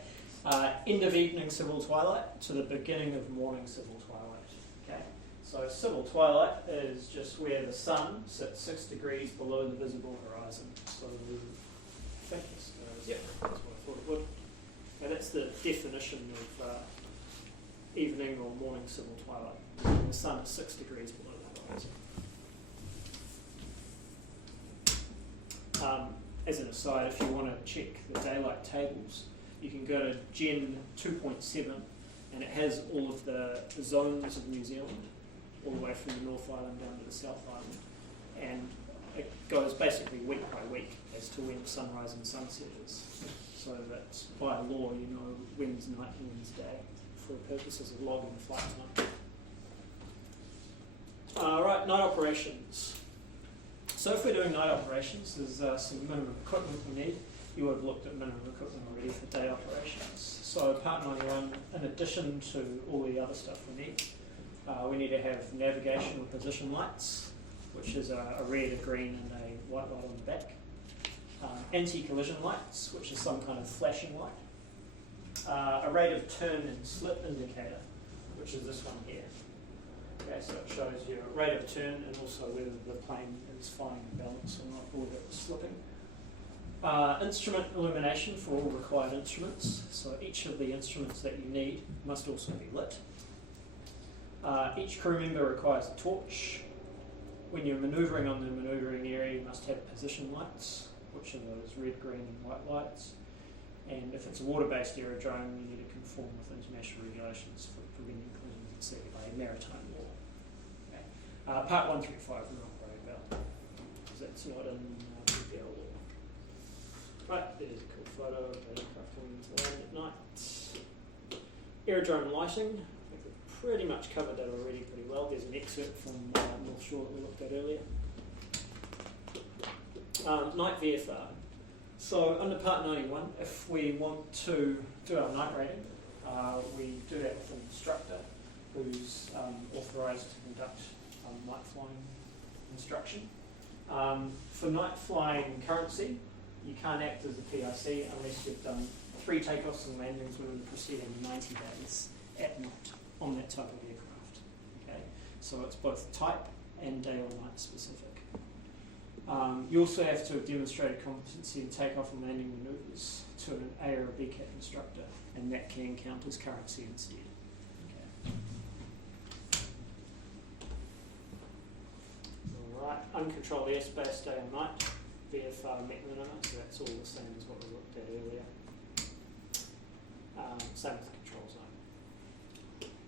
End of evening civil twilight to the beginning of morning civil twilight. Okay. So civil twilight is just where the sun sits 6 degrees below the visible horizon. So I think that's what I thought it would. Now that's the definition of evening or morning civil twilight. The sun is 6 degrees below the horizon. As an aside, if you want to check the daylight tables, you can go to Gen 2.7 and it has all of the zones of New Zealand, all the way from the North Island down to the South Island. And it goes basically week by week as to when sunrise and sunset is. So that by law you know when's night and when's day for purposes of logging flight time. Right, night operations. So if we're doing night operations, there's some minimum equipment we need. You would have looked at minimum equipment already for day operations. So part 91, in addition to all the other stuff we need to have navigation or position lights, which is a red, a green and a white light on the back. Anti-collision lights, which is some kind of flashing light. A rate of turn and slip indicator, which is this one here. Okay, so it shows you a rate of turn and also whether the plane is flying in balance or not, or whether it's slipping. Instrument illumination for all required instruments. So each of the instruments that you need must also be lit. Each crew member requires a torch. When you're manoeuvring on the manoeuvring area, you must have position lights, which are those red, green and white lights. And if it's a water-based aerodrome, you need to conform with international regulations for preventing collisions at sea by maritime law. Okay. Part 135 we're not worried about, because that's not in PPL law. Right, there's a cool photo of the aircraft going into land at night. Aerodrome lighting, I think we've pretty much covered that already pretty well. There's an excerpt from North Shore that we looked at earlier. Night VFR. So under part 91, if we want to do our night rating, we do that with an instructor who's authorised to conduct night flying instruction. For night flying currency, you can't act as a PRC unless you've done 3 takeoffs and landings within the preceding 90 days at night. on that type of aircraft. Okay, so it's both type and day or night specific. You also have to have demonstrated competency in takeoff and landing manoeuvres to an A or a B Cat instructor, and that can count as currency instead. Okay. Alright, uncontrolled airspace, day or night, VFR Met minima, so that's all the same as what we looked at earlier. Same with the control zone.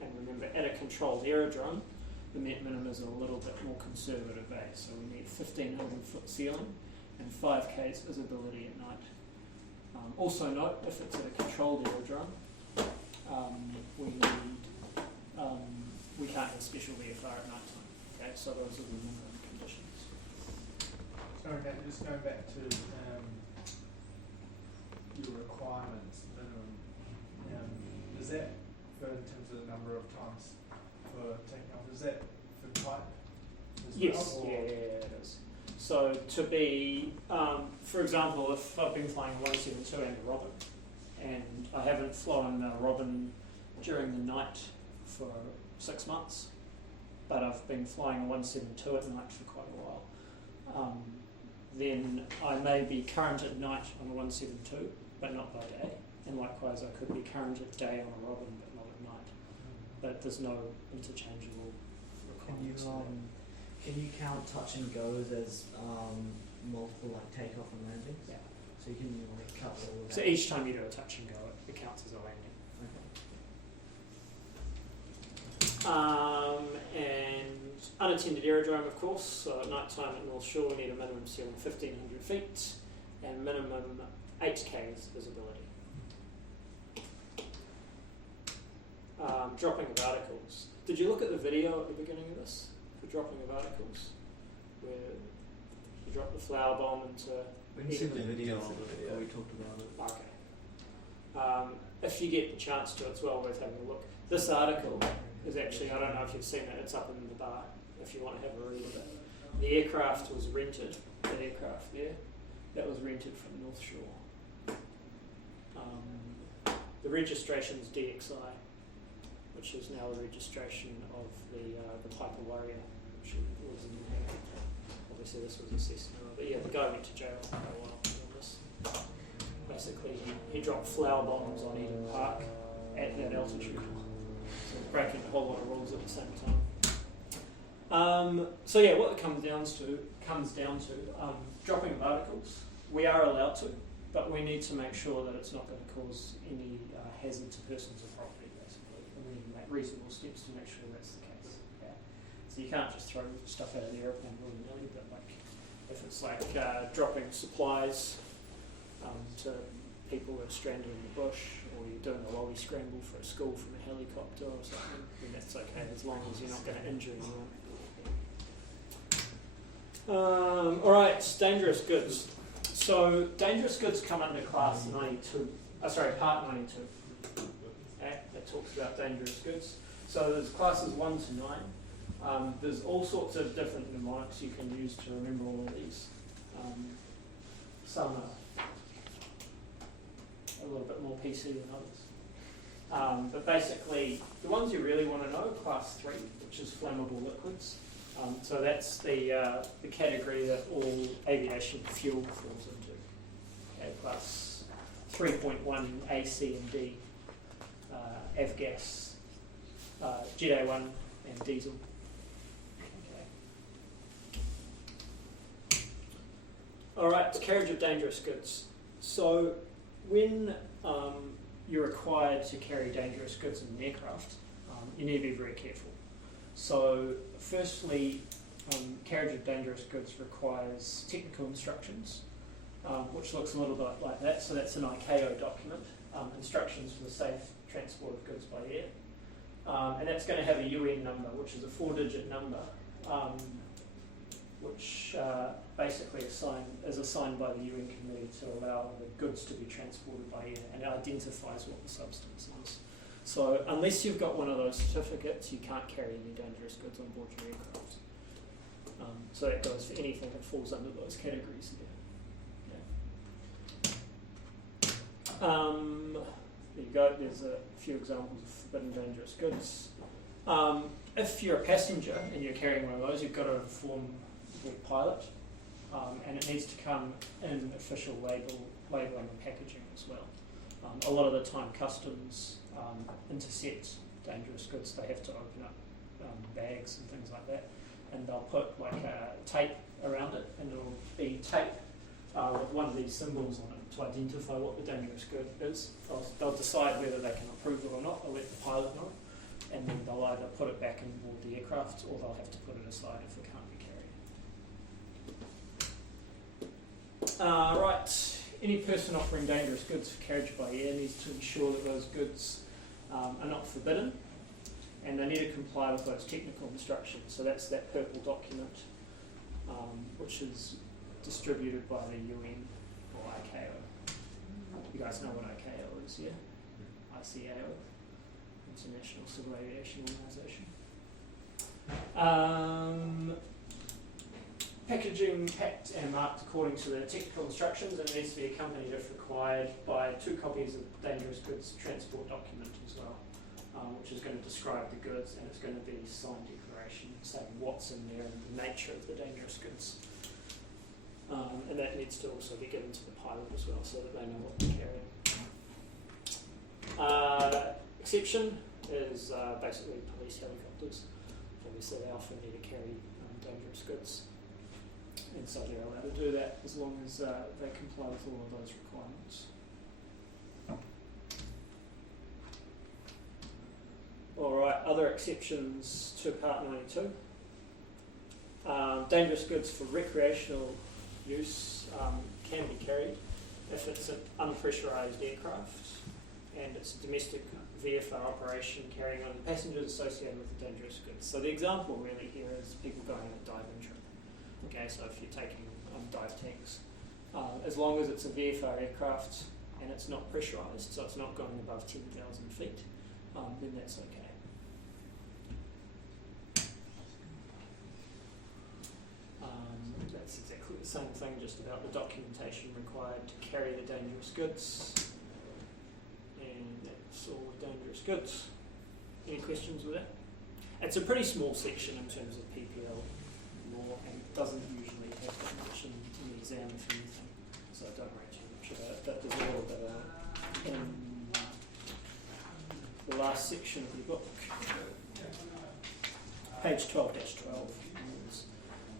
And remember, at a controlled aerodrome, the Met minimas are a little bit more conservative, so we need 1,500 foot ceiling and 5K's visibility at night. Also note, if it's at a controlled aerodrome, we can't have special VFR at night time. Okay, so those are the minimum conditions. Just going back to your requirements, minimum. Is that for in terms of the number of times for taking off? Is that for type as Yes, well? yeah, it is. So to be, for example, if I've been flying a 172 and a Robin, and I haven't flown a Robin during the night for 6 months, but I've been flying a 172 at night for quite a while, then I may be current at night on a 172, but not by day. And likewise, I could be current at day on a Robin, but not at night. But there's no interchangeable requirements. Can you count touch and goes as multiple like takeoff and landings? Yeah. So you can like cut all of that. So each time you do a touch and go, it counts as a landing. And unattended aerodrome, of course. So at night time at North Shore, we need a minimum ceiling 1,500 feet and minimum 8K's visibility. Dropping of articles. Did you look at the video at the beginning of this for dropping of articles, where you drop the flower bomb into? We didn't see the video before we talked about it. Okay. If you get the chance to, it's well worth having a look. This article is actually, I don't know if you've seen it, it's up in the bar if you want to have a read of it. The aircraft was rented, that aircraft there, that was rented from North Shore. The registration's DXI, which is now the registration of the Piper Warrior, which was in obviously this was a Cessna, but yeah, the guy went to jail for a while on this. Basically, he dropped flower bombs on Eden Park at that altitude, so breaking a whole lot of rules at the same time. So yeah, what it comes down to dropping of articles. We are allowed to, but we need to make sure that it's not going to cause any hazard to persons or property, basically. And we need to make reasonable steps to make sure that's the case. Yeah. So you can't just throw stuff out of the airplane willy-nilly, but like if it's like dropping supplies to people that are stranded in the bush, or you're doing a lolly scramble for a school from a helicopter or something, then that's okay as long as you're not going to injure anyone. Alright, dangerous goods. So dangerous goods come under class 92, part 92. Okay, that talks about dangerous goods. So there's classes 1 to 9. There's all sorts of different mnemonics you can use to remember all of these. Some are a little bit more PC than others. But basically, the ones you really want to know, class 3, which is flammable liquids. So that's the category that all aviation fuel falls into. Okay, class 3.1 A, C and D, avgas, Jet A1 and diesel. Okay. Alright, carriage of dangerous goods. So when you're required to carry dangerous goods in an aircraft, you need to be very careful. So firstly, carriage of dangerous goods requires technical instructions, which looks a little bit like that. So that's an ICAO document, instructions for the safe transport of goods by air. And that's going to have a UN number, which is a 4-digit number, which basically is assigned by the UN committee to allow the goods to be transported by air, and it identifies what the substance is. So unless you've got one of those certificates, you can't carry any dangerous goods on board your aircraft. So that goes for anything that falls under those categories there. There you go, there's a few examples of forbidden dangerous goods. If you're a passenger and you're carrying one of those, you've got to inform the pilot, and it needs to come in official labelling and packaging as well. A lot of the time, customs intercept dangerous goods. They have to open up bags and things like that, and they'll put like a tape around it, and it'll be tape with one of these symbols on it to identify what the dangerous good is. They'll decide whether they can approve it or not. They'll let the pilot know, and then they'll either put it back in board the aircraft, or they'll have to put it aside if it can't be carried. Right. Any person offering dangerous goods for carriage by air needs to ensure that those goods are not forbidden, and they need to comply with those technical instructions. So that's that purple document, which is distributed by the UN or ICAO. You guys know what ICAO is, yeah? ICAO, International Civil Aviation Organization. Packaging packed and marked according to the technical instructions, and it needs to be accompanied, if required, by 2 copies of dangerous goods transport document as well, which is going to describe the goods, and it's going to be a signed declaration saying what's in there and the nature of the dangerous goods. And that needs to also be given to the pilot as well, so that they know what they're carrying. Exception is basically police helicopters. Obviously, they often need to carry dangerous goods, and so they're allowed to do that as long as they comply with all of those requirements. Alright, other exceptions to Part 92. Dangerous goods for recreational use can be carried if it's an unpressurised aircraft and it's a domestic VFR operation carrying on passengers associated with the dangerous goods. So the example really here is people going on a diving trip. Okay, so if you're taking dive tanks, as long as it's a VFR aircraft and it's not pressurised, so it's not going above 10,000 feet, then that's okay. That's exactly the same thing, just about the documentation required to carry the dangerous goods. And that's all the dangerous goods. Any questions with that? It's a pretty small section in terms of PPL law, and it doesn't usually have that much in the exam, if anything, so I don't write too much about it, but there's a little bit in the last section of the book, page 12-12.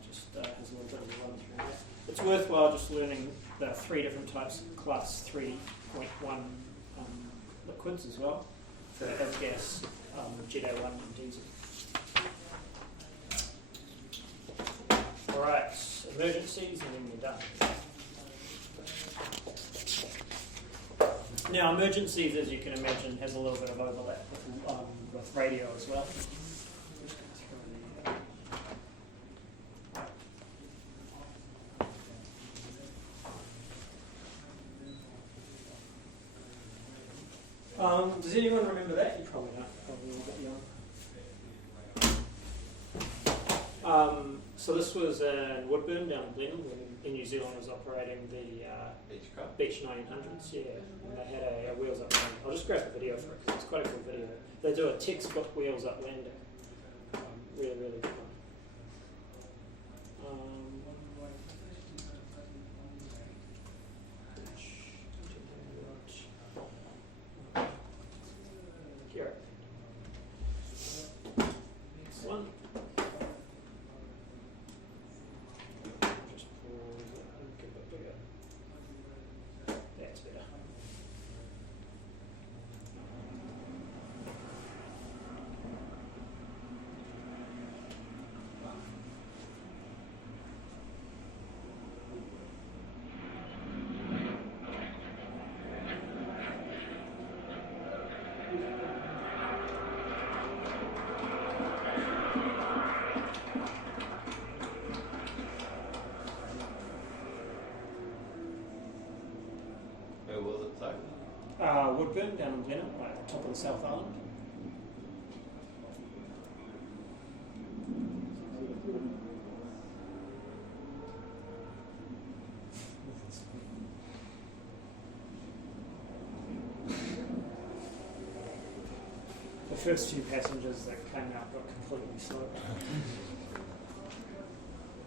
Just has a little bit of a run through that. It's worthwhile just learning the 3 different types of class 3.1 liquids as well, for avgas, Jet A1 and diesel. Alright, emergencies, and then we're done. Now, emergencies, as you can imagine, has a little bit of overlap with radio as well. Does anyone remember that? You probably don't, probably a little bit young. So this was in Woodburn down in Blenheim, when New Zealand was operating the Beach 1900s, yeah, and they had a wheels up landing. I'll just grab the video for it because it's quite a cool video. They do a textbook wheels up landing. Really, really good one. Woodburn down in Blenheim, right at the top of the South Island. first few passengers that came out got completely soaked.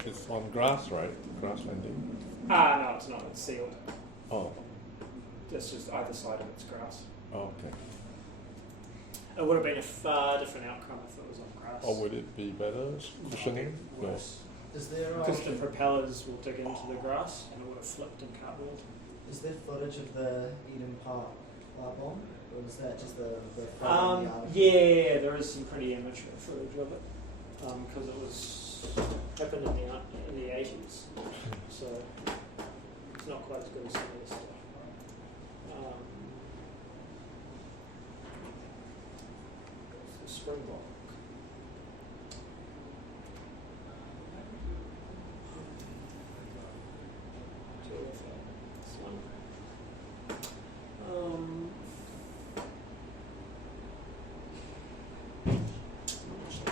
It's on grass, right? Grass landing. No, it's not. It's sealed. Oh, It's just either side of it's grass. okay. It would have been a far different outcome if it was on grass. Or would it be better cushioning? No. Worse. Is there Because the propellers will dig into the grass and it would have flipped and cartwheeled. is there footage of the Eden Park flight bomb, or is that just the front of the article? Yeah, there is some pretty amateur footage of it because it was happened in the 80s, so it's not quite as good as some of the stuff. It's the Springbok. This one.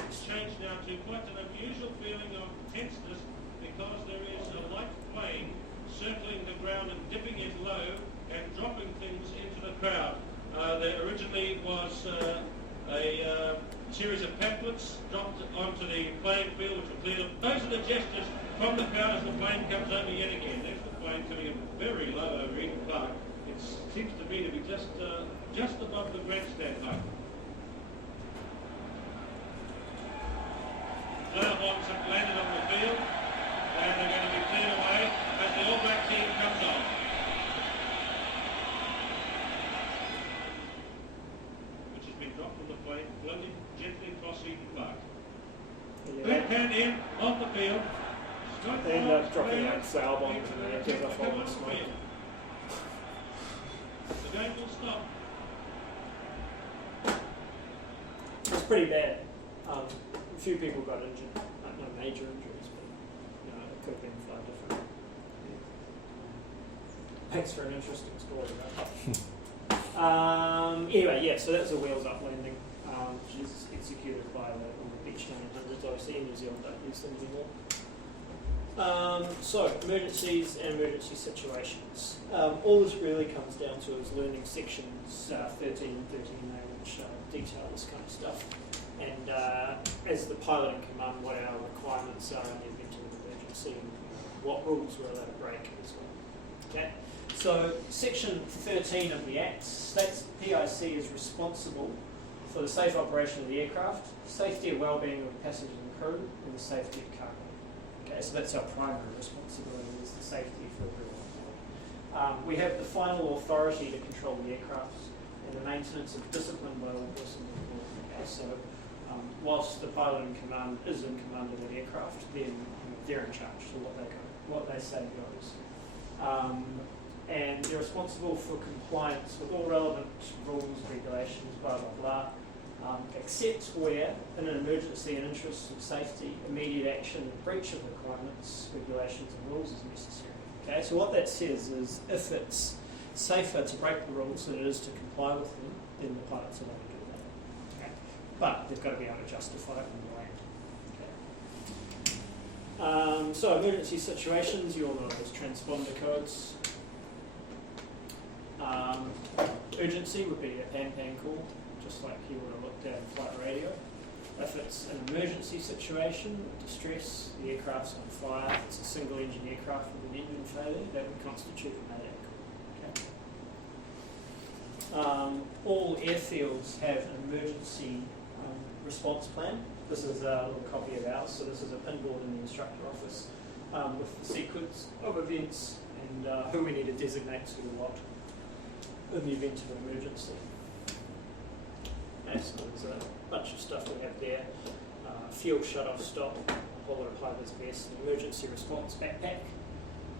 It's changed now to quite an unusual feeling of tenseness because there is a light plane circling the ground and dipping it low and dropping things into the crowd. There originally was a series of pamphlets dropped onto the playing field which were cleared up. Those are the gestures from the crowd as the plane comes over yet again. There's the plane coming in very low over Eden Park. It seems to me to be just above the grandstand height. Flower bombs have landed on the field and they're going to be cleared away as the All Black team comes on. Which has been dropped from the plane, floating gently across Eden Park. Third pan in, off the field. They end up dropping like flower bombs and they give off all the smoke. The game will stop. It's pretty bad. A few people got injured, no major injuries, but it could have been far different. Makes for an interesting story, right? Anyway, yeah, so that's a wheels up landing, which is executed by the Beach 900s. Obviously in New Zealand don't use them anymore. So, emergencies and emergency situations. All this really comes down to is learning sections 13 and 13A, which detail this kind of stuff. And as the pilot in command, what our requirements are in the event of an emergency and what rules we're allowed to break as well. Okay? So, section 13 of the Act states the PIC is responsible for the safe operation of the aircraft, safety and well-being of passengers and crew, and the safety of cargo. Okay, so that's our primary responsibility, is the safety for everyone. We have the final authority to control the aircraft and the maintenance of discipline by all personnel on board. Okay, so whilst the pilot in command is in command of the aircraft, then they're in charge, so what they say goes. And they're responsible for compliance with all relevant rules, regulations, blah, blah, blah. Except where, in an emergency and interest of safety, immediate action in breach of requirements, regulations and rules is necessary. Okay, so what that says is if it's safer to break the rules than it is to comply with them, then the pilot's allowed to do that. Okay? But they've got to be able to justify it in the land. So emergency situations, you all know those transponder codes. Urgency would be a pan-pan call, just like you would have looked at in flight radio. If it's an emergency situation, distress, the aircraft's on fire, it's a single engine aircraft with an engine failure, that would constitute a mayday call. Okay. All airfields have an emergency response plan. This is a little copy of ours, so this is a pinboard in the instructor office with the sequence of events and who we need to designate to what in the event of an emergency. Okay, so there's a bunch of stuff we have there. Fuel shut-off stop, holder of pilot's vest, an emergency response backpack,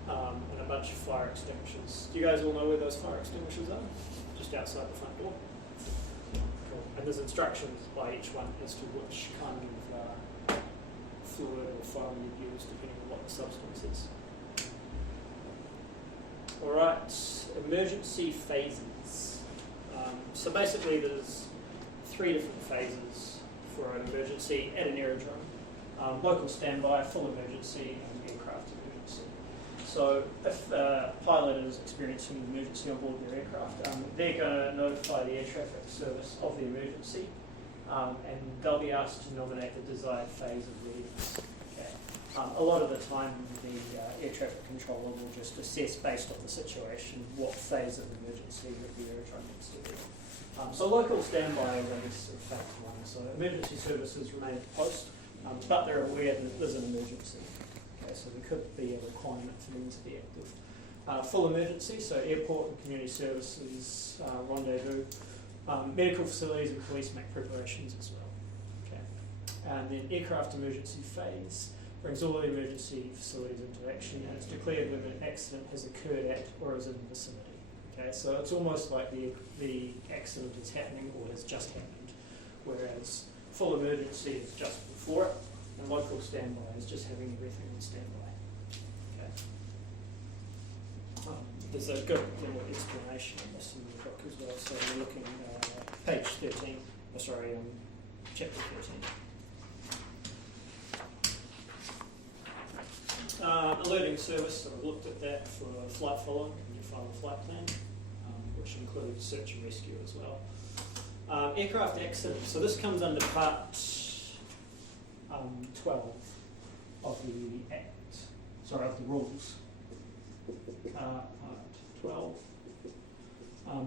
and a bunch of fire extinguishers. Do you guys all know where those fire extinguishers are? Just outside the front door. Cool. And there's instructions by each one as to which kind of fluid or foam you'd use depending on what the substance is. Alright, emergency phases. So basically there's 3 different phases for an emergency at an aerodrome. Local standby, full emergency, and aircraft emergency. So if a pilot is experiencing an emergency on board their aircraft, they're going to notify the air traffic service of the emergency and they'll be asked to nominate the desired phase of readiness. Okay. A lot of the time, the air traffic controller will just assess based on the situation what phase of emergency that the aerodrome needs to be. So local standby is phase one. So emergency services remain at post, but they're aware that there's an emergency. Okay, so there could be a requirement for them to be active. Full emergency, so airport and community services, rendezvous, medical facilities and police make preparations as well. Okay. And then aircraft emergency phase brings all the emergency facilities into action and it's declared when an accident has occurred at or is in the vicinity. Okay, so it's almost like the accident is happening or has just happened, whereas full emergency is just before it, and local standby is just having everything on standby. Okay. There's a good little explanation of this in the book as well. So we're looking at page 13, chapter 13. Alerting service, so we looked at that for flight following, and you file a flight plan, which includes search and rescue as well. Aircraft accident, so this comes under part 12 of the of the rules. Part 12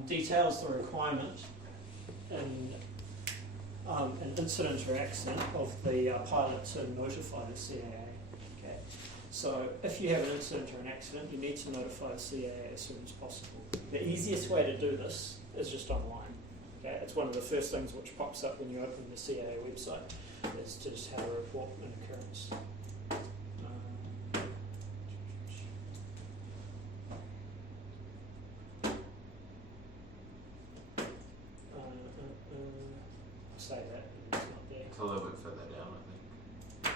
details the requirement in an incident or accident of the pilot to notify the CAA. Okay, so if you have an incident or an accident, you need to notify the CAA as soon as possible. The easiest way to do this is just online. Okay, it's one of the first things which pops up when you open the CAA website, is to just have a report an occurrence. Say that, it's not there. It's a little bit further down, I think.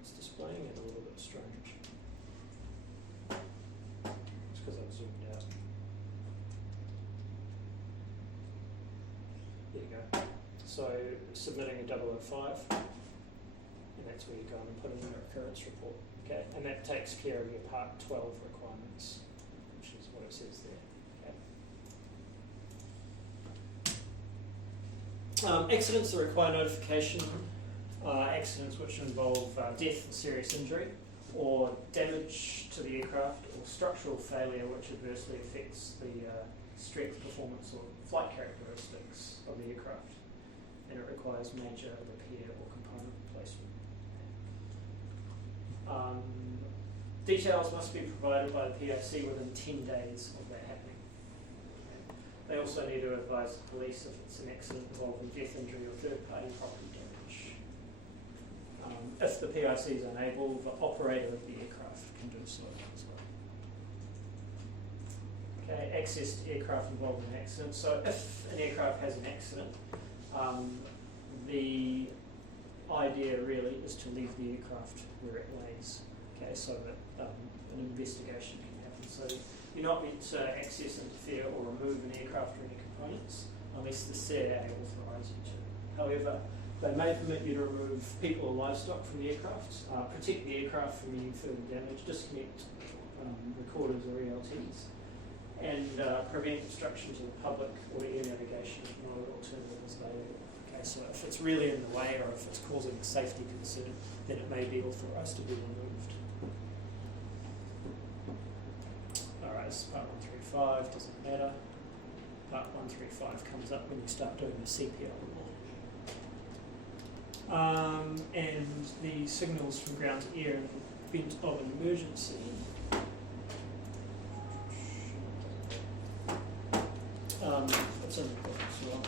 It's displaying it a little bit strange. It's because I've zoomed out. There you go. So submitting a 005, and that's where you go and put in your occurrence report. Okay, and that takes care of your part 12 requirements, which is what it says there. Accidents that require notification are accidents which involve death or serious injury, or damage to the aircraft, or structural failure which adversely affects the strength, performance, or flight characteristics of the aircraft, and it requires major repair or component replacement. Details must be provided by the PIC within 10 days of that happening. They also need to advise the police if it's an accident involving death, injury, or third-party property damage. If the PIC is unable, the operator of the aircraft can do so as well. Okay, access to aircraft involved in an accident. So if an aircraft has an accident, the idea really is to leave the aircraft where it lays. Okay, so that an investigation can happen. So you're not meant to access, interfere, or remove an aircraft or any components unless the CAA authorises you to. However, they may permit you to remove people or livestock from the aircraft, protect the aircraft from any further damage, disconnect recorders or ELTs, and prevent obstruction to the public or air navigation if no alternative is available. Okay, so if it's really in the way or if it's causing a safety concern, then it may be authorised to be removed. Part 135 doesn't matter. Part 135 comes up when you start doing the CPL. And the signals from ground to air in the event of an emergency. It's in the book as well.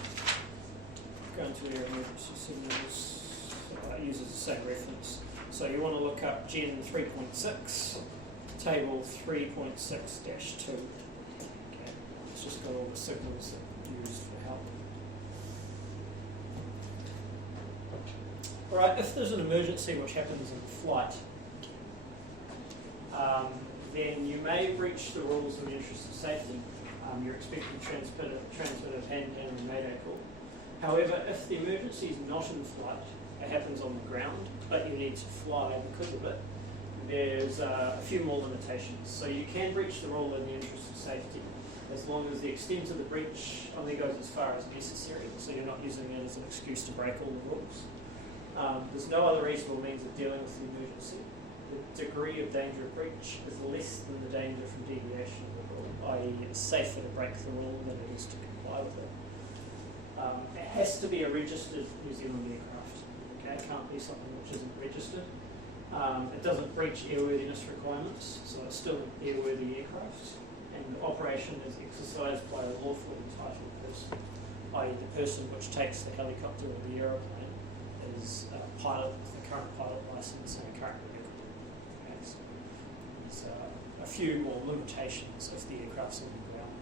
Ground to air emergency signals uses the same reference. So you want to look up Gen 3.6. Table 3.6-2. Okay, it's just got all the signals that are used for help. Alright, if there's an emergency which happens in flight, then you may breach the rules in the interest of safety. You're expected to transmit a hand and mayday call. However, if the emergency is not in flight, it happens on the ground, but you need to fly because of it, there's a few more limitations. So you can breach the rule in the interest of safety as long as the extent of the breach only goes as far as necessary, so you're not using it as an excuse to break all the rules. There's no other reasonable means of dealing with the emergency. The degree of danger of breach is less than the danger from deviation of the rule, i.e. it's safer to break the rule than it is to comply with it. It has to be a registered New Zealand aircraft. Okay, it can't be something which isn't registered. It doesn't breach airworthiness requirements, so it's still an airworthy aircraft. And operation is exercised by a lawfully entitled person, i.e. the person which takes the helicopter or the aeroplane is a pilot with a current pilot license and a current vehicle. Okay, so there's a few more limitations if the aircraft's on the ground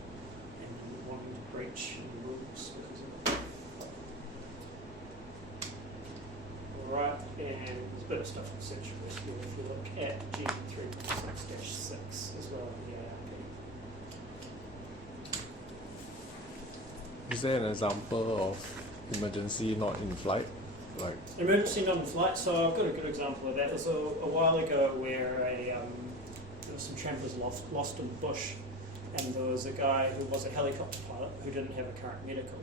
and you're wanting to breach the rules because of it. Alright, and there's a bit of stuff on search and rescue if you look at G3.6-6 as well in the ARP. Is there an example of emergency not in flight? Like, Emergency not in flight, so I've got a good example of that. There was a while ago where there were some trampers lost in the bush, and there was a guy who was a helicopter pilot who didn't have a current medical,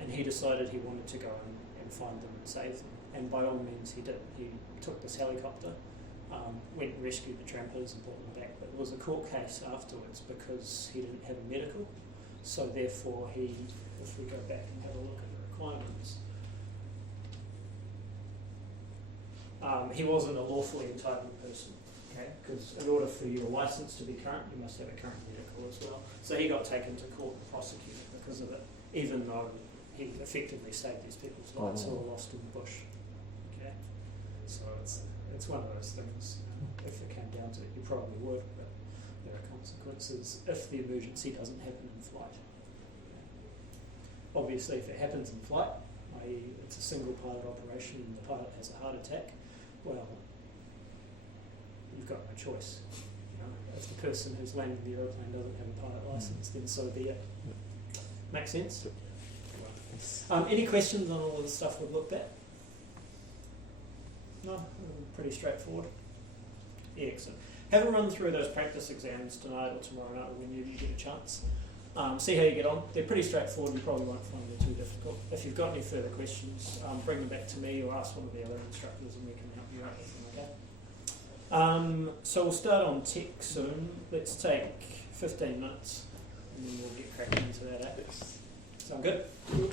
and he decided he wanted to go and find them and save them. And by all means he did. He took this helicopter, went and rescued the trampers and brought them back. But there was a court case afterwards because he didn't have a medical. So therefore if we go back and have a look at the requirements, he wasn't a lawfully entitled person, okay? Because in order for your license to be current, you must have a current medical as well. So he got taken to court and prosecuted because of it, even though he effectively saved these people's lives who were lost in the bush. Okay, so it's one of those things. If it came down to it, you probably would, but there are consequences if the emergency doesn't happen in flight. Obviously, if it happens in flight, i.e. it's a single pilot operation and the pilot has a heart attack, well, you've got no choice. You know, if the person who's landing the aeroplane doesn't have a pilot license, then so be it. Make sense? Any questions on all of the stuff we've looked at? No? Pretty straightforward. Yeah, excellent. Have a run through those practice exams tonight or tomorrow night when you get a chance. See how you get on. They're pretty straightforward. You probably won't find them too difficult. If you've got any further questions, bring them back to me or ask one of the other instructors and we can help you out with them, okay? So we'll start on tech soon. Let's take 15 minutes and then we'll get cracking into that. Sound good? Cool.